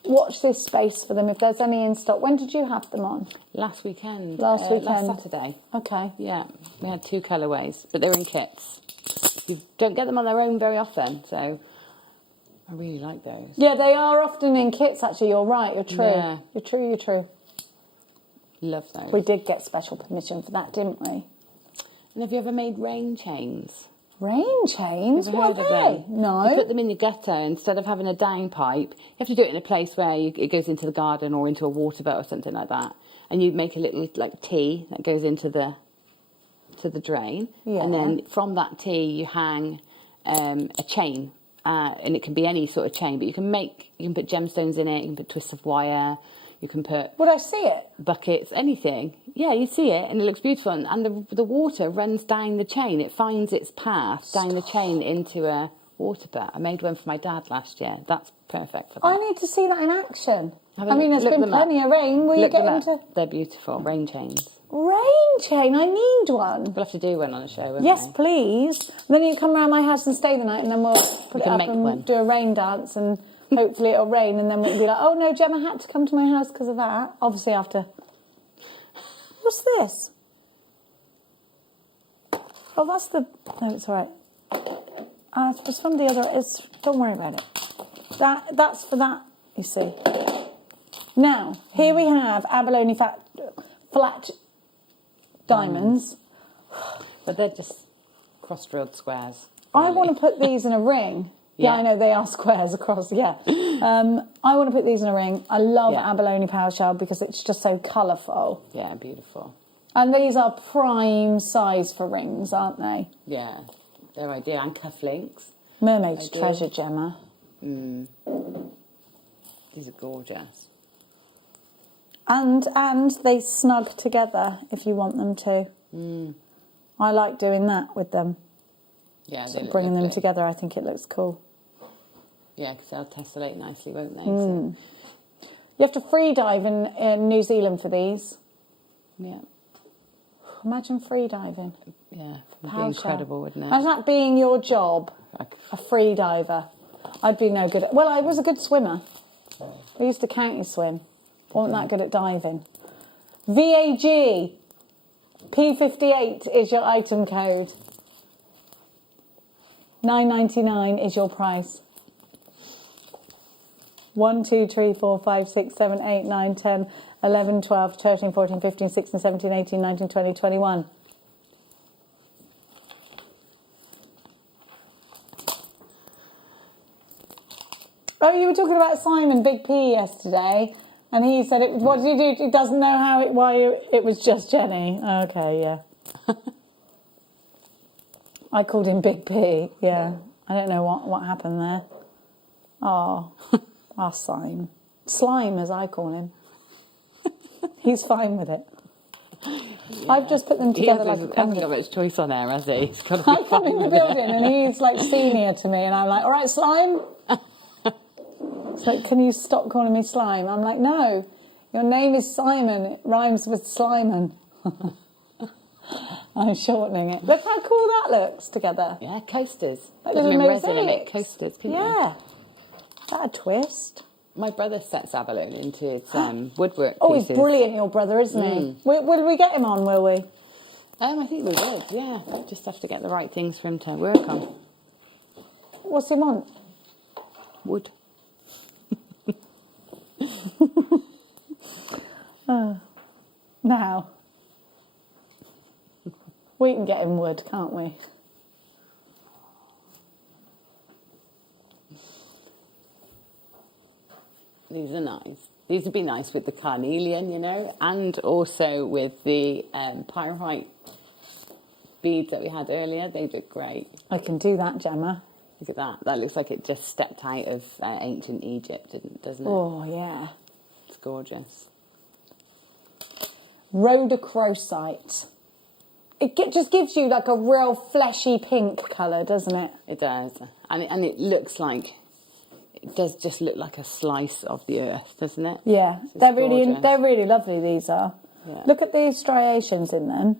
Watch this space for them if there's any in stock. When did you have them on? Last weekend. Last weekend. Last Saturday. Okay. Yeah, we had 2 colourways, but they're in kits. You don't get them on their own very often, so I really like those. Yeah, they are often in kits, actually. You're right, you're true. Yeah. You're true. Love those. We did get special permission for that, didn't we? And have you ever made rain chains? Rain chains? Ever What heard are of they? them? No. You put them in your gutter instead of having a downpipe. You have to do it in a place where it goes into the garden or into a water butt or something like that. And you make a little like T that goes into the drain. Yeah. And then from that T you hang a chain. And it can be any sort of chain, but you can put gemstones in it, you can put twists of wire, you can put... Would I see it? Buckets, anything. Yeah, you see it and it looks beautiful. And the water runs down the chain. It finds its path down the chain into a water butt. I made one for my dad last year. That's perfect for that. I need to see that in action. Have a I mean, look- there's look been them up. plenty of rain. Will you Look get them into... up. They're beautiful. Rain chains. Rain chain? I need one. We'll have to do one on a show, won't Yes, we? please. And then you come around my house and stay the night and then we'll put We it can up make and one. do a rain dance and hopefully it'll rain and then we'll be like, oh no, Gemma had to come to my house because of that. Obviously after... What's this? Oh, that's the... No, it's all right. It's from the other... Don't worry about it. That's for that, you see. Now, here we have abalone flat diamonds. But they're just cross-drilled squares. I want to put these in a ring. Yeah, I know they are squares across, yeah. I want to put these in a ring. I love abalone power shell because it's just so colourful. Yeah, beautiful. And these are prime size for rings, aren't they? Yeah, they're ideal. And cufflinks. Mermaid's Ideal. treasure, Gemma. These are gorgeous. And they snug together if you want them to. I like doing that with them. Yeah, So they look bringing them lovely. together, I think it looks cool. Yeah, because they'll tessellate nicely, won't they? You have to free dive in New Zealand for these. Yeah. Imagine free diving. Yeah, it'd be Power incredible, shell. wouldn't it? Imagine that being your job, a free diver. I'd be no good at... Well, I was a good swimmer. I used to county swim. Wasn't that good at diving. VAG. P58 is your item code. $9.99 is your price. 1, 2, 3, 4, 5, 6, 7, 8, 9, 10, 11, 12, 13, 14, 15, 16, 17, 18, 19, 20, 21. Oh, you were talking about Simon Big P yesterday, and he said, "What did you do? He doesn't know why it was just Jenny." Okay, yeah. I called him Big P. Yeah, I don't know what happened there. Oh, our slime, as I call him. He's fine with it. Yeah. I've just put them together like a hasn't got much choice on there, has he? He's got to I come in the building and he's like senior to me, and I'm like, "All right, slime." It's like, "Can you stop calling me slime?" I'm like, "No, your name is Simon. It rhymes with Slimon." I'm shortening it. Look how cool that looks together. Yeah, coasters. Like Put them little in resin and make mosaics. coasters, couldn't you? Yeah. Is that a twist? My brother sets abalone into his woodwork Oh, pieces. he's brilliant, your brother, isn't he? Will we get him on, will we? I think we would, yeah. Just have to get the right things for him to work on. What's he want? Wood. Now. We can get him wood, can't we? These are nice. These would be nice with the carnelian, you know, and also with the pyrite beads that we had earlier. They look great. I can do that, Gemma. Look at that. That looks like it just stepped out of ancient Egypt, doesn't it? Oh, yeah. It's gorgeous. Rhodochrosite. It just gives you like a real fleshy pink colour, doesn't it? It does. And it looks like, it does just look like a slice of the earth, doesn't it? Yeah, they're really lovely, these are. Yeah. Look at these striations in them.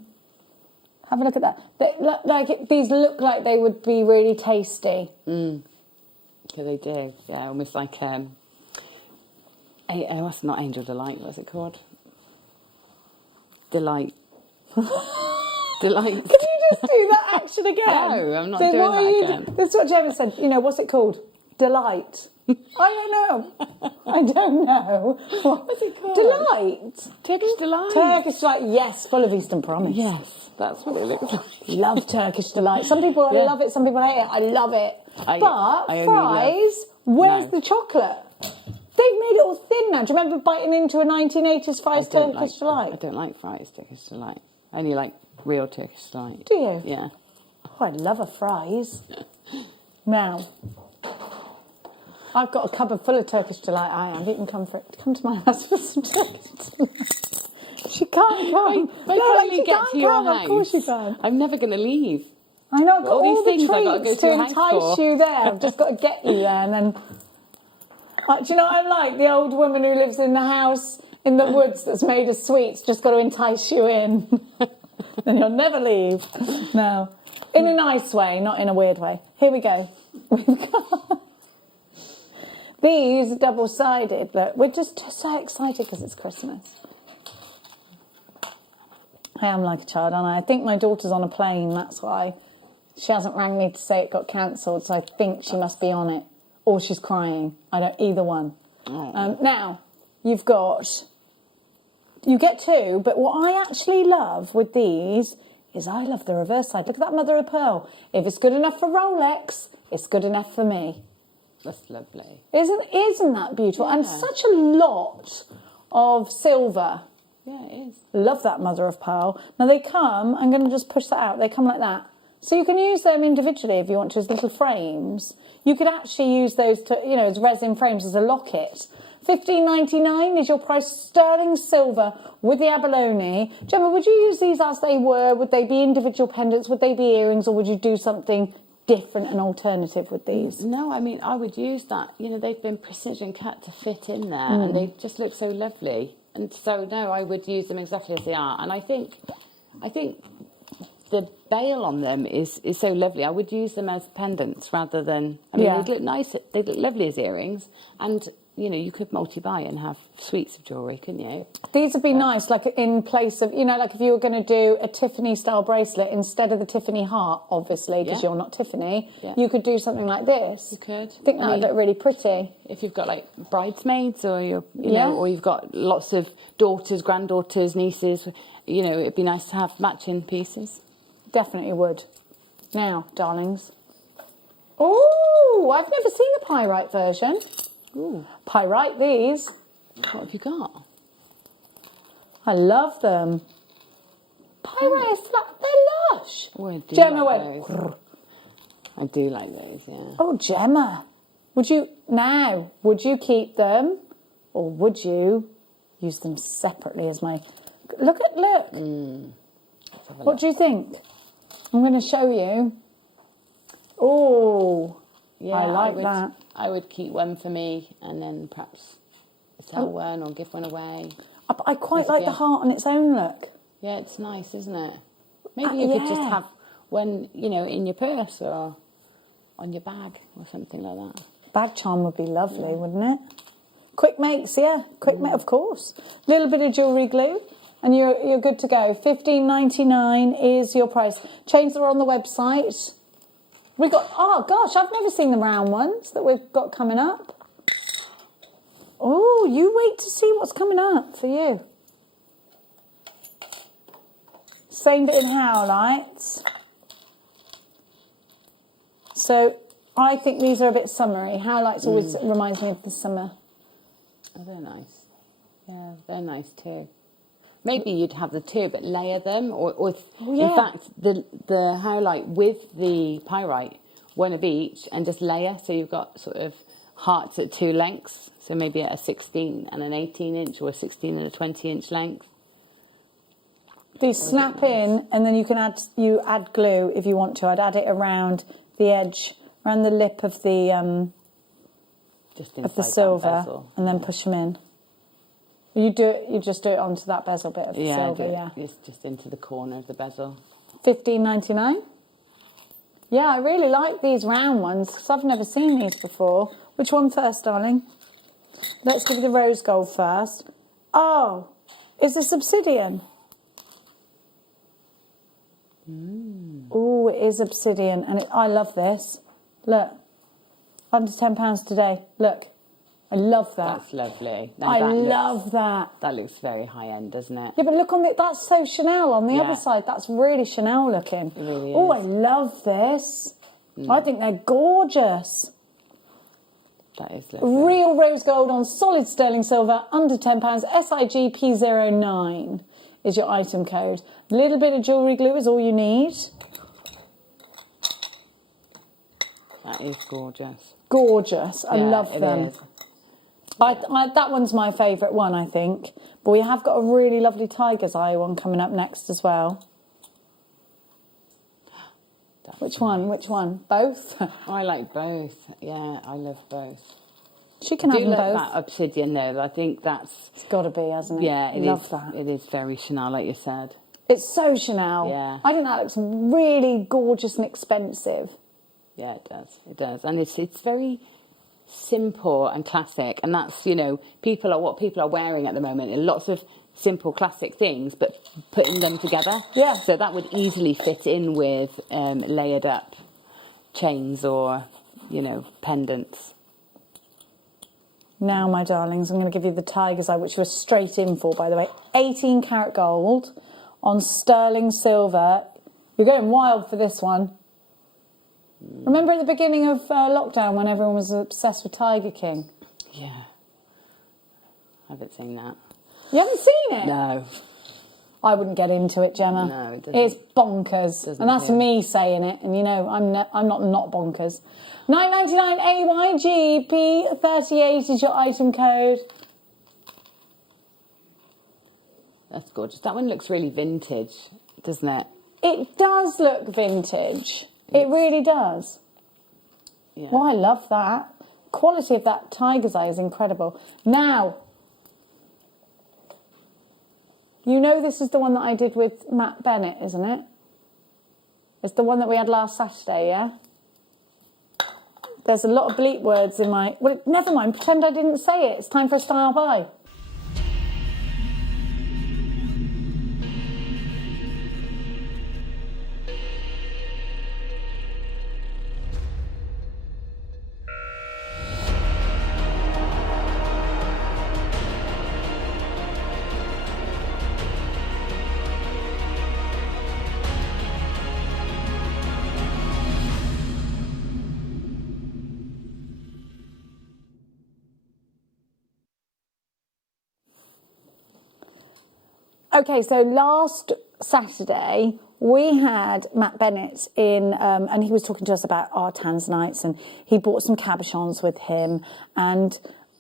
Have a look at that. These look like they would be really tasty. Yeah, they do. Yeah, almost like what's not Angel Delight? What's it called? Delight. Delight. Can you just do that action again? No, I'm not doing that again. This is what Gemma said. You know, what's it called? Delight. I don't know. What's it called? Delight. Turkish Delight. Turkish Delight, yes, full of Eastern promise. Yes, that's what it looks like. Love Turkish Delight. Some people love it, some people hate it. I love it. But fries, where's the chocolate? They've made it all thin now. Do you remember biting into a 1980s fries Turkish Delight? I don't like fries Turkish Delight. I only like real Turkish Delight. Do you? Yeah. Oh, I love a fries. Now, I've got a cupboard full of Turkish Delight. I have. You can come for it. Come to my house for some Turkish Delight. She can't come. By the time you get to your house, of course she can. I'm never going to leave. I know. I've got all these the things I've got to go treats to to your house entice for. you there. I've just got to get you there, and then. Do you know what I'm like? The old woman who lives in the house in the woods that's made of sweets. Just got to entice you in, and you'll never leave. No, in a nice way, not in a weird way. Here we go. We've got these double-sided. Look, we're just so excited because it's Christmas. I am like a child, aren't I? I think my daughter's on a plane, that's why. She hasn't rang me to say it got cancelled, so I think she must be on it. Or she's crying. I don't, either one. Now, you get two, but what I actually love with these is I love the reverse side. Look at that mother of pearl. If it's good enough for Rolex, it's good enough for me. That's lovely. Isn't that beautiful? Yeah. And such a lot of silver. Yeah, it is. Love that mother of pearl. Now they come, I'm going to just push that out, they come like that. So you can use them individually if you want to as little frames. You could actually use those to, as resin frames, as a locket. $15.99 is your price, sterling silver with the abalone. Gemma, would you use these as they were? Would they be individual pendants? Would they be earrings? Or would you do something different and alternative with these? No, I mean, I would use that. They've been precision cut to fit in there and they just look so lovely. And so, no, I would use them exactly as they are. And I think the bail on them is so lovely. I would use them as pendants rather than... I mean, they look nice. They look lovely as earrings. And, you could multi-buy and have suites of jewellery, couldn't you? These would be nice, like in place of... like if you were going to do a Tiffany-style bracelet, instead of the Tiffany heart, obviously, because you're not Tiffany, you could do something like this. You could. I think that would look really pretty. If you've got, like, bridesmaids or, or you've got lots of daughters, granddaughters, nieces, it'd be nice to have matching pieces. Definitely would. Now, darlings. Oh, I've never seen the pyrite version. Ooh. Pyrite these. What have you got? I love them. Pyrite is they're lush. Oh, I do Gemma like went. those. I do like those, yeah. Oh, Gemma. Would you keep them or would you use them separately as my... Look. What do you think? I'm going to show you. Oh, yeah, I like that. I would keep one for me and then perhaps sell one or give one away. I quite like the heart on its own look. Yeah, it's nice, isn't it? Maybe you could just have one, in your purse or on your bag or something like that. Bag charm would be lovely, wouldn't it? Quick makes, Quick make, of course. Little bit of jewellery glue. And you're good to go. $15.99 is your price. Chains are on the website. We got, oh gosh, I've never seen the round ones that we've got coming up. Oh, you wait to see what's coming up for you. Same bit in howlites. So I think these are a bit summery. Howlites always reminds me of the summer. Oh, they're nice. Yeah, they're nice too. Maybe you'd have the two, but layer them, or in fact, the howlite with the pyrite, one of each, and just layer. So you've got sort of hearts at two lengths. So maybe at a 16 and an 18 inch, or a 16 and a 20 inch length. These snap in, and then you can add glue if you want to. I'd add it around the edge, around the lip of the silver, and then push them in. You just do it onto that bezel bit of the silver, yeah. It's just into the corner of the bezel. $15.99. Yeah, I really like these round ones because I've never seen these before. Which one first, darling? Let's give you the rose gold first. Oh, it's this obsidian. Oh, it is obsidian, and I love this. Look, under £10 today. Look, I love that. That's lovely. I love that. That looks very high end, doesn't it? Yeah, but look on that's so Chanel on the other side. That's really Chanel looking. It really is. Oh, I love this. I think they're gorgeous. That is lovely. Real rose gold on solid sterling silver, under £10. SIGP09 is your item code. A little bit of jewellery glue is all you need. That is gorgeous. Gorgeous. I love it them. is. That one's my favourite one, I think. But we have got a really lovely tiger's eye one coming up next as well. Which one? Both? I like both. Yeah, I love both. She can have them both. That obsidian though. I think that's... It's got to be, hasn't it? Yeah, it love is. That. It is very Chanel, like you said. It's so Chanel. Yeah. I think that looks really gorgeous and expensive. Yeah, it does. It does. And it's very simple and classic. And that's, what people are wearing at the moment. Lots of simple classic things, but putting them together. Yeah. So that would easily fit in with layered up chains or, pendants. Now, my darlings, I'm going to give you the tiger's eye, which we're straight in for, by the way. 18 karat gold on sterling silver. You're going wild for this one. Remember at the beginning of lockdown when everyone was obsessed with Tiger King? Yeah. I haven't seen that. You haven't seen it? No. I wouldn't get into it, Gemma. No, it doesn't. It's bonkers. And that's me saying it. And, I'm not bonkers. $9.99 AYGP38 is your item code. That's gorgeous. That one looks really vintage, doesn't it? It does look vintage. It really does. Yeah. Well, I love that. Quality of that tiger's eye is incredible. Now, this is the one that I did with Matt Bennett, isn't it? It's the one that we had last Saturday, yeah? There's a lot of bleep words in my... Well, never mind. Pretend I didn't say it. It's time for a style buy. Okay, so last Saturday we had Matt Bennett in, and he was talking to us about our Tanzanites, and he bought some cabochons with him, and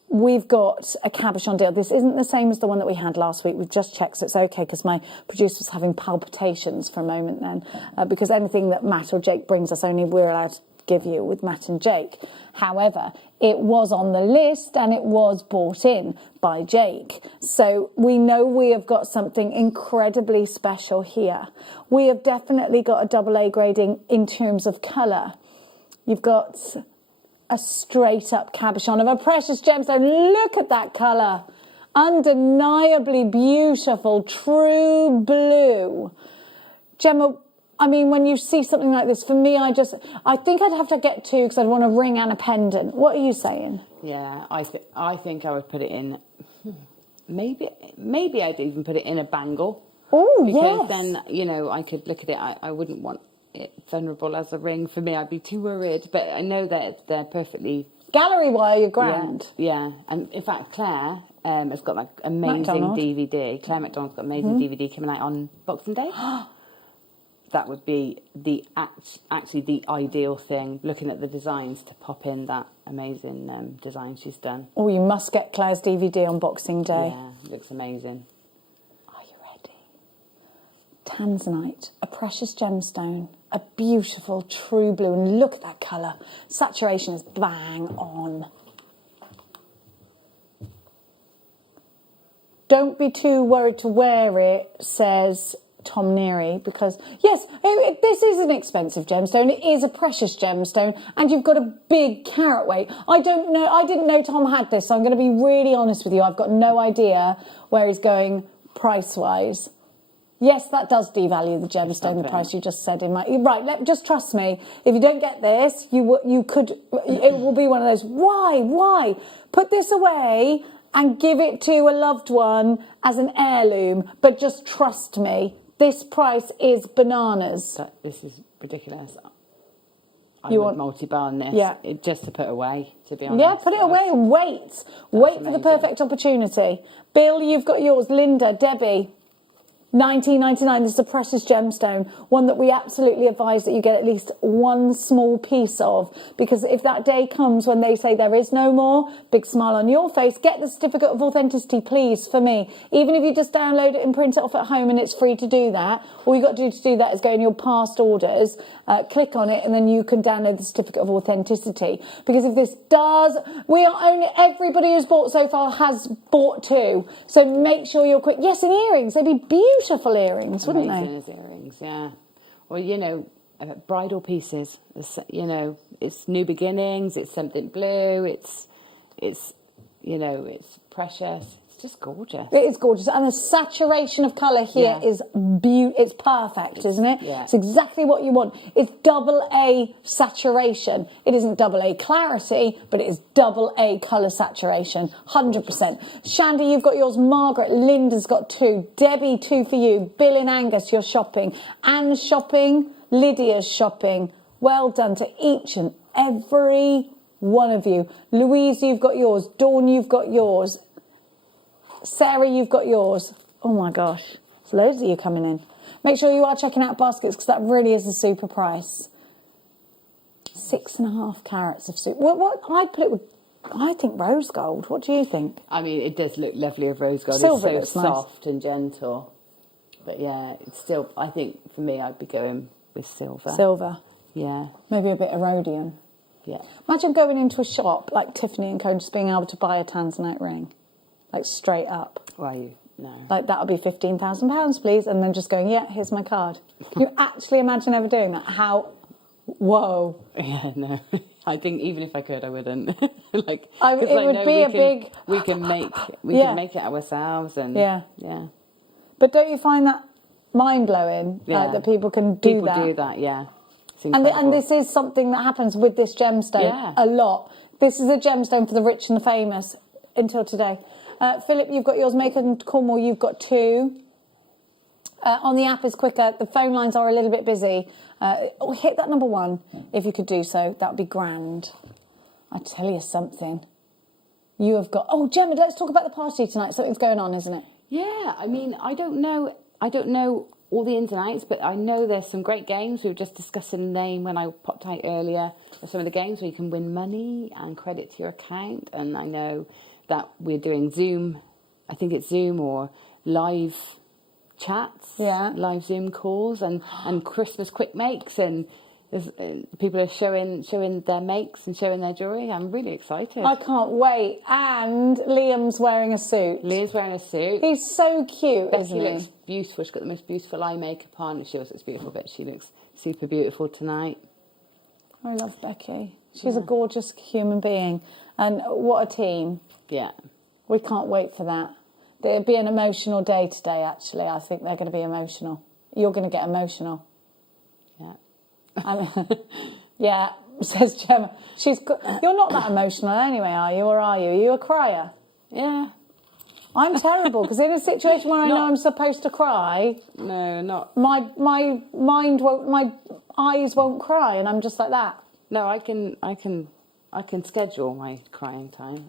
we've got a cabochon deal. This isn't the same as the one that we had last week. We've just checked, so it's okay, because my producer was having palpitations for a moment then, because anything that Matt or Jake brings us, only we're allowed to give you with Matt and Jake. However, it was on the list and it was bought in by Jake. So we know we have got something incredibly special here. We have definitely got a double A grading in terms of colour. You've got a straight up cabochon of a precious gemstone. Look at that colour. Undeniably beautiful, true blue. Gemma, I mean, when you see something like this, for me, I think I'd have to get two because I'd want a ring and a pendant. What are you saying? Yeah, I think I would put it in. Maybe I'd even put it in a bangle. Oh, because yes. then I could look at it. I wouldn't want it vulnerable as a ring for me. I'd be too worried. But I know that they're perfectly gallery wire. You're grand. Yeah, and in fact, Claire has got like amazing MacDonald. DVD. Claire MacDonald's got amazing DVD coming out on Boxing Day. That would be actually the ideal thing, looking at the designs, to pop in that amazing design she's done. Oh, you must get Claire's DVD on Boxing Day. Yeah, it looks amazing. Are you ready? Tanzanite, a precious gemstone, a beautiful true blue, and look at that colour. Saturation is bang on. Don't be too worried to wear it, says Tom Neary, because yes, this is an expensive gemstone. It is a precious gemstone, and you've got a big carat weight. I didn't know Tom had this, so I'm going to be really honest with you. I've got no idea where he's going price-wise. Yes, that does devalue the gemstone, the price you just said in my... Right, just trust me. If you don't get this, you could... It will be one of those, why? Put this away and give it to a loved one as an heirloom. But just trust me, this price is bananas. This is ridiculous. You would want multi-barn this, yeah, just to put away, to be honest. Yeah, put it away and wait. Wait for the perfect opportunity. Bill, you've got yours. Linda, Debbie, $19.99. This is a precious gemstone, one that we absolutely advise that you get at least one small piece of, because if that day comes when they say there is no more, big smile on your face, get the certificate of authenticity, please, for me. Even if you just download it and print it off at home and it's free to do that, all you've got to do that is go in your past orders, click on it, and then you can download the certificate of authenticity. Because if this does, everybody who's bought so far has bought two, so make sure you're quick. Yes, and earrings, they'd be beautiful earrings, wouldn't they? Amazing as earrings, yeah. Well, bridal pieces. It's new beginnings. It's something blue. It's precious. It's just gorgeous. It is gorgeous, and the saturation of colour here is it's perfect, isn't it? Yeah. It's exactly what you want. It's double A saturation. It isn't double A clarity, but it is double A colour saturation, 100%. Shandy, you've got yours. Margaret, Linda's got two. Debbie, two for you. Bill and Angus, you're shopping. Anne's shopping. Lydia's shopping. Well done to each and every one of you. Louise, you've got yours. Dawn, you've got yours. Sarah, you've got yours. Oh my gosh, there's loads of you coming in. Make sure you are checking out baskets, because that really is a super price. 6.5 carats of super. What I put it with, I think rose gold. What do you think? I mean, it does look lovely with rose gold. Silver it's so looks soft and gentle. But yeah, it's still, I think for me, I'd be going with silver. Silver. Yeah. Maybe a bit of rhodium. Yeah. Imagine going into a shop like Tiffany & Co. and just being able to buy a tanzanite ring. Like straight up. No. Like that would be £15,000, please, and then just going, yeah, here's my card. Can you actually imagine ever doing that? How? Whoa. Yeah, no. I think even if I could, I wouldn't. It would be a big. We can make it ourselves, and yeah. But don't you find that mind blowing that people can do that? People do that, yeah. And this is something that happens with this gemstone a lot. This is a gemstone for the rich and the famous until today. Philip, you've got yours. Maker and Cornwall, you've got two. On the app is quicker. The phone lines are a little bit busy. Hit that number 1 if you could do so. That would be grand. I tell you something. You have got... Oh, Gemma, let's talk about the party tonight. Something's going on, isn't it? Yeah, I mean, I don't know all the ins and outs, but I know there's some great games. We were just discussing the name when I popped out earlier of some of the games where you can win money and credit to your account. And I know that we're doing Zoom, I think it's Zoom or live chats, live Zoom calls, and Christmas quick makes, and people are showing their makes and showing their jewellery. I'm really excited. I can't wait. And Liam's wearing a suit. Liam's wearing a suit. He's so cute, Becky isn't he? looks beautiful. She's got the most beautiful eye makeup on. She always looks beautiful, but she looks super beautiful tonight. I love Becky. She's a gorgeous human being. And what a team. Yeah. We can't wait for that. It'll be an emotional day today, actually. I think they're going to be emotional. You're going to get emotional. Yeah. Yeah, says Gemma. You're not that emotional anyway, are you? Or are you? Are you a crier? Yeah. I'm terrible, because in a situation where I know I'm supposed to cry... No, not... My mind won't... My eyes won't cry, and I'm just like that. No, I can schedule my crying time.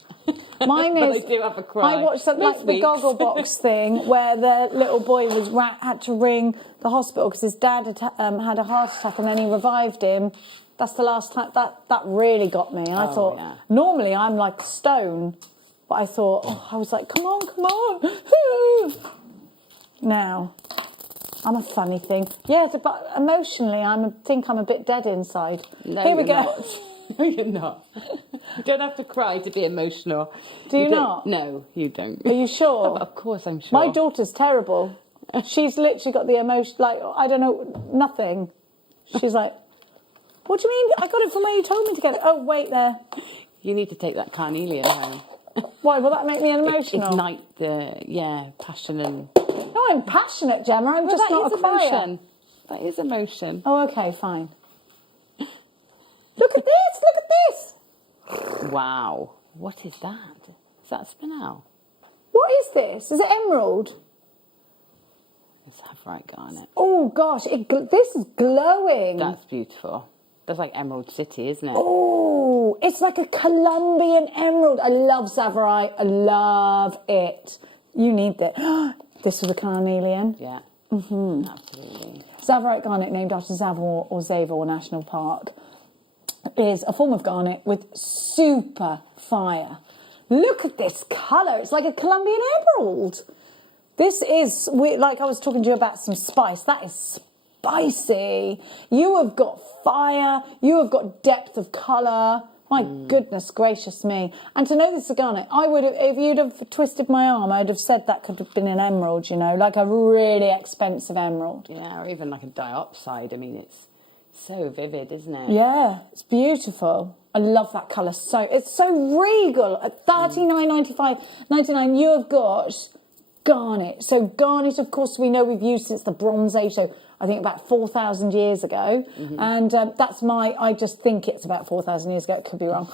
Mine but is... I do have a cry. I watched something like the Goggle Box thing where the little boy had to ring the hospital because his dad had a heart attack, and then he revived him. That's the last time... That really got me. And I thought, normally I'm like stone, but I thought, I was like, come on. Now, I'm a funny thing. Yeah, but emotionally, think I'm a bit dead inside. No, Here we go. Not. No, you're not. You don't have to cry to be emotional. Do you not? No, you don't. Are you sure? Of course I'm sure. My daughter's terrible. She's literally got the emotion, like, I don't know, nothing. She's like, what do you mean? I got it from where you told me to get it. Oh, wait there. You need to take that carnelian home. Why? Will that make me emotional? Ignite the, passion and... No, I'm passionate, Gemma. I'm just not a crier. Emotion. That is emotion. Oh, okay, fine. Look at this! Look at this! Wow. What is that? Is that spinel? What is this? Is it emerald? It's Saffrite garnet. Oh, gosh. This is glowing. That's beautiful. That's like Emerald City, isn't it? Oh, it's like a Colombian emerald. I love Saffrite. I love it. You need that. This was a carnelian. Yeah. Absolutely. Saffrite garnet, named after Zavor or Zavor National Park, is a form of garnet with super fire. Look at this colour. It's like a Colombian emerald. This is, like I was talking to you about some spice. That is spicy. You have got fire. You have got depth of colour. My goodness gracious me. And to know this is a garnet, I would have, if you'd have twisted my arm, I'd have said that could have been an emerald, you know, like a really expensive emerald. Yeah, or even like a diopside. I mean, it's so vivid, isn't it? Yeah, it's beautiful. I love that colour. It's so regal. At $39.99, you have got garnet. So garnet, of course, we know we've used since the Bronze Age. So I think about 4,000 years ago. And I just think it's about 4,000 years ago. It could be wrong.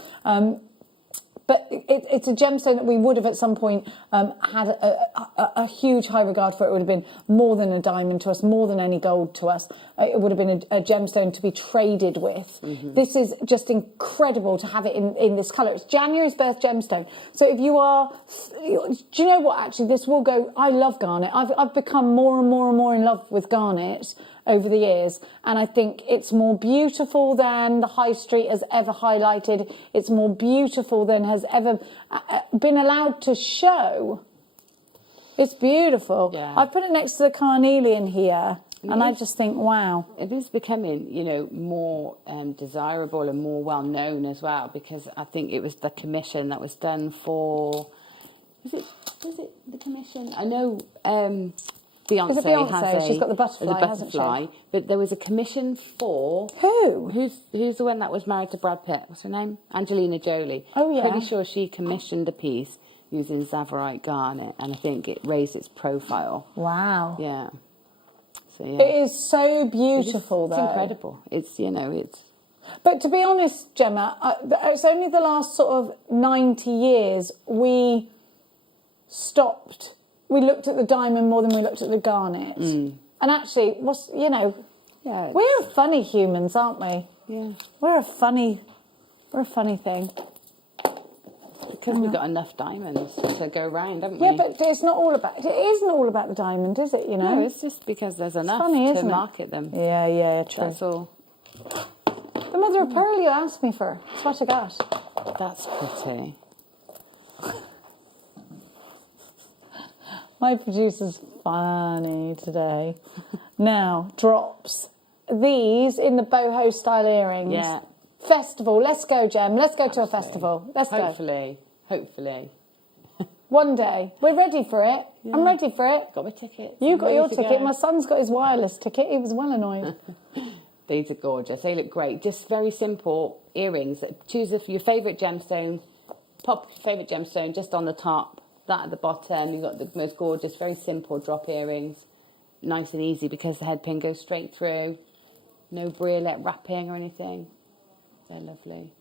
But it's a gemstone that we would have at some point had a huge high regard for. It would have been more than a diamond to us, more than any gold to us. It would have been a gemstone to be traded with. This is just incredible to have it in this colour. It's January's birth gemstone. So if you are, do you know what, actually, this will go, I love garnet. I've become more and more and more in love with garnet over the years, and I think it's more beautiful than the high street has ever highlighted. It's more beautiful than has ever been allowed to show. It's beautiful. Yeah. I put it next to the carnelian here, and I just think, wow. It is becoming, more desirable and more well known as well, because I think it was the commission that was done for. Was it the commission? I know. Beyonce, she's got the butterfly, hasn't she? But there was a commission for... Who? Who's the one that was married to Brad Pitt? What's her name? Angelina Jolie. Oh, yeah. Pretty sure she commissioned a piece using Saffrite garnet, and I think it raised its profile. Wow. Yeah. So, yeah. It is so beautiful, It's incredible. It's. But to be honest, Gemma, it's only the last sort of 90 years we stopped... We looked at the diamond more than we looked at the garnet. And actually, we're funny humans, aren't we? Yeah. We're a funny thing. Because we've got enough diamonds to go round, haven't we? Yeah, but it isn't all about the diamond, is it, No, it's just because there's enough to market them. Yeah, true. That's all. The mother of pearl you asked me for. That's what I got. That's pretty. My producer's funny today. Now, drops. These in the boho style earrings. Yeah. Festival. Let's go, Gem. Let's go to a festival. Let's go. Hopefully. One day. We're ready for it. Yeah. I'm ready for it. Got my ticket. You got your ticket. My son's got his wireless ticket. He was well annoyed. These are gorgeous. They look great. Just very simple earrings. Choose your favourite gemstone. Pop your favourite gemstone just on the top. That at the bottom. You've got the most gorgeous, very simple drop earrings. Nice and easy because the head pin goes straight through. No briolet wrapping or anything. They're lovely.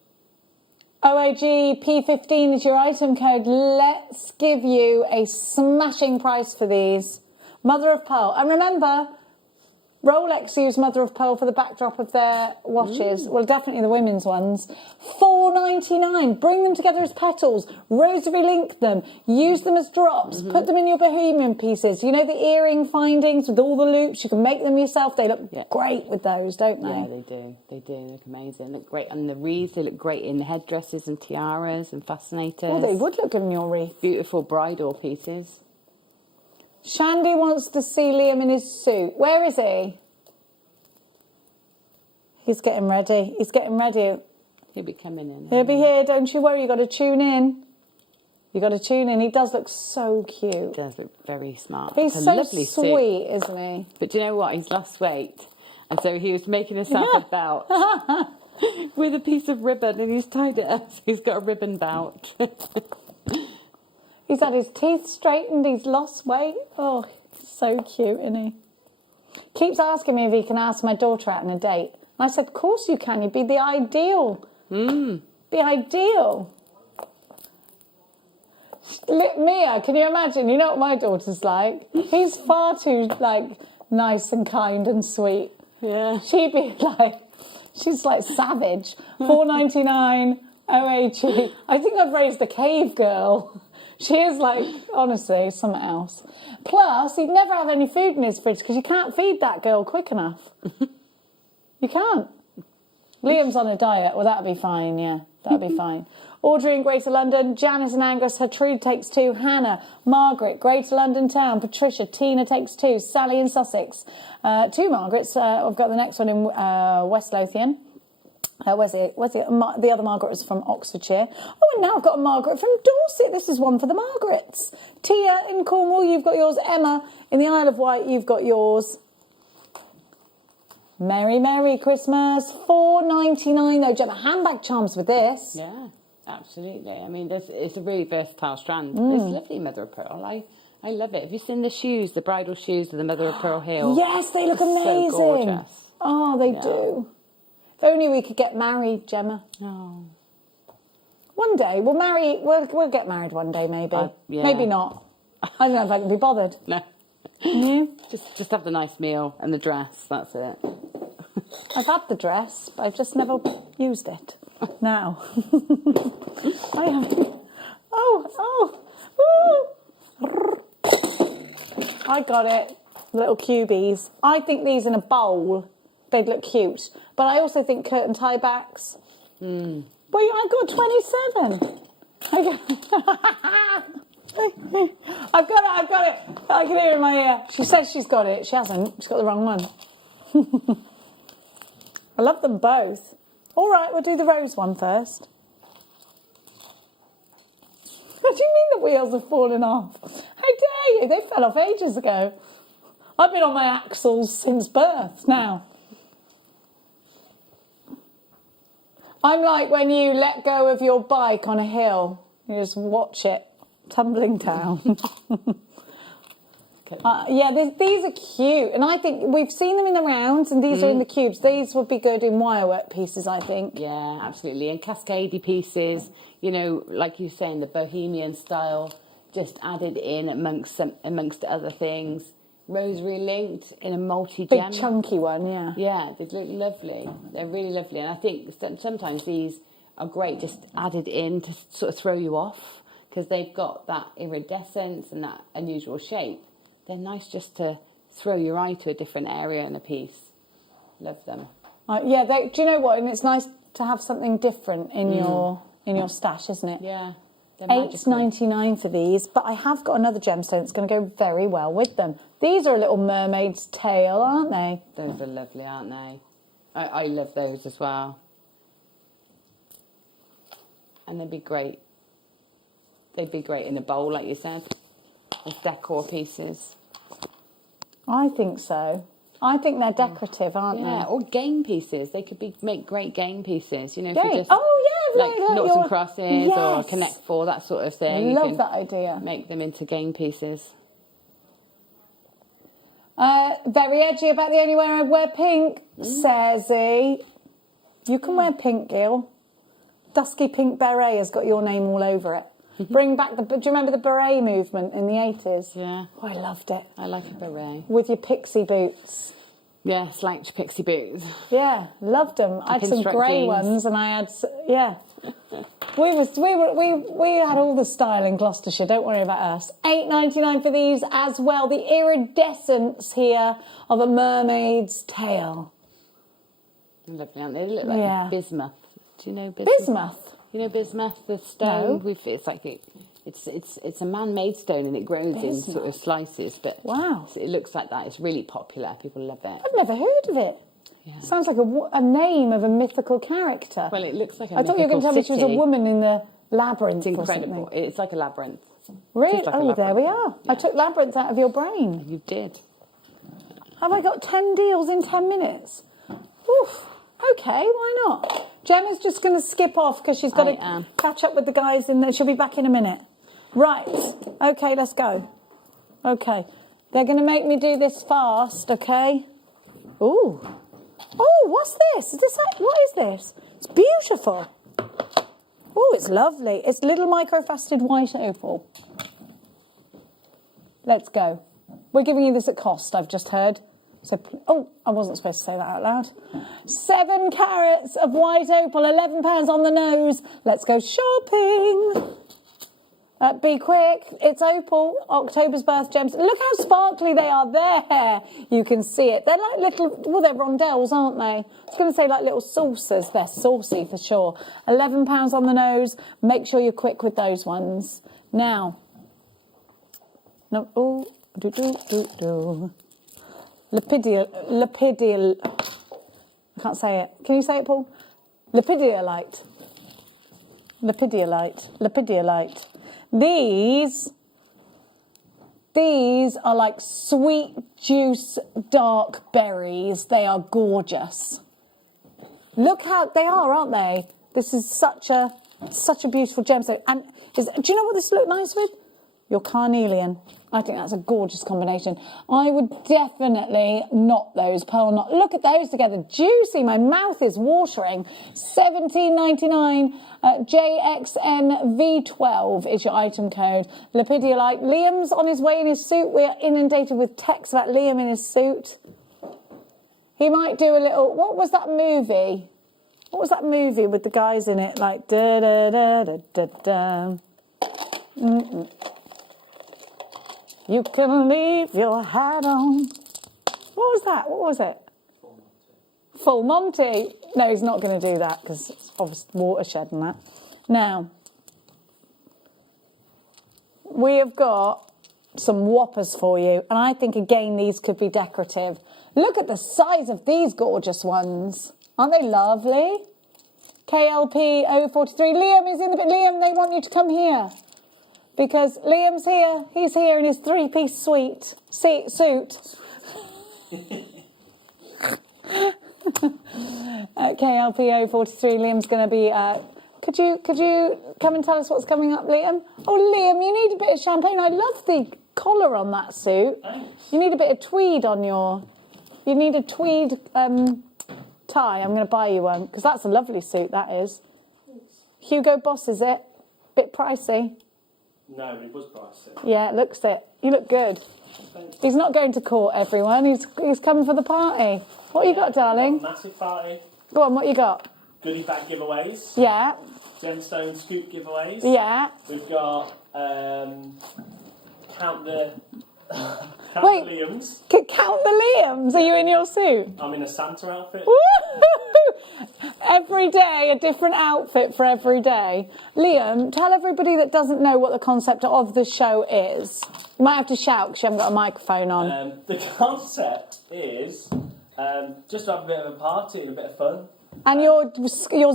OAG P15 is your item code. Let's give you a smashing price for these. Mother of pearl. And remember, Rolex use mother of pearl for the backdrop of their watches. Well, definitely the women's ones. $4.99. Bring them together as petals. Rosary link them. Use them as drops. Put them in your bohemian pieces. You know the earring findings with all the loops? You can make them yourself. They look great with those, don't they? Yeah, they do. They do. They look amazing. They look great on the wreaths. They look great in headdresses and tiaras and fascinators. Oh, they would look good in your wreath. Beautiful bridal pieces. Shandy wants to see Liam in his suit. Where is he? He's getting ready. He's getting ready. He'll be coming in. He'll be here, don't you worry. You've got to tune in. You've got to tune in. He does look so cute. He does look very smart. He's It's a so lovely sweet, suit. isn't he? But do you know what? He's lost weight. And so he was making himself a belt with a piece of ribbon, and he's tied it up. So he's got a ribbon belt. He's had his teeth straightened. He's lost weight. Oh, so cute, isn't he? Keeps asking me if he can ask my daughter out on a date. And I said, of course you can. You'd be the ideal. The ideal. Mia, can you imagine? You know what my daughter's like? He's far too, like, nice and kind and sweet. Yeah. She'd be like, she's like savage. $4.99 OHE. I think I've raised a cave girl. She is like, honestly, something else. Plus, he'd never have any food in his fridge because you can't feed that girl quick enough. You can't. Liam's on a diet. Well, that'll be fine, yeah. That'll be fine. Audrey in Greater London, Janice and Angus, Hertrude takes 2, Hannah, Margaret, Greater London Town, Patricia, Tina takes 2, Sally in Sussex, 2 Margarets. I've got the next one in West Lothian. Where's the other Margaret was from Oxfordshire. Oh, and now I've got a Margaret from Dorset. This is one for the Margarets. Tia in Cornwall, you've got yours. Emma in the Isle of Wight, you've got yours. Merry, Merry Christmas. $4.99 though. Gemma, handbag charms with this. Yeah, absolutely. I mean, it's a really versatile strand. It's lovely, mother of pearl. I love it. Have you seen the shoes, the bridal shoes with the mother of pearl heel? Yes, they look amazing. So gorgeous. Oh, they do. If only we could get married, Gemma. Oh. One day we'll get married one day, maybe. Yeah. Maybe not. I don't know if I can be bothered. No. You? Just have the nice meal and the dress. That's it. I've had the dress, but I've just never used it. Now. I have. I got it. Little cubies. I think these in a bowl, they'd look cute. But I also think curtain tie backs. Wait, I got 27. I've got it. I can hear it in my ear. She says she's got it. She hasn't. She's got the wrong one. I love them both. All right, we'll do the rose one first. What do you mean the wheels have fallen off? How dare you? They fell off ages ago. I've been on my axles since birth now. I'm like when you let go of your bike on a hill. You just watch it tumbling down. These are cute. And I think we've seen them in the rounds and these are in the cubes. These would be good in wirework pieces, I think. Yeah, absolutely. And cascadey pieces, you know, like you're saying, the bohemian style, just added in amongst other things. Rosary linked in a multi-gem. Big chunky one, yeah. Yeah, they look lovely. They're really lovely. And I think sometimes these are great just added in to sort of throw you off because they've got that iridescence and that unusual shape. They're nice just to throw your eye to a different area in a piece. Love them. Do you know what? And it's nice to have something different in your stash, isn't it? Yeah. $8.99 for these, but I have got another gemstone that's going to go very well with them. These are a little mermaid's tail, aren't they? Those are lovely, aren't they? I love those as well. And they'd be great. They'd be great in a bowl, like you said, as decor pieces. I think so. I think they're decorative, aren't they? Yeah, or game pieces. They could make great game pieces, you know. Game? For just, like noughts and crosses or Connect Four, that sort of thing. I love that idea. Make them into game pieces. Very edgy about the only way I wear pink, says he. You can wear pink, Gil. Dusky pink beret has got your name all over it. Bring back do you remember the beret movement in the 80s? Yeah. Oh, I loved it. I like a beret. With your pixie boots. Yeah, slouch pixie boots. Yeah, loved them. I had some grey ones and I had, We had all the style in Gloucestershire, don't worry about us. $8.99 for these as well. The iridescence here of a mermaid's tail. Lovely, aren't they? They look like bismuth. Do you know bismuth? Bismuth? You know bismuth, the stone? No. It's like It's a man-made stone and it grows in Bismuth. sort of slices, but wow, it looks like that. It's really popular. People love it. I've never heard of it. Sounds like a name of a mythical character. Well, it looks like a I thought you were going to tell me she was a woman in the labyrinth. It's or incredible. something. It's like a labyrinth. Really? Just like a Oh, there labyrinth. we are. I took labyrinth out of your brain. You did. Have I got 10 deals in 10 minutes? Oof. Okay, why not? Gemma's just going to skip off because she's got to catch up with the guys in there. She'll be back in a minute. Right. Okay, let's go. Okay. They're going to make me do this fast, okay? Ooh. Oh, what's this? What is this? It's beautiful. Oh, it's lovely. It's little microfaceted white opal. Let's go. We're giving you this at cost, I've just heard. So, oh, I wasn't supposed to say that out loud. 7 carats of white opal, £11 on the nose. Let's go shopping. Be quick. It's opal, October's birth gems. Look how sparkly they are there. You can see it. They're like little, well, they're rondelles, aren't they? I was going to say like little saucers. They're saucy for sure. £11 on the nose. Make sure you're quick with those ones. Now, no, oh, Lepidiolite. I can't say it. Can you say it, Paul? Lepidiolite. These are like sweet juice dark berries. They are gorgeous. Look how they are, aren't they? This is such a beautiful gemstone. And do you know what this look nice with? Your carnelian. I think that's a gorgeous combination. I would definitely knot those, pearl knot. Look at those together. Juicy. My mouth is watering. $17.99. JXNV12 is your item code. Lepidiolite. Liam's on his way in his suit. We are inundated with texts about Liam in his suit. He might do a little... What was that movie? What was that movie with the guys in it? Like... da-da-da-da-da-da. You can leave your hat on. What was that? What was it? Full Monty. No, he's not going to do that because it's obviously watershed and that. Now, we have got some whoppers for you. And I think, again, these could be decorative. Look at the size of these gorgeous ones. Aren't they lovely? KLP 043. Liam is in the bit. Liam, they want you to come here. Because Liam's here. He's here in his 3-piece suit. KLP 043. Liam's going to be... Could you come and tell us what's coming up, Liam? Oh, Liam, you need a bit of champagne. I love the collar on that suit. Thanks. You need a bit of tweed on your... You need a tweed tie. I'm going to buy you one. Because that's a lovely suit, that is. Hugo Boss, is it? Bit pricey. No, but it was pricey. Yeah, it looks it. You look good. He's not going to court, everyone. He's coming for the party. What you got, darling? Massive party. Go on, what you got? Goodie bag giveaways. Yeah. Gemstone scoop giveaways. Yeah. We've got count the Wait, Liams. Count the Liams. Are you in your suit? I'm in a Santa outfit. Woo-hoo! Every day, a different outfit for every day. Liam, tell everybody that doesn't know what the concept of the show is. You might have to shout because you haven't got a microphone on. The concept is just to have a bit of a party and a bit of fun. And you're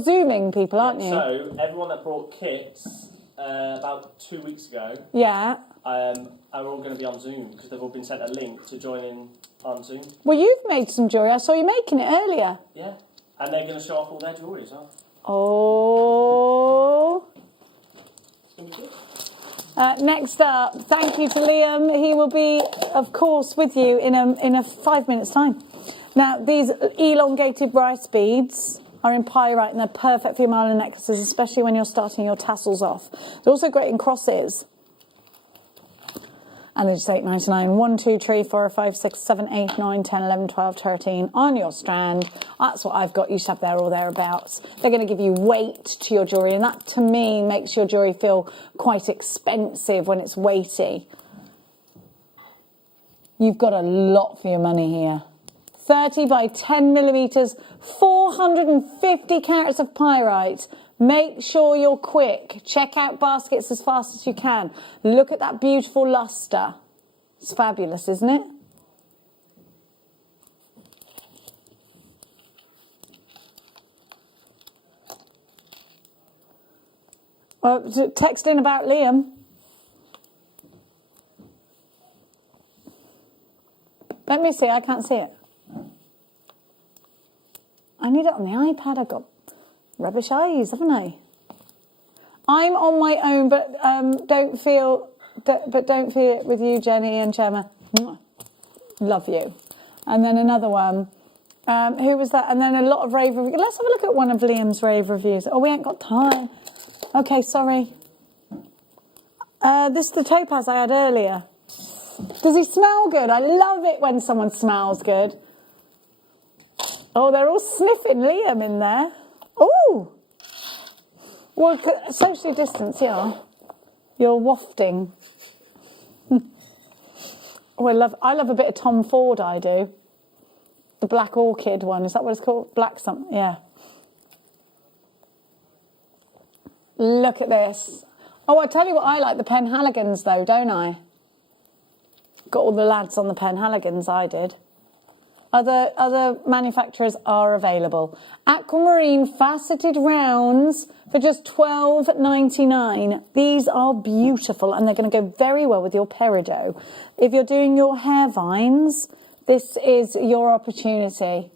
Zooming people, aren't you? So, everyone that brought kits about 2 weeks ago Yeah. are all going to be on Zoom because they've all been sent a link to join in on Zoom. Well, you've made some jewellery. I saw you making it earlier. Yeah. And they're going to show off all their jewellery as well. Oh. It's going to be good. Next up, thank you to Liam. He will be, of course, with you in a 5 minutes' time. Now, these elongated rice beads are in pyrite and they're perfect for your marlin necklaces, especially when you're starting your tassels off. They're also great in crosses. And they're just $8.99. 1, 2, 3, 4, 5, 6, 7, 8, 9, 10, 11, 12, 13 on your strand. That's what I've got. You should have there or thereabouts. They're going to give you weight to your jewellery, and that, to me, makes your jewellery feel quite expensive when it's weighty. You've got a lot for your money here. 30 by 10 millimetres, 450 carats of pyrite. Make sure you're quick. Check out baskets as fast as you can. Look at that beautiful lustre. It's fabulous, isn't it? Text in about Liam. Let me see, I can't see it. I need it on the iPad. I've got rubbish eyes, haven't I? I'm on my own, but don't feel it with you, Jenny and Gemma. Love you. And then another one. Who was that? And then a lot of rave reviews. Let's have a look at one of Liam's rave reviews. Oh, we ain't got time. Okay, sorry. This is the topaz I had earlier. Does he smell good? I love it when someone smells good. Oh, they're all sniffing Liam in there. Oh! Well, socially distance, yeah. You're wafting. Oh, I love a bit of Tom Ford, I do. The Black Orchid one, is that what it's called? Black something, yeah. Look at this. Oh, I tell you what, I like the Penhaligons though, don't I? Got all the lads on the Penhaligons, I did. Other manufacturers are available. Aquamarine faceted rounds for just $12.99. These are beautiful and they're going to go very well with your peridot. If you're doing your hair vines, this is your opportunity.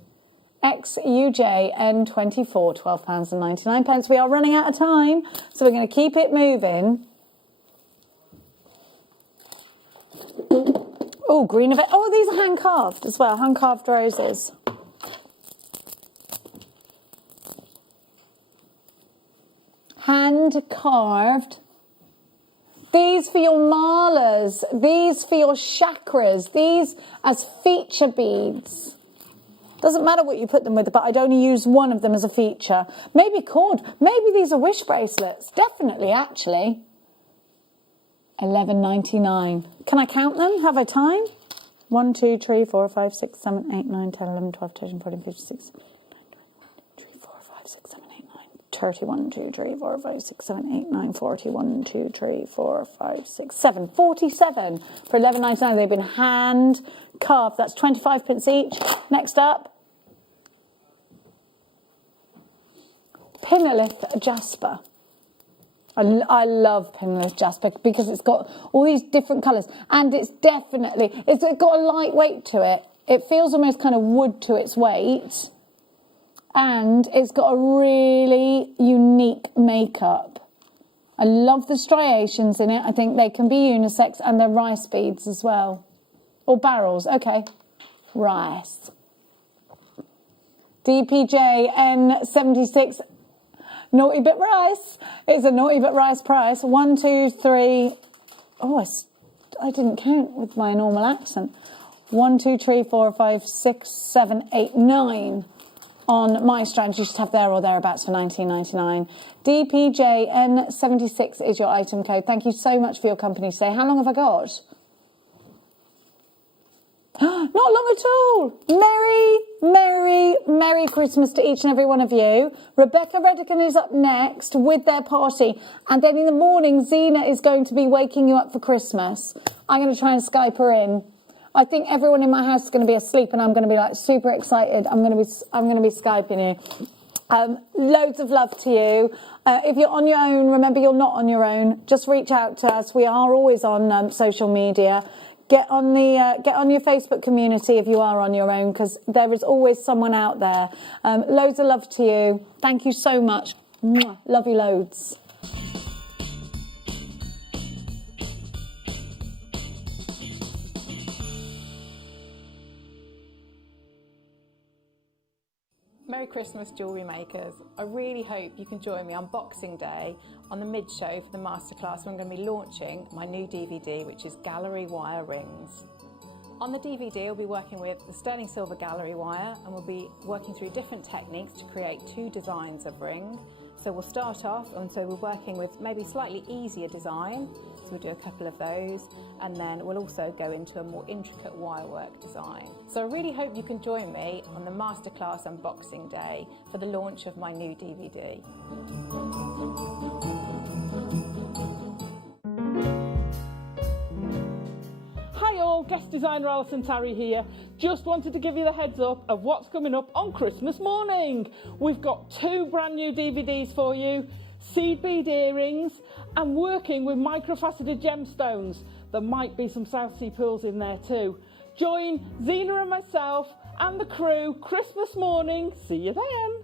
XUJN24, £12.99. We are running out of time, so we're going to keep it moving. Oh, green of it. Oh, these are hand carved as well, hand carved roses. Hand carved. These for your malas, these for your chakras, these as feature beads. Doesn't matter what you put them with, but I'd only use one of them as a feature. Maybe cord, maybe these are wish bracelets. Definitely, actually. $11.99. Can I count them? Have I time? 1, 2, 3, 4, 5, 6, 7, 8, 9, 10, 11, 12, 13, 14, 15, 16, 3, 4, 5, 6, 7, 8, 9, 30, 1, 2, 3, 4, 5, 6, 7, 8, 9, 40, 1, 2, 3, 4, 5, 6, 7. 47 for $11.99. They've been hand carved. That's 25p each. Next up, Pinolith Jasper. I love Pinolith Jasper because it's got all these different colours and it's got a light weight to it. It feels almost kind of wood to its weight and it's got a really unique makeup. I love the striations in it. I think they can be unisex and they're rice beads as well. Or barrels, okay. Rice. DPJ N76 Naughty Bit Rice. It's a Naughty Bit Rice price. 1, 2, 3. Oh, I didn't count with my normal accent. 1, 2, 3, 4, 5, 6, 7, 8, 9 on my strands. You should have there or thereabouts for $19.99. DPJ N76 is your item code. Thank you so much for your company today. How long have I got? Not long at all. Merry Christmas to each and every one of you. Rebecca Redican is up next with their party. And then in the morning, Zena is going to be waking you up for Christmas. I'm going to try and Skype her in. I think everyone in my house is going to be asleep and I'm going to be like super excited. I'm going to be Skyping you. Loads of love to you. If you're on your own, remember you're not on your own. Just reach out to us. We are always on social media. Get on your Facebook community if you are on your own, because there is always someone out there. Loads of love to you. Thank you so much. Mwah. Love you loads. Merry Christmas, jewellery makers. I really hope you can join me on Boxing Day on the mid-show for the masterclass when I'm going to be launching my new DVD, which is Gallery Wire Rings. On the DVD, we'll be working with the sterling silver gallery wire, and we'll be working through different techniques to create 2 designs of ring. So we'll start off, and so we're working with maybe slightly easier design. So we'll do a couple of those, and then we'll also go into a more intricate wirework design. So I really hope you can join me on the masterclass unboxing day for the launch of my new DVD. Hi all, guest designer Alison Tarry here. Just wanted to give you the heads up of what's coming up on Christmas morning. We've got 2 brand new DVDs for you, seed bead earrings and working with microfaceted gemstones. There might be some South Sea pearls in there too. Join Zena and myself and the crew Christmas morning. See you then.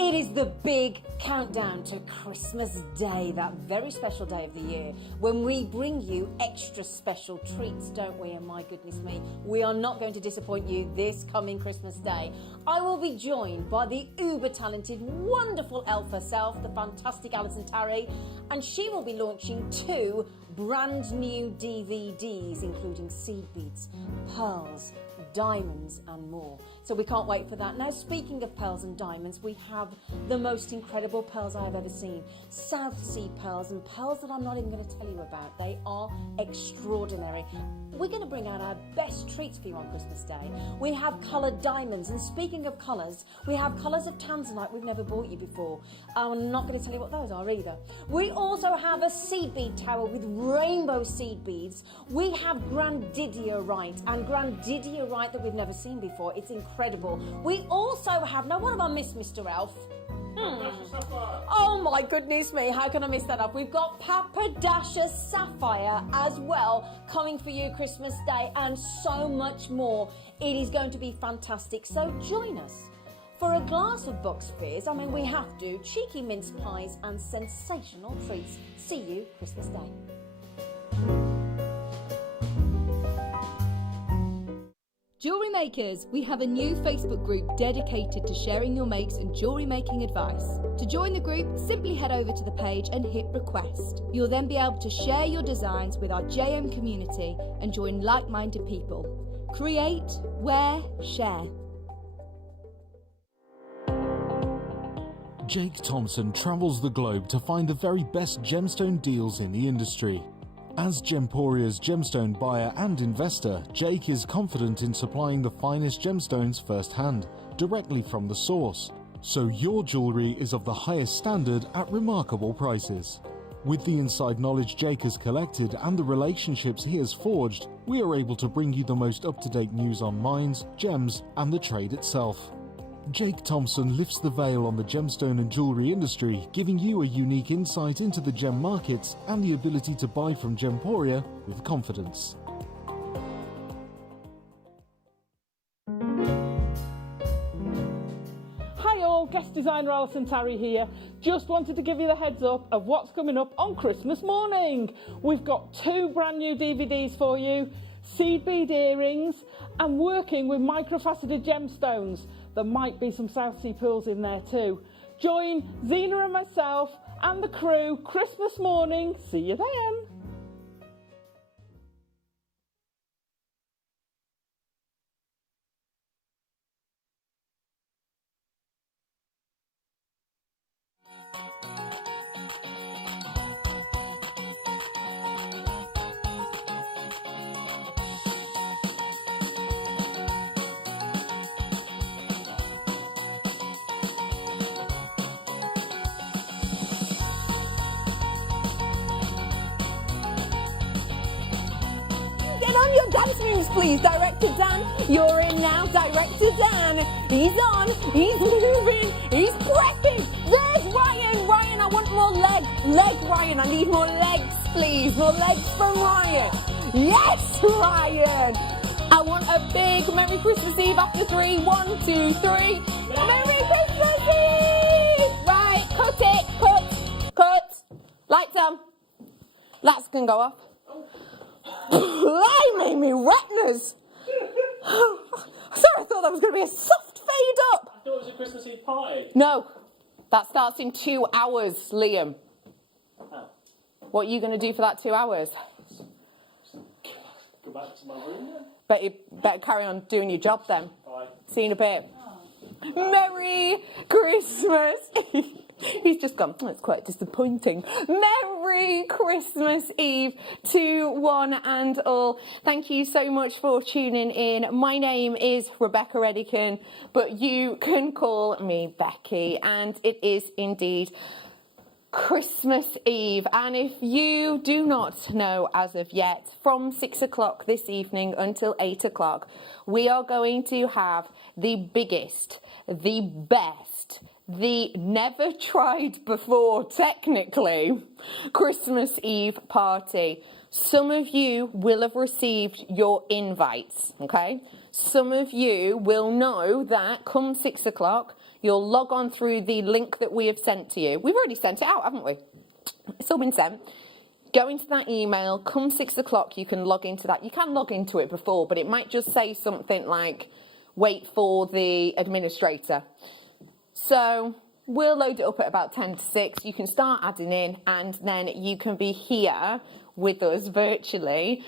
It is the big countdown to Christmas Day, that very special day of the year, when we bring you extra special treats, don't we? And my goodness me, we are not going to disappoint you this coming Christmas Day. I will be joined by the uber-talented, wonderful elf herself, the fantastic Alison Tarry, and she will be launching 2 brand new DVDs, including seed beads, pearls, diamonds and more. So we can't wait for that. Now, speaking of pearls and diamonds, we have the most incredible pearls I have ever seen. South Sea pearls, and pearls that I'm not even going to tell you about. They are extraordinary. We're going to bring out our best treats for you on Christmas Day. We have coloured diamonds, and speaking of colours, we have colours of tanzanite we've never bought you before. I'm not going to tell you what those are either. We also have a seed bead tower with rainbow seed beads. We have grandidierite, and grandidierite that we've never seen before. It's incredible. We also have, now what have I missed, Mr. Elf? Oh my goodness me, how can I miss that up? We've got Papradasha Sapphire as well coming for you Christmas Day, and so much more. It is going to be fantastic. So join us for a glass of box beers. I mean, we have to. Cheeky mince pies and sensational treats. See you Christmas Day. Jewellery Makers, we have a new Facebook group dedicated to sharing your makes and jewellery making advice. To join the group, simply head over to the page and hit request. You'll then be able to share your designs with our JM community and join like-minded people. Create, wear, share. Jake Thompson travels the globe to find the very best gemstone deals in the industry. As Gemporia's gemstone buyer and investor, Jake is confident in supplying the finest gemstones firsthand, directly from the source, so your jewellery is of the highest standard at remarkable prices. With the inside knowledge Jake has collected and the relationships he has forged, we are able to bring you the most up-to-date news on mines, gems, and the trade itself. Jake Thompson lifts the veil on the gemstone and jewellery industry, giving you a unique insight into the gem markets and the ability to buy from Gemporia with confidence. Hi all, guest designer Alison Tarry here. Just wanted to give you the heads up of what's coming up on Christmas morning. We've got 2 brand new DVDs for you, seed bead earrings and working with microfaceted gemstones. There might be some South Sea pearls in there too. Join Zena and myself and the crew Christmas morning. See you then. Get on your dance moves, please, Director Dan. You're in now, Director Dan. He's on, he's moving, he's prepping. There's Ryan. Ryan, I want more leg. Ryan. I need more legs, please. More legs from Ryan. Yes, Ryan. I want a big Merry Christmas Eve after 3. 1, 2, 3. Merry Christmas Eve. Right, cut it. Cut. Lights on. Lights can go off. Blimey, me retinas! Sorry, I thought that was going to be a soft fade up. I thought it was a Christmas Eve party. No, that starts in 2 hours, Liam. Oh. What are you going to do for that 2 hours? Go back to my room then. Bet you better carry on doing your job then. Bye. See you in a bit. Merry Christmas. He's just gone, it's quite disappointing. Merry Christmas Eve to one and all. Thank you so much for tuning in. My name is Rebecca Redican, but you can call me Becky, and it is indeed Christmas Eve. And if you do not know as of yet, from 6 o'clock this evening until 8 o'clock, we are going to have the biggest, the best, the never tried before, technically, Christmas Eve party. Some of you will have received your invites, okay? Some of you will know that come 6 o'clock, you'll log on through the link that we have sent to you. We've already sent it out, haven't we? It's all been sent. Go into that email, come 6 o'clock, you can log into that. You can log into it before, but it might just say something like, wait for the administrator. So we'll load it up at about 10 to 6. You can start adding in, and then you can be here with us virtually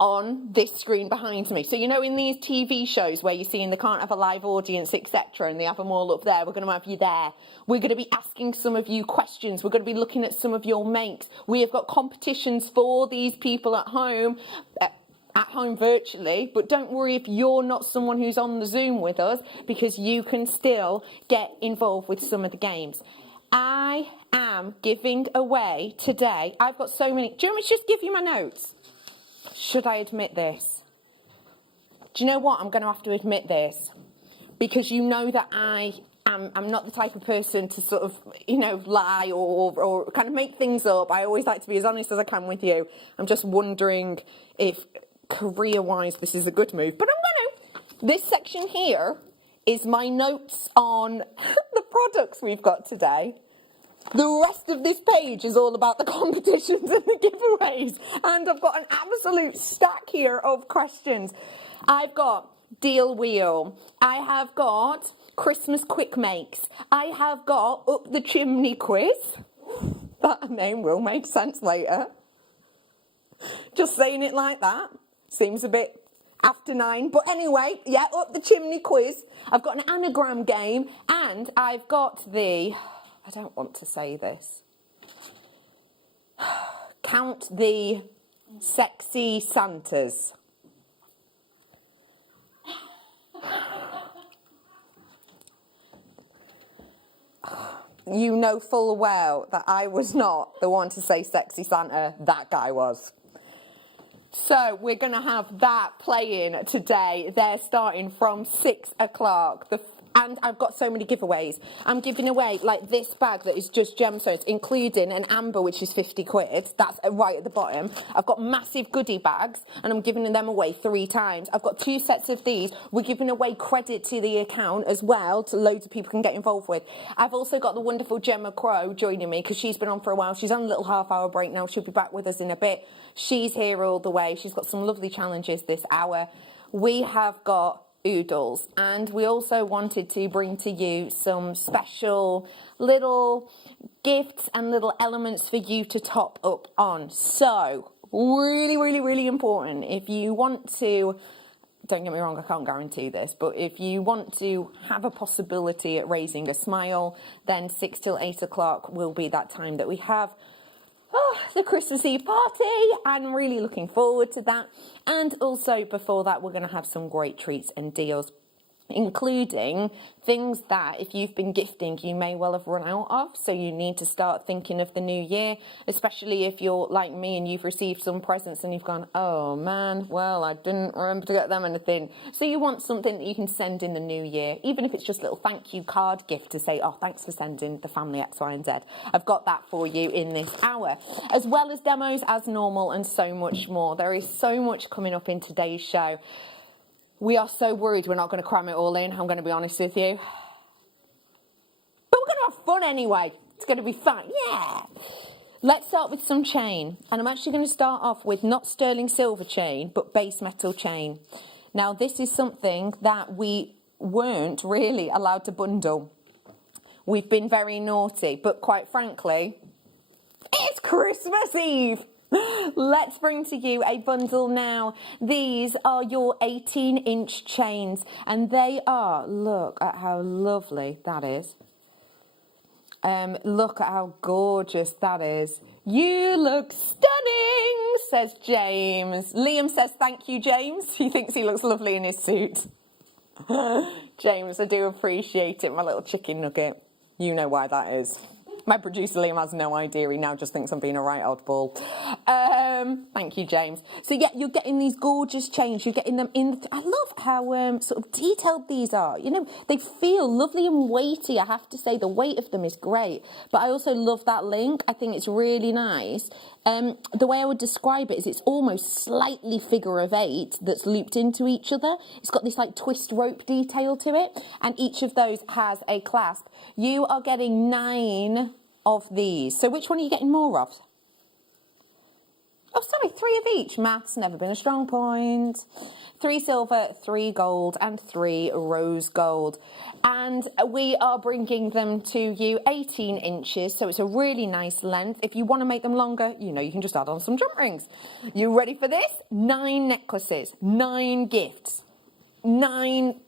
on this screen behind me. So, you know, in these TV shows where you're seeing they can't have a live audience, etc., and they have them all up there, we're going to have you there. We're going to be asking some of you questions. We're going to be looking at some of your makes. We have got competitions for these people at home virtually, but don't worry if you're not someone who's on the Zoom with us, because you can still get involved with some of the games. I am giving away today, I've got so many. Do you want me to just give you my notes? Should I admit this? Do you know what? I'm going to have to admit this, because you know that I'm not the type of person to sort of, you know, lie or kind of make things up. I always like to be as honest as I can with you. I'm just wondering if career-wise this is a good move, but I'm going to. This section here is my notes on the products we've got today. The rest of this page is all about the competitions and the giveaways, and I've got an absolute stack here of questions. I've got deal wheel. I have got Christmas quick makes. I have got up the chimney quiz. That name will make sense later. Just saying it like that seems a bit after 9, but anyway, yeah, up the chimney quiz. I've got an anagram game, and I've got the, I don't want to say this, count the sexy Santas. You know full well that I was not the one to say sexy Santa, that guy was. So we're going to have that playing today. They're starting from 6 o'clock. And I've got so many giveaways. I'm giving away like this bag that is just gemstones, including an amber, which is 50 quid. That's right at the bottom. I've got massive goodie bags, and I'm giving them away 3 times. I've got 2 sets of these. We're giving away credit to the account as well, so loads of people can get involved with. I've also got the wonderful Gemma Crow joining me, because she's been on for a while. She's on a little half-hour break now. She'll be back with us in a bit. She's here all the way. She's got some lovely challenges this hour. We have got oodles, and we also wanted to bring to you some special little gifts and little elements for you to top up on. So really important, if you want to, don't get me wrong, I can't guarantee this, but if you want to have a possibility at raising a smile, then 6 till 8 o'clock will be that time that we have the Christmas Eve party. I'm really looking forward to that. And also before that, we're going to have some great treats and deals, including things that if you've been gifting, you may well have run out of. So you need to start thinking of the new year, especially if you're like me and you've received some presents and you've gone, oh man, well, I didn't remember to get them anything. So you want something that you can send in the new year, even if it's just a little thank you card gift to say, oh, thanks for sending the family X, Y, and Z. I've got that for you in this hour, as well as demos as normal and so much more. There is so much coming up in today's show. We are so worried we're not going to cram it all in, I'm going to be honest with you. But we're going to have fun anyway. It's going to be fun, yeah. Let's start with some chain. And I'm actually going to start off with not sterling silver chain, but base metal chain. Now, this is something that we weren't really allowed to bundle. We've been very naughty, but quite frankly, it's Christmas Eve. Let's bring to you a bundle now. These are your 18-inch chains, and they are, look at how lovely that is. Look at how gorgeous that is. You look stunning, says James. Liam says thank you, James. He thinks he looks lovely in his suit. James, I do appreciate it, my little chicken nugget. You know why that is. My producer Liam has no idea. He now just thinks I'm being a right oddball. Thank you, James. So yeah, you're getting these gorgeous chains. You're getting them in. I love how sort of detailed these are. You know, they feel lovely and weighty. I have to say the weight of them is great. But I also love that link. I think it's really nice. The way I would describe it is it's almost slightly figure of 8 that's looped into each other. It's got this like twist rope detail to it, and each of those has a clasp. You are getting 9 of these. So which one are you getting more of? Oh, sorry, 3 of each. Maths never been a strong point. 3 silver, 3 gold, and 3 rose gold. And we are bringing them to you 18 inches, so it's a really nice length. If you want to make them longer, you know, you can just add on some jump rings. You ready for this? 9 necklaces, 9 gifts, 9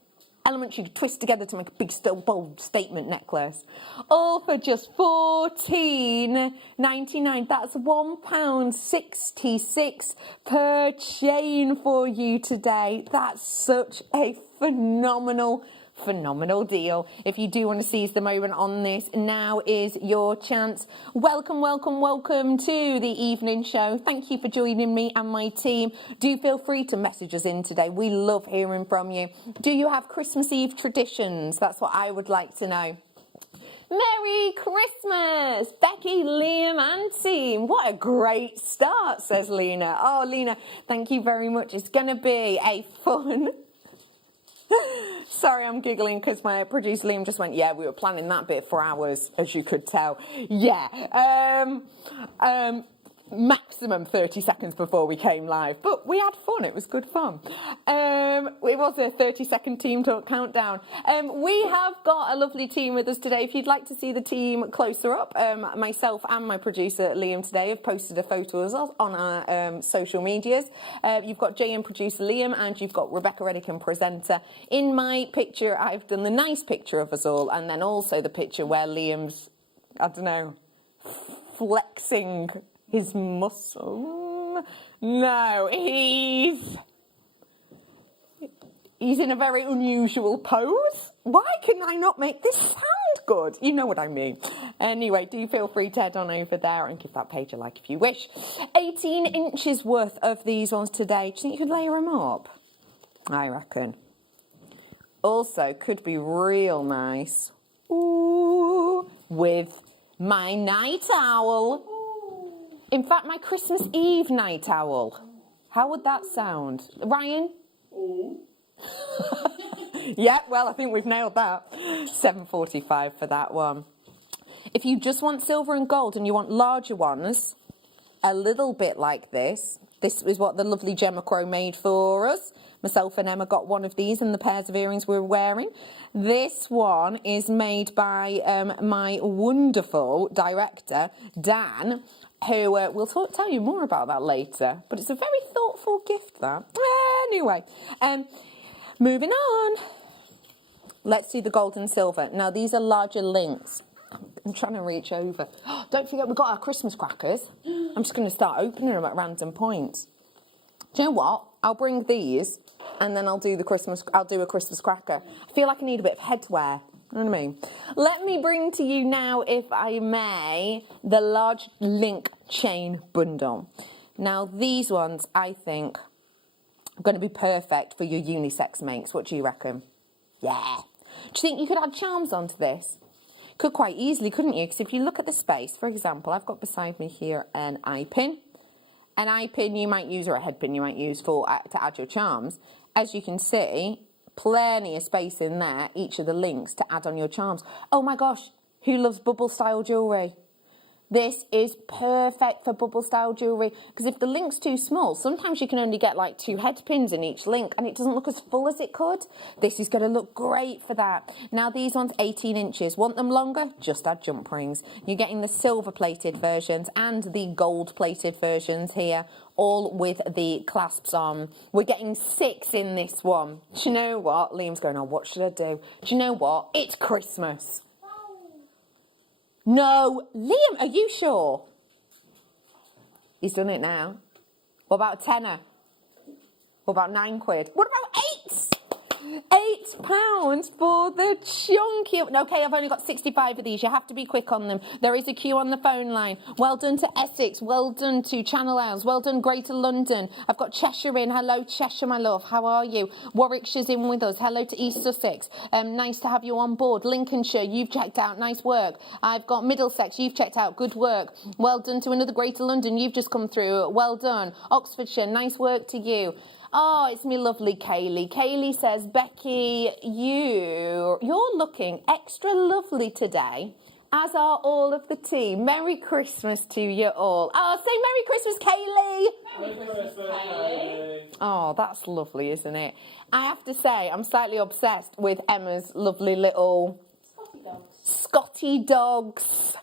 elements you twist together to make a big, bold statement necklace. All for just $14.99. That's £1.66 per chain for you today. That's such a phenomenal deal. If you do want to seize the moment on this, now is your chance. Welcome to the evening show. Thank you for joining me and my team. Do feel free to message us in today. We love hearing from you. Do you have Christmas Eve traditions? That's what I would like to know. Merry Christmas, Becky, Liam and team. What a great start, says Lena. Oh, Lena, thank you very much. It's going to be a fun... Sorry, I'm giggling because my producer Liam just went, yeah, we were planning that bit for hours, as you could tell. Yeah. maximum 30 seconds before we came live, but we had fun. It was good fun. It was a 30-second team talk countdown. We have got a lovely team with us today. If you'd like to see the team closer up, myself and my producer Liam today have posted a photo of us on our social medias. You've got JM producer Liam and you've got Rebecca Redican presenter. In my picture, I've done the nice picture of us all, and then also the picture where Liam's, I don't know, flexing his muscle. No, he's in a very unusual pose. Why can I not make this sound good? You know what I mean. Anyway, do feel free to head on over there and give that page a like if you wish. 18 inches worth of these ones today. Do you think you could layer them up? I reckon. Also, could be real nice. Ooh, with my night owl. In fact, my Christmas Eve night owl. How would that sound? Ryan? Yeah, well, I think we've nailed that. 7.45 for that one. If you just want silver and gold and you want larger ones, a little bit like this. This is what the lovely Gemma Crow made for us. Myself and Emma got one of these and the pairs of earrings we were wearing. This one is made by my wonderful director, Dan, who we'll tell you more about that later. But it's a very thoughtful gift, that. Anyway, moving on. Let's see the gold and silver. Now, these are larger links. I'm trying to reach over. Don't forget, we've got our Christmas crackers. I'm just going to start opening them at random points. Do you know what? I'll bring these, and then I'll do a Christmas cracker. I feel like I need a bit of headwear. You know what I mean? Let me bring to you now, if I may, the large link chain bundle. Now, these ones, I think, are going to be perfect for your unisex mates. What do you reckon? Yeah. Do you think you could add charms onto this? Could quite easily, couldn't you? Because if you look at the space, for example, I've got beside me here an eye pin. An eye pin you might use, or a head pin you might use to add your charms. As you can see, plenty of space in there, each of the links to add on your charms. Oh my gosh, who loves bubble style jewellery? This is perfect for bubble style jewellery, because if the link's too small, sometimes you can only get like 2 head pins in each link and it doesn't look as full as it could. This is going to look great for that. Now these ones 18 inches. Want them longer? Just add jump rings. You're getting the silver plated versions and the gold plated versions here, all with the clasps on. We're getting 6 in this one. Do you know what? Liam's going, oh, what should I do? Do you know what? It's Christmas. No, Liam, are you sure? He's done it now. What about a tenner? What about £9? What about £8 for the chunky. Okay, I've only got 65 of these. You have to be quick on them. There is a queue on the phone line. Well done to Essex. Well done to Channel Isles. Well done, Greater London. I've got Cheshire in. Hello, Cheshire, my love. How are you? Warwickshire's in with us. Hello to East Sussex. Nice to have you on board. Lincolnshire, you've checked out. Nice work. I've got Middlesex. You've checked out. Good work. Well done to another Greater London. You've just come through. Well done. Oxfordshire, nice work to you. Oh, it's me lovely Kaylee. Kaylee says, Becky, you're looking extra lovely today, as are all of the team. Merry Christmas to you all. Oh, say Merry Christmas, Kaylee. Merry Christmas, Kaylee. Oh, that's lovely, isn't it? I have to say, I'm slightly obsessed with Emma's lovely little Scotty dogs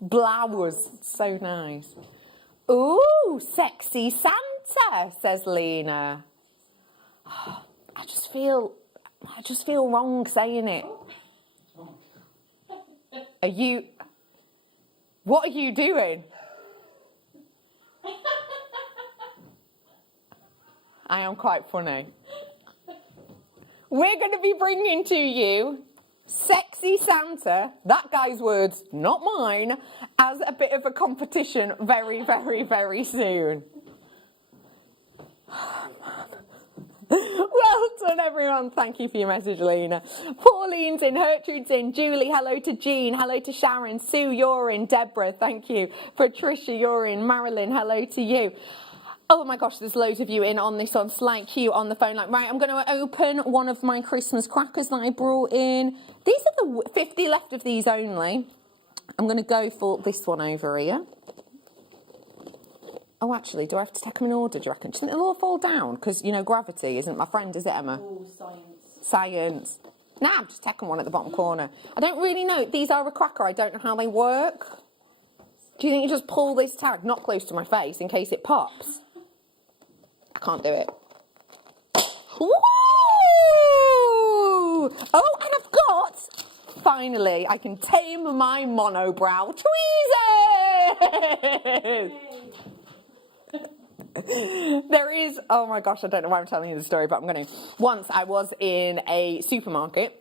blouse. So nice. Ooh, sexy Santa, says Lena. Oh, I just feel wrong saying it. What are you doing? I am quite funny. We're going to be bringing to you Sexy Santa, that guy's words, not mine, as a bit of a competition very, very, very soon. Well done, everyone. Thank you for your message, Lena. Pauline's in, Gertrude's in, Julie, hello to Jean, hello to Sharon, Sue, you're in, Deborah, thank you. Patricia, you're in, Marilyn, hello to you. Oh my gosh, there's loads of you in on this on slight queue on the phone line. Right, I'm going to open one of my Christmas crackers that I brought in. These are the 50 left of these only. I'm going to go for this one over here. Oh, actually, do I have to take them in order, do you reckon? Do you think they'll all fall down? Because, you know, gravity isn't my friend, is it, Emma? Oh, science. Science. Nah, I'm just taking one at the bottom corner. I don't really know. These are a cracker. I don't know how they work. Do you think you just pull this tag not close to my face in case it pops? I can't do it. Woo! Oh, and I've got... Finally, I can tame my monobrow tweezers! There is, oh my gosh, I don't know why I'm telling you the story, but I'm going to. Once I was in a supermarket,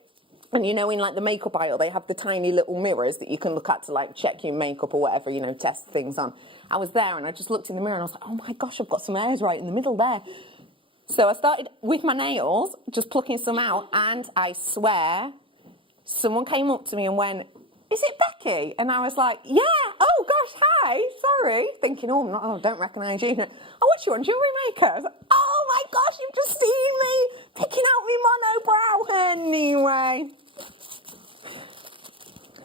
and you know, in like the makeup aisle, they have the tiny little mirrors that you can look at to like check your makeup or whatever, you know, test things on. I was there and I just looked in the mirror and I was like, oh my gosh, I've got some hairs right in the middle there. So I started with my nails, just plucking some out, and I swear, someone came up to me and went, is it Becky? And I was like, yeah, oh gosh, hi, sorry. Thinking, I don't recognise you. Oh, what's you on, Jewellery Maker? I was like, oh my gosh, you've just seen me picking out my monobrow. Anyway.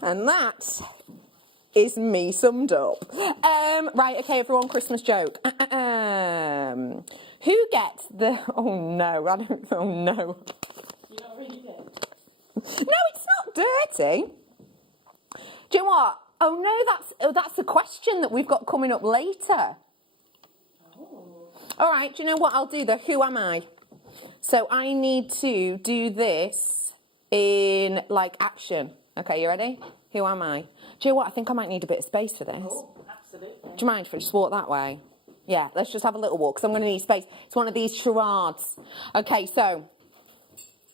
And that is me summed up. Right, okay, everyone, Christmas joke. Who gets the, oh no. You're not reading it? No, it's not dirty. Do you know what? Oh no, that's a question that we've got coming up later. Oh. All right, do you know what I'll do? The who am I? So I need to do this in like action. Okay, you ready? Who am I? Do you know what? I think I might need a bit of space for this. Oh, absolutely. Do you mind if I just walk that way? Yeah, let's just have a little walk because I'm going to need space. It's one of these charades. Okay, so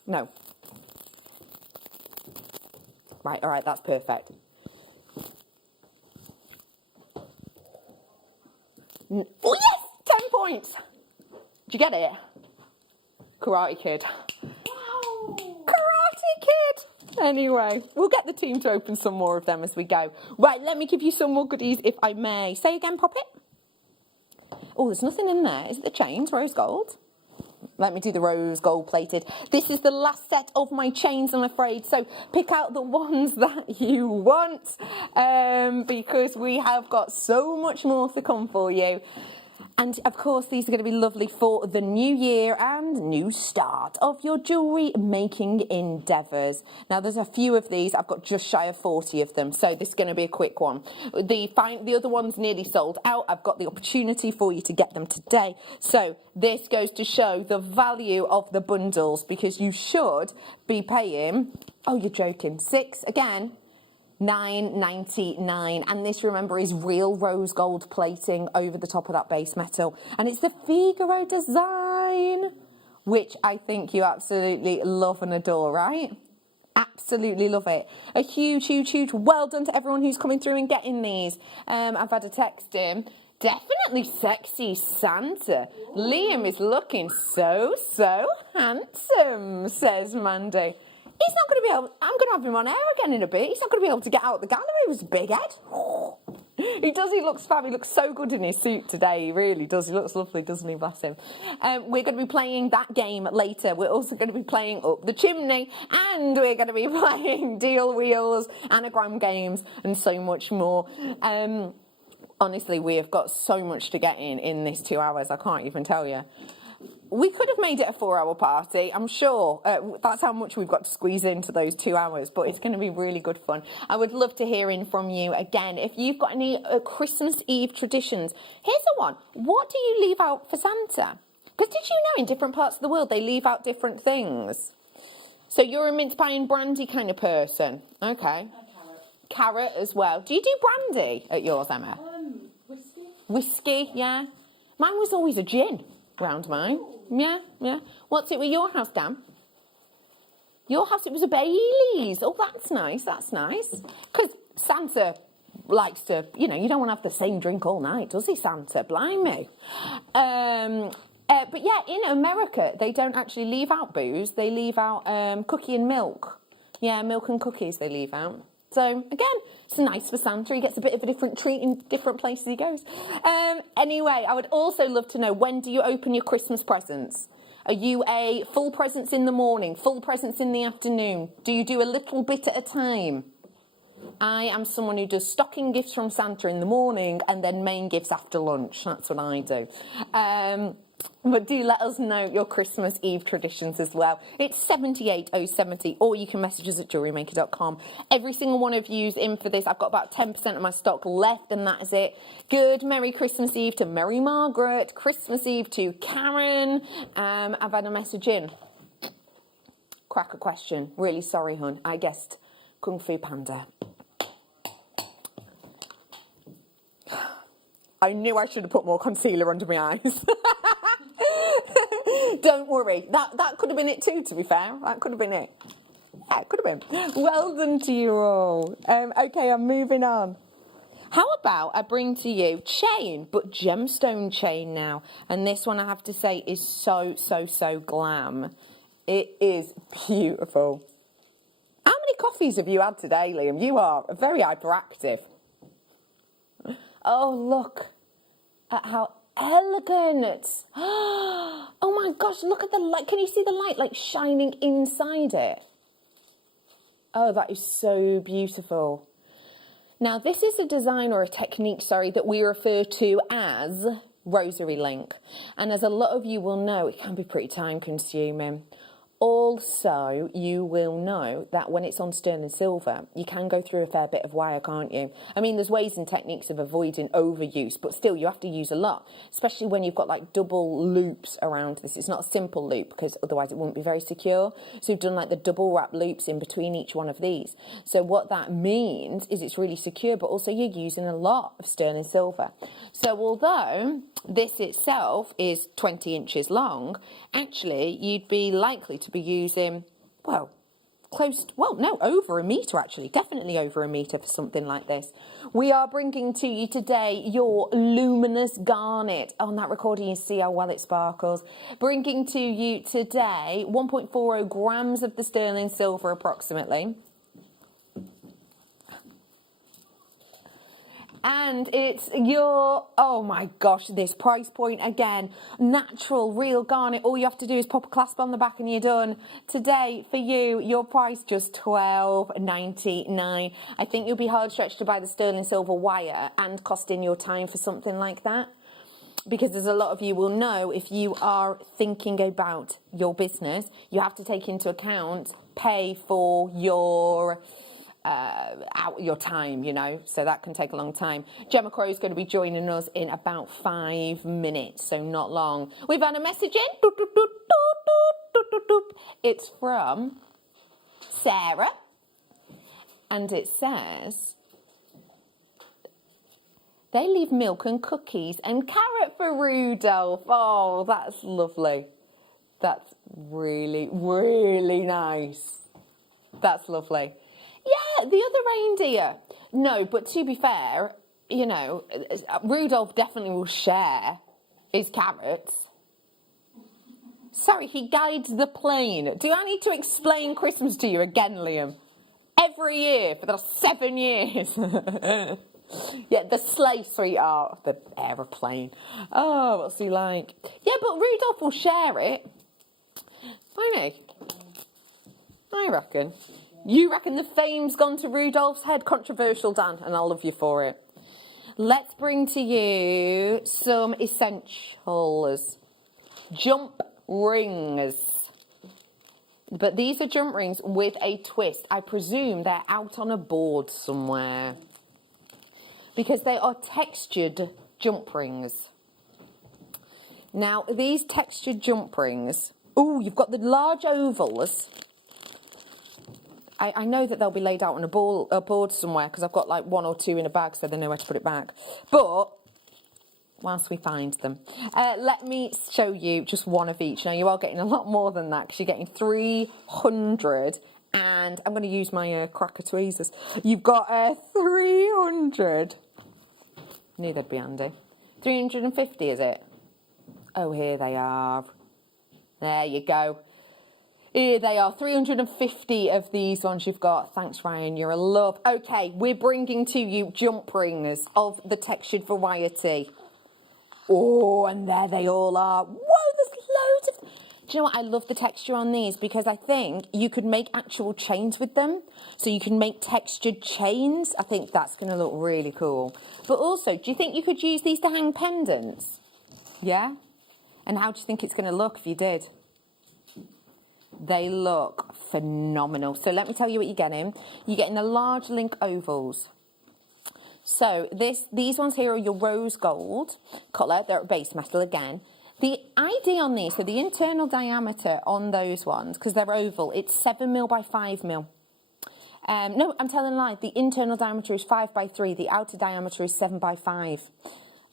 no. Right, all right, that's perfect. Oh, yes! 10 points! Did you get it? Karate Kid. Wow. Karate Kid! Anyway, we'll get the team to open some more of them as we go. Right, let me give you some more goodies, if I may. Say again, Poppet. Oh, there's nothing in there. Is it the chains, rose gold? Let me do the rose gold plated. This is the last set of my chains, I'm afraid. So pick out the ones that you want because we have got so much more to come for you. And of course, these are going to be lovely for the new year and new start of your jewellery making endeavours. Now, there's a few of these. I've got just shy of 40 of them, so this is going to be a quick one. The other one's nearly sold out. I've got the opportunity for you to get them today. So this goes to show the value of the bundles because you should be paying, oh, you're joking, 6 again. $9.99, and this, remember, is real rose gold plating over the top of that base metal, and it's the Figaro design, which I think you absolutely love and adore, right? Absolutely love it. A huge well done to everyone who's coming through and getting these. I've had a text in. Definitely sexy Santa. Liam is looking so handsome, says Mandy. He's not going to be able, I'm going to have him on air again in a bit. He's not going to be able to get out the gallery with his big head. He does, he looks fab. He looks so good in his suit today. He really does. He looks lovely, doesn't he? Bless him. We're going to be playing that game later. We're also going to be playing Up the Chimney, and we're going to be playing Deal Wheels, anagram games, and so much more. Honestly, we have got so much to get in this 2 hours. I can't even tell you. We could have made it a 4-hour party, I'm sure. That's how much we've got to squeeze into those 2 hours, but it's going to be really good fun. I would love to hear in from you again. If you've got any Christmas Eve traditions, here's the one. What do you leave out for Santa? Because did you know in different parts of the world they leave out different things? So you're a mince pie and brandy kind of person. Okay. Carrot as well. Do you do brandy at yours, Emma? Whiskey. Whiskey, yeah. Mine was always a gin round mine. Yeah. What's it with your house, Dan? Your house, it was a Bailey's. Oh, that's nice. Because Santa likes to, you don't want to have the same drink all night, does he, Santa? Blimey. But yeah, in America, they don't actually leave out booze. They leave out cookie and milk. Yeah, milk and cookies they leave out. So, again, it's nice for Santa. He gets a bit of a different treat in different places he goes. Anyway, I would also love to know, when do you open your Christmas presents? Are you a full presents in the morning, full presents in the afternoon? Do you do a little bit at a time? I am someone who does stocking gifts from Santa in the morning and then main gifts after lunch. That's what I do. But do let us know your Christmas Eve traditions as well. It's 78070, or you can message us at jewellerymaker.com. Every single one of you's in for this. I've got about 10% of my stock left, and that is it. Good Merry Christmas Eve to Mary Margaret. Christmas Eve to Karen. I've had a message in. Cracker question. Really sorry, hun. I guessed Kung Fu Panda. I knew I should have put more concealer under my eyes. Don't worry. That could have been it too, to be fair. That could have been it. Yeah, it could have been. Well done to you all. Okay, I'm moving on. How about I bring to you chain, but gemstone chain now. And this one, I have to say, is so glam. It is beautiful. How many coffees have you had today, Liam? You are very hyperactive. Oh, look at how elegant. Oh my gosh, look at the light. Can you see the light like shining inside it? Oh, that is so beautiful. Now, this is a design or a technique, sorry, that we refer to as rosary link. And as a lot of you will know, it can be pretty time consuming. Also, you will know that when it's on sterling silver, you can go through a fair bit of wire, can't you? I mean, there's ways and techniques of avoiding overuse, but still you have to use a lot, especially when you've got like double loops around this. It's not a simple loop because otherwise it wouldn't be very secure. So you've done like the double wrap loops in between each one of these. So what that means is it's really secure, but also you're using a lot of sterling silver. So although this itself is 20 inches long, actually you'd be likely to be using, well, over a metre actually, definitely over a metre for something like this. We are bringing to you today your luminous garnet. On that recording you see how well it sparkles. Bringing to you today 1.40 grams of the sterling silver approximately. And it's your, oh my gosh, this price point again, natural, real garnet. All you have to do is pop a clasp on the back and you're done. Today, for you, your price just $12.99. I think you'll be hard stretched to buy the sterling silver wire and costing your time for something like that. Because as a lot of you will know, if you are thinking about your business, you have to take into account, pay for your time, you know, so that can take a long time. Gemma Crow is going to be joining us in about 5 minutes, so not long. We've had a message in. It's from Sarah, and it says they leave milk and cookies and carrot for Rudolph. Oh, that's lovely. That's really, really nice. That's lovely. Yeah, the other reindeer. No, but to be fair, you know, Rudolph definitely will share his carrots. Sorry, he guides the plane. Do I need to explain Christmas to you again, Liam? Every year for the last 7 years. Yeah, the sleigh, sweetheart. The aeroplane. Oh, what's he like? Yeah, but Rudolph will share it. Won't he? I reckon. You reckon the fame's gone to Rudolph's head? Controversial, Dan, and I'll love you for it. Let's bring to you some essentials. Jump rings. But these are jump rings with a twist. I presume they're out on a board somewhere. Because they are textured jump rings. Now, these textured jump rings... Oh, you've got the large ovals... I know that they'll be laid out on a board somewhere because I've got like 1 or 2 in a bag so they know where to put it back. But whilst we find them, let me show you just one of each. Now, you are getting a lot more than that because you're getting 300 and I'm going to use my cracker tweezers. You've got 300. Knew they'd be handy. 350, is it? Oh, here they are. There you go. Here they are, 350 of these ones you've got. Thanks, Ryan, you're a love. Okay, we're bringing to you jump rings of the textured variety. Oh, and there they all are. Whoa, there's loads of... Do you know what? I love the texture on these because I think you could make actual chains with them. So you can make textured chains. I think that's going to look really cool. But also, do you think you could use these to hang pendants? Yeah? And how do you think it's going to look if you did? They look phenomenal. So let me tell you what you're getting. You're getting the large link ovals. So these ones here are your rose gold colour. They're base metal again. The idea on these, so the internal diameter on those ones, because they're oval, it's 7mm by 5mm. No, I'm telling a lie. The internal diameter is 5 by 3. The outer diameter is 7 by 5.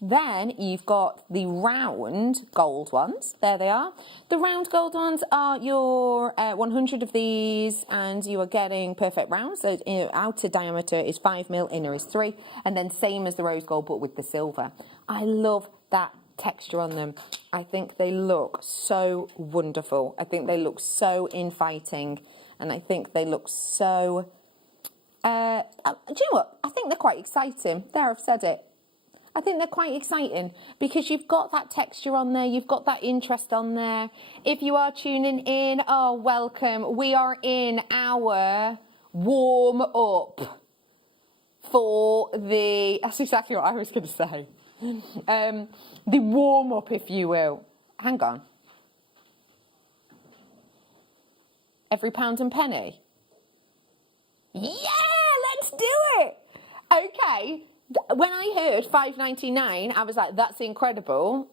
Then you've got the round gold ones. There they are. The round gold ones are your 100 of these, and you are getting perfect round. So outer diameter is 5mm, inner is 3, and then same as the rose gold, but with the silver. I love that texture on them. I think they look so wonderful. I think they look so inviting, and I think they look so... do you know what? I think they're quite exciting. There, I've said it. I think they're quite exciting because you've got that texture on there, you've got that interest on there. If you are tuning in, oh, welcome. We are in our warm up for the... That's exactly what I was going to say. The warm up, if you will. Hang on. Every pound and penny? Yeah, let's do it. Okay. When I heard $5.99, I was like, that's incredible.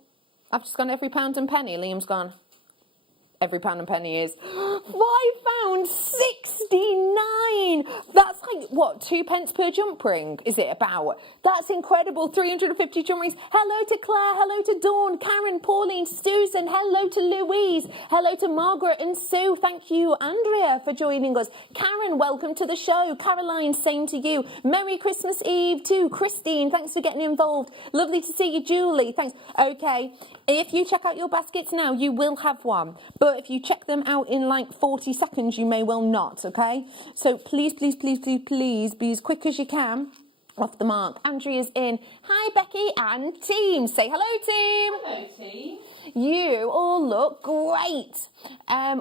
I've just gone every pound and penny. Liam's gone. Every pound and penny is £5.69. That's like, what, 2 pence per jump ring, is it about? That's incredible. 350 jump rings. Hello to Claire. Hello to Dawn, Karen, Pauline, Susan. Hello to Louise. Hello to Margaret and Sue. Thank you, Andrea, for joining us. Karen, welcome to the show. Caroline, same to you. Merry Christmas Eve to Christine. Thanks for getting involved. Lovely to see you, Julie. Thanks. Okay, if you check out your baskets now, you will have one. But if you check them out in like 40 seconds, you may well not, okay? So please, please, please, please, please be as quick as you can. Off the mark. Andrea's in. Hi, Becky and team. Say hello, team. Hello, team. You all look great.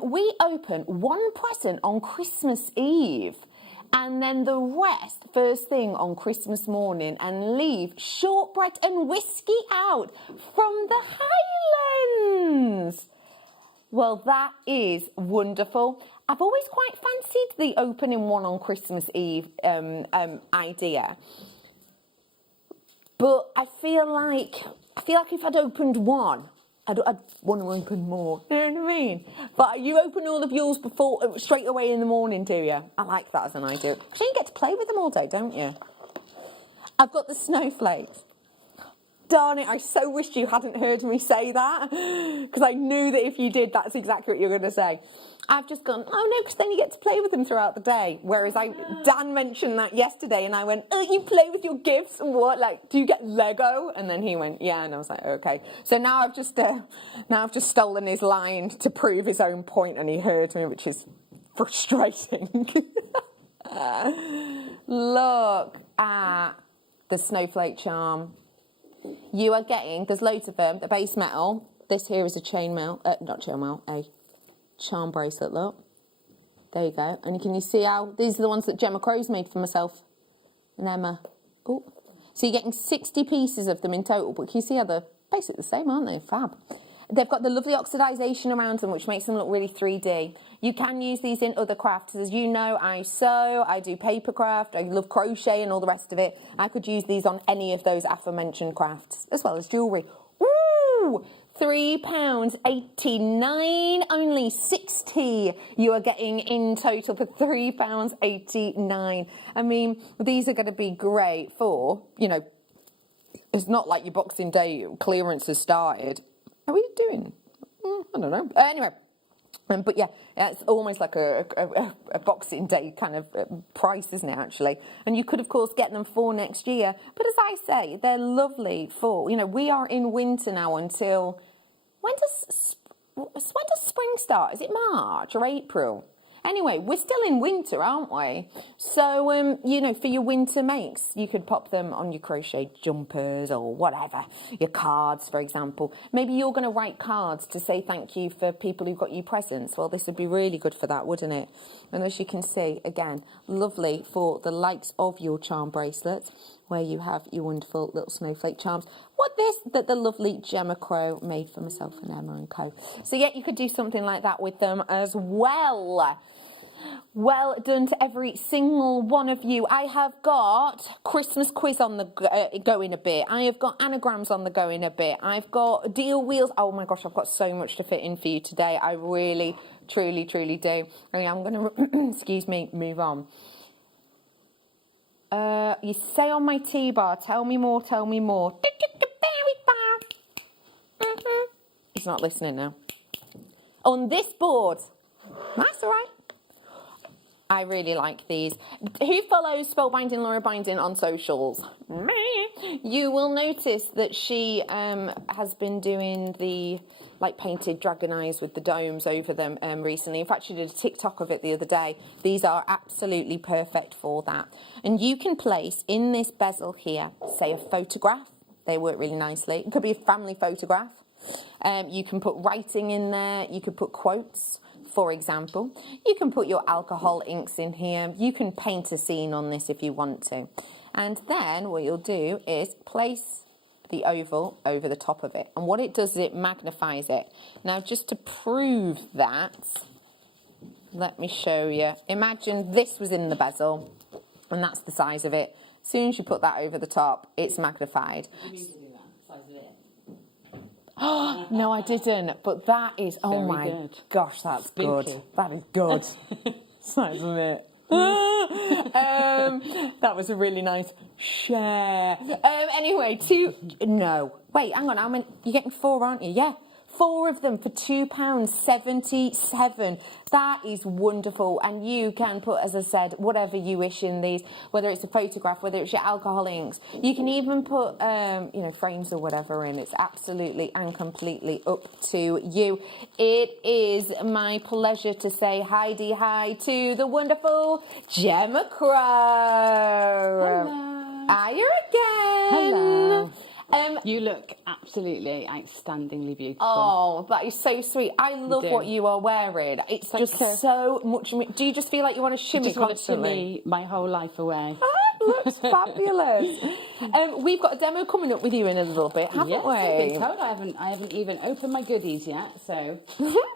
We open one present on Christmas Eve, and then the rest first thing on Christmas morning, and leave shortbread and whiskey out from the Highlands. Well, that is wonderful. I've always quite fancied the opening one on Christmas Eve idea. But I feel like if I'd opened one, I'd want to open more. You know what I mean? But you open all of yours straight away in the morning, do you? I like that as an idea. Because you get to play with them all day, don't you? I've got the snowflakes. Darn it, I so wished you hadn't heard me say that, because I knew that if you did, that's exactly what you were going to say. I've just gone, oh no, because then you get to play with them throughout the day. Whereas Dan mentioned that yesterday, and I went, oh, you play with your gifts and what? Like, do you get Lego? And then he went, yeah, and I was like, okay. So now I've just stolen his line to prove his own point, and he heard me, which is frustrating. Look at the snowflake charm. You are getting, there's loads of them, the base metal. This here is a a charm bracelet, look. There you go. And can you see how, these are the ones that Gemma Crow's made for myself. And Emma. Oh. So you're getting 60 pieces of them in total, but can you see how they're basically the same, aren't they? Fab. They've got the lovely oxidisation around them, which makes them look really 3D. You can use these in other crafts. As you know, I sew, I do paper craft, I love crochet and all the rest of it. I could use these on any of those aforementioned crafts, as well as jewellery. Ooh! £3.89, only 60 you are getting in total for £3.89. I mean, these are going to be great for, you know, it's not like your Boxing Day clearance has started. Are we doing? I don't know. Anyway, but yeah, it's almost like a Boxing Day kind of price, isn't it, actually? And you could, of course, get them for next year. But as I say, they're lovely for, you know, we are in winter now until, when does spring start? Is it March or April? Anyway, we're still in winter, aren't we? So, you know, for your winter makes, you could pop them on your crochet jumpers or whatever, your cards, for example. Maybe you're going to write cards to say thank you for people who got you presents. Well, this would be really good for that, wouldn't it? And as you can see, again, lovely for the likes of your charm bracelets, where you have your wonderful little snowflake charms. What this that the lovely Gemma Crow made for myself and Emma and Co. So yeah, you could do something like that with them as well. Well done to every single one of you. I have got Christmas quiz on the go in a bit. I have got anagrams on the go in a bit. I've got deal wheels. Oh my gosh, I've got so much to fit in for you today. I really, truly, truly do. Okay, I'm going to, excuse me, move on. You say on my T-bar, tell me more, tell me more. He's not listening now. On this board. That's all right. I really like these. Who follows Spellbinding Laura Binding on socials? Me. You will notice that she has been doing the like painted dragon eyes with the domes over them recently. In fact, she did a TikTok of it the other day. These are absolutely perfect for that. And you can place in this bezel here, say a photograph. They work really nicely. It could be a family photograph. You can put writing in there. You could put quotes, for example. You can put your alcohol inks in here. You can paint a scene on this if you want to. And then what you'll do is place the oval over the top of it. And what it does is it magnifies it. Now, just to prove that, let me show you. Imagine this was in the bezel, and that's the size of it. As soon as you put that over the top, it's magnified. You mean to do that? Size of it? Oh, no, I didn't. But that is, oh my gosh, that's Spooky. good. That is good. Size of it. That was a really nice share. Anyway, no. Wait, hang on. How many? You're getting 4, aren't you? Yeah. 4 of them for £2.77. That is wonderful. And you can put, as I said, whatever you wish in these, whether it's a photograph, whether it's your alcohol inks. You can even put, you know, frames or whatever in. It's absolutely and completely up to you. It is my pleasure to say Heidi hi to the wonderful Gemma Crow. Hello. Hiya again. Hello. You look absolutely outstandingly beautiful. Oh, that is so sweet. I love what you are wearing. It's just so much. Do you just feel like you want to shimmy constantly? I just want to shimmy my whole life away. It looks fabulous. We've got a demo coming up with you in a little bit, haven't we? I've been told. I haven't even opened my goodies yet, so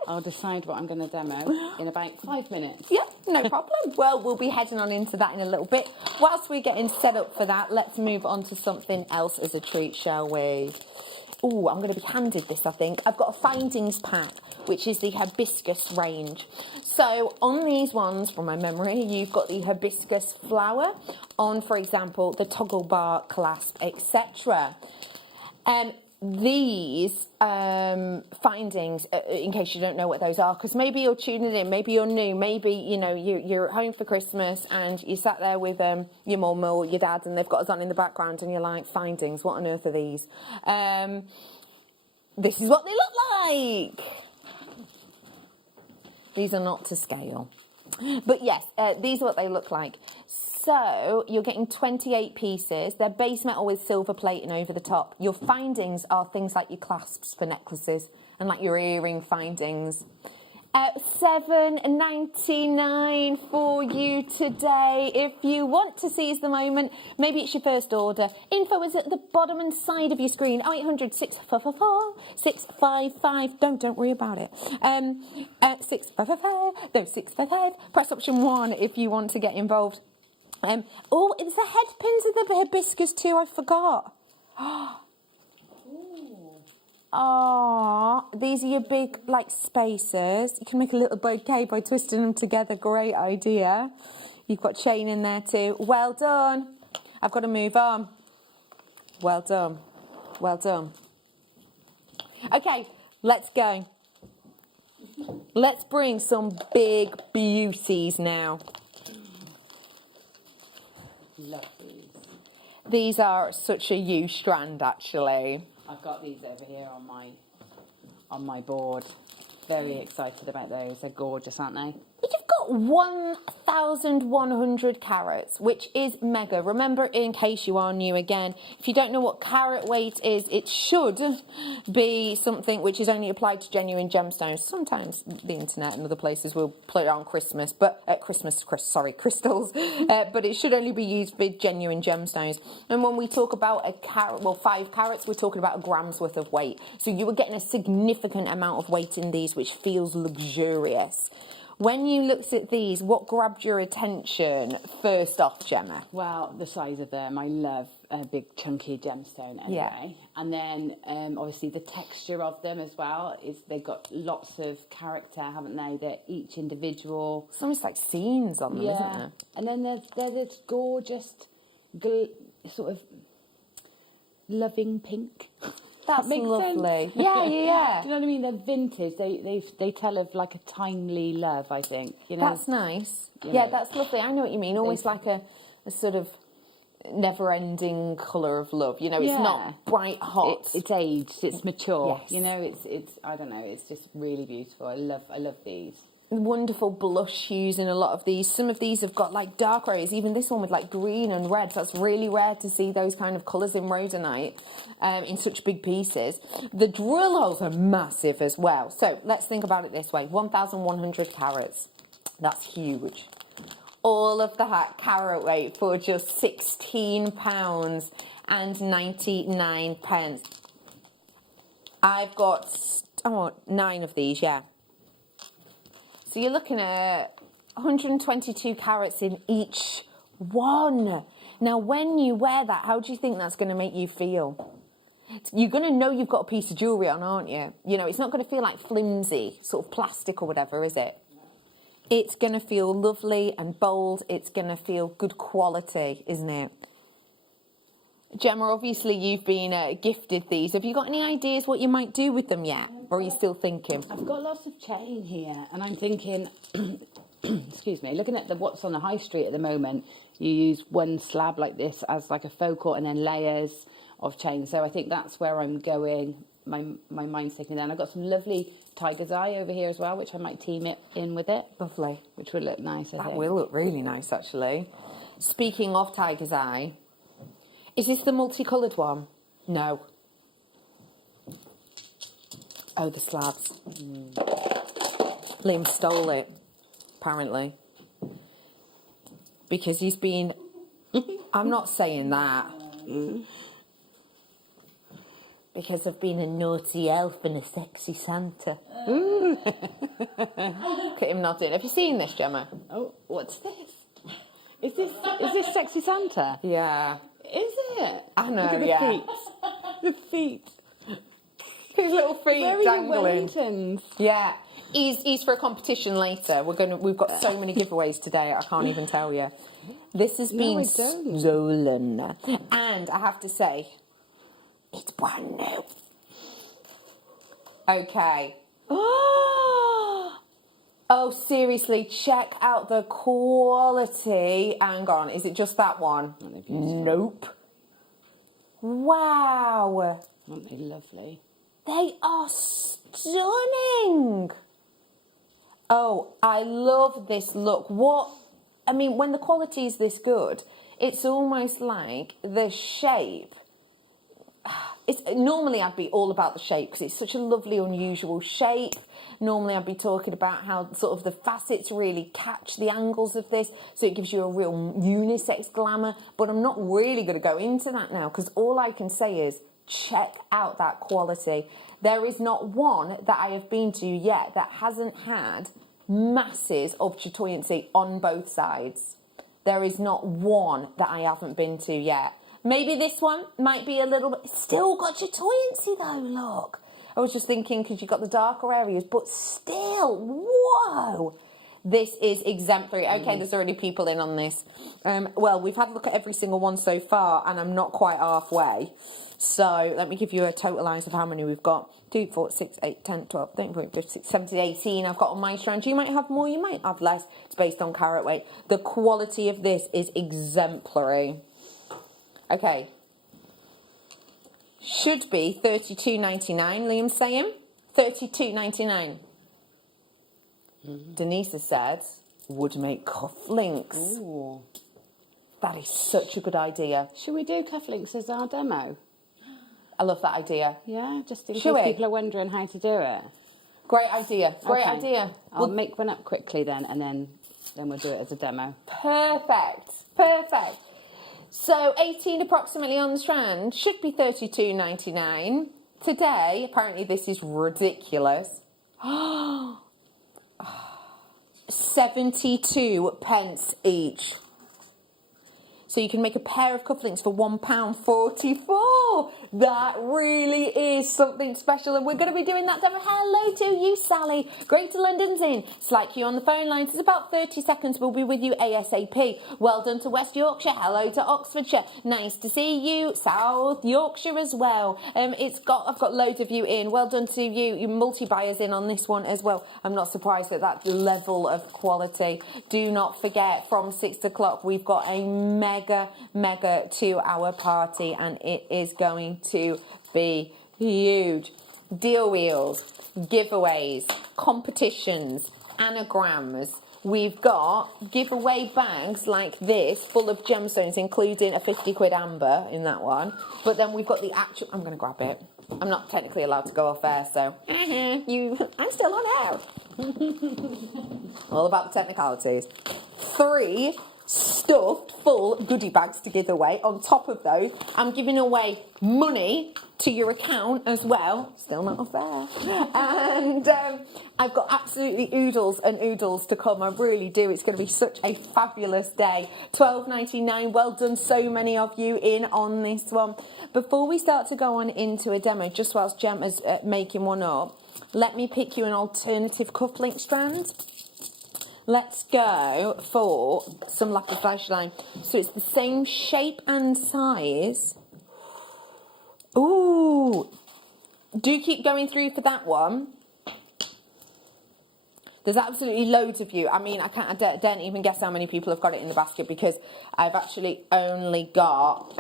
I'll decide what I'm going to demo in about 5 minutes. Yeah, no problem. Well, we'll be heading on into that in a little bit. Whilst we're getting set up for that, let's move on to something else as a treat, shall we? Oh, I'm going to be handed this, I think. I've got a findings pack, which is the hibiscus range. So on these ones, from my memory, you've got the hibiscus flower on, for example, the toggle bar clasp, etc. These findings, in case you don't know what those are, because maybe you're tuning in, maybe you're new, maybe, you know, you're at home for Christmas and you sat there with your mum or your dad and they've got us on in the background and you're like, findings, what on earth are these? This is what they look like. These are not to scale. But yes, these are what they look like. So you're getting 28 pieces. They're base metal with silver plating over the top. Your findings are things like your clasps for necklaces and like your earring findings. $7.99 for you today. If you want to seize the moment, maybe it's your first order. Info is at the bottom and side of your screen. 0800 655 655. Don't worry about it. 655. No, 655. Press option 1 if you want to get involved. Oh, it's the head pins of the hibiscus too. I forgot. Oh, these are your big, like, spacers. You can make a little bouquet by twisting them together. Great idea. You've got chain in there too. Well done. I've got to move on. Well done. Well done. Okay, let's go. Let's bring some big beauties now. Love these. These are such a U strand, actually. I've got these over here on my board. Very excited about those. They're gorgeous, aren't they? But you've got 1,100 carats, which is mega. Remember, in case you are new again, if you don't know what carat weight is, it should be something which is only applied to genuine gemstones. Sometimes the internet and other places will put it on Christmas, but crystals. But it should only be used with genuine gemstones. And when we talk about a carat, well, 5 carats, we're talking about a gram's worth of weight. So you were getting a significant amount of weight in these, which feels luxurious. When you looked at these, what grabbed your attention first off, Gemma? Well, the size of them. I love a big chunky gemstone anyway. Yeah. And then obviously the texture of them as well. They've got lots of character, haven't they? They're each individual. It's almost like scenes on them, isn't there? And then they're this gorgeous, sort of loving pink. That's makes lovely. Sense. Yeah. Do you know what I mean? They're vintage. They tell of like a timely love, I think. You know. That's nice. Yeah, that's lovely. I know what you mean. Almost like a sort of never-ending colour of love. You know, it's not bright hot. It's aged. It's mature. Yes. You know, it's I don't know. It's just really beautiful. I love these. Wonderful blush hues in a lot of these. Some of these have got like dark areas. Even this one with like green and reds. That's really rare to see those kind of colours in rhodonite in such big pieces. The drill holes are massive as well. So let's think about it this way. 1,100 carats. That's huge. All of that carat weight for just £16.99. I've got 9 of these, yeah. So you're looking at 122 carats in each one. Now, when you wear that, how do you think that's going to make you feel? You're going to know you've got a piece of jewellery on, aren't you? You know, it's not going to feel like flimsy, sort of plastic or whatever, is it? It's going to feel lovely and bold. It's going to feel good quality, isn't it? Gemma, obviously you've been gifted these. Have you got any ideas what you might do with them yet? Or are you still thinking? I've got lots of chain here, and I'm thinking, excuse me, looking at what's on the high street at the moment, you use one slab like this as like a focal and then layers of chain. So I think that's where I'm going. My mind's taking me down. I've got some lovely tiger's eye over here as well, which I might team it in with it. Lovely. Which would look nice, I think. That will look really nice, actually. Speaking of tiger's eye, is this the multicoloured one? No. Oh, the slabs. Liam stole it, apparently. Because he's been... I'm not saying that. Because I've been a naughty elf and a sexy Santa. Look at him nodding. Have you seen this, Gemma? Oh, what's this? Is this sexy Santa? Yeah. Is it? I know, Look at the feet. The feet. His little feet Where are dangling. Your Wellingtons? Yeah. He's for a competition later. We've got so many giveaways today, I can't even tell you. This has been stolen. And I have to say, it's brand new. Okay. Oh, seriously, check out the quality. Hang on, is it just that one? Nope. Wow. Aren't they lovely? They are stunning. Oh, I love this look. When the quality is this good, it's almost like the shape. Normally I'd be all about the shape because it's such a lovely, unusual shape. Normally I'd be talking about how sort of the facets really catch the angles of this, so it gives you a real unisex glamour. But I'm not really going to go into that now because all I can say is check out that quality. There is not one that I have been to yet that hasn't had masses of chatoyancy on both sides. There is not one that I haven't been to yet. Maybe this one might be a little bit... Still got chatoyancy though, look. I was just thinking because you've got the darker areas, but still, whoa. This is exemplary. Okay, there's already people in on this. Well, we've had a look at every single one so far, and I'm not quite halfway. So let me give you a totalised of how many we've got. 2, 4, 6, 8, 10, 12, 13, 14, 15, 16, 17, 18 I've got on my strand. You might have more, you might have less. It's based on carat weight. The quality of this is exemplary. Okay. Should be $32.99, Liam's saying. $32.99. Denise has said would make cufflinks. Ooh. That is such a good idea. Should we do cufflinks as our demo? I love that idea. Yeah, just in Should case we? people are wondering how to do it. Great idea. Great Okay. idea. I'll make one up quickly then, and then we'll do it as a demo. Perfect. Perfect. So 18 approximately on the Strand should be $32.99. Today, apparently this is ridiculous. 72 pence each. So you can make a pair of cufflinks for £1.44. That really is something special, and we're going to be doing that demo. Hello to you, Sally. Greater London's in. It's like you on the phone lines. It's about 30 seconds. We'll be with you ASAP. Well done to West Yorkshire. Hello to Oxfordshire. Nice to see you. South Yorkshire as well. I've got loads of you in. Well done to you. You multi-buyers in on this one as well. I'm not surprised at that level of quality. Do not forget, from 6 o'clock, we've got a mega 2-hour party, and it is going to be huge. Deal wheels, giveaways, competitions, anagrams. We've got giveaway bags like this, full of gemstones, including a 50 quid amber in that one. But then we've got the actual... I'm going to grab it. I'm not technically allowed to go off air, so... I'm still on air. All about the technicalities. 3 stuffed full goodie bags to give away. On top of those, I'm giving away money to your account as well. Still not fair. And I've got absolutely oodles and oodles to come. I really do. It's going to be such a fabulous day. $12.99. Well done, so many of you in on this one. Before we start to go on into a demo, just whilst Gemma's making one up, let me pick you an alternative cufflink strand. Let's go for some lapis lazuli. So it's the same shape and size. Ooh. Do keep going through for that one. There's absolutely loads of you. I mean, I don't even guess how many people have got it in the basket, because I've actually only got...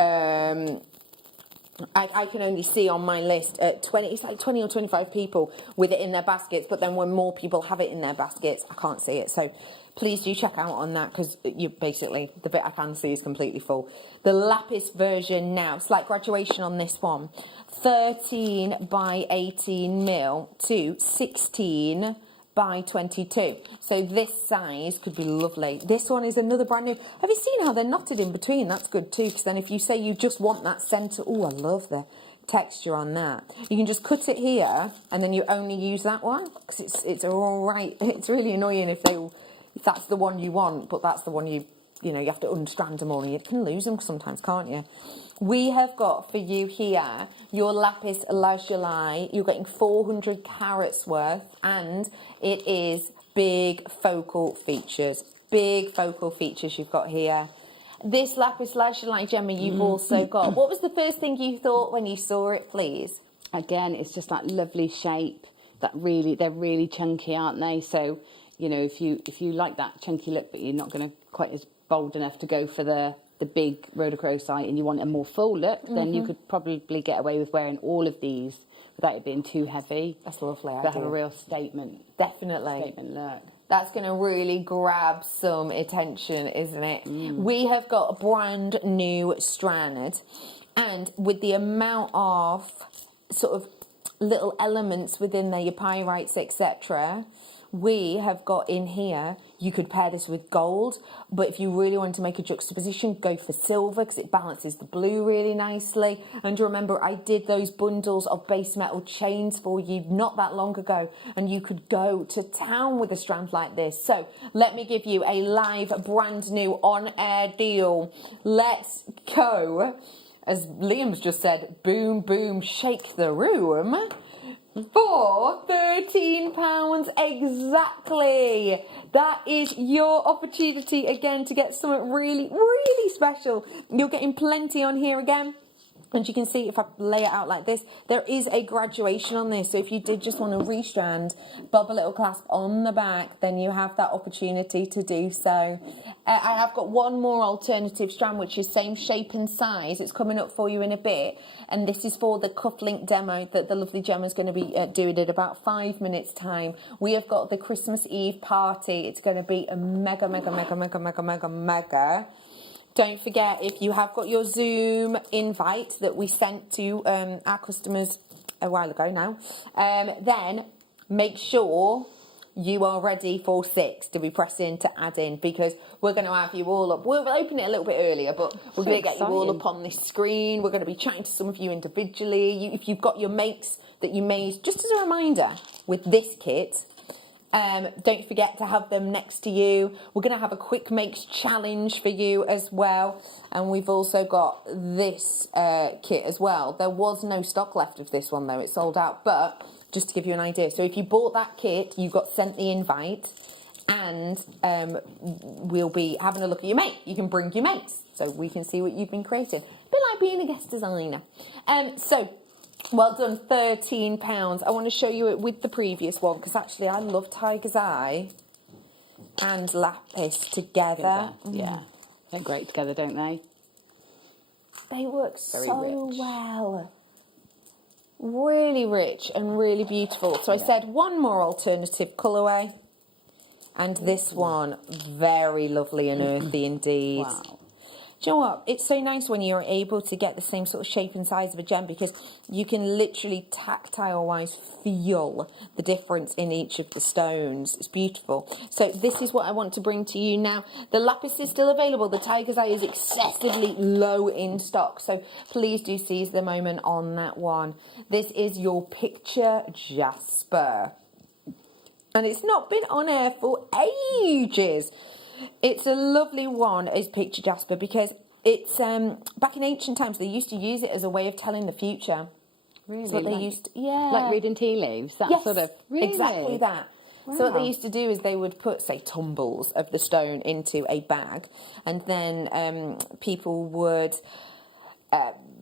I can only see on my list 20 or 25 people with it in their baskets, but then when more people have it in their baskets, I can't see it. So please do check out on that, because you basically, the bit I can see is completely full. The lapis version now, slight graduation on this one. 13 by 18 mil to 16 by 22. So this size could be lovely. This one is another brand new. Have you seen how they're knotted in between? That's good too, because then if you say you just want that centre, oh, I love the texture on that. You can just cut it here, and then you only use that one, because it's all right. It's really annoying if that's the one you want, but that's the one you have to unstrand them all, and you can lose them sometimes, can't you? We have got for you here your lapis lazuli. You're getting 400 carats worth, and it is big focal features. Big focal features you've got here. This lapis lazuli, Gemma, you've also got. What was the first thing you thought when you saw it, please? Again, it's just that lovely shape. They're really chunky, aren't they? So, if you like that chunky look, but you're not going to quite as bold enough to go for the big rhodochrosite, and you want a more full look, then you could probably get away with wearing all of these without it being too heavy. That's a lovely idea. They have a real statement. Definitely. Statement look. That's going to really grab some attention, isn't it? We have got a brand new strand, and with the amount of sort of little elements within there, your pyrites, etc., we have got in here, you could pair this with gold, but if you really wanted to make a juxtaposition, go for silver, because it balances the blue really nicely. And remember, I did those bundles of base metal chains for you not that long ago, and you could go to town with a strand like this. So let me give you a live, brand new on-air deal. Let's go. As Liam's just said, boom, boom, shake the room. For £13 exactly. That is your opportunity again to get something really, really special. You're getting plenty on here again. And you can see if I lay it out like this, there is a graduation on this. So if you did just want to restrand, bob a little clasp on the back, then you have that opportunity to do so. I have got one more alternative strand, which is same shape and size. It's coming up for you in a bit. And this is for the cufflink demo that the lovely Gemma's going to be doing in about 5 minutes time. We have got the Christmas Eve party. It's going to be a mega, mega, mega, mega, mega, mega, mega. Don't forget, if you have got your Zoom invite that we sent to our customers a while ago now, then make sure you are ready for 6 to be pressing to add in, because we're going to have you all up. We'll open it a little bit earlier, but we're going to get you all up on this screen. We're going to be chatting to some of you individually. If you've got your mates that you made, just as a reminder, with this kit, don't forget to have them next to you. We're going to have a quick makes challenge for you as well. And we've also got this kit as well. There was no stock left of this one though. It's sold out. But just to give you an idea. So if you bought that kit, you got sent the invite, and we'll be having a look at your mate. You can bring your mates so we can see what you've been creating. A bit like being a guest designer. So well done, £13. I want to show you it with the previous one, because actually I love Tiger's Eye and Lapis together. Yeah, they're great together, don't they? They work Very so rich. well. Really rich and really beautiful. So I said one more alternative colourway, and this one, very lovely and earthy indeed. Wow. Do you know what? It's so nice when you're able to get the same sort of shape and size of a gem, because you can literally tactile-wise feel the difference in each of the stones. It's beautiful. So this is what I want to bring to you now. The lapis is still available. The Tiger's Eye is excessively low in stock, so please do seize the moment on that one. This is your picture Jasper. And it's not been on air for ages. It's a lovely one, is Picture Jasper, because it's back in ancient times they used to use it as a way of telling the future. Really? That's what they used to, yeah. Like reading tea leaves? That yes, sort of... Really? Exactly that. Wow. So what they used to do is they would put, say, tumbles of the stone into a bag, and then people would...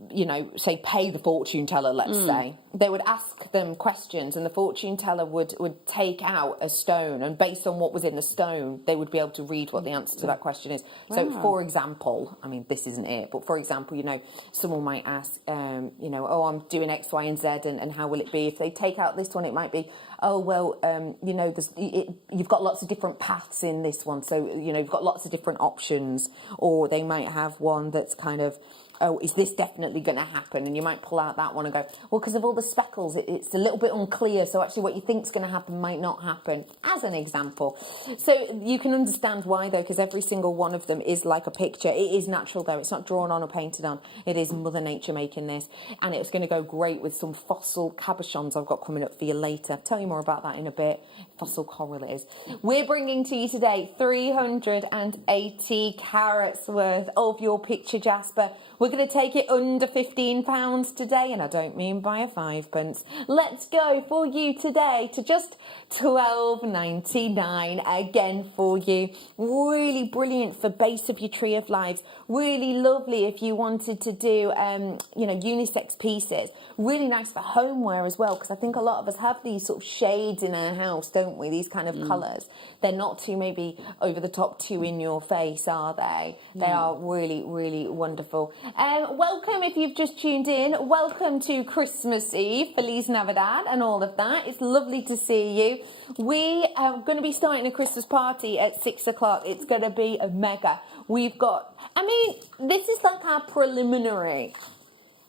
you know, say, pay the fortune teller, let's say. They would ask them questions, and the fortune teller would take out a stone, and based on what was in the stone, they would be able to read what the answer to that question is. Wow. So, for example, I mean, this isn't it, but for example, you know, someone might ask, you know, oh, I'm doing X, Y, and Z, and how will it be? If they take out this one, it might be, oh, well, you know, you've got lots of different paths in this one, so, you know, you've got lots of different options. Or they might have one that's kind of, oh, is this definitely going to happen? And you might pull out that one and go, well, because of all the speckles, it's a little bit unclear. So actually what you think is going to happen might not happen, as an example. So you can understand why, though, because every single one of them is like a picture. It is natural, though. It's not drawn on or painted on. It is Mother Nature making this. And it's going to go great with some fossil cabochons I've got coming up for you later. I'll tell you more about that in a bit. Fossil coral it is. We're bringing to you today 380 carats worth of your picture Jasper. We're going to take it under £15 today, and I don't mean by a 5p. Let's go for you today to just £12.99 again for you. Really brilliant for base of your tree of lives. Really lovely if you wanted to do, you know, unisex pieces. Really nice for homeware as well, because I think a lot of us have these sort of shades in our house, don't we? These kind of colours. They're not too maybe over the top, too in your face, are they? They are really, really wonderful. Welcome if you've just tuned in. Welcome to Christmas Eve, Feliz Navidad and all of that. It's lovely to see you. We are going to be starting a Christmas party at 6 o'clock. It's going to be a mega. We've got, I mean, this is like our preliminary.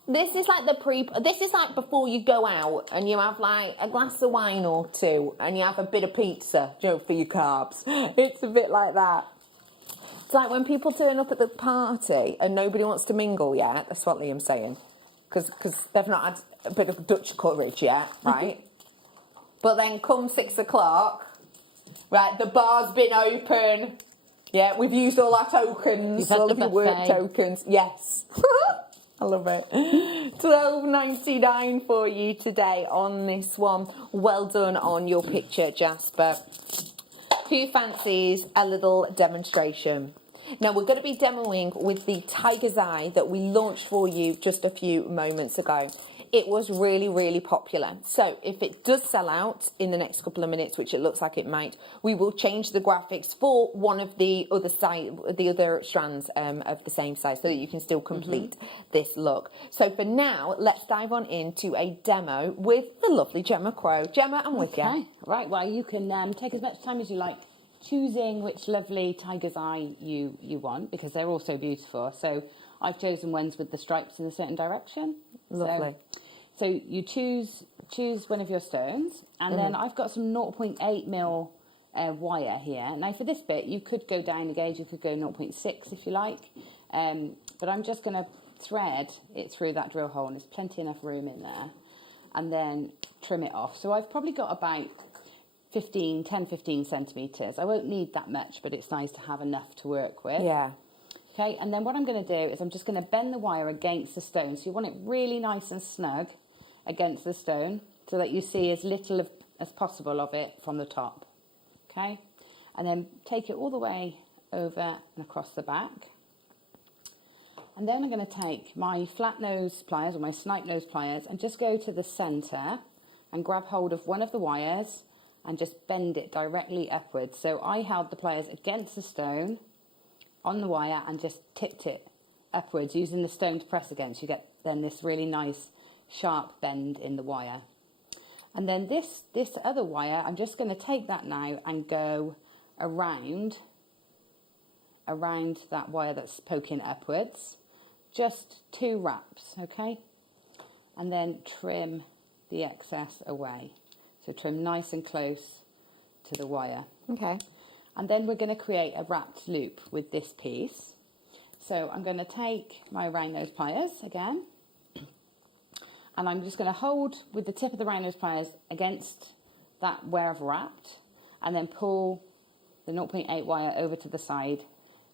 This is like this is like before you go out and you have like a glass of wine or two and you have a bit of pizza, you know, for your carbs. It's a bit like that. It's like when people turn up at the party and nobody wants to mingle yet. That's what Liam's saying. Because they've not had a bit of Dutch courage yet, right? But then come 6 o'clock, right, the bar's been open. Yeah, we've used all our tokens, all of your work tokens. Yes. I love it. £12.99 for you today on this one. Well done on your picture, Jasper. Who fancies a little demonstration? Now we're going to be demoing with the Tiger's Eye that we launched for you just a few moments ago. It was really, really popular. So if it does sell out in the next couple of minutes, which it looks like it might, we will change the graphics for one of the other strands of the same size so that you can still complete this look. So for now, let's dive on into a demo with the lovely Gemma Crow. Gemma, I'm with you. Right, well, you can take as much time as you like choosing which lovely Tiger's Eye you want, because they're all so beautiful. So I've chosen ones with the stripes in a certain direction. Lovely. So you choose one of your stones, and then I've got some 0.8mm wire here. Now for this bit, you could go down a gauge, you could go 0.6 if you like, but I'm just going to thread it through that drill hole, and there's plenty enough room in there, and then trim it off. So I've probably got about 10, 15 centimetres. I won't need that much, but it's nice to have enough to work with. Yeah. Okay, and then what I'm going to do is I'm just going to bend the wire against the stone. So you want it really nice and snug against the stone so that you see as little as possible of it from the top. Okay, and then take it all the way over and across the back. And then I'm going to take my flat nose pliers or my snipe nose pliers and just go to the centre and grab hold of one of the wires and just bend it directly upwards. So I held the pliers against the stone on the wire and just tipped it upwards using the stone to press against. You get then this really nice sharp bend in the wire. And then this other wire, I'm just going to take that now and go around that wire that's poking upwards. Just 2 wraps, okay? And then trim the excess away. So trim nice and close to the wire. Okay. And then we're going to create a wrapped loop with this piece. So I'm going to take my round nose pliers again, and I'm just going to hold with the tip of the round nose pliers against that where I've wrapped, and then pull the 0.8 wire over to the side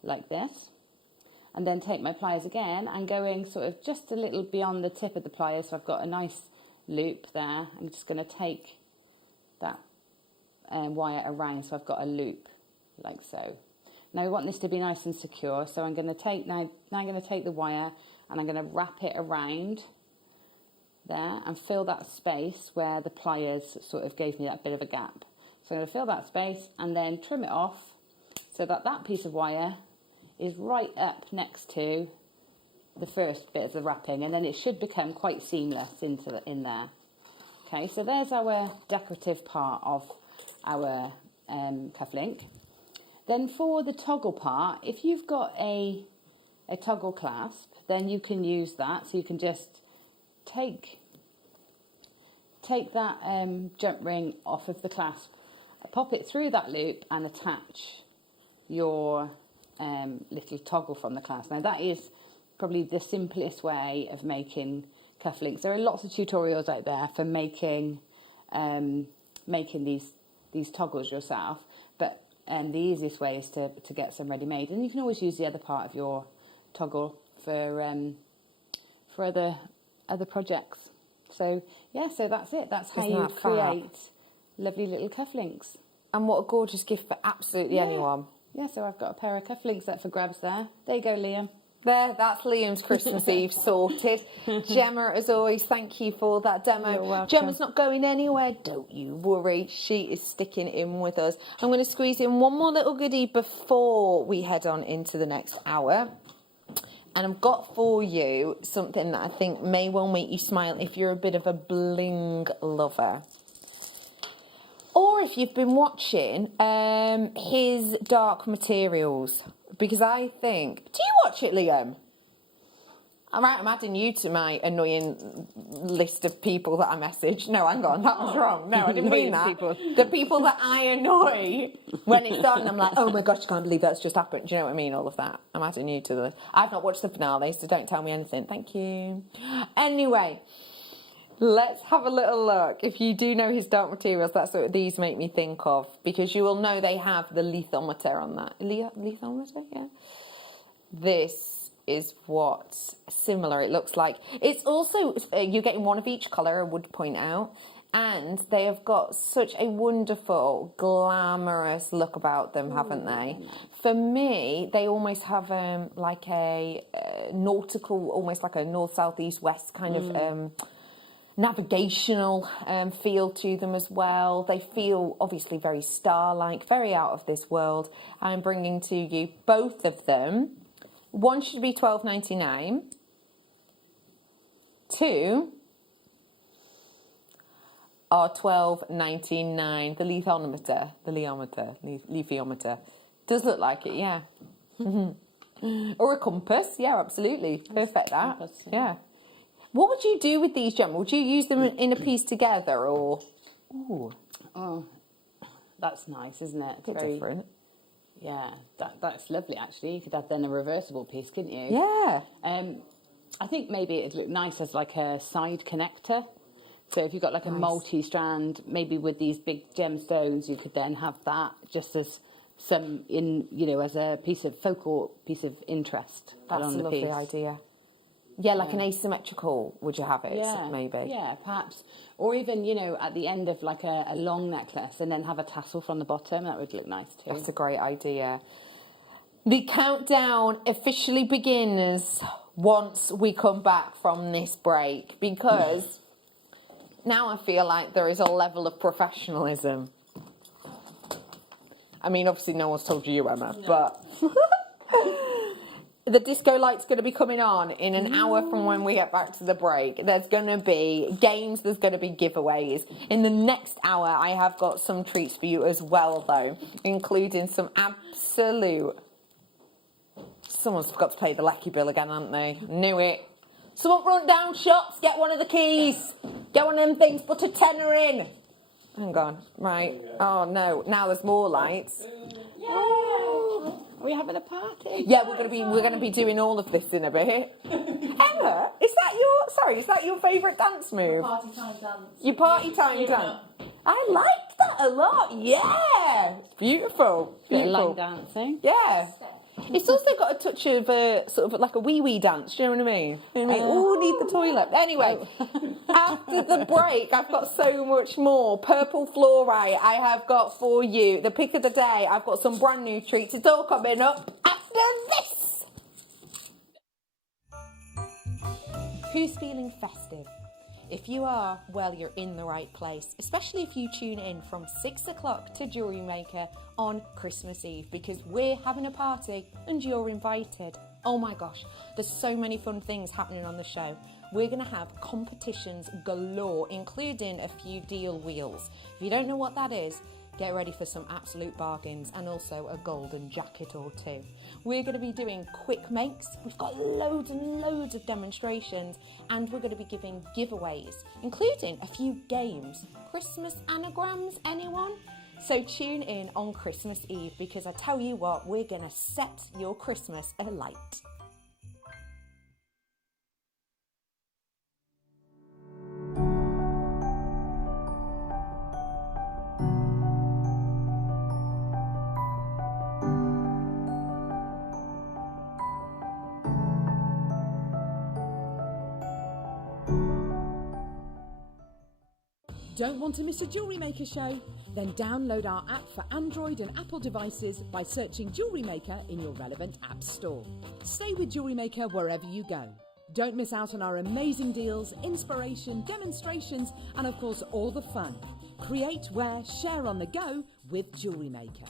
like this. And then take my pliers again and going sort of just a little beyond the tip of the pliers, so I've got a nice loop there. I'm just going to take that wire around, so I've got a loop like so. Now we want this to be nice and secure, so I'm going to take now I'm going to take the wire and I'm going to wrap it around there and fill that space where the pliers sort of gave me that bit of a gap. So I'm going to fill that space and then trim it off so that that piece of wire is right up next to the first bit of the wrapping, and then it should become quite seamless in there. Okay, so there's our decorative part of our cufflink. Then for the toggle part, if you've got a toggle clasp, then you can use that. So you can just take that jump ring off of the clasp, pop it through that loop and attach your little toggle from the clasp. Now that is probably the simplest way of making cufflinks. There are lots of tutorials out there for making these toggles yourself, but the easiest way is to get some ready-made, and you can always use the other part of your toggle for other projects. So yeah, so that's it. That's how you create lovely little cufflinks. And what a gorgeous gift for absolutely anyone. Yeah, so I've got a pair of cufflinks up for grabs there. There you go, Liam. There, that's Liam's Christmas Eve sorted. Gemma, as always, thank you for that demo. You're welcome. Gemma's not going anywhere, don't you worry. She is sticking in with us. I'm going to squeeze in one more little goodie before we head on into the next hour. And I've got for you something that I think may well make you smile if you're a bit of a bling lover. Or if you've been watching his Dark Materials. Because I think... Do you watch it, Liam? I'm adding you to my annoying list of people that I message. No, hang on, that was wrong. No, I didn't mean that. The people that I annoy when it's done, I'm like, oh my gosh, I can't believe that's just happened. Do you know what I mean? All of that. I'm adding you to the list. I've not watched the finale, so don't tell me anything. Thank you. Anyway, let's have a little look. If you do know his Dark Materials, that's what these make me think of. Because you will know they have the lithometer on that. Lithometer? Yeah. This is what similar it looks like. It's also, you're getting one of each colour, I would point out. And they have got such a wonderful, glamorous look about them, haven't they? For me, they almost have like a nautical, almost like a north, south, east, west kind of navigational feel to them as well. They feel obviously very star-like, very out of this world. I'm bringing to you both of them. One should be $12.99. Two are $12.99. The leafiometer does look like it, yeah. Or a compass, yeah, absolutely. Perfect that. Compass, yeah. What would you do with these, Gemma? Would you use them in a piece together, or? Ooh. Oh, that's nice, isn't it? It's very different. Yeah, that's lovely. Actually, you could have then a reversible piece, couldn't you? Yeah. I think maybe it'd look nice as like a side connector. So if you've got like a multi-strand, maybe with these big gemstones, you could then have that just as some as a piece of focal piece of interest. That's a lovely idea. Yeah, like an asymmetrical, would you have it? Yeah, maybe. Yeah, perhaps. Or even, at the end of like a long necklace and then have a tassel from the bottom. That would look nice too. That's a great idea. The countdown officially begins once we come back from this break, because now I feel like there is a level of professionalism. I mean, obviously no one's told you, Emma, but the disco light's going to be coming on in an hour from when we get back to the break. There's going to be games, there's going to be giveaways. In the next hour, I have got some treats for you as well, though, including some absolute... Someone's forgot to pay the lecky bill again, haven't they? Knew it. Someone run down shops, get one of the keys. Get one of them things, put a tenner in. Hang on, right. Oh, no, now there's more lights. Are we having a party? Yeah, we're gonna be doing all of this in a bit. Emma, is that your favourite dance move? Party time dance. Your party time dance. I liked that a lot. Yeah, beautiful. Line dancing. Yeah. It's also got a touch of sort of like a wee dance. Do you know what I mean? Oh, need the toilet. Anyway, after the break, I've got so much more. Purple fluorite I have got for you. The pick of the day, I've got some brand new treats. It's all coming up after this. Who's feeling festive? If you are, well, you're in the right place, especially if you tune in from 6 o'clock to Jewellery Maker on Christmas Eve, because we're having a party and you're invited. Oh my gosh, there's so many fun things happening on the show. We're going to have competitions galore, including a few deal wheels. If you don't know what that is, get ready for some absolute bargains and also a golden jacket or two. We're going to be doing quick makes. We've got loads and loads of demonstrations, and we're going to be giving giveaways, including a few games. Christmas anagrams, anyone? So tune in on Christmas Eve, because I tell you what, we're going to set your Christmas alight. Don't want to miss a Jewellery Maker show? Then download our app for Android and Apple devices by searching Jewellery Maker in your relevant app store. Stay with Jewellery Maker wherever you go. Don't miss out on our amazing deals, inspiration, demonstrations, and of course all the fun. Create, wear, share on the go with Jewellery Maker.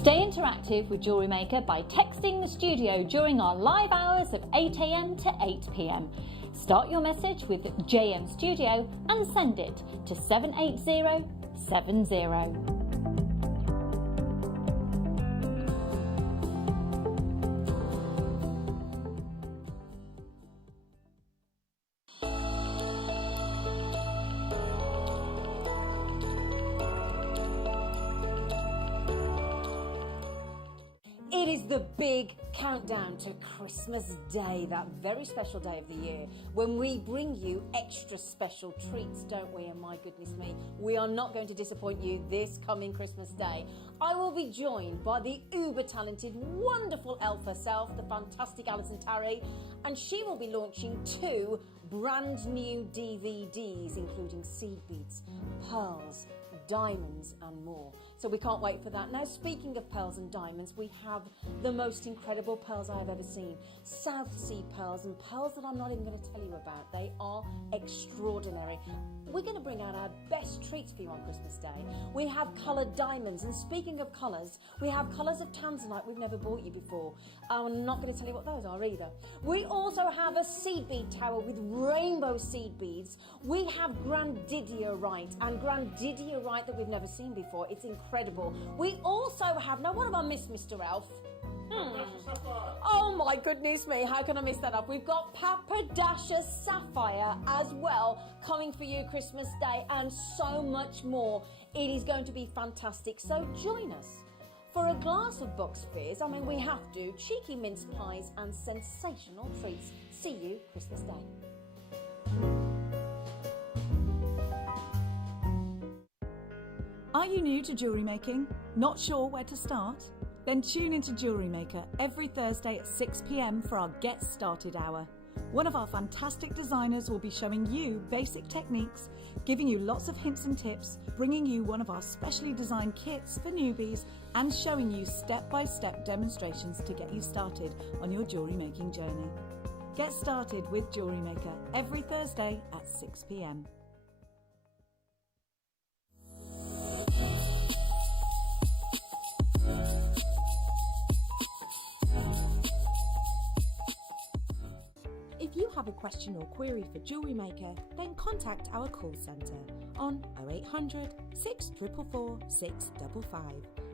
Stay interactive with Jewellery Maker by texting the studio during our live hours of 8 a.m. to 8 p.m. Start your message with JM Studio and send it to 78070. It is the big countdown to Christmas Day, that very special day of the year, when we bring you extra special treats, don't we? And my goodness me, we are not going to disappoint you this coming Christmas Day. I will be joined by the uber-talented, wonderful elf herself, the fantastic Alison Tarry, and she will be launching 2 brand new DVDs, including seed beads, pearls, diamonds and more. So we can't wait for that. Now, speaking of pearls and diamonds, we have the most incredible pearls I have ever seen. South Sea pearls, and pearls that I'm not even going to tell you about. They are extraordinary. We're going to bring out our best treats for you on Christmas Day. We have coloured diamonds, and speaking of colours, we have colours of tanzanite we've never bought you before. I'm not going to tell you what those are either. We also have a seed bead tower with rainbow seed beads. We have grandidierite, and grandidierite that we've never seen before. It's incredible. We also have, now what have I missed, Mr. Elf? Oh my goodness me, how can I miss that up? We've got Papadasha Sapphire as well coming for you Christmas Day, and so much more. It is going to be fantastic, so join us for a glass of Bucks Fizz. I mean, we have to. Cheeky mince pies and sensational treats. See you Christmas Day. Are you new to jewellery making? Not sure where to start? Then tune into JewelleryMaker every Thursday at 6 p.m. for our Get Started Hour. One of our fantastic designers will be showing you basic techniques, giving you lots of hints and tips, bringing you one of our specially designed kits for newbies, and showing you step-by-step demonstrations to get you started on your jewellery making journey. Get started with JewelleryMaker every Thursday at 6 p.m. If you have a question or query for JewelleryMaker, then contact our call centre on 0800 644 655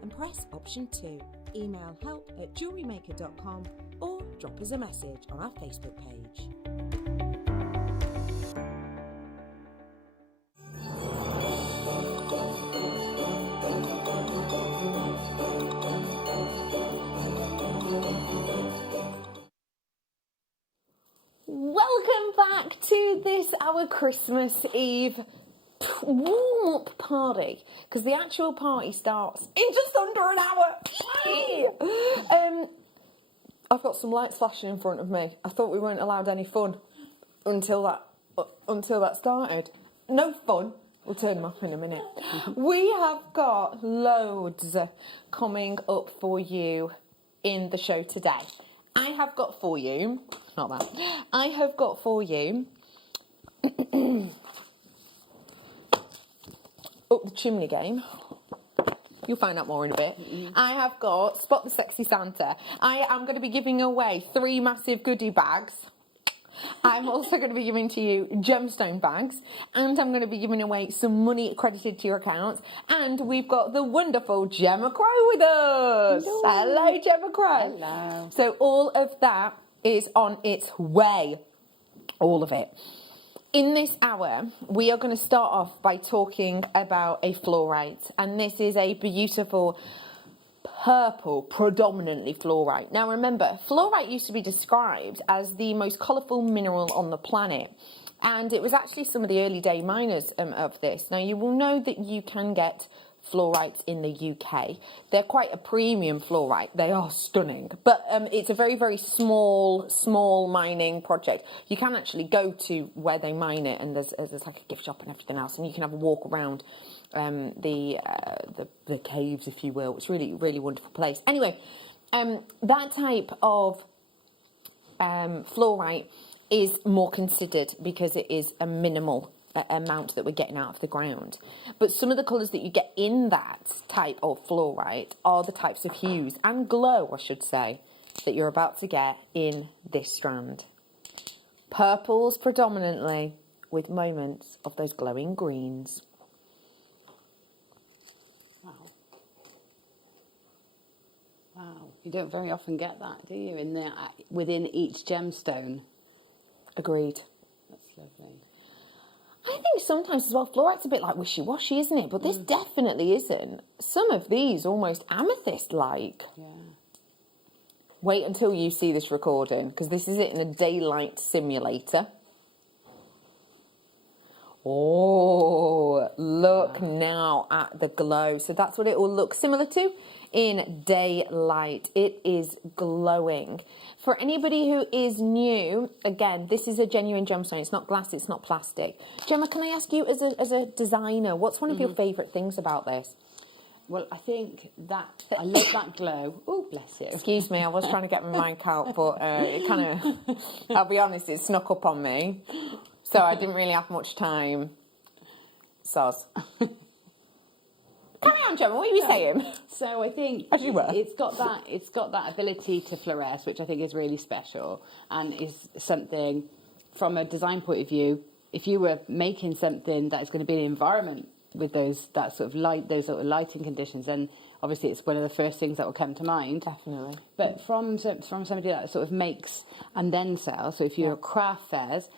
and press option 2. Email help@jewellerymaker.com or drop us a message on our Facebook page. Welcome back to this, our Christmas Eve warm-up party, because the actual party starts in just under an hour. I've got some lights flashing in front of me. I thought we weren't allowed any fun until that started. No fun. We'll turn them off in a minute. We have got loads coming up for you in the show today. I have got for you, not that, I have got for you Up the Chimney game. You'll find out more in a bit. I have got Spot the Sexy Santa. I am going to be giving away 3 massive goodie bags. I'm also going to be giving to you gemstone bags, and I'm going to be giving away some money credited to your accounts. And we've got the wonderful Gemma Crow with us. Hello, Gemma Crow. Hello. So all of that is on its way. All of it. In this hour, we are going to start off by talking about a fluorite, and this is a beautiful purple, predominantly fluorite. Now remember, fluorite used to be described as the most colourful mineral on the planet, and it was actually some of the early day miners of this. Now you will know that you can get fluorites in the UK. They're quite a premium fluorite. They are stunning, but it's a very, very small mining project. You can actually go to where they mine it, and there's like a gift shop and everything else, and you can have a walk around the caves, if you will. It's really, really wonderful place. Anyway, that type of fluorite is more considered because it is a minimal amount that we're getting out of the ground. But some of the colours that you get in that type of fluorite are the types of hues and glow, I should say, that you're about to get in this strand. Purples predominantly, with moments of those glowing greens. Wow, you don't very often get that, do you? Within each gemstone. Agreed. That's lovely. I think sometimes as well, fluorite's a bit like wishy-washy, isn't it? But this definitely isn't. Some of these almost amethyst-like. Yeah. Wait until you see this recording, because this is it in a daylight simulator. Oh, look now at the glow. So that's what it will look similar to in daylight. It is glowing. For anybody who is new, again, this is a genuine gemstone. It's not glass, it's not plastic. Gemma, can I ask you as a designer, what's one of your favourite things about this? Well, I think that I love that glow. Oh, bless you. Excuse me, I was trying to get my mic out, but it kind of, I'll be honest, it snuck up on me. So I didn't really have much time. Soz. Carry on, Gemma, what are you saying? So I think it's got that ability to fluoresce, which I think is really special, and is something from a design point of view. If you were making something that is going to be an environment with those sort of lighting conditions, then obviously it's one of the first things that will come to mind. Definitely. But from somebody that sort of makes and then sells, so if you're at craft fairs,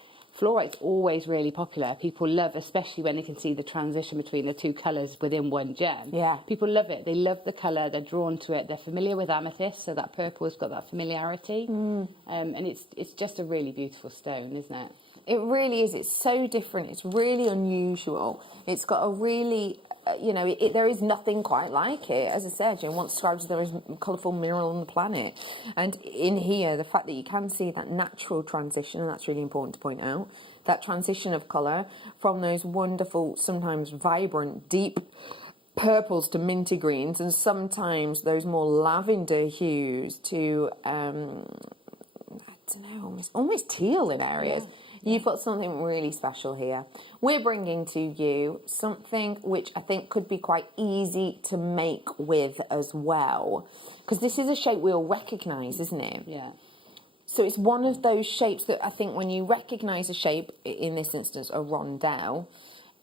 fluorite's always really popular. People love, especially when they can see the transition between the two colours within one gem. Yeah. People love it. They love the colour. They're drawn to it. They're familiar with amethyst, so that purple has got that familiarity. And it's just a really beautiful stone, isn't it? It really is. It's so different. It's really unusual. It's got a really, there is nothing quite like it. As I said, once described as the most colourful mineral on the planet. And in here, the fact that you can see that natural transition, and that's really important to point out, that transition of colour from those wonderful, sometimes vibrant, deep purples to minty greens, and sometimes those more lavender hues to, I don't know, almost teal in areas. Yeah. You've got something really special here. We're bringing to you something which I think could be quite easy to make with as well. Because this is a shape we'll recognise, isn't it? Yeah. So it's one of those shapes that I think when you recognise a shape, in this instance a rondelle,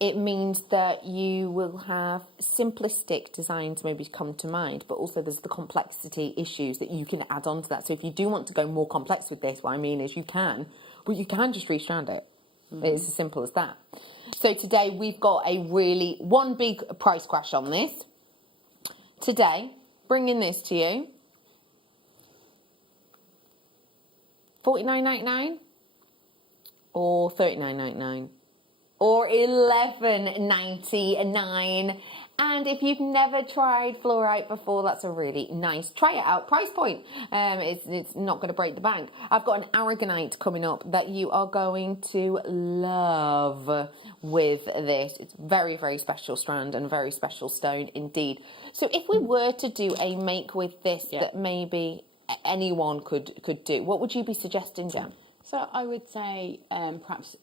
it means that you will have simplistic designs maybe come to mind, but also there's the complexity issues that you can add on to that. So if you do want to go more complex with this, what I mean is you can, but you can just restrand it. It's as simple as that. So today we've got one big price crash on this. Today, bringing this to you, $49.99 or $39.99 or $11.99. And if you've never tried fluorite before, that's a really nice, try it out price point. It's not going to break the bank. I've got an aragonite coming up that you are going to love with this. It's very, very special strand and very special stone indeed. So if we were to do a make with this that maybe anyone could do, what would you be suggesting, Jem? So I would say perhaps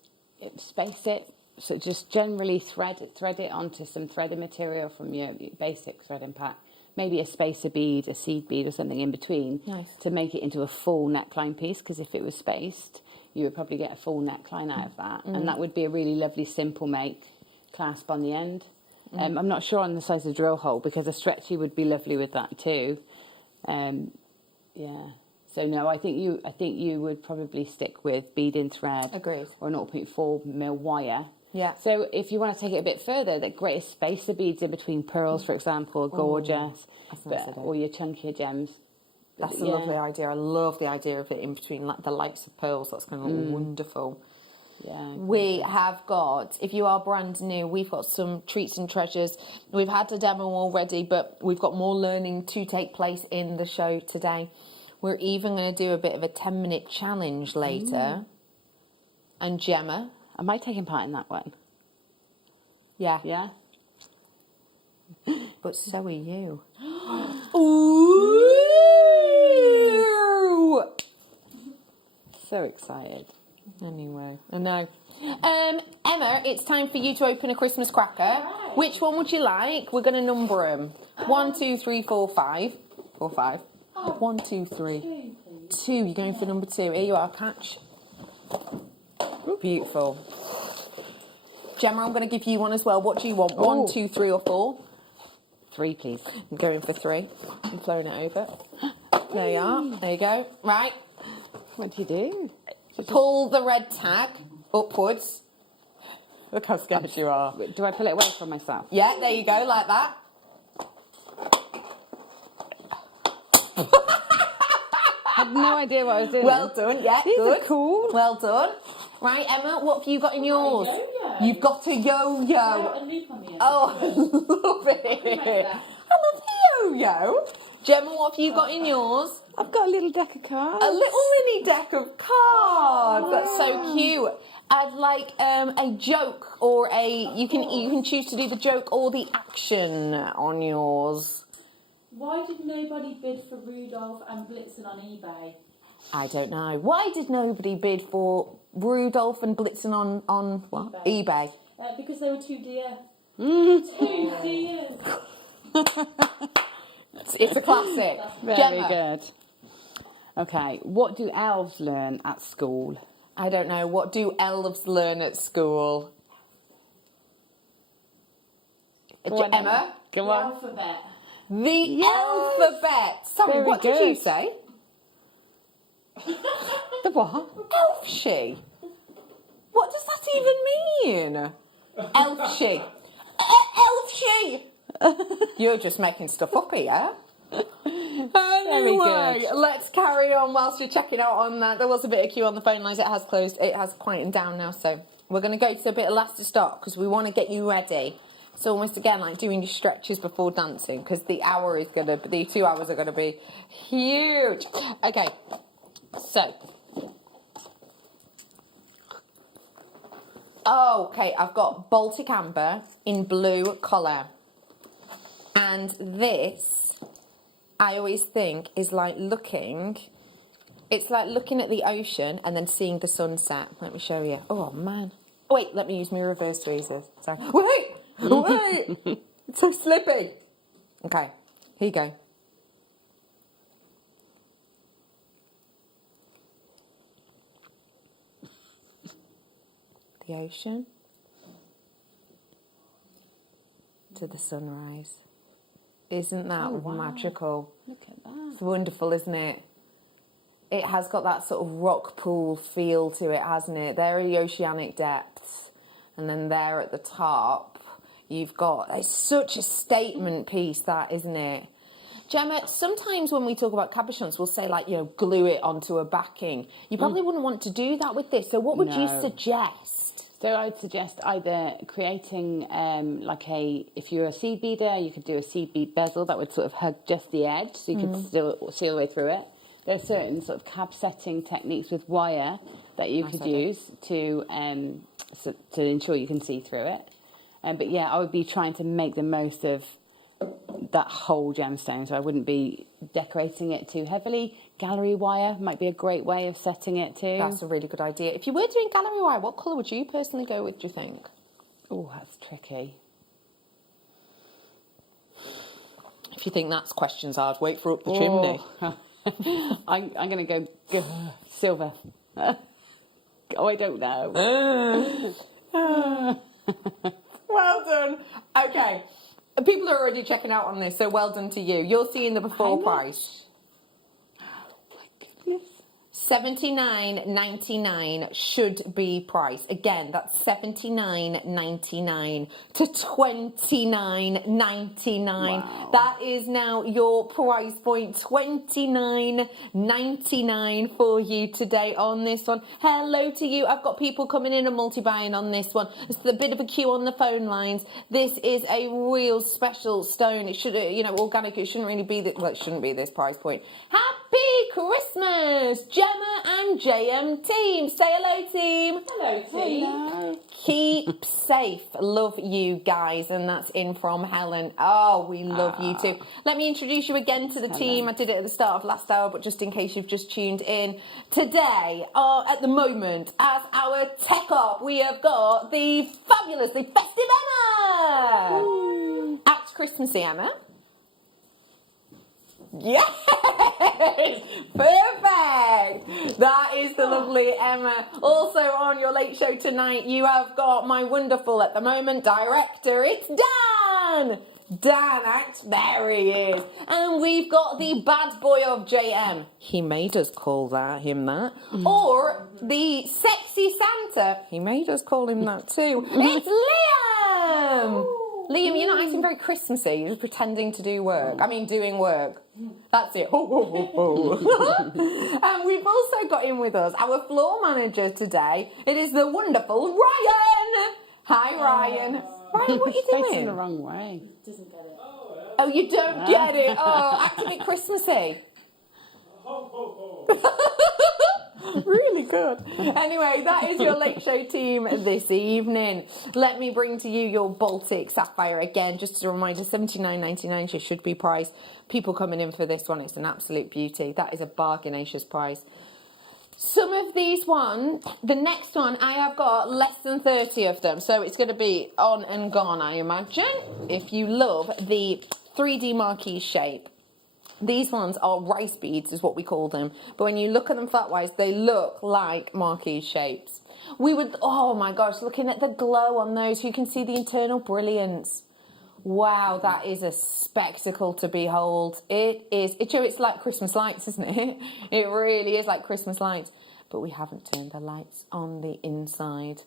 space it. So just generally thread it onto some threaded material from your basic threading pack. Maybe a spacer bead, a seed bead or something in between. Nice. To make it into a full neckline piece, because if it was spaced, you would probably get a full neckline out of that. And that would be a really lovely, simple make, clasp on the end. I'm not sure on the size of the drill hole, because a stretchy would be lovely with that too. Yeah. So no, I think you would probably stick with bead-in thread. Agreed. Or an 0.4mm wire. Yeah. So if you want to take it a bit further, the greatest spacer beads in between pearls, for example, gorgeous. Or your chunkier gems. That's a lovely idea. I love the idea of it in between the likes of pearls. That's going to look wonderful. Yeah. We have got, if you are brand new, we've got some treats and treasures. We've had a demo already, but we've got more learning to take place in the show today. We're even going to do a bit of a 10-minute challenge later. And Gemma, am I taking part in that one? Yeah. Yeah? But so are you. Ooh! So excited. Anyway, I know. Emma, it's time for you to open a Christmas cracker. Right. Which one would you like? We're going to number them. 1, 2, 3, 4, 5. 4, 5. 1, 2, 3. 2. You're going for number 2. Here you are, catch. Beautiful. Gemma, I'm going to give you one as well. What do you want? 1, 2, 3 or 4? 3, please. I'm going for 3. I'm throwing it over. There you are. There you go. Right. What do you do? Pull the red tag upwards. Look how scared you are. Do I pull it away from myself? Yeah, there you go, like that. had no idea what I was doing. Well done, yeah, These good. are cool. Well done. Right, Emma, what have you got in yours? yo-yo. You've got a yo-yo. A loop on the end. Oh, I love it. I love the yo-yo. Gemma, what have you got in yours? I've got a little deck of cards. A little mini deck of cards. That's so cute. I'd like a joke or you can choose to do the joke or the action on yours. Why did nobody bid for Rudolph and Blitzen on eBay? I don't know. Why did nobody bid for Rudolph and Blitzen on what? eBay? Because they were too dear. Too dear. It's a classic. Very Gemma. good. Okay, what do elves learn at school? I don't know. What do elves learn at school? Emma? Come on. The alphabet. The alphabet. Sorry, Very what good. did you say? The what? Elfshe. What does that even mean? Elfshe. Elfshe. You're just making stuff up here. Anyway, let's carry on whilst you're checking out on that. There was a bit of queue on the phone lines. It has closed. It has quietened down now. So we're going to go to a bit of last to start because we want to get you ready. So almost again like doing your stretches before dancing because the 2 hours are going to be huge. Okay, so. Okay, I've got Baltic Amber in blue colour. And this, I always think, is like it's like looking at the ocean and then seeing the sunset. Let me show you. Oh, man. Wait, let me use my reverse tweezers. Sorry. Wait! It's so slippy. Okay, here you go. The ocean to the sunrise. Isn't that magical? Look at that. It's wonderful, isn't it? It has got that sort of rock pool feel to it, hasn't it? There are the oceanic depths. And then there at the top, you've got... It's such a statement piece, that, isn't it? Gemma, sometimes when we talk about cabochons, we'll say, like, glue it onto a backing. You probably wouldn't want to do that with this. So what would you suggest? So I would suggest either creating if you're a seed beader, you could do a seed bead bezel that would sort of hug just the edge, so you could still see all the way through it. There are certain sort of cab setting techniques with wire that you could use to ensure you can see through it. But yeah, I would be trying to make the most of that whole gemstone, so I wouldn't be decorating it too heavily. Gallery wire might be a great way of setting it too. That's a really good idea. If you were doing gallery wire, what colour would you personally go with, do you think? Oh, that's tricky. If you think that's questions hard, wait for up the chimney. I'm going to go silver. Oh, I don't know. Well done. Okay. People are already checking out on this, so well done to you. You're seeing the before price. $79.99 should be price. Again, that's $79.99 to $29.99. Wow. That is now your price point. $29.99 for you today on this one. Hello to you. I've got people coming in and multi-buying on this one. It's a bit of a queue on the phone lines. This is a real special stone. It should, organic. It shouldn't really be. It shouldn't be this price point. Happy Christmas, Gemma and JM team. Say hello, team. Hello, team. Hello. Keep safe. Love you guys. And that's in from Helen. Oh, we love you too. Let me introduce you again to the team. I did it at the start of last hour, but just in case you've just tuned in. Today, at the moment, as our tech op, we have got the fabulous, the festive Emma. Act Christmassy, Emma. Yes! Perfect! That is the lovely Emma. Also on your late show tonight, you have got my wonderful, at the moment, director. It's Dan! Dan Act, there he is. And we've got the bad boy of JM. He made us call him that. Or the sexy Santa. He made us call him that too. It's Liam! Liam, you're not acting very Christmassy. You're just pretending to do work. I mean, doing work. That's it. And we've also got in with us our floor manager today. It is the wonderful Ryan. Hi, Ryan. Ryan, what are you doing? Facing the wrong way. Doesn't get it. Oh, you don't get it. Oh, acting a bit Christmassy. Really good. Anyway, that is your late show team this evening. Let me bring to you your Baltic Sapphire again. Just as a reminder, $79.99 she should be priced. People coming in for this one, it's an absolute beauty. That is a bargainacious price. Some of these ones, the next one, I have got less than 30 of them, so it's going to be on and gone, I imagine. If you love the 3D marquee shape. These ones are rice beads, is what we call them. But when you look at them flat-wise, they look like marquee shapes. We would, oh my gosh, looking at the glow on those, you can see the internal brilliance. Wow, that is a spectacle to behold. It is, it's like Christmas lights, isn't it? It really is like Christmas lights. But we haven't turned the lights on the inside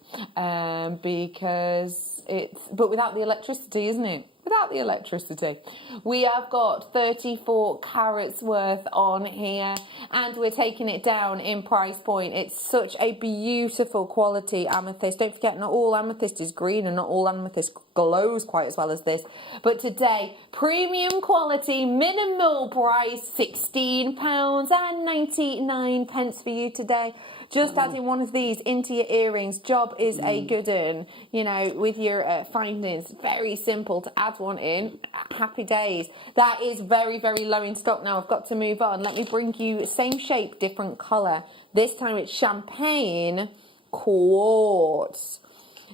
because but without the electricity, isn't it? Without the electricity. We have got 34 carats worth on here and we're taking it down in price point. It's such a beautiful quality amethyst. Don't forget, not all amethyst is green and not all amethyst glows quite as well as this. But today, premium quality, minimal price, £16.99 for you today. Just adding one of these into your earrings. Job is a good one, you know, with your findings. Very simple to add one in. Happy days. That is very, very low in stock now. I've got to move on. Let me bring you same shape, different colour. This time it's champagne quartz.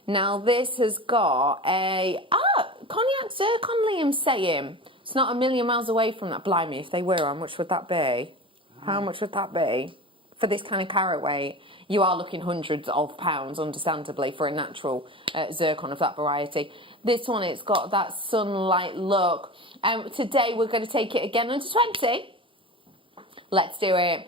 Now this has got a cognac zircon, Liam's saying. It's not a million miles away from that. Blimey, if they were, how much would that be? How much would that be? For this kind of carat weight, you are looking hundreds of pounds, understandably, for a natural zircon of that variety. This one, it's got that sunlight look. Today, we're going to take it again under 20. Let's do it.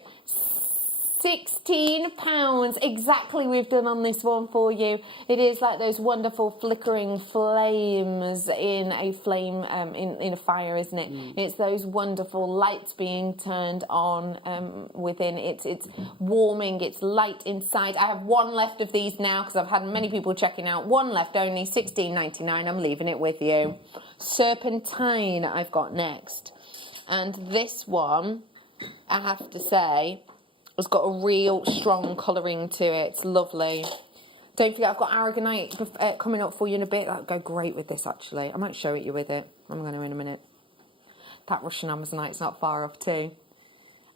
£16 exactly we've done on this one for you. It is like those wonderful flickering flames in a flame in a fire, isn't it? It's those wonderful lights being turned on within. It's warming, it's light inside. I have one left of these now because I've had many people checking out. One left only, £16.99. I'm leaving it with you. Serpentine I've got next. And this one, I have to say, it's got a real strong colouring to it. It's lovely. Don't forget, I've got aragonite coming up for you in a bit. That'll go great with this, actually. I might show it you with it. I'm going to in a minute. That Russian Amazonite's not far off too.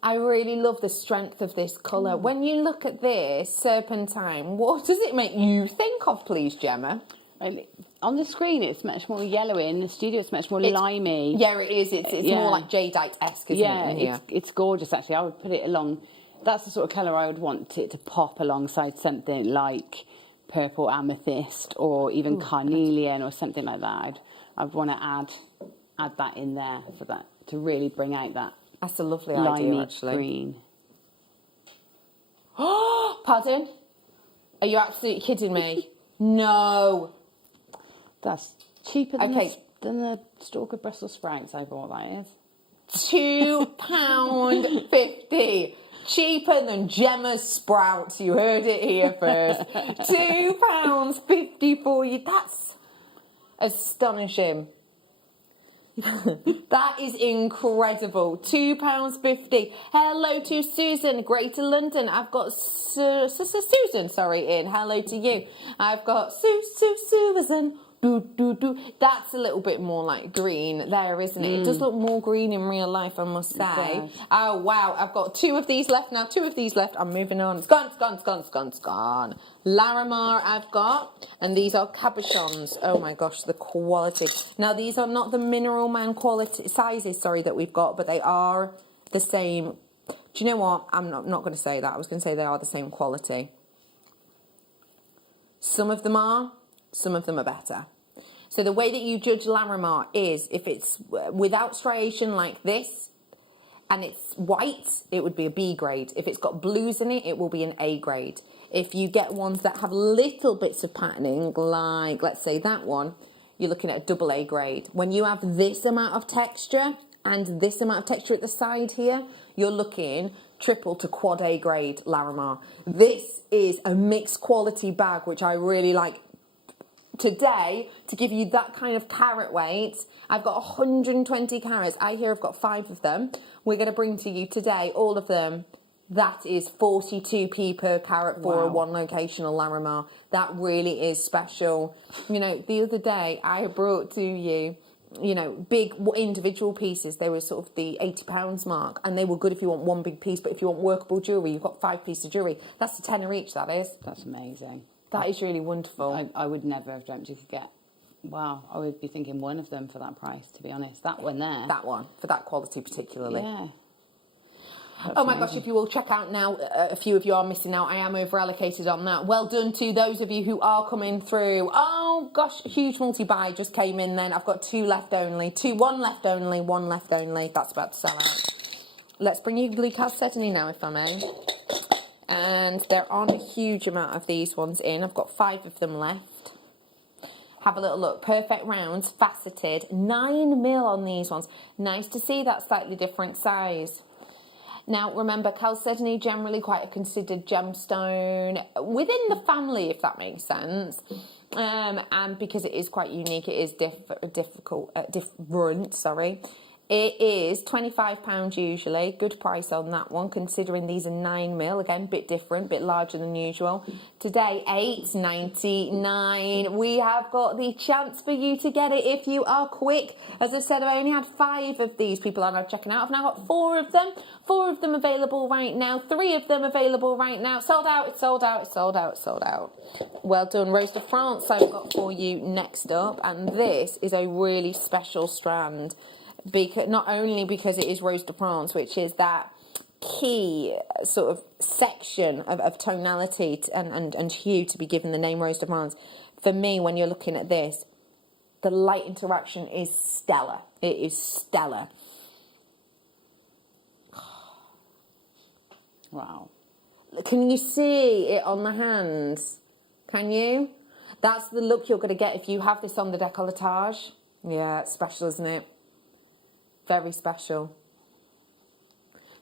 I really love the strength of this colour. When you look at this serpentine, what does it make you think of, please, Gemma? On the screen, it's much more yellowy. In the studio, it's much more limey. Yeah, it is. It's more like jadeite-esque, isn't it? Yeah, it's gorgeous, actually. I would put it along. That's the sort of colour I would want it to pop alongside something like purple amethyst or even carnelian or something like that. I'd want to add that in there for that to really bring out that. That's a lovely idea, actually. Green. Oh, pardon? Are you absolutely kidding me? No. That's cheaper than the stalk of Brussels sprouts I bought, that is. £2.50. Cheaper than Gemma's sprouts. You heard it here first. £2.50 for you. That's astonishing. That is incredible. £2.50. Hello to Susan, Greater London. I've got Susan, in. Hello to you. I've got Susan. That's a little bit more like green there, isn't it? It does look more green in real life, I must say. Oh, wow. I've got 2 of these left now. 2 of these left. I'm moving on. It's gone. Larimar I've got. And these are cabochons. Oh, my gosh, the quality. Now, these are not the Mineral Man quality sizes, that we've got, but they are the same. Do you know what? I'm not going to say that. I was going to say they are the same quality. Some of them are. Some of them are better. So the way that you judge Larimar is if it's without striation like this and it's white, it would be a B grade. If it's got blues in it, it will be an A grade. If you get ones that have little bits of patterning, like let's say that one, you're looking at a double A grade. When you have this amount of texture and this amount of texture at the side here, you're looking triple to quad A grade Larimar. This is a mixed quality bag, which I really like. Today, to give you that kind of carat weight, I've got 120 carats. I hear I've got 5 of them. We're going to bring to you today, all of them. That is 42p per carat for a one locational Larimar. That really is special. You know, the other day I brought to you, you know, big individual pieces. They were sort of the £80 mark, and they were good if you want one big piece, but if you want workable jewellery, you've got 5 pieces of jewellery. That's a tenner each, that is. That's amazing. That is really wonderful. I would never have dreamt you could get, wow, I would be thinking one of them for that price, to be honest. That one there. That one, for that quality particularly. Yeah. That's amazing. Gosh, if you will check out now, a few of you are missing out. I am over allocated on that. Well done to those of you who are coming through. Oh gosh, huge multi-buy just came in then. I've got 2 left only. 1 left only, 1 left only. That's about to sell out. Let's bring you blue calcetony now, if I may. And there aren't a huge amount of these ones in. I've got 5 of them left. Have a little look. Perfect rounds, faceted. 9mm on these ones. Nice to see that slightly different size. Now, remember, chalcedony, generally quite a considered gemstone within the family, if that makes sense. And because it is quite unique, it is different, sorry. It is £25 usually. Good price on that one, considering these are 9mm. Again, a bit different, bit larger than usual. Today, £8.99. We have got the chance for you to get it if you are quick. As I said, I only had 5 of these. People are now checking out. I've now got 4 of them. 4 of them available right now. 3 of them available right now. Sold out, it's sold out, it's sold out, it's sold out. Well done. Rose de France I've got for you next up. And this is a really special strand. Because, not only because it is Rose de France, which is that key sort of section of tonality and hue to be given the name Rose de France. For me, when you're looking at this, the light interaction is stellar. It is stellar. Wow. Can you see it on the hands? Can you? That's the look you're going to get if you have this on the décolletage. Yeah, it's special, isn't it? Very special.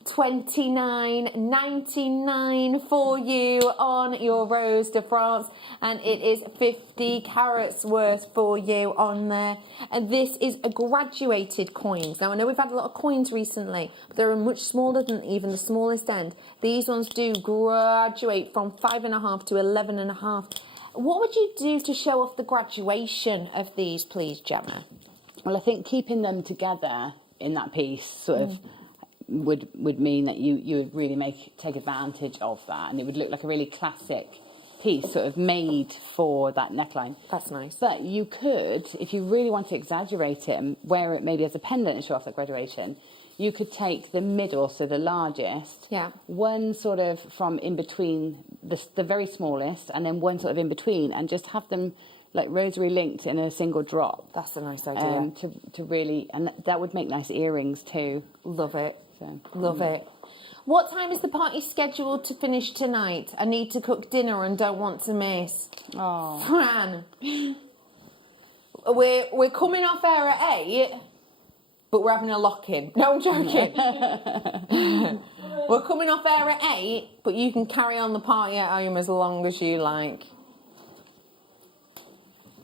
$29.99 for you on your Rose de France, and it is 50 carats worth for you on there. And this is a graduated coins. Now I know we've had a lot of coins recently, but they're much smaller than even the smallest end. These ones do graduate from 5.5 to 11.5. What would you do to show off the graduation of these, please, Gemma? Well, I think keeping them together in that piece sort of would mean that you would really take advantage of that, and it would look like a really classic piece sort of made for that neckline. That's nice. But you could, if you really want to exaggerate it and wear it maybe as a pendant and show off that graduation, you could take the middle, so the largest, one sort of from in between the very smallest, and then one sort of in between, and just have them like rosary linked in a single drop. That's a nice idea. To really, and that would make nice earrings too. Love it. So, Love it. What time is the party scheduled to finish tonight? I need to cook dinner and don't want to miss. Oh, Fran, we're coming off air at 8, but we're having a lock-in. No, I'm joking. We're coming off air at 8, but you can carry on the party at home as long as you like.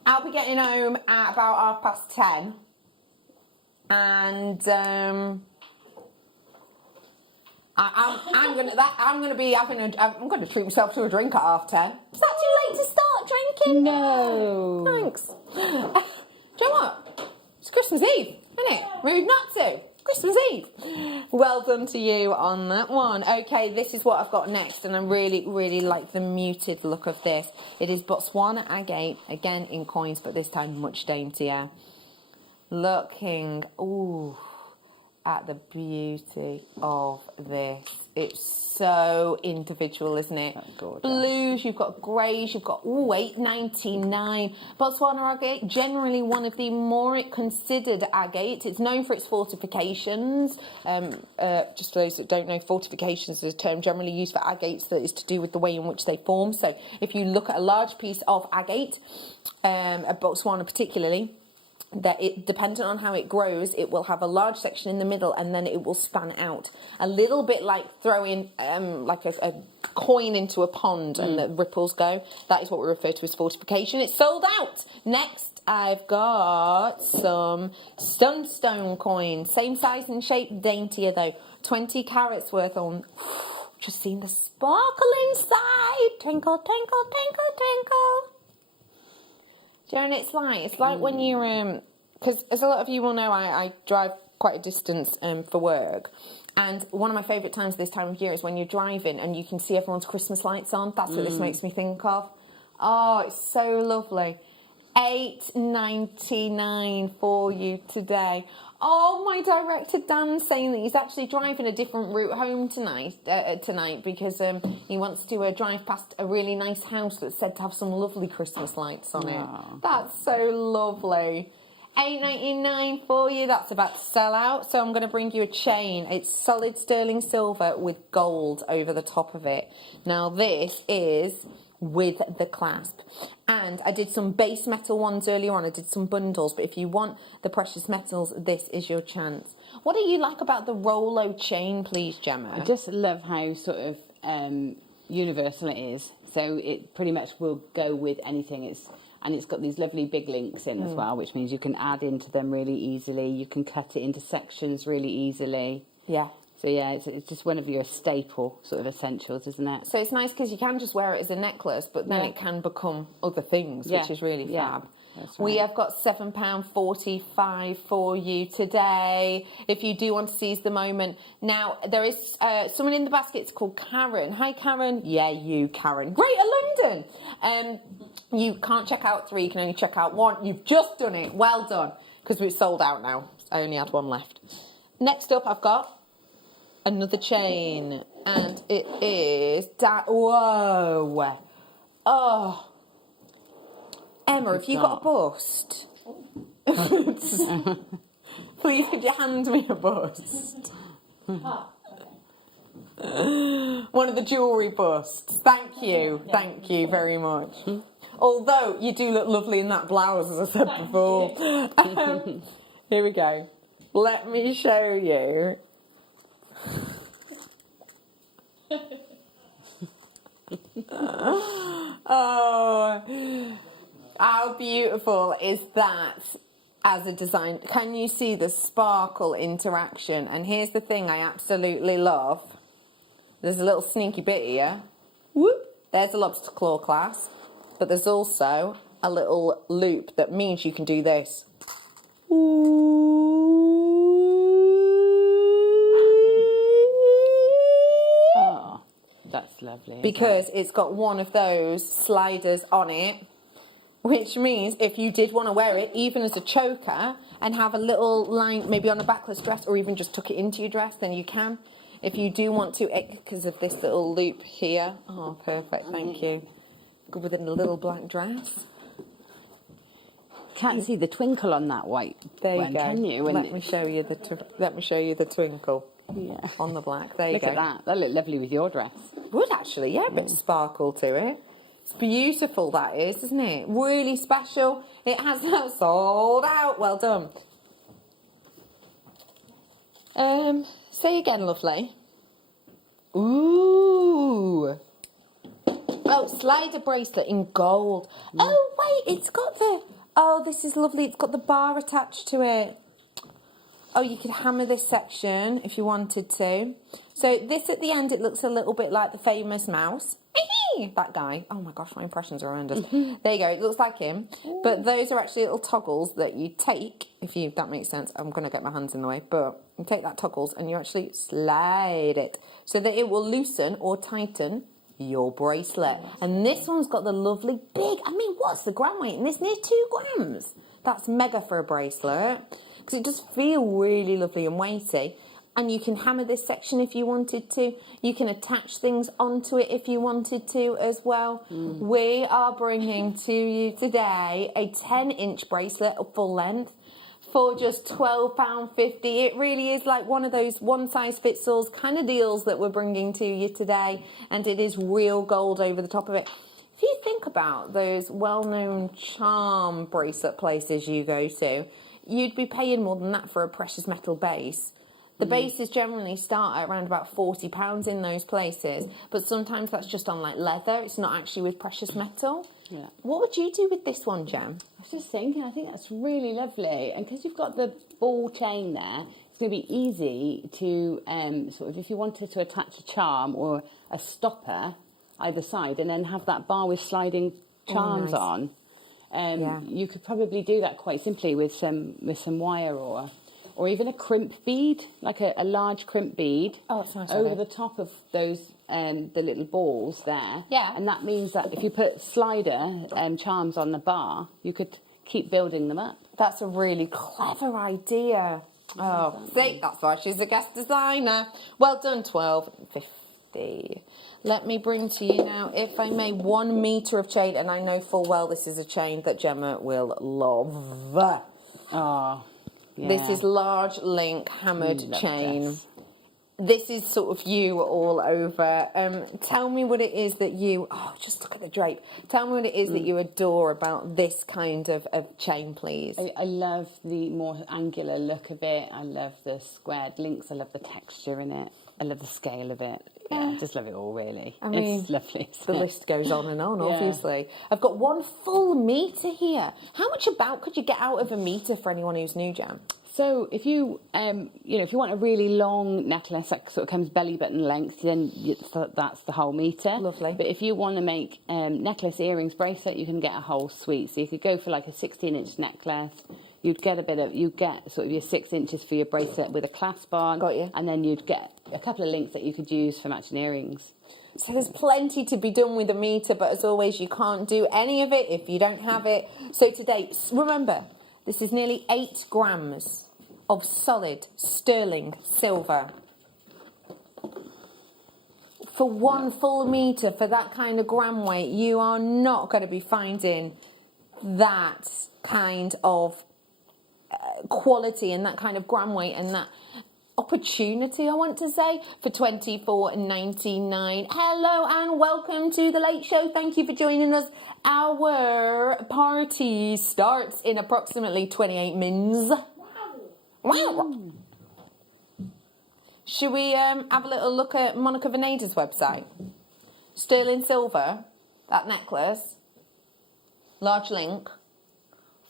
I'll be getting home at about 10:30, and I'm gonna treat myself to a drink at 10:30. Is that too late to start drinking? No. Thanks. Do you know what? It's Christmas Eve, isn't it? Rude not to. Christmas Eve. Well done to you on that one. Okay, this is what I've got next, and I really, really like the muted look of this. It is Botswana agate, again in coins, but this time much daintier. Looking, ooh, at the beauty of this. It's so individual, isn't it? Blues, you've got greys, you've got $8.99. Botswana agate, generally one of the more considered agates. It's known for its fortifications. Just for those that don't know, fortifications is a term generally used for agates that is to do with the way in which they form. So if you look at a large piece of agate, at Botswana particularly, that it, depending on how it grows, it will have a large section in the middle and then it will span out. A little bit like throwing like a coin into a pond and the ripples go. That is what we refer to as fortification. It's sold out. Next, I've got some sunstone coins. Same size and shape, daintier though. 20 carats worth on. Just seen the sparkle inside. Twinkle, twinkle, twinkle, twinkle. Darren, it's like when you're, because as a lot of you will know, I drive quite a distance for work. And one of my favourite times this time of year is when you're driving and you can see everyone's Christmas lights on. That's what this makes me think of. Oh, it's so lovely. $8.99 for you today. Oh, my director Dan's saying that he's actually driving a different route home tonight because he wants to drive past a really nice house that's said to have some lovely Christmas lights on it. That's so lovely. $8.99 for you. That's about to sell out. So I'm going to bring you a chain. It's solid sterling silver with gold over the top of it. Now this is with the clasp, and I did some base metal ones earlier on. I did some bundles, but if you want the precious metals, this is your chance. What do you like about the Rolo chain, please, Gemma? I just love how sort of universal it is. So it pretty much will go with anything. And it's got these lovely big links in as well, which means you can add into them really easily. You can cut it into sections really easily. Yeah. So yeah, it's just one of your staple sort of essentials, isn't it? So it's nice because you can just wear it as a necklace, but then it can become other things, which is really fab. That's right. We have got £7.45 for you today, if you do want to seize the moment. Now, there is someone in the basket, it's called Karen. Hi, Karen. Yeah, you, Karen. Greater London. You can't check out 3, you can only check out 1. You've just done it. Well done, because we've sold out now. I only had 1 left. Next up, I've got another chain, and it is whoa. Oh, Emma, have you got a bust? Please, could you hand me a bust? One of the jewellery busts. Thank you. Thank you very much. Although you do look lovely in that blouse, as I said before. Here we go. Let me show you. Oh, how beautiful is that as a design? Can you see the sparkle interaction? And here's the thing I absolutely love. There's a little sneaky bit here. Whoop. There's a lobster claw clasp, but there's also a little loop that means you can do this. Oh, that's lovely. Because it's got one of those sliders on it, which means if you did want to wear it, even as a choker, and have a little line maybe on a backless dress, or even just tuck it into your dress, then you can. If you do want to, because of this little loop here. Oh, perfect, thank you. Go with a little black dress. Can't see the twinkle on that white there you one, go. can you? Let me show you the twinkle. Yeah. On the black. There you Look go. at that. That look lovely with your dress. Would actually, yeah, a bit of sparkle to it. It's beautiful, that is, isn't it? Really special. It has sold out. Well done. Say again, lovely. Ooh. Oh, slider bracelet in gold. Oh, wait, it's got the... Oh, this is lovely. It's got the bar attached to it. Oh, you could hammer this section if you wanted to. So this at the end, it looks a little bit like the famous mouse. That guy. Oh my gosh, my impressions are horrendous. There you go. It looks like him. But those are actually little toggles that you take, if that makes sense. I'm going to get my hands in the way. But you take that toggles and you actually slide it so that it will loosen or tighten your bracelet. And this one's got the lovely big, I mean, what's the gram weight in this? Near 2 grams. That's mega for a bracelet. Because it does feel really lovely and weighty. and you can hammer this section if you wanted to. You can attach things onto it if you wanted to as well. We are bringing to you today a 10-inch bracelet of full length for just £12.50. It really is like one of those one-size-fits-all kind of deals that we're bringing to you today, and it is real gold over the top of it. If you think about those well-known charm bracelet places you go to, you'd be paying more than that for a precious metal base. The bases generally start at around about £40 in those places, but sometimes that's just on like leather. It's not actually with precious metal. Yeah. What would you do with this one, Jem? I was just thinking, I think that's really lovely. And because you've got the ball chain there, it's going to be easy to sort of, if you wanted to attach a charm or a stopper either side and then have that bar with sliding charms on, you could probably do that quite simply with some wire or even a crimp bead, like a large crimp bead over the top of those the little balls there. Yeah. And that means that if you put slider charms on the bar, you could keep building them up. That's a really clever idea. Oh, see, that's why she's a guest designer. Well done, £12.50. Let me bring to you now, if I may, 1 metre of chain, and I know full well this is a chain that Gemma will love. Oh, yeah. This is large link hammered chain. This is sort of you all over. Tell me what it is that you... Oh, just look at the drape. Tell me what it is that you adore about this kind of chain, please. I love the more angular look of it. I love the squared links. I love the texture in it. I love the scale of it. Yeah, I just love it all, really. I mean, it's lovely. The list goes on and on, obviously. I've got 1 full metre here. How much about could you get out of a metre for anyone who's new, Jem? So if you, if you want a really long necklace that sort of comes belly button length, then that's the whole metre. Lovely. But if you want to make necklace, earrings, bracelet, you can get a whole suite. So you could go for like a 16-inch necklace. You'd get sort of your 6 inches for your bracelet with a clasp on. Got you. And then you'd get a couple of links that you could use for matching earrings. So there's plenty to be done with a metre, but as always, you can't do any of it if you don't have it. So today, remember, this is nearly 8 grams of solid sterling silver. For 1 full metre, for that kind of gram weight, you are not going to be finding that kind of quality and that kind of gram weight and that opportunity, I want to say, for $24.99. Hello and welcome to the Late Show. Thank you for joining us. Our party starts in approximately 28 mins. Wow. Should we have a little look at Monica Veneda's website? Sterling silver, that necklace, large link,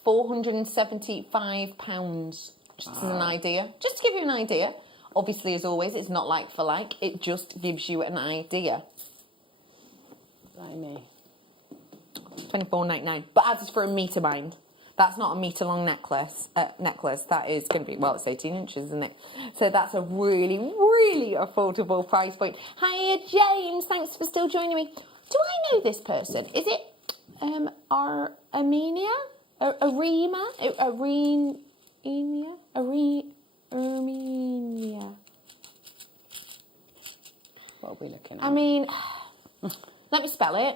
£475. Just as an idea. Just to give you an idea. Obviously, as always, it's not like for like. It just gives you an idea. Blimey. $24.99. But as is for a metre mind. That's not a metre long necklace. That is going to be, well, it's 18 inches, isn't it? So that's a really, really affordable price point. Hiya, James. Thanks for still joining me. Do I know this person? Is it Armenia? Armenia? What are we looking at? I mean, let me spell it.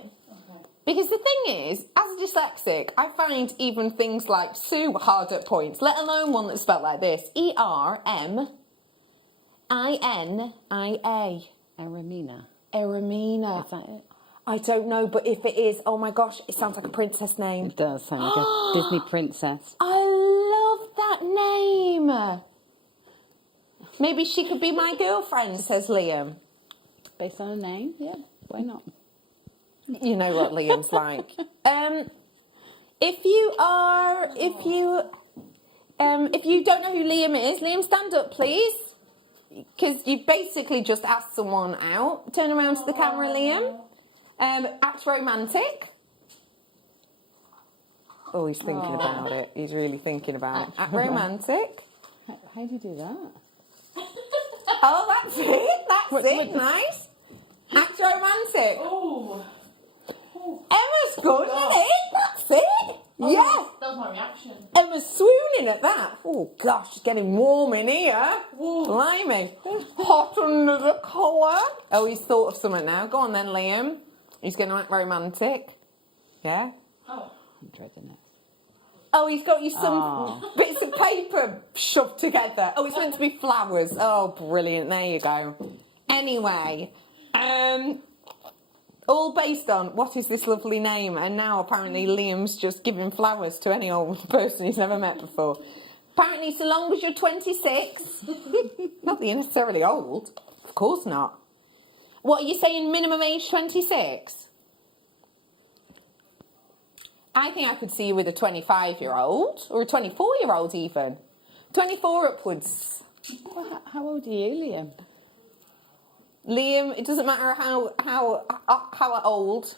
Because the thing is, as a dyslexic, I find even things like Sue hard at points, let alone one that's spelled like this. Erminia. Eramina. Eramina. Is that it? I don't know, but if it is, oh my gosh, it sounds like a princess name. It does sound like a Disney princess. I love that name. Maybe she could be my girlfriend, says Liam. Based on a name? Yeah, why not? You know what Liam's like. If you don't know who Liam is, Liam, stand up, please. Because you basically just asked someone out. Turn around to the camera, Liam. Act romantic. Oh, he's thinking about it. He's really thinking about it. Act romantic. How do you do that? Oh, that's it. That's it. Nice. Act romantic. Oh. Emma's good, isn't it? That's it. Yes. was my reaction. Emma's swooning at that. Oh gosh, it's getting warm in here. Blimey. Hot under the collar. Oh, he's thought of something now. Go on then, Liam. He's going to act romantic. Yeah? Oh, I'm dreading it. Oh, he's got you some bits of paper shoved together. Oh, it's meant to be flowers. Oh, brilliant. There you go. Anyway, all based on what is this lovely name, and now apparently Liam's just giving flowers to any old person he's never met before. Apparently, so long as you're 26, not that you're necessarily old. Of course not. What are you saying, minimum age 26? I think I could see you with a 25-year-old, or a 24-year-old even. 24 upwards. Well, how old are you, Liam? Liam, it doesn't matter how old.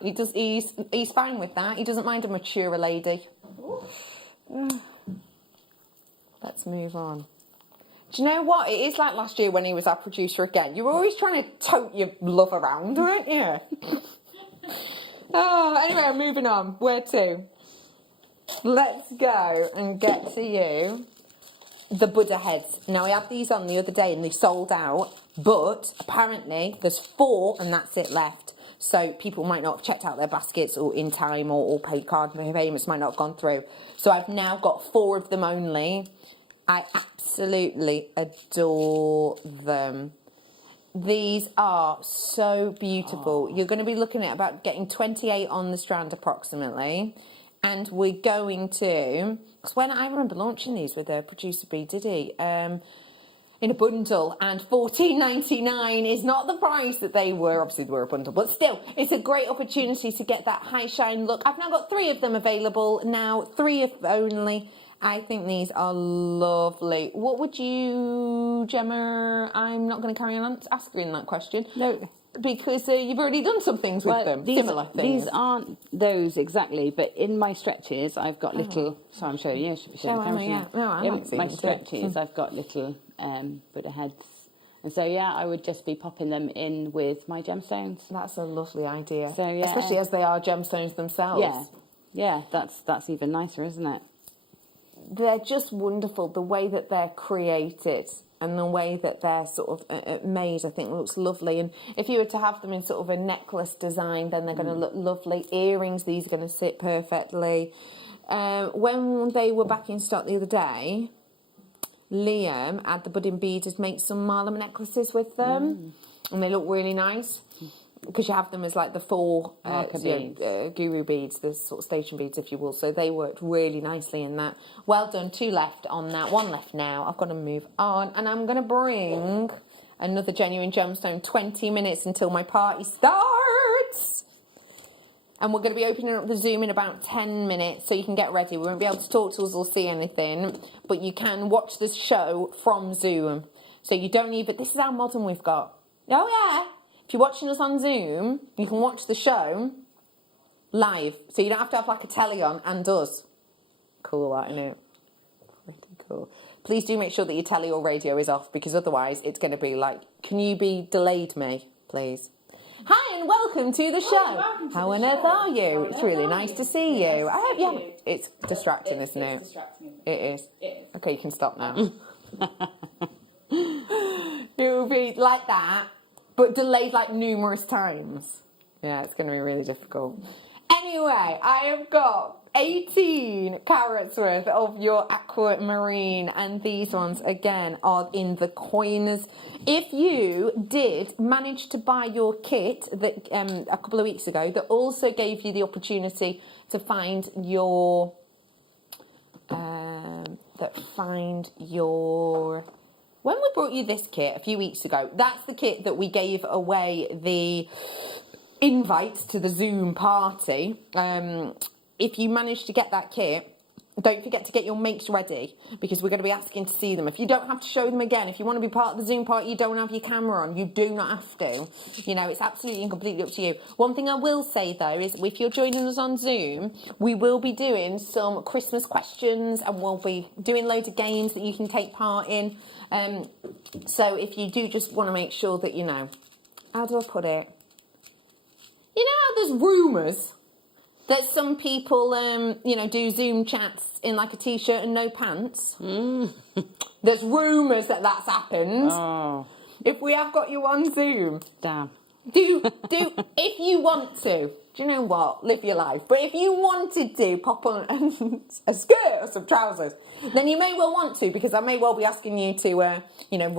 He's fine with that. He doesn't mind a mature lady. Let's move on. Do you know what? It is like last year when he was our producer again. You were always trying to tote your love around, weren't you? Oh, anyway, I'm moving on. Where to? Let's go and get to you. The Buddha heads. Now, I had these on the other day and they sold out, but apparently there's 4 and that's it left. So people might not have checked out their baskets or in time, or paid card payments might not have gone through. So I've now got 4 of them only. I absolutely adore them. These are so beautiful. You're going to be looking at about getting 28 on the strand approximately. And we're going to, because when I remember launching these with producer B Diddy, in a bundle, and $14.99 is not the price that they were. Obviously they were a bundle, but still, it's a great opportunity to get that high shine look. I've now got 3 of them available now, 3 if only. I think these are lovely. What would you, Gemma? I'm not going to carry on asking that question. No. Because you've already done some things with them, similar things. These aren't those exactly, but in my stretches, I've got little. So I'm showing you. My stretches, I've got little Buddha heads, and so I would just be popping them in with my gemstones. That's a lovely idea. So especially as they are gemstones themselves. Yeah. That's even nicer, isn't it? They're just wonderful. The way that they're created and the way that they're sort of made, I think looks lovely. And if you were to have them in sort of a necklace design, then they're going to look lovely. Earrings, these are going to sit perfectly. When they were back in stock the other day, Liam had the budding beaders make some Marlin necklaces with them, and they look really nice. Because you have them as like the 4 guru beads, the sort of station beads, if you will. So they worked really nicely in that. Well done. 2 left on that. 1 left now. I've got to move on. And I'm going to bring another genuine gemstone. 20 minutes until my party starts. And we're going to be opening up the Zoom in about 10 minutes, so you can get ready. We won't be able to talk to us or see anything, but you can watch this show from Zoom. So you don't even... This is how modern we've got. Oh, yeah. If you're watching us on Zoom, you can watch the show live. So you don't have to have like a telly on and us. Cool, that, isn't it? Pretty cool. Please do make sure that your telly or radio is off, because otherwise it's going to be like, can you be delayed me, please? Hi and welcome to the show. How on earth are you? It's really nice to see you. I hope it's distracting, isn't it? It is. Okay, you can stop now. It will be like that, but delayed like numerous times. Yeah, it's going to be really difficult. Anyway, I have got 18 carats worth of your aquamarine, and these ones again are in the coins. If you did manage to buy your kit that a couple of weeks ago, that also gave you the opportunity to find your when we brought you this kit a few weeks ago, that's the kit that we gave away the invites to the Zoom party. If you manage to get that kit, don't forget to get your makes ready, because we're going to be asking to see them. If you don't have to show them again, if you want to be part of the Zoom party, you don't have your camera on, you do not have to. You know, it's absolutely and completely up to you. One thing I will say, though, is if you're joining us on Zoom, we will be doing some Christmas questions, and we'll be doing loads of games that you can take part in. So if you do just want to make sure that, you know, how do I put it? You know how there's rumours that some people, do Zoom chats in like a t-shirt and no pants. There's rumours that that's happened. Oh. If we have got you on Zoom, damn. Do if you want to. Do you know what? Live your life. But if you wanted to pop on a skirt or some trousers, then you may well want to, because I may well be asking you to, run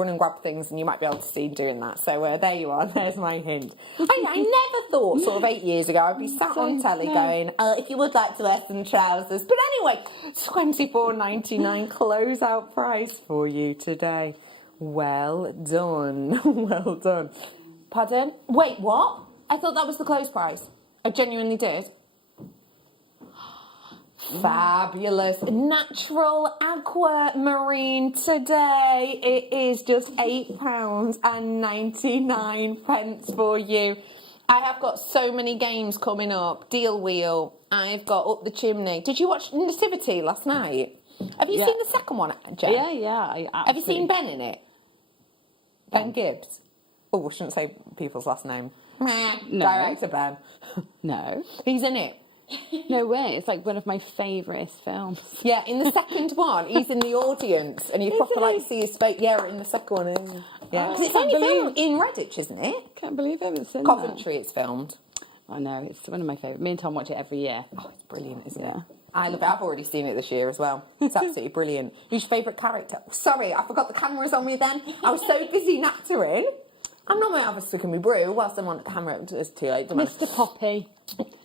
and grab things, and you might be able to see doing that. So there you are. There's my hint. I never thought, sort of 8 years ago, I'd be sat on telly going, if you would like to wear some trousers. But anyway, $24.99 closeout price for you today. Well done. Well done. Pardon? Wait, what? I thought that was the close price. I genuinely did. Fabulous. Natural aquamarine today. It is just £8.99 for you. I have got so many games coming up. Deal Wheel. I've got Up the Chimney. Did you watch Nativity last night? Have you seen the second one, Jen? Yeah. Have you seen Ben in it? Ben Gibbs? Oh, I shouldn't say people's last name. No. Director Ben. No. He's in it. No way. It's like one of my favourite films. Yeah, in the second one, he's in the audience, and you proper see his face. Yeah, in the second one. Yeah, Oh, it's only filmed in Redditch, isn't it? Can't believe I haven't seen Coventry, it's filmed. I know, it's one of my favourite. Me and Tom watch it every year. Oh, it's brilliant, isn't it? I love it. I've already seen it this year as well. It's absolutely brilliant. Who's your favourite character? Sorry, I forgot the camera's on me then. I was so busy nattering. I'm not going to have a stick in my brew whilst I'm on the camera. It's too late. Mr. Poppy.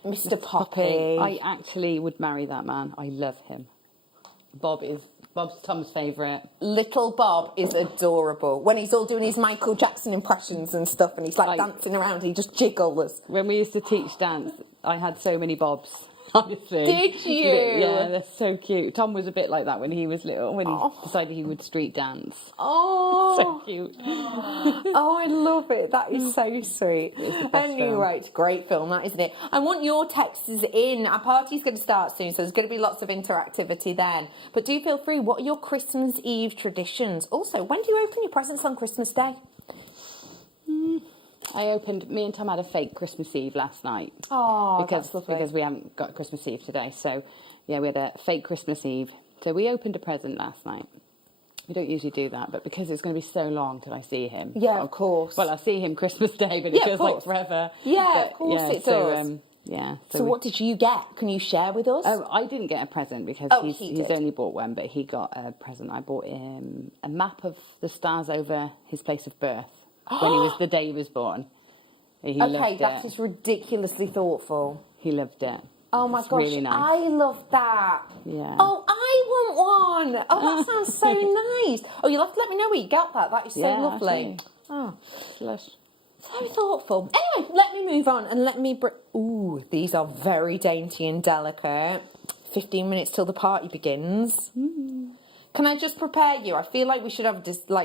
Mr. Poppy. I actually would marry that man. I love him. Bob's Tom's favourite. Little Bob is adorable. When he's all doing his Michael Jackson impressions and stuff, and he's like dancing around, he just jiggles. When we used to teach dance, I had so many Bobs. Honestly. Did you? Yeah, they're so cute. Tom was a bit like that when he was little, when he decided he would street dance. Oh. So cute. Oh, I love it. That is so sweet. Anyway, it's a great film, that, isn't it? I want your texts in. Our party's going to start soon, so there's going to be lots of interactivity then. But do feel free. What are your Christmas Eve traditions? Also, when do you open your presents on Christmas Day? Me and Tom had a fake Christmas Eve last night. Oh, that's lovely. Because we haven't got Christmas Eve today. So, yeah, we had a fake Christmas Eve. So we opened a present last night. We don't usually do that, but because it's going to be so long till I see him. Yeah, of course. Well, I see him Christmas Day, but it feels like forever. Yeah, but, of course it does. So what did you get? Can you share with us? Oh, I didn't get a present because he's only bought one, but he got a present. I bought him a map of the stars over his place of birth when the day he was born. He loved that it. is ridiculously thoughtful. He loved it. Oh my It's gosh, really nice. I love that. Yeah. Oh, I want one. Oh, that sounds so nice. Oh, you'll have to let me know where you got that. That is so lovely. Oh, lush. So thoughtful. Anyway, let me move on and let me ooh, these are very dainty and delicate. 15 minutes till the party begins. Can I just prepare you? I feel like we should have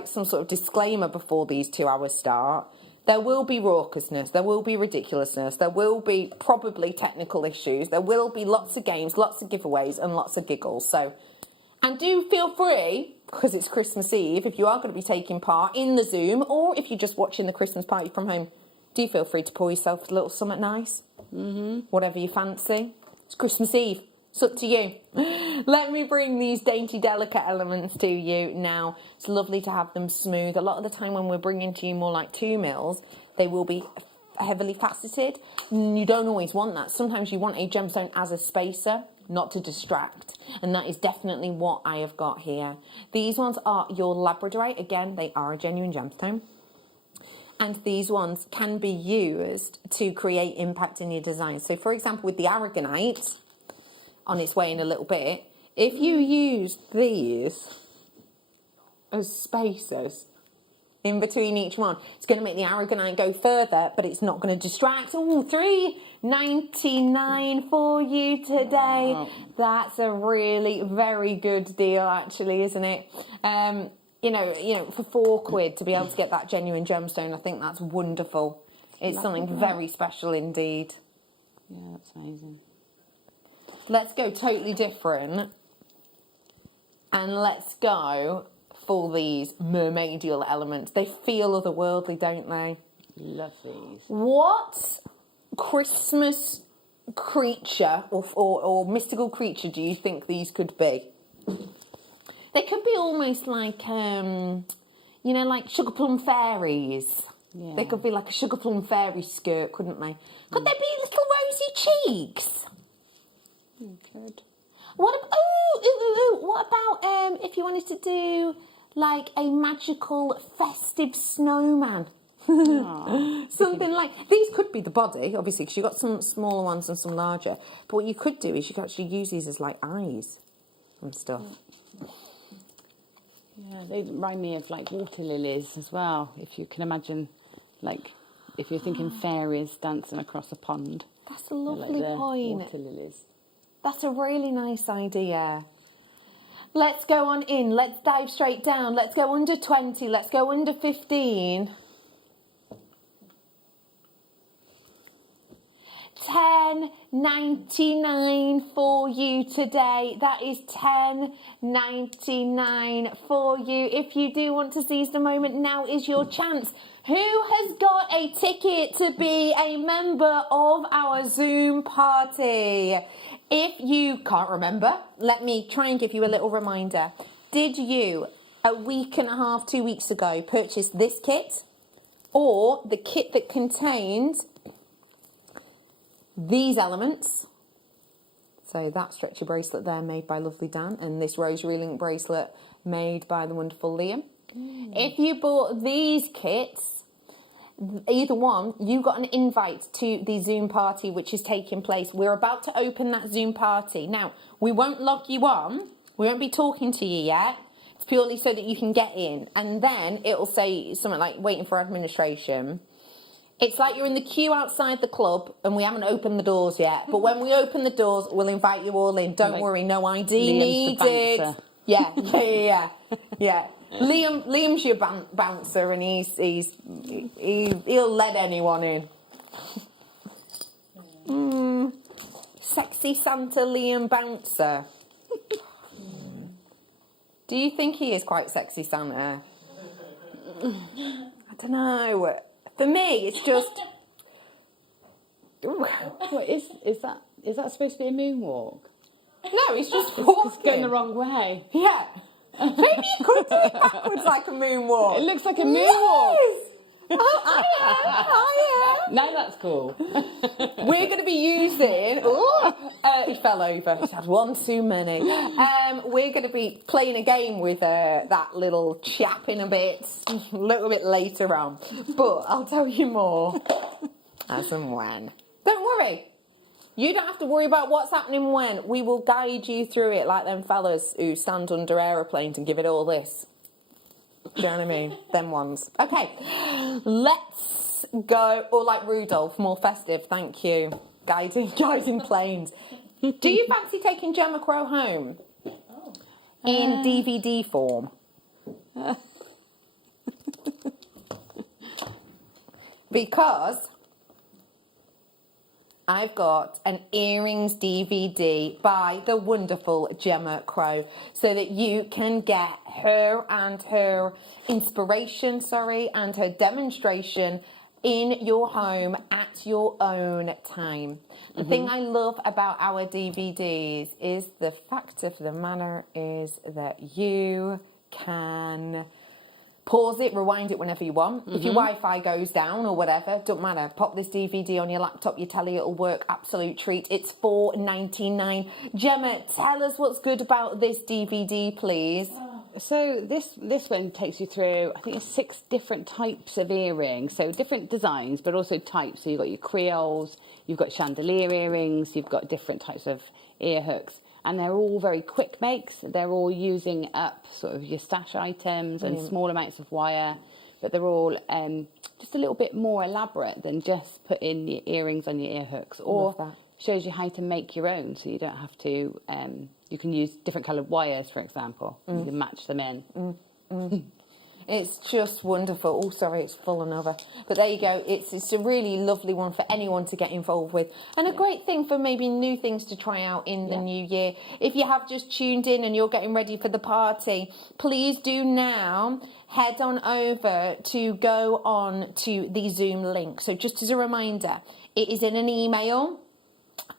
some sort of disclaimer before these 2 hours start. There will be raucousness, there will be ridiculousness, there will be probably technical issues, there will be lots of games, lots of giveaways and lots of giggles. So, and do feel free, because it's Christmas Eve, if you are going to be taking part in the Zoom or if you're just watching the Christmas party from home, do feel free to pour yourself a little something nice. Whatever you fancy. It's Christmas Eve. It's up to you. Let me bring these dainty, delicate elements to you now. It's lovely to have them smooth. A lot of the time when we're bringing to you more like 2 mils, they will be heavily faceted. You don't always want that. Sometimes you want a gemstone as a spacer, not to distract. And that is definitely what I have got here. These ones are your labradorite. Again, they are a genuine gemstone. And these ones can be used to create impact in your design. So for example, with the aragonite, on its way in a little bit, if you use these as spacers in between each one, it's going to make the aragonite go further, but it's not going to distract. Oh, $3.99 for you today. Wow. That's a really very good deal, actually, isn't it? You know, for £4 to be able to get that genuine gemstone, I think that's wonderful. It's something very special indeed. Yeah, that's amazing. Let's go totally different. And let's go for these mermaidial elements. They feel otherworldly, don't they? Love these. What Christmas creature or mystical creature do you think these could be? They could be almost like, like sugar plum fairies. Yeah. They could be like a sugar plum fairy skirt, couldn't they? Could they be little rosy cheeks? Could. What about if you wanted to do like a magical festive snowman? Something like these could be the body, obviously, because you've got some smaller ones and some larger. But what you could do is you could actually use these as like eyes and stuff. Yeah, they remind me of like water lilies as well. If you can imagine, like if you're thinking fairies dancing across a pond. That's a lovely point. Water lilies. That's a really nice idea. Let's go on in. Let's dive straight down. Let's go under 20. Let's go under 15. $10.99 for you today. That is $10.99 for you. If you do want to seize the moment, now is your chance. Who has got a ticket to be a member of our Zoom party? If you can't remember, let me try and give you a little reminder. Did you, a week and a half, 2 weeks ago, purchase this kit or the kit that contained these elements? So that stretchy bracelet there made by lovely Dan, and this rosary link bracelet made by the wonderful Liam. If you bought these kits, either one, you got an invite to the Zoom party which is taking place. We're about to open that Zoom party. Now, we won't log you on. We won't be talking to you yet. It's purely so that you can get in. And then it'll say something like waiting for administration. It's like you're in the queue outside the club and we haven't opened the doors yet. But when we open the doors, we'll invite you all in. Don't worry, no ID needed. Yeah. Liam's your bouncer, and he'll let anyone in. Sexy Santa Liam bouncer. Do you think he is quite sexy Santa? I don't know. For me, it's just. What is that? Is that supposed to be a moonwalk? No, he's just walking. It's going the wrong way. Yeah. Maybe you could do it backwards like a moonwalk. It looks like a moonwalk. Yes. I am. No, that's cool. We're going to be using. He fell over. He's had one too many. We're going to be playing a game with that little chap in a little bit later on. But I'll tell you more as and when. Don't worry. You don't have to worry about what's happening when. We will guide you through it like them fellas who stand under aeroplanes and give it all this. Do you know what I mean? Them ones. Okay, let's go. Or like Rudolph, more festive, thank you. Guiding planes. Do you fancy taking Gemma Crow home? In DVD form? Because I've got an earrings DVD by the wonderful Gemma Crow so that you can get her and her inspiration, and her demonstration in your home at your own time. The thing I love about our DVDs is the fact of the matter is that you can pause it, rewind it whenever you want. If your Wi-Fi goes down or whatever, don't matter. Pop this DVD on your laptop, your telly, it'll work. Absolute treat. It's $4.99. Gemma, tell us what's good about this DVD, please. So this one takes you through, I think it's 6 different types of earrings. So different designs, but also types. So you've got your creoles, you've got chandelier earrings, you've got different types of ear hooks. And they're all very quick makes. They're all using up sort of your stash items and small amounts of wire, but they're all just a little bit more elaborate than just putting your earrings on your ear hooks. Or shows you how to make your own, so you don't have to. You can use different coloured wires, for example. You can match them in. It's just wonderful. Oh, sorry, it's full another. But there you go. It's a really lovely one for anyone to get involved with. And a great thing for maybe new things to try out in the new year. If you have just tuned in and you're getting ready for the party, please do now head on over to go on to the Zoom link. So just as a reminder, it is in an email.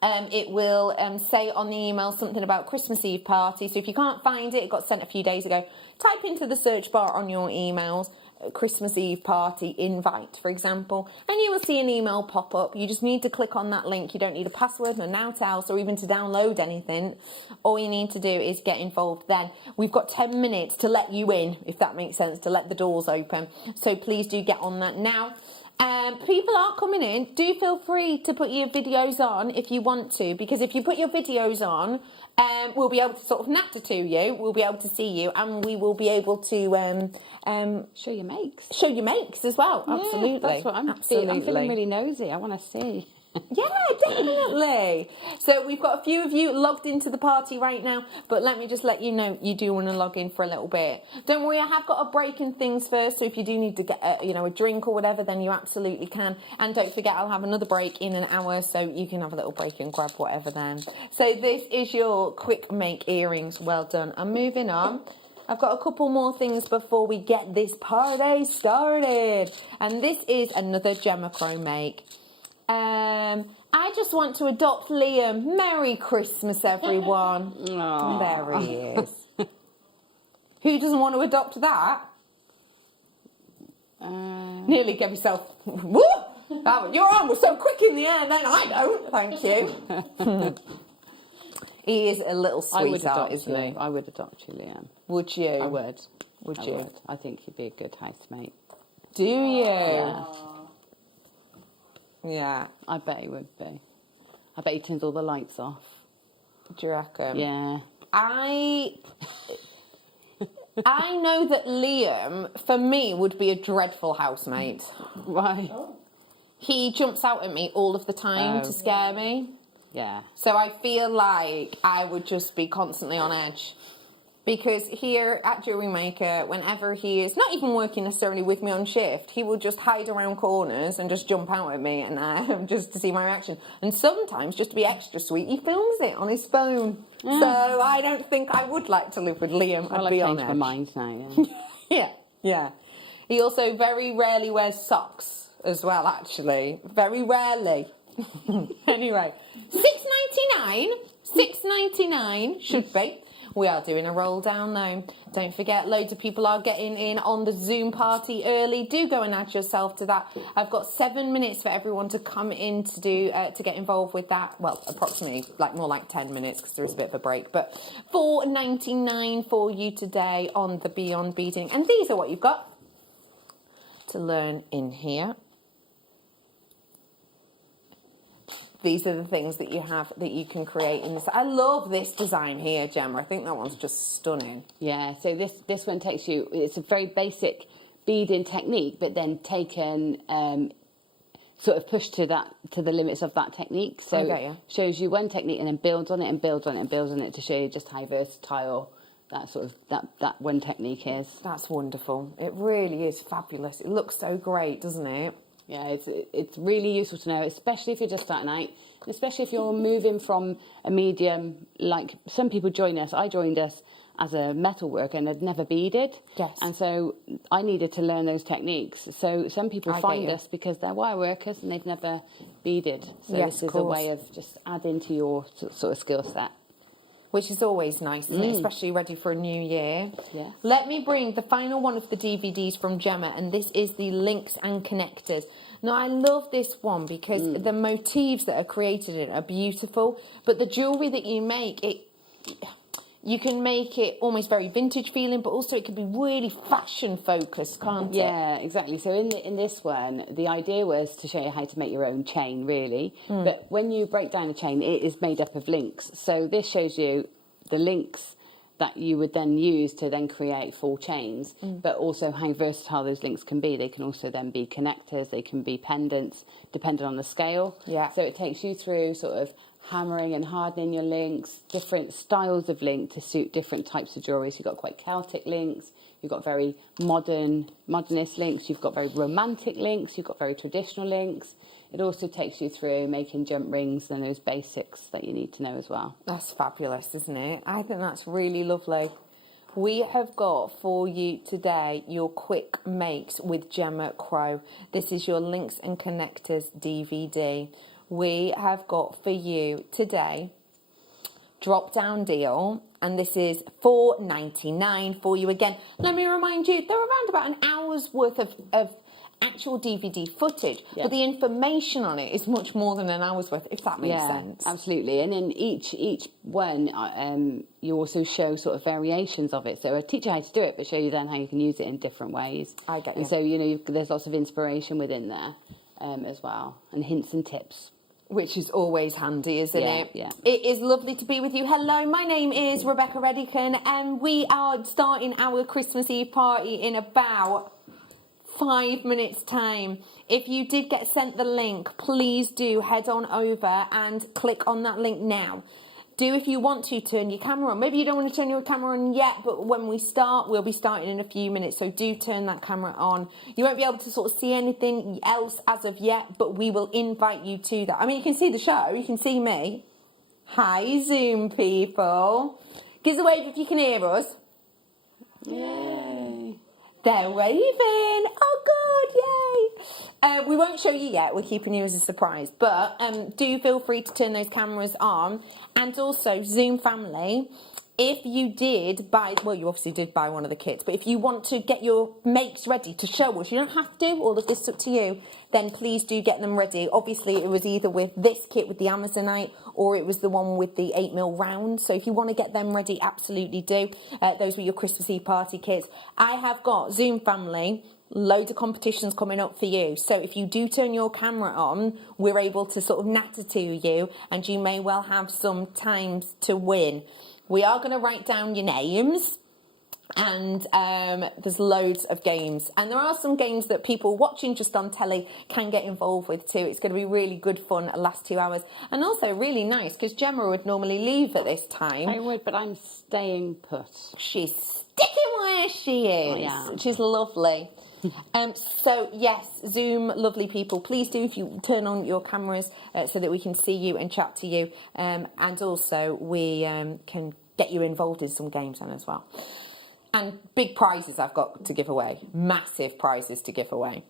it will say on the email something about Christmas Eve party. So if you can't find it, it got sent a few days ago, type into the search bar on your emails, Christmas Eve party invite, for example, and you will see an email pop up. You just need to click on that link. You don't need a password, no out else, or even to download anything. All you need to do is get involved then. We've got 10 minutes to let you in, if that makes sense, to let the doors open. So please do get on that now. People are coming in. Do feel free to put your videos on if you want to, because if you put your videos on, we'll be able to sort of natter to you, we'll be able to see you, and we will be able to show your makes. Show your makes as well, absolutely. That's what I'm feeling really nosy. I want to see. Yeah, definitely. So we've got a few of you logged into the party right now, but let me just let you know you do want to log in for a little bit. Don't worry, I have got a break in things first, so if you do need to get a drink or whatever, then you absolutely can. And don't forget, I'll have another break in an hour, so you can have a little break and grab whatever then. So this is your quick make earrings. Well done. I'm moving on. I've got a couple more things before we get this party started. And this is another Gemma Crow make. I just want to adopt Liam. Merry Christmas, everyone. There he is. Who doesn't want to adopt that? Nearly gave yourself... Woo! Your arm was so quick in the air, then I don't. Thank you. He is a little sweetheart, isn't he? I would adopt you, Liam. Would you? I would. Would I you? would. I think you'd be a good housemate. Do you? Yeah. Yeah. I bet he would be. I bet he turns all the lights off. Do you reckon? Yeah. I know that Liam, for me, would be a dreadful housemate. Why? He jumps out at me all of the time to scare me. Yeah. So I feel like I would just be constantly on edge. Because here at JewelleryMaker, whenever he is not even working necessarily with me on shift, he will just hide around corners and just jump out at me and just to see my reaction. And sometimes, just to be extra sweet, he films it on his phone. Yeah. So I don't think I would like to live with Liam. I've changed my mind now. Yeah. He also very rarely wears socks as well, actually. Very rarely. Anyway, $6.99 should be. We are doing a roll down though. Don't forget, loads of people are getting in on the Zoom party early. Do go and add yourself to that. I've got 7 minutes for everyone to come in to do to get involved with that. Well, approximately, more like 10 minutes because there is a bit of a break. But $4.99 for you today on the Beyond Beading. And these are what you've got to learn in here. These are the things that you have that you can create in this. I love this design here, Gemma. I think that one's just stunning. Yeah, so this one takes you, it's a very basic beading technique, but then taken, sort of pushed to the limits of that technique. So shows you one technique and then builds on it and builds on it and builds on it to show you just how versatile that one technique is. That's wonderful. It really is fabulous. It looks so great, doesn't it? Yeah, it's really useful to know, especially if you're just starting out, especially if you're moving from a medium, like some people join us. I joined us as a metal worker and had never beaded. Yes. And so I needed to learn those techniques. So some people find us because they're wire workers and they've never beaded. So this is a way of just adding to your sort of skill set. Which is always nice, isn't it? Especially ready for a new year. Yeah. Let me bring the final one of the DVDs from Gemma, and this is the Links and Connectors. Now, I love this one because the motifs that are created in it are beautiful, but the jewellery that you make, you can make it almost very vintage feeling, but also it can be really fashion focused, can't it? Yeah, exactly. So in this one, the idea was to show you how to make your own chain, really. But when you break down a chain, it is made up of links. So this shows you the links that you would then use to then create full chains, but also how versatile those links can be. They can also then be connectors, they can be pendants, depending on the scale. Yeah. So it takes you through sort of hammering and hardening your links, different styles of link to suit different types of jewellery. So you've got quite Celtic links, you've got very modernist links, you've got very romantic links, you've got very traditional links. It also takes you through making jump rings and those basics that you need to know as well. That's fabulous, isn't it? I think that's really lovely. We have got for you today your quick makes with Gemma Crow. This is your Links and Connectors DVD. we have got for you today drop down deal, and this is $4.99 for you. Again, let me remind you, they're around about an hour's worth of actual DVD footage, but the information on it is much more than an hour's worth, if that makes sense. Absolutely. And in each one, you also show sort of variations of it. So I teach you how to do it, but show you then how you can use it in different ways. I get you. And so, you know, there's lots of inspiration within there as well, and hints and tips. Which is always handy, isn't it? Yeah. It is lovely to be with you. Hello, my name is Rebecca Redican, and we are starting our Christmas Eve party in about 5 minutes' time. If you did get sent the link, please do head on over and click on that link now. Do, if you want to, turn your camera on. Maybe you don't want to turn your camera on yet, but when we start, we'll be starting in a few minutes, so do turn that camera on. You won't be able to sort of see anything else as of yet, but we will invite you to that. I mean, you can see the show, you can see me. Hi, Zoom people. Give us a wave if you can hear us. Yay. They're waving. Oh, good, yay. We won't show you yet. We're keeping you as a surprise. But do feel free to turn those cameras on. And also, Zoom family, if you did buy, well, you obviously did buy one of the kits, but if you want to get your makes ready to show us, you don't have to, all of this is up to you, then please do get them ready. Obviously, it was either with this kit with the Amazonite or it was the one with the 8mm round. So if you want to get them ready, absolutely do. Those were your Christmas Eve party kits. I have got, Zoom family, loads of competitions coming up for you. So if you do turn your camera on, we're able to sort of natter to you, and you may well have some times to win. We are going to write down your names, and there's loads of games. And there are some games that people watching just on telly can get involved with too. It's going to be really good fun the last 2 hours. And also really nice, because Gemma would normally leave at this time. I would, but I'm staying put. She's sticking where she is, which is lovely. So yes, Zoom, lovely people, please do, if you turn on your cameras so that we can see you and chat to you, and also we can get you involved in some games then as well. And big prizes I've got to give away, massive prizes to give away.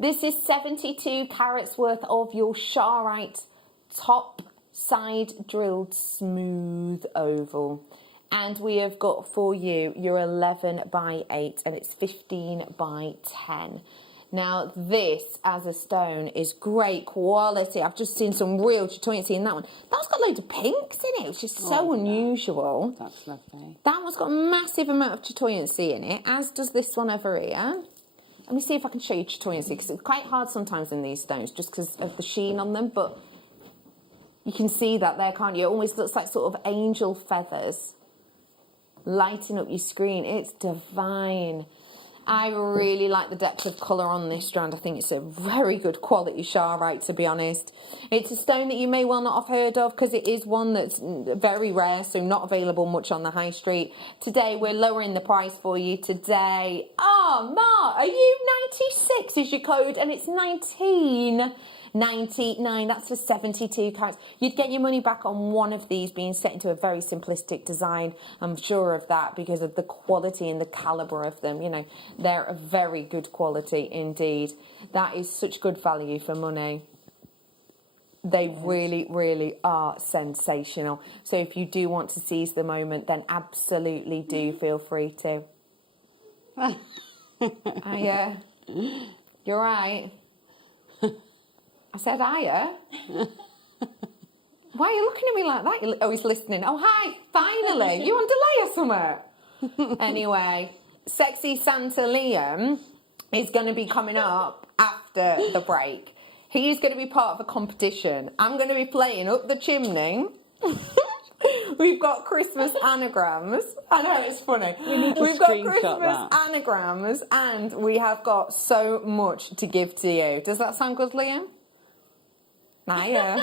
This is 72 carats worth of your Sharite top side drilled smooth oval. And we have got for you your 11 by 8, and it's 15 by 10. Now this, as a stone, is great quality. I've just seen some real chatoyancy in that one. That's got loads of pinks in it, which is so unusual. That's lovely. That one's got a massive amount of chatoyancy in it, as does this one over here. Let me see if I can show you chatoyancy, because it's quite hard sometimes in these stones, just because of the sheen on them, but you can see that there, can't you? It almost looks like sort of angel feathers lighting up your screen. It's divine. I really like the depth of colour on this strand. I think it's a very good quality Sharite, to be honest. It's a stone that you may well not have heard of, because it is one that's very rare, so not available much on the high street. Today, we're lowering the price for you today. Oh, Mark, are you 96 is your code, and it's 19.99. That's for 72 carats. You'd get your money back on one of these being set into a very simplistic design. I'm sure of that, because of the quality and the calibre of them. You know, they're a very good quality indeed. That is such good value for money. They really, really are sensational. So if you do want to seize the moment, then absolutely do feel free to. Yeah, you're right. I said, hiya. Why are you looking at me like that? Oh, he's listening. Oh, hi, finally. You on delay or something? Anyway, Sexy Santa Liam is going to be coming up after the break. He's going to be part of a competition. I'm going to be playing Up the Chimney. We've got Christmas anagrams. I know, it's funny. We've got Christmas anagrams, and we have got so much to give to you. Does that sound good, Liam? Yeah,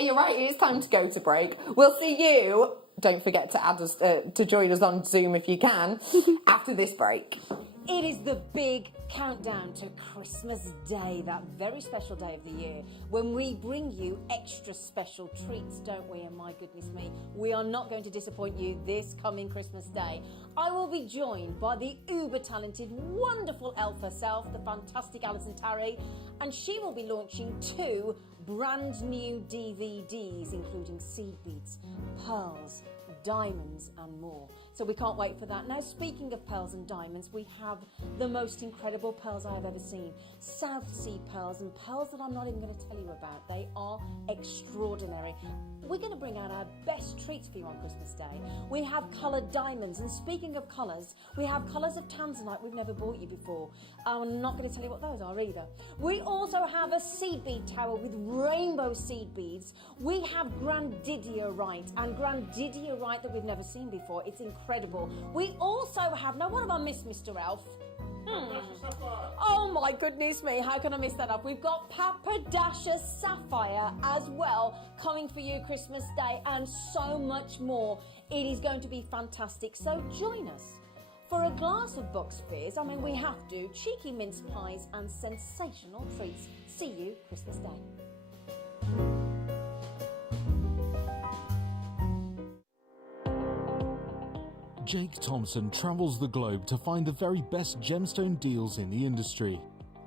you're right. It's time to go to break. We'll see you. Don't forget to add us to join us on Zoom if you can after this break. It is the big countdown to Christmas Day, that very special day of the year, when we bring you extra special treats, don't we? And my goodness me, we are not going to disappoint you this coming Christmas Day. I will be joined by the uber-talented, wonderful elf herself, the fantastic Alison Tarry, and she will be launching 2 brand new DVDs, including seed beads, pearls, diamonds and more. So we can't wait for that. Now, speaking of pearls and diamonds, we have the most incredible pearls I have ever seen. South Sea pearls, and pearls that I'm not even going to tell you about. They are extraordinary. We're going to bring out our best treats for you on Christmas Day. We have coloured diamonds, and speaking of colours, we have colours of tanzanite we've never bought you before. I'm not going to tell you what those are either. We also have a seed bead tower with rainbow seed beads. We have grandidierite, and grandidierite that we've never seen before. It's incredible. We also have, now what have I missed, Mr. Elf? Oh my goodness me, how can I miss that up? We've got Papadasha Sapphire as well coming for you Christmas Day, and so much more. It is going to be fantastic, so join us for a glass of Bucks Fizz. I mean, we have to. Cheeky mince pies and sensational treats. See you Christmas Day. Jake Thompson travels the globe to find the very best gemstone deals in the industry.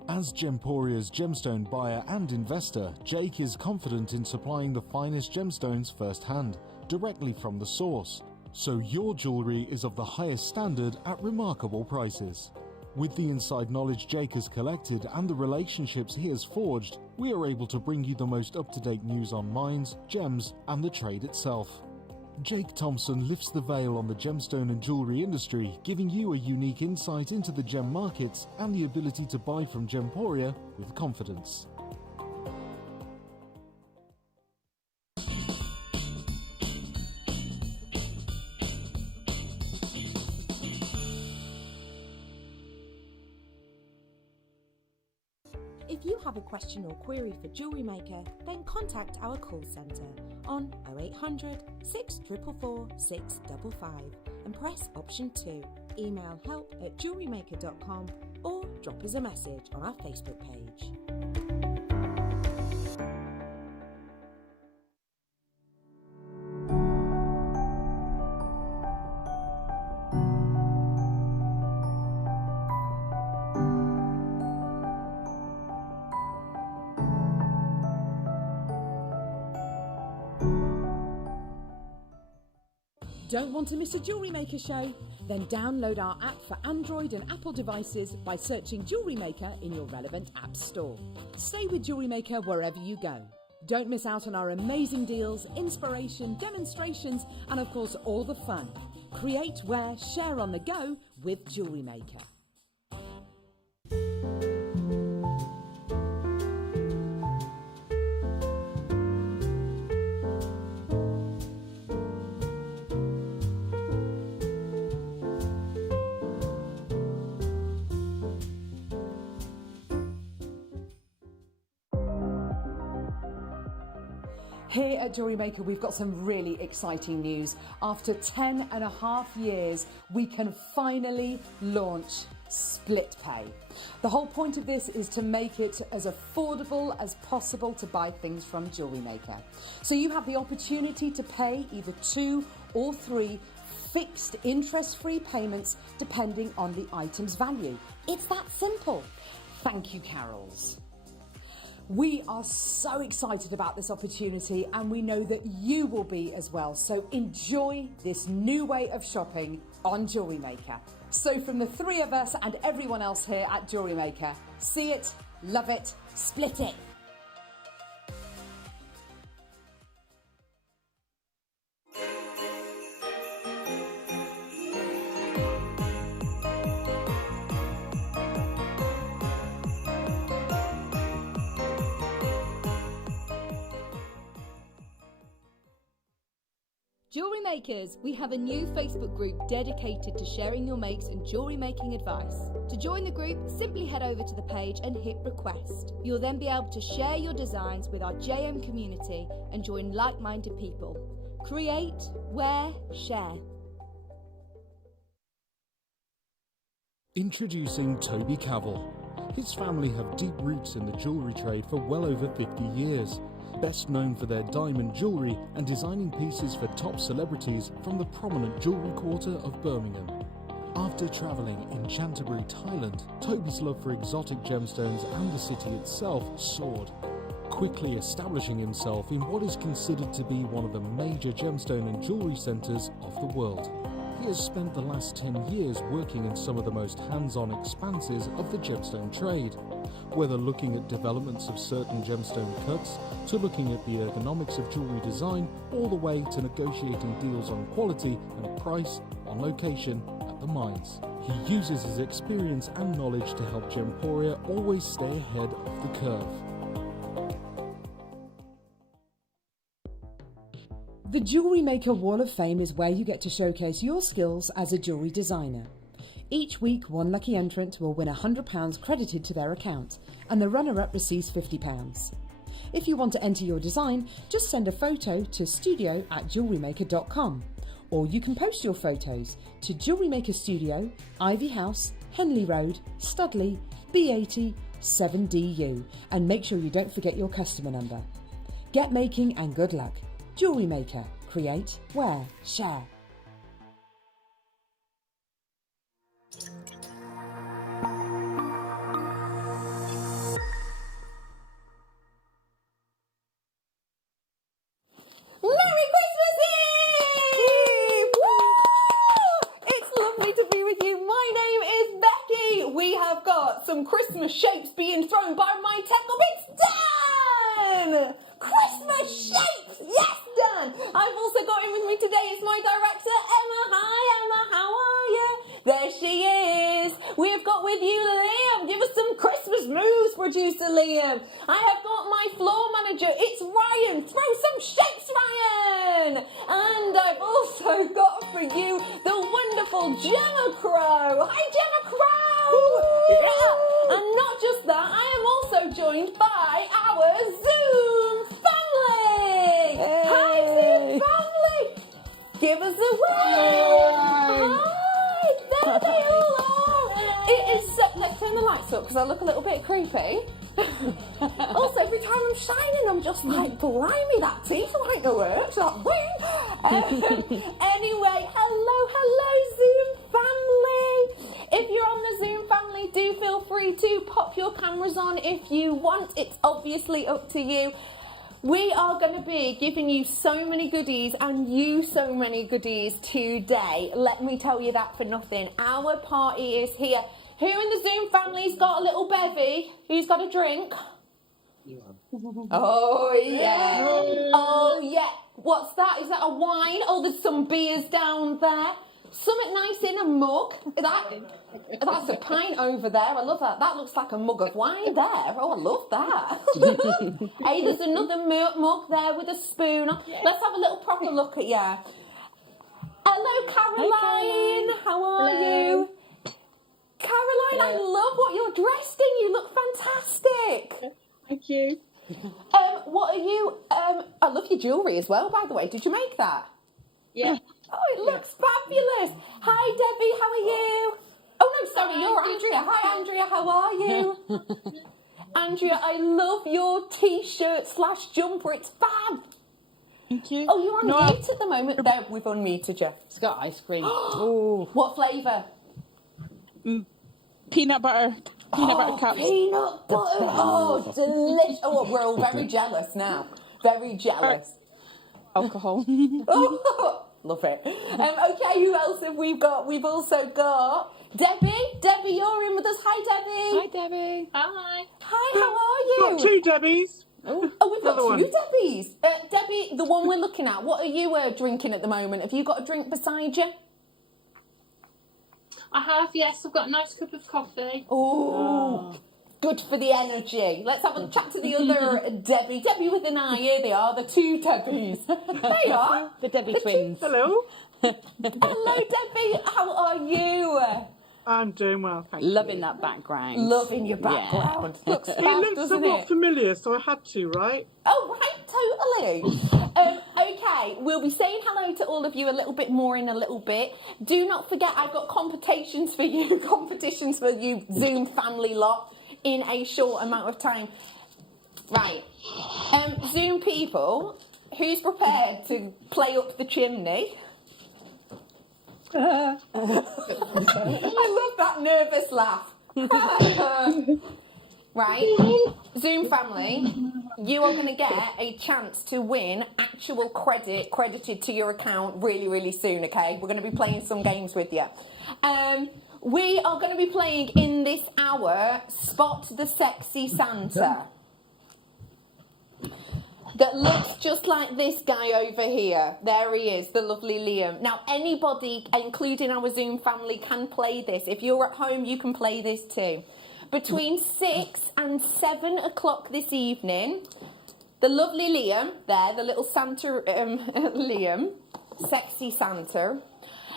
As Gemporia's gemstone buyer and investor, Jake is confident in supplying the finest gemstones firsthand, directly from the source, so your jewellery is of the highest standard at remarkable prices. With the inside knowledge Jake has collected and the relationships he has forged, we are able to bring you the most up-to-date news on mines, gems and the trade itself. Jake Thompson lifts the veil on the gemstone and jewellery industry, giving you a unique insight into the gem markets and the ability to buy from Gemporia with confidence. If you have a question or query for JewelleryMaker, then contact our call centre on 0800 644 655 and press option 2. Email help@jewellerymaker.com or drop us a message on our Facebook page. Don't want to miss a JewelleryMaker show? Then download our app for Android and Apple devices by searching JewelleryMaker in your relevant app store. Stay with JewelleryMaker wherever you go. Don't miss out on our amazing deals, inspiration, demonstrations, and of course all the fun. Create, wear, share on the go with JewelleryMaker. Here at JewelleryMaker, we've got some really exciting news. After 10.5 years, we can finally launch split pay. The whole point of this is to make it as affordable as possible to buy things from JewelleryMaker. So you have the opportunity to pay either 2 or 3 fixed interest-free payments depending on the item's value. It's that simple. Thank you, Carols. We are so excited about this opportunity and we know that you will be as well. So enjoy this new way of shopping on JewelleryMaker. So from the 3 of us and everyone else here at JewelleryMaker, see it, love it, split it. Jewellery Makers, we have a new Facebook group dedicated to sharing your makes and jewellery making advice. To join the group, simply head over to the page and hit request. You'll then be able to share your designs with our JM community and join like-minded people. Create, wear, share. Introducing Toby Cavell. His family have deep roots in the jewellery trade for well over 50 years, best known for their diamond jewellery and designing pieces for top celebrities from the prominent jewellery quarter of Birmingham. After travelling in Canterbury, Thailand, Toby's love for exotic gemstones and the city itself soared, quickly establishing himself in what is considered to be one of the major gemstone and jewellery centres of the world. He has spent the last 10 years working in some of the most hands-on expanses of the gemstone trade, whether looking at developments of certain gemstone cuts, to looking at the ergonomics of jewellery design, all the way to negotiating deals on quality and price on location at the mines. He uses his experience and knowledge to help Gemporia always stay ahead of the curve. The Jewellery Maker Wall of Fame is where you get to showcase your skills as a jewellery designer. Each week, one lucky entrant will win £100 credited to their account, and the runner-up receives £50. If you want to enter your design, just send a photo to studio@jewellerymaker.com, or you can post your photos to Jewellery Maker Studio, Ivy House, Henley Road, Studley, B80 7DU, and make sure you don't forget your customer number. Get making and good luck. Jewellery Maker. Create, wear, share. Merry Christmas Eve! Woo! It's lovely to be with you. My name is Becky. We have got some Christmas shapes being thrown by my tech up. It's Dan! Christmas shapes! Yes, Dan! I've also got in with me today is my director, Emma. Hi, Emma. How are you? There she is. We've got with you Liam. Give us some Christmas moves, producer Liam. I have got my floor manager. It's Ryan. Throw some shapes, Ryan. And I've also got for you the wonderful Gemma Crow. Hi, Gemma Crow. Yeah. And not just that, I am also joined by our Zoom family. Hey. Hi, Zoom family. Give us a wave. Hi, there they all are. It is so, let's turn the lights up because I look a little bit creepy. Also, every time I'm shining, I'm just like, blimey, that teeth light works. That wing. Anyway, hello, Zoom family. If you're on the Zoom family, do feel free to pop your cameras on if you want. It's obviously up to you. We are going to be giving you so many goodies and you so many goodies today. Let me tell you that for nothing. Our party is here. Who in the Zoom family's got a little bevy? Who's got a drink? Oh, yeah. Oh, yeah. What's that? Is that a wine? Oh, there's some beers down there. Something nice in a mug. That's a pint over there. I love that. That looks like a mug of wine there. Oh, I love that. Hey, there's another mug there with a spoon. Yeah. Let's have a little proper look at you. Hello, Caroline. Hey, Caroline. How are you? Caroline, I love what you're dressed in. You look fantastic. Thank you. What are you? I love your jewellery as well, by the way. Did you make that? Yeah. Oh, it looks fabulous. Hi, Debbie. How are you? Oh, no, sorry. You're Andrea. Hi, Andrea. How are you? Andrea, I love your T-shirt / jumper. It's fab. Thank you. Oh, you're on mute at the moment. There, we've unmuted you. It's got ice cream. Oh, what flavour? Peanut butter. Peanut butter cups. Peanut butter. Oh, delicious. Oh, we're all very jealous now. Very jealous. Alcohol. Oh, love it. Okay, who else have we got? We've also got Debbie. Debbie, you're in with us. Hi, Debbie. Hi, Debbie. Hi. Hi, how are you? Got two Debbies. Oh, we've got two Debbies. Debbie, the one we're looking at, what are you drinking at the moment? Have you got a drink beside you? I have, yes. I've got a nice cup of coffee. Oh, good for the energy. Let's have a chat to the other Debbie. Debbie with an I, here they are, the two Debbies. They are. The Debbie twins. Hello. Hello, Debbie. How are you? I'm doing well, thank you. Loving that background. Loving your background. Yeah. Looks fab, It looks doesn't somewhat it? familiar, so I had to, right? Oh, right. totally. Okay, we'll be saying hello to all of you a little bit more in a little bit. Do not forget, I've got competitions for you, Zoom family lot, in a short amount of time. Right, Zoom people, who's prepared to play up the chimney? I love that nervous laugh. Right, Zoom family, you are going to get a chance to win actual credit credited to your account really, really soon, okay? We're going to be playing some games with you. We are going to be playing in this hour Spot the Sexy Santa. That looks just like this guy over here. There he is, the lovely Liam. Now, anybody, including our Zoom family, can play this. If you're at home, you can play this too. Between 6 and 7 o'clock this evening, the lovely Liam, there, the little Santa, Liam, sexy Santa,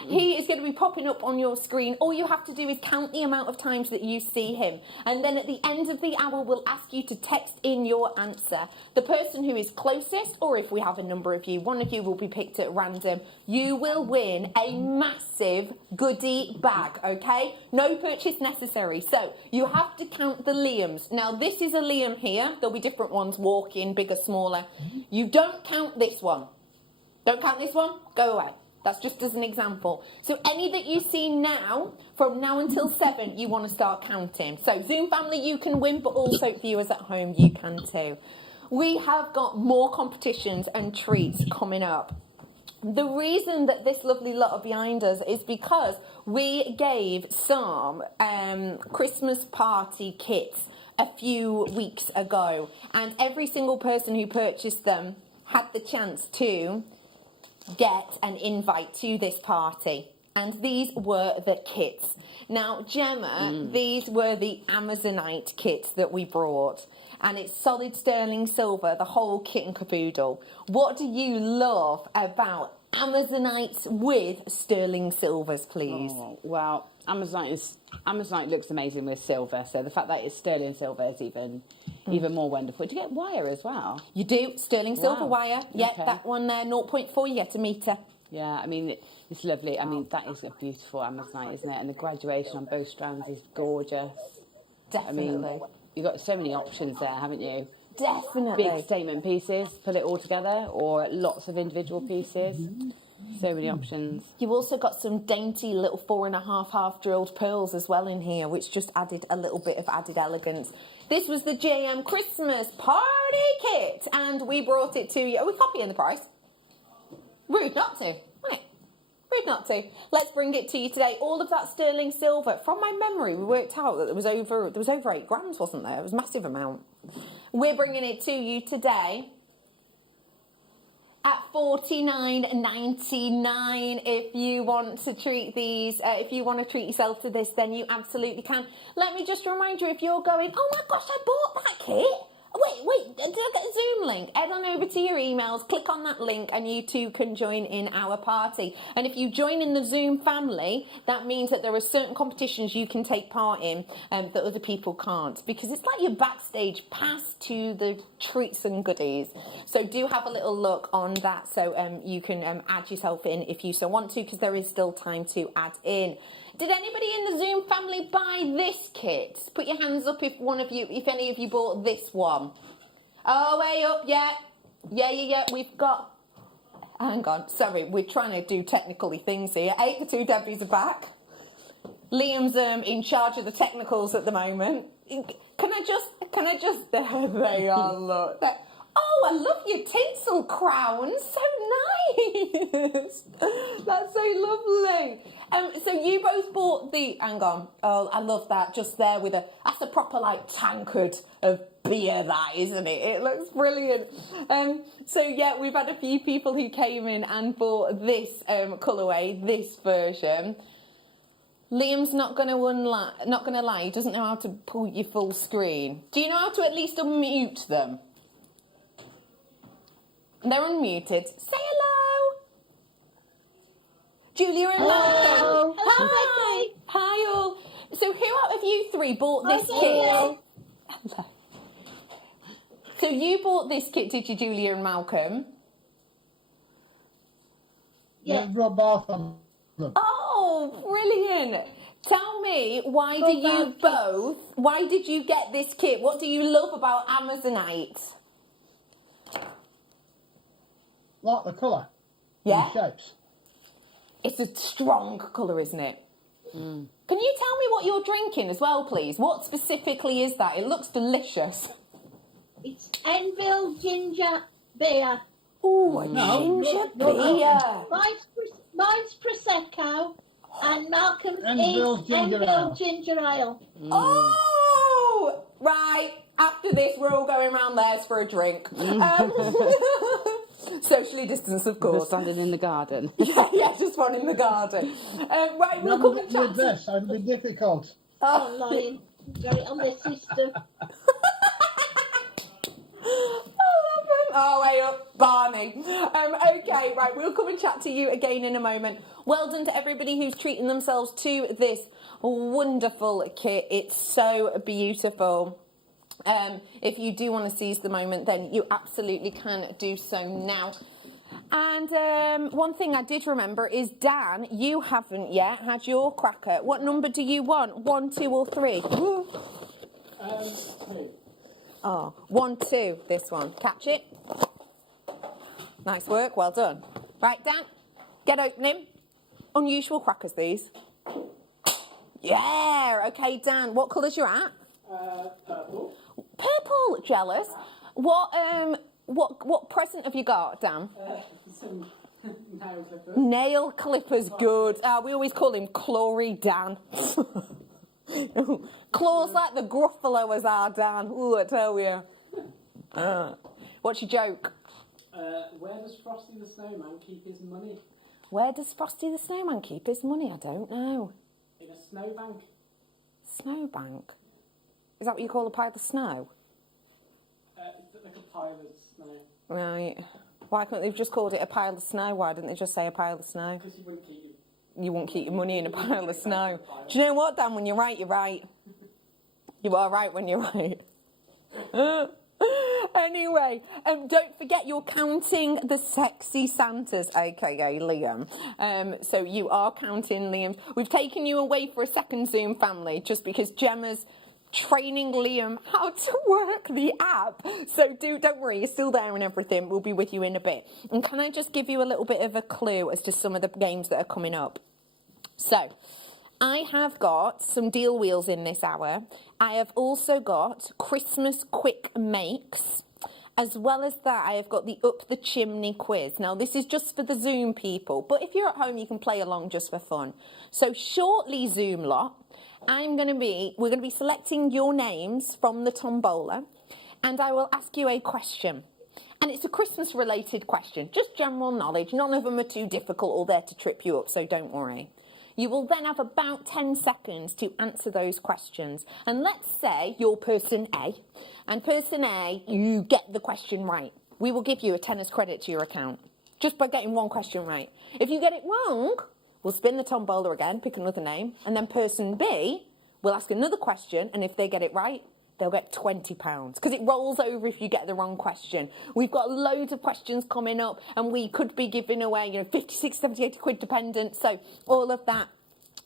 he is going to be popping up on your screen. All you have to do is count the amount of times that you see him. And then at the end of the hour, we'll ask you to text in your answer. The person who is closest, or if we have a number of you, one of you will be picked at random. You will win a massive goodie bag, okay? No purchase necessary. So you have to count the Liams. Now, this is a Liam here. There'll be different ones walking, bigger, smaller. You don't count this one. Don't count this one. Go away. That's just as an example. So any that you see now, from now until 7, you want to start counting. So Zoom family, you can win, but also viewers at home, you can too. We have got more competitions and treats coming up. The reason that this lovely lot are behind us is because we gave some Christmas party kits a few weeks ago, and every single person who purchased them had the chance to get an invite to this party, and these were the kits. Now, Gemma, these were the Amazonite kits that we brought, and it's solid sterling silver, the whole kit and caboodle. What do you love about Amazonites with sterling silvers, please? Oh, well, Amazonite looks amazing with silver, so the fact that it's sterling silver is even more wonderful. Do you get wire as well? You do, sterling silver Wow. wire. Yep, Okay. that one there, 0.4, you get a metre. Yeah, I mean, it's lovely. I mean, that is a beautiful Amazonite, isn't it? And the graduation on both strands is gorgeous. Definitely. I mean, you've got so many options there, haven't you? Definitely. Big statement pieces, put it all together, or lots of individual pieces. So many options. You've also got some dainty little 4.5 half drilled pearls as well in here, which just added a little bit of added elegance. This was the JM Christmas Party Kit, and we brought it to you. Are we copying the price? Rude not to, wasn't it? Rude not to. Let's bring it to you today. All of that sterling silver, from my memory, we worked out that there was over 8 grams, wasn't there? It was a massive amount. We're bringing it to you today at $49.99. If you want to treat these, if you want to treat yourself to this, then you absolutely can. Let me just remind you, if you're going, oh my gosh, I bought that kit. Wait, did I get a Zoom link? Head on over to your emails, click on that link, and you too can join in our party. And if you join in the Zoom family, that means that there are certain competitions you can take part in that other people can't, because it's like your backstage pass to the treats and goodies. So do have a little look on that, so you can add yourself in if you so want to, because there is still time to add in. Did anybody in the Zoom family buy this kit? Put your hands up if any of you bought this one. Oh, way up, yeah. Yeah. We've got, hang on, sorry, we're trying to do technically things here. The 2 Debbies are back. Liam's in charge of the technicals at the moment. Can I just, there they are, look. Oh, I love your tinsel crown, so nice. That's so lovely. So you both bought the, hang on, oh, I love that, just there with that's a proper like tankard of beer, that, isn't it? It looks brilliant. So yeah, we've had a few people who came in and bought this colourway, this version. Liam's not going to lie, he doesn't know how to pull your full screen. Do you know how to at least unmute them? They're unmuted. Say hello. Julia and Malcolm. Hi. Hi all. So who out of you 3 bought this kit? Hello. So you bought this kit, did you, Julia and Malcolm? Yeah. Rob Bath on them. Oh, brilliant. Tell me, why did you get this kit? What do you love about Amazonite? Like the colour. Yeah? The shapes. It's a strong colour, isn't it? Mm. Can you tell me what you're drinking as well, please? What specifically is that? It looks delicious. It's Enville ginger beer. Ooh, ginger beer. Mine's Prosecco and Malcolm's Enville is ginger Enville ale. ginger ale. Oh, right. After this, we're all going round theirs for a drink. Socially distanced, of course. We're standing in the garden. yeah, just one in the garden. Right, we'll come and chat. This, that'd be difficult. Oh, lying. Got it on the system. Oh, way up, Barney. Okay, right, we'll come and chat to you again in a moment. Well done to everybody who's treating themselves to this wonderful kit. It's so beautiful. If you do want to seize the moment, then you absolutely can do so now. And one thing I did remember is, Dan, you haven't yet had your cracker. What number do you want? 1, 2 or 3? 2. Oh, 1, 2, this one. Catch it. Nice work, well done. Right, Dan, get opening. Unusual crackers, these. Yeah, okay, Dan, what colours you at? Purple. Purple, jealous. What present have you got, Dan? Some nail clippers. Nail clippers, good. We always call him Clory Dan. Claws like the Gruffalo as our Dan. Ooh, I tell you. What's your joke? Where does Frosty the Snowman keep his money? Where does Frosty the Snowman keep his money? I don't know. In a snowbank. Snowbank? Is that what you call a pile of snow? It's like a pile of snow. Right. Why couldn't they have just called it a pile of snow? Why didn't they just say a pile of snow? Because you wouldn't keep You won't keep your money in a pile of snow. Do you know what, Dan? When you're right, you're right. You are right when you're right. Anyway, don't forget you're counting the sexy Santas, aka Liam. So you are counting Liam. We've taken you away for a second, Zoom family, just because Gemma's training Liam how to work the app. So don't worry, you're still there and everything. We'll be with you in a bit. And can I just give you a little bit of a clue as to some of the games that are coming up? So, I have got some deal wheels in this hour. I have also got Christmas quick makes. As well as that, I have got the Up the Chimney quiz. Now, this is just for the Zoom people, but if you're at home, you can play along just for fun. So shortly, Zoom lot, we're going to be selecting your names from the tombola, and I will ask you a question. And it's a Christmas-related question, just general knowledge. None of them are too difficult or there to trip you up, so don't worry. You will then have about 10 seconds to answer those questions. And let's say you're person A, and person A, you get the question right. We will give you a tenner's credit to your account, just by getting one question right. If you get it wrong, we'll spin the tombola again, pick another name, and then person B will ask another question, and if they get it right, they'll get £20, because it rolls over if you get the wrong question. We've got loads of questions coming up, and we could be giving away, 50, 60, 70, 80 quid dependent. So all of that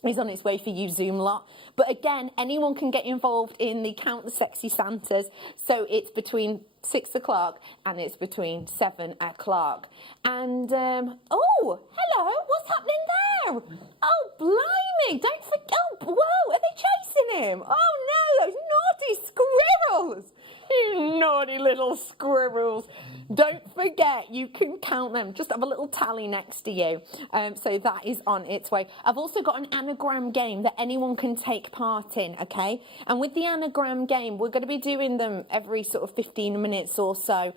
is on its way for you, Zoom lot. But again, anyone can get involved in the Count the Sexy Santas. So it's between 6 o'clock and it's between 7 o'clock. And, oh, hello, what's happening there? Oh, blimey, don't forget, oh, whoa, are they chasing him? Oh no, those naughty squirrels. You naughty little squirrels. Don't forget, you can count them. Just have a little tally next to you. So that is on its way. I've also got an anagram game that anyone can take part in, okay? And with the anagram game, we're going to be doing them every sort of 15 minutes or so.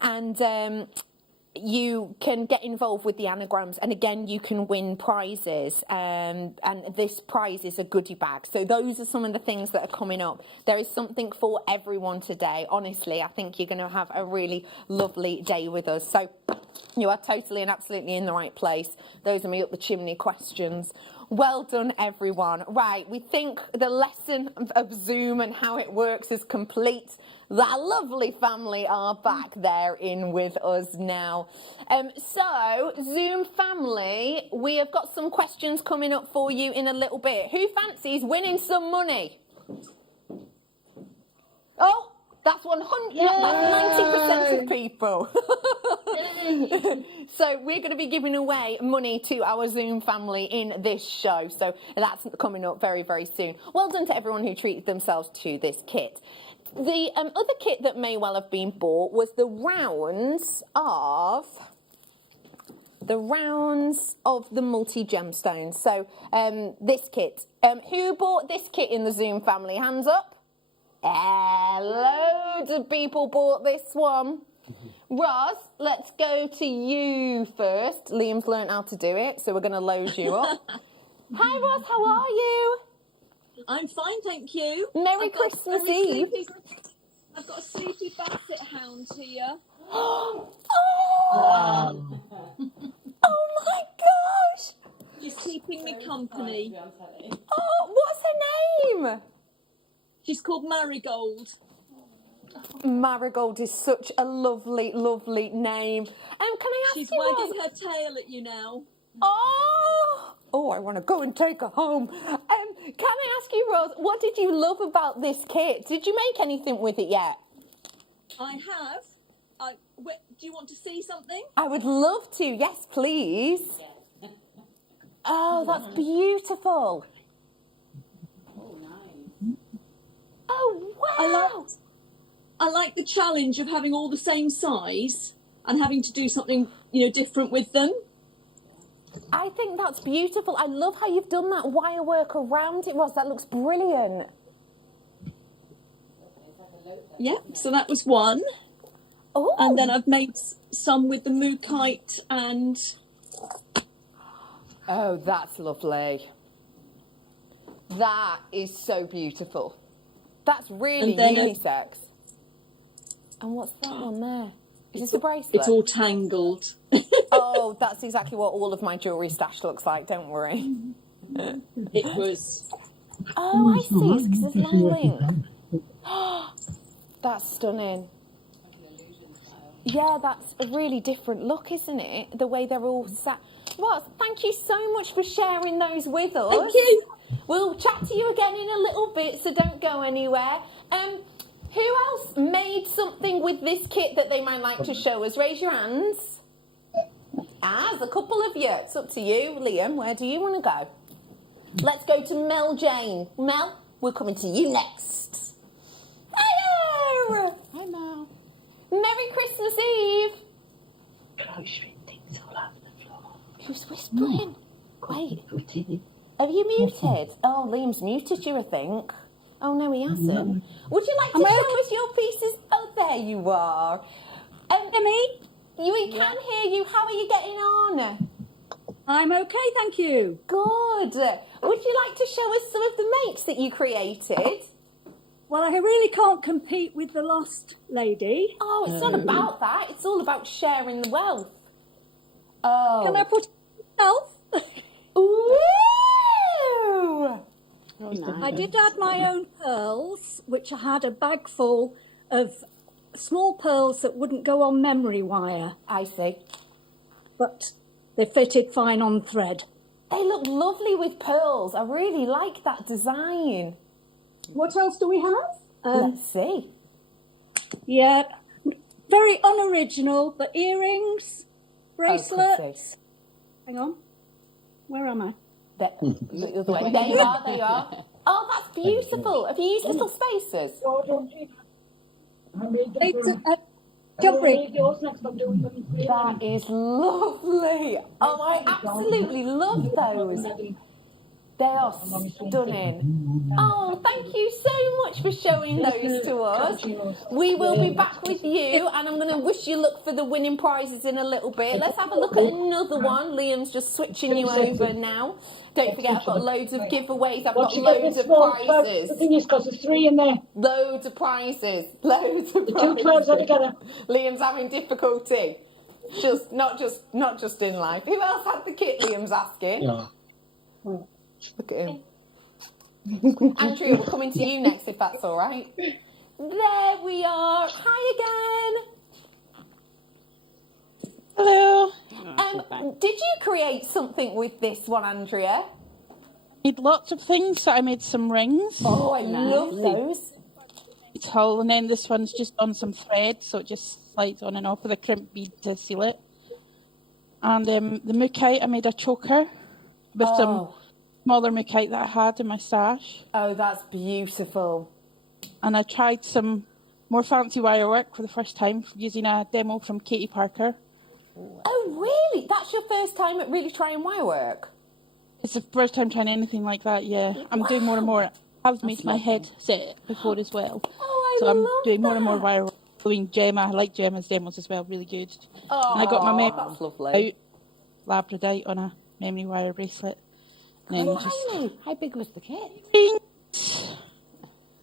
And you can get involved with the anagrams, and again you can win prizes, and this prize is a goodie bag. So those are some of the things that are coming up. There is something for everyone today. Honestly, I think you're going to have a really lovely day with us. So you are totally and absolutely in the right place. Those are me up the chimney questions. Well done, everyone. Right, we think the lesson of Zoom and how it works is complete. That lovely family are back there in with us now. So, Zoom family, we have got some questions coming up for you in a little bit. Who fancies winning some money? Oh, that's 100. That's 90% of people. So we're going to be giving away money to our Zoom family in this show. So that's coming up very, very soon. Well done to everyone who treated themselves to this kit. The other kit that may well have been bought was the rounds of the multi-gemstones. So this kit. Who bought this kit in the Zoom family? Hands up. Loads of people bought this one. Roz, let's go to you first. Liam's learnt how to do it, so we're going to load you up. Hi, Roz, how are you? I'm fine, thank you. Merry Christmas Eve. I've got a sleepy basset hound here. Oh my gosh! She's keeping me company. Oh, what's her name? She's called Marigold. Marigold is such a lovely, lovely name. Can I ask She's you wagging her tail at you now. Oh, I want to go and take her home. Can I ask you, Rose, what did you love about this kit? Did you make anything with it yet? I have. Do you want to see something? I would love to. Yes, please. Oh, that's beautiful. Oh, wow. I like the challenge of having all the same size and having to do something, different with them. I think that's beautiful. I love how you've done that wire work around it, Ross. That looks brilliant. Yeah, so that was one. Oh. And then I've made some with the mookite and... Oh, that's lovely. That is so beautiful. That's really unisex. And what's that one there? Is this a bracelet? It's all tangled. Oh, that's exactly what all of my jewellery stash looks like, don't worry. It was... Oh, I see. It's because there's long link. That's stunning. Yeah, that's a really different look, isn't it? The way they're all sat. Well, thank you so much for sharing those with us. Thank you. We'll chat to you again in a little bit, so don't go anywhere. Who else made something with this kit that they might like to show us? Raise your hands. There's a couple of you. It's up to you. Liam, where do you want to go? Let's go to Mel Jane. Mel, we're coming to you next. Hello! Hi, Mel. Merry Christmas Eve. Grocery things all over the floor. Who's whispering? Wait. Have you muted? Oh, Liam's muted you, I think. Oh, no, he hasn't. Would you like to show us your pieces? Oh, there you are. Me? We can hear you. How are you getting on? I'm okay, thank you. Good. Would you like to show us some of the makes that you created? Well, I really can't compete with the last lady. Oh, it's not about that. It's all about sharing the wealth. Oh. Can I put myself? Ooh! Oh, nice. I did add my own pearls, which I had a bag full of small pearls that wouldn't go on memory wire. I see. But they fitted fine on thread. They look lovely with pearls. I really like that design. What else do we have? Let's see. Yeah, very unoriginal, but earrings, bracelets. Hang on. Where am I? The other way. There you are, there you are. Oh, that's beautiful. Have you used little spacers? That is lovely. Oh, I absolutely love those. They are stunning. Oh, thank you so much for showing those to us. We will be back with you, and I'm going to wish you luck for the winning prizes in a little bit. Let's have a look at another one. Liam's just switching you over now. Don't forget, I've got loads of giveaways. I've got loads of prizes. The thing is, because there's 3 in there. Loads of prizes. Loads of prizes. The 2 clouds are together. Liam's having difficulty. Not just in life. Who else had the kit? Liam's asking. Yeah. Look at him. Andrea, we're coming to you next, if that's all right. There we are. Hi again. Hello. Did you create something with this one, Andrea? Made lots of things. So I made some rings. Oh, I love those. It's whole, and then this one's just on some thread, so it just slides on and off with a crimp bead to seal it. And the mookaite, I made a choker with some smaller mookaite that I had in my stash. Oh, that's beautiful. And I tried some more fancy wire work for the first time using a demo from Katie Parker. Oh, really? That's your first time at really trying wire work? It's the first time trying anything like that, yeah. I'm doing more and more. I've made my head set before as well. Oh, so I'm doing more and more wire work. Doing Gemma, I like Gemma's demos as well, really good. Oh, and I got my that's lovely. Out, labradite on a memory wire bracelet. And then How big was the kit?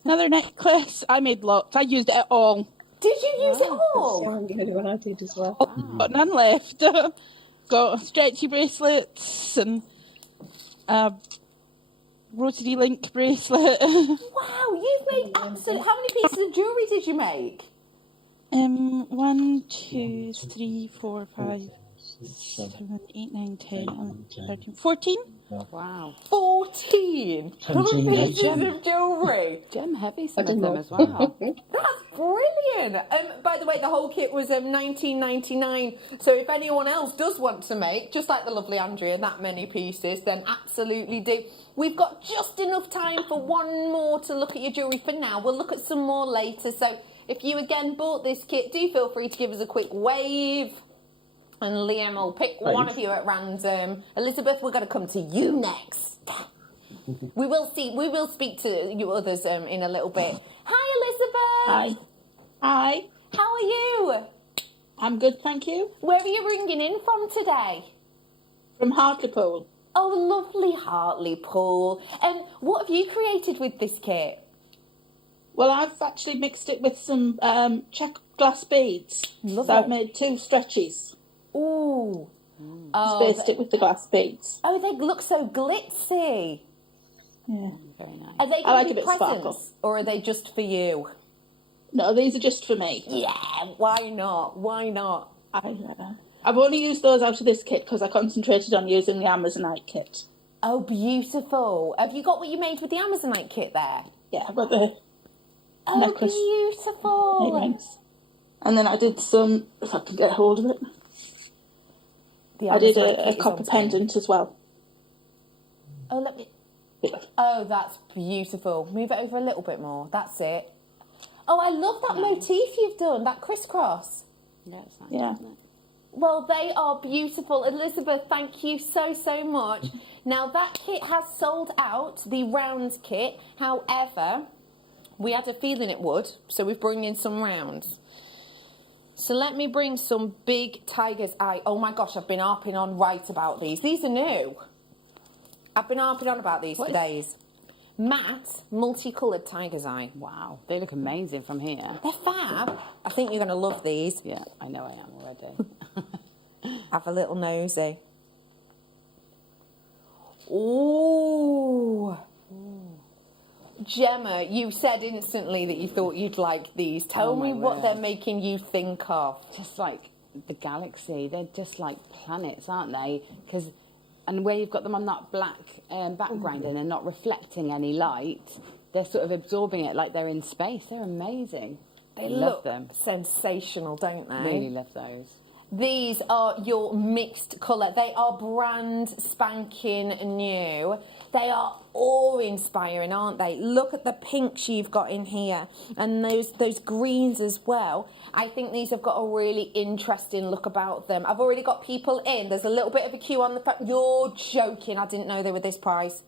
Another necklace. I made lots. I used it all. Did you use it all? I'm going to do what I did as well. Got none left. Got stretchy bracelets and rotary link bracelet. Wow, you've made absolute. How many pieces of jewellery did you make? 1, 2, 3, 4, 5, 7, 8, 9, 10, 11, 13, 14. Wow. 14 pieces of jewellery. Gem heavy, some of them as well. That's brilliant. By the way, the whole kit was $19.99. So if anyone else does want to make, just like the lovely Andrea, that many pieces, then absolutely do. We've got just enough time for one more to look at your jewellery for now. We'll look at some more later. So if you again bought this kit, do feel free to give us a quick wave. And Liam will pick one of you at random. Elizabeth, we're going to come to you next. We will speak to you others in a little bit. Hi, Elizabeth. Hi. How are you? I'm good, thank you. Where are you ringing in from today? From Hartlepool. Oh, lovely Hartlepool. And what have you created with this kit? Well, I've actually mixed it with some check glass beads. Love so it. I've made 2 stretchies. Ooh. Spaced it with the glass beads. Oh, they look so glitzy. Yeah. Very nice. Are they I like going to a be bit sparkle. presents, or are they just for you? No, these are just for me. Yeah, why not? Why not? I've only used those out of this kit because I concentrated on using the Amazonite kit. Oh, beautiful. Have you got what you made with the Amazonite kit there? Yeah, I've got the necklace. Beautiful. Earrings. And then I did some, if I can get hold of it, The I did Amazonite a kit is copper on pendant as well. Oh, let me... Oh, that's beautiful. Move it over a little bit more. That's it. Oh, I love that motif you've done, that crisscross. Yeah, it's nice. Yeah. Isn't it? Well, they are beautiful. Elizabeth, thank you so, so much. Now, that kit has sold out, the round kit. However, we had a feeling it would, so we've brought in some rounds. So let me bring some big tiger's eye. Oh my gosh, I've been harping on right about these. These are new. I've been harping on about these for days. Matte, multicoloured tiger's eye. Wow, they look amazing from here. They're fab. I think you're going to love these. Yeah, I know I am already. Have a little nosy. Ooh. Gemma, you said instantly that you thought you'd like these. Tell me what they're making you think of. Just like the galaxy. They're just like planets, aren't they? And where you've got them on that black background and they're not reflecting any light, they're sort of absorbing it like they're in space. They're amazing. They love look them. Sensational, don't they? Really love those. These are your mixed colour. They are brand spanking new. They are awe-inspiring, aren't they? Look at the pinks you've got in here and those greens as well. I think these have got a really interesting look about them. I've already got people in. There's a little bit of a queue on the front. You're joking. I didn't know they were this price.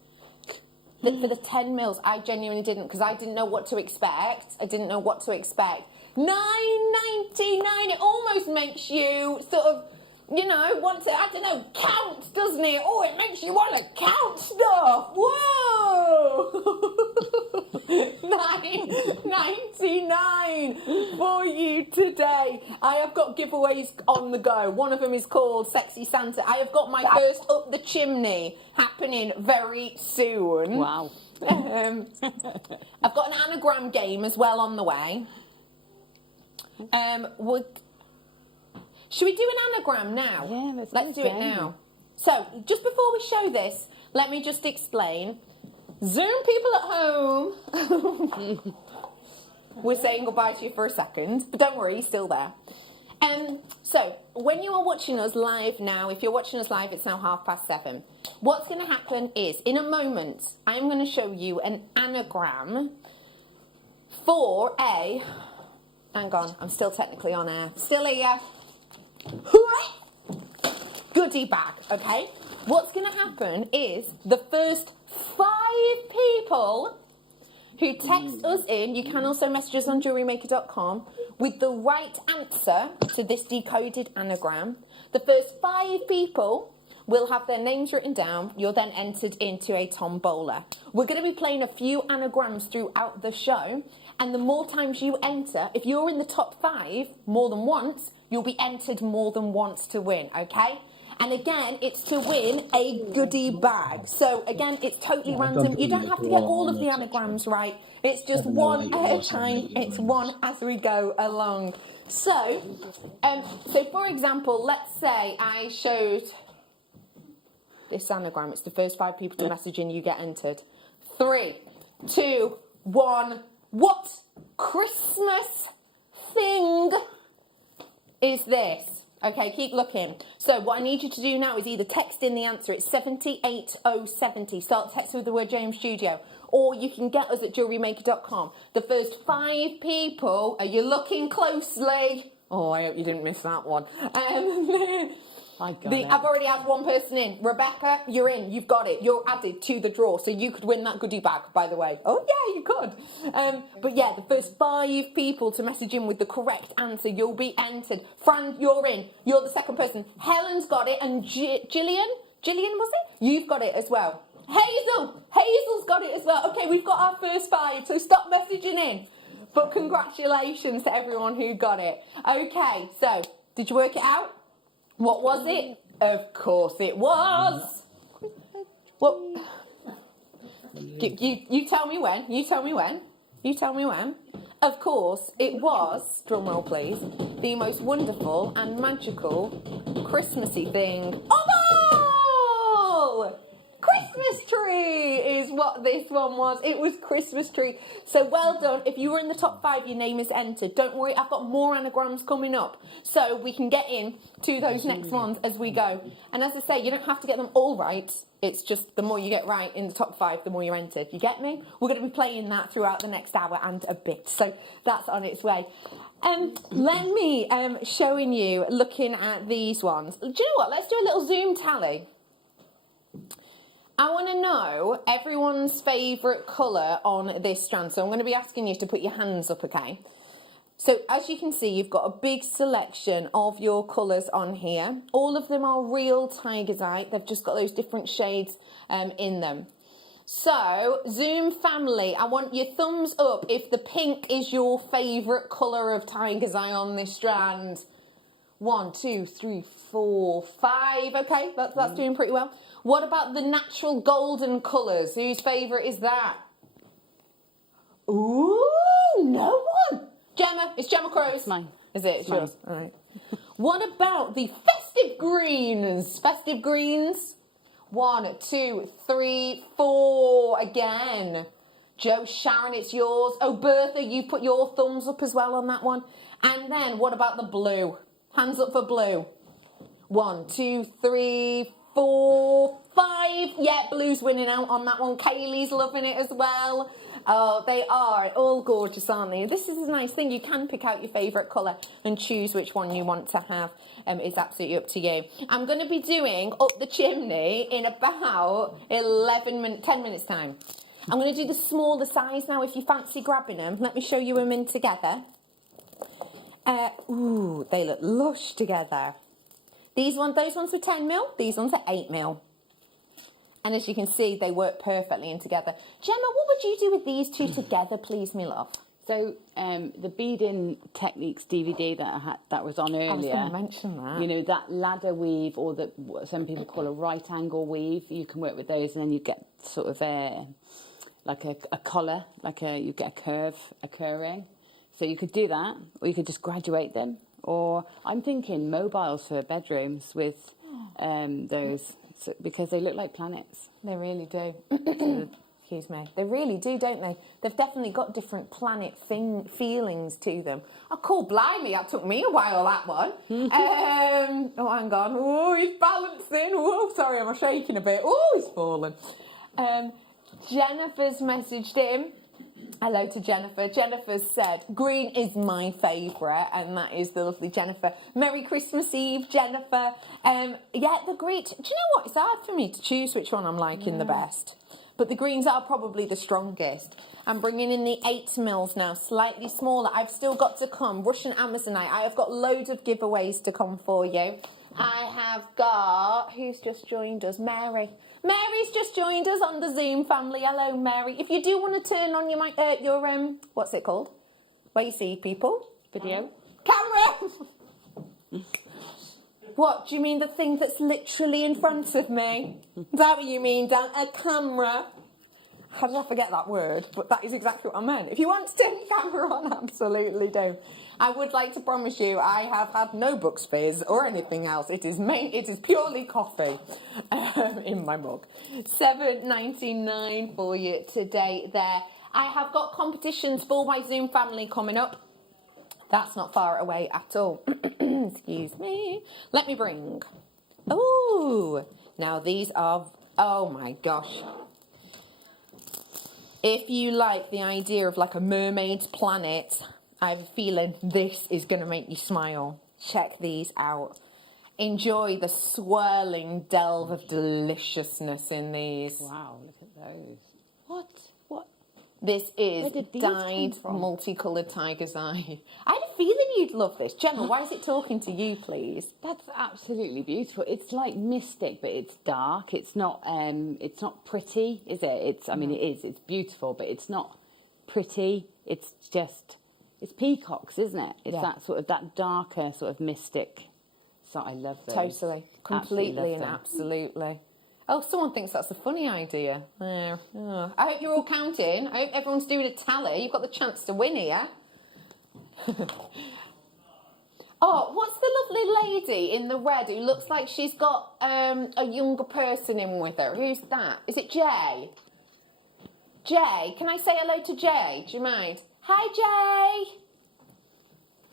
For the 10 mils, I genuinely didn't, because I didn't know what to expect. $9.99. It almost makes you sort of you know, want to, I don't know, count, doesn't it? Oh, it makes you want to count stuff. Whoa! $9.99 for you today. I have got giveaways on the go. One of them is called Sexy Santa. I have got my first Up the Chimney happening very soon. Wow. I've got an anagram game as well on the way. Should we do an anagram now? Yeah, let's do it now. So, just before we show this, let me just explain. Zoom people at home. We're saying goodbye to you for a second, but don't worry, he's still there. So, when you are watching us live now, if you're watching us live, it's now 7:30. What's going to happen is, in a moment, I'm going to show you an anagram for a... Hang on, I'm still technically on air. Still here. Goodie bag, okay? What's going to happen is the first 5 people who text us in, you can also message us on JewelleryMaker.com, with the right answer to this decoded anagram. The first 5 people will have their names written down. You're then entered into a tombola. We're going to be playing a few anagrams throughout the show, and the more times you enter, if you're in the top 5 more than once, you'll be entered more than once to win, okay? And again, it's to win a goodie bag. So again, it's totally random. You don't have to get all of the anagrams right. It's just one at a time. It's one as we go along. So for example, let's say I showed this anagram. It's the first 5 people to message in, you get entered. 3, 2, 1. What Christmas thing is this? Okay, keep looking. So what I need you to do now is either text in the answer. It's 78070. Start texting with the word JM Studio. Or you can get us at JewelleryMaker.com. The first 5 people, are you looking closely? Oh, I hope you didn't miss that one. I've already had one person in. Rebecca, you're in. You've got it. You're added to the draw. So you could win that goodie bag, by the way. Oh, yeah, you could. But yeah, the first 5 people to message in with the correct answer, you'll be entered. Fran, you're in. You're the second person. Helen's got it. And Gillian, was it? You've got it as well. Hazel's got it as well. Okay, we've got our first 5. So stop messaging in. But congratulations to everyone who got it. Okay, so did you work it out? What was it? Of course it was. What? You tell me when. You tell me when. You tell me when. Of course it was, drum roll please, the most wonderful and magical Christmassy thing. Oh! Christmas tree is what this one was. It was Christmas tree. So well done. If you were in the top 5, your name is entered. Don't worry, I've got more anagrams coming up, so we can get in to those next ones as we go. And as I say, you don't have to get them all right. It's just the more you get right in the top 5, the more you're entered. You get me? We're going to be playing that throughout the next hour and a bit. So that's on its way. Let me showing you, looking at these ones. Do you know what? Let's do a little Zoom tally. I want to know everyone's favourite colour on this strand. So I'm going to be asking you to put your hands up, okay? So as you can see, you've got a big selection of your colours on here. All of them are real tiger's eye. They've just got those different shades in them. So, Zoom family, I want your thumbs up if the pink is your favourite colour of tiger's eye on this strand. 1, 2, 3, 4, 5. Okay, that's doing pretty well. What about the natural golden colours? Whose favourite is that? Ooh, no one. Gemma, it's Gemma Crow's. It's mine. Is it? It's mine. yours. All right. What about the festive greens? Festive greens. 1, 2, 3, 4. Again. Joe, Sharon, it's yours. Oh, Bertha, you put your thumbs up as well on that one. And then what about the blue? Hands up for blue. 1, 2, 3, 4, 5. Yeah, blue's winning out on that one. Kaylee's loving it as well. Oh, they are all gorgeous, aren't they? This is a nice thing. You can pick out your favourite colour and choose which one you want to have. It's absolutely up to you. I'm going to be doing Up the Chimney in about 10 minutes time. I'm going to do the smaller size now. If you fancy grabbing them, let me show you them in together. Ooh, they look lush together. Those ones were 10mm, these ones are 8mm. And as you can see, they work perfectly in together. Gemma, what would you do with these two together, please, me love? So the beading techniques DVD that was on earlier. I was going to mention that. You know, that ladder weave, or what some people call a right angle weave. You can work with those, and then you get sort of like a collar, you get a curving. So you could do that, or you could just graduate them. Or I'm thinking mobiles for bedrooms with those, because they look like planets. They really do. Excuse me. They really do, don't they? They've definitely got different planet feelings to them. Oh, cool, blimey, that took me a while, that one. Oh, hang on. Oh, he's balancing. Oh, sorry, I'm shaking a bit. Oh, he's fallen. Jennifer's messaged him. Hello to Jennifer. Jennifer said, green is my favourite, and that is the lovely Jennifer. Merry Christmas Eve, Jennifer. Yeah, the green. Do you know what? It's hard for me to choose which one I'm liking the best. But the greens are probably the strongest. I'm bringing in the 8mm now, slightly smaller. I've still got to come. Russian Amazonite. I have got loads of giveaways to come for you. I have got... Who's just joined us? Mary. Mary's just joined us on the Zoom family. Hello, Mary. If you do want to turn on your what's it called? Where you see people? Video. Camera! What, do you mean the thing that's literally in front of me? Is that what you mean, Dan? A camera? How did I forget that word? But that is exactly what I meant. If you want to turn your camera on, absolutely do. I would like to promise you I have had no Bucks Fizz or anything else. It is purely coffee in my mug. $7.99 for you today there. I have got competitions for my Zoom family coming up. That's not far away at all. Excuse me. Let me bring. Oh, now these are, oh my gosh. If you like the idea of like a mermaid's planet, I have a feeling this is going to make you smile. Check these out. Enjoy the swirling delve of deliciousness in these. Wow, look at those. What? This is Where did these dyed come from? multicoloured tiger's eye. I had a feeling you'd love this. Gemma, why is it talking to you, please? That's absolutely beautiful. It's like mystic, but it's dark. It's not pretty, is it? I mean, it is. It's beautiful, but it's not pretty. It's peacocks, isn't it? It's that sort of, that darker sort of mystic. So I love those. Totally. Completely and absolutely. Oh, someone thinks that's a funny idea. I hope you're all counting. I hope everyone's doing a tally. You've got the chance to win here. Oh, what's the lovely lady in the red who looks like she's got a younger person in with her? Who's that? Is it Jay? Jay, can I say hello to Jay? Do you mind? Hi, Jay.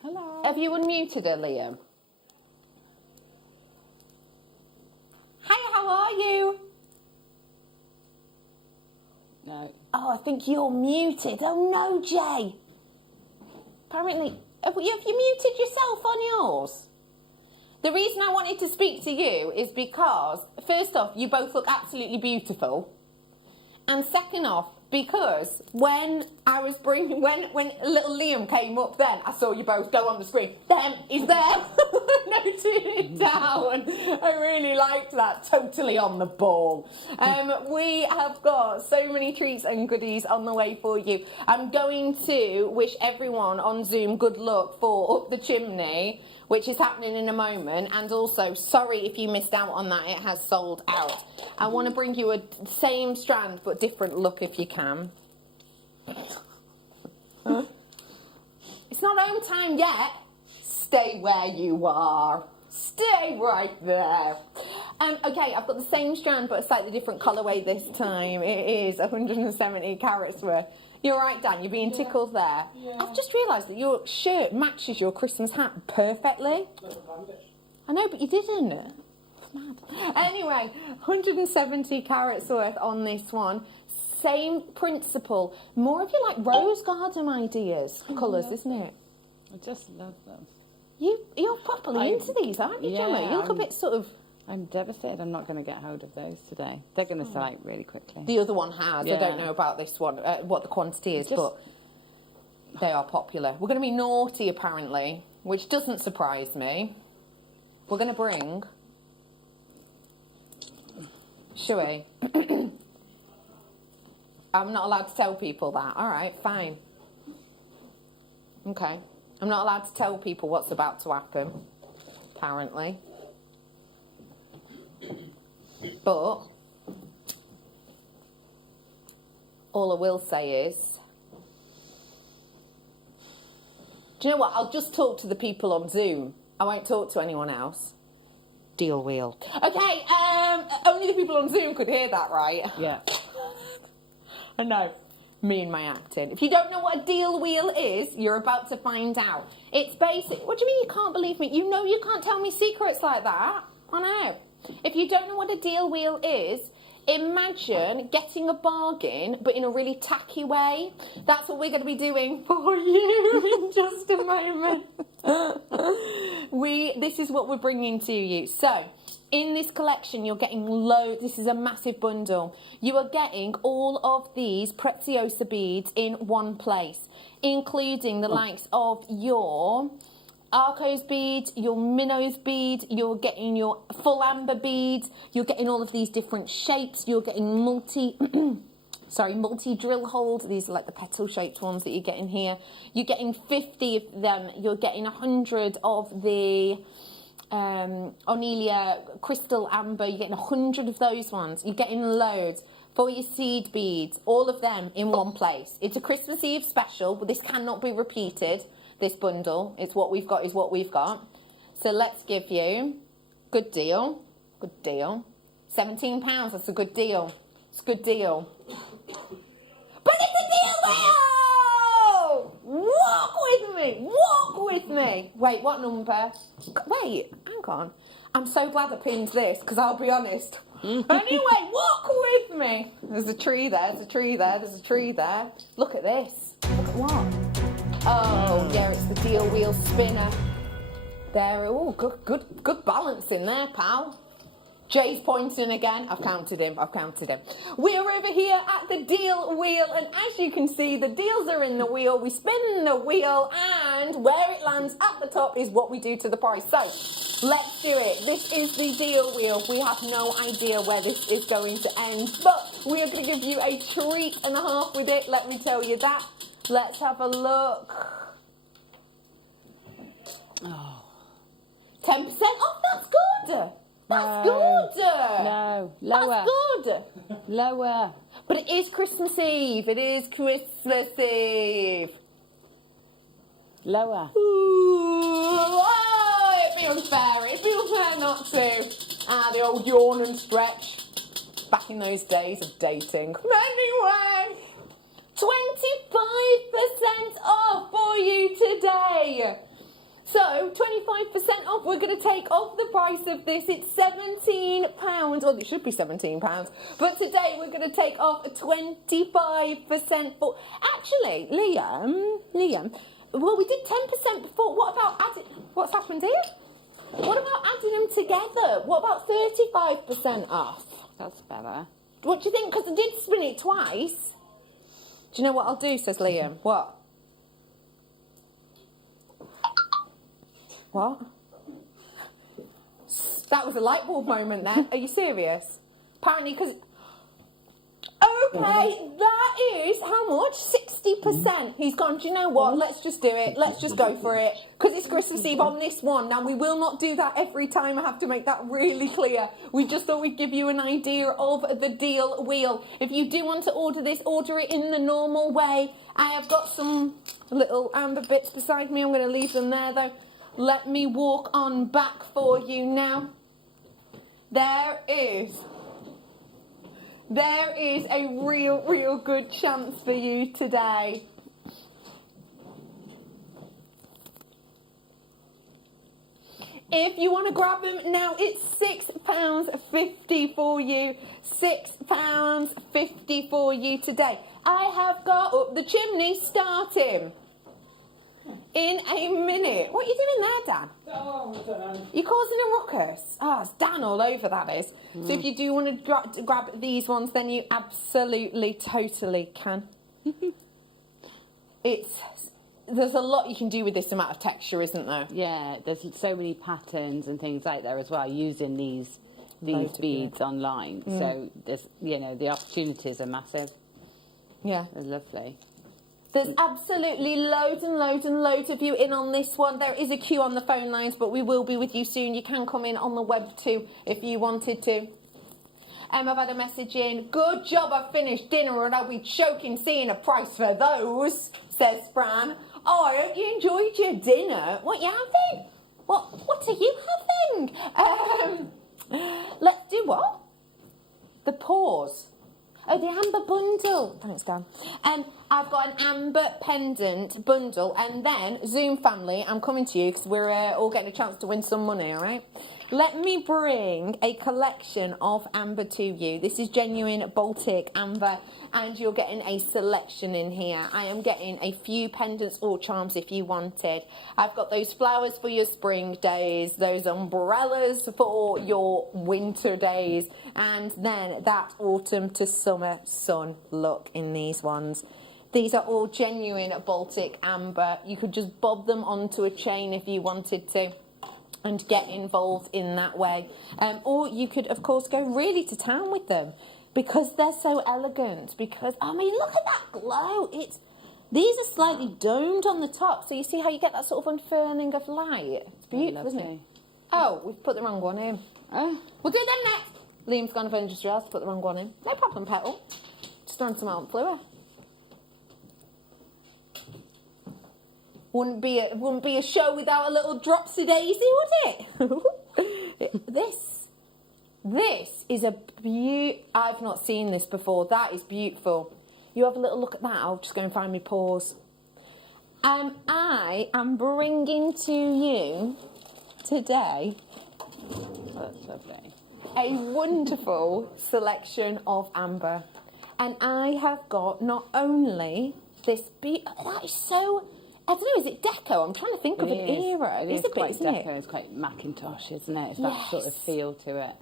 Hello. Have you unmuted her, Liam? Hi, how are you? No. Oh, I think you're muted. Oh, no, Jay. Apparently, have you muted yourself on yours? The reason I wanted to speak to you is because, first off, you both look absolutely beautiful. And second off, because when I was when little Liam came up then, I saw you both go on the screen. Then he's there. Noted it down. I really liked that. Totally on the ball. We have got so many treats and goodies on the way for you. I'm going to wish everyone on Zoom good luck for Up the Chimney, which is happening in a moment. And also, sorry if you missed out on that, it has sold out. I want to bring you a same strand but different look if you can. Huh? It's not home time yet. Stay where you are. Stay right there. Okay, I've got the same strand but a slightly different colourway this time. It is 170 carats worth. You're right, Dan, you're being tickled there. Yeah. I've just realised that your shirt matches your Christmas hat perfectly. I know, but you didn't. It's mad. Anyway, 170 carats worth on this one. Same principle. More of your like rose garden ideas, colours, isn't it? I just love them. You're properly into these, aren't you, Gemma? You look a bit sort of... I'm devastated I'm not going to get hold of those today. They're going to sell out really quickly. The other one has. I don't know about this one, what the quantity is, but they are popular. We're going to be naughty, apparently, which doesn't surprise me. we're going to bring... Shall we? I'm not allowed to tell people that. All right, fine. Okay. I'm not allowed to tell people what's about to happen, apparently. But all I will say is, do you know what? I'll just talk to the people on Zoom. I won't talk to anyone else. Deal wheel. Okay, only the people on Zoom could hear that, right? Yeah. I know. Me and my acting. If you don't know what a deal wheel is, you're about to find out. It's basic. What do you mean you can't believe me? You know you can't tell me secrets like that. I know. If you don't know what a deal wheel is, imagine getting a bargain, but in a really tacky way. That's what we're going to be doing for you in just a moment. This is what we're bringing to you. So, in this collection, you're getting loads. This is a massive bundle. You are getting all of these Preziosa beads in one place, including the likes of your Arcos beads, your Minnows beads, you're getting your full amber beads, you're getting all of these different shapes, you're getting multi drill holes. These are like the petal shaped ones that you're getting here. You're getting 50 of them, you're getting 100 of the Onelia crystal amber, you're getting 100 of those ones, you're getting loads. For your seed beads, all of them in one place. It's a Christmas Eve special, but this cannot be repeated. This bundle, it's what we've got is what we've got. So let's give you, good deal, £17, that's a good deal. It's a good deal. But it's a deal wheel! Walk with me. Wait, what number? Wait, hang on. I'm so glad I pinned this, because I'll be honest. Anyway, walk with me. There's a tree there, there's a tree there, there's a tree there. Look at this. Look at what? Oh, yeah, it's the deal wheel spinner. There, oh, good balance in there, pal. Jay's pointing again. I've counted him. We're over here at the deal wheel, and as you can see, the deals are in the wheel. We spin the wheel, and where it lands at the top is what we do to the price. So, let's do it. This is the deal wheel. We have no idea where this is going to end, but we are going to give you a treat and a half with it, let me tell you that. Let's have a look. Oh. 10% off, that's good. That's good. No, lower. That's good. Lower. But it is Christmas Eve. Lower. Ooh, oh, it'd be unfair not to. The old yawn and stretch. Back in those days of dating. Anyway. 25% off for you today. So, 25% off, we're going to take off the price of this. It's £17, or it should be £17, but today we're going to take off 25% for... Actually, Liam, well, we did 10% before. What about adding... What's happened here? What about adding them together? What about 35% off? That's better. What do you think? Because I did spin it twice. Do you know what I'll do, says Liam? What? What? That was a light bulb moment there. Are you serious? Apparently, because... Okay, that is how much? 60%. He's gone, do you know what? Let's just do it. Let's just go for it. Because it's Christmas Eve on this one. Now, we will not do that every time. I have to make that really clear. We just thought we'd give you an idea of the deal wheel. If you do want to order this, order it in the normal way. I have got some little amber bits beside me. I'm going to leave them there, though. Let me walk on back for you now. There is a real good chance for you today. If you want to grab them now, it's £6.50 for you. £6.50 for you today. I have got up the chimney starting in a minute. What are you doing there, Dan? Oh, Dan. You're causing a ruckus. Oh, it's Dan all over, that is. So if you do want to grab these ones, then you absolutely, totally can. It's there's a lot you can do with this amount of texture, isn't there? Yeah, there's so many patterns and things out there as well using these beads online. So there's, you know, the opportunities are massive. Yeah. They're lovely. There's absolutely loads and loads and loads of you in on this one. There is a queue on the phone lines, but we will be with you soon. You can come in on the web too if you wanted to. I've had a message in. Good job, I finished dinner and I'll be choking seeing a price for those, says Fran. Oh, I hope you enjoyed your dinner. What you having? What are you having? Let's do what? The pause. Oh, the amber bundle. Thanks, Dan. I've got an amber pendant bundle, and then Zoom family, I'm coming to you because we're all getting a chance to win some money, all right? Let me bring a collection of amber to you. This is genuine Baltic amber, and you're getting a selection in here. I am getting a few pendants or charms if you wanted. I've got those flowers for your spring days, those umbrellas for your winter days, and then that autumn to summer sun look in these ones. These are all genuine Baltic amber. You could just bob them onto a chain if you wanted to and get involved in that way. Or you could, of course, go really to town with them because they're so elegant. Because, I mean, look at that glow. These are slightly domed on the top, so you see how you get that sort of unfurling of light? It's beautiful, isn't it? Oh, we've put the wrong one in. Oh. We'll do them next. Liam's gone for industrials to put the wrong one in. No problem, Petal. Just throwing some out fluid. Wouldn't be a show without a little dropsy daisy, would it? This is a I've not seen this before. That is beautiful. You have a little look at that. I'll just go and find my paws. I am bringing to you today. That's lovely. A wonderful selection of amber, and I have got not only this. That is so. I don't know, is it deco? I'm trying to think of an era. It is a bit, quite isn't deco. it? It's quite Macintosh, isn't it? It's that sort of feel to it.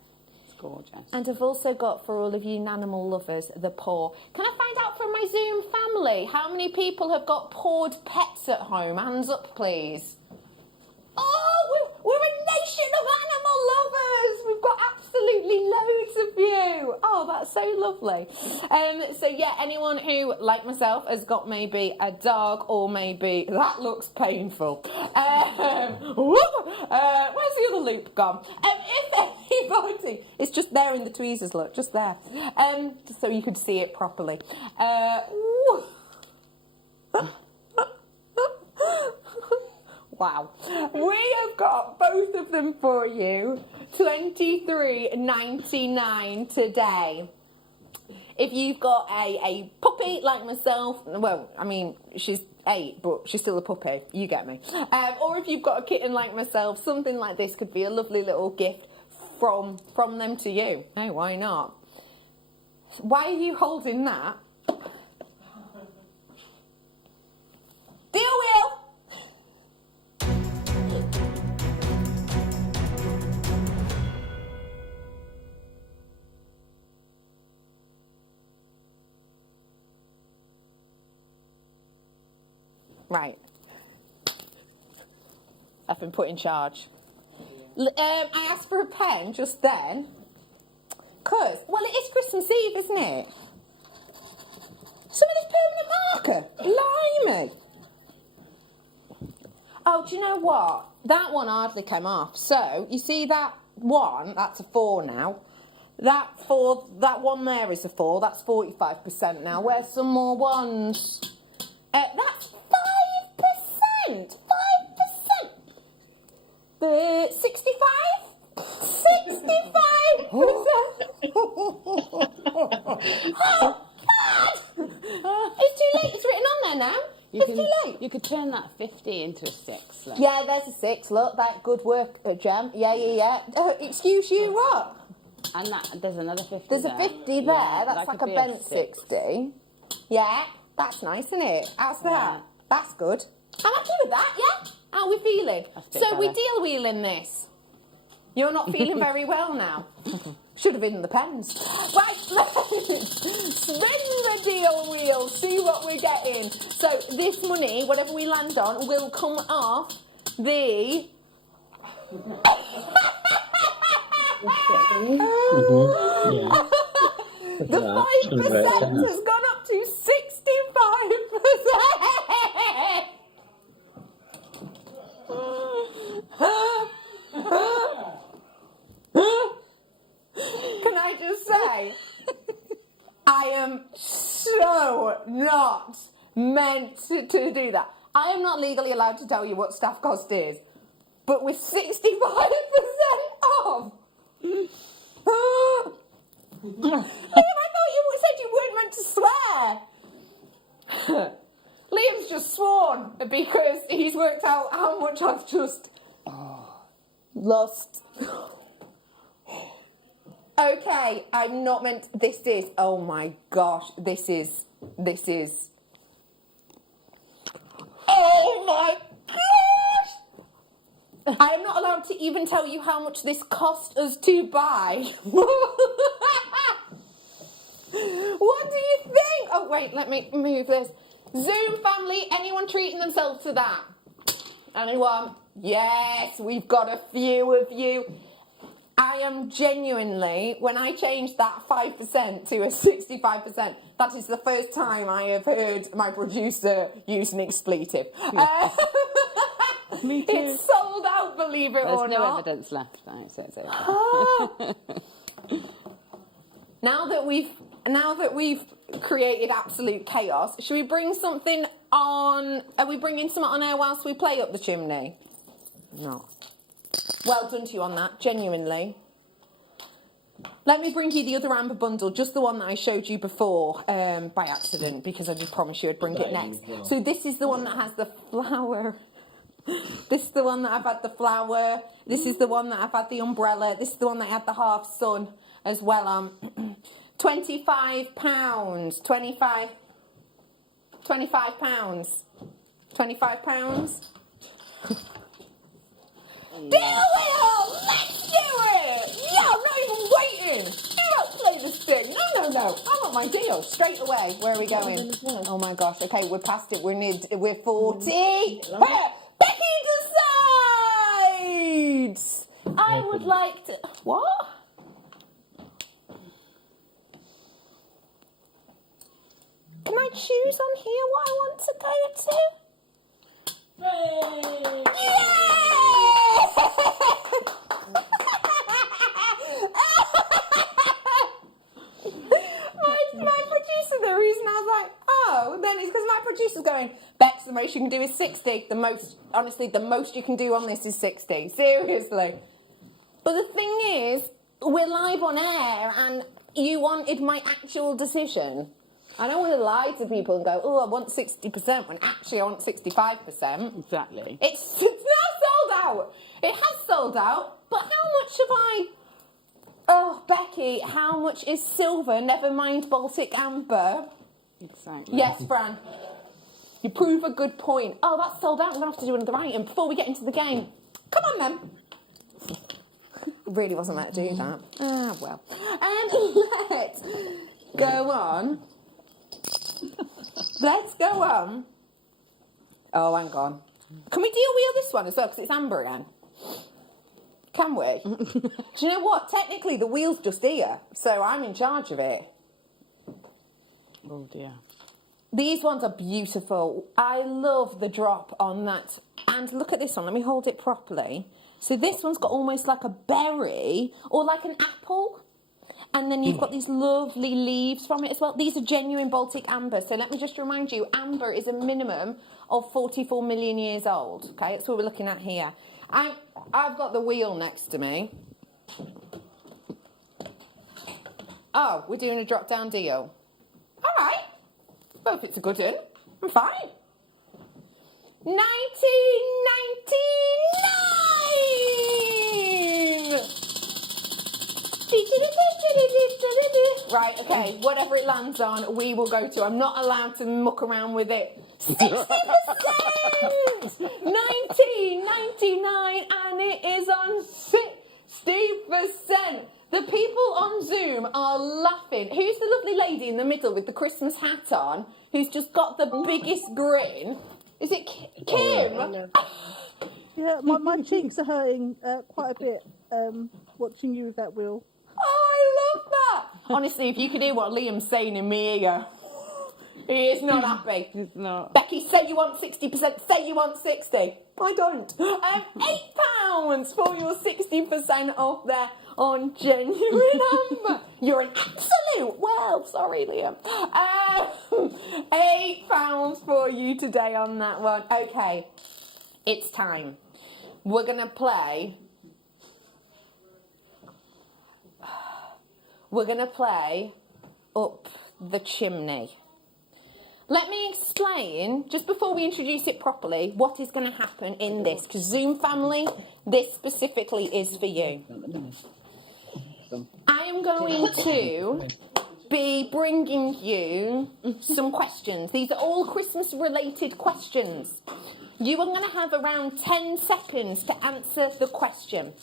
It's gorgeous. And I've also got, for all of you animal lovers, the paw. Can I find out from my Zoom family how many people have got pawed pets at home? Hands up, please. Oh, we're a nation of animal lovers. We've got absolutely loads of you. Oh, that's so lovely. So yeah, anyone who, like myself, has got maybe a dog or maybe that looks painful. Where's the other loop gone? If anybody, it's just there in the tweezers. Look, just there. Just so you could see it properly. Wow. We have got both of them for you. $23.99 today. If you've got a puppy like myself, well, I mean, she's 8, but she's still a puppy. You get me. Or if you've got a kitten like myself, something like this could be a lovely little gift from them to you. Oh, why not? Why are you holding that? Deal, Will! Right. I've been put in charge. I asked for a pen just then. Because, well, it is Christmas Eve, isn't it? Somebody's permanent marker. Blimey. Oh, do you know what? That one hardly came off. So, you see that one? That's a 4 now. That one there is a 4. That's 45% now. Where's some more ones? That's 5%. 5%. 65? 65%. Oh, God! It's too late. It's written on there now. It's too late. You could turn that 50 into a 6. Look. Yeah, there's a 6. Look, that good work, Jem. Yeah. Excuse you, what? And there's another 50 There's there. a 50 there. Yeah, that's that like could a be bent 6. 60. Yeah, that's nice, isn't it? How's that? That's good. I'm happy with that, yeah? How are we feeling? That's a bit So we're better. deal wheeling this. You're not feeling very well now. Should have been in the pens. Right, let's spin the deal wheel, see what we're getting. So this money, whatever we land on, will come off the... The 5% has gone up to 65%. Can I just say, I am so not meant to do that. I am not legally allowed to tell you what staff cost is, but with 65% off. Liam, I thought you said you weren't meant to swear. Liam's just sworn because he's worked out how much I've just lost. Okay, I'm not meant. This is. Oh my gosh, this is. Oh my gosh! I am not allowed to even tell you how much this cost us to buy. What do you think? Oh wait, let me move this. Zoom family, anyone treating themselves to that? Anyone? Yes, we've got a few of you. I am genuinely, when I changed that 5% to a 65%, that is the first time I have heard my producer use an expletive. Me too. It's sold out, believe it or There's no not. evidence left. No, so it's over. Now that we've created absolute chaos, should we bring something on? Are we bringing something on air whilst we play up the chimney? No. Well done to you on that, genuinely. Let me bring you the other amber bundle, just the one that I showed you before by accident, because I did promise you I'd bring it next. So this is the one that has the flower. This is the one that I've had the flower. This is the one that I've had the umbrella. This is the one that had the half sun as well on. £25. 25 pounds. 25 pounds. Do it! Let's do it! Yeah, I'm not even waiting. You don't play this thing. No. I want my deal straight away. Where are we going? Oh my gosh. Okay, we're past it. We're 40. Becky decides. I would like to. What? Can I choose on here what I want to go to? My producer, the reason I was like, oh, then it's because my producer's going, Bex, the most you can do is 60. Honestly, the most you can do on this is 60. Seriously. But the thing is, we're live on air and you wanted my actual decision. I don't want to lie to people and go, oh, I want 60% when actually I want 65%. Exactly. It's now sold out. It has sold out. But how much have I... Oh, Becky, how much is silver? Never mind Baltic amber. Exactly. Yes, Fran. You prove a good point. Oh, that's sold out. I'm going to have to do another item before we get into the game. Come on, then. Really wasn't meant to do that. Ah, well. And let's go on. Let's go on. Oh, hang on. Can we deal wheel this one as well, because it's amber again? Can we? Do you know what? Technically, the wheel's just here, so I'm in charge of it. Oh, dear. These ones are beautiful. I love the drop on that. And look at this one. Let me hold it properly. So this one's got almost like a berry or like an apple. And then you've got these lovely leaves from it as well. These are genuine Baltic amber. So let me just remind you, amber is a minimum of 44 million years old. Okay, that's what we're looking at here. I've got the wheel next to me. Oh, we're doing a drop-down deal. All right. Well, if it's a good one, I'm fine. 1999! Right, okay, whatever it lands on, we will go to. I'm not allowed to muck around with it. 60%! 1999, and it is on 60%! 100%. The people on Zoom are laughing. Who's the lovely lady in the middle with the Christmas hat on, who's just got the biggest grin? Is it Kim? Yeah, my cheeks are hurting quite a bit watching you with that wheel. Oh, I love that. Honestly, if you could hear what Liam's saying in me ear, he is not happy. He's not. Becky, say you want 60%, say you want 60. I don't. £8 for your 60% off there on Genuine Amber. You're an absolute, well, sorry, Liam. £8 for you today on that one. Okay, it's time. We're going to play... We're going to play Up the Chimney. Let me explain, just before we introduce it properly, what is going to happen in this. Because Zoom family, this specifically is for you. I am going to be bringing you some questions. These are all Christmas-related questions. You are going to have around 10 seconds to answer the question.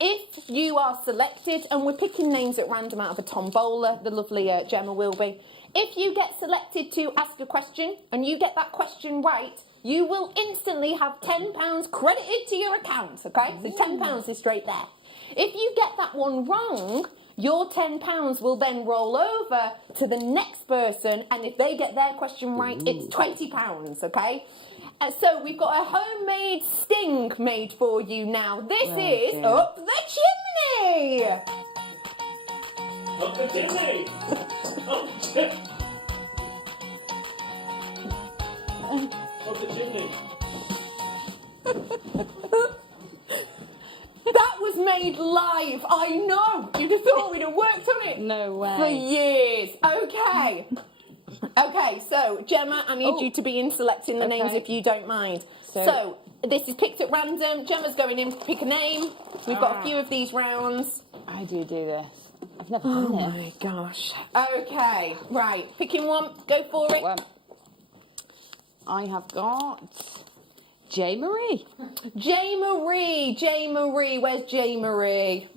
If you are selected, and we're picking names at random out of a tombola, the lovely Gemma will be. If you get selected to ask a question and you get that question right, you will instantly have £10 credited to your account, okay? So £10 is straight there. If you get that one wrong, your £10 will then roll over to the next person, and if they get their question right, it's £20, okay? So we've got a homemade sting made for you now. This is Up the Chimney! Up the chimney! Up the chimney! That was made live, I know! You'd have thought we'd have worked on it No way. for years. Okay. Okay, so Gemma, I need you to be in selecting the names if you don't mind. So this is picked at random. Gemma's going in to pick a name. We've got a few of these rounds. I do this. I've never done this. Oh my gosh. Okay, right. Picking one. Go for it. One. I have got J. Marie. J. Marie. J. Marie. Where's J. Marie?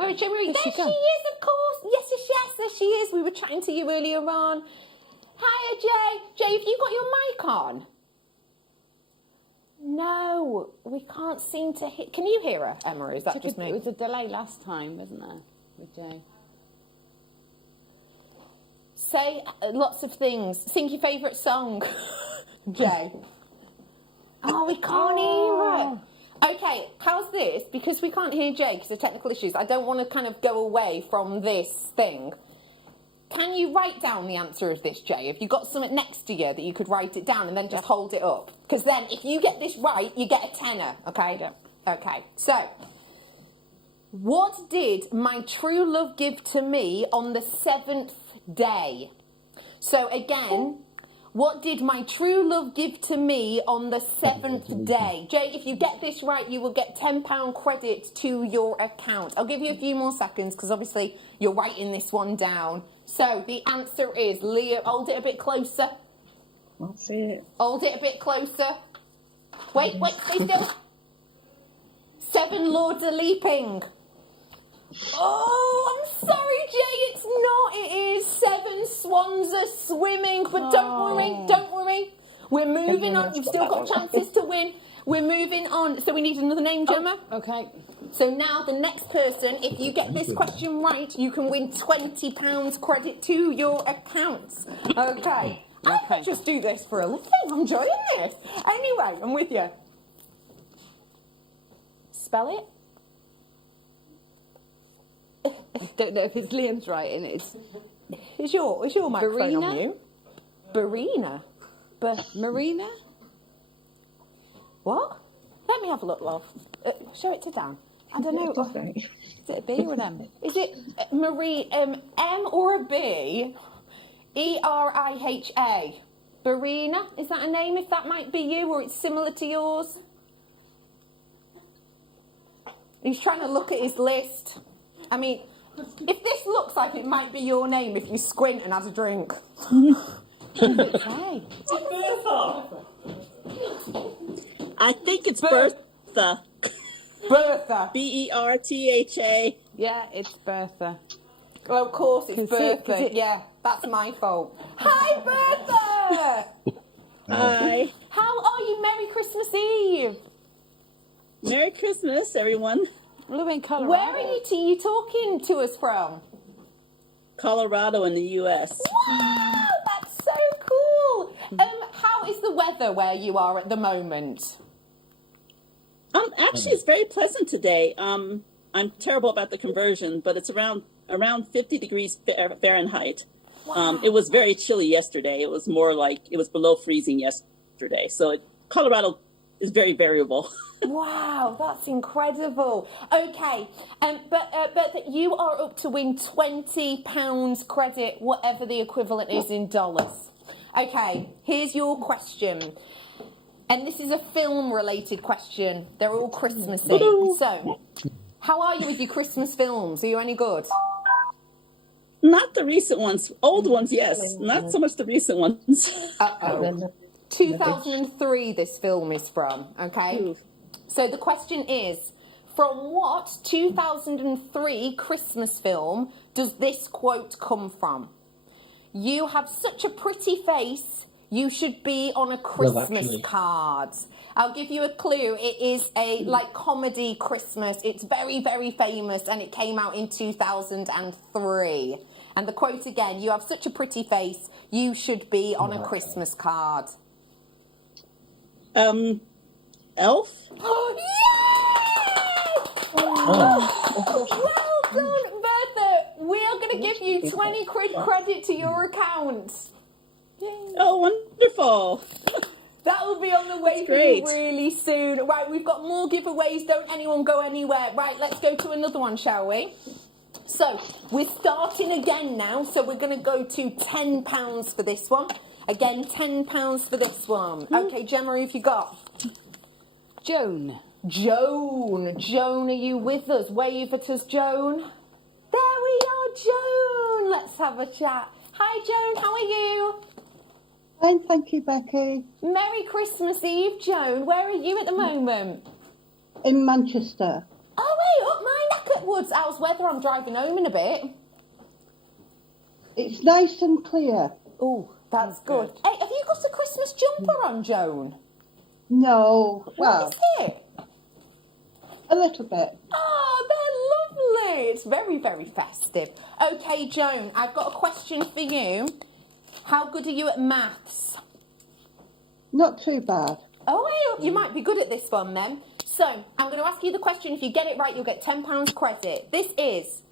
Oh, J. Marie. There she is, of course. Yes, there she is. We were chatting to you earlier on. Hiya, Jay. Jay, have you got your mic on? No, we can't seem to hear. Can you hear her, Emma, or is that just me? It was a delay last time, wasn't there, with Jay? Say lots of things. Sing your favourite song, Jay. Oh, we can't hear her. Okay, how's this? Because we can't hear Jay because of technical issues, I don't want to kind of go away from this thing. Can you write down the answer of this, Jay? Have you got something next to you that you could write it down and then just hold it up? Because then if you get this right, you get a tenner, okay? Yeah. Okay, so what did my true love give to me on the 7th day? So again, what did my true love give to me on the 7th day? Jay, if you get this right, you will get £10 credit to your account. I'll give you a few more seconds because obviously you're writing this one down. So the answer is, Leo, hold it a bit closer. That's it. Hold it a bit closer. Wait, stay still. 7 lords are leaping. Oh, I'm sorry, Jay, it's not. It is 7 swans are swimming, but don't worry. We're moving on. You've still got chances to win. We're moving on. So we need another name, Gemma. Okay. So now the next person, if you get this question right, you can win £20 credit to your accounts. Okay. I could just do this for a living. I'm enjoying this. Anyway, I'm with you. Spell it. I don't know if it's Liam's writing. Is your microphone on you? Barina. Marina? What? Let me have a look, love. Show it to Dan. I don't know. Is it a B or an M? Is it Marie, M or a B? Eriha. Barina? Is that a name, if that might be you, or it's similar to yours? He's trying to look at his list. I mean, if this looks like it might be your name if you squint and have a drink. Hey. I think it's Bertha. Bertha. Bertha. Yeah, it's Bertha. Well, of course it's Can see it, 'cause Bertha. it- Yeah, that's my fault. Hi, Bertha. Hi. How are you? Merry Christmas Eve. Merry Christmas, everyone. We're in Colorado. Where are you talking to us from? Colorado in the U.S. Wow, that's so cool. How is the weather where you are at the moment? Actually, it's very pleasant today. I'm terrible about the conversion, but it's around 50 degrees Fahrenheit. Wow. It was very chilly yesterday. It was more like it was below freezing yesterday. So Colorado is very variable. Wow, that's incredible. Okay, but you are up to win £20 credit, whatever the equivalent is in dollars. Okay, here's your question. And this is a film-related question. They're all Christmassy. So, how are you with your Christmas films? Are you any good? Not the recent ones. Old ones, yes. Not so much the recent ones. Uh-oh. 2003 this film is from, okay? So the question is, from what 2003 Christmas film does this quote come from? You have such a pretty face, you should be on a Christmas card. I'll give you a clue. It is a comedy Christmas. It's very, very famous and it came out in 2003. And the quote again, you have such a pretty face, you should be on a Christmas card. Elf? Oh, well done, Bertha. We are going to give you 20 quid credit to your account. Yay. Oh, wonderful. That will be on the way for you really soon. Right, we've got more giveaways. Don't anyone go anywhere. Right, let's go to another one, shall we? So, we're starting again now. So, we're going to go to £10 for this one. Again, £10 for this one. Okay, Gemma, who have you got? Joan. Joan, are you with us? Wave at us, Joan. There we are, Joan. Let's have a chat. Hi, Joan, how are you? Fine, thank you, Becky. Merry Christmas Eve, Joan. Where are you at the moment? In Manchester. Oh, wait, up my neck at woods. How's weather? I'm driving home in a bit. It's nice and clear. Oh, that's good. Hey, have you got a Christmas jumper on, Joan? No. What is it? A little bit. Oh, they're lovely. It's very, very festive. Okay, Joan, I've got a question for you. How good are you at maths? Not too bad. Oh, you might be good at this one then. So, I'm going to ask you the question. If you get it right, you'll get £10 credit. This is,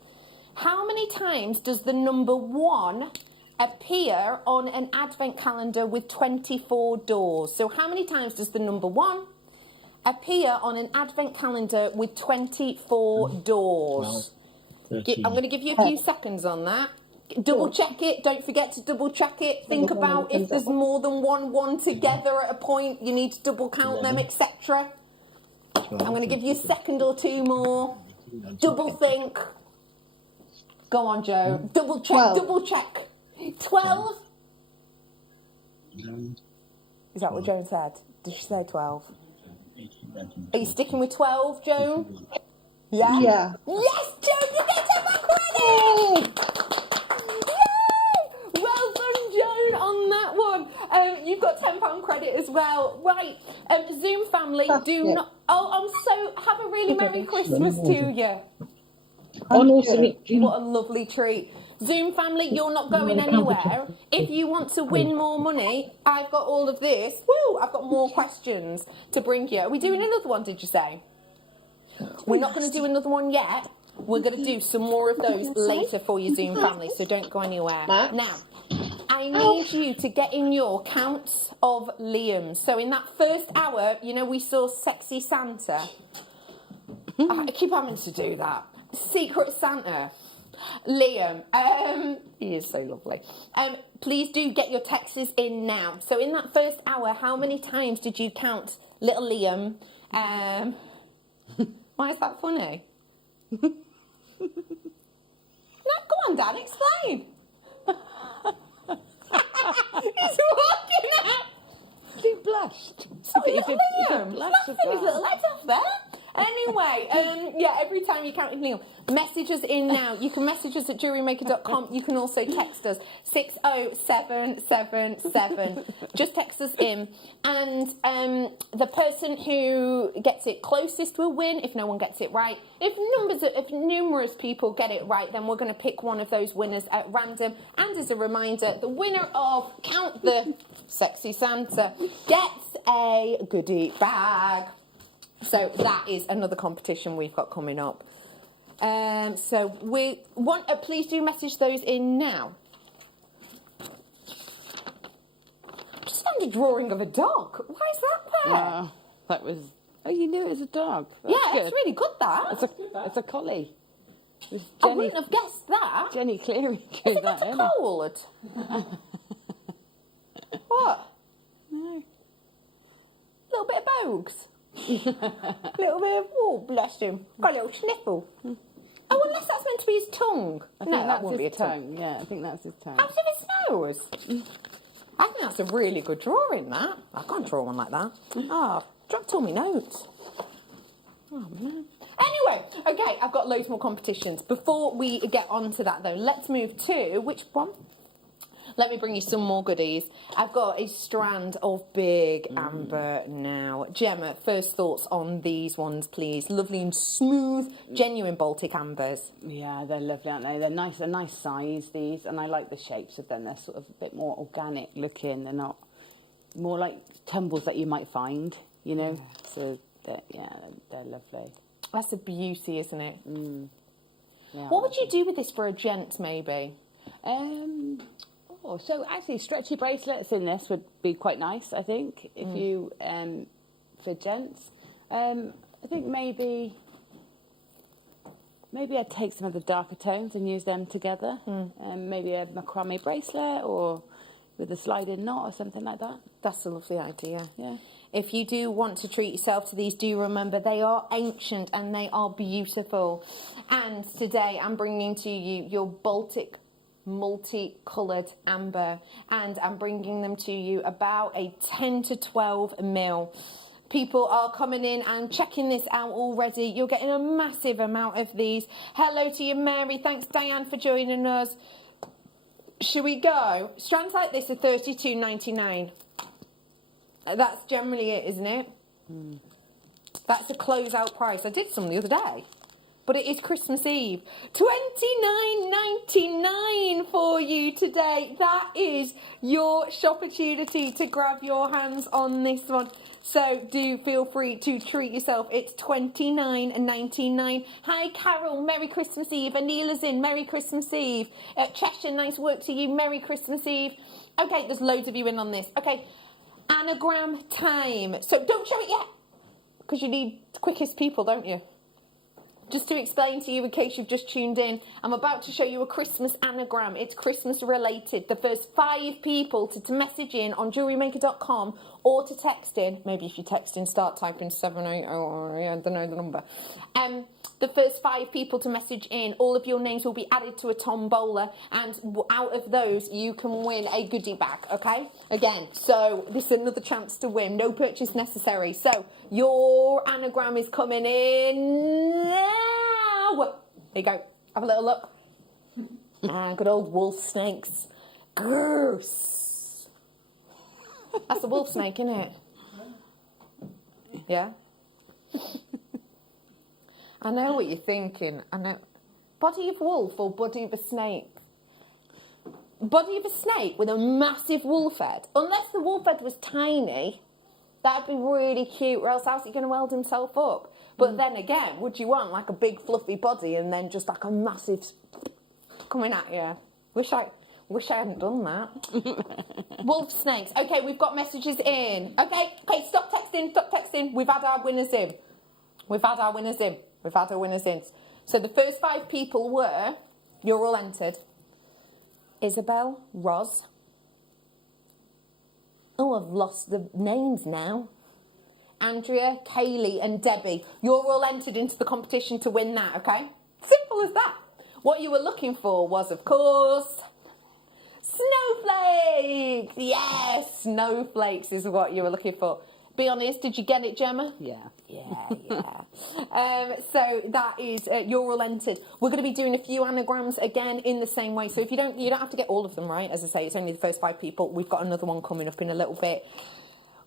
how many times does the number 1 appear on an advent calendar with 24 doors? So how many times does the number 1 appear on an advent calendar with 24 doors? I'm going to give you a few seconds on that. Double check it. Don't forget to double check it. Think about if there's more than one together at a point, you need to double count them, etc. I'm going to give you a second or two more. Double think. Go on, Joe. Double check, double check. 12? Is that what Joan said? Did she say 12? Are you sticking with 12, Joan? Yeah? Yeah. Yes, Joan, you get £10 credit! Yay! Well done, Joan, on that one. You've got £10 credit as well. Right, Zoom family, do not... Oh, have a really Merry Christmas to you. What a lovely treat. Zoom family, you're not going anywhere. If you want to win more money, I've got all of this. Woo! I've got more questions to bring you. Are we doing another one, did you say? We're not going to do another one yet. We're going to do some more of those later for you, Zoom family, so don't go anywhere. Now, I need you to get in your counts of Liam. So in that first hour, you know, we saw Sexy Santa. I keep having to do that. Secret Santa. Liam, he is so lovely. Please do get your texts in now. So in that first hour, how many times did you count little Liam? Why is that funny? No, go on, Dad, explain. He's walking out. He blushed. Sorry, little Liam. Laughing his little legs off there. Anyway, yeah, every time you count with Neil, message us in now. You can message us at JewelleryMaker.com. You can also text us 60777. Just text us in. And the person who gets it closest will win if no one gets it right. If numerous people get it right, then we're going to pick one of those winners at random. And as a reminder, the winner of Count the Sexy Santa gets a goodie bag. So that is another competition we've got coming up. So we want, please do message those in now. Just found a drawing of a dog. Why is that there? That was. Oh, you knew it was a dog. That's yeah, good. it's really good. That. It's a collie. I wouldn't have guessed that. Jenny Cleary. Is it got a cold? What? No. A little bit of bogues. Little bit of, oh, bless him. Got a little sniffle. Oh, unless that's meant to be his tongue. I think that wouldn't be a tongue. Yeah, I think that's his tongue. Out of his nose. I think that's a really good drawing, that. I can't draw one like that. Oh, dropped all my notes. Oh, man. Anyway, okay, I've got loads more competitions. Before we get on to that, though, let's move to, which one? Let me bring you some more goodies. I've got a strand of big amber now. Gemma, first thoughts on these ones, please. Lovely and smooth, genuine Baltic ambers. Yeah, they're lovely, aren't they? They're nice, a nice size, these, and I like the shapes of them. They're sort of a bit more organic looking. They're not more like tumbles that you might find, you know? Yeah. So, they're lovely. That's a beauty, isn't it? Yeah, what would you do with this for a gent, maybe? So actually, stretchy bracelets in this would be quite nice, I think, if you, for gents. I think maybe I'd take some of the darker tones and use them together. Maybe a macrame bracelet or with a sliding knot or something like that. That's a lovely idea. Yeah. If you do want to treat yourself to these, do remember they are ancient and they are beautiful. And today I'm bringing to you your Baltic multi-coloured amber, and I'm bringing them to you about a 10 to 12 mil. People are coming in and checking this out already. You're getting a massive amount of these. Hello to you, Mary. Thanks, Diane, for joining us. Should we go? Strands like this are $32.99. That's generally it, isn't it? That's the closeout price. I did some the other day. But it is Christmas Eve. $29.99 for you today. That is your opportunity to grab your hands on this one. So do feel free to treat yourself. It's $29.99. Hi, Carol. Merry Christmas Eve. Anila's in. Merry Christmas Eve. Cheshire, nice work to you. Merry Christmas Eve. Okay, there's loads of you in on this. Okay, anagram time. So don't show it yet, because you need the quickest people, don't you? Just to explain to you, in case you've just tuned in, I'm about to show you a Christmas anagram. It's Christmas related. The first 5 people to message in on JewelleryMaker.com or to text in, maybe if you text in, start typing 780, or I don't know the number. The first 5 people to message in, all of your names will be added to a tombola, and out of those, you can win a goodie bag, okay? Again, so this is another chance to win. No purchase necessary. So your anagram is coming in now. There you go. Have a little look. Good old wolf snakes. Gross. That's a wolf snake, isn't it? Yeah? I know what you're thinking. I know. Body of wolf or body of a snake? Body of a snake with a massive wolf head. Unless the wolf head was tiny, that'd be really cute, or else how's he going to weld himself up? But then again, would you want like a big fluffy body and then just like a massive coming at you? Wish I hadn't done that. Wolf snakes. Okay, we've got messages in. Okay, stop texting. We've had our winners in. So the first 5 people were, you're all entered. Isabel, Roz. Oh, I've lost the names now. Andrea, Kaylee and Debbie. You're all entered into the competition to win that, okay? Simple as that. What you were looking for was, of course, snowflakes. Yes, snowflakes is what you were looking for. Be honest, did you get it, Gemma? Yeah. So that is, you're all entered. We're going to be doing a few anagrams again in the same way. So if you don't have to get all of them right. As I say, it's only the first 5 people. We've got another one coming up in a little bit.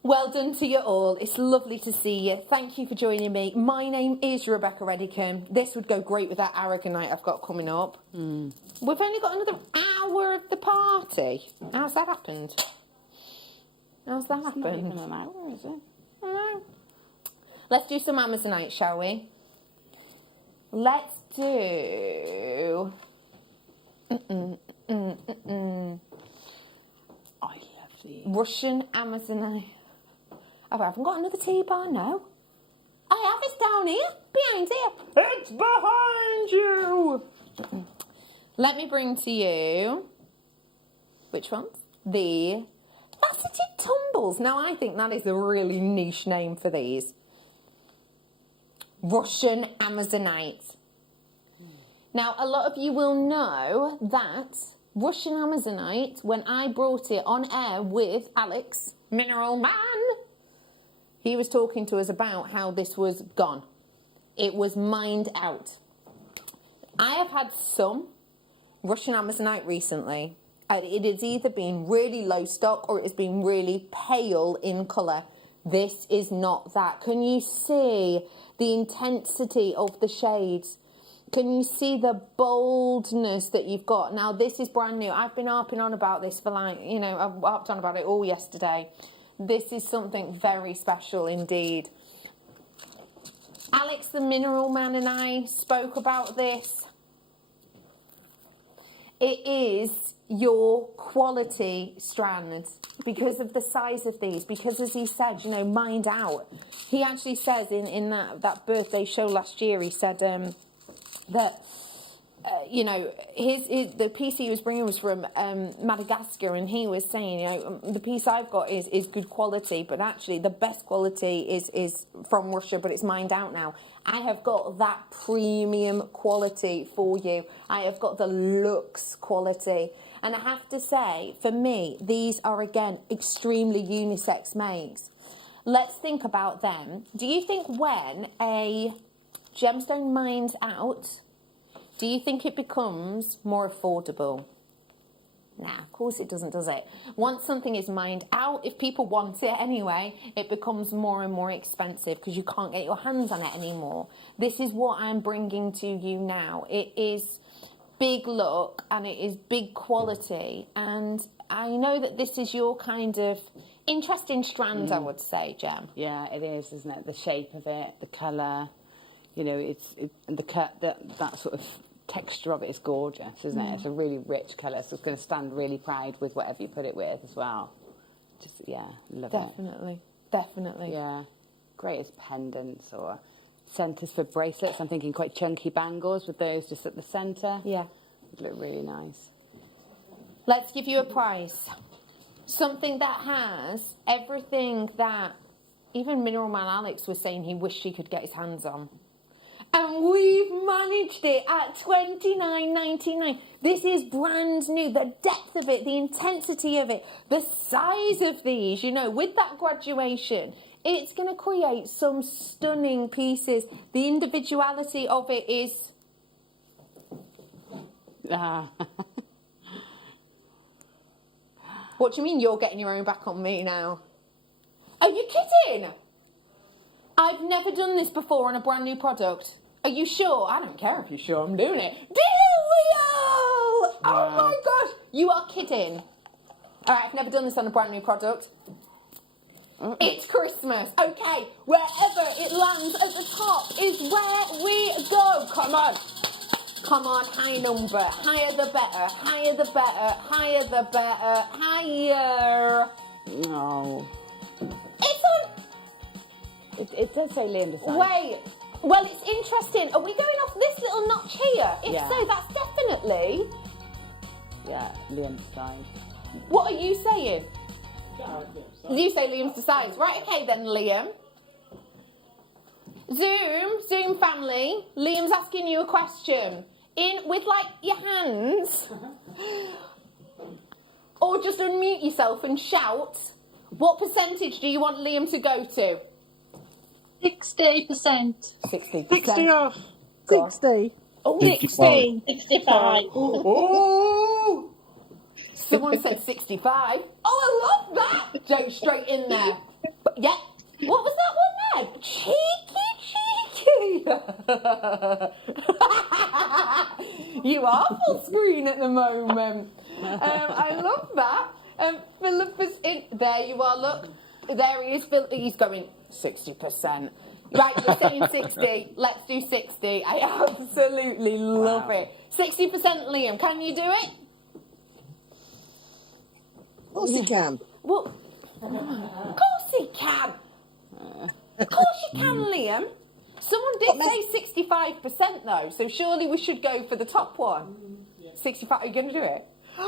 Well done to you all. It's lovely to see you. Thank you for joining me. My name is Rebecca Reddicombe. This would go great with that aragonite I've got coming up. We've only got another hour of the party. How's that happened? How's that happened? Not even an hour, is it? No. Let's do some Amazonite, shall we? Let's do... I love these. Russian Amazonite. Oh, I haven't got another tea bar, no. I have, it's down here, behind here. It's behind you. Let me bring to you, which ones? The faceted tumbles. Now, I think that is a really niche name for these. Russian Amazonite. Now, a lot of you will know that Russian Amazonite, when I brought it on air with Alex, Mineral Man, he was talking to us about how this was gone. It was mined out. I have had some Russian Amazonite recently, and it has either been really low stock or it has been really pale in colour. This is not that. Can you see the intensity of the shades? Can you see the boldness that you've got? Now, this is brand new. I've been harping on about this for I've harped on about it all yesterday. This is something very special indeed. Alex, the Mineral Man, and I spoke about this. It is your quality strands because of the size of these, because as he said, mined out. He actually says in that birthday show last year, he said that the piece he was bringing was from Madagascar, and he was saying, the piece I've got is good quality, but actually the best quality is from Russia, but it's mined out now. I have got that premium quality for you. I have got the luxe quality. And I have to say, for me, these are, again, extremely unisex makes. Let's think about them. Do you think when a gemstone mines out, do you think it becomes more affordable? Nah, of course it doesn't, does it? Once something is mined out, if people want it anyway, it becomes more and more expensive because you can't get your hands on it anymore. This is what I'm bringing to you now. It is big look and it is big quality, and I know that this is your kind of interesting strand, I would say, Gem. Yeah, it is, isn't it? The shape of it, the colour, and the cut, that sort of texture of it is gorgeous, isn't it? It's a really rich colour, so it's going to stand really proud with whatever you put it with as well. Just, love it. Definitely. Yeah, great as pendants or centres for bracelets. I'm thinking quite chunky bangles with those just at the centre. Yeah. It'd look really nice. Let's give you a price. Something that has everything that even Mineral Man Alex was saying he wished he could get his hands on. And we've managed it at $29.99. This is brand new. The depth of it, the intensity of it, the size of these, with that graduation, it's going to create some stunning pieces. The individuality of it is... What do you mean you're getting your own back on me now? Are you kidding? I've never done this before on a brand new product. Are you sure? I don't care if you're sure, I'm doing it. Dealio! Oh my gosh, you are kidding. All right, I've never done this on a brand new product. It's Christmas. Okay, wherever it lands at the top is where we go. Come on. Come on, high number. Higher the better. Higher the better. Higher the better. Higher. No. It's on. It does say Liam Design. Wait. Well, it's interesting. Are we going off this little notch here? If so, that's definitely... Yeah, Liam's Design. What are you saying? You say Liam's Designs. Right, okay then, Liam. Zoom family. Liam's asking you a question. With, your hands. Or just unmute yourself and shout, What percentage do you want Liam to go to? 60%. 60%. 60 off. 60. Oh, 60. 65. Oh! Someone said 65. Oh, I love that! Joe, straight in there. But, yeah. What was that one there? Cheeky. You are full screen at the moment. I love that. Philip is in. There you are, look. There he is. He's going 60%. Right, you're saying 60. Let's do 60. I absolutely love it. 60% Liam, can you do it? Of course you can. Well, of course he can. Of course you can, Liam. Someone did say 65% though, so surely we should go for the top one. 65, are you going to do it? 65%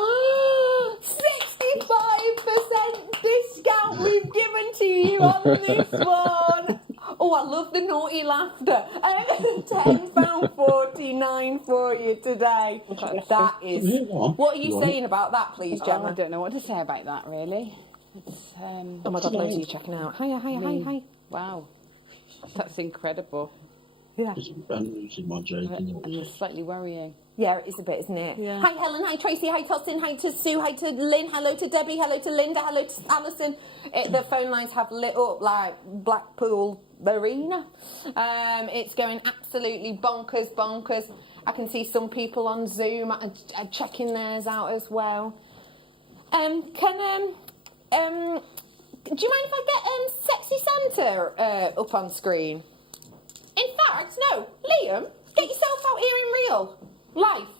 discount we've given to you on this one. Oh, I love the naughty laughter. £10.49 for you today. That is. What are you saying about that, please, Gemma? I don't know what to say about that, really. It's, oh my God, loads of you checking out. Hi. Wow, that's incredible. Yeah. I'm losing my joke. And it's slightly worrying. Yeah, it is a bit, isn't it? Yeah. Hi Helen, hi Tracy, hi Tosin, hi to Sue, hi to Lynn, hello to Debbie, hello to Linda, hello to Alison. The phone lines have lit up like Blackpool Arena. It's going absolutely bonkers. I can see some people on Zoom checking theirs out as well. Do you mind if I get Sexy Santa up on screen? In fact, no, Liam, get yourself out here in real life.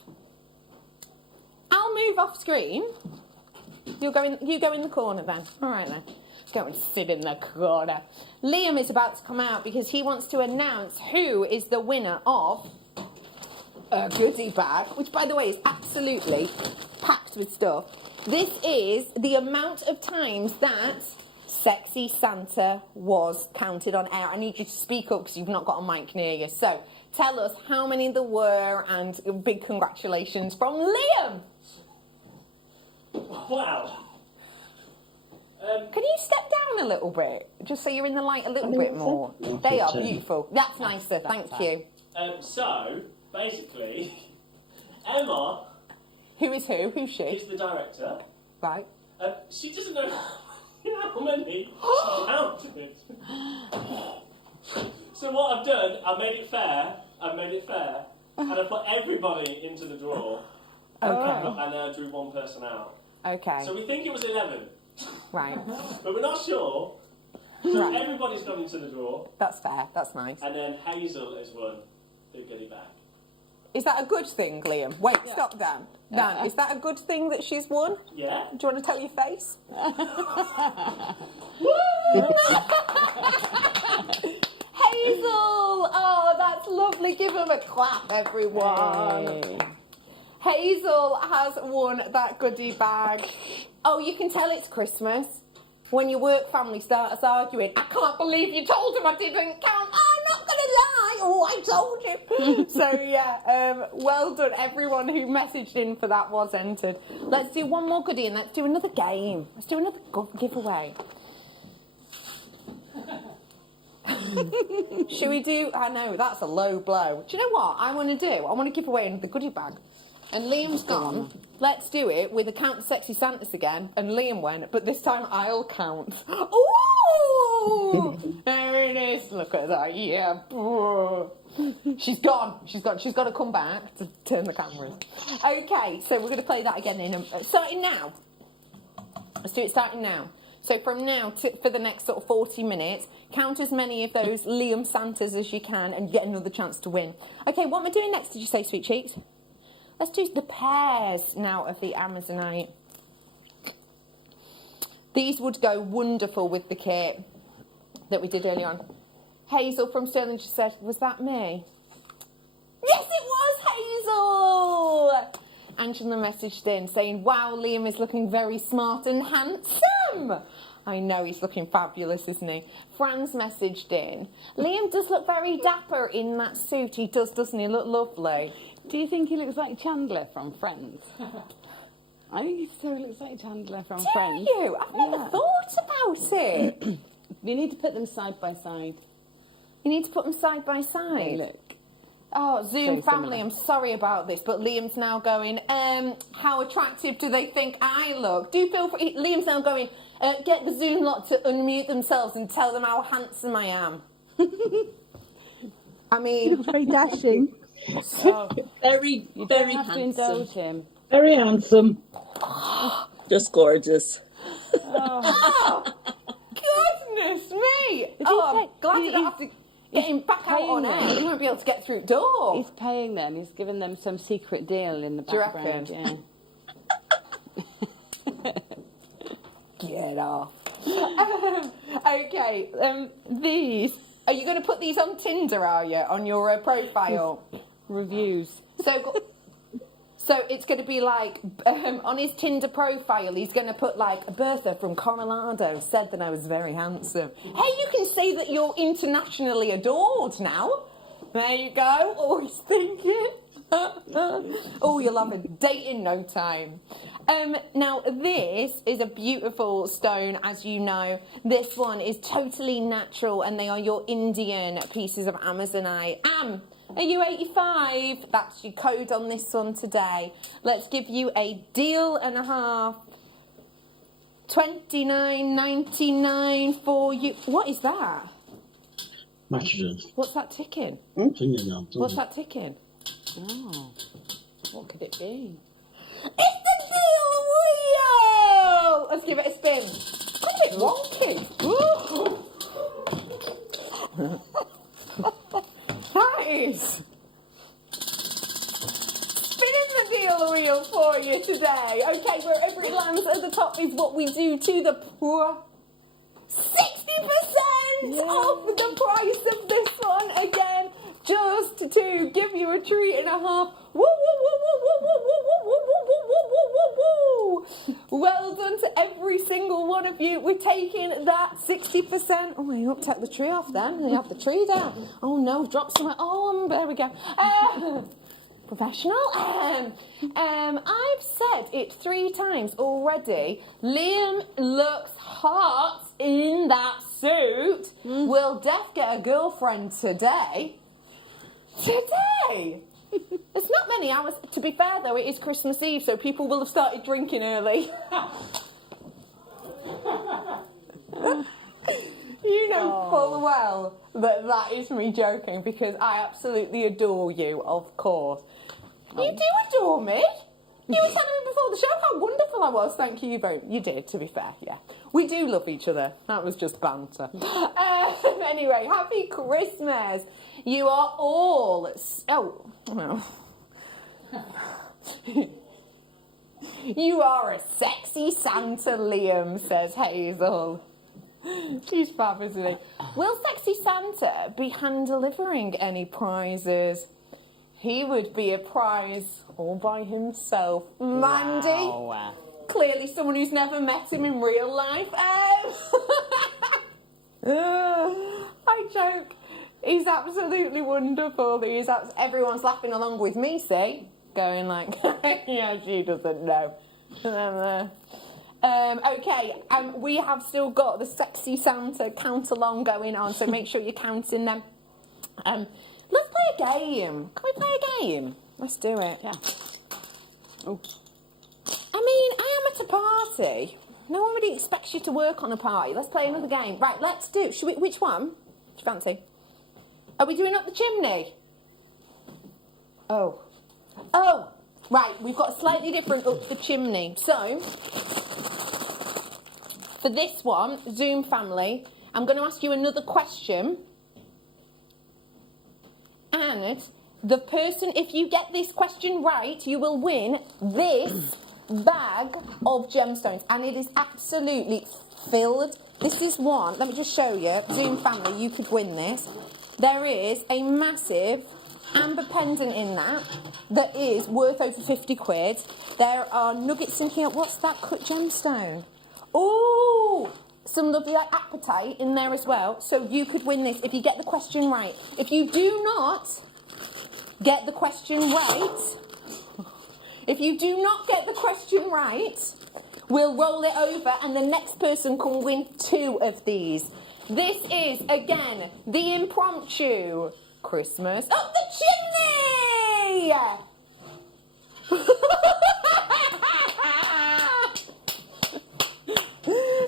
I'll move off screen. You go in the corner then. All right then. Go and sit in the corner. Liam is about to come out because he wants to announce who is the winner of a goodie bag, which, by the way, is absolutely packed with stuff. This is the amount of times that Sexy Santa was counted on air. I need you to speak up because you've not got a mic near you. So tell us how many there were and big congratulations from Liam. Wow. Can you step down a little bit? Just so you're in the light a little bit more. They are beautiful. That's nicer. Thank you. So, basically, Emma... Who is who? Who's she? Is the director. Right. She doesn't know how many she counted. So what I've done, I made it fair, and I put everybody into the draw. Okay. And I drew one person out. Okay. So we think it was 11. Right. But we're not sure. So Right. everybody's gone into the draw. That's fair. That's nice. And then Hazel has won the goodie bag. Is that a good thing, Liam? Wait, stop, Dan. Dan, is that a good thing that she's won? Yeah. Do you want to tell your face? Hazel! Oh, that's lovely. Give him a clap, everyone. Hazel has won that goodie bag. Oh, you can tell it's Christmas when your work family starts arguing. I can't believe you told him I didn't count. I'm not going to lie. Oh, I told you. So, yeah, well done. Everyone who messaged in for that was entered. Let's do one more goodie and let's do another game. Let's do another giveaway. Should we do... I know, that's a low blow. Do you know what I want to do? I want to give away another goodie bag. And Liam's gone. Let's do it with a count of Sexy Santas again. And Liam went, but this time I'll count. Ooh! There it is. Look at that. Yeah. She's gone. She's got to come back to turn the cameras. Okay, so we're going to play that again starting now. Let's do it starting now. So from now for the next sort of 40 minutes, count as many of those Liam Santas as you can and get another chance to win. Okay, what am I doing next, did you say, Sweet Cheeks? Let's do the pairs now of the Amazonite. These would go wonderful with the kit that we did earlier on. Hazel from Stirling just said, was that me? Yes, it was Hazel! Angela messaged in saying, wow, Liam is looking very smart and handsome. I know, he's looking fabulous, isn't he? Fran's messaged in, Liam does look very dapper in that suit. He does, doesn't he? Look lovely. Do you think he looks like Chandler from Friends? I think he so looks like Chandler from Friends. Do you? I've never thought about it. You need to put them side by side. You need to put them side by side. They look. Oh, Zoom Very family, similar. I'm sorry about this, but Liam's now going, how attractive do they think I look? Do feel free. Liam's now going, get the Zoom lot to unmute themselves and tell them how handsome I am. I mean... He looks very dashing. Very, You very don't have to handsome. indulge him. Very handsome. Just gorgeous. Oh, goodness me! Oh, I'm glad I don't have to get him back out on air. He won't be able to get through the door. He's paying them. He's giving them some secret deal in the Do you background. reckon? Yeah. Get off. Okay, these. Are you going to put these on Tinder, are you? On your profile? Reviews. So it's going to be like, on his Tinder profile, he's going to put like, Bertha from Coronado said that I was very handsome. Hey, you can say that you're internationally adored now. There you go. Always thinking. Oh, you'll have a date in no time. Now, this is a beautiful stone, as you know. This one is totally natural, and they are your Indian pieces of Amazonite. Are you 85? That's your code on this one today. Let's give you a deal and a half. $29.99 for you. What is that? Nitrogen. What's that ticking? What's that ticking? Oh, what could it be? It's the deal wheel! Let's give it a spin. It's a bit wonky. That is spinning the deal wheel for you today. Okay, wherever it lands at the top is what we do to the poor. 60% off the price of this one again, just to give you a treat and a half. Woo, woo, woo, woo, woo, woo, woo, woo, woo, woo, woo, woo, woo, woo. Well done to every single one of you. We're taking that 60%. Oh, you don't take the tree off then. You have the tree down. Oh no, drop somewhere. Oh, there we go. Professional. I've said it 3 times already. Liam looks hot in that suit. Will Def get a girlfriend today? Today? There's not many hours. To be fair, though, it is Christmas Eve, so people will have started drinking early. You know full well that that is me joking, because I absolutely adore you, of course. You do adore me. You were telling me before the show how wonderful I was. Thank you very much. You did, to be fair, yeah. We do love each other. That was just banter. Anyway, happy Christmas. You are all... Oh, well. You are a sexy Santa, Liam, says Hazel. She's fab, isn't he? Will Sexy Santa be hand-delivering any prizes? He would be a prize all by himself. Mandy? Wow. Clearly someone who's never met him in real life. I joke. He's absolutely wonderful. Everyone's laughing along with me, see? Going like, yeah, she doesn't know. Okay, we have still got the Sexy Santa count-along going on, so make sure you're counting them. Let's play a game. Can we play a game? Let's do it. Yeah. Oh. I mean, I am at a party. No one really expects you to work on a party. Let's play another game. Right, let's do... which one? Do you fancy? Are we doing up the chimney? Oh. Oh, right, we've got a slightly different up the chimney. So, for this one, Zoom family, I'm going to ask you another question. And the person, if you get this question right, you will win this bag of gemstones. And it is absolutely filled. This is one. Let me just show you. Zoom family, you could win this. There is a massive amber pendant in that is worth over 50 quid. There are nuggets in here. What's that cut gemstone? Oh, some lovely apatite in there as well. So you could win this if you get the question right. If you do not get the question right, We'll roll it over and the next person can win 2 of these. This is, again, the impromptu Christmas up the chimney!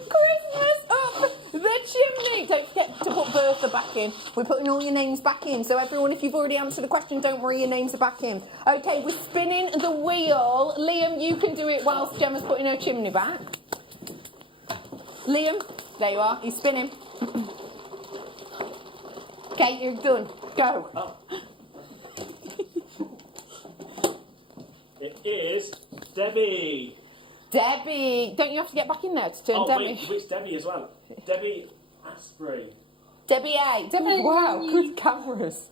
Christmas up the chimney! Don't forget to put Bertha back in. We're putting all your names back in. So everyone, if you've already answered the question, don't worry, your names are back in. Okay, we're spinning the wheel. Liam, you can do it whilst Gemma's putting her chimney back. Liam, there you are. He's spinning. Okay, you're done. Go. Oh. It is Debbie. Debbie. Don't you have to get back in there to turn Debbie? Wait, which Debbie as well? Debbie Asprey. Debbie A. Debbie, wow, good cameras.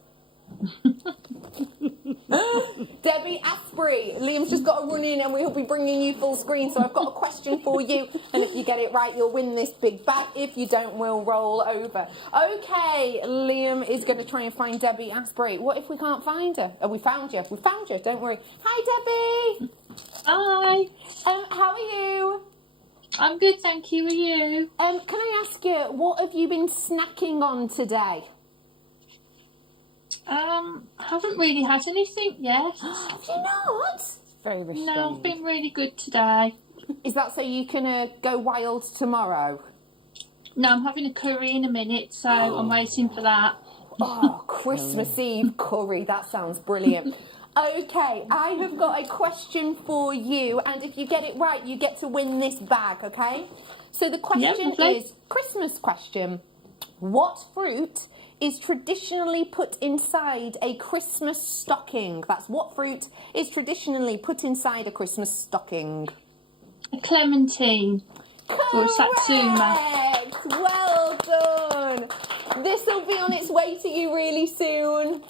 Debbie Asprey. Liam's just got to run in and we'll be bringing you full screen. So I've got a question for you. And if you get it right, you'll win this big bag. If you don't, we'll roll over. Okay, Liam is going to try and find Debbie Asprey. What if we can't find her? Oh, we found you. We found you. Don't worry. Hi, Debbie. Hi. How are you? I'm good, thank you. Are you? Can I ask you, what have you been snacking on today? I haven't really had anything yet. Have you not? Very restrained. No, I've been really good today. Is that so you can go wild tomorrow? No, I'm having a curry in a minute, so I'm waiting for that. Oh, Christmas Eve curry. That sounds brilliant. Okay, I have got a question for you, and if you get it right, you get to win this bag, okay? So the question is, Christmas question. What fruit is traditionally put inside a Christmas stocking? That's what fruit is traditionally put inside a Christmas stocking. A clementine. Or a satsuma. Well done. This will be on its way to you really soon.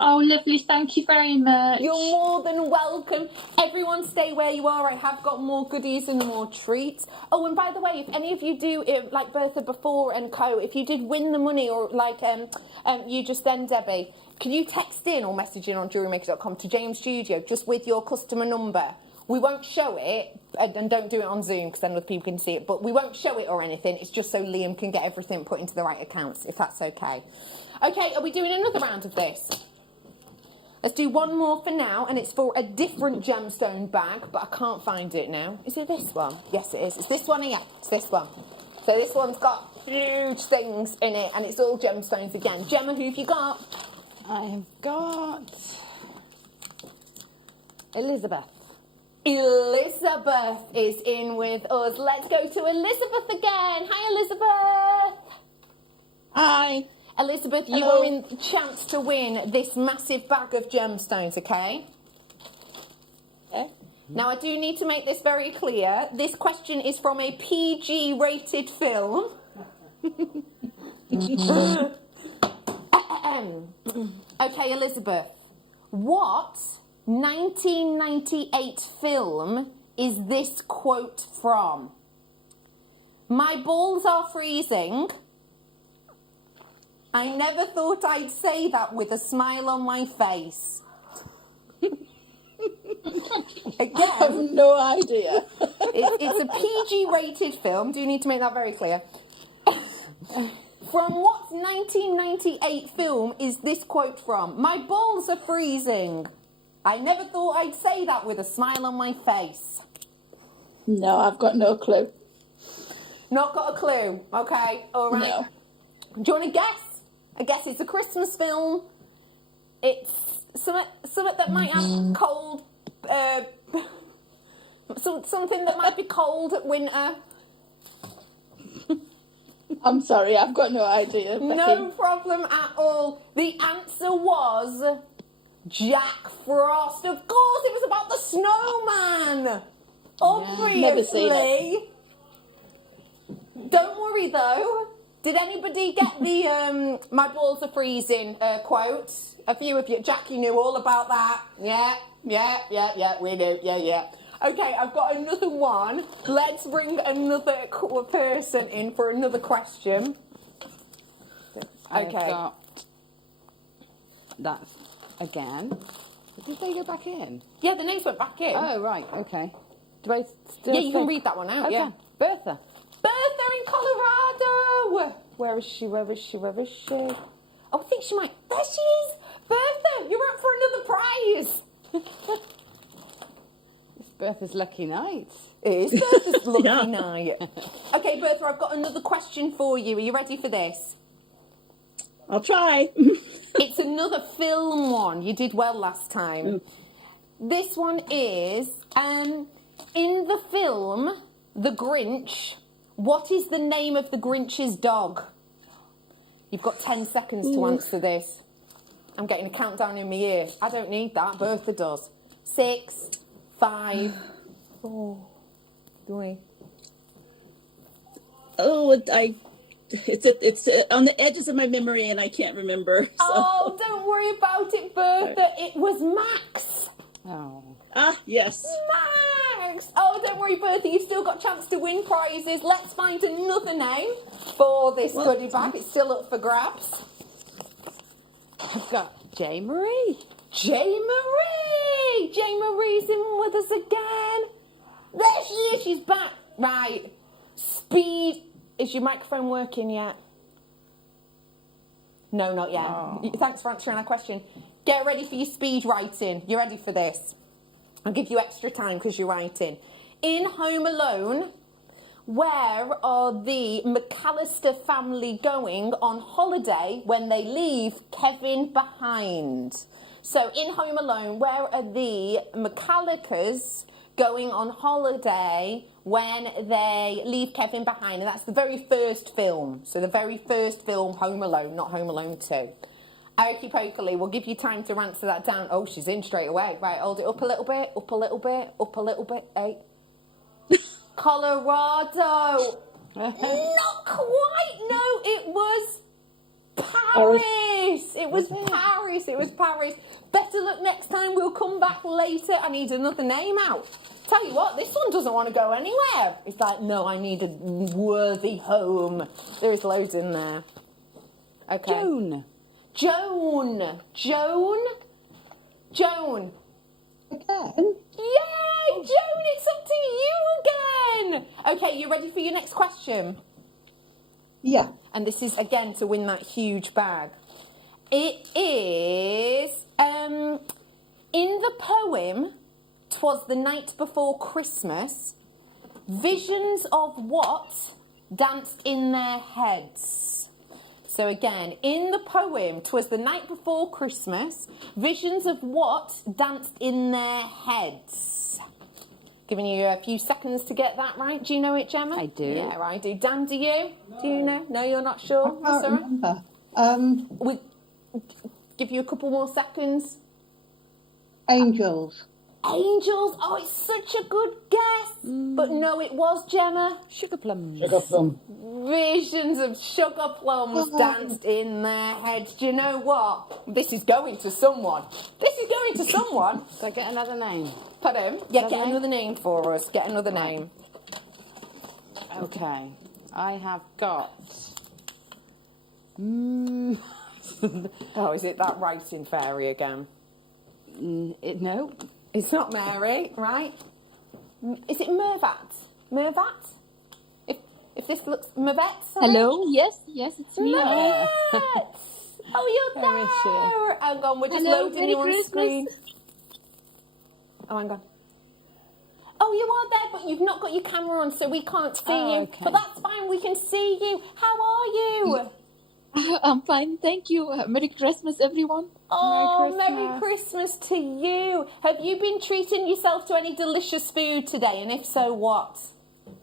Oh, lovely. Thank you very much. You're more than welcome. Everyone stay where you are. I have got more goodies and more treats. Oh, and by the way, if any of you do, like Bertha before and co, if you did win the money or like you just then, Debbie, can you text in or message in on JewelleryMaker.com to James Studio just with your customer number? We won't show it, and don't do it on Zoom because then other people can see it, but we won't show it or anything. It's just so Liam can get everything put into the right accounts, if that's okay. Okay, are we doing another round of this? Let's do one more for now, and it's for a different gemstone bag, but I can't find it now. Is it this one? Yes, it is. It's this one here. It's this one. So this one's got huge things in it, and it's all gemstones again. Gemma, who have you got? I've got Elizabeth. Elizabeth is in with us. Let's go to Elizabeth again. Hi, Elizabeth. Hi. Elizabeth, you are in chance to win this massive bag of gemstones, okay? Okay. Now, I do need to make this very clear. This question is from a PG-rated film. Okay, Elizabeth. What 1998 film is this quote from? My balls are freezing. I never thought I'd say that with a smile on my face. Again, I have no idea. It's a PG-rated film. Do you need to make that very clear? From what 1998 film is this quote from? My balls are freezing. I never thought I'd say that with a smile on my face. No, I've got no clue. Not got a clue. Okay, all right. No. Do you want to guess? I guess it's a Christmas film. It's something that might have cold, something that might be cold at winter. I'm sorry, I've got no idea. No problem at all. The answer was Jack Frost. Of course, it was about the snowman. Obviously. Never seen it. Don't worry though. Did anybody get the my balls are freezing quote? A few of you. Jack, you knew all about that. Yeah, we knew. Yeah. Okay, I've got another one. Let's bring another person in for another question. I've got that again. Did they go back in? Yeah, the names went back in. Oh, right, okay. Do I still Yeah, you can think- read that one out, Okay. yeah. Bertha. Bertha in Colorado! Where is she? Where is she? Where is she? Oh, I think she might. There she is! Bertha, you're up for another prize! It's Bertha's lucky night. It is Bertha's lucky night. Okay, Bertha, I've got another question for you. Are you ready for this? I'll try. It's another film one. You did well last time. This one is, in the film, The Grinch, what is the name of the Grinch's dog? You've got 10 seconds to answer this. I'm getting a countdown in my ear. I don't need that. Bertha does. 6, 5, 4, 3. Oh, it's on the edges of my memory, and I can't remember. So. Oh, don't worry about it, Bertha. It was Max. Oh. Ah, yes. Max! Oh, don't worry, Bertha. You've still got a chance to win prizes. Let's find another name for this goodie bag. It's still up for grabs. I've got J. Marie. J. Marie! J. Marie's in with us again. There she is. She's back. Right. Speed. Is your microphone working yet? No, not yet. Oh. Thanks for answering our question. Get ready for your speed writing. You ready for this? I'll give you extra time because you're writing. In Home Alone, where are the McAllister family going on holiday when they leave Kevin behind? So in Home Alone, where are the McAllisters going on holiday when they leave Kevin behind? And that's the very first film. So the very first film, Home Alone, not Home Alone 2. Okie pokely, we'll give you time to answer that down. Oh, she's in straight away. Right, hold it up a little bit, up a little bit, up a little bit. 8. Colorado. Not quite. No, it was Paris. It was Paris. It was Paris. Better luck next time. We'll come back later. I need another name out. Tell you what, this one doesn't want to go anywhere. It's like, no, I need a worthy home. There's loads in there. Okay. Joan. Joan. Joan. Joan. Again? Yay, Joan, it's up to you again. Okay, you ready for your next question? Yeah. And this is, again, to win that huge bag. It is, in the poem, 'Twas the Night Before Christmas, visions of what danced in their heads? So again, in the poem, 'Twas the Night Before Christmas, visions of what danced in their heads? Giving you a few seconds to get that right. Do you know it, Gemma? I do. Yeah, I do. Dan, do you? No. Do you know? No, you're not sure? I can't remember. We give you a couple more seconds. Angels. Angels. Oh, it's such a good guess. But no, it was, Gemma. Sugar plums. Sugar plum. Visions of sugar plums danced in their heads. Do you know what? This is going to someone. This is going to someone. So I get another name. Pardon? Yeah, Another get name? another name for us. Get another name. Okay. I have got... Oh, is it that writing fairy again? No. It's not Mary, right? Is it Mervat? Mervat? If this looks... Mervat? sorry? Hello, yes, it's me. Mervat! Oh, you're Where is she? there! Hang on, we're just Hello, loading Merry you on Christmas. screen. Oh, hang on. Oh, you are there, but you've not got your camera on, so we can't see you. Okay. But that's fine, we can see you. How are you? I'm fine, thank you. Merry Christmas, everyone. Oh, Merry Christmas to you. Have you been treating yourself to any delicious food today? And if so, what?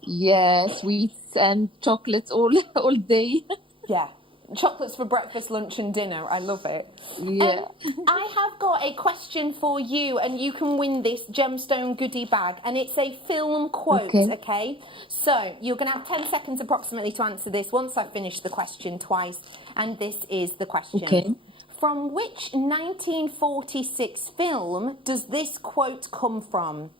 Yeah, sweets and chocolates all day. Yeah. Chocolates for breakfast, lunch and dinner. I love it. Yeah. I have got a question for you, and you can win this gemstone goodie bag. And it's a film quote, okay? So you're going to have 10 seconds approximately to answer this once I've finished the question twice. And this is the question. Okay. From which 1946 film does this quote come from?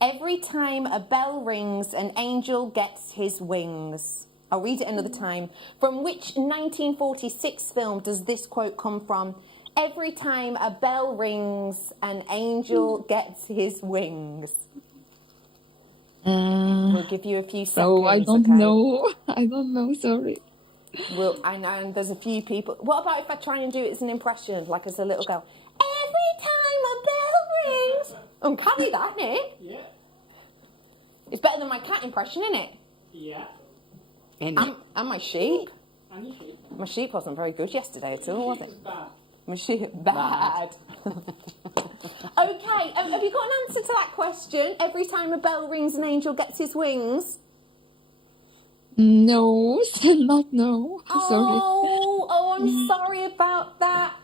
Every time a bell rings, an angel gets his wings. I'll read it another time. From which 1946 film does this quote come from? Every time a bell rings, an angel gets his wings. We'll give you a few seconds. No, I don't okay? know. I don't know, sorry. Well, I know, and there's a few people. What about if I try and do it as an impression, like as a little girl? Every time a bell rings. Uncanny that, isn't it? Yeah. It's better than my cat impression, isn't it? Yeah. And my sheep. And your sheep. My sheep wasn't very good yesterday at all, was Sheep it? was bad. My sheep, bad. Okay, have you got an answer to that question? Every time a bell rings, an angel gets his wings. No, still not no. Sorry. I'm sorry about that.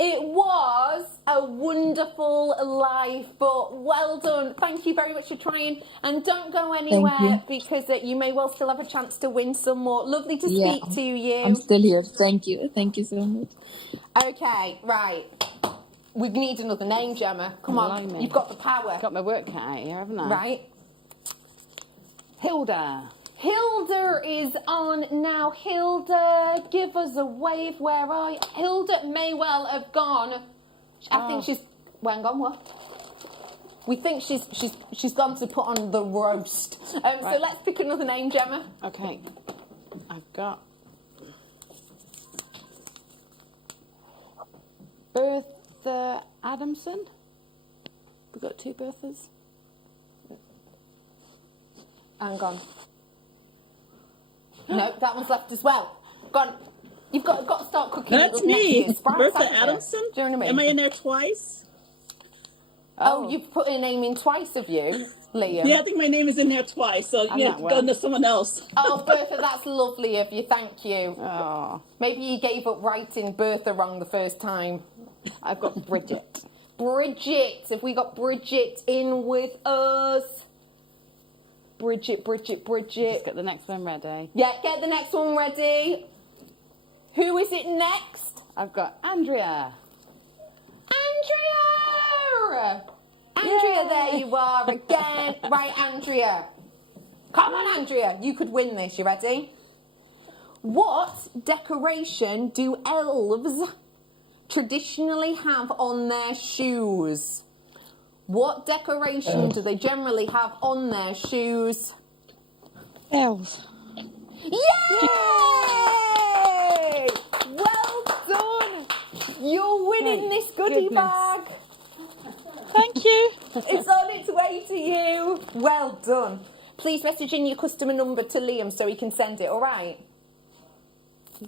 It was a wonderful life, but well done. Thank you very much for trying. And don't go anywhere because you may well still have a chance to win some more. Lovely to speak to you. I'm still here. Thank you. Thank you so much. Okay, right. We need another name, Gemma. Come on, Blimey. you've got the power. Got my work cut out here, haven't I? Right. Hilda. Hilda is on now. Hilda, give us a wave. Where are you? Hilda may well have gone. I think she's. Well, gone what? We think she's gone to put on the roast. So let's pick another name, Gemma. Okay. I've got Bertha Adamson. We've got 2 Berthas. Hang on. No, that one's left as well. Gone. You've got to start cooking. That's it up me, next year. Bertha Haven't you? Adamson. Do you know what I mean? Am I in there twice? Oh, you've put a name in twice, have you, Liam? Yeah, I think my name is in there twice, so you have to go to someone else. Oh, Bertha, that's lovely of you. Thank you. Oh. Maybe you gave up writing Bertha wrong the first time. I've got Bridget. Bridget. Have we got Bridget in with us? Bridget. Just get the next one ready. Yeah, get the next one ready. Who is it next? I've got Andrea. Andrea, there you are again. Right, Andrea. Come on, Andrea. You could win this. You ready? What decoration do elves traditionally have on their shoes? What decoration do they generally have on their shoes? Elves. Yay! Well done. You're winning this goodie bag. Thank you. It's on its way to you. Well done. Please message in your customer number to Liam so he can send it, all right?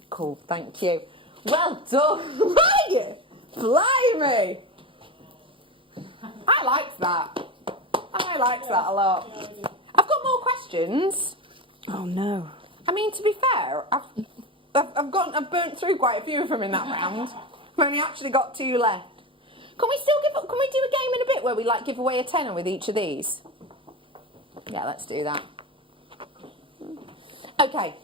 Cool, thank you. Well done. Right? Blimey. I liked that. I liked that a lot. I've got more questions. Oh, no. I mean, to be fair, I've burnt through quite a few of them in that round. I've only actually got 2 left. Can we do a game in a bit where we give away a tenner with each of these? Yeah, let's do that. Okay.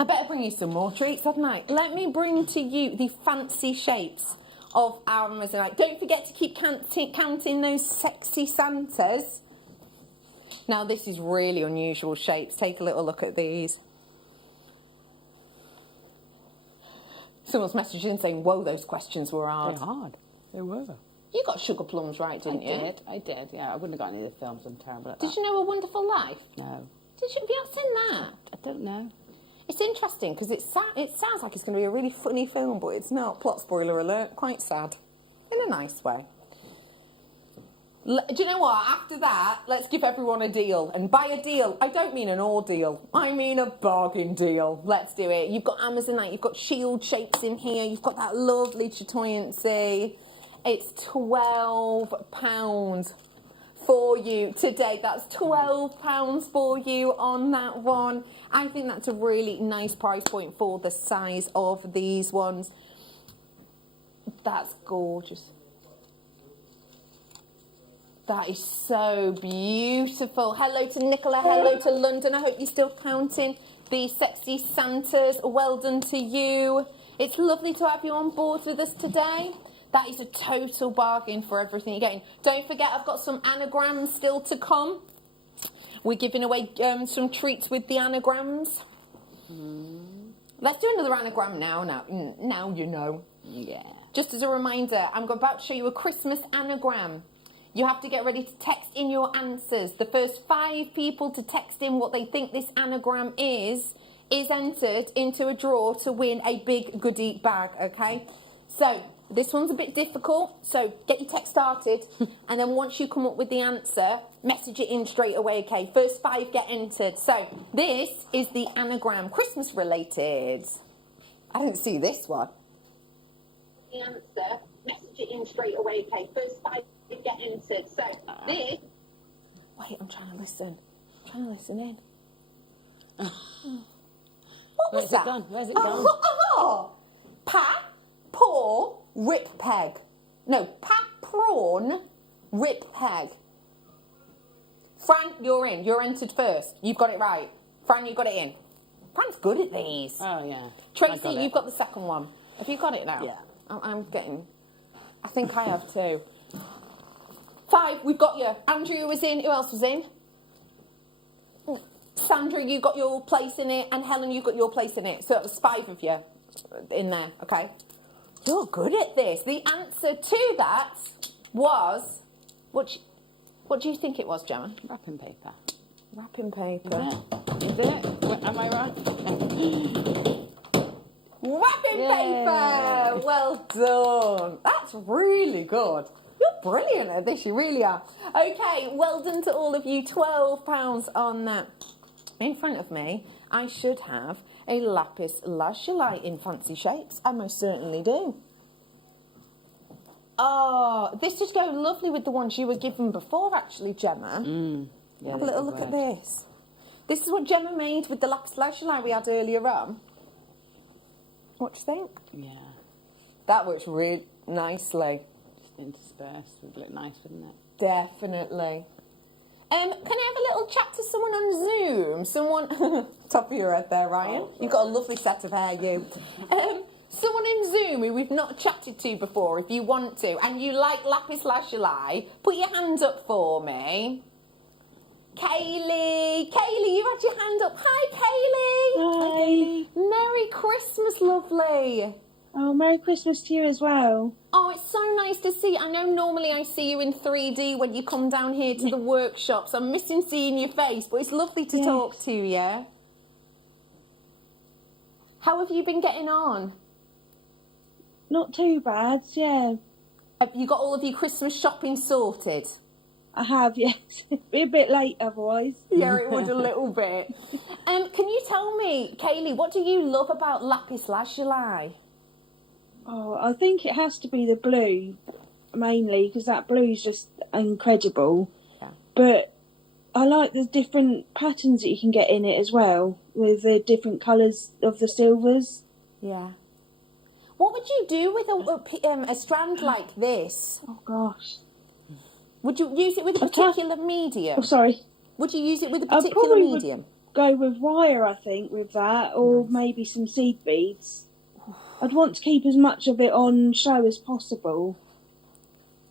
I better bring you some more treats, hadn't I? Let me bring to you the fancy shapes of our Amazonite. Don't forget to keep counting those sexy Santas. Now, this is really unusual shapes. Take a little look at these. Someone's messaged in saying, whoa, those questions were hard. They're hard. They were. You got Sugar Plums right, didn't you? I did, yeah. I wouldn't have got any of the films. I'm terrible at that. Did you know A Wonderful Life? No. Have you not seen that? I don't know. It's interesting because it sounds like it's going to be a really funny film, but it's not. Plot spoiler alert. Quite sad. In a nice way. Do you know what? After that, let's give everyone a deal. And by a deal, I don't mean an ordeal. I mean a bargain deal. Let's do it. You've got Amazonite. You've got shield shapes in here. You've got that lovely chatoyancy. It's £12 for you today. That's £12 for you on that one. I think that's a really nice price point for the size of these ones. That's gorgeous. That is so beautiful. Hello to Nicola, hello to London. I hope you're still counting these sexy Santas. Well done to you. It's lovely to have you on board with us today. That is a total bargain for everything you're getting. Don't forget, I've got some anagrams still to come. We're giving away some treats with the anagrams. Let's do another anagram now. Now you know. Yeah. Just as a reminder, I'm about to show you a Christmas anagram. You have to get ready to text in your answers. The first 5 people to text in what they think this anagram is entered into a draw to win a big goodie bag, okay? So, this one's a bit difficult, so get your text started, and then once you come up with the answer, message it in straight away, okay? First 5 get entered. So, this is the anagram, Christmas related. I didn't see this one. The answer, message it in straight away, okay? First 5 get entered. So, this... Wait, I'm trying to listen. I'm trying to listen in. What was that? Where's it gone? Pat, paw, rip peg. No, pat, prawn, rip peg. Fran, you're in. You're entered first. You've got it right. Fran, you got it in. Fran's good at these. Oh, yeah. Tracy, you've got the second one. Have you got it now? Yeah. I'm getting... I think I have too. 5, we've got you. Andrew was in. Who else was in? Sandra, you got your place in it, and Helen, you got your place in it. So it was 5 of you in there, okay? You're good at this. The answer to that was... What do you think it was, Gemma? Wrapping paper. Wrapping paper. Is it? Am I right? Wrapping paper! Well done. That's really good. You're brilliant at this, you really are. Okay, well done to all of you. £12 on that. In front of me, I should have a lapis lazuli in fancy shapes. I most certainly do. Oh, this would go lovely with the ones you were given before, actually, Gemma. Yeah, have a little look at this. This is what Gemma made with the lapis lazuli we had earlier on. What do you think? Yeah. That works really nicely. Just interspersed would look nice, wouldn't it? Definitely. Can I have a little chat to someone on Zoom? Someone... Top of your head there, Ryan. You've got a lovely set of hair, you. Someone in Zoom who we've not chatted to before, if you want to, and you like lapis lazuli, put your hand up for me. Kaylee, you had your hand up. Hi, Kaylee. Hi. Merry Christmas, lovely. Oh, Merry Christmas to you as well. Oh, it's so nice to see you. I know normally I see you in 3D when you come down here to the workshops. I'm missing seeing your face, but it's lovely to talk to you. How have you been getting on? Not too bad, yeah. Have you got all of your Christmas shopping sorted? I have, yes. It'd be a bit late otherwise. Yeah, it would a little bit. Can you tell me, Kaylee, what do you love about lapis lazuli? Oh, I think it has to be the blue, mainly, because that blue's just incredible. Yeah. But I like the different patterns that you can get in it as well, with the different colours of the silvers. Yeah. What would you do with a strand like this? Oh, gosh. Would you use it with a particular medium? Oh, sorry. Would you use it with a particular medium? Would go with wire, I think, with that, or maybe some seed beads. I'd want to keep as much of it on show as possible.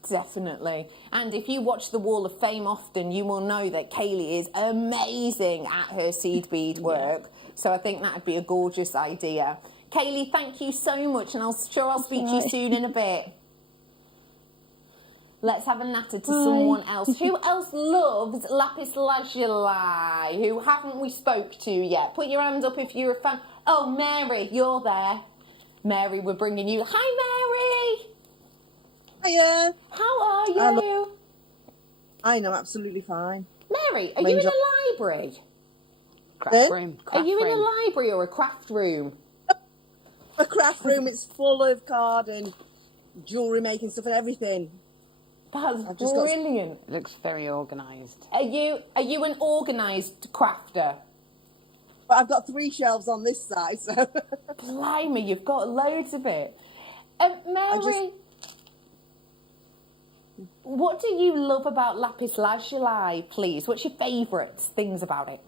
Definitely. And if you watch the Wall of Fame often, you will know that Kaylee is amazing at her seed bead work. So I think that would be a gorgeous idea. Kaylee, thank you so much, and I'll speak to you soon in a bit. Let's have a natter to someone else. Who else loves lapis lazuli? Who haven't we spoke to yet? Put your hand up if you're a fan. Oh, Mary, you're there. Mary, we're bringing you. Hi, Mary. Hiya. How are you? I'm absolutely fine. Mary, are you in a library? Craft room. Are you in a library or a craft room? A craft room. It's full of card and jewellery making stuff and everything. That's brilliant. It looks very organised. Are you an organised crafter? But I've got 3 shelves on this side, so... Blimey, you've got loads of it. Mary, what do you love about lapis lazuli, please? What's your favourite things about it?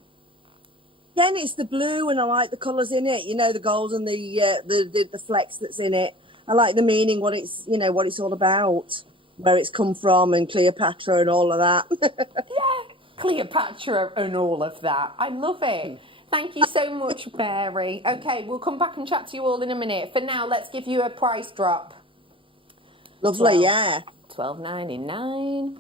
Then it's the blue, and I like the colours in it. You know, the gold and the flecks that's in it. I like the meaning, what it's all about, where it's come from, and Cleopatra and all of that. Yeah, Cleopatra and all of that. I love it. Thank you so much, Mary. Okay, we'll come back and chat to you all in a minute. For now, let's give you a price drop. Lovely, yeah. $12.99.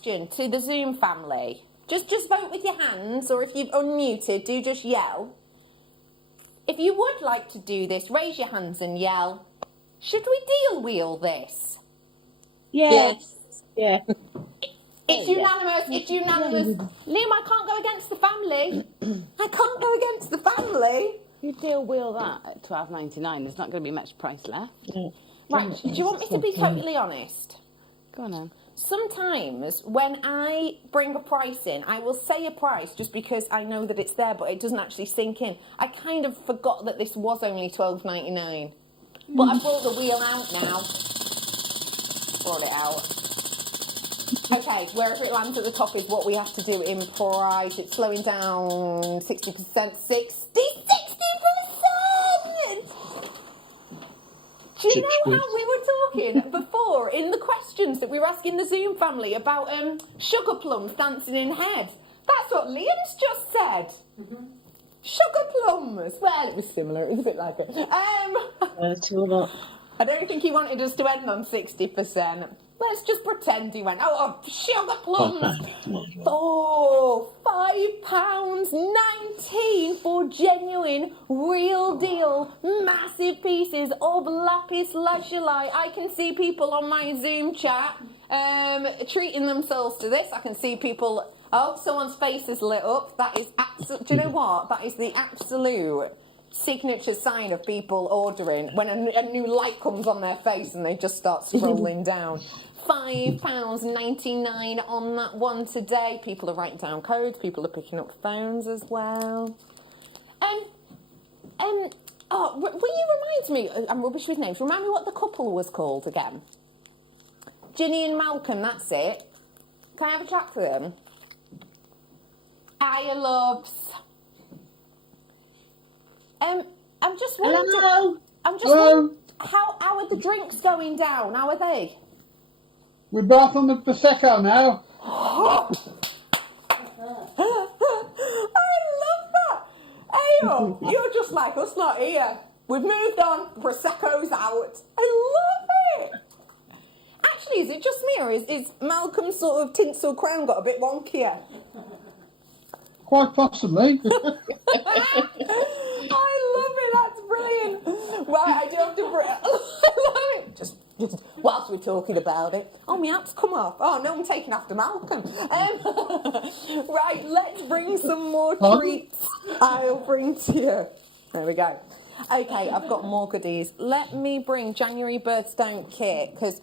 question to the Zoom family. Just vote with your hands, or if you've unmuted, do just yell. If you would like to do this, raise your hands and yell. Should we deal wheel this? Yes. Yeah. It's unanimous. It's unanimous. Liam, I can't go against the family. I can't go against the family. You deal wheel that at $12.99. There's not going to be much price left. Right, do you want me to be totally honest? Go on then. Sometimes when I bring a price in, I will say a price just because I know that it's there, but it doesn't actually sink in. I kind of forgot that this was only $12.99. But I brought the wheel out now. Brought it out. Okay, wherever it lands at the top is what we have to do in price. It's slowing down 60%. 60%! Do you know how we were talking before in the questions that we were asking the Zoom family about sugar plums dancing in head? That's what Liam's just said. Sugar plums. Well, it was similar. It was a bit like it. I don't think he wanted us to end on 60%. Let's just pretend he went, oh, sugar plums. Oh, £5.19 for genuine, real deal, massive pieces of lapis lazuli. I can see people on my Zoom chat treating themselves to this. I can see people, oh, someone's face is lit up. That is absolute, do you know what? That is the absolute signature sign of people ordering when a new light comes on their face and they just start scrolling down. £5.99 on that one today. People are writing down codes. People are picking up phones as well. Will you remind me? I'm rubbish with names. Remind me what the couple was called again. Ginny and Malcolm. That's it. Can I have a chat to them? Hiya, loves. I'm just wondering. Hello. I'm just wondering how are the drinks going down? How are they? We're both on the Prosecco now. I love that. Ayo, you're just like us, not here. We've moved on. Prosecco's out. I love it. Actually, is it just me, or is Malcolm's sort of tinsel crown got a bit wonkier? Quite possibly. I love it. That's brilliant. Right, I do have to. I love it. Just whilst we're talking about it. Oh, my app's come off. Oh, no, I'm taking after Malcolm. Right, let's bring some more treats. I'll bring to you. There we go. Okay, I've got more goodies. Let me bring January Birthstone kit, because